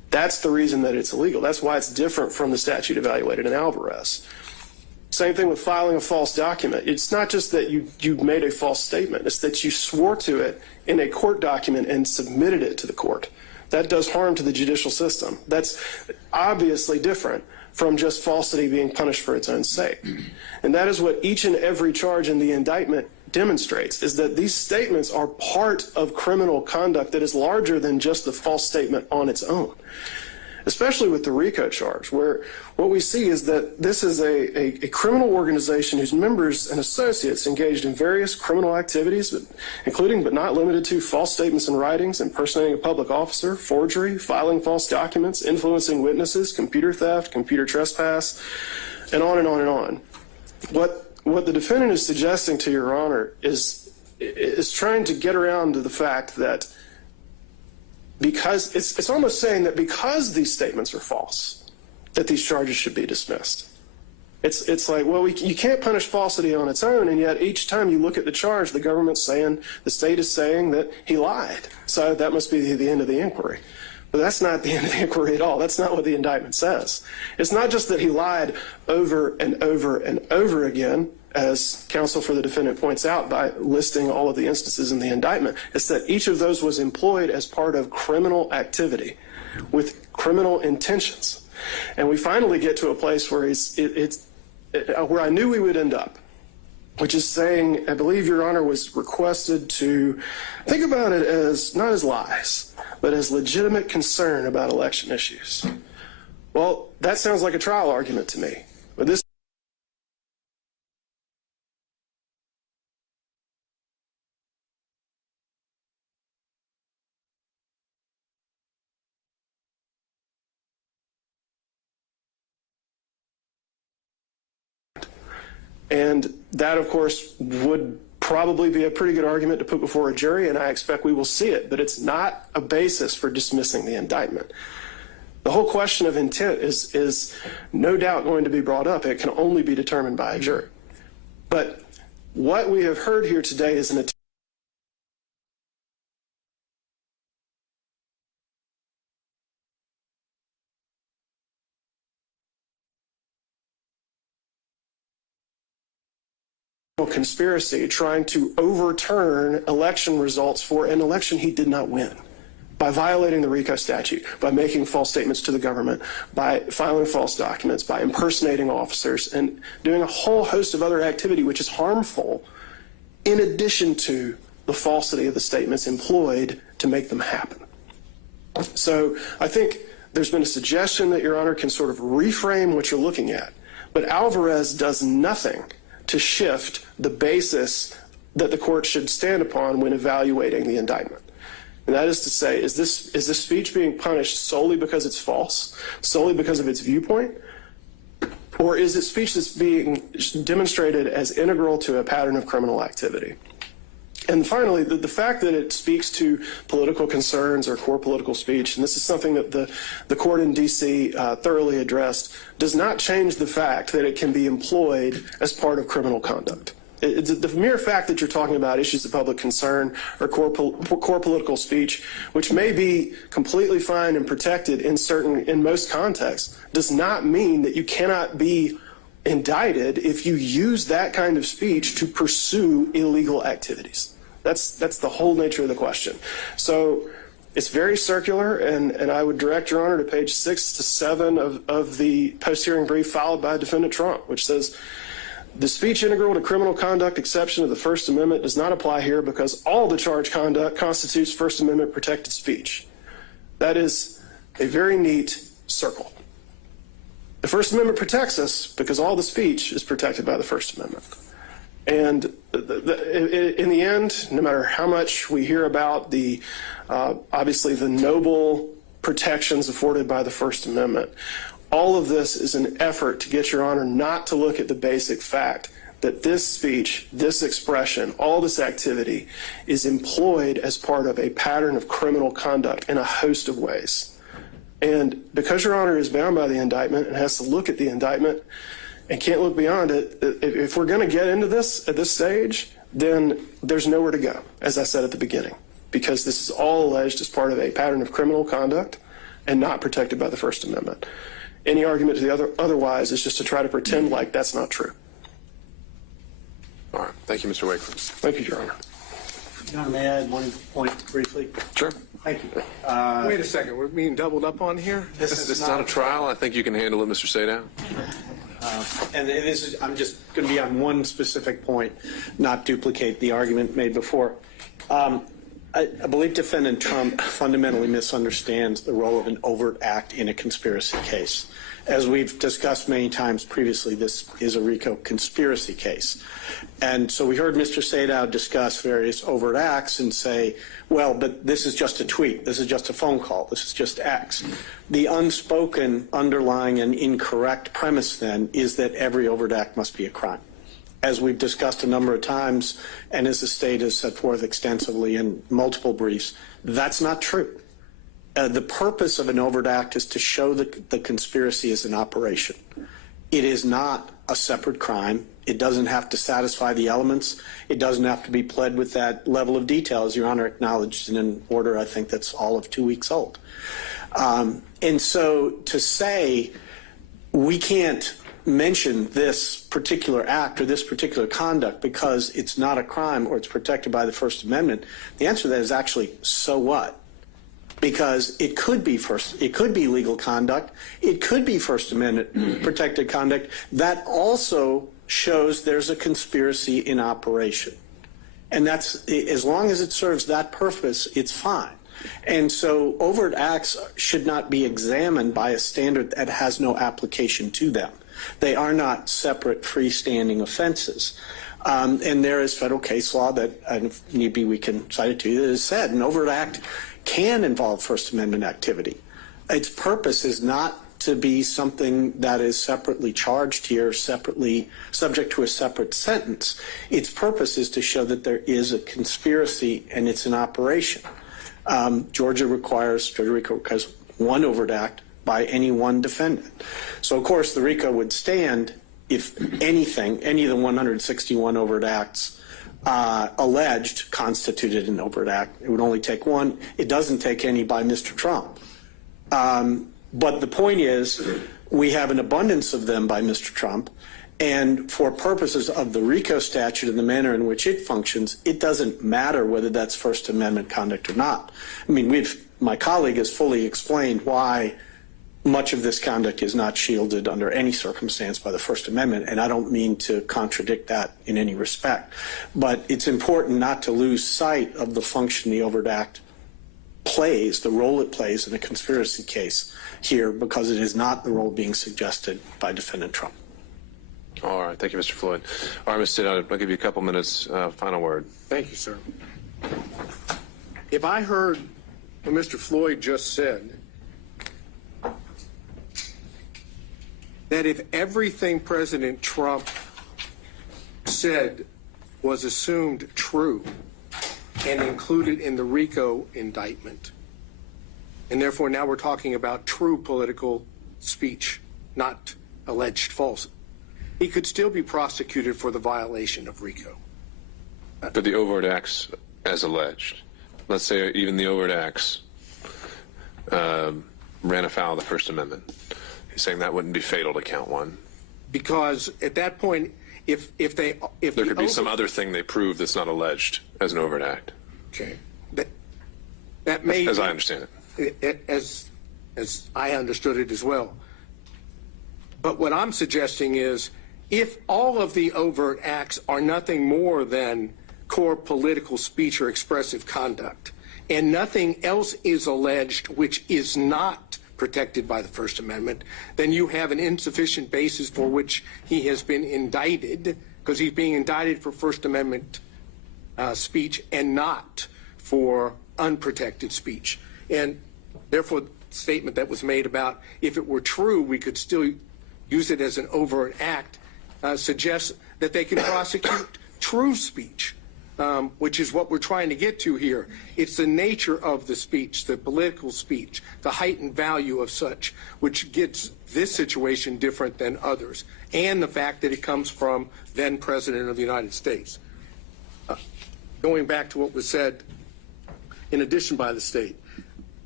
That's the reason that it's illegal. That's why it's different from the statute evaluated in Alvarez. Same thing with filing a false document. It's not just that you made a false statement. It's that you swore to it in a court document and submitted it to the court. That does harm to the judicial system. That's obviously different from just falsity being punished for its own sake. And that is what each and every charge in the indictment demonstrates, is that these statements are part of criminal conduct that is larger than just the false statement on its own. Especially with the RICO charge, where what we see is that this is a criminal organization whose members and associates engaged in various criminal activities, including but not limited to false statements and writings, impersonating a public officer, forgery, filing false documents, influencing witnesses, computer theft, computer trespass, and on and on and on. What the defendant is suggesting to Your Honor is trying to get around to the fact that because it's almost saying that because these statements are false, that these charges should be dismissed. It's like, well, you can't punish falsity on its own, and yet each time you look at the charge, the government's saying, the state is saying that he lied. So that must be the end of the inquiry. But that's not the end of the inquiry at all. That's not what the indictment says. It's not just that he lied over and over and over again, as counsel for the defendant points out by listing all of the instances in the indictment. It's that each of those was employed as part of criminal activity with criminal intentions. And we finally get to a place where where I knew we would end up, which is saying, I believe Your Honor was requested to think about it as not as lies, but as legitimate concern about election issues. Well, that sounds like a trial argument to me. But this and that, of course, would probably be a pretty good argument to put before a jury, and I expect we will see it, but it's not a basis for dismissing the indictment. The whole question of intent is no doubt going to be brought up. It can only be determined by a jury. But what we have heard here today is an attempt conspiracy trying to overturn election results for an election he did not win by violating the RICO statute, by making false statements to the government, by filing false documents, by impersonating officers, and doing a whole host of other activity which is harmful in addition to the falsity of the statements employed to make them happen. So I think there's been a suggestion that Your Honor can sort of reframe what you're looking at, but Alvarez does nothing to shift the basis that the court should stand upon when evaluating the indictment. And that is to say, is this speech being punished solely because it's false, solely because of its viewpoint, or is it speech that's being demonstrated as integral to a pattern of criminal activity? And finally, the fact that it speaks to political concerns or core political speech, and this is something that the court in D.C. Thoroughly addressed, does not change the fact that it can be employed as part of criminal conduct. The mere fact that you're talking about issues of public concern or core political speech, which may be completely fine and protected in most contexts, does not mean that you cannot be indicted if you use that kind of speech to pursue illegal activities. That's the whole nature of the question. So it's very circular, and I would direct Your Honor to page 6 to 7 of the post-hearing brief filed by Defendant Trump, which says, the speech integral to criminal conduct exception of the First Amendment does not apply here because all the charged conduct constitutes First Amendment protected speech. That is a very neat circle. The First Amendment protects us because all the speech is protected by the First Amendment. And in the end, no matter how much we hear about obviously the noble protections afforded by the First Amendment, all of this is an effort to get Your Honor not to look at the basic fact that this speech, this expression, all this activity is employed as part of a pattern of criminal conduct in a host of ways. And because Your Honor is bound by the indictment and has to look at the indictment and can't look beyond it, if we're going to get into this at this stage, then there's nowhere to go, as I said at the beginning, because this is all alleged as part of a pattern of criminal conduct, and not protected by the First Amendment. Any argument to the otherwise is just to try to pretend like that's not true. All right. Thank you, Mr. Wakeland. Thank you, Your Honor. Your Honor, may I add one point briefly? Sure. Thank you. Wait a second, we're being doubled up on here? This is not a trial. I think you can handle it, Mr. Sadow. And this is, I'm just going to be on one specific point, not duplicate the argument made before. I believe Defendant Trump fundamentally misunderstands the role of an overt act in a conspiracy case. As we've discussed many times previously, this is a RICO conspiracy case. And so we heard Mr. Sadow discuss various overt acts and say, well, but this is just a tweet, this is just a phone call, this is just X. The unspoken underlying and incorrect premise then is that every overt act must be a crime. As we've discussed a number of times, and as the state has set forth extensively in multiple briefs, that's not true. The purpose of an overt act is to show that the conspiracy is an operation. It is not a separate crime. It doesn't have to satisfy the elements. It doesn't have to be pled with that level of detail, as Your Honor acknowledged in an order I think that's all of 2 weeks old. And so to say we can't mention this particular act or this particular conduct because it's not a crime or it's protected by the First Amendment, the answer to that is actually, so what? Because it could be legal conduct, it could be First Amendment protected conduct. That also shows there's a conspiracy in operation. And that's, as long as it serves that purpose, it's fine. And so overt acts should not be examined by a standard that has no application to them. They are not separate freestanding offenses. And there is federal case law that, if need be, we can cite it to you, that has said an overt act can involve First Amendment activity. Its purpose is not to be something that is separately charged here, separately subject to a separate sentence. Its purpose is to show that there is a conspiracy and it's an operation. Georgia RICO requires one overt act by any one defendant. So, of course, the RICO would stand if anything, any of the 161 overt acts alleged constituted an overt act. It would only take one. It doesn't take any by Mr. Trump. But the point is, we have an abundance of them by Mr. Trump, and for purposes of the RICO statute and the manner in which it functions, it doesn't matter whether that's First Amendment conduct or not. I mean, my colleague has fully explained why much of this conduct is not shielded under any circumstance by the First Amendment, and I don't mean to contradict that in any respect. But it's important not to lose sight of the function the overt act plays, the role it plays in a conspiracy case here, because it is not the role being suggested by Defendant Trump. All right. Thank you, Mr. Floyd. All right, Mr. Sadow, I'll give you a couple minutes. Final word. Thank you, sir. If I heard what Mr. Floyd just said, that if everything President Trump said was assumed true and included in the RICO indictment, and therefore now we're talking about true political speech, not alleged false, he could still be prosecuted for the violation of RICO. For the overt acts as alleged. Let's say even the overt acts ran afoul of the First Amendment. He's saying that wouldn't be fatal to count one. Because at that point, if there could be some other thing they prove that's not alleged as an overt act. Okay. That may, as I understand it. As I understood it as well. But what I'm suggesting is, if all of the overt acts are nothing more than core political speech or expressive conduct, and nothing else is alleged which is not protected by the First Amendment, then you have an insufficient basis for which he has been indicted, because he's being indicted for First Amendment speech and not for unprotected speech. And therefore, the statement that was made about if it were true, we could still use it as an overt act, suggests that they can prosecute true speech, which is what we're trying to get to here. It's the nature of the speech, the political speech, the heightened value of such, which gets this situation different than others, and the fact that it comes from then President of the United States. Going back to what was said in addition by the state,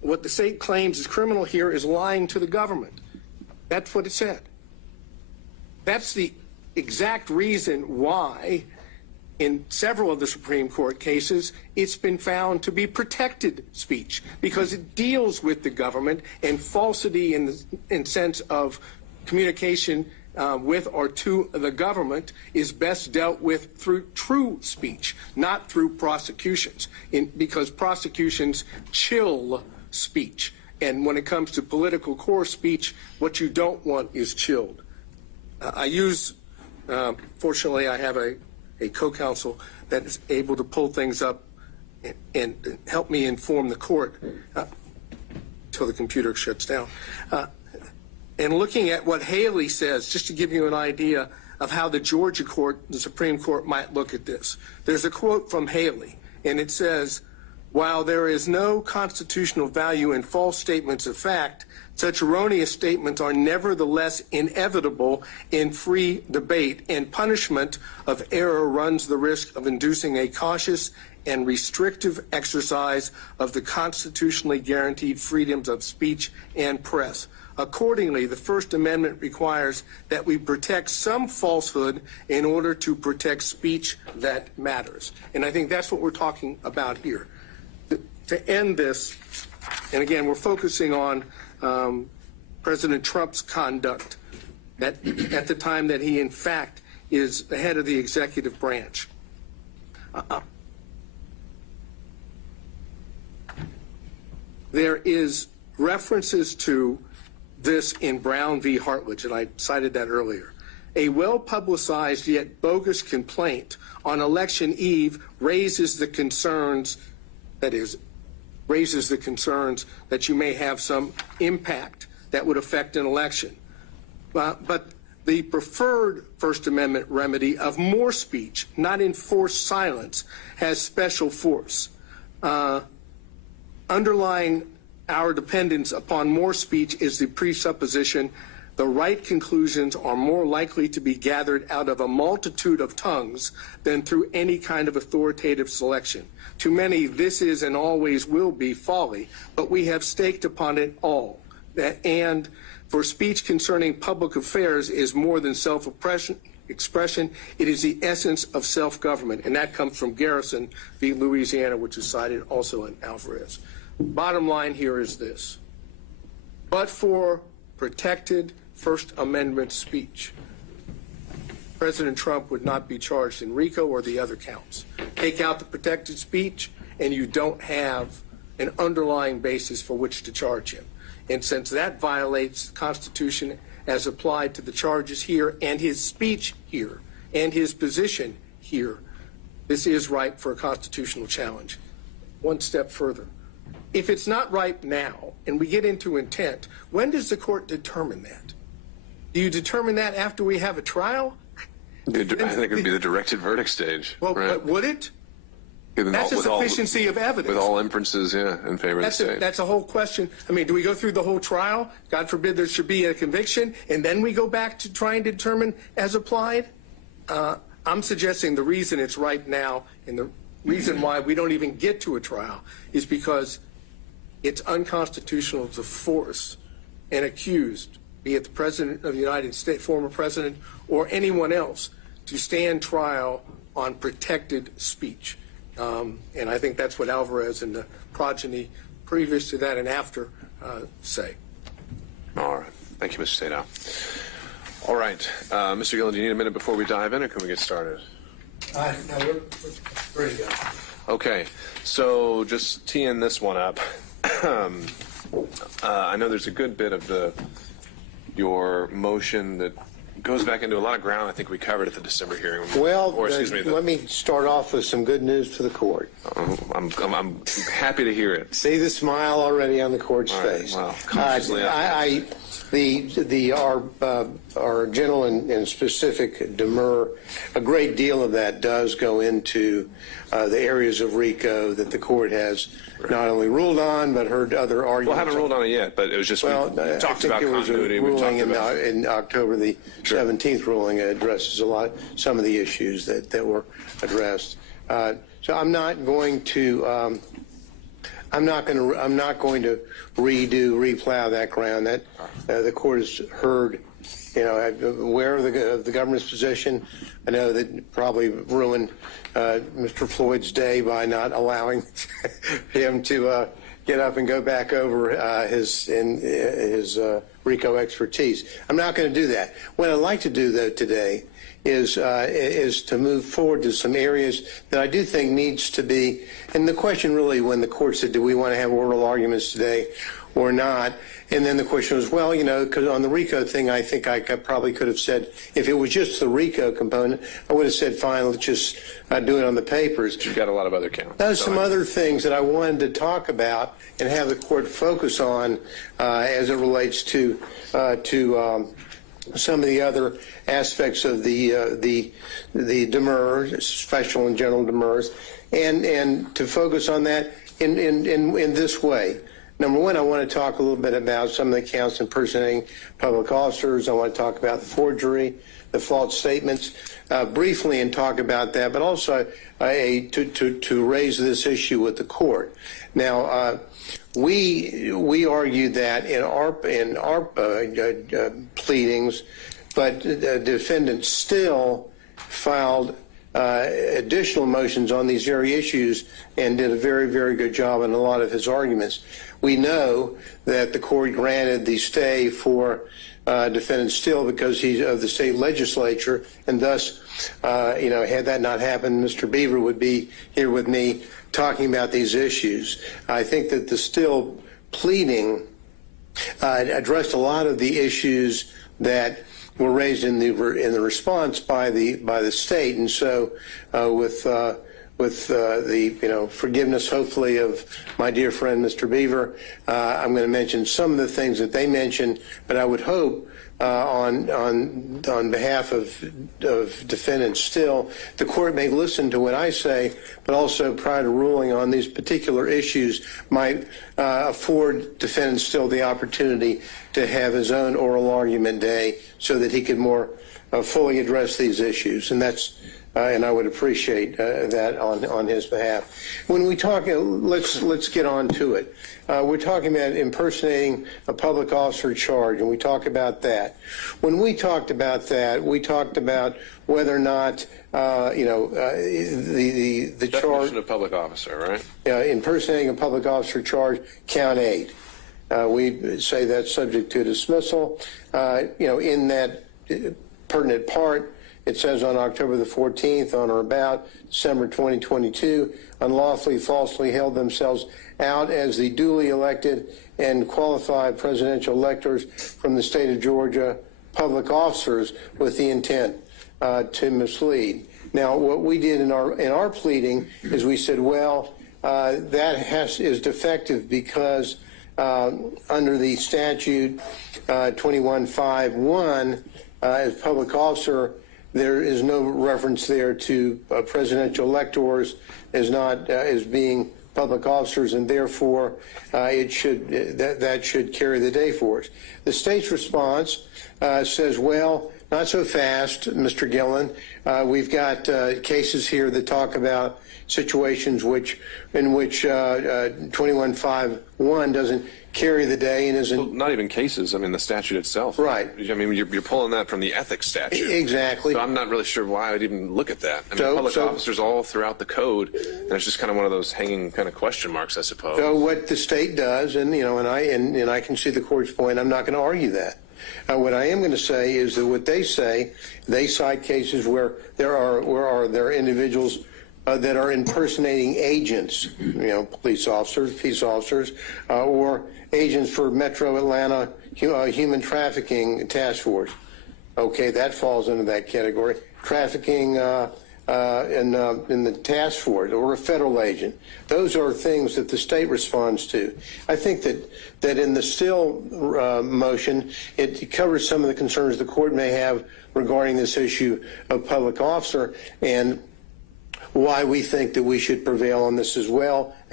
what the state claims is criminal here is lying to the government. That's what it said. That's the exact reason why in several of the Supreme Court cases it's been found to be protected speech, because it deals with the government, and falsity in sense of communication with or to the government is best dealt with through true speech, not through prosecutions, because prosecutions chill speech. And when it comes to political core speech, what you don't want is chilled. Fortunately, I have a co-counsel that is able to pull things up and help me inform the court until the computer shuts down. And looking at what Haley says, just to give you an idea of how the Georgia court, the Supreme Court, might look at this. There's a quote from Haley, and it says, "While there is no constitutional value in false statements of fact, such erroneous statements are nevertheless inevitable in free debate, and punishment of error runs the risk of inducing a cautious and restrictive exercise of the constitutionally guaranteed freedoms of speech and press. Accordingly, the First Amendment requires that we protect some falsehood in order to protect speech that matters." And I think that's what we're talking about here. To end this, and again, we're focusing on President Trump's conduct at the time that he, in fact, is the head of the executive branch. There is references to this in Brown v. Hartledge, and I cited that earlier. A well-publicized yet bogus complaint on election eve raises the concerns, that you may have some impact that would affect an election. But the preferred First Amendment remedy of more speech, not enforced silence, has special force. Underlying our dependence upon more speech is the presupposition the right conclusions are more likely to be gathered out of a multitude of tongues than through any kind of authoritative selection. To many, this is and always will be folly, but we have staked upon it all. And for speech concerning public affairs is more than self-expression, it is the essence of self-government. And that comes from Garrison v. Louisiana, which is cited also in Alvarez. Bottom line here is this. But for protected First Amendment speech, President Trump would not be charged in RICO or the other counts. Take out the protected speech, and you don't have an underlying basis for which to charge him. And since that violates the Constitution as applied to the charges here and his speech here and his position here, this is ripe for a constitutional challenge. One step further. If it's not ripe now, and we get into intent, when does the court determine that? Do you determine that after we have a trial? I think it would be the directed verdict stage. Well, right? But would it? That's a sufficiency of evidence. With all inferences, in favor of the state. That's a whole question. I mean, do we go through the whole trial? God forbid there should be a conviction, and then we go back to try and determine as applied? I'm suggesting the reason it's ripe now, and the reason why we don't even get to a trial, is because it's unconstitutional to force an accused, be it the President of the United States, former President, or anyone else, to stand trial on protected speech. And I think that's what Alvarez and the progeny previous to that and after say. All right. Thank you, Mr. Sadow. All right. Mr. Gillen, do you need a minute before we dive in, or can we get started? No, we're ready to go. Okay. So just teeing this one up. I know there's a good bit of your motion that goes back into a lot of ground I think we covered at the December hearing. Well, let me start off with some good news for the court. I'm happy to hear it. See the smile already on the court's face. Wow. Our general and specific Demurrer, a great deal of that does go into the areas of RICO that the court has not only ruled on but heard other arguments. Well, I haven't ruled on it yet, but it was just we talked about continuity. We talked about in October the 17th ruling addresses some of the issues that were addressed. So I'm not going to I'm not going to replow that ground. That the court has heard. Aware of the government's position. I know that probably ruined Mr. Floyd's day by not allowing him to get up and go back over his RICO expertise. I'm not going to do that. What I'd like to do, though, today is to move forward to some areas that I do think needs to be. And the question really, when the court said, do we want to have oral arguments today or not? And then the question was, well, because on the RICO thing, I think I probably could have said, if it was just the RICO component, I would have said, fine, let's just do it on the papers. You've got a lot of other counts. There's some other things that I wanted to talk about and have the court focus on as it relates to some of the other aspects of the Demurrer, special and general Demurrers, and to focus on that in this way. Number one, I want to talk a little bit about some of the counts impersonating public officers. I want to talk about the forgery, the false statements, briefly, and talk about that, but also to raise this issue with the court. Now, we argue that in our pleadings, but the defendant still filed additional motions on these very issues and did a very, very good job in a lot of his arguments. We know that the court granted the stay for defendant Still because he's of the state legislature, and thus, had that not happened, Mr. Beaver would be here with me talking about these issues. I think that the Still pleading addressed a lot of the issues that were raised in the response by the state, and so with the forgiveness, hopefully, of my dear friend Mr. Beaver, I'm going to mention some of the things that they mentioned, but I would hope on behalf of defendants Still, the court may listen to what I say, but also prior to ruling on these particular issues might afford defendant Still the opportunity to have his own oral argument day so that he could more fully address these issues, and that's and I would appreciate that on his behalf. When we talk, let's get on to it. We're talking about impersonating a public officer charge, and we talk about that. When we talked about that, we talked about whether or not the Definition charge of public officer, right? Impersonating a public officer charge, count 8. We say that's subject to dismissal. In that pertinent part, it says on October the 14th, on or about December 2022, unlawfully, falsely held themselves out as the duly elected and qualified presidential electors from the state of Georgia, public officers with the intent to mislead. Now, what we did in our pleading is we said, well, that is defective because under the statute 2151, as public officer, there is no reference there to presidential electors as being public officers, and therefore that should carry the day for us. The state's response says, well, not so fast, Mr. Gillen. We've got cases here that talk about situations in which 2151 doesn't carry the day and isn't. Well, not even cases. I mean, the statute itself. Right. I mean, you're pulling that from the ethics statute. Exactly. So I'm not really sure why I'd even look at that. I mean, public officers all throughout the code, and it's just kind of one of those hanging kind of question marks, I suppose. So what the state does, and I can see the court's point. I'm not going to argue that. What I am going to say is that what they say, they cite cases where there are individuals that are impersonating agents, police officers, peace officers, or agents for Metro Atlanta Human Trafficking Task Force. Okay, that falls into that category. Trafficking in the task force or a federal agent. Those are things that the state responds to. I think that in the Still motion, it covers some of the concerns the court may have regarding this issue of public officer and why we think that we should prevail on this as well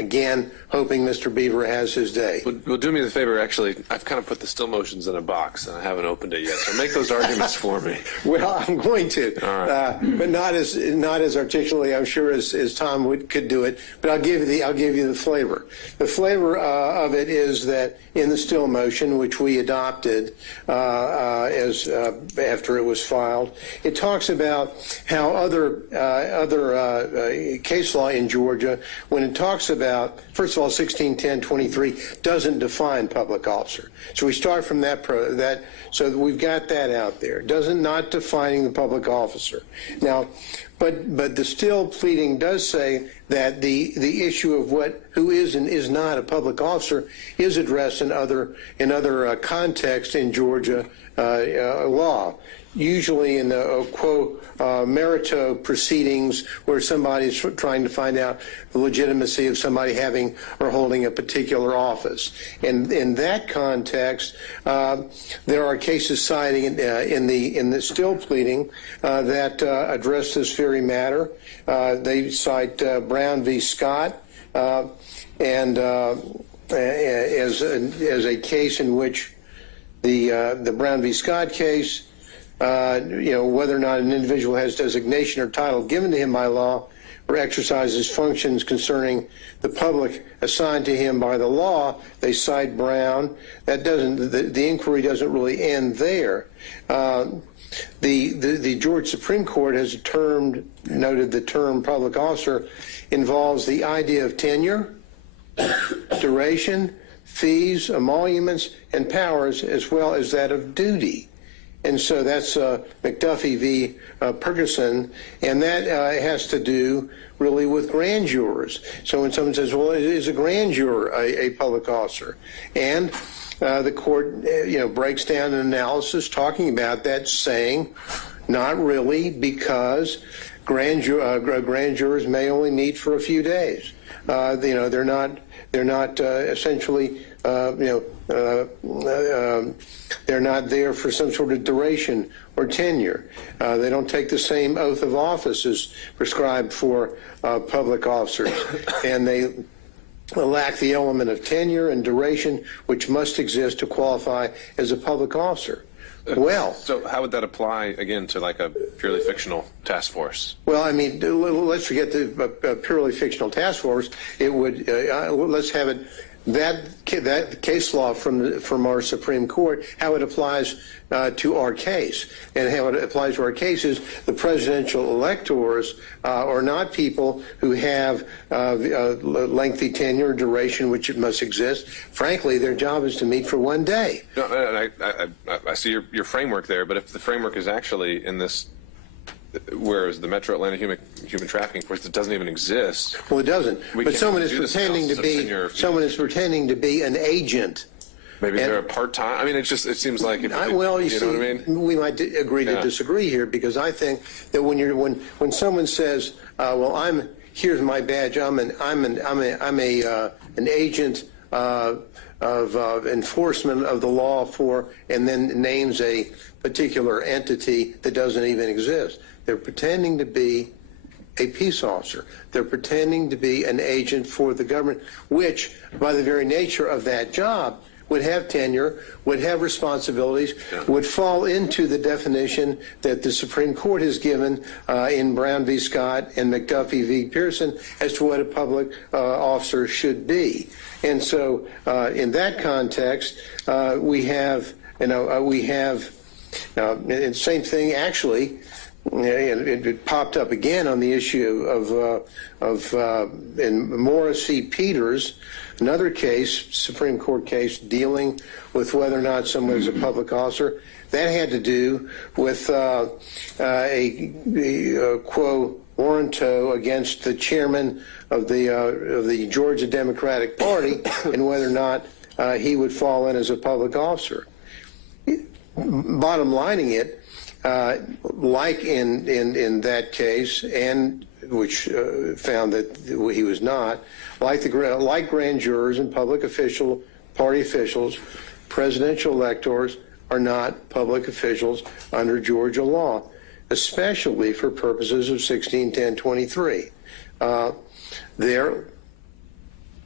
Again, hoping Mr. Beaver has his day. Well, do me the favor, actually, I've kind of put the still motions in a box, and I haven't opened it yet, so make those arguments for me. Well, I'm going to, All right. but not as articulately, I'm sure, as Tom could do it. But I'll give you the flavor. The flavor of it is that in the still motion, which we adopted after it was filed, it talks about how other case law in Georgia, when it talks about, first of all, 1610-23 doesn't define public officer. So we start from that, so we've got that out there. Not defining the public officer. Now, but the still pleading does say that the issue of who is and is not a public officer is addressed in other contexts in Georgia law. Usually in the quo merito proceedings where somebody's trying to find out the legitimacy of somebody having or holding a particular office. And in that context, there are cases citing in the still pleading that address this very matter. They cite Brown v. Scott and as a case in which the Brown v. Scott case, whether or not an individual has designation or title given to him by law or exercises functions concerning the public assigned to him by the law, they cite Brown. That doesn't, the inquiry doesn't really end there. The Georgia Supreme Court has noted the term public officer involves the idea of tenure, duration, fees, emoluments, and powers, as well as that of duty. And so that's McAfee v. Ferguson, and that has to do really with grand jurors. So when someone says, well, is a grand juror a public officer? And the court breaks down an analysis talking about that, saying not really, because grand jurors may only meet for a few days. They're not essentially they're not there for some sort of duration or tenure. They don't take the same oath of office as prescribed for public officers, and they lack the element of tenure and duration which must exist to qualify as a public officer. Well, so how would that apply again to like a purely fictional task force? Well, I mean, let's forget the purely fictional task force. It would let's have it that case law from our Supreme Court, how it applies to our case, and how it applies to our case is the presidential electors are not people who have lengthy tenure, duration, which it must exist. Frankly, their job is to meet for one day. No, I see your framework there, but if the framework is actually in this, whereas the Metro Atlanta Human Trafficking Force, it doesn't even exist. Well, it doesn't. But someone is pretending to be an agent. Maybe they're a part-time. I mean, it seems like. You know what I mean? We might agree to disagree here, because I think that when someone says, "Well, here's my badge. I'm an agent of enforcement of the law for," and then names a particular entity that doesn't even exist. They're pretending to be a peace officer. They're pretending to be an agent for the government, which, by the very nature of that job, would have tenure, would have responsibilities, would fall into the definition that the Supreme Court has given in Brown v. Scott and McAfee v. Pearson as to what a public officer should be. And so in that context, we have, and same thing actually, it popped up again on the issue of in Morris v. Peters, another case, Supreme Court case, dealing with whether or not someone is a public officer. That had to do with a quo warranto against the chairman of the Georgia Democratic Party and whether or not he would fall in as a public officer. Bottom lining it, like in that case, and which found that he was not, like grand jurors and public party officials, presidential electors are not public officials under Georgia law, especially for purposes of 1610-23.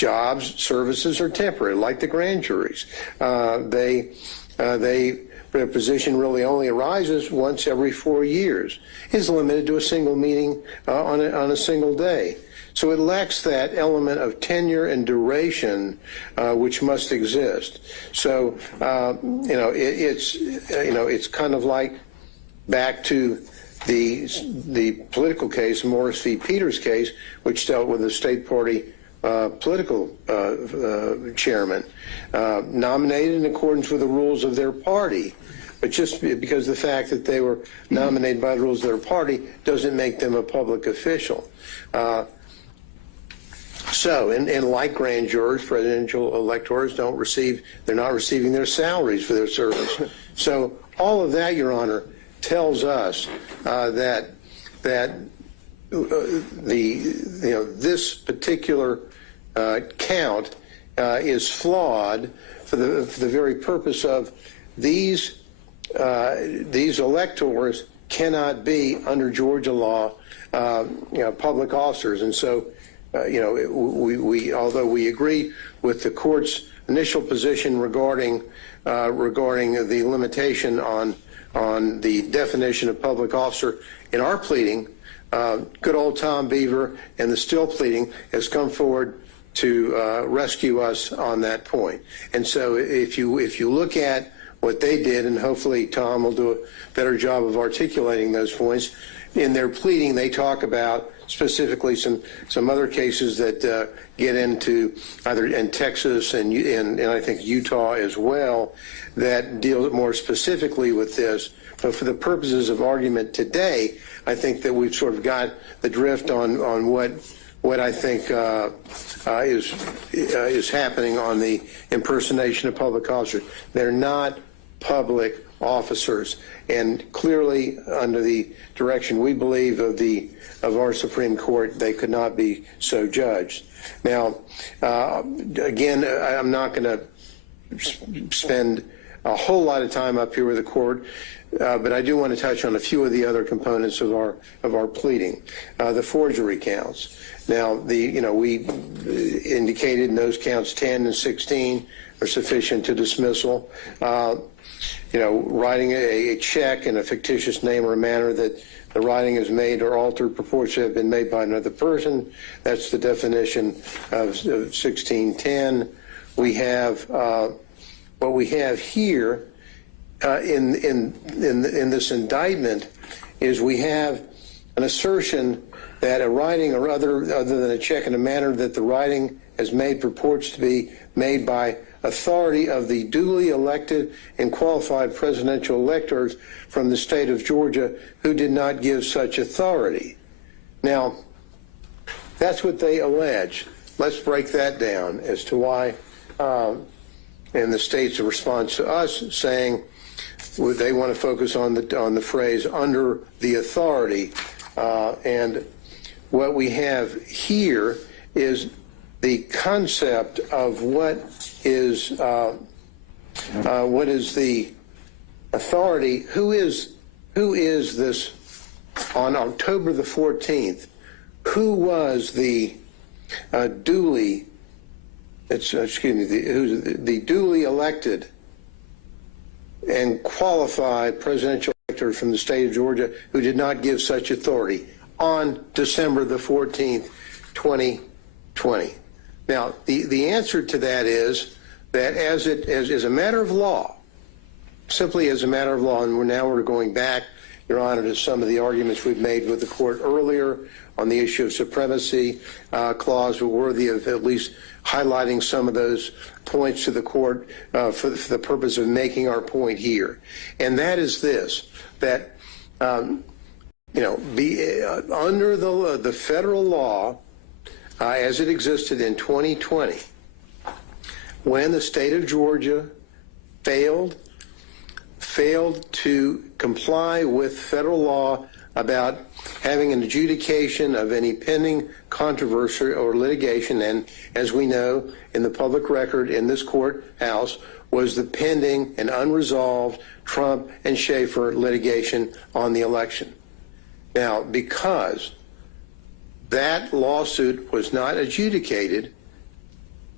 jobs, services are temporary, like the grand juries. Their position really only arises once every 4 years. Is limited to a single meeting on a single day. So it lacks that element of tenure and duration which must exist. So it's kind of like back to the political case, Morris v. Peters case, which dealt with the state party political chairman nominated in accordance with the rules of their party. But just because the fact that they were nominated by the rules of their party doesn't make them a public official. And like grand jurors, presidential electors they're not receiving their salaries for their service. So all of that, Your Honor, tells us that this particular count is flawed for the very purpose of these electors cannot be under Georgia law public officers. And so we although we agree with the court's initial position regarding the limitation on the definition of public officer in our pleading, good old Tom Beaver and the still pleading has come forward to rescue us on that point. And so if you look at what they did, and hopefully Tom will do a better job of articulating those points, in their pleading they talk about specifically some other cases that get into either in Texas and I think Utah as well that deal more specifically with this. But for the purposes of argument today, I think that we've sort of got the drift on what I think is happening on the impersonation of public officers. They're not public officers, and clearly under the direction we believe of our Supreme Court, they could not be so judged. Now, again, I'm not going to spend a whole lot of time up here with the court, but I do want to touch on a few of the other components of our pleading. The forgery counts. Now, we indicated in those counts 10 and 16 are sufficient to dismissal. Writing a check in a fictitious name or a manner that the writing is made or altered purports to have been made by another person. That's the definition of 1610. We have what we have here in this indictment is we have an assertion that a writing or other than a check in a manner that the writing has made purports to be made by authority of the duly elected and qualified presidential electors from the state of Georgia who did not give such authority. Now, that's what they allege. Let's break that down as to why, and the state's response to us saying they want to focus on the phrase under the authority, and what we have here is the concept of what is the authority. Who is this on October the 14th? Who was the duly elected and qualified presidential elector from the state of Georgia who did not give such authority on December the 14th, 2020? Now, the answer to that is that as a matter of law, simply as a matter of law, and we're going back, Your Honor, to some of the arguments we've made with the court earlier on the issue of supremacy clause, we're worthy of at least highlighting some of those points to the court for the purpose of making our point here. And that is this, that, under the federal law, as it existed in 2020, when the state of Georgia failed to comply with federal law about having an adjudication of any pending controversy or litigation, and as we know, in the public record in this courthouse was the pending and unresolved Trump and Schaefer litigation on the election. Now, because that lawsuit was not adjudicated,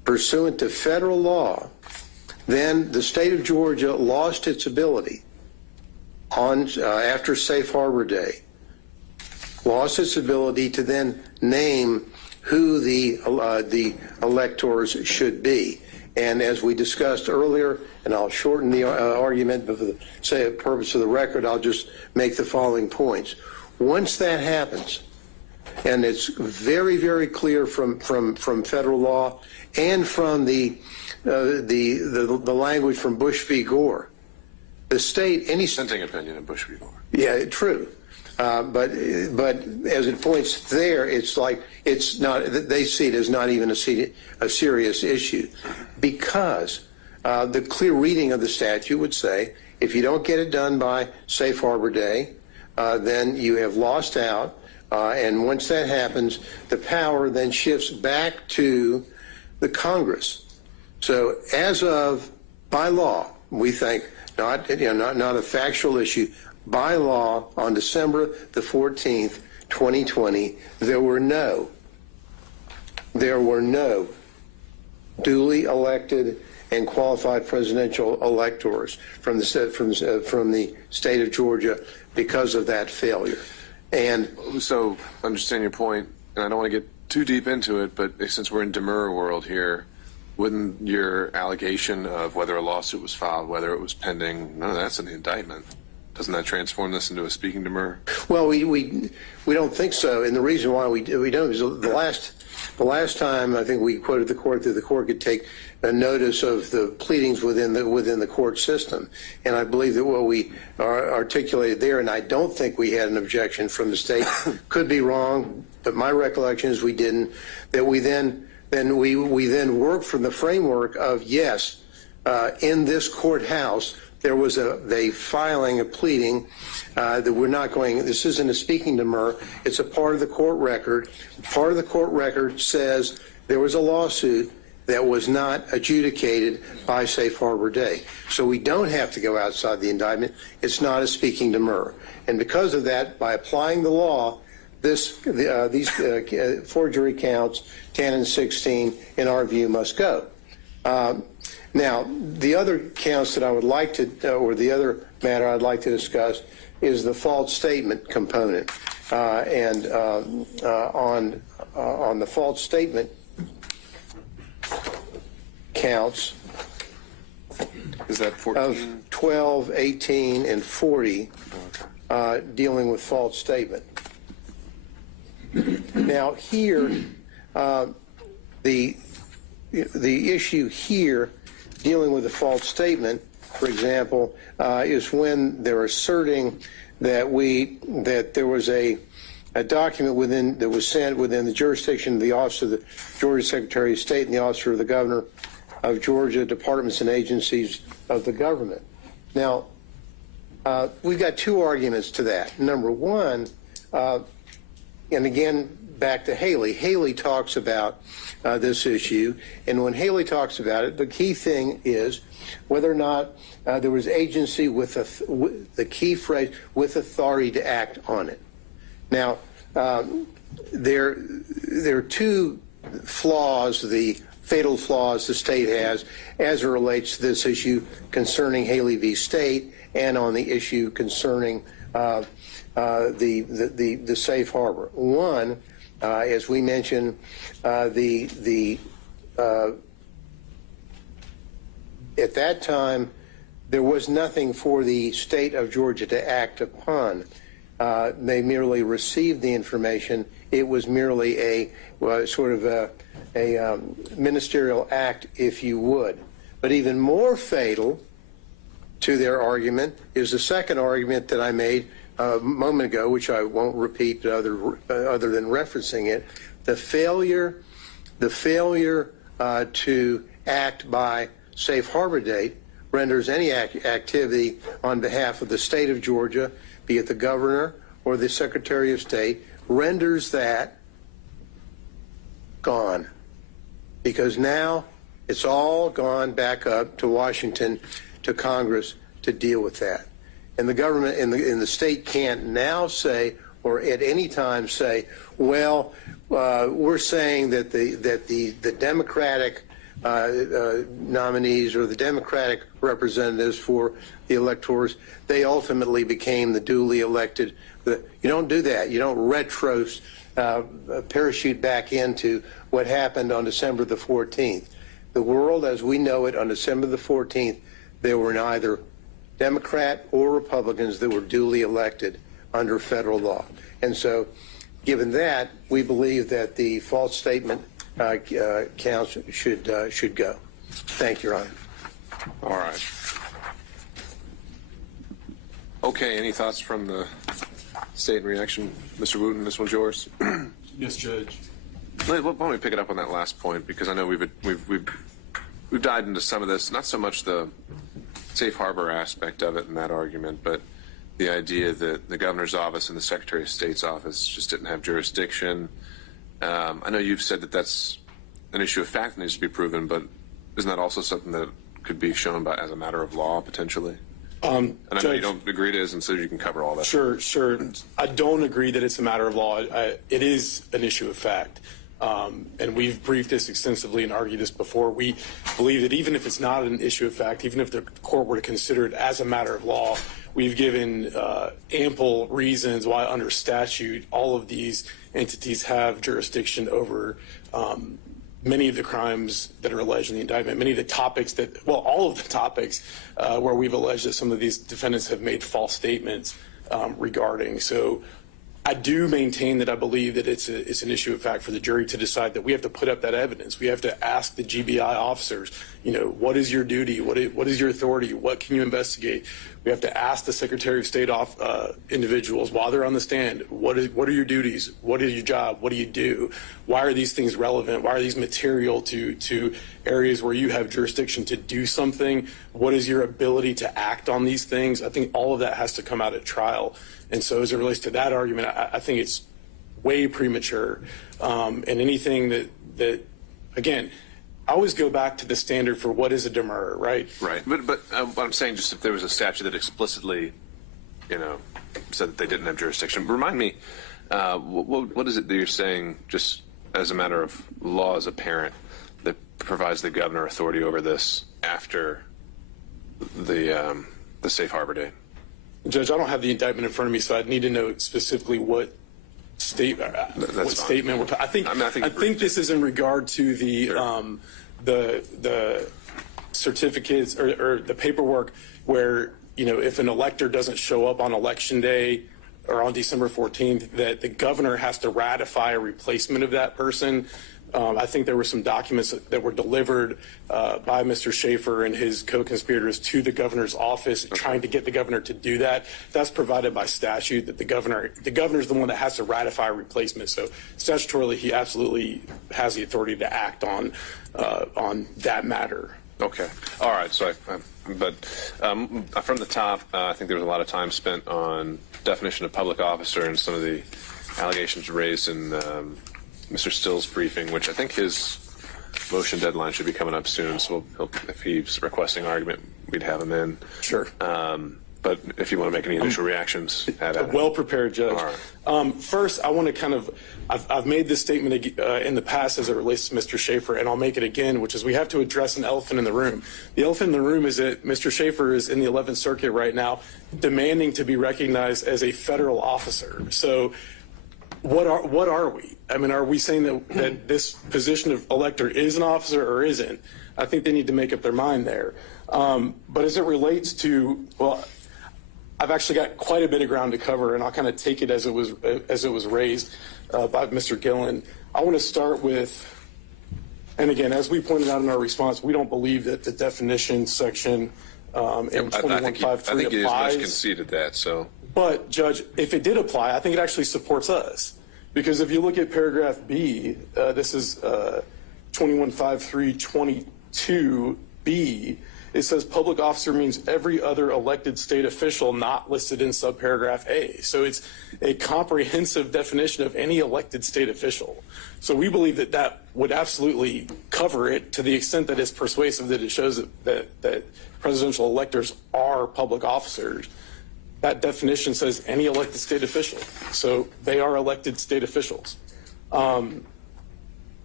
pursuant to federal law, then the state of Georgia lost its ability on after Safe Harbor Day, lost its ability to then name who the electors should be. And as we discussed earlier, and I'll shorten the argument, but for the purpose of the record, I'll just make the following points. Once that happens, and it's very, very clear from federal law and from the language from Bush v. Gore, the state, any Dissenting opinion in Bush v. Gore. yeah, true. But as it points there, it's like it's not. They see it as not even a serious issue, because the clear reading of the statute would say if you don't get it done by Safe Harbor Day, then you have lost out. And once that happens, the power then shifts back to the Congress. So as of by law, we think not a factual issue. By law, on December the 14th, 2020, there were no duly elected and qualified presidential electors from the state of Georgia because of that failure. And so, understand your point, and I don't want to get too deep into it, but since we're in Demurrer world here, wouldn't your allegation of whether a lawsuit was filed, whether it was pending, none of that's in the indictment? Doesn't that transform this into a speaking demurrer? Well, we don't think so, and the reason why we don't is the last time I think we quoted the court that the court could take a notice of the pleadings within the court system, and I believe that what we articulated there, and I don't think we had an objection from the state, could be wrong, but my recollection is we didn't. That we then worked from the framework of yes, in this courthouse. There was a filing, a pleading that we're not going, this isn't a speaking demurrer, it's a part of the court record. Part of the court record says there was a lawsuit that was not adjudicated by Safe Harbor Day. So we don't have to go outside the indictment. It's not a speaking demurrer. And because of that, by applying the law, these forgery counts, 10 and 16, in our view, must go. Now, the other counts that I would like to, or the other matter I'd like to discuss is the false statement component. And on the false statement counts is that 14? Of 12, 18, and 40 dealing with false statement. Now, here, the issue here dealing with a false statement, for example, is when they're asserting that there was a document that was sent within the jurisdiction of the Office of the Georgia Secretary of State and the Office of the Governor of Georgia, departments and agencies of the government. Now, we've got two arguments to that. Number one, and again, back to Haley. Haley talks about this issue, and when Haley talks about it, the key thing is whether or not there was agency with the key phrase, with authority to act on it. Now, there are two flaws, the fatal flaws the state has as it relates to this issue concerning Haley v. State and on the issue concerning the safe harbor. One, as we mentioned, at that time, there was nothing for the state of Georgia to act upon. They merely received the information. It was merely a sort of a ministerial act, if you would. But even more fatal to their argument is the second argument that I made a moment ago, which I won't repeat other than referencing it. The failure to act by safe harbor date renders any activity on behalf of the state of Georgia, be it the governor or the Secretary of State, renders that gone. Because now it's all gone back up to Washington, to Congress to deal with that. And the government in the state can't now say, or at any time say, well, we're saying that the Democratic nominees or the Democratic representatives for the electors, they ultimately became the duly elected. You don't do that. You don't parachute back into what happened on December the 14th. The world as we know it on December the 14th, there were neither Democrat or Republicans that were duly elected under federal law. And so, given that, we believe that the false statement counts should go. Thank you, Your Honor. All right. Okay, any thoughts from the state in reaction? Mr. Wooten, this one's yours. Yes, Judge. Why don't we pick it up on that last point, because I know we've dived into some of this, not so much the safe harbor aspect of it in that argument, but the idea that the governor's office and the Secretary of State's office just didn't have jurisdiction. I know you've said that that's an issue of fact that needs to be proven, but isn't that also something that could be shown as a matter of law potentially? And I know you don't agree it is, and so you can cover all that. Sure. I don't agree that it's a matter of law. It is an issue of fact. And we've briefed this extensively and argued this before. We believe that even if it's not an issue of fact, even if the court were to consider it as a matter of law, we've given ample reasons why under statute all of these entities have jurisdiction over many of the crimes that are alleged in the indictment, many of the topics all of the topics where we've alleged that some of these defendants have made false statements regarding. So I do maintain that I believe that it's an issue of fact for the jury to decide that we have to put up that evidence. We have to ask the GBI officers, what is your duty? What is your authority? What can you investigate? We have to ask the Secretary of State individuals while they're on the stand, what are your duties? What is your job? What do you do? Why are these things relevant? Why are these material to areas where you have jurisdiction to do something? What is your ability to act on these things? I think all of that has to come out at trial. And so as it relates to that argument, I think it's way premature. And anything that again, I always go back to the standard for what is a demurrer, right? Right. But what I'm saying, just if there was a statute that explicitly, said that they didn't have jurisdiction, remind me, what is it that you're saying, just as a matter of law as a parent, that provides the governor authority over this after the safe harbor date? Judge, I don't have the indictment in front of me, so I'd need to know specifically what statement we're talking. I think this is in regard to the certificates or the paperwork where if an elector doesn't show up on election day or on December 14th, that the governor has to ratify a replacement of that person. I think there were some documents that were delivered by Mr. Schaefer and his co-conspirators to the governor's office, trying to get the governor to do that. That's provided by statute, that the governor's the one that has to ratify a replacement. So statutorily, he absolutely has the authority to act on that matter. Okay. All right. So, from the top, I think there was a lot of time spent on definition of public officer and some of the allegations raised in Mr. Still's briefing, which I think his motion deadline should be coming up soon. So if he's requesting argument, we'd have him in. Sure. But if you want to make any initial reactions, add it. Well prepared, Judge. All right. First, I want to I've made this statement in the past as it relates to Mr. Schaefer, and I'll make it again, which is we have to address an elephant in the room. The elephant in the room is that Mr. Schaefer is in the 11th Circuit right now demanding to be recognized as a federal officer. So what are we? I mean, are we saying that this position of elector is an officer or isn't? I think they need to make up their mind there. But as it relates to, I've actually got quite a bit of ground to cover, and I'll kind of take it as it was raised by Mr. Gillen. I want to start with, and again, as we pointed out in our response, we don't believe that the definition section in 2153 applies. I think he has much conceded that. So. But, Judge, if it did apply, I think it actually supports us. Because if you look at paragraph B, this is 215322B, it says public officer means every other elected state official not listed in subparagraph A. So it's a comprehensive definition of any elected state official. So we believe that that would absolutely cover it to the extent that it's persuasive, that it shows that presidential electors are public officers. That definition says any elected state official. So they are elected state officials.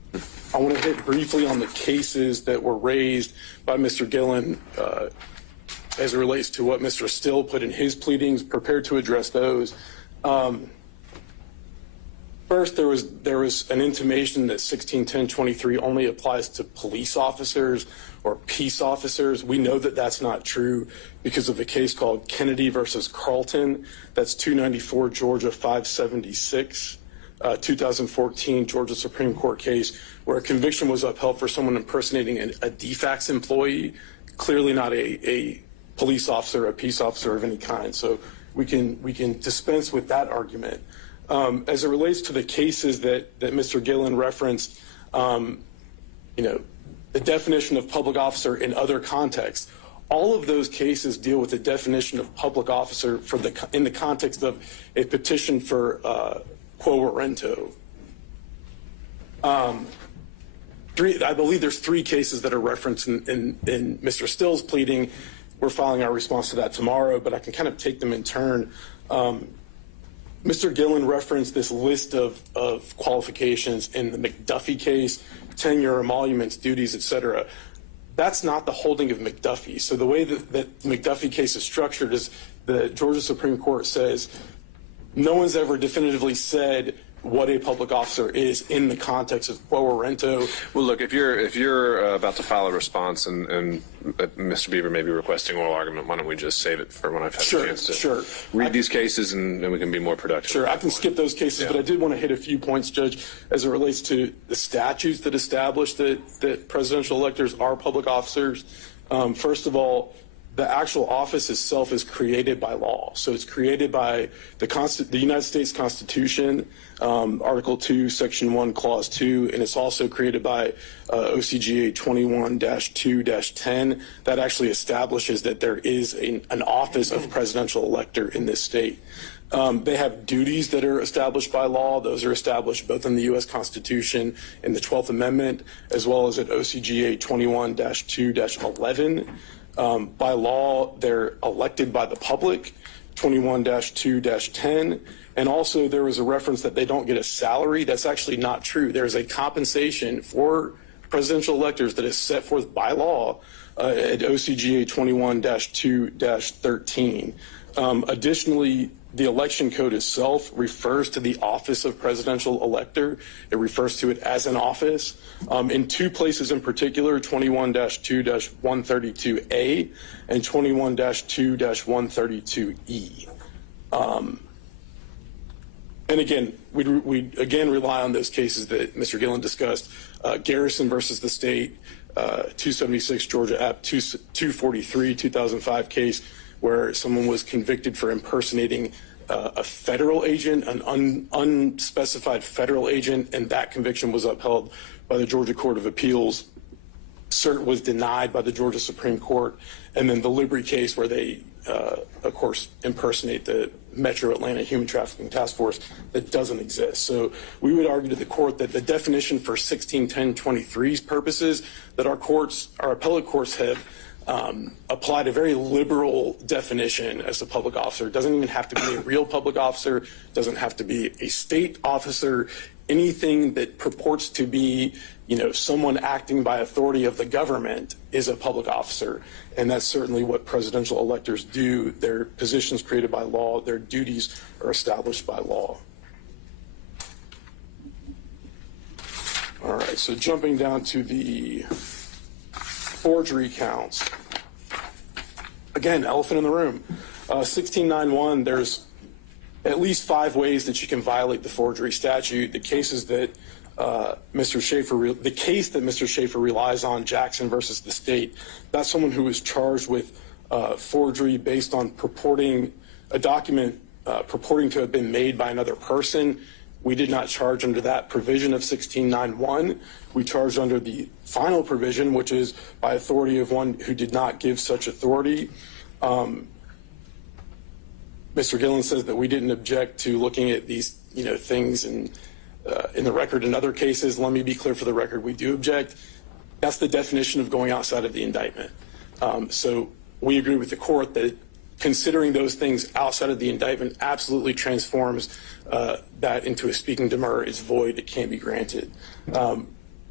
I want to hit briefly on the cases that were raised by Mr. Gillen as it relates to what Mr. Still put in his pleadings, prepared to address those. First, there was an intimation that 161023 only applies to police officers or peace officers. We know that that's not true because of a case called Kennedy versus Carlton. That's 294 Georgia 576, 2014 Georgia Supreme Court case where a conviction was upheld for someone impersonating a DFACS employee, clearly not a police officer, a peace officer of any kind. So we can dispense with that argument. As it relates to the cases that Mr. Gillen referenced, the definition of public officer in other contexts, all of those cases deal with the definition of public officer in the context of a petition for quo warranto. I believe there's 3 cases that are referenced in Mr. Still's pleading. We're filing our response to that tomorrow, but I can kind of take them in turn. Mr. Gillen referenced this list of qualifications in the McDuffie case, tenure, emoluments, duties, etc. That's not the holding of McDuffie. So the way that the McDuffie case is structured is the Georgia Supreme Court says no one's ever definitively said what a public officer is in the context of quo warranto. Well, look, if you're about to file a response and Mr. Beaver may be requesting oral argument, why don't we just save it for when I've had a chance to read these cases and we can be more productive. Sure, I can skip those cases, but I did want to hit a few points, Judge, as it relates to the statutes that establish that presidential electors are public officers. First of all, the actual office itself is created by law. So it's created by the United States Constitution, Article 2, Section 1, Clause 2, and it's also created by OCGA 21-2-10. That actually establishes that there is an office of presidential elector in this state. They have duties that are established by law. Those are established both in the U.S. Constitution and the 12th Amendment, as well as at OCGA 21-2-11. By law, they're elected by the public, 21-2-10. And also there was a reference that they don't get a salary. That's actually not true. There's a compensation for presidential electors that is set forth by law at OCGA 21-2-13. Additionally, the election code itself refers to the office of presidential elector. It refers to it as an office. In 2 places in particular, 21-2-132A and 21-2-132E. And again, we again rely on those cases that Mr. Gillen discussed. Garrison versus the state, 276 Georgia App 243, 2005 case where someone was convicted for impersonating a federal agent, an unspecified federal agent, and that conviction was upheld by the Georgia Court of Appeals. Cert was denied by the Georgia Supreme Court. And then the Liberty case where they, of course, impersonate the Metro Atlanta Human Trafficking Task Force that doesn't exist. So we would argue to the court that the definition for 161023's purposes that our appellate courts have applied a very liberal definition as a public officer. It doesn't even have to be a real public officer, doesn't have to be a state officer, anything that purports to be, someone acting by authority of the government is a public officer. And that's certainly what presidential electors do. Their positions created by law, their duties are established by law. All right, so jumping down to the forgery counts. Again, elephant in the room. 1691, there's at least 5 ways that you can violate the forgery statute. The cases that Mr. Schaefer relies on, Jackson versus the state, that's someone who was charged with forgery based on purporting a document purporting to have been made by another person. We did not charge under that provision of 1691. We charged under the final provision, which is by authority of one who did not give such authority. Mr. Gillen says that we didn't object to looking at these, things in the record in other cases. Let me be clear for the record, we do object. That's the definition of going outside of the indictment. So we agree with the court that considering those things outside of the indictment absolutely transforms that into a speaking demurrer is void. It can't be granted.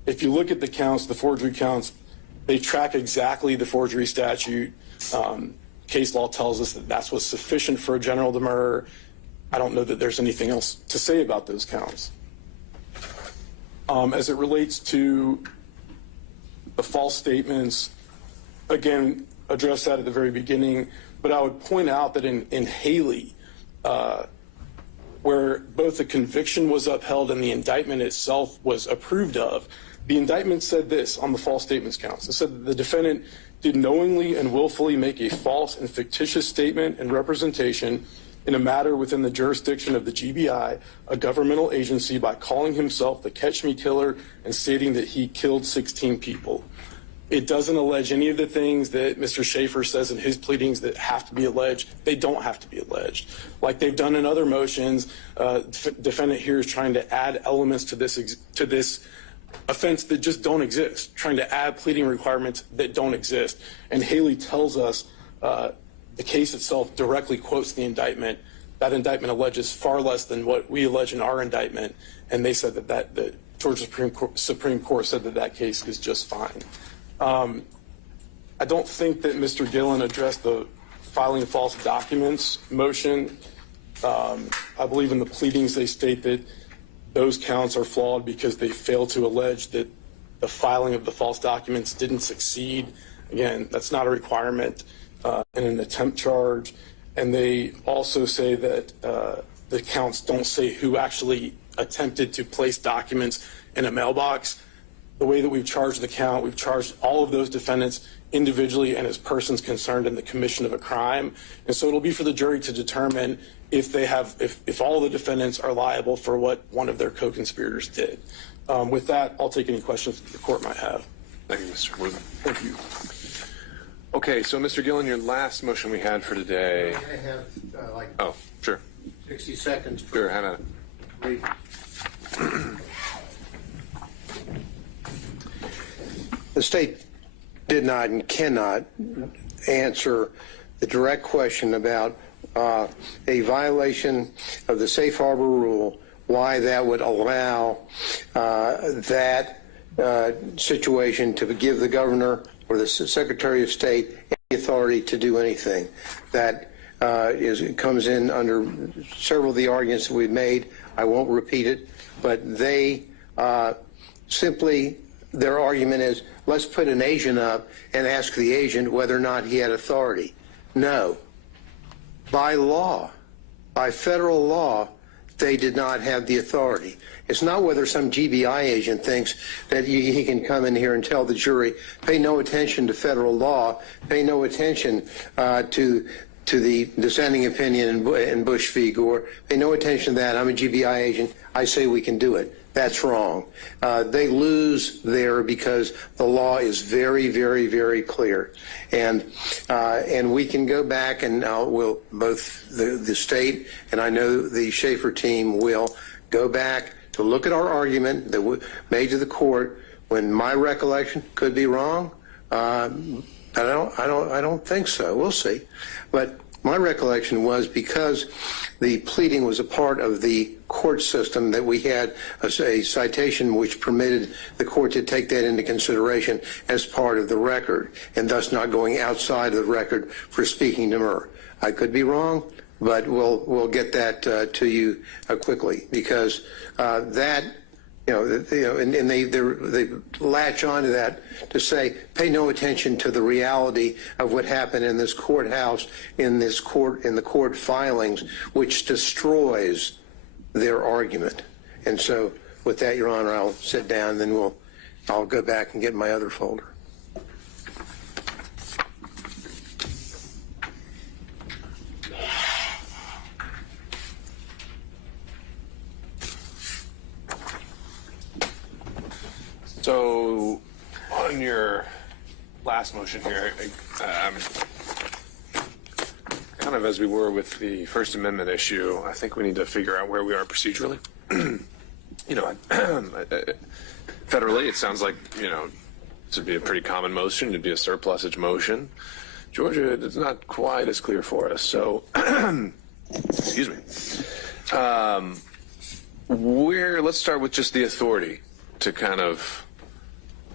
if you look at the counts, the forgery counts, they track exactly the forgery statute. Case law tells us that that's what's sufficient for a general demurrer. I don't know that there's anything else to say about those counts. As it relates to the false statements, again, addressed that at the very beginning, but I would point out that in Haley, where both the conviction was upheld and the indictment itself was approved of, the indictment said this on the false statements counts. It said that the defendant did knowingly and willfully make a false and fictitious statement and representation in a matter within the jurisdiction of the GBI, a governmental agency, by calling himself the Catch Me Killer and stating that he killed 16 people. It doesn't allege any of the things that Mr. Schaefer says in his pleadings that have to be alleged. They don't have to be alleged. Like they've done in other motions, defendant here is trying to add elements to this offense that just don't exist, trying to add pleading requirements that don't exist. And Haley tells us the case itself directly quotes the indictment. That indictment alleges far less than what we allege in our indictment, and they said that the Georgia Supreme Court said that case is just fine. I don't think that Mr. Gillen addressed the filing false documents motion. I believe in the pleadings they state that those counts are flawed because they fail to allege that the filing of the false documents didn't succeed. Again, that's not a requirement in an attempt charge. And they also say that the counts don't say who actually attempted to place documents in a mailbox. The way that we've charged the count, we've charged all of those defendants individually and as persons concerned in the commission of a crime. And so it'll be for the jury to determine if they have, if all of the defendants are liable for what one of their co-conspirators did. With that, I'll take any questions that the court might have. Thank you, Mr. Woodman. Thank you. Okay, so Mr. Gillen, your last motion we had for today. I have like Oh, sure. 60 seconds. Sure, have at it. The state did not and cannot answer the direct question about a violation of the safe harbor rule, why that would allow that situation to give the governor or the Secretary of State any authority to do anything. That comes in under several of the arguments that we've made. I won't repeat it, but they simply, their argument is, let's put an agent up and ask the agent whether or not he had authority. No. By law, by federal law, they did not have the authority. It's not whether some GBI agent thinks that he can come in here and tell the jury, pay no attention to federal law, pay no attention to the dissenting opinion in Bush v. Gore, pay no attention to that. I'm a GBI agent. I say we can do it. That's wrong. They lose there because the law is very, very, very clear. And we can go back and we'll, both the state and I know the Schaefer team will go back to look at our argument that we made to the court when my recollection could be wrong. I don't think so. We'll see. But my recollection was because the pleading was a part of the court system that we had a citation which permitted the court to take that into consideration as part of the record and thus not going outside of the record for speaking Demurrer. I could be wrong, but we'll get that to you quickly because that. And they latch onto that to say, pay no attention to the reality of what happened in this courthouse, in the court filings, which destroys their argument. And so, with that, Your Honor, I'll sit down, and then I'll go back and get my other folder. So, on your last motion here, kind of as we were with the First Amendment issue, I think we need to figure out where we are procedurally. Federally, it sounds like, this would be a pretty common motion. It'd be a surplusage motion. Georgia, it's not quite as clear for us. So, excuse me. Let's start with just the authority to kind of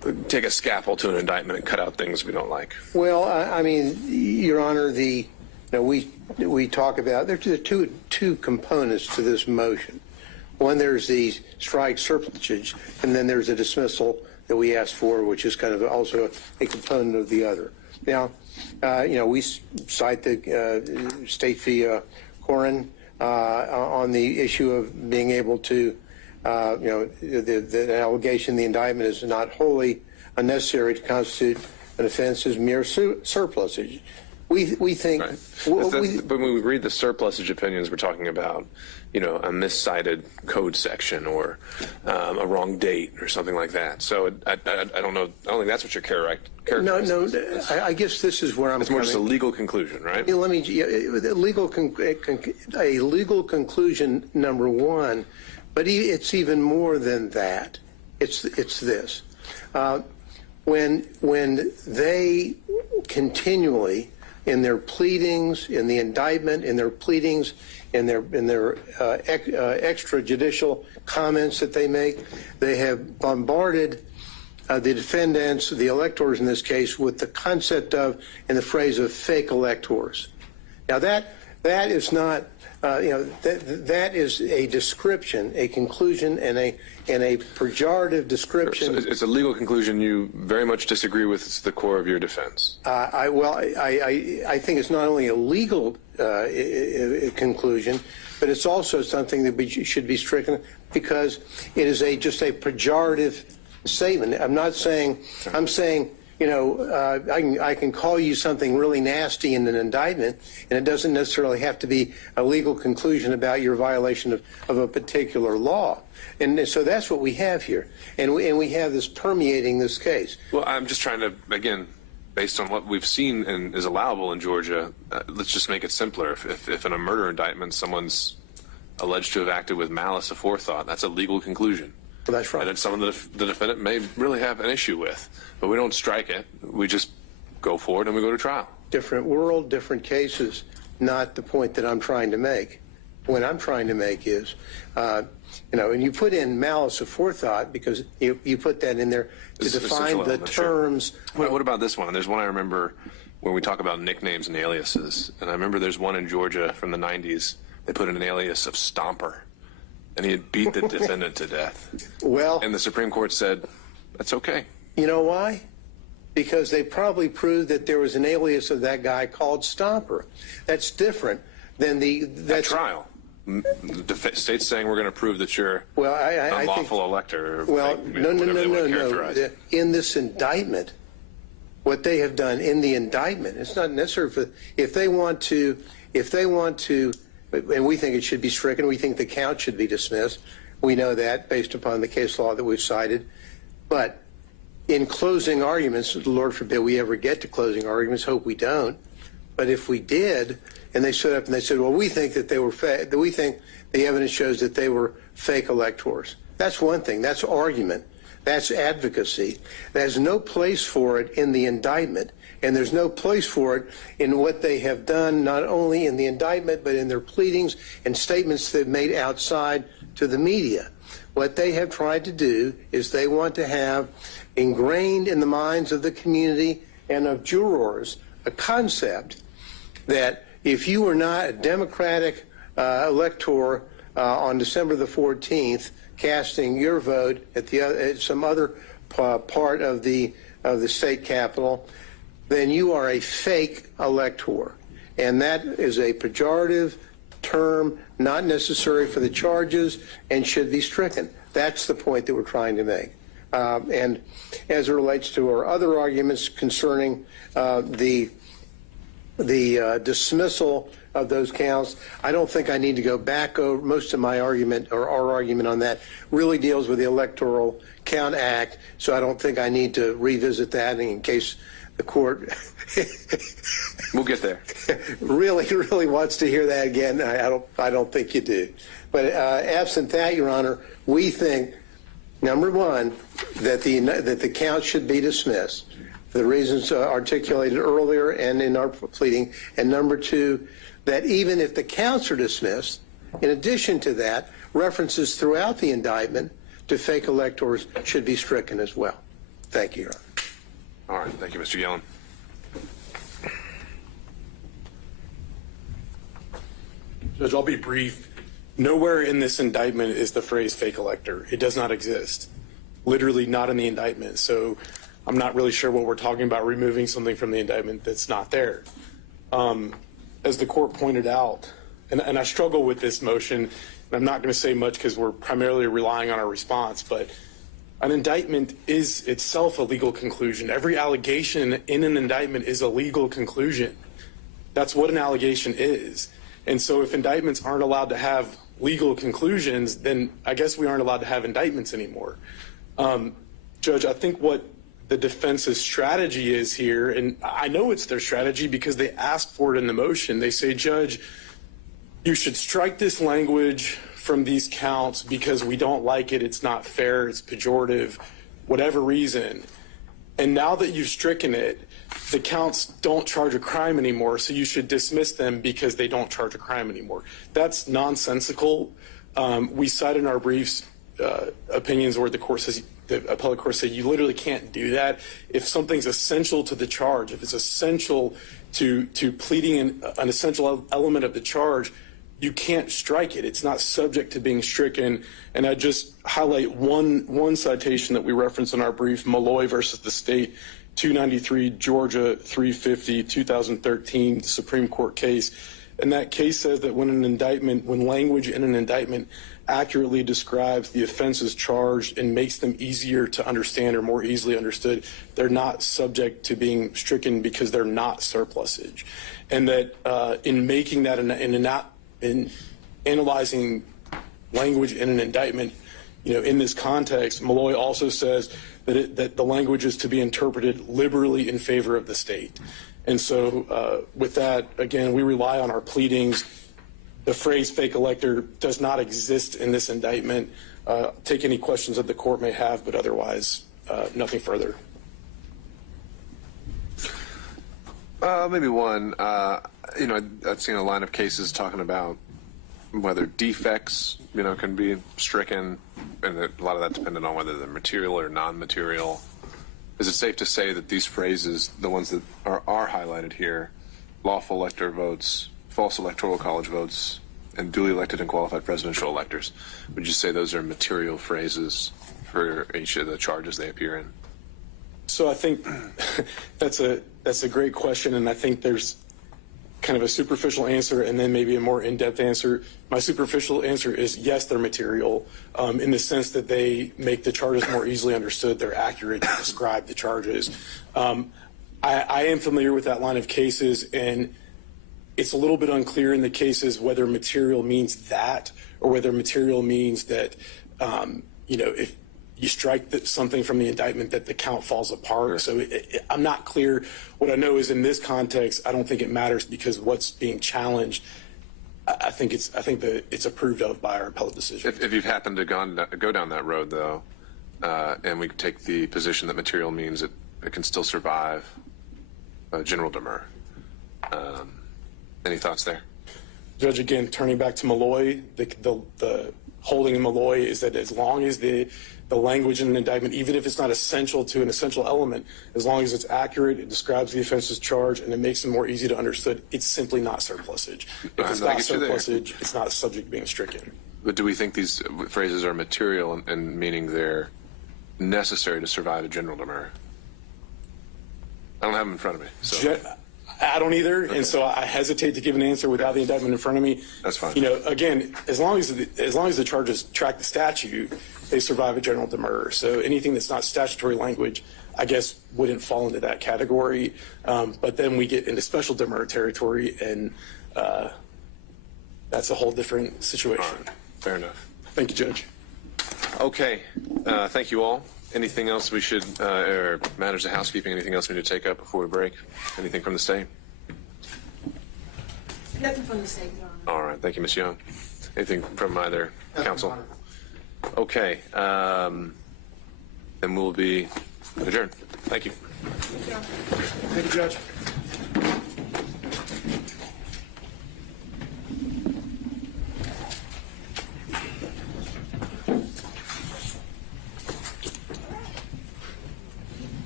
take a scalpel to an indictment and cut out things we don't like. Well, I mean, Your Honor, we talk about there are two components to this motion. One, there's the strike surplusage, and then there's a dismissal that we asked for, which is kind of also a component of the other. Now, we cite the State v. Corin on the issue of being able to, the allegation, the indictment is not wholly unnecessary to constitute an offense as mere surplusage. We think. Right. But when we read the surplusage opinions, we're talking about, a miscited code section or a wrong date or something like that. So I don't know. I don't think that's what you're characterizing. No. I guess this is where I'm. It's more just a legal conclusion, right? Let me. A legal conclusion, number one, but it's even more than that. It's this. When they continually, in their pleadings, in the indictment, in their pleadings, in their extrajudicial comments that they make, they have bombarded the defendants, the electors in this case, with the concept of and the phrase of fake electors. Now that is not, that is a description, a conclusion, and a pejorative description. So it's a legal conclusion you very much disagree with. It's the core of your defense. I think it's not only a legal conclusion, but it's also something that should be stricken because it is just a pejorative statement. I'm not saying. I'm saying. I can call you something really nasty in an indictment, and it doesn't necessarily have to be a legal conclusion about your violation of a particular law. And so that's what we have here. And we have this permeating this case. Well, I'm just trying to, again, based on what we've seen and is allowable in Georgia, let's just make it simpler. If in a murder indictment someone's alleged to have acted with malice aforethought, that's a legal conclusion. Well, that's right. And it's someone that the defendant may really have an issue with. But we don't strike it. We just go forward and we go to trial. Different world, different cases, not the point that I'm trying to make. What I'm trying to make is, and you put in malice aforethought because you put that in there to define the terms. Sure. What about this one? There's one I remember when we talk about nicknames and aliases. And I remember there's one in Georgia from the 90s. They put in an alias of Stomper. And he had beat the defendant to death. Well, and the Supreme Court said, that's okay. You know why? Because they probably proved that there was an alias of that guy called Stomper. That's different than that trial. The state's saying we're going to prove that you're an unlawful elector. Well, no. In this indictment, what they have done in the indictment, it's not necessary if they want to, and we think it should be stricken. We think the count should be dismissed. We know that based upon the case law that we've cited. But in closing arguments, Lord forbid we ever get to closing arguments, hope we don't. But if we did, and they stood up and they said, well, we think that they were we think the evidence shows that they were fake electors. That's one thing. That's argument. That's advocacy. There's no place for it in the indictment. And there's no place for it in what they have done, not only in the indictment, but in their pleadings and statements they've made outside to the media. What they have tried to do is they want to have ingrained in the minds of the community and of jurors a concept that if you were not a Democratic elector on December the 14th, casting your vote at some other part of the state capitol, then you are a fake elector. And that is a pejorative term, not necessary for the charges, and should be stricken. That's the point that we're trying to make. And as it relates to our other arguments concerning the dismissal of those counts, I don't think I need to go back over most of my argument, or our argument on that really deals with the Electoral Count Act, so I don't think I need to revisit that in case the court we'll get there. really wants to hear that again. I don't think you do. But absent that, Your Honor, we think, number one, that the count should be dismissed for the reasons articulated earlier and in our pleading, and number two, that even if the counts are dismissed, in addition to that, references throughout the indictment to fake electors should be stricken as well. Thank you, Your Honor. All right. Thank you, Mr. Yellen. Judge, I'll be brief. Nowhere in this indictment is the phrase fake elector. It does not exist. Literally not in the indictment. So I'm not really sure what we're talking about, removing something from the indictment that's not there. As the court pointed out, and I struggle with this motion, and I'm not going to say much because we're primarily relying on our response, but an indictment is itself a legal conclusion. Every allegation in an indictment is a legal conclusion. That's what an allegation is. And so if indictments aren't allowed to have legal conclusions, then I guess we aren't allowed to have indictments anymore. Judge, I think what the defense's strategy is here, and I know it's their strategy because they asked for it in the motion. They say, Judge, you should strike this language from these counts because we don't like it, it's not fair, it's pejorative, whatever reason. And now that you've stricken it, the counts don't charge a crime anymore, so you should dismiss them because they don't charge a crime anymore. That's nonsensical. We cite in our briefs opinions where the court says, the appellate court said, you literally can't do that. If something's essential to the charge, if it's essential to pleading an essential element of the charge, you can't strike it. It's not subject to being stricken. And I just highlight one citation that we reference in our brief, Malloy versus the state, 293 Georgia 350 2013 Supreme Court case. And that case says that when language in an indictment accurately describes the offenses charged and makes them easier to understand or more easily understood, they're not subject to being stricken because they're not surplusage. And that in making that in analyzing language in an indictment, in this context, Malloy also says that the language is to be interpreted liberally in favor of the state. And so with that, again, we rely on our pleadings. The phrase fake elector does not exist in this indictment. Take any questions that the court may have, but otherwise, nothing further. Maybe one. I've seen a line of cases talking about whether defects, can be stricken, and a lot of that dependent on whether they're material or non-material. Is it safe to say that these phrases, the ones that are highlighted here, lawful elector votes, false electoral college votes, and duly elected and qualified presidential electors, would you say those are material phrases for each of the charges they appear in? So I think that's a great question, and I think there's kind of a superficial answer and then maybe a more in-depth answer. My superficial answer is yes, they're material in the sense that they make the charges more easily understood. They're accurate to describe the charges. I am familiar with that line of cases, and it's a little bit unclear in the cases whether material means that or whether material means that, if you strike something from the indictment that the count falls apart. So I'm not clear. What I know is in this context, I don't think it matters because what's being challenged, I think that it's approved of by our appellate decision. If you've happened to go down that road, though, and we take the position that material means it can still survive General Demurrer, any thoughts there? Judge, again, turning back to Malloy, the holding in Malloy is that as long as the language in an indictment, even if it's not essential to an essential element, as long as it's accurate, it describes the offense's charge, and it makes it more easy to understand, it's simply not surplusage. If it's not surplusage, it's not subject to being stricken. But do we think these phrases are material and meaning they're necessary to survive a General Demurrer? I don't have them in front of me. So. I don't either, okay. And so I hesitate to give an answer without the indictment in front of me. That's fine. Again, as long as the charges track the statute, they survive a General Demurrer. So anything that's not statutory language, I guess, wouldn't fall into that category. But then we get into special Demurrer territory, and that's a whole different situation. All right. Fair enough. Thank you, Judge. Okay. Thank you all. Anything else we should, or matters of housekeeping, anything else we need to take up before we break? Anything from the state? Nothing from the state, Your Honor. All right. Thank you, Ms. Young. Anything from either counsel? Okay. Then we'll be adjourned. Thank you. Thank you, Judge.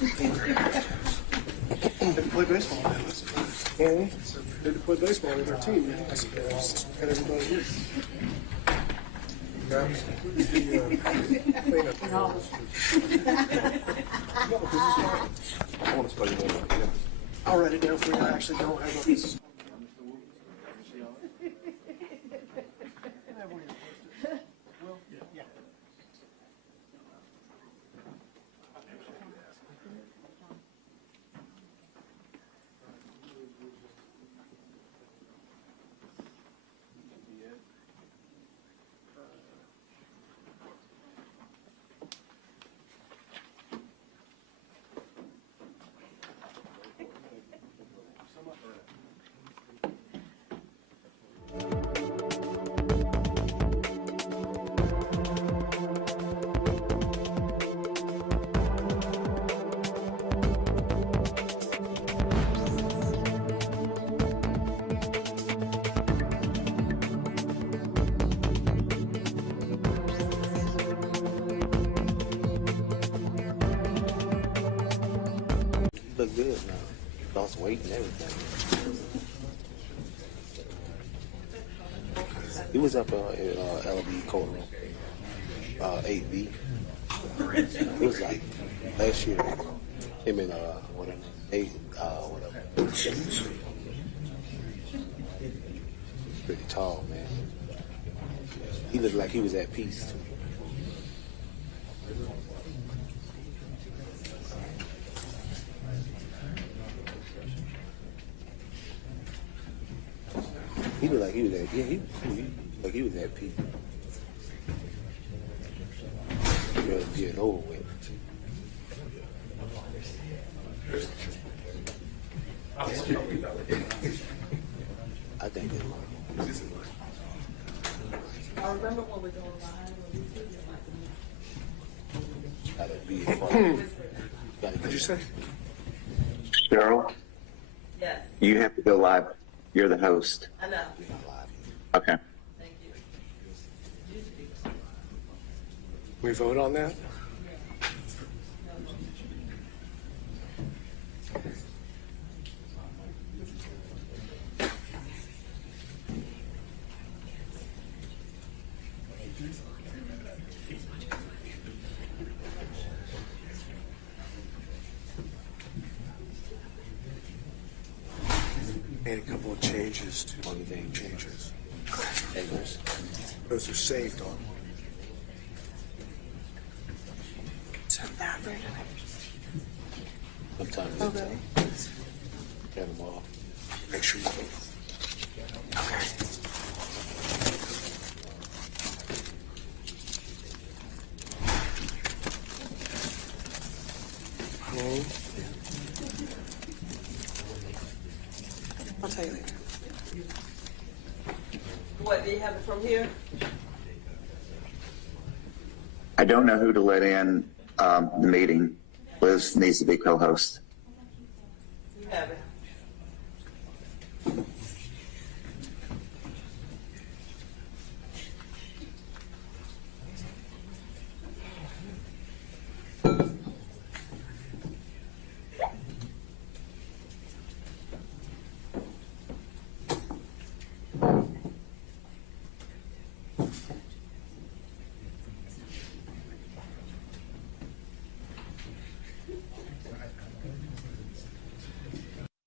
Had to play baseball, man, I suppose. So had to play baseball with our team, man, I suppose. Got everybody here. I'll write it down for you. I actually don't have this. Look good now. Lost weight and everything. He was up in LB courtroom, 8B. It was like last year. Him and whatever, whatever. Pretty tall, man. He looked like he was at peace. He looked like he was at, yeah, he like he was at peace. Ready to get over with. I think it was. I remember when we were going live. Gotta be What'd you say? Cheryl, Yes, you have to go live. You're the host. I know. Okay. Thank you. We vote on that? Made a couple of changes to the name changes. Those are saved on. So that right. Sometimes Oh, really? get them off. Make sure you vote. Okay. I'll tell you later. What, do you have it from here? I don't know who to let in the meeting. Liz needs to be co-host. You have it.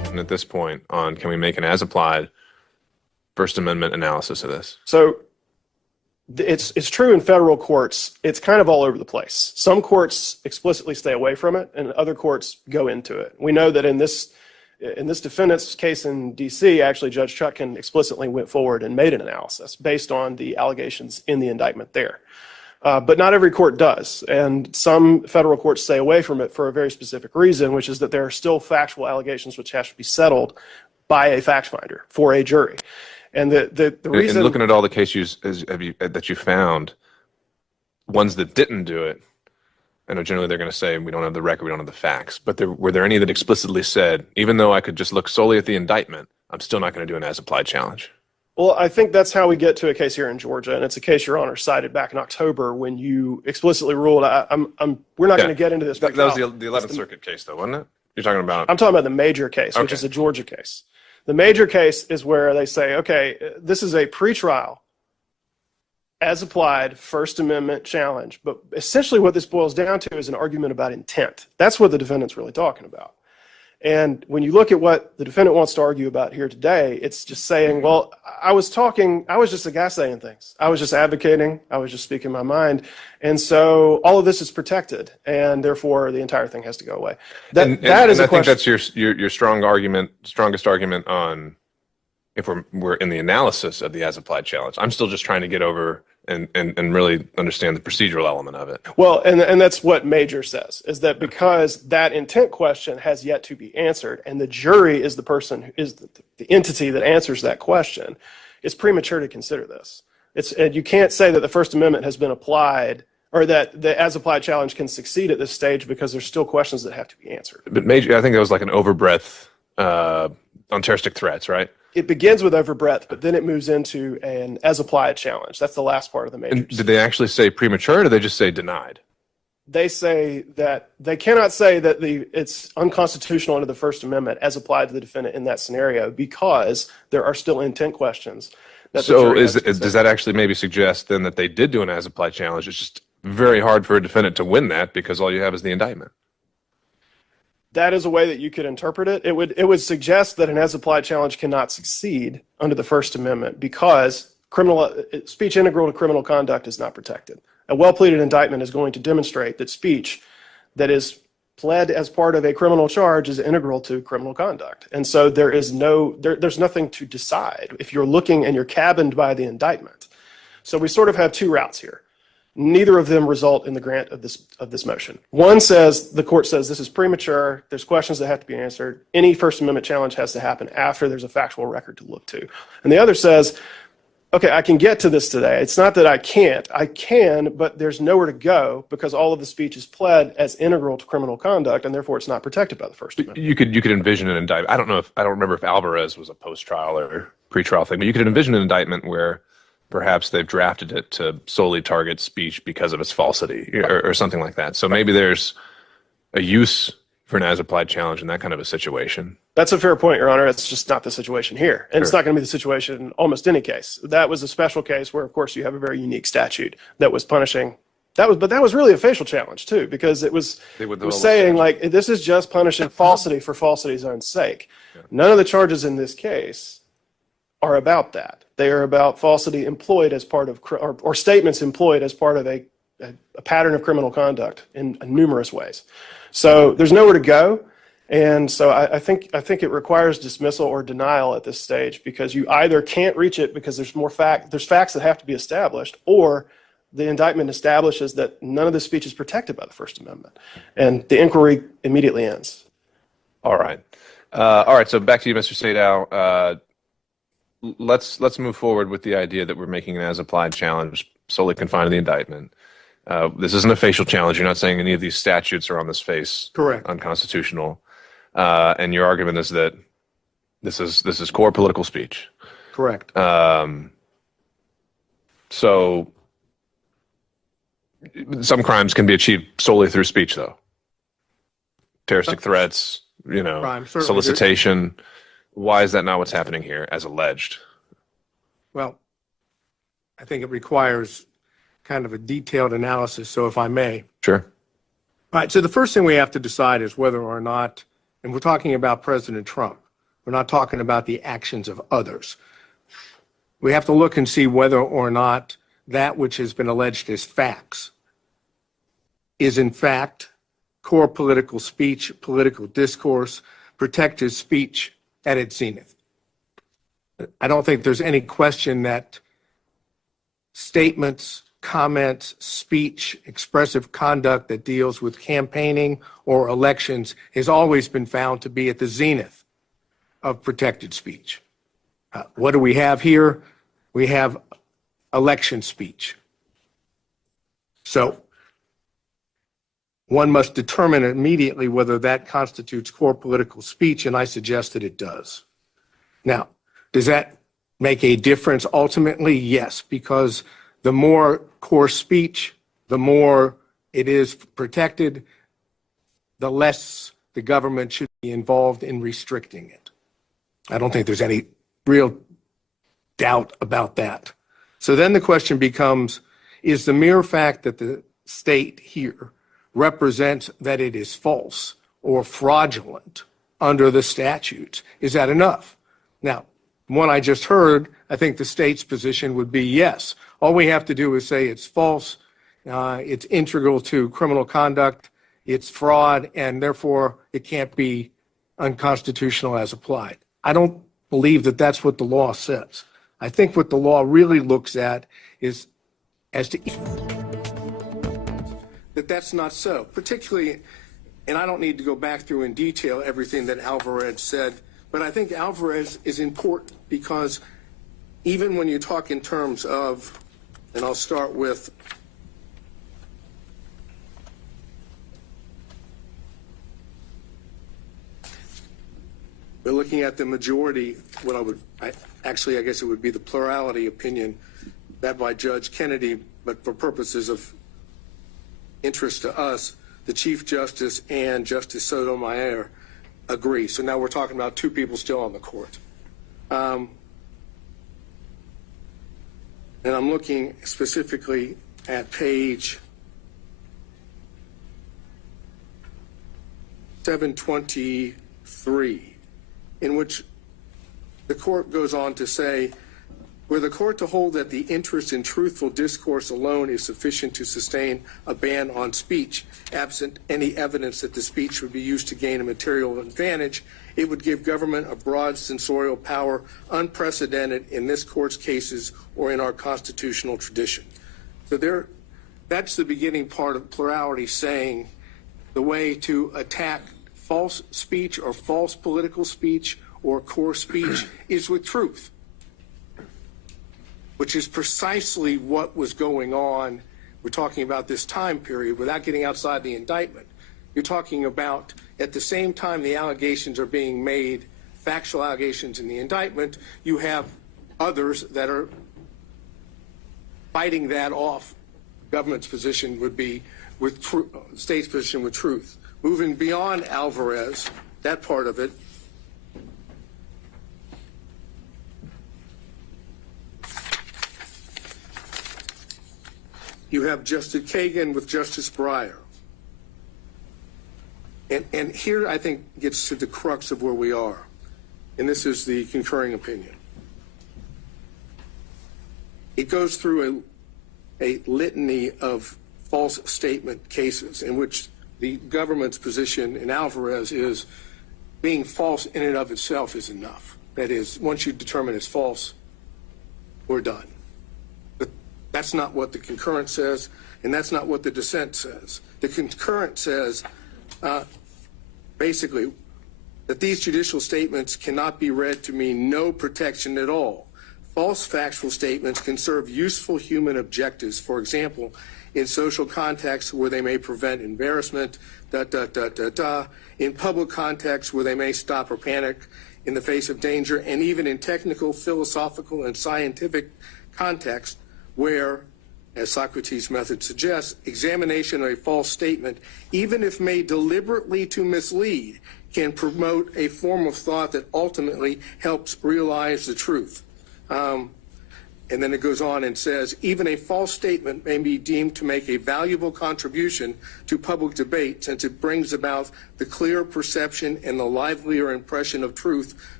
position at this point on can we make an as-applied First Amendment analysis of this? So it's true in federal courts. It's kind of all over the place. Some courts explicitly stay away from it, and other courts go into it. We know that in this defendant's case in D.C., actually Judge Chutkan explicitly went forward and made an analysis based on the allegations in the indictment there. But not every court does, and some federal courts stay away from it for a very specific reason, which is that there are still factual allegations which have to be settled by a fact finder for a jury. And the reason... And looking at all the cases that you found, ones that didn't do it, I know generally they're going to say, we don't have the record, we don't have the facts, but were there any that explicitly said, even though I could just look solely at the indictment, I'm still not going to do an as-applied challenge? Well, I think that's how we get to a case here in Georgia, and it's a case Your Honor cited back in October when you explicitly ruled, we're not going to get into this. That was the 11th Circuit case, though, wasn't it? You're talking about... I'm talking about the major case, which is a Georgia case. The major case is where they say, okay, this is a pretrial, as applied First Amendment challenge. But essentially what this boils down to is an argument about intent. That's what the defendant's really talking about. And when you look at what the defendant wants to argue about here today, it's just saying, well, I was just a guy saying things. I was just advocating. I was just speaking my mind. And so all of this is protected, and therefore the entire thing has to go away. I think that's your strongest argument on if we're in the analysis of the as-applied challenge. I'm still just trying to get over and really understand the procedural element of it. Well, and that's what Major says, is that because that intent question has yet to be answered, and the jury is the person who is the entity that answers that question, it's premature to consider this. And you can't say that the First Amendment has been applied, or that the as-applied challenge can succeed at this stage because there's still questions that have to be answered. But Major, I think that was like an overbreadth on terroristic threats, right? It begins with overbreadth, but then it moves into an as-applied challenge. That's the last part of the Major. And did they actually say premature, or did they just say denied? They say that they cannot say that it's unconstitutional under the First Amendment as applied to the defendant in that scenario because there are still intent questions. So does that actually maybe suggest then that they did do an as-applied challenge? It's just very hard for a defendant to win that because all you have is the indictment. That is a way that you could interpret it. It would suggest that an as-applied challenge cannot succeed under the First Amendment because speech integral to criminal conduct is not protected. A well-pleaded indictment is going to demonstrate that speech that is pled as part of a criminal charge is integral to criminal conduct. And so there's nothing to decide if you're looking and you're cabined by the indictment. So we sort of have two routes here. Neither of them result in the grant of this motion. One says, the court says this is premature, there's questions that have to be answered, any First Amendment challenge has to happen after there's a factual record to look to. And the other says, okay, I can get to this today. It's not that I can't. I can, but there's nowhere to go because all of the speech is pled as integral to criminal conduct, and therefore it's not protected by the First Amendment. You could envision an indictment. I don't remember if Alvarez was a post-trial or pre-trial thing, but you could envision an indictment where perhaps they've drafted it to solely target speech because of its falsity or something like that. So maybe there's a use for an as-applied challenge in that kind of a situation. That's a fair point, Your Honor. It's just not the situation here. And It's not going to be the situation in almost any case. That was a special case where, of course, you have a very unique statute that was punishing. But that was really a facial challenge, too, because it was saying, like, this is just punishing falsity for falsity's own sake. Yeah. None of the charges in this case are about that. They are about falsity employed as part of, or statements employed as part of a pattern of criminal conduct in numerous ways. So there's nowhere to go. And so I think it requires dismissal or denial at this stage because you either can't reach it because there's facts that have to be established, or the indictment establishes that none of the speech is protected by the First Amendment. And the inquiry immediately ends. All right. So back to you, Mr. Sadow. Let's move forward with the idea that we're making an as-applied challenge solely confined to the indictment. This isn't a facial challenge. You're not saying any of these statutes are on this face unconstitutional. And your argument is that this is core political speech. Correct. So some crimes can be achieved solely through speech, though. Terroristic threats, solicitation. Why is that not what's happening here, as alleged? Well, I think it requires kind of a detailed analysis, so if I may. Sure. All right, so the first thing we have to decide is whether or not, and we're talking about President Trump, We're not talking about the actions of others. We have to look and see whether or not that which has been alleged as facts is in fact core political speech, political discourse, protected speech at its zenith. I don't think there's any question that statements, comments, speech, expressive conduct that deals with campaigning or elections has always been found to be at the zenith of protected speech. What do we have here? We have election speech. So one must determine immediately whether that constitutes core political speech, and I suggest that it does. Now, does that make a difference ultimately? Yes, because the more core speech, the more it is protected, the less the government should be involved in restricting it. I don't think there's any real doubt about that. So then the question becomes, is the mere fact that the state here represents that it is false or fraudulent under the statutes, is that enough? Now, from what I just heard, I think the state's position would be yes. All we have to do is say it's false, it's integral to criminal conduct, it's fraud, and therefore it can't be unconstitutional as applied. I don't believe that that's what the law says. I think what the law really looks at is as to that that's not so, particularly, and I don't need to go back through in detail everything that Alvarez said, but I think Alvarez is important because even when you talk in terms of, and I'll start with we're looking at the majority, I guess it would be the plurality opinion that by Judge Kennedy, but for purposes of interest to us, the Chief Justice and Justice Sotomayor agree. So now we're talking about two people still on the court. And I'm looking specifically at page 723, in which the court goes on to say, were the court to hold that the interest in truthful discourse alone is sufficient to sustain a ban on speech, absent any evidence that the speech would be used to gain a material advantage, it would give government a broad censorial power unprecedented in this court's cases or in our constitutional tradition. So that's the beginning part of plurality, saying the way to attack false speech or false political speech or core speech is with truth, which is precisely what was going on. We're talking about this time period without getting outside the indictment. You're talking about at the same time the allegations are being made, factual allegations in the indictment, you have others that are fighting that off. Government's position would be with state's position with truth. Moving beyond Alvarez, that part of it, you have Justice Kagan with Justice Breyer. And here I think gets to the crux of where we are. And this is the concurring opinion. It goes through a litany of false statement cases in which the government's position in Alvarez is being false in and of itself is enough. That is, once you determine it's false, we're done. But that's not what the concurrent says, and that's not what the dissent says. The concurrent says, basically, that these judicial statements cannot be read to mean no protection at all. False factual statements can serve useful human objectives, for example, in social contexts where they may prevent embarrassment, in public contexts where they may stop or panic in the face of danger, and even in technical, philosophical, and scientific contexts where, as Socrates' method suggests, examination of a false statement, even if made deliberately to mislead, can promote a form of thought that ultimately helps realize the truth. And then it goes on and says, even a false statement may be deemed to make a valuable contribution to public debate since it brings about the clear perception and the livelier impression of truth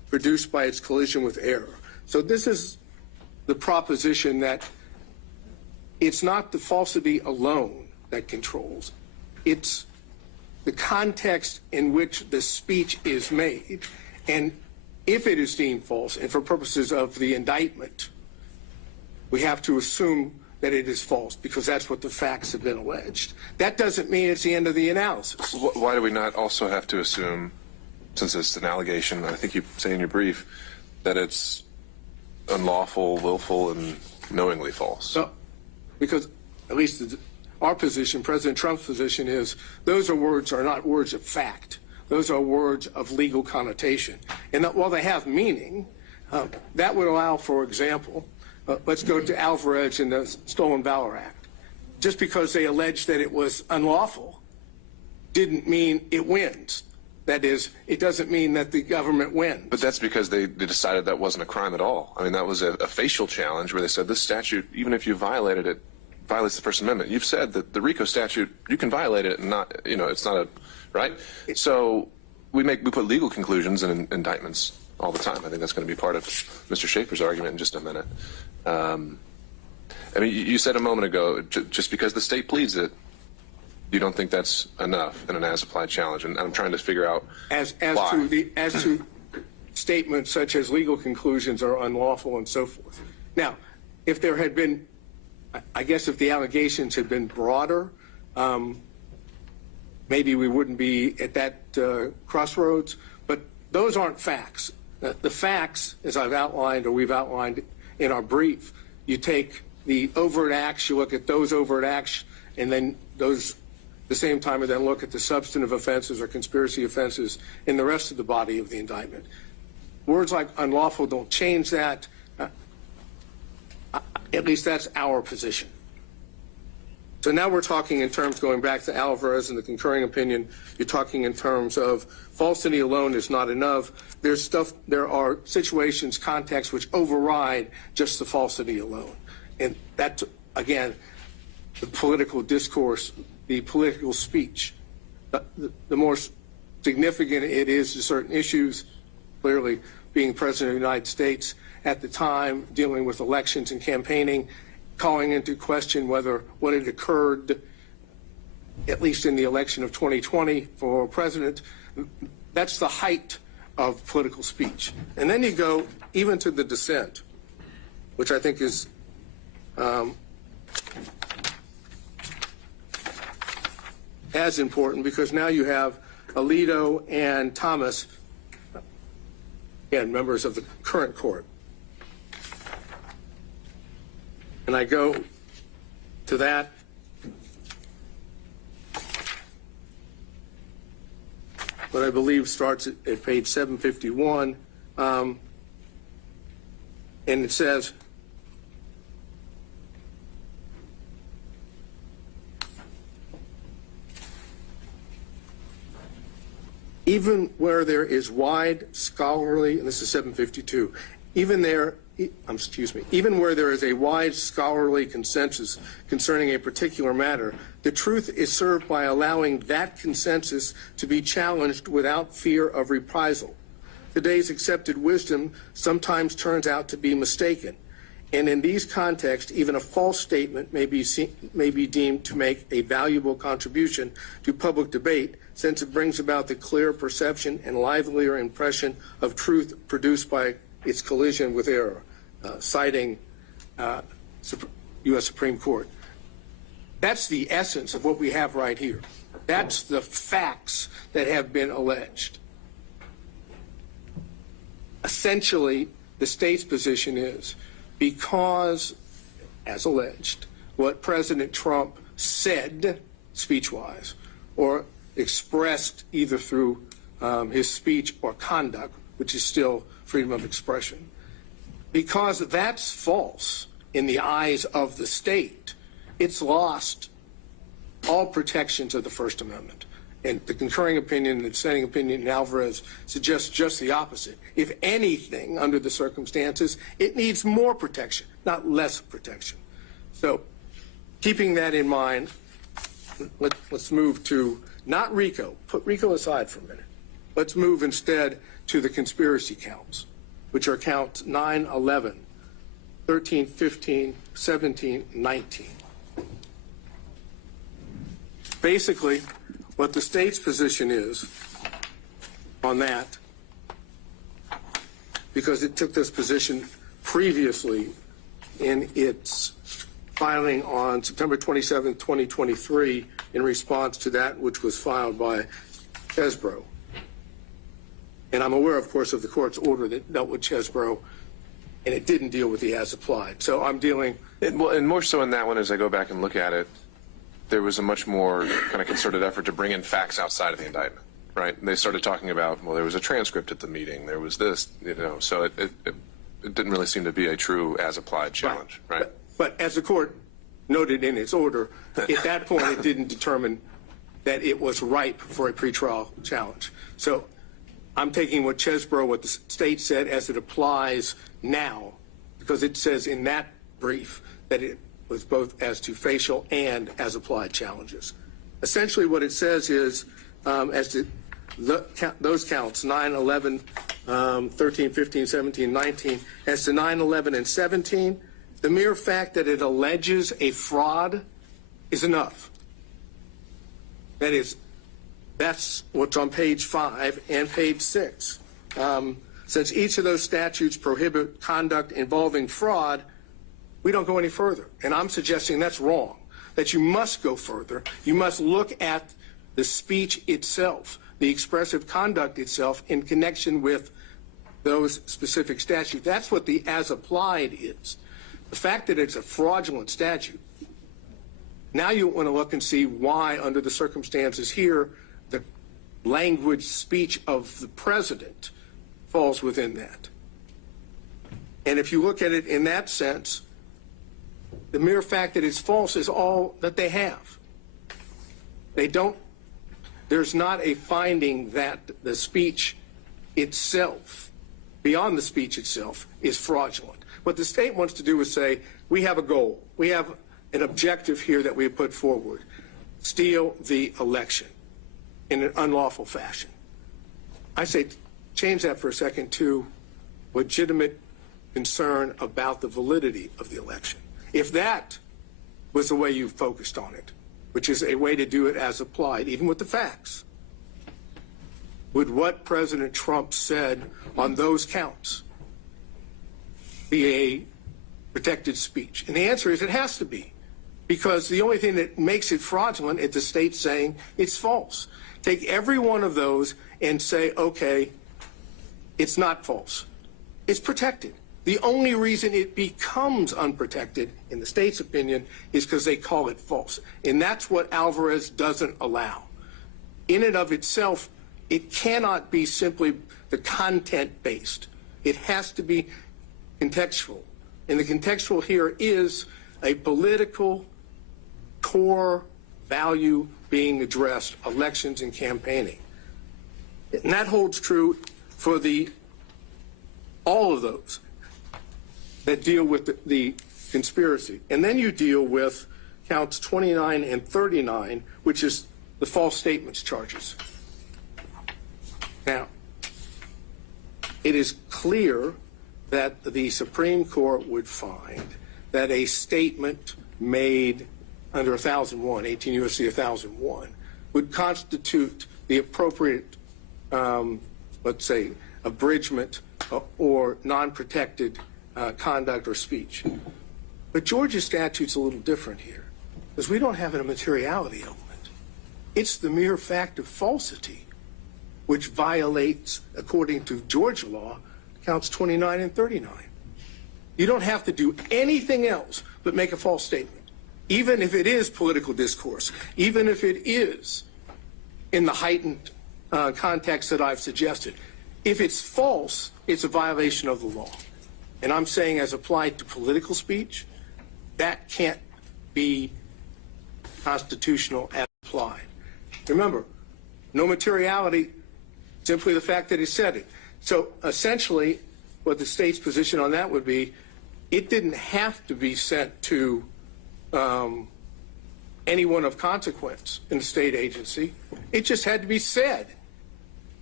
produced by its collision with error. So this is the proposition that it's not the falsity alone that controls. It's the context in which the speech is made. And if it is deemed false, and for purposes of the indictment, we have to assume that it is false because that's what the facts have been alleged. That doesn't mean it's the end of the analysis. Why do we not also have to assume, since it's an allegation, I think you say in your brief, that it's unlawful, willful, and knowingly false? So, because at least our position, President Trump's position is those are not words of fact. Those are words of legal connotation. And that while they have meaning, that would allow, for example, let's go to Alvarez in the Stolen Valor Act. Just because they alleged that it was unlawful didn't mean it wins. That is, it doesn't mean that the government wins. But that's because they decided that wasn't a crime at all. I mean, that was a facial challenge where they said this statute, even if you violated it, violates the First Amendment. You've said that the RICO statute, you can violate it and not, it's not a, right? So we put legal conclusions in indictments all the time. I think that's going to be part of Mr. Schaefer's argument in just a minute. I mean, you said a moment ago, just because the state pleads it, you don't think that's enough in an as-applied challenge, and I'm trying to figure out why. As to statements such as legal conclusions are unlawful and so forth. Now, if there had been, I guess if the allegations had been broader, maybe we wouldn't be at that crossroads, but those aren't facts. The facts, as I've outlined or we've outlined in our brief, you take the overt acts, you look at those overt acts, and then those the same time and then look at the substantive offenses or conspiracy offenses in the rest of the body of the indictment. Words like unlawful don't change that. At least that's our position. So now we're talking in terms, going back to Alvarez and the concurring opinion, you're talking in terms of falsity alone is not enough. There are situations, contexts which override just the falsity alone. And that, again, the political discourse, the political speech, the more significant it is to certain issues, clearly being President of the United States at the time, dealing with elections and campaigning, calling into question whether what had occurred, at least in the election of 2020 for president, that's the height of political speech. And then you go even to the dissent, which I think is as important, because now you have Alito and Thomas, again, members of the current court. And I go to that. What I believe starts at page 751. And it says, even where there is wide scholarly, and this is 752, even where there is a wide scholarly consensus concerning a particular matter, the truth is served by allowing that consensus to be challenged without fear of reprisal. Today's accepted wisdom sometimes turns out to be mistaken, and in these contexts, even a false statement may be deemed to make a valuable contribution to public debate, since it brings about the clear perception and livelier impression of truth produced by its collision with error, citing U.S. Supreme Court. That's the essence of what we have right here. That's the facts that have been alleged. Essentially, the state's position is because, as alleged, what President Trump said speech-wise or expressed either through his speech or conduct, which is still freedom of expression, because that's false in the eyes of the state, it's lost all protections of the First Amendment. And the concurring opinion and the dissenting opinion in Alvarez suggests just the opposite. If anything, under the circumstances, it needs more protection, not less protection. So keeping that in mind, let's move to not RICO. Put RICO aside for a minute. let's move instead to the conspiracy counts, which are counts 9, 11, 13, 15, 17, 19. Basically, what the state's position is on that, because it took this position previously in its filing on September 27, 2023, in response to that which was filed by Chesbrough. And I'm aware, of course, of the court's order that dealt with Chesbrough, and it didn't deal with the as applied. So I'm dealing. Well, and more so in that one, as I go back and look at it, there was a much more kind of concerted effort to bring in facts outside of the indictment, right? And they started talking about, well, there was a transcript at the meeting, there was this, so it didn't really seem to be a true as applied challenge, right? But as the court noted in its order, at that point it didn't determine that it was ripe for a pretrial challenge. So I'm taking what Chesbrough, what the state said, as it applies now, because it says in that brief that it was both as to facial and as applied challenges. Essentially what it says is, as to those counts, 9, 11, 13, 15, 17, 19, as to 9, 11, and 17, the mere fact that it alleges a fraud is enough. That is, that's what's on page 5 and page 6. Since each of those statutes prohibit conduct involving fraud, we don't go any further. And I'm suggesting that's wrong, that you must go further. You must look at the speech itself, the expressive conduct itself in connection with those specific statutes. That's what the as applied is. The fact that it's a fraudulent statute, now you want to look and see why, under the circumstances here, the language speech of the president falls within that. And if you look at it in that sense, the mere fact that it's false is all that they have. There's not a finding that the speech itself, beyond the speech itself, is fraudulent. What the state wants to do is say, we have a goal. We have an objective here that we have put forward. Steal the election in an unlawful fashion. I say change that for a second to legitimate concern about the validity of the election. If that was the way you focused on it, which is a way to do it as applied, even with the facts, would what President Trump said on those counts be a protected speech? And the answer is it has to be, because the only thing that makes it fraudulent is the state saying it's false. Take every one of those and say, okay, it's not false. It's protected. The only reason it becomes unprotected, in the state's opinion, is because they call it false. And that's what Alvarez doesn't allow. In and of itself, it cannot be simply the content-based. It has to be contextual. And the contextual here is a political core value being addressed, elections and campaigning. And that holds true for all of those that deal with the conspiracy. And then you deal with counts 29 and 39, which is the false statements charges. Now, it is clear that the Supreme Court would find that a statement made under 1001, 18 U.S.C. 1001, would constitute the appropriate, let's say, abridgment or non-protected conduct or speech. But Georgia's statute's a little different here, because we don't have a materiality element. It's the mere fact of falsity, which violates, according to Georgia law, counts 29 and 39. You don't have to do anything else but make a false statement, even if it is political discourse, even if it is in the heightened context that I've suggested. If it's false, it's a violation of the law. And I'm saying, as applied to political speech, that can't be constitutional as applied. Remember, no materiality, simply the fact that he said it. So essentially, what the state's position on that would be, it didn't have to be sent to anyone of consequence in the state agency. It just had to be said.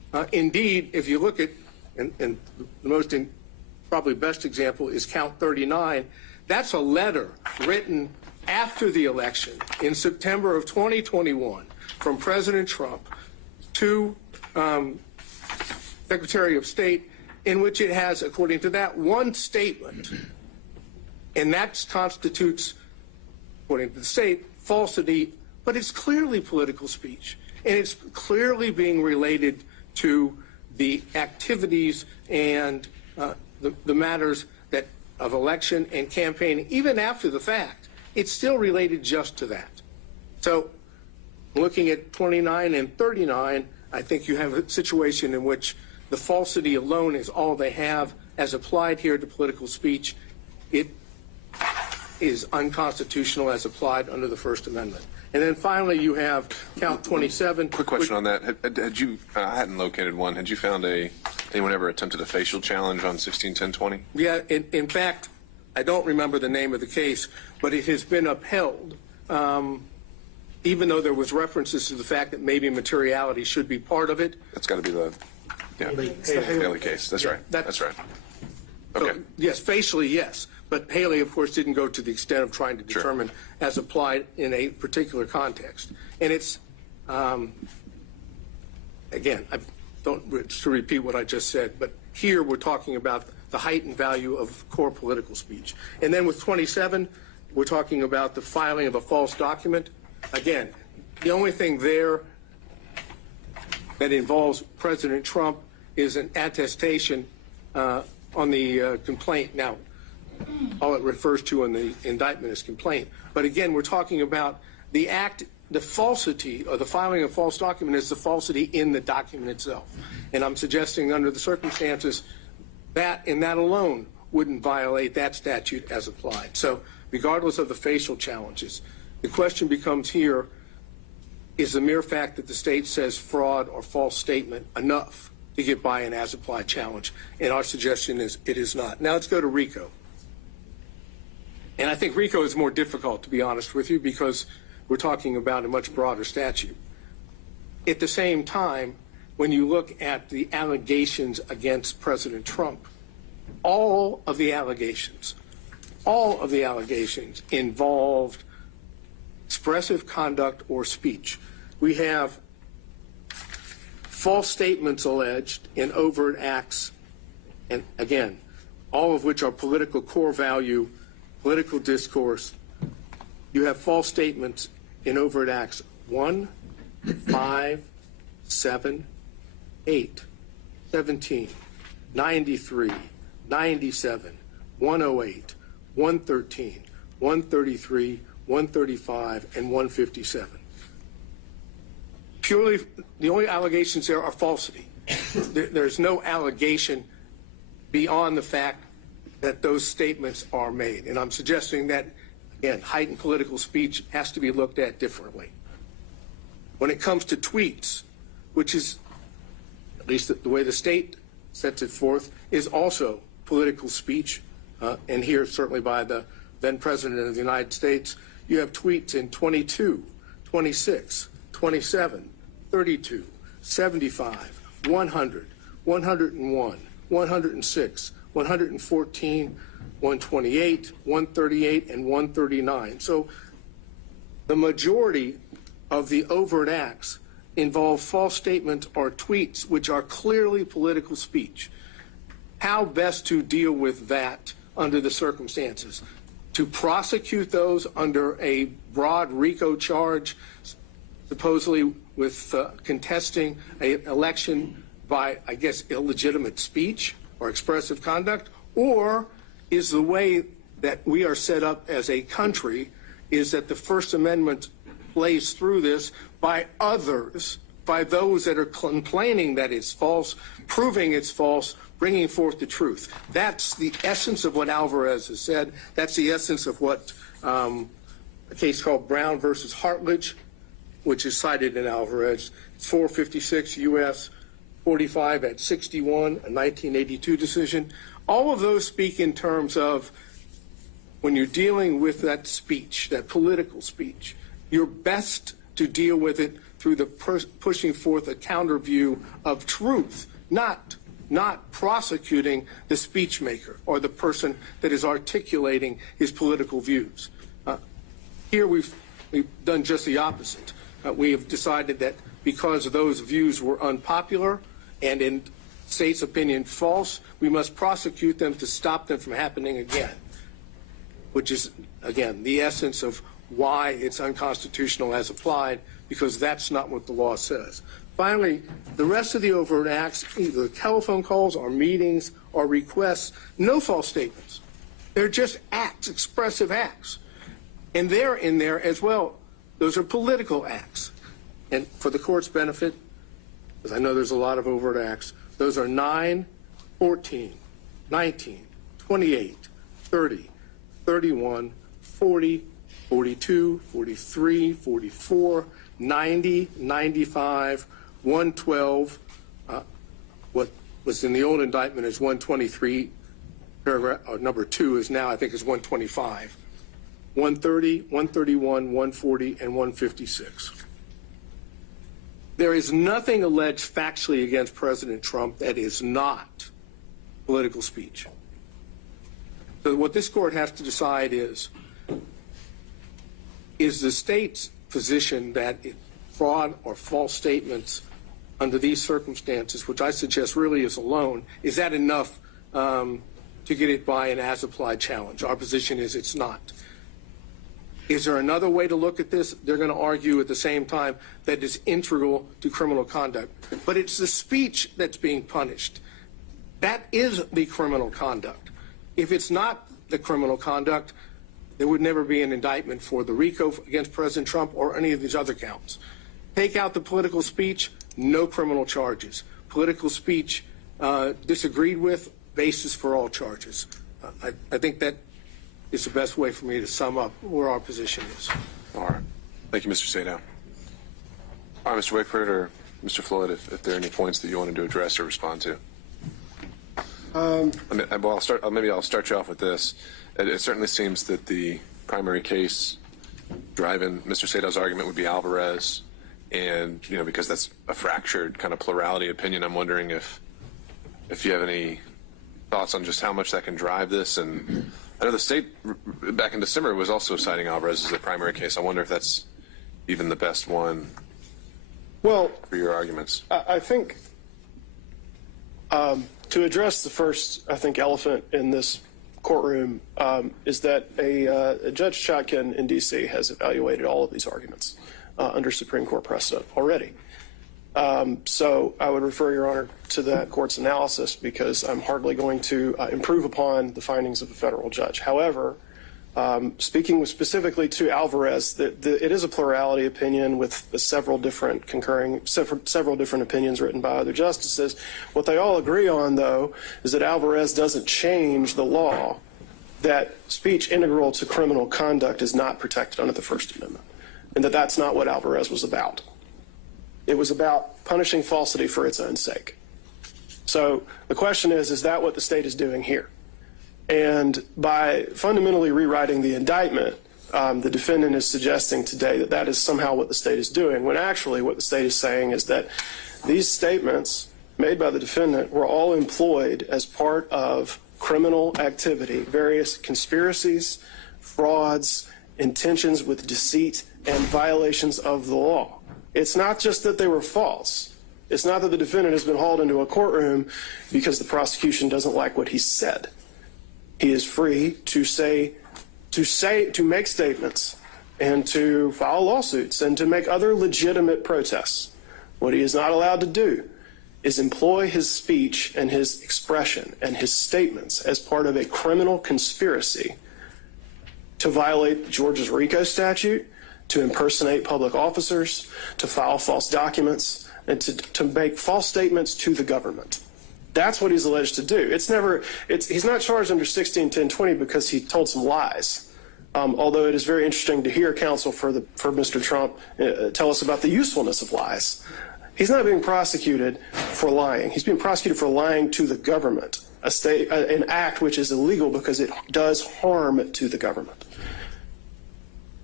Indeed, if you look at, and the most probably best example is count 39, that's a letter written after the election in September of 2021 from President Trump to Secretary of State, in which it has, according to that, one statement, and that constitutes, according to the state, falsity, but it's clearly political speech, and it's clearly being related to the activities and the matters that of election and campaigning, even after the fact. It's still related just to that. So looking at 29 and 39, I think you have a situation in which the falsity alone is all they have as applied here to political speech. It is unconstitutional as applied under the First Amendment. And then finally, you have count 27. Quick question on that. Had you, I hadn't located one. Had you found anyone ever attempted a facial challenge on 161020? Yeah, in fact, I don't remember the name of the case, but it has been upheld, even though there was references to the fact that maybe materiality should be part of it. That's got to be the Haley case. That's right. That's right. Okay. So, yes, facially, yes. But Haley, of course, didn't go to the extent of trying to determine as applied in a particular context. And it's, again, I don't to repeat what I just said, but here we're talking about the heightened value of core political speech. And then with 27, we're talking about the filing of a false document. Again, the only thing there that involves President Trump is an attestation on the complaint. Now, all it refers to in the indictment is complaint. But again, we're talking about the act, the falsity, or the filing of false document is the falsity in the document itself. And I'm suggesting under the circumstances that and that alone wouldn't violate that statute as applied. So regardless of the facial challenges, the question becomes here, is the mere fact that the state says fraud or false statement enough to get by an as applied challenge? And our suggestion is it is not. Now let's go to RICO. And I think RICO is more difficult, to be honest with you, because we're talking about a much broader statute. At the same time, when you look at the allegations against President Trump, all of the allegations involved expressive conduct or speech. We have false statements alleged in overt acts, and again, all of which are political core value, political discourse. You have false statements in overt acts 1, 5, 7, 8, 17, 93, 97, 108, 113, 133, 135, and 157. Purely, the only allegations there are falsity. There's no allegation beyond the fact that those statements are made. And I'm suggesting that, again, heightened political speech has to be looked at differently. When it comes to tweets, which is, at least the way the state sets it forth, is also political speech, and here certainly by the then President of the United States, you have tweets in 22, 26, 27, 32, 75, 100, 101, 106, 114, 128, 138, and 139. So the majority of the overt acts involve false statements or tweets which are clearly political speech. How best to deal with that under the circumstances? To prosecute those under a broad RICO charge, supposedly with contesting an election by, I guess, illegitimate speech or expressive conduct? Or is the way that we are set up as a country is that the First Amendment plays through this by others, by those that are complaining that it's false, proving it's false, bringing forth the truth? That's the essence of what Alvarez has said. That's the essence of what a case called Brown versus Hartledge, which is cited in Alvarez. It's 456 U.S. 45 at 61, a 1982 decision. All of those speak in terms of when you're dealing with that speech, that political speech, you're best to deal with it through the pushing forth a counter view of truth, not prosecuting the speech maker or the person that is articulating his political views. Here we've done just the opposite. We have decided that because those views were unpopular and in state's opinion false, we must prosecute them to stop them from happening again, which is, again, the essence of why it's unconstitutional as applied, because that's not what the law says. Finally, the rest of the overt acts, either telephone calls or meetings or requests, no false statements. They're just acts, expressive acts. And they're in there as well. Those are political acts. And for the court's benefit, because I know there's a lot of overt acts, those are 9, 14, 19, 28, 30, 31, 40, 42, 43, 44, 90, 95, 112. What was in the old indictment is 123, paragraph, or number 2 is now, I think, is 125. 130, 131, 140, and 156. There is nothing alleged factually against President Trump that is not political speech. So what this court has to decide is the state's position that fraud or false statements under these circumstances, which I suggest really is alone, is that enough to get it by an as-applied challenge? Our position is it's not. Is there another way to look at this? They're going to argue at the same time that it's integral to criminal conduct. But it's the speech that's being punished. That is the criminal conduct. If it's not the criminal conduct, there would never be an indictment for the RICO against President Trump or any of these other counts. Take out the political speech, no criminal charges. Political speech disagreed with, basis for all charges. I think that is the best way for me to sum up where our position is. All right. Thank you, Mr. Sadow. All right, Mr. Wickford or Mr. Floyd, if there are any points that you wanted to address or respond to. Maybe I'll start you off with this. It certainly seems that the primary case driving Mr. Sadow's argument would be Alvarez, and because that's a fractured kind of plurality opinion, I'm wondering if you have any thoughts on just how much that can drive this. And I know the state back in December was also citing Alvarez as the primary case. I wonder if that's even the best one for your arguments. I think to address the first, elephant in this courtroom is that a Judge Chotkin in D.C. has evaluated all of these arguments under Supreme Court precedent already. So I would refer Your Honor to that court's analysis, because I'm hardly going to improve upon the findings of a federal judge. However, speaking specifically to Alvarez, it is a plurality opinion with several different opinions written by other justices. What they all agree on, though, is that Alvarez doesn't change the law that speech integral to criminal conduct is not protected under the First Amendment, and that that's not what Alvarez was about. It was about punishing falsity for its own sake. So the question is that what the state is doing here? And by fundamentally rewriting the indictment, the defendant is suggesting today that that is somehow what the state is doing, when actually what the state is saying is that these statements made by the defendant were all employed as part of criminal activity, various conspiracies, frauds, intentions with deceit, and violations of the law. It's not just that they were false. It's not that the defendant has been hauled into a courtroom because the prosecution doesn't like what he said. He is free to make statements and to file lawsuits and to make other legitimate protests. What he is not allowed to do is employ his speech and his expression and his statements as part of a criminal conspiracy to violate Georgia's RICO statute, to impersonate public officers, to file false documents, and to make false statements to the government. That's what he's alleged to do. He's not charged under 161020 because he told some lies. Although it is very interesting to hear counsel for Mr. Trump tell us about the usefulness of lies. He's not being prosecuted for lying. He's being prosecuted for lying to the government, an act which is illegal because it does harm to the government.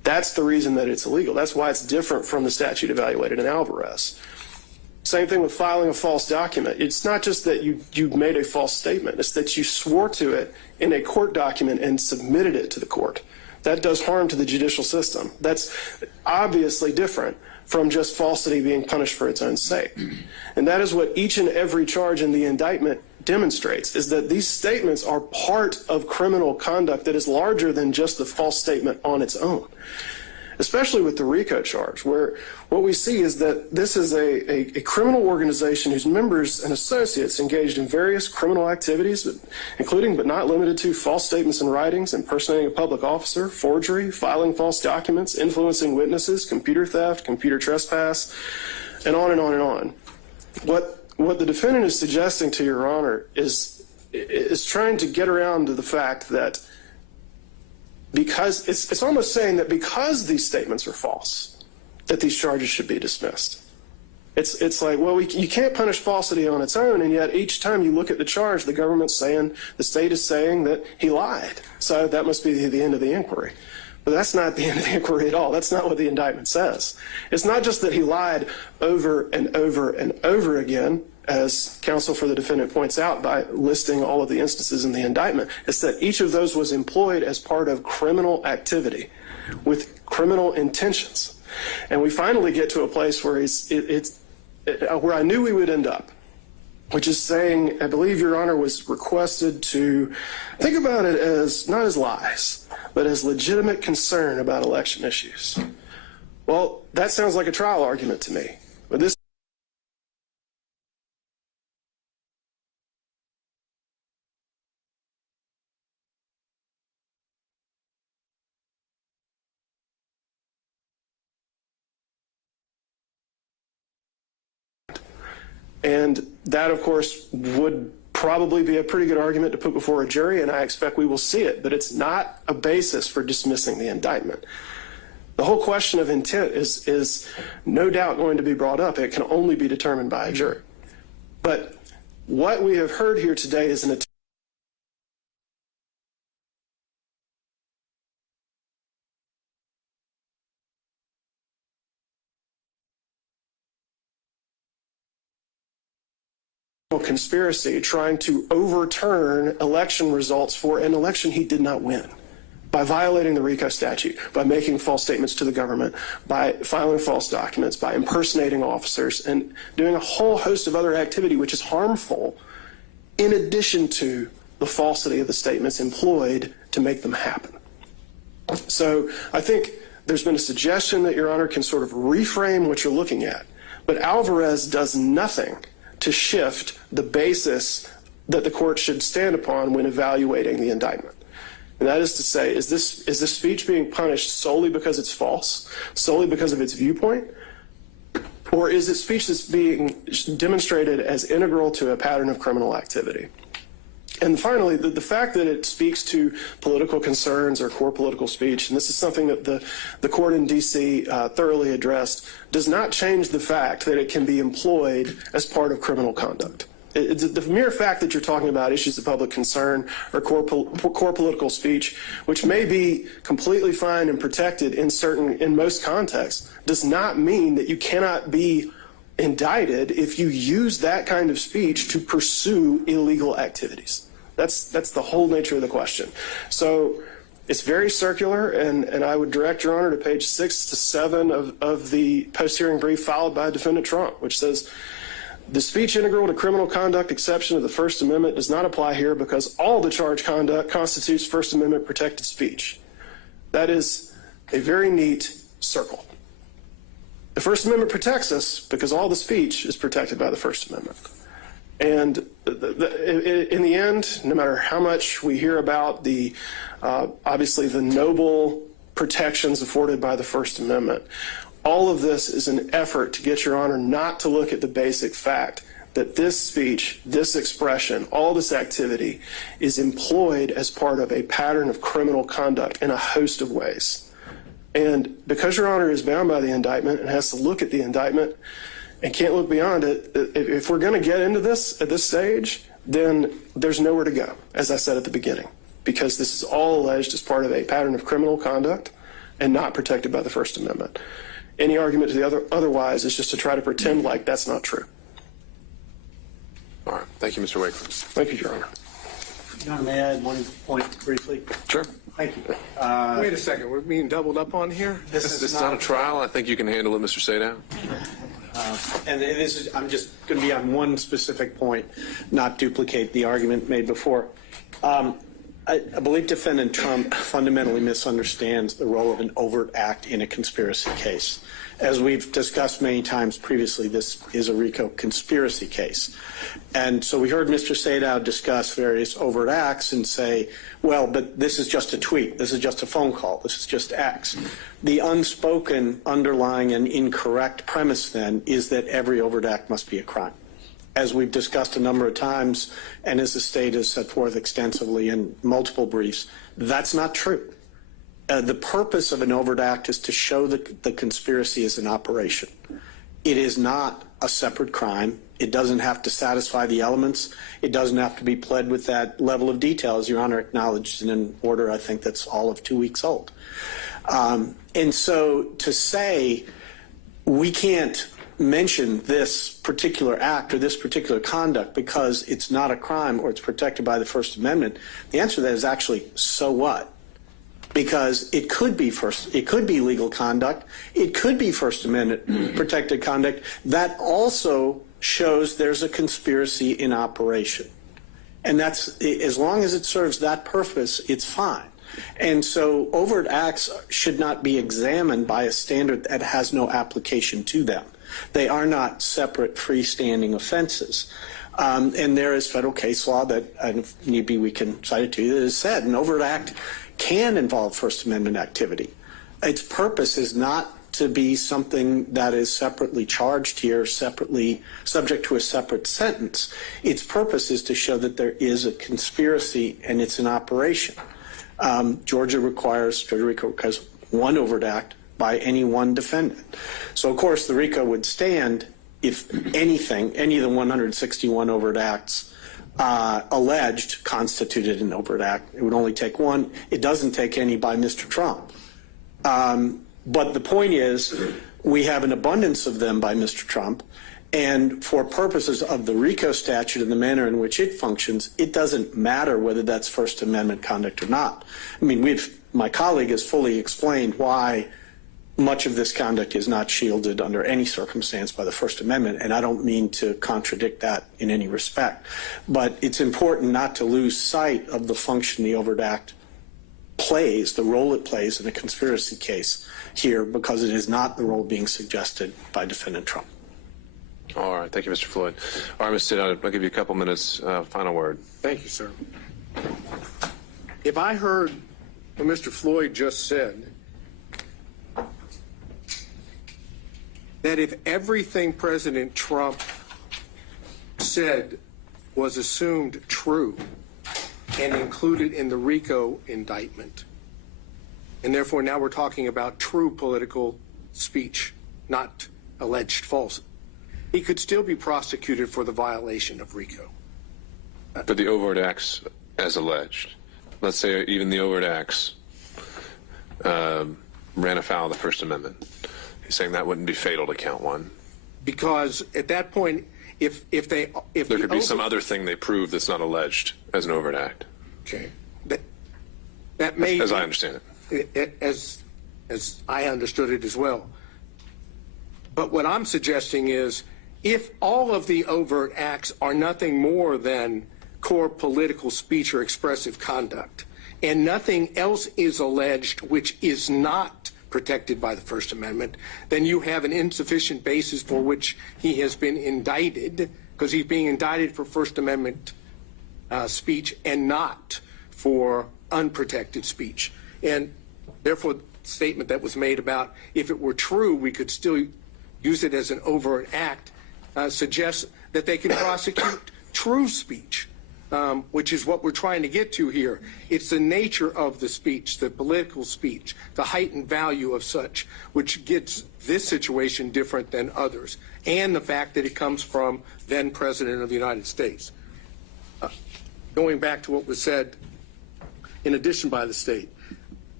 That's the reason that it's illegal. That's why it's different from the statute evaluated in Alvarez. Same thing with filing a false document. It's not just that you made a false statement. It's that you swore to it in a court document and submitted it to the court. That does harm to the judicial system. That's obviously different from just falsity being punished for its own sake. And that is what each and every charge in the indictment demonstrates, is that these statements are part of criminal conduct that is larger than just the false statement on its own. Especially with the RICO charge, where what we see is that this is a criminal organization whose members and associates engaged in various criminal activities, including but not limited to false statements and writings, impersonating a public officer, forgery, filing false documents, influencing witnesses, computer theft, computer trespass, and on and on and on. What the defendant is suggesting to Your Honor is trying to get around to the fact that because it's almost saying that because these statements are false, that these charges should be dismissed. It's like, well, you can't punish falsity on its own, and yet each time you look at the charge, the government's saying, the state is saying that he lied. So that must be the end of the inquiry. But that's not the end of the inquiry at all. That's not what the indictment says. It's not just that he lied over and over and over again, as counsel for the defendant points out by listing all of the instances in the indictment. It's that each of those was employed as part of criminal activity with criminal intentions. And we finally get to a place where where I knew we would end up, which is saying, I believe Your Honor was requested to think about it as not as lies, but as legitimate concern about election issues. Well, that sounds like a trial argument to me. But this and that, of course, would probably be a pretty good argument to put before a jury, and I expect we will see it, but it's not a basis for dismissing the indictment. The whole question of intent is no doubt going to be brought up. It can only be determined by a jury. But what we have heard here today is an attempt conspiracy trying to overturn election results for an election he did not win by violating the RICO statute, by making false statements to the government, by filing false documents, by impersonating officers, and doing a whole host of other activity which is harmful in addition to the falsity of the statements employed to make them happen. So I think there's been a suggestion that Your Honor can sort of reframe what you're looking at, but Alvarez does nothing to shift the basis that the court should stand upon when evaluating the indictment. And that is to say, is this speech being punished solely because it's false, solely because of its viewpoint, or is it speech that's being demonstrated as integral to a pattern of criminal activity? And finally, the fact that it speaks to political concerns or core political speech, and this is something that the court in D.C. Thoroughly addressed, does not change the fact that it can be employed as part of criminal conduct. The mere fact that you're talking about issues of public concern or core political speech, which may be completely fine and protected in most contexts, does not mean that you cannot be indicted if you use that kind of speech to pursue illegal activities. That's the whole nature of the question. So it's very circular, and I would direct Your Honor to page 6 to 7 of the post-hearing brief filed by Defendant Trump, which says, the speech integral to criminal conduct exception of the First Amendment does not apply here because all the charged conduct constitutes First Amendment protected speech. That is a very neat circle. The First Amendment protects us because all the speech is protected by the First Amendment. And in the end, no matter how much we hear about obviously the noble protections afforded by the First Amendment, all of this is an effort to get Your Honor not to look at the basic fact that this speech, this expression, all this activity is employed as part of a pattern of criminal conduct in a host of ways. And because Your Honor is bound by the indictment and has to look at the indictment and can't look beyond it, if we're going to get into this at this stage, then there's nowhere to go, as I said at the beginning, because this is all alleged as part of a pattern of criminal conduct, and not protected by the First Amendment. Any argument to the otherwise is just to try to pretend like that's not true. All right. Thank you, Mr. Wakefield. Thank you, Your Honor. Your Honor, may I add one point briefly? Sure. Thank you. Wait a second, we're being doubled up on here? This is not a trial. I think you can handle it, Mr. Sadow. And this is, I'm just going to be on one specific point, not duplicate the argument made before. I believe Defendant Trump fundamentally misunderstands the role of an overt act in a conspiracy case. As we've discussed many times previously, this is a RICO conspiracy case. And so we heard Mr. Sadow discuss various overt acts and say, well, but this is just a tweet, this is just a phone call, this is just X. The unspoken underlying and incorrect premise then is that every overt act must be a crime. As we've discussed a number of times, and as the state has set forth extensively in multiple briefs, that's not true. The purpose of an overt act is to show that the conspiracy is an operation. It is not a separate crime. It doesn't have to satisfy the elements. It doesn't have to be pled with that level of detail, as Your Honor acknowledged in an order I think that's all of 2 weeks old. And so to say we can't mention this particular act or this particular conduct because it's not a crime or it's protected by the First Amendment, the answer to that is actually, so what? Because it could be legal conduct, it could be First Amendment protected conduct. That also shows there's a conspiracy in operation. And that's, as long as it serves that purpose, it's fine. And so overt acts should not be examined by a standard that has no application to them. They are not separate freestanding offenses. And there is federal case law that, if need be, we can cite it to you, that has said an overt act can involve First Amendment activity. Its purpose is not to be something that is separately charged here, separately subject to a separate sentence. Its purpose is to show that there is a conspiracy and it's an operation. Georgia RICO requires one overt act by any one defendant. So, of course, the RICO would stand if anything, any of the 161 overt acts alleged constituted an overt act. It would only take one. It doesn't take any by Mr. Trump. But the point is, we have an abundance of them by Mr. Trump, and for purposes of the RICO statute and the manner in which it functions, it doesn't matter whether that's First Amendment conduct or not. I mean, my colleague has fully explained why much of this conduct is not shielded under any circumstance by the First Amendment, and I don't mean to contradict that in any respect. But it's important not to lose sight of the function the overt act plays, the role it plays in a conspiracy case here, because it is not the role being suggested by Defendant Trump. All right. Thank you, Mr. Floyd. All right, Mr. Sadow, I'll give you a couple minutes. Final word. Thank you, sir. If I heard what Mr. Floyd just said, that if everything President Trump said was assumed true and included in the RICO indictment, and therefore now we're talking about true political speech, not alleged false, he could still be prosecuted for the violation of RICO. For the overt acts as alleged. Let's say even the overt acts ran afoul of the First Amendment. He's saying that wouldn't be fatal to count one. Because at that point, if there could be some other thing they prove that's not alleged as an overt act. Okay. That may, as I understand it. As I understood it as well. But what I'm suggesting is, if all of the overt acts are nothing more than core political speech or expressive conduct, and nothing else is alleged which is not protected by the First Amendment, then you have an insufficient basis for which he has been indicted, because he's being indicted for First Amendment speech and not for unprotected speech. And therefore, the statement that was made about if it were true, we could still use it as an overt act, suggests that they can prosecute true speech, which is what we're trying to get to here. It's the nature of the speech, the political speech, the heightened value of such, which gets this situation different than others, and the fact that it comes from then President of the United States. Going back to what was said in addition by the state,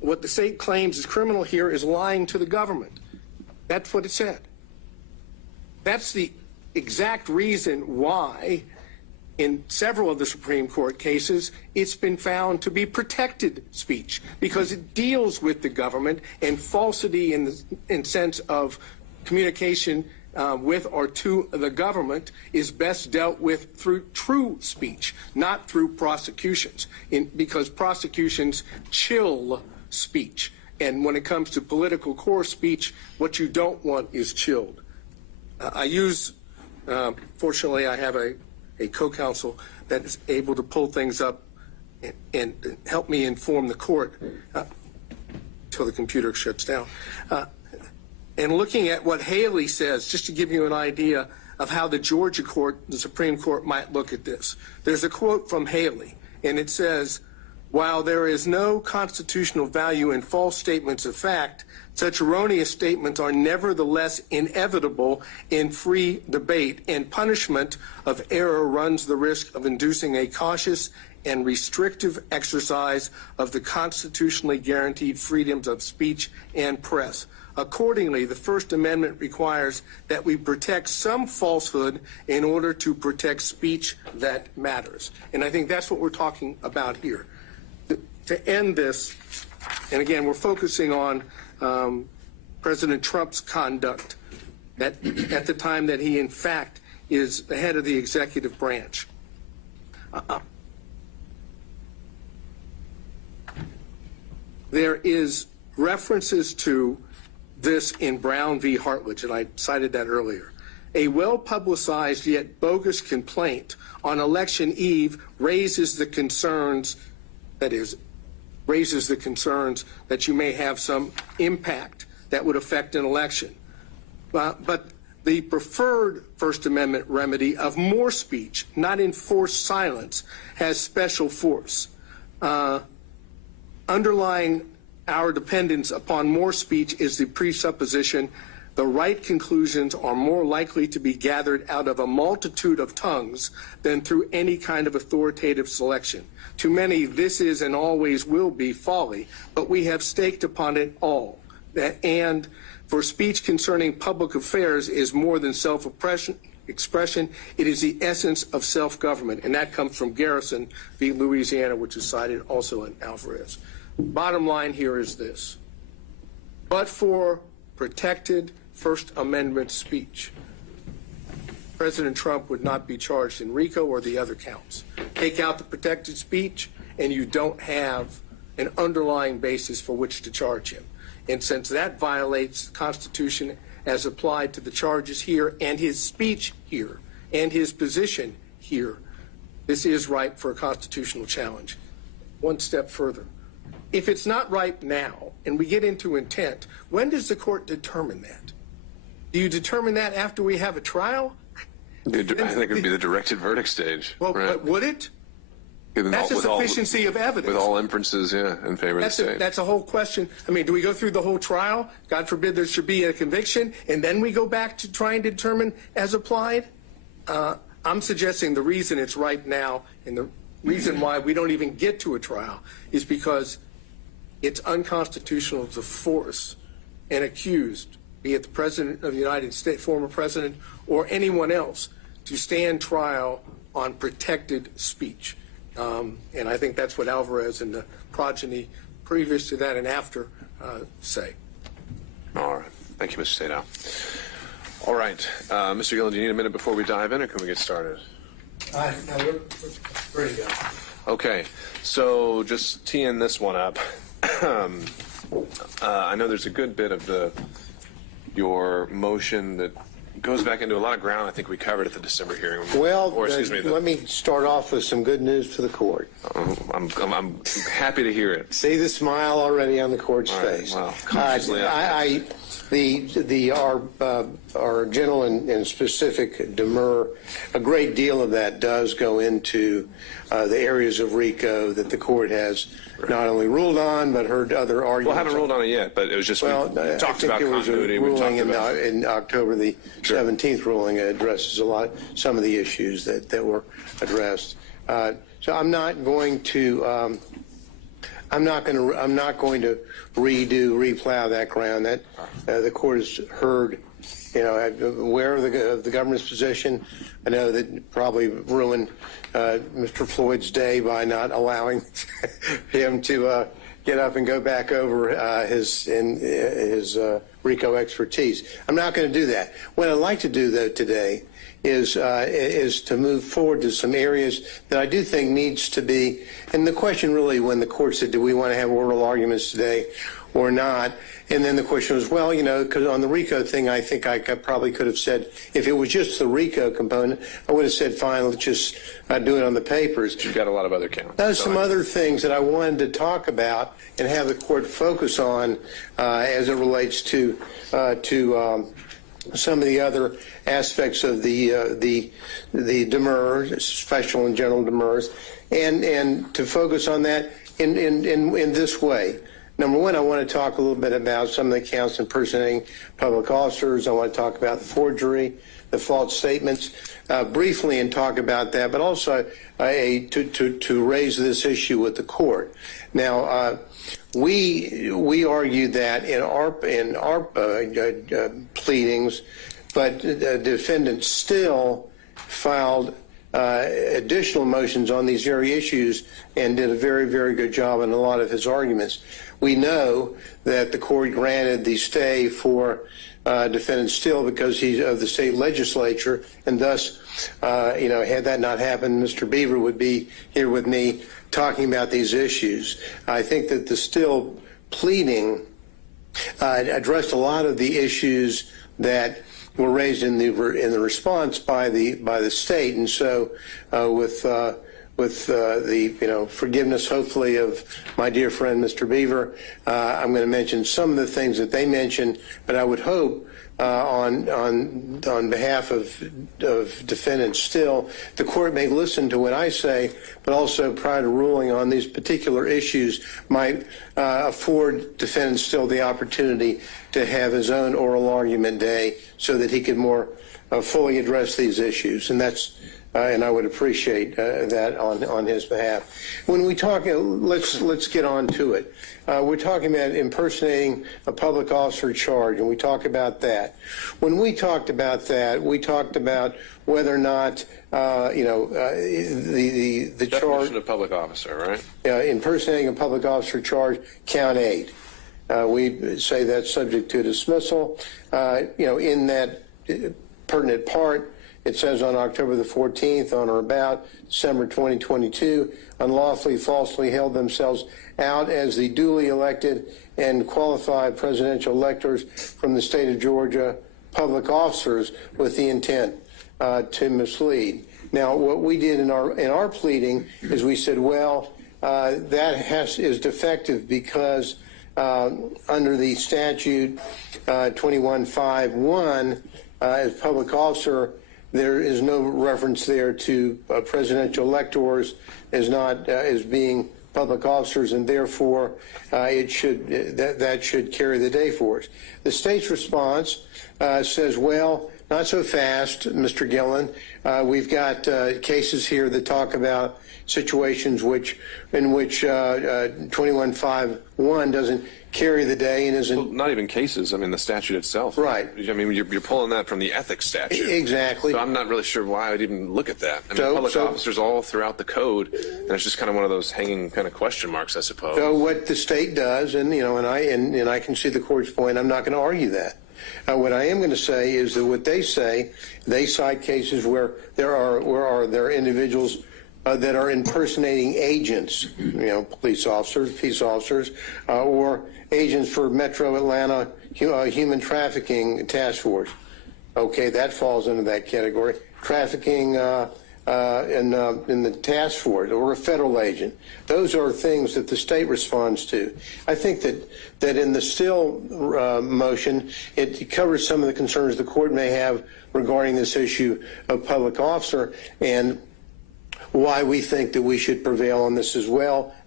what the state claims is criminal here is lying to the government. That's what it said. That's the exact reason why in several of the Supreme Court cases it's been found to be protected speech, because it deals with the government, and falsity in sense of communication with or to the government is best dealt with through true speech, not through prosecutions, because prosecutions chill speech. And when it comes to political core speech, what you don't want is chilled. Fortunately, I have a co-counsel that is able to pull things up and help me inform the court until the computer shuts down. And looking at what Haley says, just to give you an idea of how the Georgia court, the Supreme Court, might look at this. There's a quote from Haley, and it says, "While there is no constitutional value in false statements of fact, such erroneous statements are nevertheless inevitable in free debate, and punishment of error runs the risk of inducing a cautious and restrictive exercise of the constitutionally guaranteed freedoms of speech and press. Accordingly, the First Amendment requires that we protect some falsehood in order to protect speech that matters." And I think that's what we're talking about here. To end this, and again, we're focusing on President Trump's conduct at the time that he, in fact, is the head of the executive branch. There is references to this in Brown v. Hartledge, and I cited that earlier. A well-publicized yet bogus complaint on election eve raises the concerns, that you may have some impact that would affect an election. But the preferred First Amendment remedy of more speech, not enforced silence, has special force. Underlying our dependence upon more speech is the presupposition the right conclusions are more likely to be gathered out of a multitude of tongues than through any kind of authoritative selection. To many, this is and always will be folly, but we have staked upon it all. And for speech concerning public affairs is more than self-expression, it is the essence of self-government. And that comes from Garrison v. Louisiana, which is cited also in Alvarez. Bottom line here is this. But for protected First Amendment speech, President Trump would not be charged in RICO or the other counts. Take out the protected speech, and you don't have an underlying basis for which to charge him. And since that violates the Constitution as applied to the charges here and his speech here and his position here, this is ripe for a constitutional challenge. One step further. If it's not ripe now, and we get into intent, when does the court determine that? Do you determine that after we have a trial? I think it would be the directed verdict stage. Well, right? but would it? That's a sufficiency of evidence. With all inferences, in favor of the state. That's a whole question. I mean, do we go through the whole trial? God forbid there should be a conviction, and then we go back to try and determine as applied? I'm suggesting the reason it's ripe now, and the reason why we don't even get to a trial, is because it's unconstitutional to force an accused, be it the President of the United States, former President, or anyone else, to stand trial on protected speech. And I think that's what Alvarez and the progeny previous to that and after say. All right. Thank you, Mr. Sadow. All right. Mr. Gillen, do you need a minute before we dive in, or can we get started? We're ready to go. Okay. So just teeing this one up. I know there's a good bit of your motion that goes back into a lot of ground I think we covered at the December hearing. Well, let me start off with some good news for the court. I'm happy to hear it. See the smile already on the court's face. Wow. Our general and specific Demurrer, a great deal of that does go into the areas of RICO that the court has not only ruled on but heard other arguments. Well, I haven't ruled on it yet, but it was just we talked about continuity. We talked about in October the 17th ruling addresses some of the issues that were addressed. So I'm not going to I'm not going to replow that ground. That the court has heard. Aware of the government's position. I know that probably ruined Mr. Floyd's day by not allowing him to get up and go back over his RICO expertise. I'm not going to do that. What I'd like to do, though, today is to move forward to some areas that I do think needs to be. And the question really, when the court said, do we want to have oral arguments today or not? And then the question was, well, because on the RICO thing, I think I probably could have said, if it was just the RICO component, I would have said, fine, let's just do it on the papers. You've got a lot of other counts. There's some other things that I wanted to talk about and have the court focus on as it relates to some of the other aspects of the Demurrer, special and general Demurrers, and to focus on that in this way. Number one, I want to talk a little bit about some of the counts impersonating public officers. I want to talk about the forgery, the false statements, briefly, and talk about that, but also to raise this issue with the court. Now, we argue that in our pleadings, but the defendant still filed additional motions on these very issues and did a very, very good job in a lot of his arguments. We know that the court granted the stay for defendant Still because he's of the state legislature, and thus, had that not happened, Mr. Beaver would be here with me talking about these issues. I think that the Still pleading addressed a lot of the issues that were raised in the response by the state, and so with the forgiveness, hopefully, of my dear friend Mr. Beaver, I'm going to mention some of the things that they mentioned, but I would hope on behalf of defendants Still, the court may listen to what I say, but also prior to ruling on these particular issues might afford defendant Still the opportunity to have his own oral argument day so that he could more fully address these issues, and that's and I would appreciate that on his behalf. When we talk, let's get on to it. We're talking about impersonating a public officer charge, and we talk about that. When we talked about that, we talked about whether or not the Definition charge of public officer, right? Impersonating a public officer charge, count 8. We say that's subject to dismissal. In that pertinent part, it says on October the 14th, on or about December 2022, unlawfully, falsely held themselves out as the duly elected and qualified presidential electors from the state of Georgia, public officers with the intent to mislead. Now, what we did in our pleading is we said, well, that is defective because under the statute 2151, as public officer, there is no reference there to presidential electors as being public officers, and therefore that should carry the day for us. The state's response says, well, not so fast, Mr. Gillen. We've got cases here that talk about situations in which 2151 doesn't carry the day and isn't. Well, not even cases. I mean, the statute itself. Right. I mean, you're pulling that from the ethics statute. Exactly. So I'm not really sure why I'd even look at that. I mean, public officers all throughout the code, and it's just kind of one of those hanging kind of question marks, I suppose. So what the state does, and I can see the court's point. I'm not going to argue that. What I am going to say is that what they say, they cite cases where there are individuals that are impersonating agents, police officers, peace officers, or agents for Metro Atlanta Human Trafficking Task Force. Okay, that falls into that category. Trafficking in the task force or a federal agent. Those are things that the state responds to. I think that in the Still motion, it covers some of the concerns the court may have regarding this issue of public officer and why we think that we should prevail on this as well.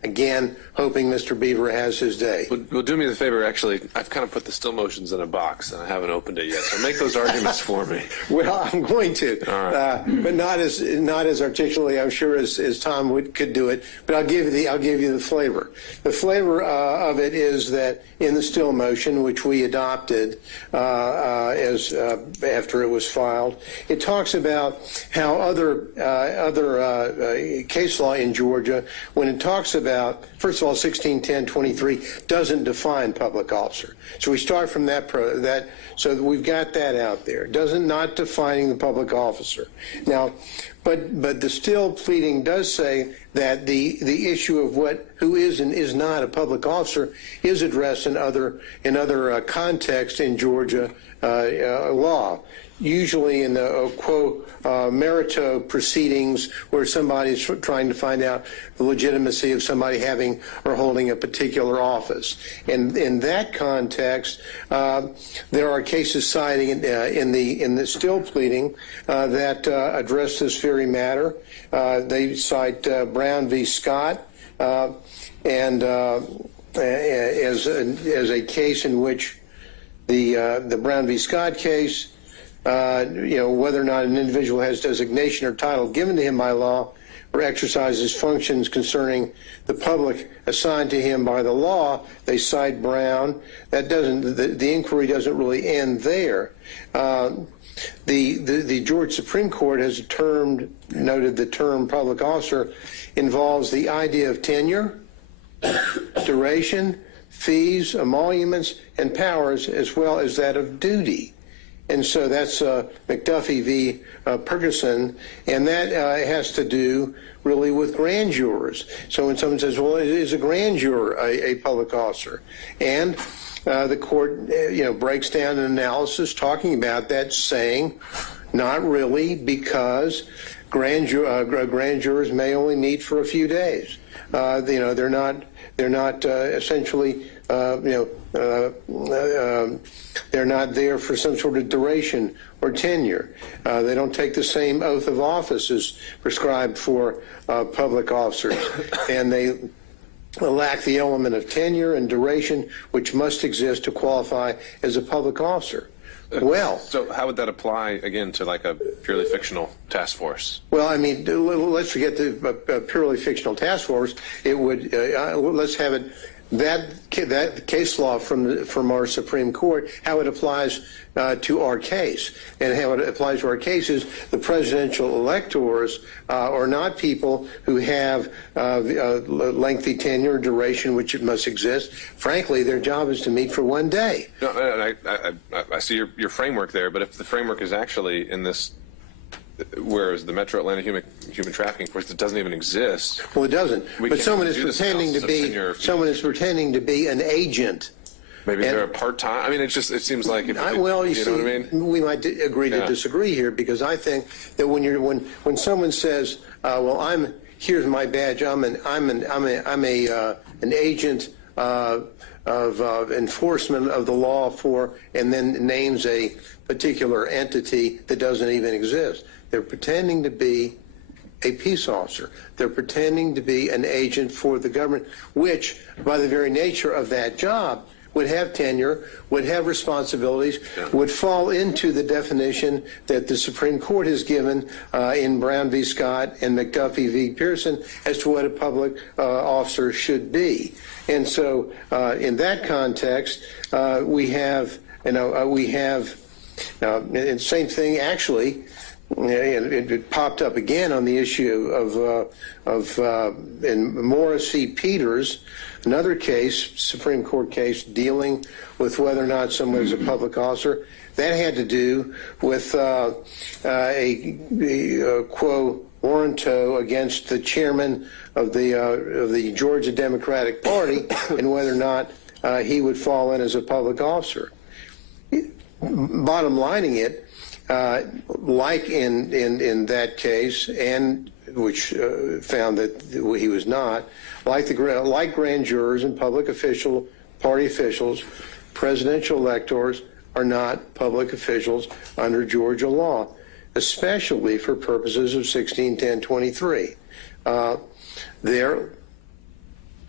Again, hoping Mr. Beaver has his day. Well, do me the favor, actually, I've kind of put the still motions in a box, and I haven't opened it yet, so make those arguments for me. Well, I'm going to, All right. but not as articulately, I'm sure, as Tom could do it. But I'll give you the flavor. The flavor of it is that in the still motion, which we adopted after it was filed, it talks about how other case law in Georgia, when it talks about, first of all, 1610-23 doesn't define public officer. So we start from that, so we've got that out there. Not defining the public officer. Now, but the still pleading does say that the issue of who is and is not a public officer is addressed in other contexts in Georgia law. Usually in the quo merito proceedings where somebody's trying to find out the legitimacy of somebody having or holding a particular office. And in that context, there are cases citing in the still pleading that address this very matter. They cite Brown v. Scott and as a case in which the Brown v. Scott case, whether or not an individual has designation or title given to him by law or exercises functions concerning the public assigned to him by the law, they cite Brown. That doesn't, the inquiry doesn't really end there. The Georgia Supreme Court has noted the term public officer involves the idea of tenure, duration, fees, emoluments, and powers, as well as that of duty. And so that's McAfee v. Ferguson, and that has to do really with grand jurors. So when someone says, well, is a grand juror a public officer? And the court breaks down an analysis talking about that, saying not really, because grand jurors may only meet for a few days. They're not essentially they're not there for some sort of duration or tenure. They don't take the same oath of office as prescribed for public officers, and they lack the element of tenure and duration which must exist to qualify as a public officer. Well, so how would that apply again to like a purely fictional task force? Well, I mean, let's forget the purely fictional task force. It would let's have it that case law from our Supreme Court, how it applies to our case, and how it applies to our case is the presidential electors are not people who have lengthy tenure, duration, which it must exist. Frankly, their job is to meet for one day. No, I see your framework there, but if the framework is actually in this, whereas the Metro Atlanta human trafficking force, it doesn't even exist. Well, it doesn't. But someone is pretending to be an agent. Maybe they're a part-time. I mean, it seems like. You know what I mean? We might agree to disagree here, because I think that when someone says, "Well, here's my badge. I'm an agent of enforcement of the law for," and then names a particular entity that doesn't even exist. They're pretending to be a peace officer. They're pretending to be an agent for the government, which, by the very nature of that job, would have tenure, would have responsibilities, would fall into the definition that the Supreme Court has given in Brown v. Scott and McAfee v. Pearson as to what a public officer should be. And so in that context, we have, and same thing actually, it popped up again on the issue of in Morris v. Peters, another case, Supreme Court case, dealing with whether or not someone is a public officer. That had to do with a quo warranto against the chairman of the Georgia Democratic Party and whether or not he would fall in as a public officer. Bottom lining it, like in that case, and which found that he was not, like grand jurors and public party officials, presidential electors are not public officials under Georgia law, especially for purposes of 1610-23.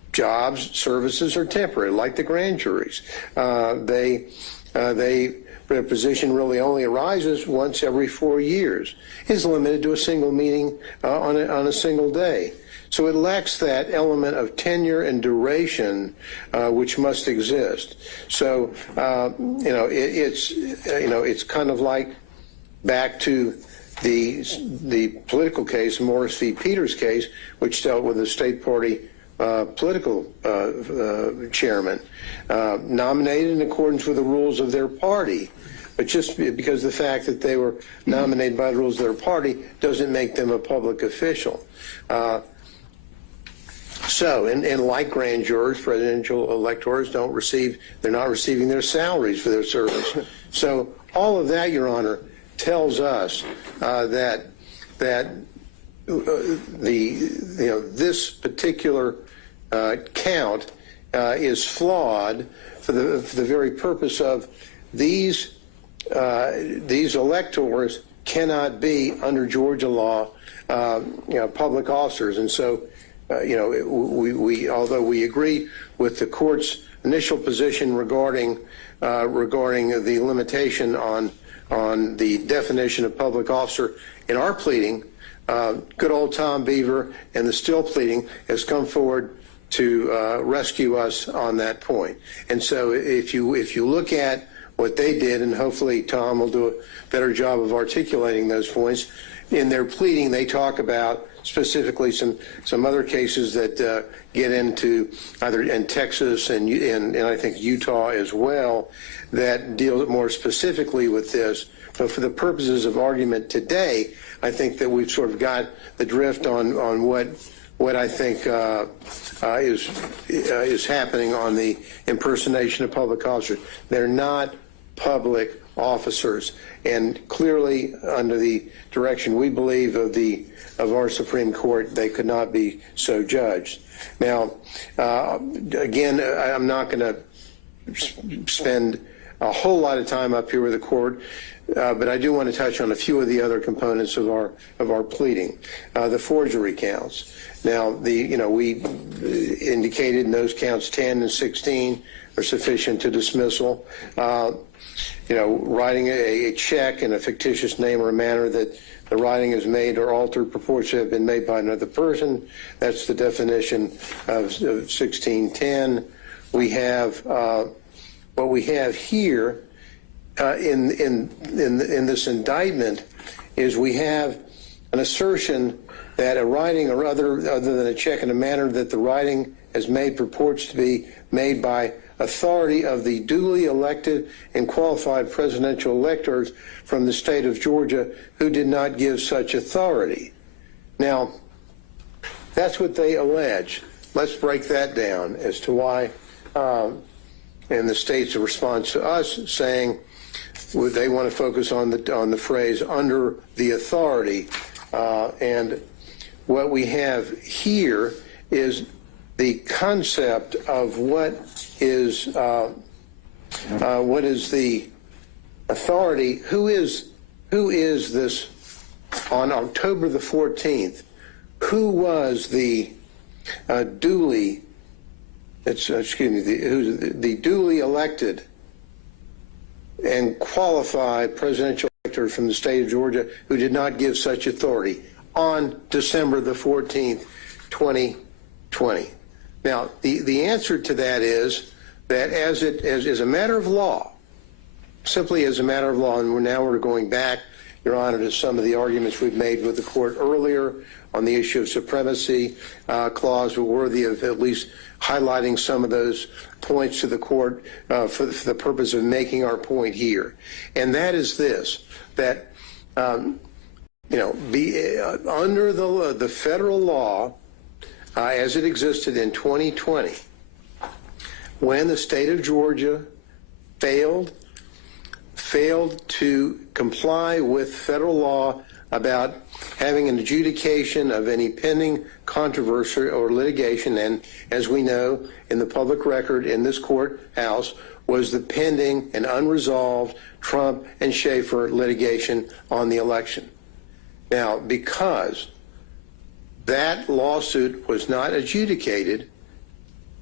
jobs, services are temporary, like the grand juries. Their position really only arises once every 4 years. Is limited to a single meeting on a single day. So it lacks that element of tenure and duration which must exist. So it's kind of like back to the political case, Morris v. Peters case, which dealt with a state party political chairman nominated in accordance with the rules of their party. But just because the fact that they were nominated by the rules of their party doesn't make them a public official. And like grand jurors, presidential electors they're not receiving their salaries for their service. So all of that, Your Honor, tells us that this particular count is flawed for the very purpose of these electors cannot be under Georgia law public officers. And so we although we agree with the court's initial position regarding the limitation on the definition of public officer in our pleading, good old Tom Beaver and the still pleading has come forward to rescue us on that point. And so if you look at what they did, and hopefully Tom will do a better job of articulating those points, in their pleading they talk about specifically some other cases that get into either in Texas and I think Utah as well that deal more specifically with this. But for the purposes of argument today, I think that we've sort of got the drift on what I think is happening on the impersonation of public officers. They're not public officers, and clearly under the direction we believe of our Supreme Court, they could not be so judged. Now, again, I'm not going to spend a whole lot of time up here with the court, but I do want to touch on a few of the other components of our pleading. The forgery counts. Now, we indicated in those counts 10 and 16 are sufficient to dismissal. Writing a check in a fictitious name or a manner that the writing is made or altered purports to have been made by another person. That's the definition of 1610. We have what we have here in this indictment is we have an assertion that a writing or other than a check in a manner that the writing has made purports to be made by authority of the duly elected and qualified presidential electors from the state of Georgia who did not give such authority. Now, that's what they allege. Let's break that down as to why, and the state's response to us saying they want to focus on the phrase under the authority, and what we have here is the concept of what is the authority. Who is this on October the 14th? Who was the duly duly elected and qualified presidential elector from the state of Georgia who did not give such authority on December the 14th, 2020? Now, the answer to that is that as a matter of law, simply as a matter of law, and we're going back, Your Honor, to some of the arguments we've made with the court earlier on the issue of supremacy clause, were worthy of at least highlighting some of those points to the court for the purpose of making our point here. And that is this, that, under the federal law, as it existed in 2020, when the state of Georgia failed to comply with federal law about having an adjudication of any pending controversy or litigation, and as we know, in the public record in this courthouse was the pending and unresolved Trump and Schaefer litigation on the election. Now, because that lawsuit was not adjudicated,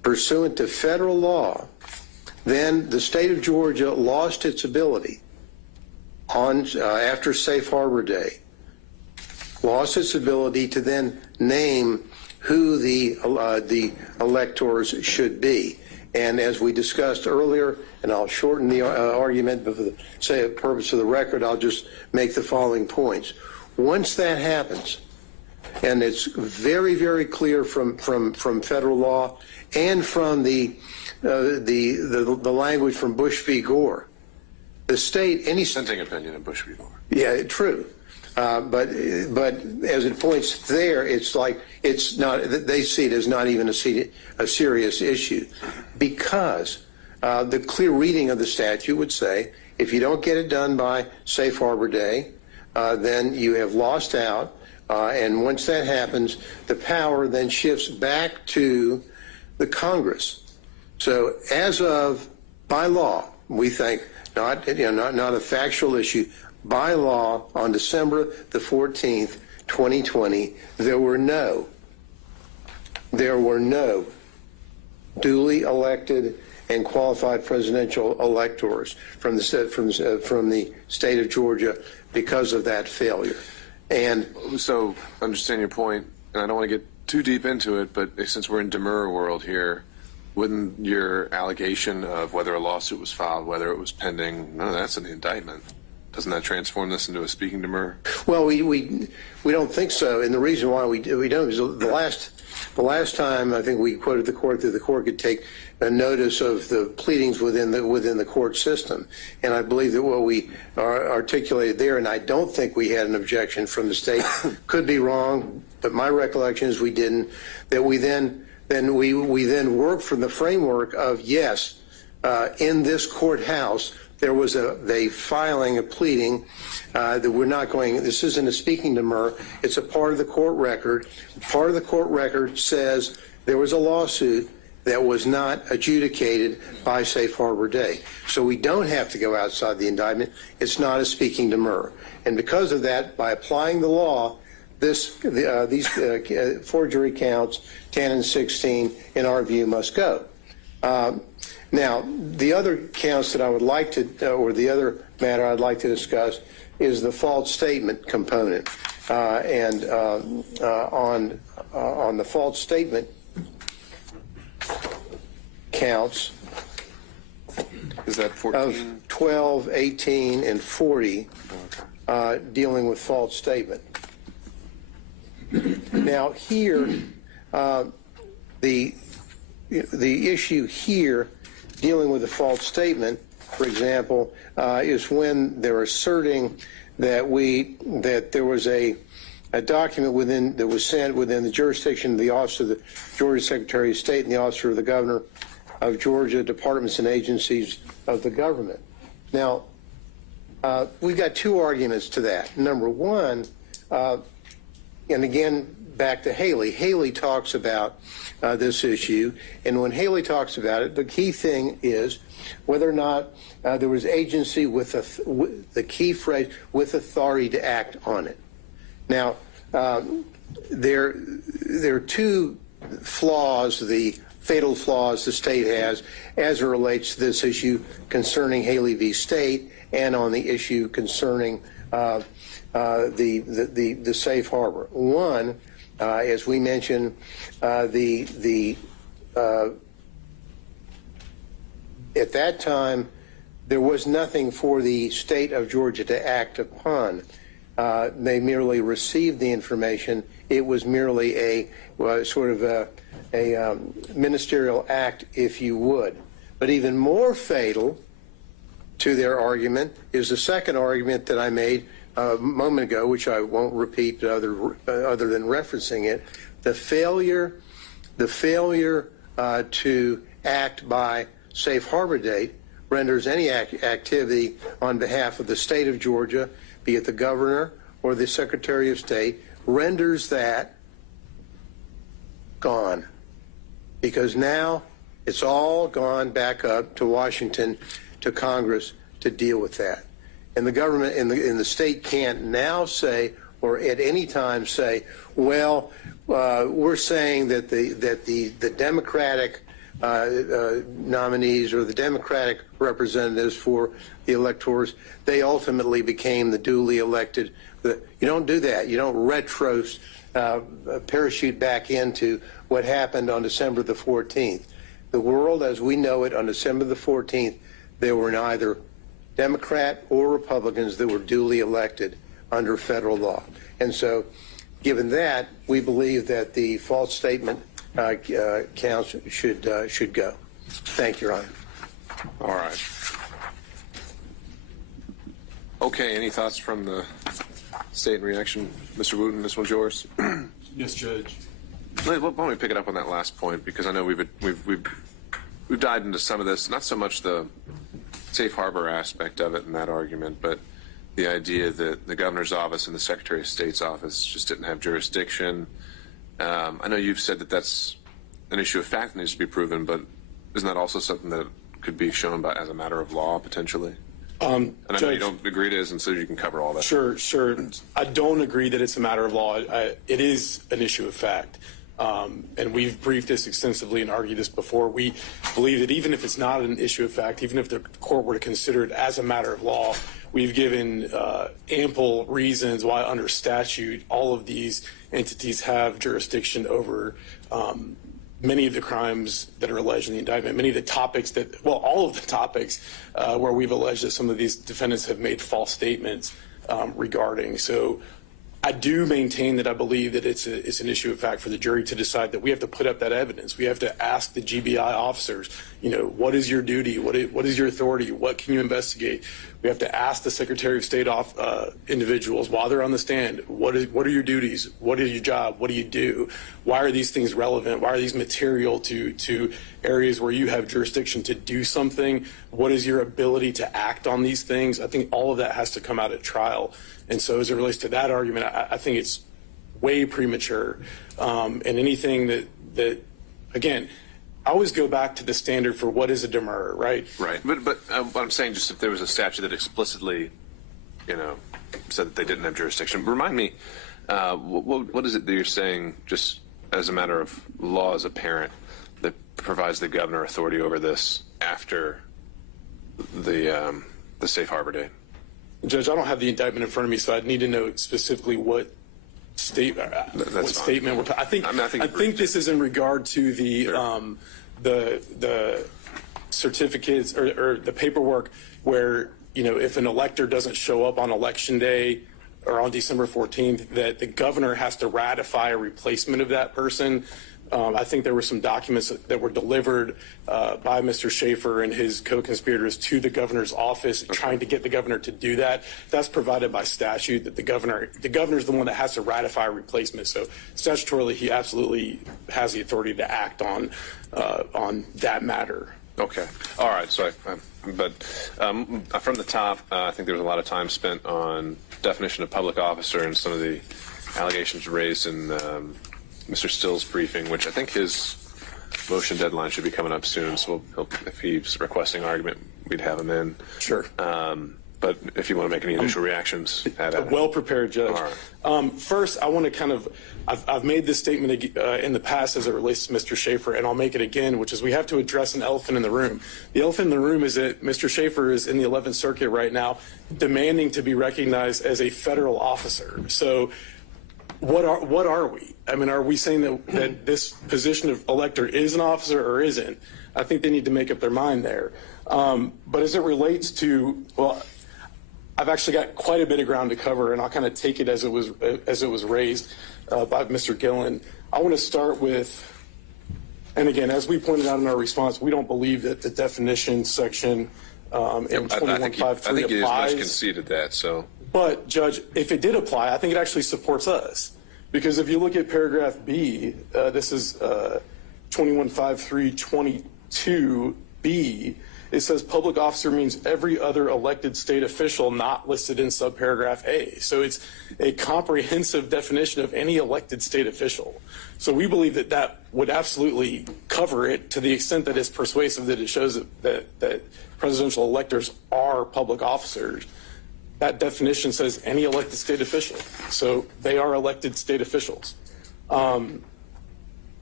pursuant to federal law, then the state of Georgia lost its ability on after Safe Harbor Day, lost its ability to then name who the electors should be. And as we discussed earlier, and I'll shorten the argument, but for the purpose of the record, I'll just make the following points. Once that happens, and it's very, very clear from federal law and from the language from Bush v. Gore, the state, any Dissenting opinion in Bush v. Gore. yeah, true. But as it points there, it's like it's not. They see it as not even a serious issue, because the clear reading of the statute would say if you don't get it done by Safe Harbor Day, then you have lost out. And once that happens, the power then shifts back to the Congress. So as of by law, we think not a factual issue. By law, on December the 14th, 2020, there were no duly elected and qualified presidential electors from the state of Georgia because of that failure. And so, understand your point, and I don't want to get too deep into it, but since we're in Demurrer world here, wouldn't your allegation of whether a lawsuit was filed, whether it was pending, none of that's in the indictment? Doesn't that transform this into a speaking demurrer? Well, we don't think so, and the reason why we don't is the last time I think we quoted the court that the court could take a notice of the pleadings within the court system, and I believe that what we articulated there, and I don't think we had an objection from the state, could be wrong, but my recollection is we didn't. That we then worked from the framework of yes, in this courthouse. There was a filing, a pleading that we're not going, this isn't a speaking demurrer, it's a part of the court record. Part of the court record says there was a lawsuit that was not adjudicated by Safe Harbor Day. So we don't have to go outside the indictment. It's not a speaking demurrer. And because of that, by applying the law, these forgery counts, 10 and 16, in our view, must go. Now, the other counts that I would like to, or the other matter I'd like to discuss is the false statement component. And on the false statement counts is that 14? Of 12, 18, and 40 dealing with false statement. Now, here, the issue here dealing with a false statement, for example, is when they're asserting that there was a document that was sent within the jurisdiction of the Office of the Georgia Secretary of State and the Office of the Governor of Georgia, departments and agencies of the government. Now, we've got two arguments to that. Number one, and again, back to Haley. Haley talks about this issue, and when Haley talks about it, the key thing is whether or not there was agency with the key phrase, with authority to act on it. Now, there are two flaws, the fatal flaws the state has as it relates to this issue concerning Haley v. State and on the issue concerning the safe harbor. One, as we mentioned, at that time, there was nothing for the state of Georgia to act upon. They merely received the information. It was merely a sort of a ministerial act, if you would. But even more fatal to their argument is the second argument that I made a moment ago, which I won't repeat other than referencing it, the failure to act by safe harbor date renders any activity on behalf of the state of Georgia, be it the governor or the Secretary of State, renders that gone. Because now it's all gone back up to Washington, to Congress to deal with that. And the government in the state can't now say, or at any time say, well, we're saying that the Democratic nominees or the Democratic representatives for the electors, they ultimately became the duly elected. You don't do that. You don't parachute back into what happened on December the 14th. The world as we know it on December the 14th, there were neither Democrat or Republicans that were duly elected under federal law. And so, given that, we believe that the false statement counts should go. Thank you, Your Honor. All right. Okay, any thoughts from the state in reaction? Mr. Wooten, this one's yours. Yes, Judge. Why don't we pick it up on that last point, because I know we've dived into some of this, not so much the safe harbor aspect of it in that argument, but the idea that the governor's office and the Secretary of State's office just didn't have jurisdiction. I know you've said that that's an issue of fact that needs to be proven, but isn't that also something that could be shown as a matter of law potentially? And I know you don't agree it is, and so you can cover all that. Sure. I don't agree that it's a matter of law. It is an issue of fact. And we've briefed this extensively and argued this before. We believe that even if it's not an issue of fact, even if the court were to consider it as a matter of law, we've given ample reasons why under statute all of these entities have jurisdiction over many of the crimes that are alleged in the indictment, many of the topics all of the topics where we've alleged that some of these defendants have made false statements regarding. So I do maintain that I believe that it's an issue of fact for the jury to decide that we have to put up that evidence. We have to ask the GBI officers, what is your duty? What is your authority? What can you investigate? We have to ask the Secretary of State individuals while they're on the stand, what are your duties? What is your job? What do you do? Why are these things relevant? Why are these material to areas where you have jurisdiction to do something? What is your ability to act on these things? I think all of that has to come out at trial. And so as it relates to that argument, I think it's way premature. And anything that again, I always go back to the standard for what is a demurrer, right? Right. But what I'm saying, just if there was a statute that explicitly, said that they didn't have jurisdiction, remind me, what is it that you're saying, just as a matter of law as a parent, that provides the governor authority over this after the safe harbor date? Judge, I don't have the indictment in front of me, so I'd need to know specifically what statement we're talking. I think this is in regard to the certificates or the paperwork where if an elector doesn't show up on election day or on December 14th, that the governor has to ratify a replacement of that person. I think there were some documents that were delivered by Mr. Schaefer and his co-conspirators to the governor's office, trying to get the governor to do that. That's provided by statute, that the governor's the one that has to ratify a replacement. So statutorily, he absolutely has the authority to act on that matter. Okay. All right. So, but from the top, I think there was a lot of time spent on definition of public officer and some of the allegations raised in Mr. Still's briefing, which I think his motion deadline should be coming up soon. So if he's requesting argument, we'd have him in. Sure. But if you want to make any initial reactions, add it. Well prepared, Judge. All right. First, I want to I've made this statement in the past as it relates to Mr. Schaefer, and I'll make it again, which is we have to address an elephant in the room. The elephant in the room is that Mr. Schaefer is in the 11th Circuit right now, demanding to be recognized as a federal officer. So what are we? I mean, are we saying that this position of elector is an officer or isn't? I think they need to make up their mind there. But as it relates to, I've actually got quite a bit of ground to cover, and I'll kind of take it as it was raised by Mr. Gillen. I want to start with, and again, as we pointed out in our response, we don't believe that the definition section in 21.5.3 applies. I think he as much conceded that. So, but Judge, if it did apply, I think it actually supports us, because if you look at paragraph B, this is 21.5.3.22B. It says public officer means every other elected state official not listed in subparagraph A. So it's a comprehensive definition of any elected state official. So we believe that would absolutely cover it to the extent that it's persuasive, that it shows that presidential electors are public officers. That definition says any elected state official. So they are elected state officials.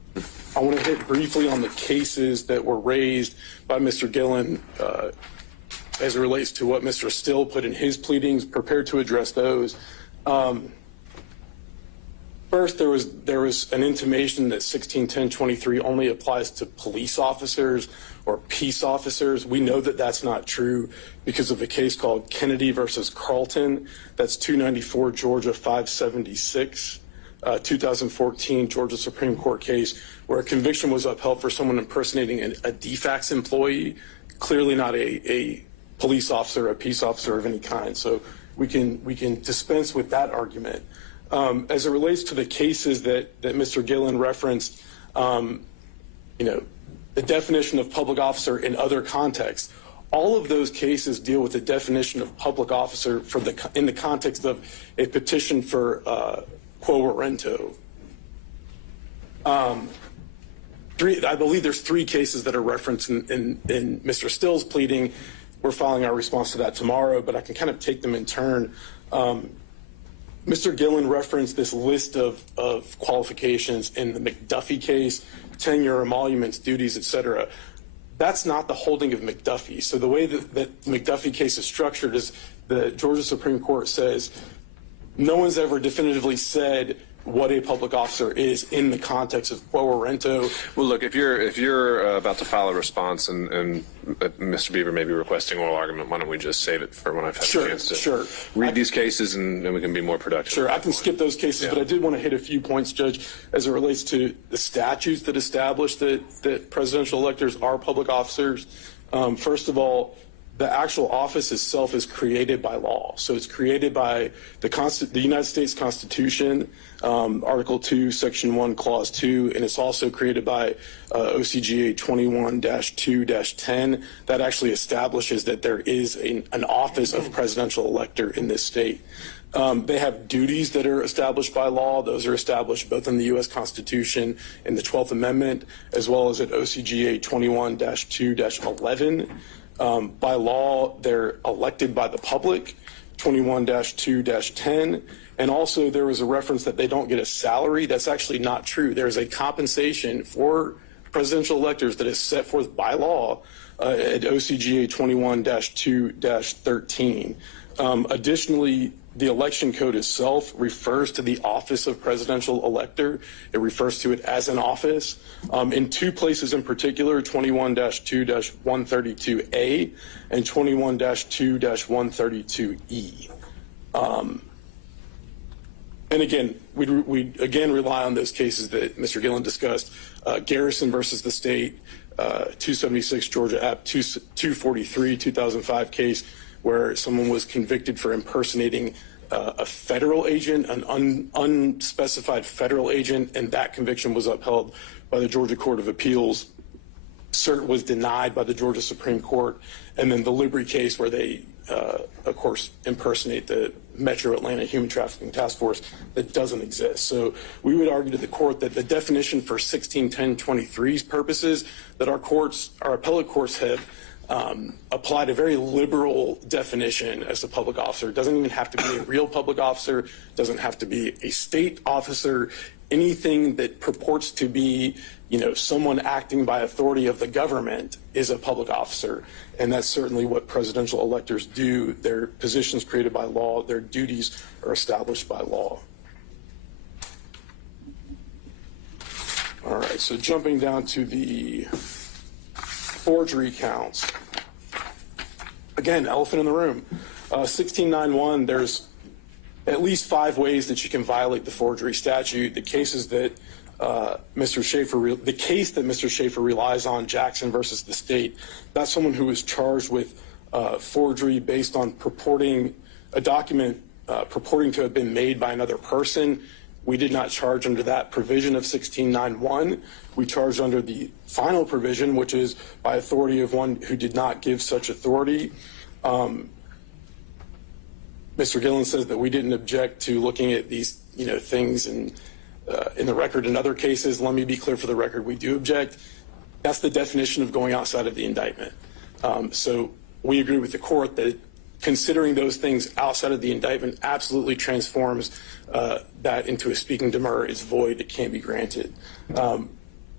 I want to hit briefly on the cases that were raised by Mr. Gillen as it relates to what Mr. Still put in his pleadings, prepared to address those. First, there was an intimation that 161023 only applies to police officers or peace officers. We know that that's not true because of a case called Kennedy versus Carlton. That's 294 Georgia 576, 2014 Georgia Supreme Court case where a conviction was upheld for someone impersonating a DFACS employee, clearly not a police officer, a peace officer of any kind. So we can dispense with that argument. As it relates to the cases that Mr. Gillen referenced, the definition of public officer in other contexts, all of those cases deal with the definition of public officer in the context of a petition for quo warranto. I believe there's 3 cases that are referenced in Mr. Still's pleading. We're filing our response to that tomorrow, but I can kind of take them in turn. Mr. Gillen referenced this list of qualifications in the McDuffie case, tenure, emoluments, duties, etc. That's not the holding of McDuffie. So the way that the McDuffie case is structured is the Georgia Supreme Court says no one's ever definitively said what a public officer is in the context of quo warranto. Well, look, if you're about to file a response and Mr. Beaver may be requesting oral argument, why don't we just save it for when I've had a chance to read these cases and we can be more productive. Sure, I can skip those cases, but I did want to hit a few points, Judge, as it relates to the statutes that establish that presidential electors are public officers. First of all, the actual office itself is created by law. So it's created by the United States Constitution, Article 2, Section 1, Clause 2, and it's also created by OCGA 21-2-10 that actually establishes that there is an office of presidential elector in this state. They have duties that are established by law. Those are established both in the U.S. Constitution and the 12th Amendment, as well as at OCGA 21-2-11. By law, they're elected by the public, 21-2-10. And also there was a reference that they don't get a salary. That's actually not true. There's a compensation for presidential electors that is set forth by law at OCGA 21-2-13. Additionally, the election code itself refers to the office of presidential elector. It refers to it as an office. In 2 places in particular, 21-2-132A and 21-2-132E. And again, we again rely on those cases that Mr. Gillen discussed. Garrison versus the state, 276 Georgia App 243, 2005 case where someone was convicted for impersonating a federal agent, an unspecified federal agent, and that conviction was upheld by the Georgia Court of Appeals. Cert was denied by the Georgia Supreme Court. And then the Liberty case where they, of course, impersonate the Metro Atlanta Human Trafficking Task Force that doesn't exist. So we would argue to the court that the definition for 161023's purposes that our appellate courts have applied a very liberal definition as a public officer. It doesn't even have to be a real public officer, doesn't have to be a state officer, anything that purports to be, someone acting by authority of the government is a public officer. And that's certainly what presidential electors do. Their positions created by law, their duties are established by law. All right, so jumping down to the forgery counts. Again, elephant in the room. 1691, there's at least 5 ways that you can violate the forgery statute. The cases that Mr. Schaefer relies on, Jackson versus the state, that's someone who was charged with forgery based on purporting a document purporting to have been made by another person. We did not charge under that provision of 1691. We charged under the final provision, which is by authority of one who did not give such authority. Mr. Gillen says that we didn't object to looking at these, things in the record in other cases. Let me be clear for the record, we do object. That's the definition of going outside of the indictment. So we agree with the court that considering those things outside of the indictment absolutely transforms that into a speaking demurrer is void, it can't be granted.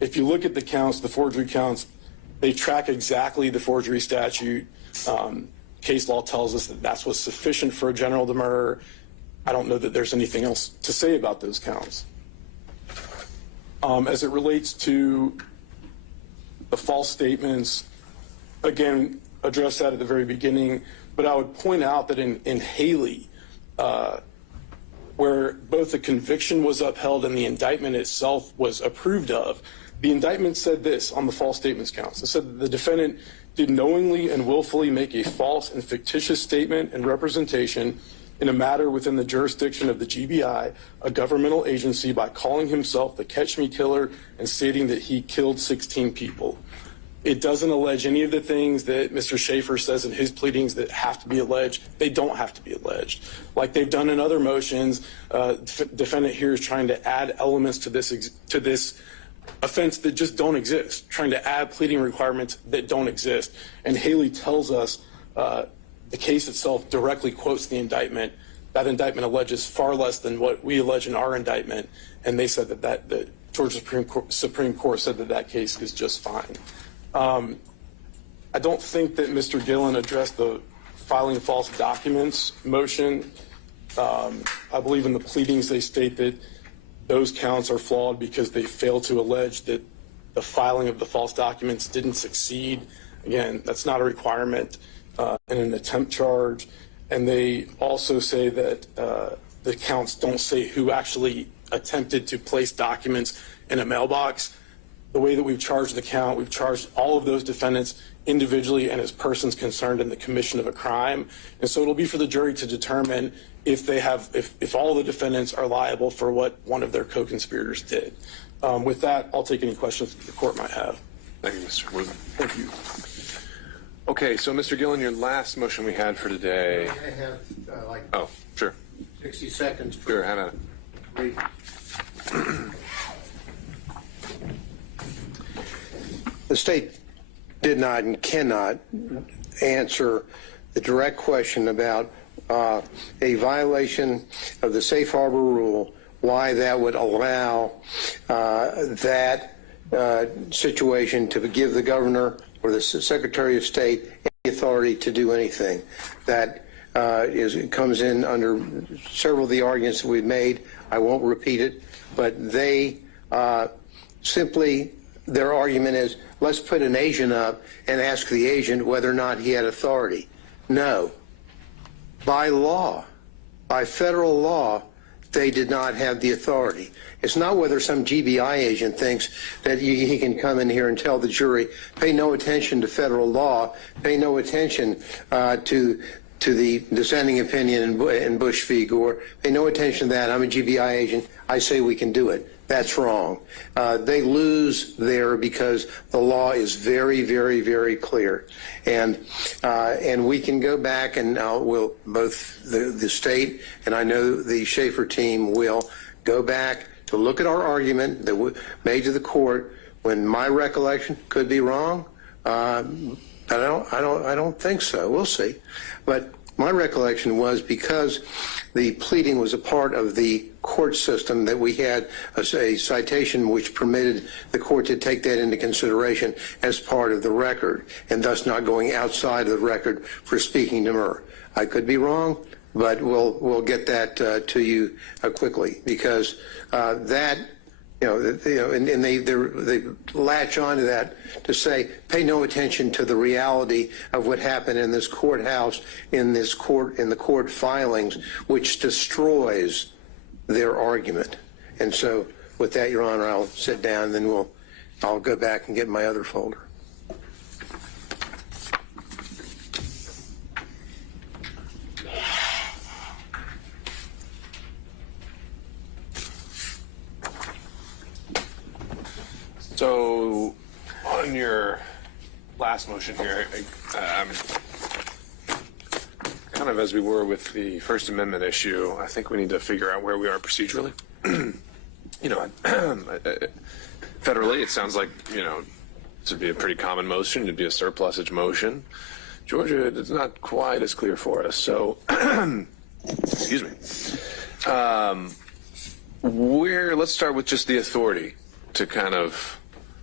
if you look at the counts, the forgery counts, they track exactly the forgery statute. Case law tells us that that's what's sufficient for a general demurrer. I don't know that there's anything else to say about those counts. As it relates to the false statements, again, addressed that at the very beginning, but I would point out that in Haley, where both the conviction was upheld and the indictment itself was approved of, the indictment said this on the false statements counts. It said that the defendant did knowingly and willfully make a false and fictitious statement and representation in a matter within the jurisdiction of the GBI, a governmental agency, by calling himself the Catch Me Killer and stating that he killed 16 people. It doesn't allege any of the things that Mr. Schaefer says in his pleadings that have to be alleged. They don't have to be alleged. Like they've done in other motions, defendant here is trying to add elements to this offense that just don't exist, trying to add pleading requirements that don't exist. And Haley tells us the case itself directly quotes the indictment. That indictment alleges far less than what we allege in our indictment, and they said that the Georgia Supreme Court said that case is just fine. I don't think that Mr. Gillen addressed the filing false documents motion. I believe in the pleadings they state that those counts are flawed because they fail to allege that the filing of the false documents didn't succeed. Again, that's not a requirement in an attempt charge. And they also say that the counts don't say who actually attempted to place documents in a mailbox. The way that we've charged the count, we've charged all of those defendants individually and as persons concerned in the commission of a crime. And so it'll be for the jury to determine if they have, if all the defendants are liable for what one of their co-conspirators did. With that, I'll take any questions that the court might have. Thank you, Mr. Woodman. Thank you. Okay, so Mr. Gillen, your last motion we had for today. I have like Oh, sure. 60 seconds. Sure, have at it. The state did not and cannot answer the direct question about a violation of the safe harbor rule, why that would allow that situation to give the governor or the Secretary of State any authority to do anything. That comes in under several of the arguments that we've made. I won't repeat it, but they simply, their argument is, let's put an agent up and ask the agent whether or not he had authority. No. By law, by federal law, they did not have the authority. It's not whether some GBI agent thinks that he can come in here and tell the jury, pay no attention to federal law, pay no attention to the dissenting opinion in Bush v. Gore, pay no attention to that. I'm a GBI agent. I say we can do it. That's wrong. They lose there because the law is very, very, very clear. And we can go back and we'll, both the state and I know the Schaefer team will go back to look at our argument that we made to the court when my recollection could be wrong. I don't think so. We'll see. But my recollection was because the pleading was a part of the court system that we had a citation which permitted the court to take that into consideration as part of the record and thus not going outside of the record for speaking Demurrer. I could be wrong, but we'll get that to you quickly because that. And they latch onto that to say, pay no attention to the reality of what happened in this courthouse, in the court filings, which destroys their argument. And so, with that, Your Honor, I'll sit down, and then I'll go back and get my other folder. So, on your last motion here, kind of as we were with the First Amendment issue, I think we need to figure out where we are procedurally. Federally, it sounds like, this would be a pretty common motion. It'd be a surplusage motion. Georgia, it's not quite as clear for us. So, excuse me. Let's start with just the authority to kind of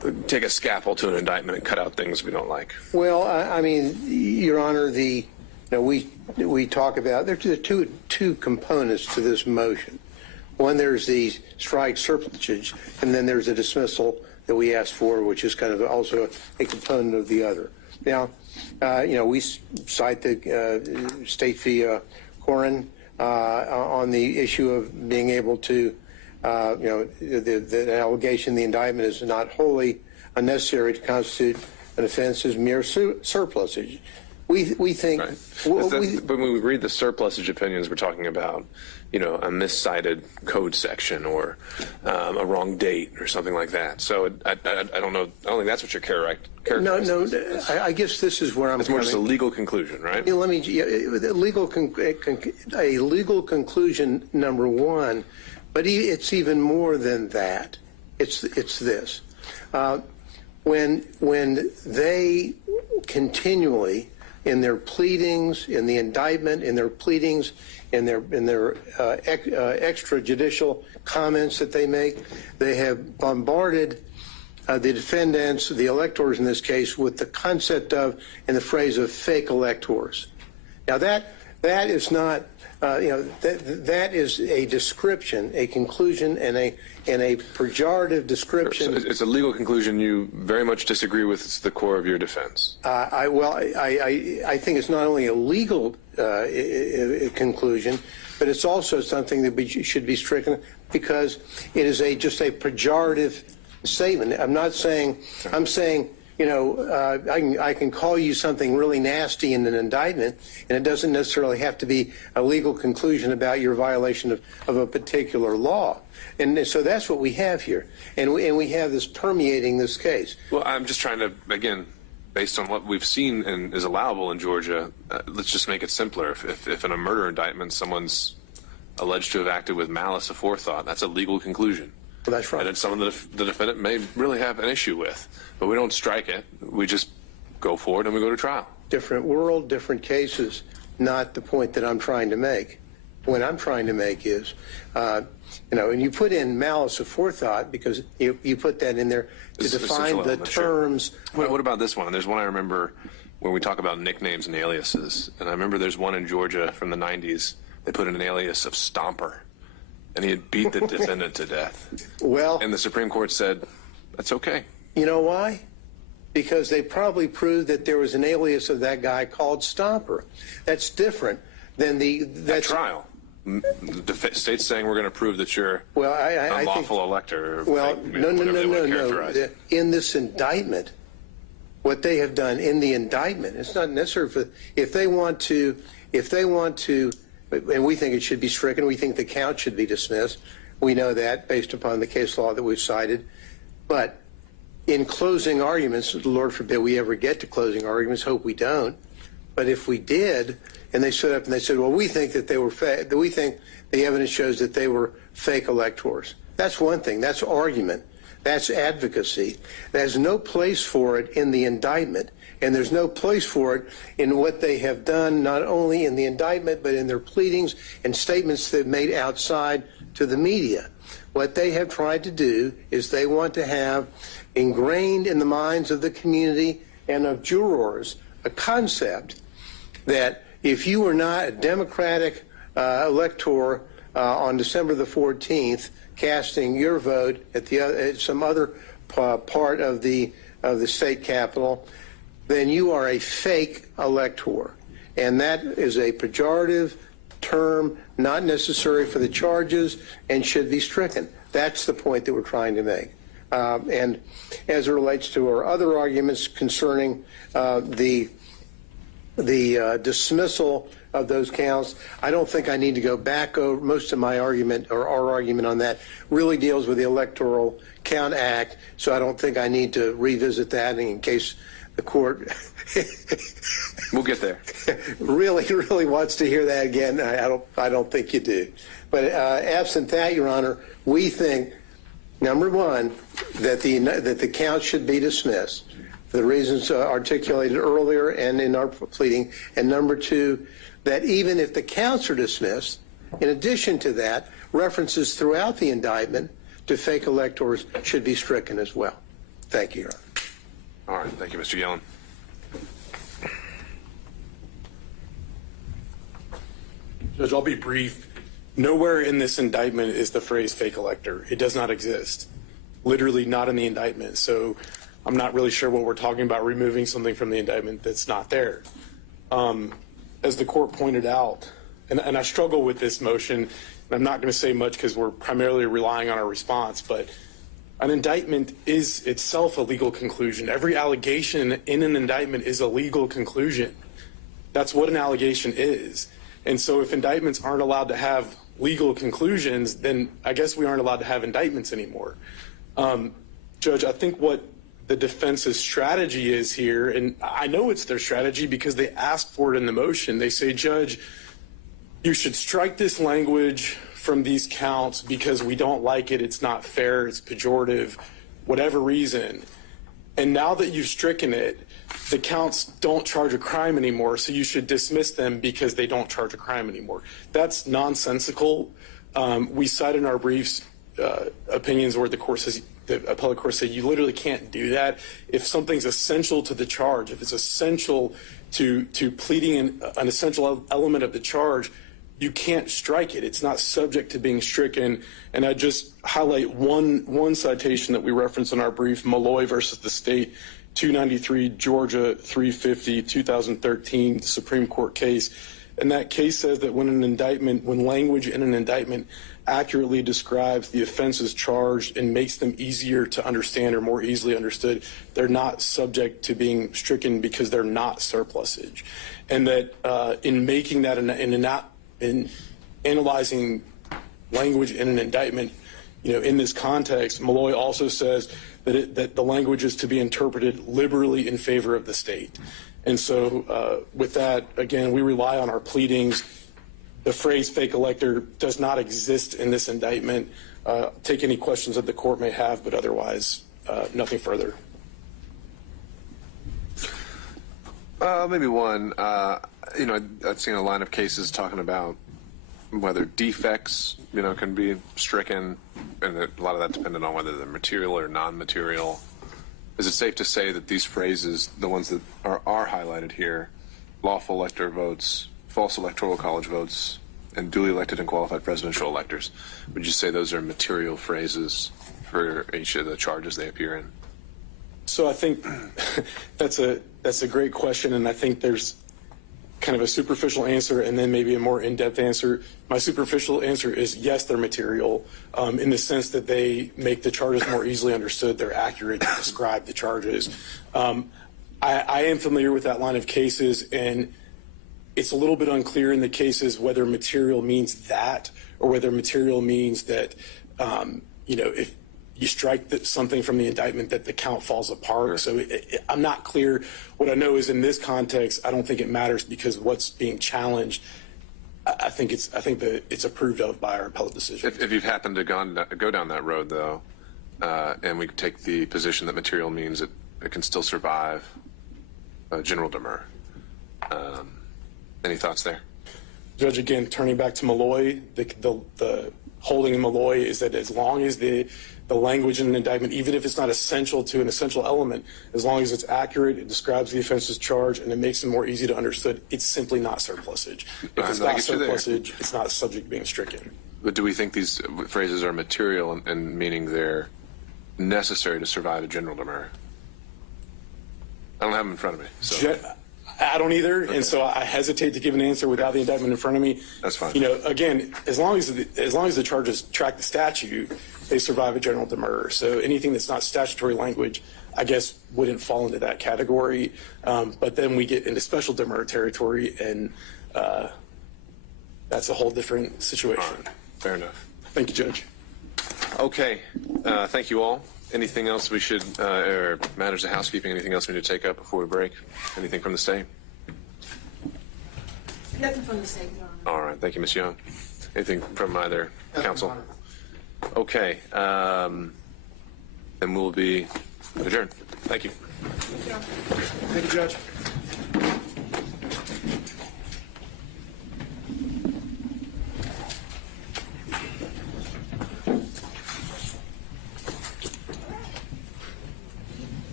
take a scalpel to an indictment and cut out things we don't like. Well, I mean, Your Honor, we talk about there are two components to this motion. One, there's the strike surplusage, and then there's a dismissal that we asked for, which is kind of also a component of the other. Now, we cite the State v. Corin on the issue of being able to, the allegation, the indictment is not wholly unnecessary to constitute an offense as mere surplusage. We think. Right. But when we read the surplusage opinions, we're talking about, a miscited code section or a wrong date or something like that. So I don't know. I don't think that's what you're characterizing. No. I guess this is where I'm. It's more just a legal conclusion, right? Let me. A legal conclusion, number one, but it's even more than that. It's this. When they continually, in their pleadings, in the indictment, in their pleadings, in their extrajudicial comments that they make, they have bombarded the defendants, the electors in this case, with the concept of and the phrase of fake electors. Now that is not, that is a description, a conclusion, and a pejorative description. So it's a legal conclusion you very much disagree with. It's the core of your defense. I think it's not only a legal conclusion, but it's also something that should be stricken because it is just a pejorative statement. I'm not saying. I'm saying. I can call you something really nasty in an indictment, and it doesn't necessarily have to be a legal conclusion about your violation of a particular law. And so that's what we have here. And we have this permeating this case. Well, I'm just trying to, again, based on what we've seen and is allowable in Georgia, let's just make it simpler. If in a murder indictment someone's alleged to have acted with malice aforethought, that's a legal conclusion. Well, that's right. And it's someone that the defendant may really have an issue with. But we don't strike it. We just go forward and we go to trial. Different world, different cases, not the point that I'm trying to make. The point I'm trying to make is, and you put in malice aforethought because you put that in there to define the terms. Sure. What about this one? There's one I remember where we talk about nicknames and aliases. And I remember there's one in Georgia from the 90s. They put in an alias of Stomper. And he had beat the defendant to death. Well, and the Supreme Court said, that's okay. You know why? Because they probably proved that there was an alias of that guy called Stomper. That's different than that trial. The state's saying we're going to prove that you're an unlawful elector. Well, no. In this indictment, what they have done in the indictment, it's not necessary if they want to, and we think it should be stricken. We think the count should be dismissed. We know that based upon the case law that we've cited. But in closing arguments, Lord forbid we ever get to closing arguments, hope we don't. But if we did, and they stood up and they said, well, we think that they were we think the evidence shows that they were fake electors. That's one thing. That's argument. That's advocacy. There's no place for it in the indictment. And there's no place for it in what they have done, not only in the indictment, but in their pleadings and statements they've made outside to the media. What they have tried to do is they want to have ingrained in the minds of the community and of jurors a concept that if you were not a Democratic elector on December the 14th, casting your vote at some other part of the state capitol, then you are a fake elector. And that is a pejorative term, not necessary for the charges, and should be stricken. That's the point that we're trying to make. And as it relates to our other arguments concerning the dismissal of those counts, I don't think I need to go back over most of my argument, or our argument on that really deals with the Electoral Count Act, so I don't think I need to revisit that in case the court we'll get there. really wants to hear that again. I don't think you do. But absent that, Your Honor, we think, number one, that the count should be dismissed for the reasons articulated earlier and in our pleading, and number two, that even if the counts are dismissed, in addition to that, references throughout the indictment to fake electors should be stricken as well. Thank you, Your Honor. All right. Thank you, Mr. Yellen. Judge, I'll be brief. Nowhere in this indictment is the phrase fake elector. It does not exist. Literally not in the indictment. So I'm not really sure what we're talking about, removing something from the indictment that's not there. As the court pointed out, and I struggle with this motion, and I'm not going to say much because we're primarily relying on our response, but an indictment is itself a legal conclusion. Every allegation in an indictment is a legal conclusion. That's what an allegation is. And so if indictments aren't allowed to have legal conclusions, then I guess we aren't allowed to have indictments anymore. Judge, I think what the defense's strategy is here, and I know it's their strategy because they asked for it in the motion. They say, Judge, you should strike this language from these counts because we don't like it, it's not fair, it's pejorative, whatever reason. And now that you've stricken it, the counts don't charge a crime anymore, so you should dismiss them because they don't charge a crime anymore. That's nonsensical. We cite in our briefs opinions where the appellate court said you literally can't do that. If something's essential to the charge, if it's essential to pleading an essential element of the charge, you can't strike it. It's not subject to being stricken. And I just highlight one citation that we reference in our brief, Malloy versus the state, 293 Georgia 350 2013 Supreme Court case. And that case says that when language in an indictment accurately describes the offenses charged and makes them easier to understand or more easily understood, they're not subject to being stricken because they're not surplusage. And that in making that in analyzing language in an indictment, in this context, Malloy also says that the language is to be interpreted liberally in favor of the state. And so with that, again, we rely on our pleadings. The phrase fake elector does not exist in this indictment. Take any questions that the court may have, but otherwise, nothing further. Maybe one. I've seen a line of cases talking about whether defects, can be stricken, and a lot of that dependent on whether they're material or non-material. Is it safe to say that these phrases, the ones that are highlighted here, lawful elector votes, false electoral college votes, and duly elected and qualified presidential electors, would you say those are material phrases for each of the charges they appear in? So I think that's a great question, and I think there's kind of a superficial answer and then maybe a more in-depth answer. My superficial answer is yes, they're material in the sense that they make the charges more easily understood. They're accurate to describe the charges. I am familiar with that line of cases, and it's a little bit unclear in the cases whether material means that or whether material means that, if you strike something from the indictment that the count falls apart. So I'm not clear. What I know is in this context, I don't think it matters because what's being challenged, I think that it's approved of by our appellate decision. If you've happened to go down that road, though, and we take the position that material means it can still survive General Demurrer, any thoughts there? Judge, again, turning back to Malloy, the holding in Malloy is that as long as the language in an indictment, even if it's not essential to an essential element, as long as it's accurate, it describes the offense's charge, and it makes it more easy to understand, it's simply not surplusage. If it's not surplusage, it's not subject to being stricken. But do we think these phrases are material and meaning they're necessary to survive a General Demurrer? I don't have them in front of me. So. I don't either, okay. And so I hesitate to give an answer without the indictment in front of me. That's fine. Again, as long as the charges track the statute, they survive a General Demurrer. So anything that's not statutory language, I guess, wouldn't fall into that category. But then we get into special Demurrer territory, and that's a whole different situation. All right. Fair enough. Thank you, Judge. Okay. Thank you all. Anything else we should, or matters of housekeeping, anything else we need to take up before we break? Anything from the state? Nothing from the state, Your Honor. All right. Thank you, Ms. Young. Anything from either counsel? Okay. Then we'll be adjourned. Thank you. Thank you, Judge.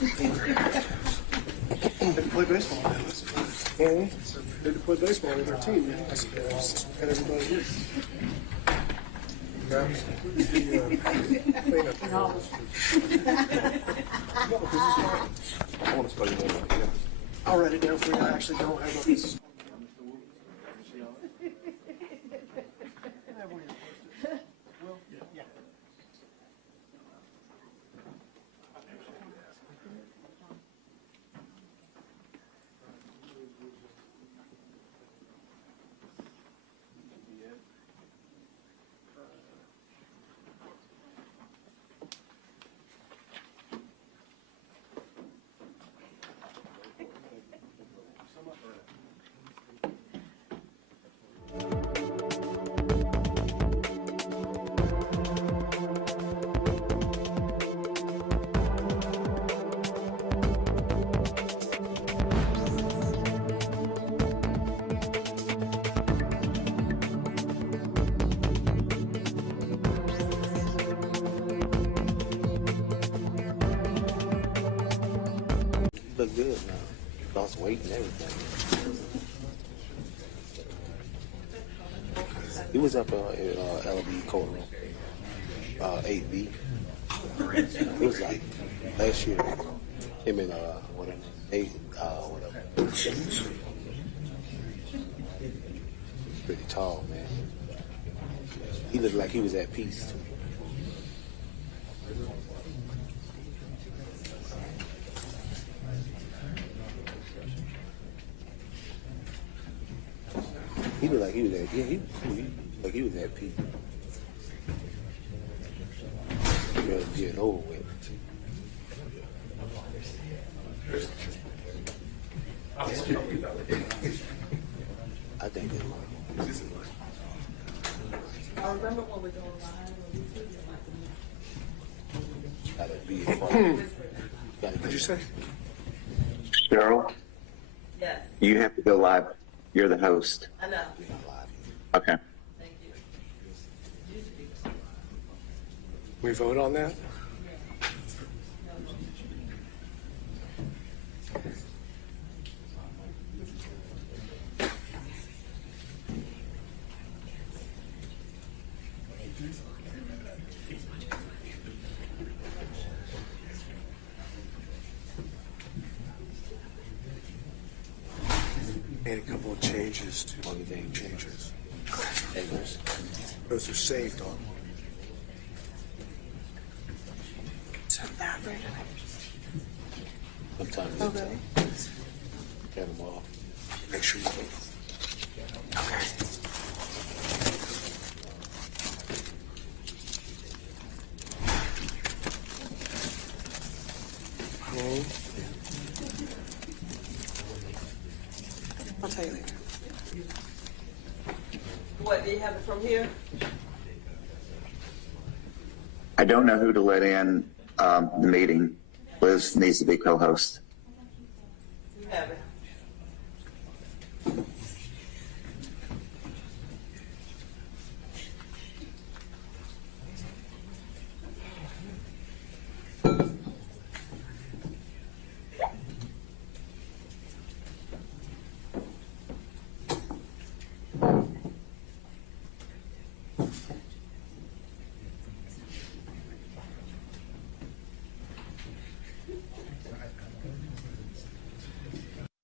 Had to play baseball, man, I suppose. So had to play baseball with our team, man, I suppose. Had everybody here. I'll write it down for you. I actually don't have this. Look good now. Lost weight and everything. He was up in LB courtroom, 8B. It was like last year. Him and whatever, whatever. Pretty tall, man. He looked like he was at peace. He looked like he was at, he like he was at peace. He ready to get over with. I think it was. I remember when we were going live. Gotta be a part. What'd you say? Cheryl, Yes, you have to go live. You're the host. I know. Okay. Thank you. We vote on that? Made a couple of changes to the name changes. Those are saved on. So that right. Sometimes Oh, really? get them off. Make sure you vote. Okay. I'll tell you later. What, they have it from here? I don't know who to let in the meeting. Liz needs to be co-host. You have it.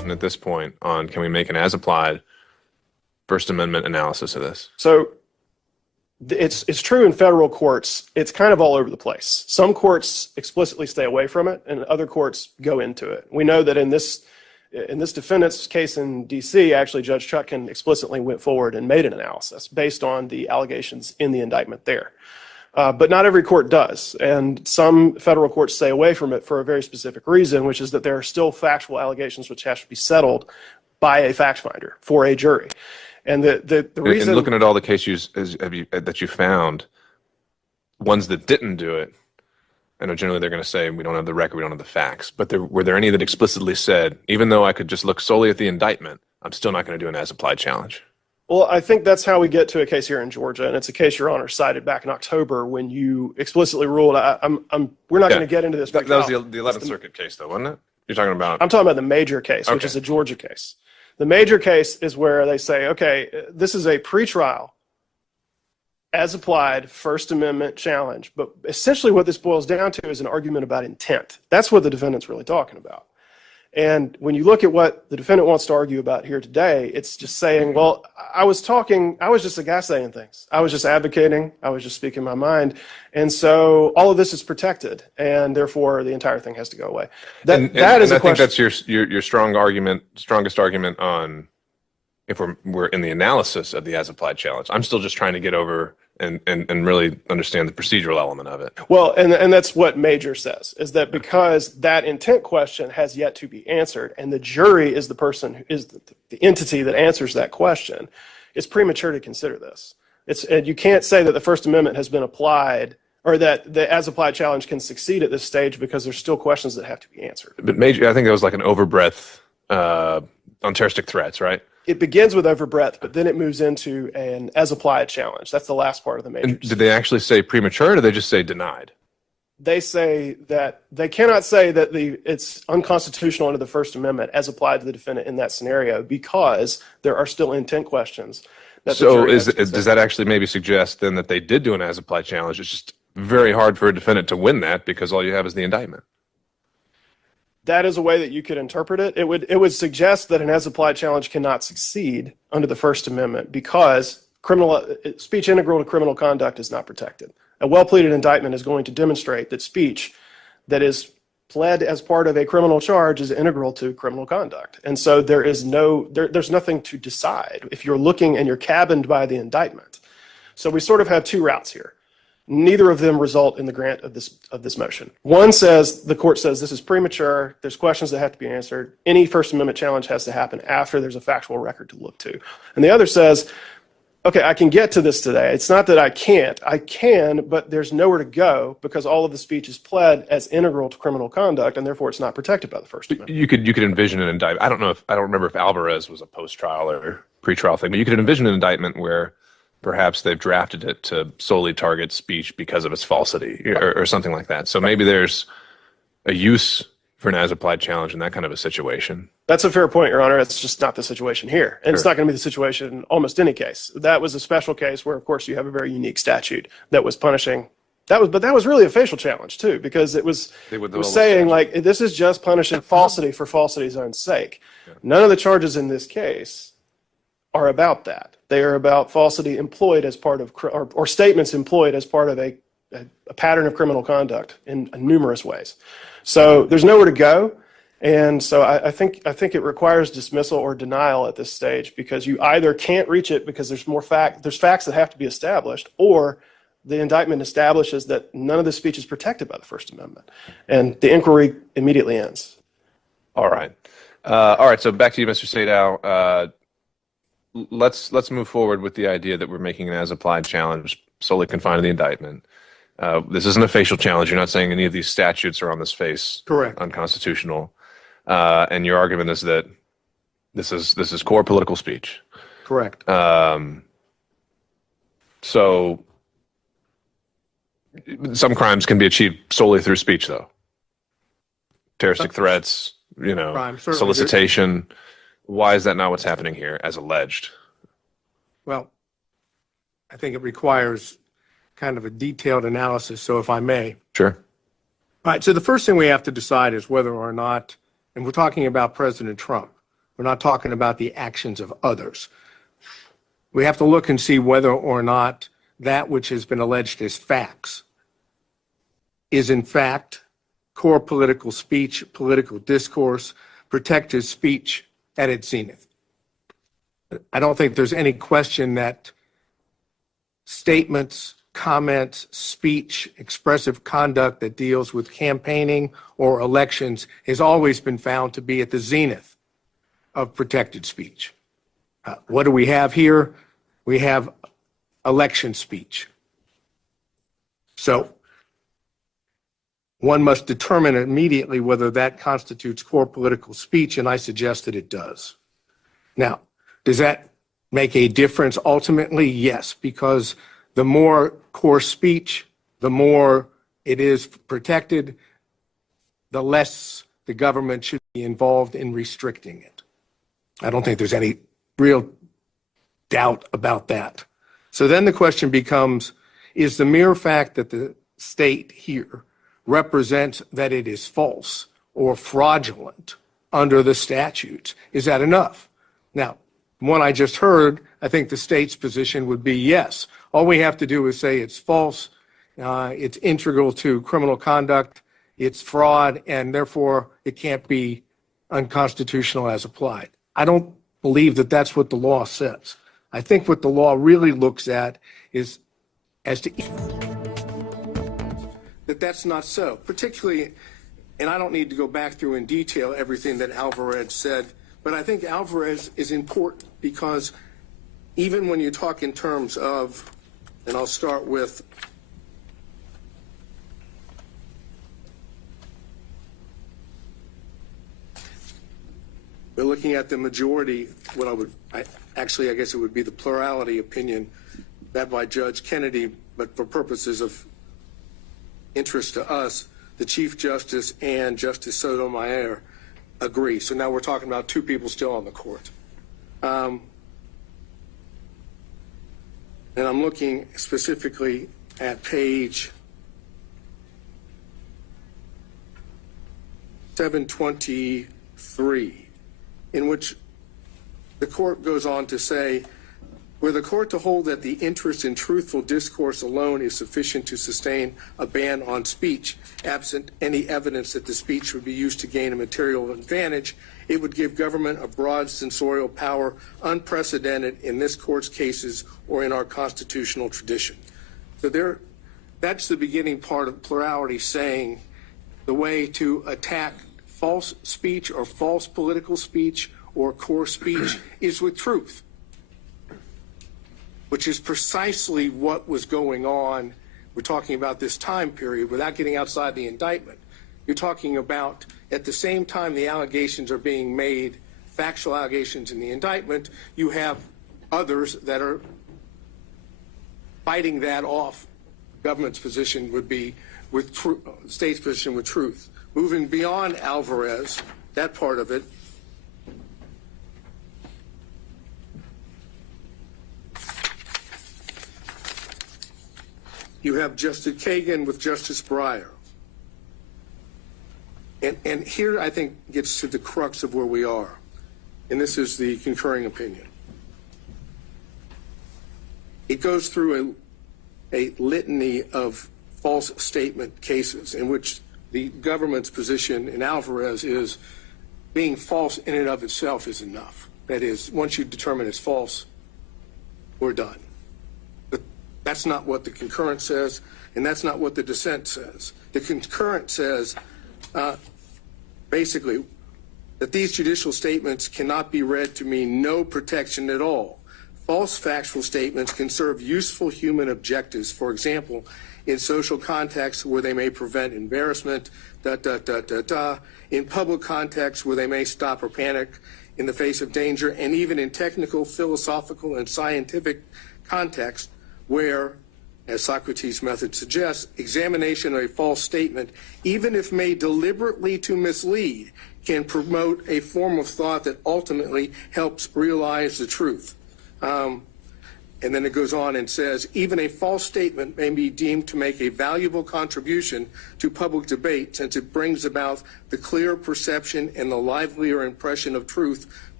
at this point on can we make an as-applied First Amendment analysis of this? So it's true in federal courts. It's kind of all over the place. Some courts explicitly stay away from it, and other courts go into it. We know that in this defendant's case in D.C., actually Judge Chutkan explicitly went forward and made an analysis based on the allegations in the indictment there. But not every court does, and some federal courts stay away from it for a very specific reason, which is that there are still factual allegations which have to be settled by a fact finder for a jury. And the reason... And looking at all the cases that you found, ones that didn't do it, I know generally they're going to say, we don't have the record, we don't have the facts, but were there any that explicitly said, even though I could just look solely at the indictment, I'm still not going to do an as-applied challenge? Well, I think that's how we get to a case here in Georgia, and it's a case Your Honor cited back in October when you explicitly ruled, we're not going to get into this. That was the 11th Circuit case, though, wasn't it? You're talking about... I'm talking about the major case, which is a Georgia case. The major case is where they say, okay, this is a pretrial, as applied First Amendment challenge. But essentially what this boils down to is an argument about intent. That's what the defendant's really talking about. And when you look at what the defendant wants to argue about here today, it's just saying, well, I was just a guy saying things. I was just advocating. I was just speaking my mind. And so all of this is protected, and therefore the entire thing has to go away. I think that's your strongest argument on if we're in the analysis of the as-applied challenge. I'm still just trying to get over and really understand the procedural element of it. Well, and that's what Major says, is that because that intent question has yet to be answered, and the jury is the person who is the entity that answers that question, it's premature to consider this. And you can't say that the First Amendment has been applied, or that the as-applied challenge can succeed at this stage because there's still questions that have to be answered. But Major, I think that was like an overbreadth on terroristic threats, right? It begins with overbreadth, but then it moves into an as-applied challenge. That's the last part of the Major. And did they actually say premature, or did they just say denied? They say that they cannot say that it's unconstitutional under the First Amendment as applied to the defendant in that scenario because there are still intent questions. So does that actually maybe suggest then that they did do an as-applied challenge? It's just very hard for a defendant to win that because all you have is the indictment. That is a way that you could interpret it. It would suggest that an as-applied challenge cannot succeed under the First Amendment because speech integral to criminal conduct is not protected. A well-pleaded indictment is going to demonstrate that speech that is pled as part of a criminal charge is integral to criminal conduct. And so there's nothing to decide if you're looking and you're cabined by the indictment. So we sort of have two routes here. Neither of them result in the grant of this motion. One says, the court says this is premature, there's questions that have to be answered, any First Amendment challenge has to happen after there's a factual record to look to. And the other says, okay, I can get to this today. It's not that I can't. I can, but there's nowhere to go because all of the speech is pled as integral to criminal conduct, and therefore it's not protected by the First Amendment. You could envision an indictment. I don't remember if Alvarez was a post-trial or pre-trial thing, but you could envision an indictment where perhaps they've drafted it to solely target speech because of its falsity or something like that. So maybe there's a use for an as-applied challenge in that kind of a situation. That's a fair point, Your Honor. It's just not the situation here. And It's not going to be the situation in almost any case. That was a special case where, of course, you have a very unique statute that was punishing. But that was really a facial challenge, too, because it was saying, like, this is just punishing falsity for falsity's own sake. Yeah. None of the charges in this case are about that. They are about falsity employed as part of, or statements employed as part of a pattern of criminal conduct in numerous ways. So there's nowhere to go. And so I think it requires dismissal or denial at this stage because you either can't reach it because there's facts that have to be established, or the indictment establishes that none of the speech is protected by the First Amendment. And the inquiry immediately ends. All right. So back to you, Mr. Sadow. Let's move forward with the idea that we're making an as-applied challenge solely confined to the indictment. This isn't a facial challenge. You're not saying any of these statutes are on this face unconstitutional. And your argument is that this is core political speech. Correct. So some crimes can be achieved solely through speech, though. Terroristic threats, solicitation. Why is that not what's happening here, as alleged? Well, I think it requires kind of a detailed analysis, so if I may. Sure. All right, so the first thing we have to decide is whether or not, and we're talking about President Trump, We're not talking about the actions of others. We have to look and see whether or not that which has been alleged as facts is in fact core political speech, political discourse, protected speech at its zenith. I don't think there's any question that statements, comments, speech, expressive conduct that deals with campaigning or elections has always been found to be at the zenith of protected speech. What do we have here? We have election speech. So one must determine immediately whether that constitutes core political speech, and I suggest that it does. Now, does that make a difference ultimately? Yes, because the more core speech, the more it is protected, the less the government should be involved in restricting it. I don't think there's any real doubt about that. So then the question becomes, is the mere fact that the state here represents that it is false or fraudulent under the statutes, is that enough? Now, from what I just heard, I think the state's position would be yes. All we have to do is say it's false, it's integral to criminal conduct, it's fraud, and therefore it can't be unconstitutional as applied. I don't believe that that's what the law says. I think what the law really looks at is as to that that's not so, particularly, and I don't need to go back through in detail everything that Alvarez said, but I think Alvarez is important because even when you talk in terms of, and I'll start with we're looking at the majority, I guess it would be the plurality opinion that by Judge Kennedy, but for purposes of interest to us, the Chief Justice and Justice Sotomayor agree. So now we're talking about two people still on the court. And I'm looking specifically at page 723, in which the court goes on to say, were the court to hold that the interest in truthful discourse alone is sufficient to sustain a ban on speech, absent any evidence that the speech would be used to gain a material advantage, it would give government a broad censorial power unprecedented in this court's cases or in our constitutional tradition. So that's the beginning part of plurality, saying the way to attack false speech or false political speech or core speech is with truth, which is precisely what was going on. We're talking about this time period without getting outside the indictment. You're talking about at the same time the allegations are being made, factual allegations in the indictment, you have others that are fighting that off. Government's position would be with state's position with truth. Moving beyond Alvarez, that part of it, you have Justice Kagan with Justice Breyer. And here I think gets to the crux of where we are. And this is the concurring opinion. It goes through a litany of false statement cases in which the government's position in Alvarez is being false in and of itself is enough. That is, once you determine it's false, we're done. But that's not what the concurrent says, and that's not what the dissent says. The concurrent says, basically, that these judicial statements cannot be read to mean no protection at all. False factual statements can serve useful human objectives, for example, in social contexts where they may prevent embarrassment, in public contexts where they may stop or panic in the face of danger, and even in technical, philosophical, and scientific contexts where, as Socrates' method suggests, examination of a false statement, even if made deliberately to mislead, can promote a form of thought that ultimately helps realize the truth. And then it goes on and says, even a false statement may be deemed to make a valuable contribution to public debate since it brings about the clear perception and the livelier impression of truth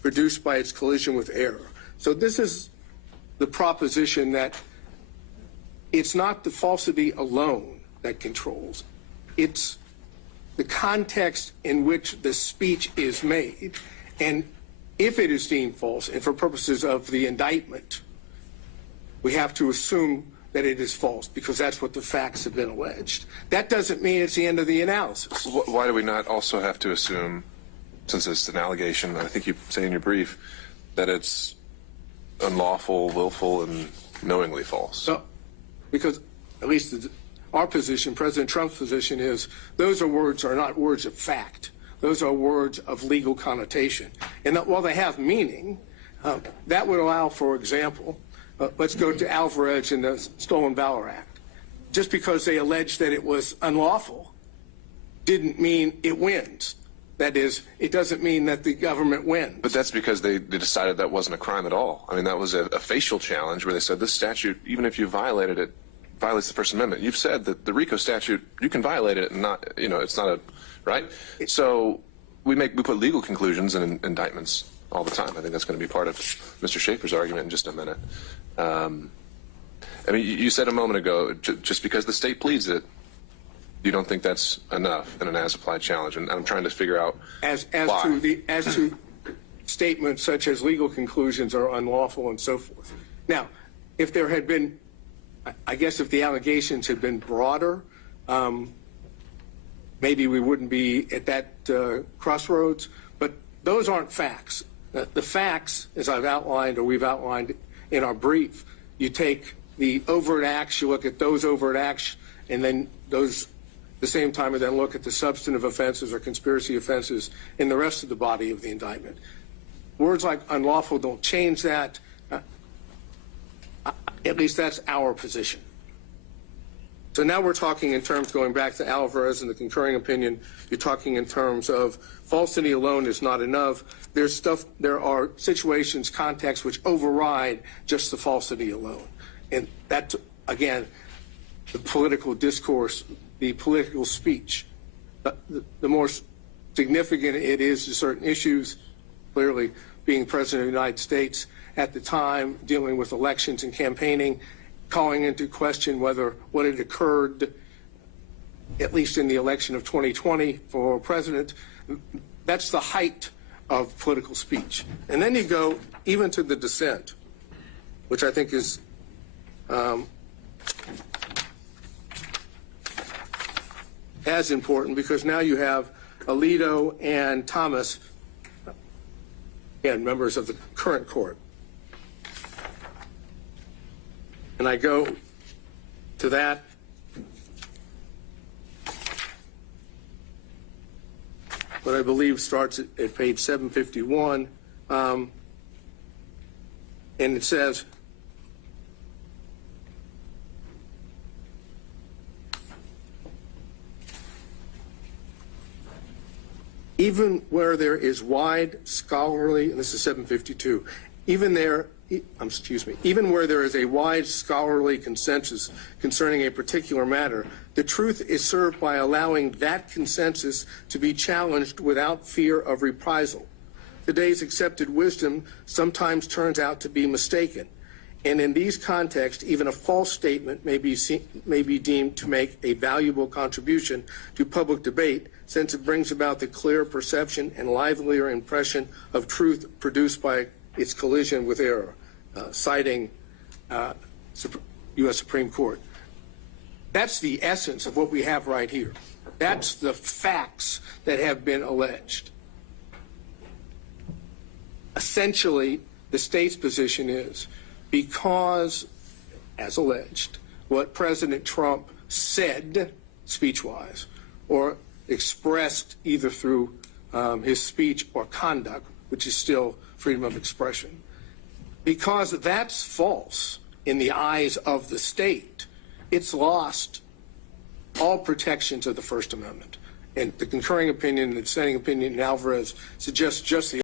produced by its collision with error. So this is the proposition that it's not the falsity alone that controls. It's the context in which the speech is made. And if it is deemed false, and for purposes of the indictment, we have to assume that it is false because that's what the facts have been alleged. That doesn't mean it's the end of the analysis. Why do we not also have to assume, since it's an allegation, I think you say in your brief, that it's unlawful, willful, and knowingly false? So, because at least our position, President Trump's position is those are not words of fact. Those are words of legal connotation. And that while they have meaning, that would allow, for example, let's go to Alvarez and the Stolen Valor Act. Just because they alleged that it was unlawful didn't mean it wins. That is, it doesn't mean that the government wins. But that's because they decided that wasn't a crime at all. I mean, that was a facial challenge where they said this statute, even if you violated it, violates the First Amendment. You've said that the RICO statute, you can violate it and not, it's not a, right? So we put legal conclusions in indictments all the time. I think that's going to be part of Mr. Schaefer's argument in just a minute. I mean, you said a moment ago, just because the state pleads it, you don't think that's enough in an as-applied challenge, and I'm trying to figure out why. As to statements such as legal conclusions are unlawful and so forth. Now, if there had been, I guess if the allegations had been broader, maybe we wouldn't be at that crossroads, but those aren't facts. The facts, as I've outlined or we've outlined in our brief, you take the overt acts, you look at those overt acts, and then those the same time and then look at the substantive offenses or conspiracy offenses in the rest of the body of the indictment. Words like unlawful don't change that. At least that's our position. So now we're talking in terms, going back to Alvarez and the concurring opinion, you're talking in terms of falsity alone is not enough. There are situations, contexts which override just the falsity alone. And that, again, the political discourse, the political speech, the more significant it is to certain issues, clearly being President of the United States at the time, dealing with elections and campaigning, calling into question whether what had occurred, at least in the election of 2020 for president, that's the height of political speech. And then you go even to the dissent, which I think is as important, because now you have Alito and Thomas, again, members of the current court. And I go to that. What I believe starts at page 751. And it says, even where there is wide scholarly, and this is 752, even where there is a wide scholarly consensus concerning a particular matter, the truth is served by allowing that consensus to be challenged without fear of reprisal. Today's accepted wisdom sometimes turns out to be mistaken, and in these contexts, even a false statement may be deemed to make a valuable contribution to public debate, since it brings about the clear perception and livelier impression of truth produced by its collision with error, citing U.S. Supreme Court. That's the essence of what we have right here. That's the facts that have been alleged. Essentially, the state's position is because, as alleged, what President Trump said speech-wise or expressed either through his speech or conduct, which is still freedom of expression, because that's false in the eyes of the state, it's lost all protections of the First Amendment. And the concurring opinion and the dissenting opinion in Alvarez suggests just the